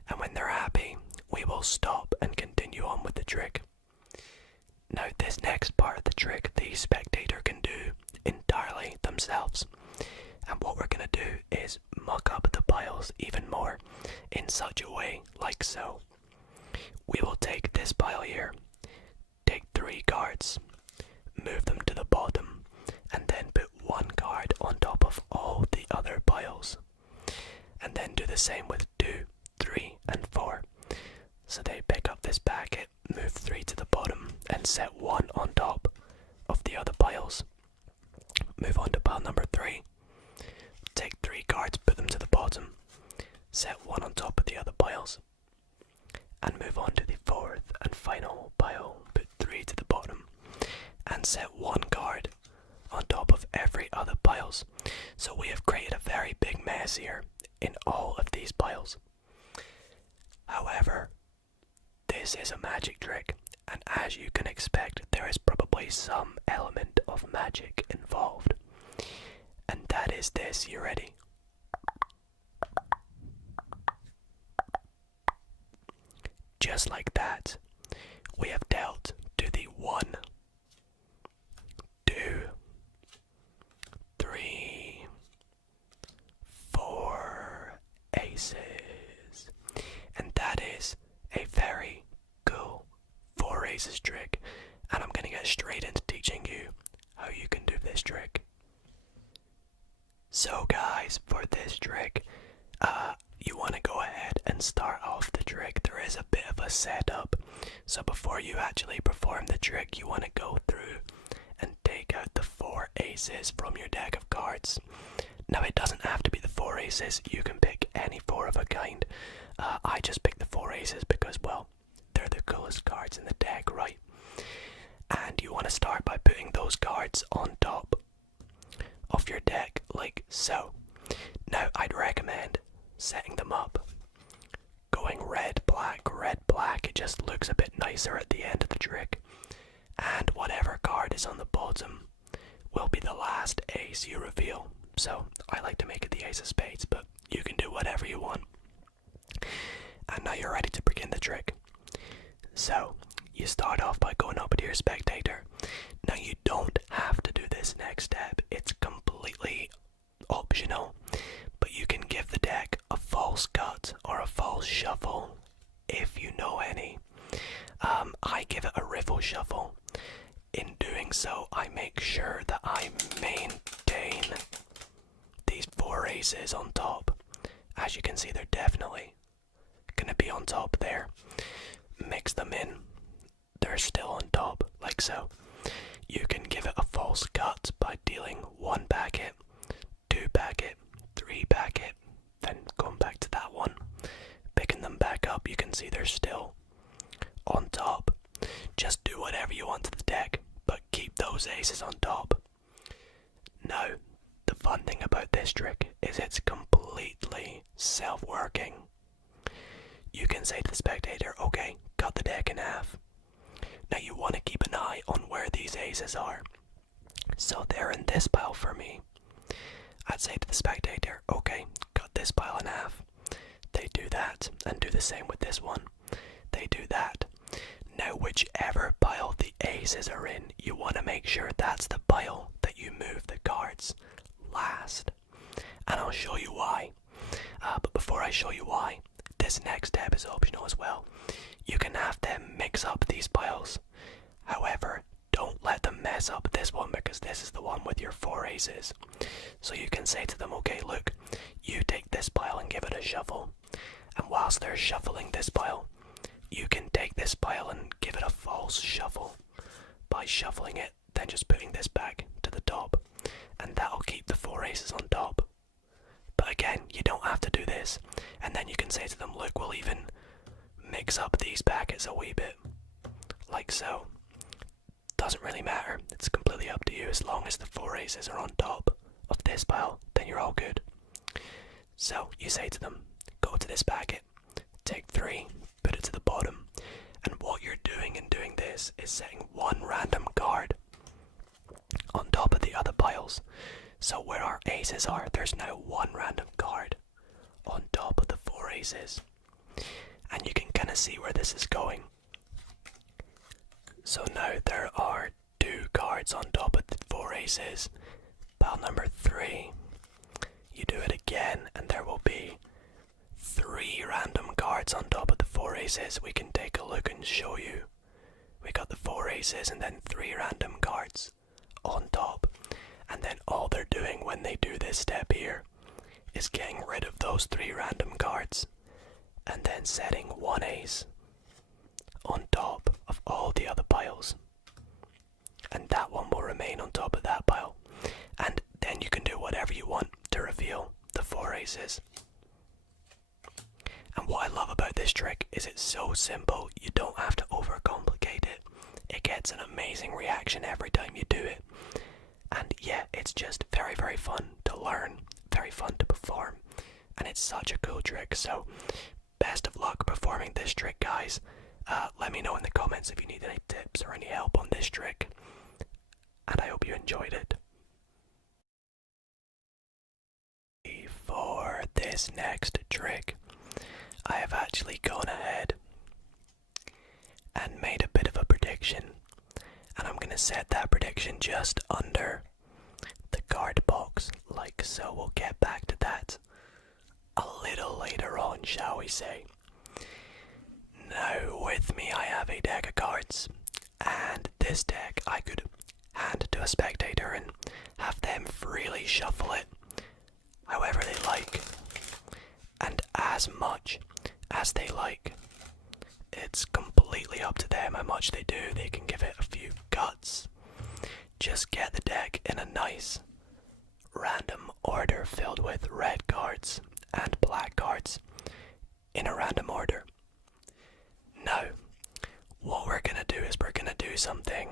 And when they're happy, we will stop and continue on with the trick. Now this next part of the trick, the spectator can do entirely themselves. And what we're going to do is muck up the piles even more in such a way like so. We will take this pile here, take 3 cards, move them to the bottom, and then put 1 card on top of all the other piles. And then do the same with 2, 3, and 4. So they pick up this packet, move 3 to the bottom, and set 1 on top of the other piles. Move on to pile number 3. Take 3 cards, put them to the bottom. Set 1 on top of the other piles. And move on to the 4th and final pile. Put 3 to the bottom. And set 1 card on top of every other piles. So we have created a very big mess here in all of these piles. However, this is a magic trick, and as you can expect, there is probably some element of magic involved. And that is this. You ready? Just like that, we have dealt to the 1, 2, 3, 4 aces. And that is a very cool 4 aces trick. And I'm going to get straight into teaching you how you can do this trick. So guys, for this trick, you want to go ahead and start off the trick. There is a bit of a setup. So before you actually perform the trick, you want to go through and take out the 4 aces from your deck of cards. Now it doesn't have to be the 4 aces, you can pick any 4 of a kind. I just picked the 4 aces because, well, they're the coolest cards in the deck, right? And you want to start by putting those cards on top of your deck, like so. Now I'd recommend setting them up, going red, black, it just looks a bit nicer at the end of the trick. And whatever card is on the bottom will be the last ace you reveal. So I like to make it the ace of spades, but you can do whatever you want. And now you're ready to begin the trick. So you start off by going up to your spectator. Now you don't have to do this next step, it's completely optional, but you can give the deck a false cut or a false shuffle if you know any. I give it a riffle shuffle. In doing so, I make sure that I maintain these 4 aces on top. As you can see, they're definitely gonna be on top there. Mix them in, they're still on top, like so. You can give it a false cut by dealing 1 packet, 2 packet, 3 packet, then going back to that one, picking them back up. You can see they're still on top. Just do whatever you want to the deck, but keep those aces on top. Now, the fun thing about this trick is it's completely self-working. You can say to the spectator, okay, cut the deck in half. Now you want to keep an eye on where these aces are. So they're in this pile for me. I'd say to the spectator, okay, cut this pile in half. They do that, and do the same with this one. They do that. Now whichever pile the aces are in, you want to make sure that's the pile that you move the cards last. And I'll show you why. But before I show you why, this next step is optional as well. You can have them mix up these piles. However, don't let them mess up this one, because this is the one with your 4 aces. So you can say to them, okay, look, you take this pile and give it a shuffle. And whilst they're shuffling this pile, you can take this pile and give it a false shuffle by shuffling it, then just putting this back to the top. And that'll keep the 4 aces on top. But again, you don't have to do this. And then you can say to them, look, we'll even mix up these packets a wee bit, like so. Doesn't really matter, it's completely up to you. As long as the 4 aces are on top of this pile, then you're all good. So you say to them, go to this packet, take 3, put it to the bottom, and what you're doing in doing this is setting 1 random card on top of the other piles. So where our aces are, there's now 1 random card on top of the 4 aces. And you can kind of see where this is going. So now there are 2 cards on top of the 4 aces. Pile number 3. You do it again and there will be 3 random cards on top of the 4 aces. We can take a look and show you. We got the 4 aces and then 3 random cards on top. And then all they're doing when they do this step here is getting rid of those 3 random cards and then setting 1 ace on top of all the other piles. And that one will remain on top of that pile. And is it's so simple, you don't have to overcomplicate it. It gets an amazing reaction every time you do it. And yeah, it's just very, very fun to learn, very fun to perform, and it's such a cool trick. So best of luck performing this trick, guys. Let me know in the comments if you need any tips or any help on this trick, and I hope you enjoyed it. For this next trick, I have actually gone ahead and made a bit of a prediction, and I'm going to set that prediction just under the card box, like so. We'll get back to that a little later on, shall we say. Now with me I have a deck of cards, and this deck I could hand to a spectator and have them freely shuffle it however they like, and as much as they like. It's completely up to them how much they do. They can give it a few cuts. Just get the deck in a nice random order filled with red cards and black cards in a random order. Now, what we're gonna do is we're gonna do something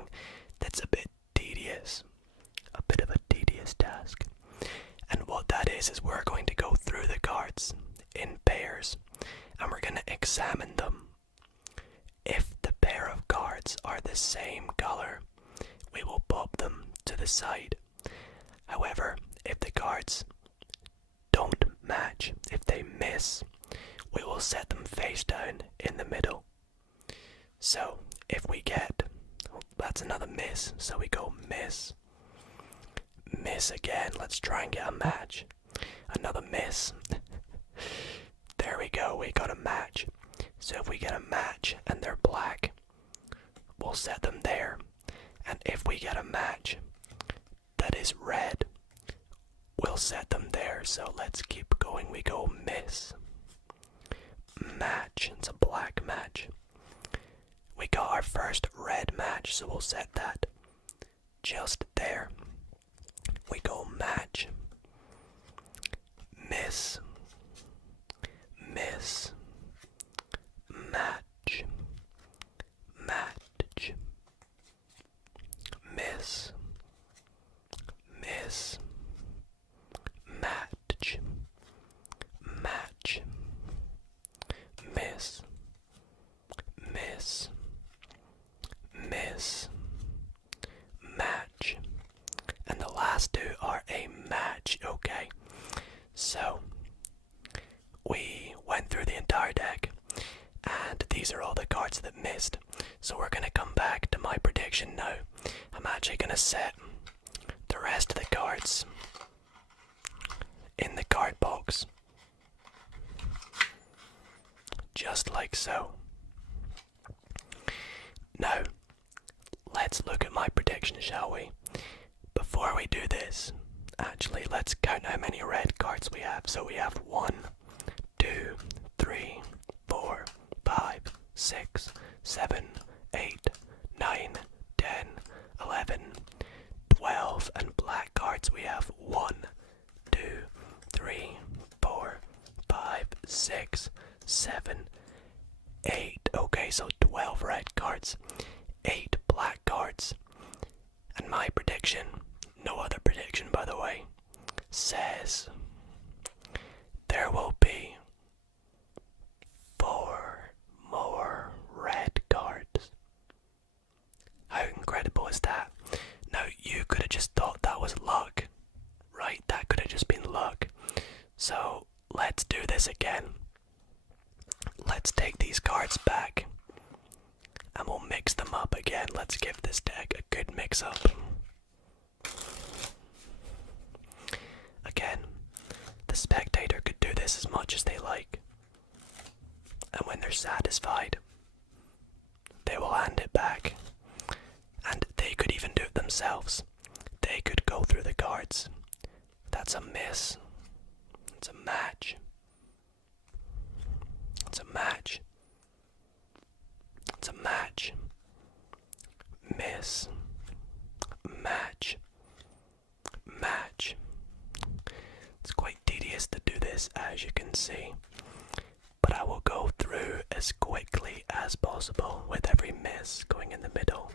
that's a bit tedious, a bit of a tedious task. And what that is we're going to go through the cards in pairs, and we're gonna examine them. If the pair of cards are the same color, we will pop them to the side. However, if the cards don't match, if they miss, we will set them face down in the middle. So if we get, that's another miss, so we go miss, miss again, let's try and get a match, another miss. There we go, we got a match. So if we get a match and they're black, we'll set them there. And if we get a match that is red, we'll set them there. So let's keep going. We go miss, match, it's a black match. We got our first red match, so we'll set that just there. We go match, miss, miss, match, match, miss, miss, match, match, miss, miss, miss, match, and the last two are a match. Okay, so we went through the entire deck, and these are all the cards that missed. So we're gonna come back to my prediction now. I'm actually gonna set the rest of the cards in the card box, just like so. Now, let's look at my prediction, shall we? Before we do this, actually, let's count how many red cards we have. So we have 1, 2, 3, 4, 5, 6, 7, 8, 9, 10, 11, 12, and black cards we have 1, 2, 3, 4, 5, 6, 7, 8. Okay, so 12 red cards, 8 black cards. And my prediction, no other prediction by the way, says there will be 4 more red cards. How incredible is that? Now, you could have just thought that was luck, right? That could have just been luck. So let's do this again. Let's take these cards back and we'll mix them up again. Let's give this deck a good mix up. Again, the spectator could do this as much as they like, and when they're satisfied, they will hand it back, and they could even do it themselves. They could go through the cards. That's a miss. It's a match. It's a match. It's a match. Miss. Match. Match. It's quite tedious to do this, as you can see, but I will go through as quickly as possible with every miss going in the middle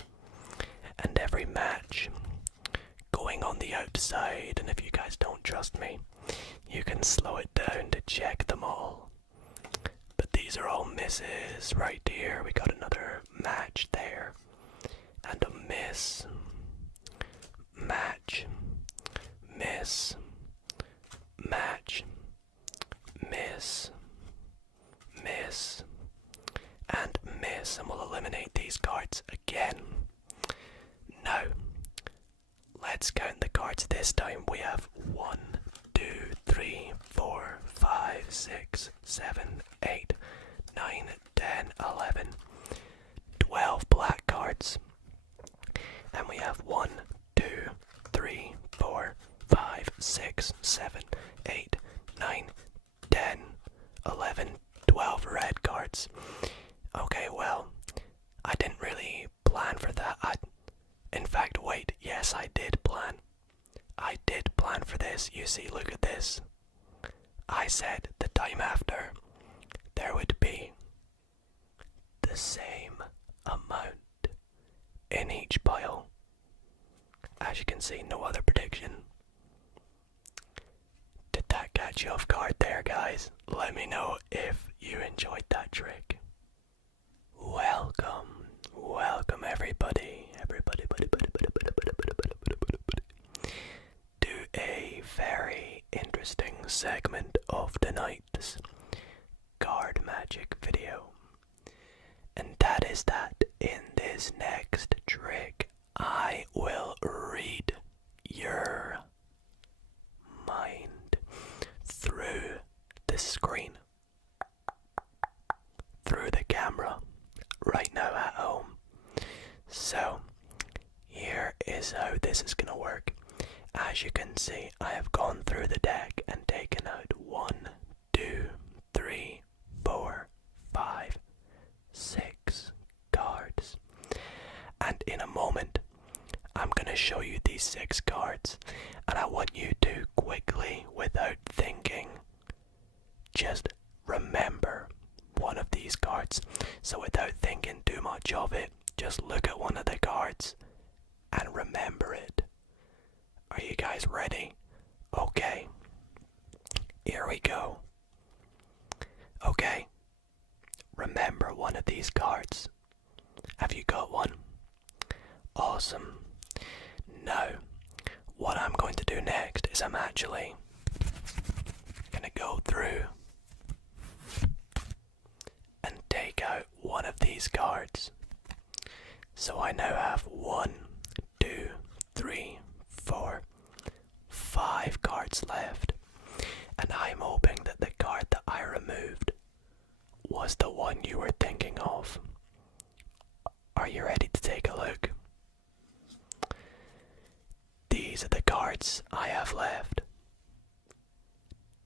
and every match going on the outside. And if you guys don't trust me, you can slow it down to check them all. But these are all misses right here. We got another match there and a miss, match, miss, match, miss, miss, and miss, and we'll eliminate these cards again. Now, let's count the cards this time. We have 1, 2, 3, 4, 5, 6, 7, 8, 9, 10, 11, 12 black cards. And we have 1, 2, 3, 4, 5, 6, 7, 8, 9, 10, 11, 12 red cards. Okay, well, I didn't really plan for that. In fact, wait, yes, I did plan. I did plan for this. You see, look at this. I said the time after there would be the same amount in each pile. As you can see, no other prediction. Did that catch you off guard there, guys? Let me know if you enjoyed that trick. Welcome everybody, to a very interesting segment of tonight's card magic video. And that is that in this next trick, I will read your mind through the screen, through the camera, right now at home. So, here is how this is gonna work. As you can see, I have gone through the deck and taken out 1, 2, 3, 4, 5, 6 cards. And in a moment, I'm gonna show you these 6 cards, and I want you to quickly, without thinking, just remember one of these cards. So without thinking too much of it, just look at one of the cards and remember it. Are you guys ready? Okay. Here we go. Okay. Remember one of these cards. Have you got one? Awesome. Now, what I'm going to do next is I'm actually going to go through and take out one of these cards. So I now have 1, 2, 3, 4, 5 cards left. And I'm hoping that the card that I removed was the one you were thinking of. Are you ready to take a look? These are the cards I have left.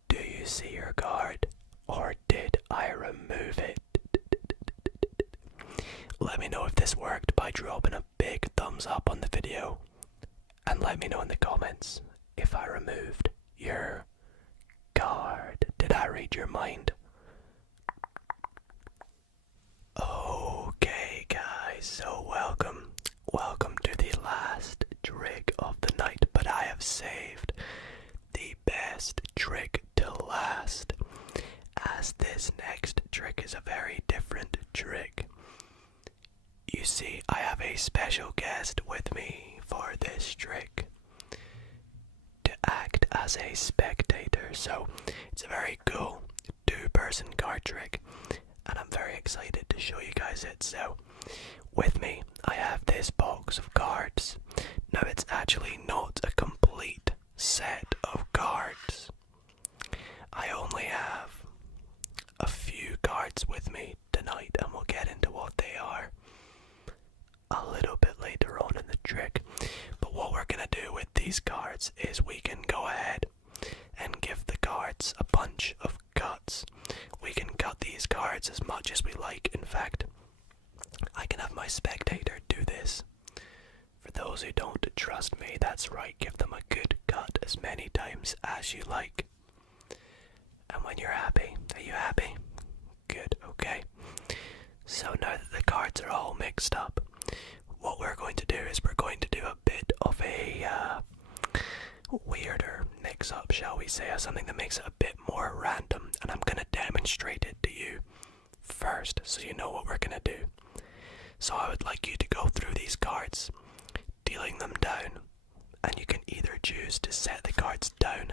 Do you see your card, or did I remove it? Let me know if this worked by dropping a big thumbs up on the video, and let me know in the comments if I removed your card. Did I read your mind? Okay guys, so welcome to the last trick of the night, but I have saved the best trick to last, as this next trick is a very different trick. You see, I have a special guest with me for this trick to act as a spectator, so it's a very cool 2-person card trick, and I'm very excited to show you guys it. So with me, I have this box of cards. Now, it's actually not a complete set of cards. I only have a few cards with me tonight, and we'll get into what they are a little bit later on in the trick. But what we're gonna do with these cards is we can go ahead and give the cards a bunch of cuts. We can cut these cards as much as we like. In fact, I can have my spectator do this. For those who don't trust me, that's right, give them a good cut as many times as you like. And when you're happy, are you happy? Good, okay. So now that the cards are all mixed up, what we're going to do is we're going to do a bit of a weirder mix-up, shall we say, something that makes it a bit more random, and I'm going to demonstrate it to you first so you know what we're going to do. So I would like you to go through these cards, dealing them down, and you can either choose to set the cards down,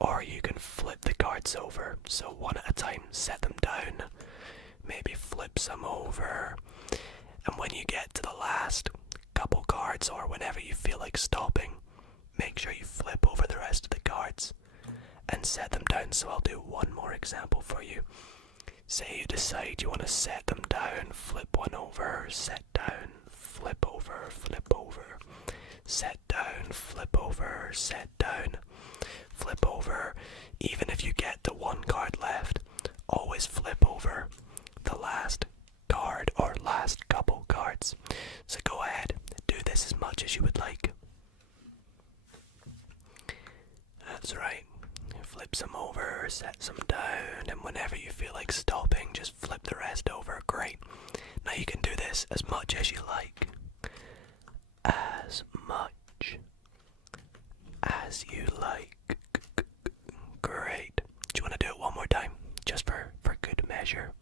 or you can flip the cards over. So one at a time, set them down, maybe flip some over, and when you get to the last couple cards, or whenever you feel like stopping, make sure you flip over the rest of the cards and set them down. So I'll do one more example for you. Say you decide you want to set them down, flip one over, set down, flip over, set down, flip over, set down, flip over. Even if you get to one card left, always flip over the last card or last couple cards. So go ahead, do this as much as you would like. That's right. Flip some over, set some down, and whenever you feel like stopping, just flip the rest over. Great. Now you can do this as much as you like. As much as you like. Great. Do you want to do it one more time? Just for good measure.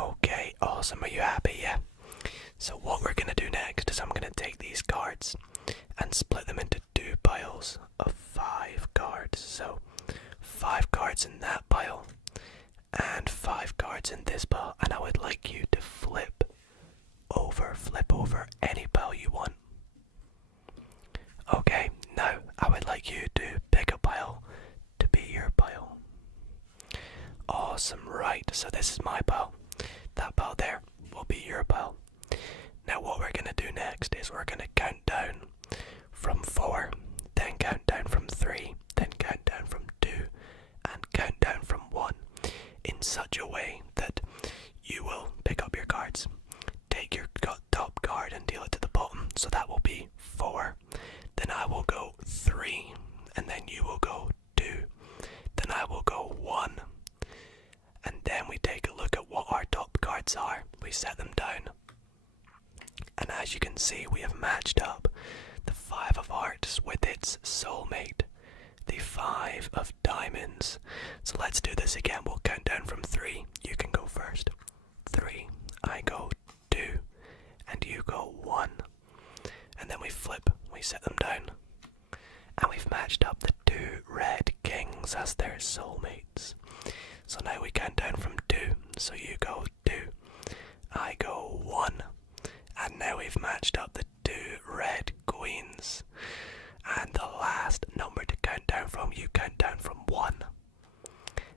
Okay, awesome. Are you happy? Yeah. So what we're going to do next is I'm going to take these cards and split them into two piles of 5 cards. So 5 cards in that pile and 5 cards in this pile, and I would like you to flip over any pile you want. Okay, now I would like you to pick a pile to be your pile. Awesome, right, so this is my pile. That pile there will be your pile. Now what we're going to do next is we're going to count down from 4, then count down from 3, then count down from 2, and count down from 1 in such a way that you will pick up your cards, take your top card and deal it to the bottom, so that will be 4. Then I will go 3, and then you will go 2, then I will go 1, and then we take a look at what our top cards are. We set them down, and as you can see, we have matched up the 5 of hearts with its soulmate, the 5 of diamonds. So let's do this again. We'll count down from 3. You can go first. 3, I go 2, and you go 1. And then we flip, we set them down, and we've matched up the 2 red kings as their soulmates. So now we count down from 2, so you go 2, I go 1, and now we've matched up the 2 red queens. And the last number to count down from, you count down from 1.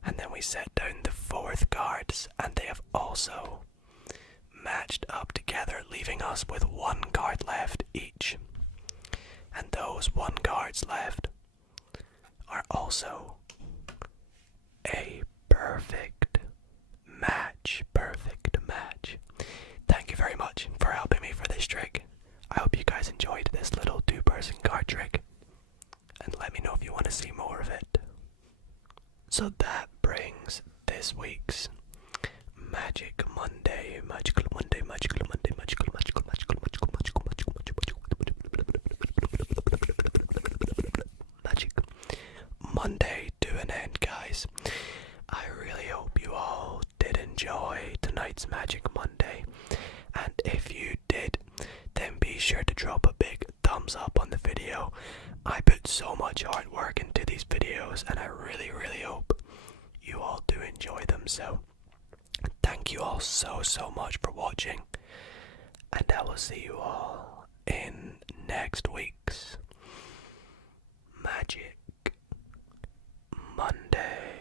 And then we set down the 4th cards, and they have also matched up together, leaving us with 1 card left each. And those 1 cards left are also a perfect match. Perfect match. Thank you very much for helping me for this trick. I hope you guys enjoyed this little 2-person card trick, and let me know if you want to see more of it. So that brings this week's Magic Monday. Magical Monday, Magical Monday, Magical, Magical, Magical, Magical, Magical, Magical, Magic Monday to an end, guys. I really hope you all did enjoy tonight's Magic Monday, and if you did, then be sure to drop a big thumbs up on the video. I put so much hard work into these videos, and I really hope you all do enjoy them. So thank you all so much for watching, and I will see you all in next week's Magic Monday.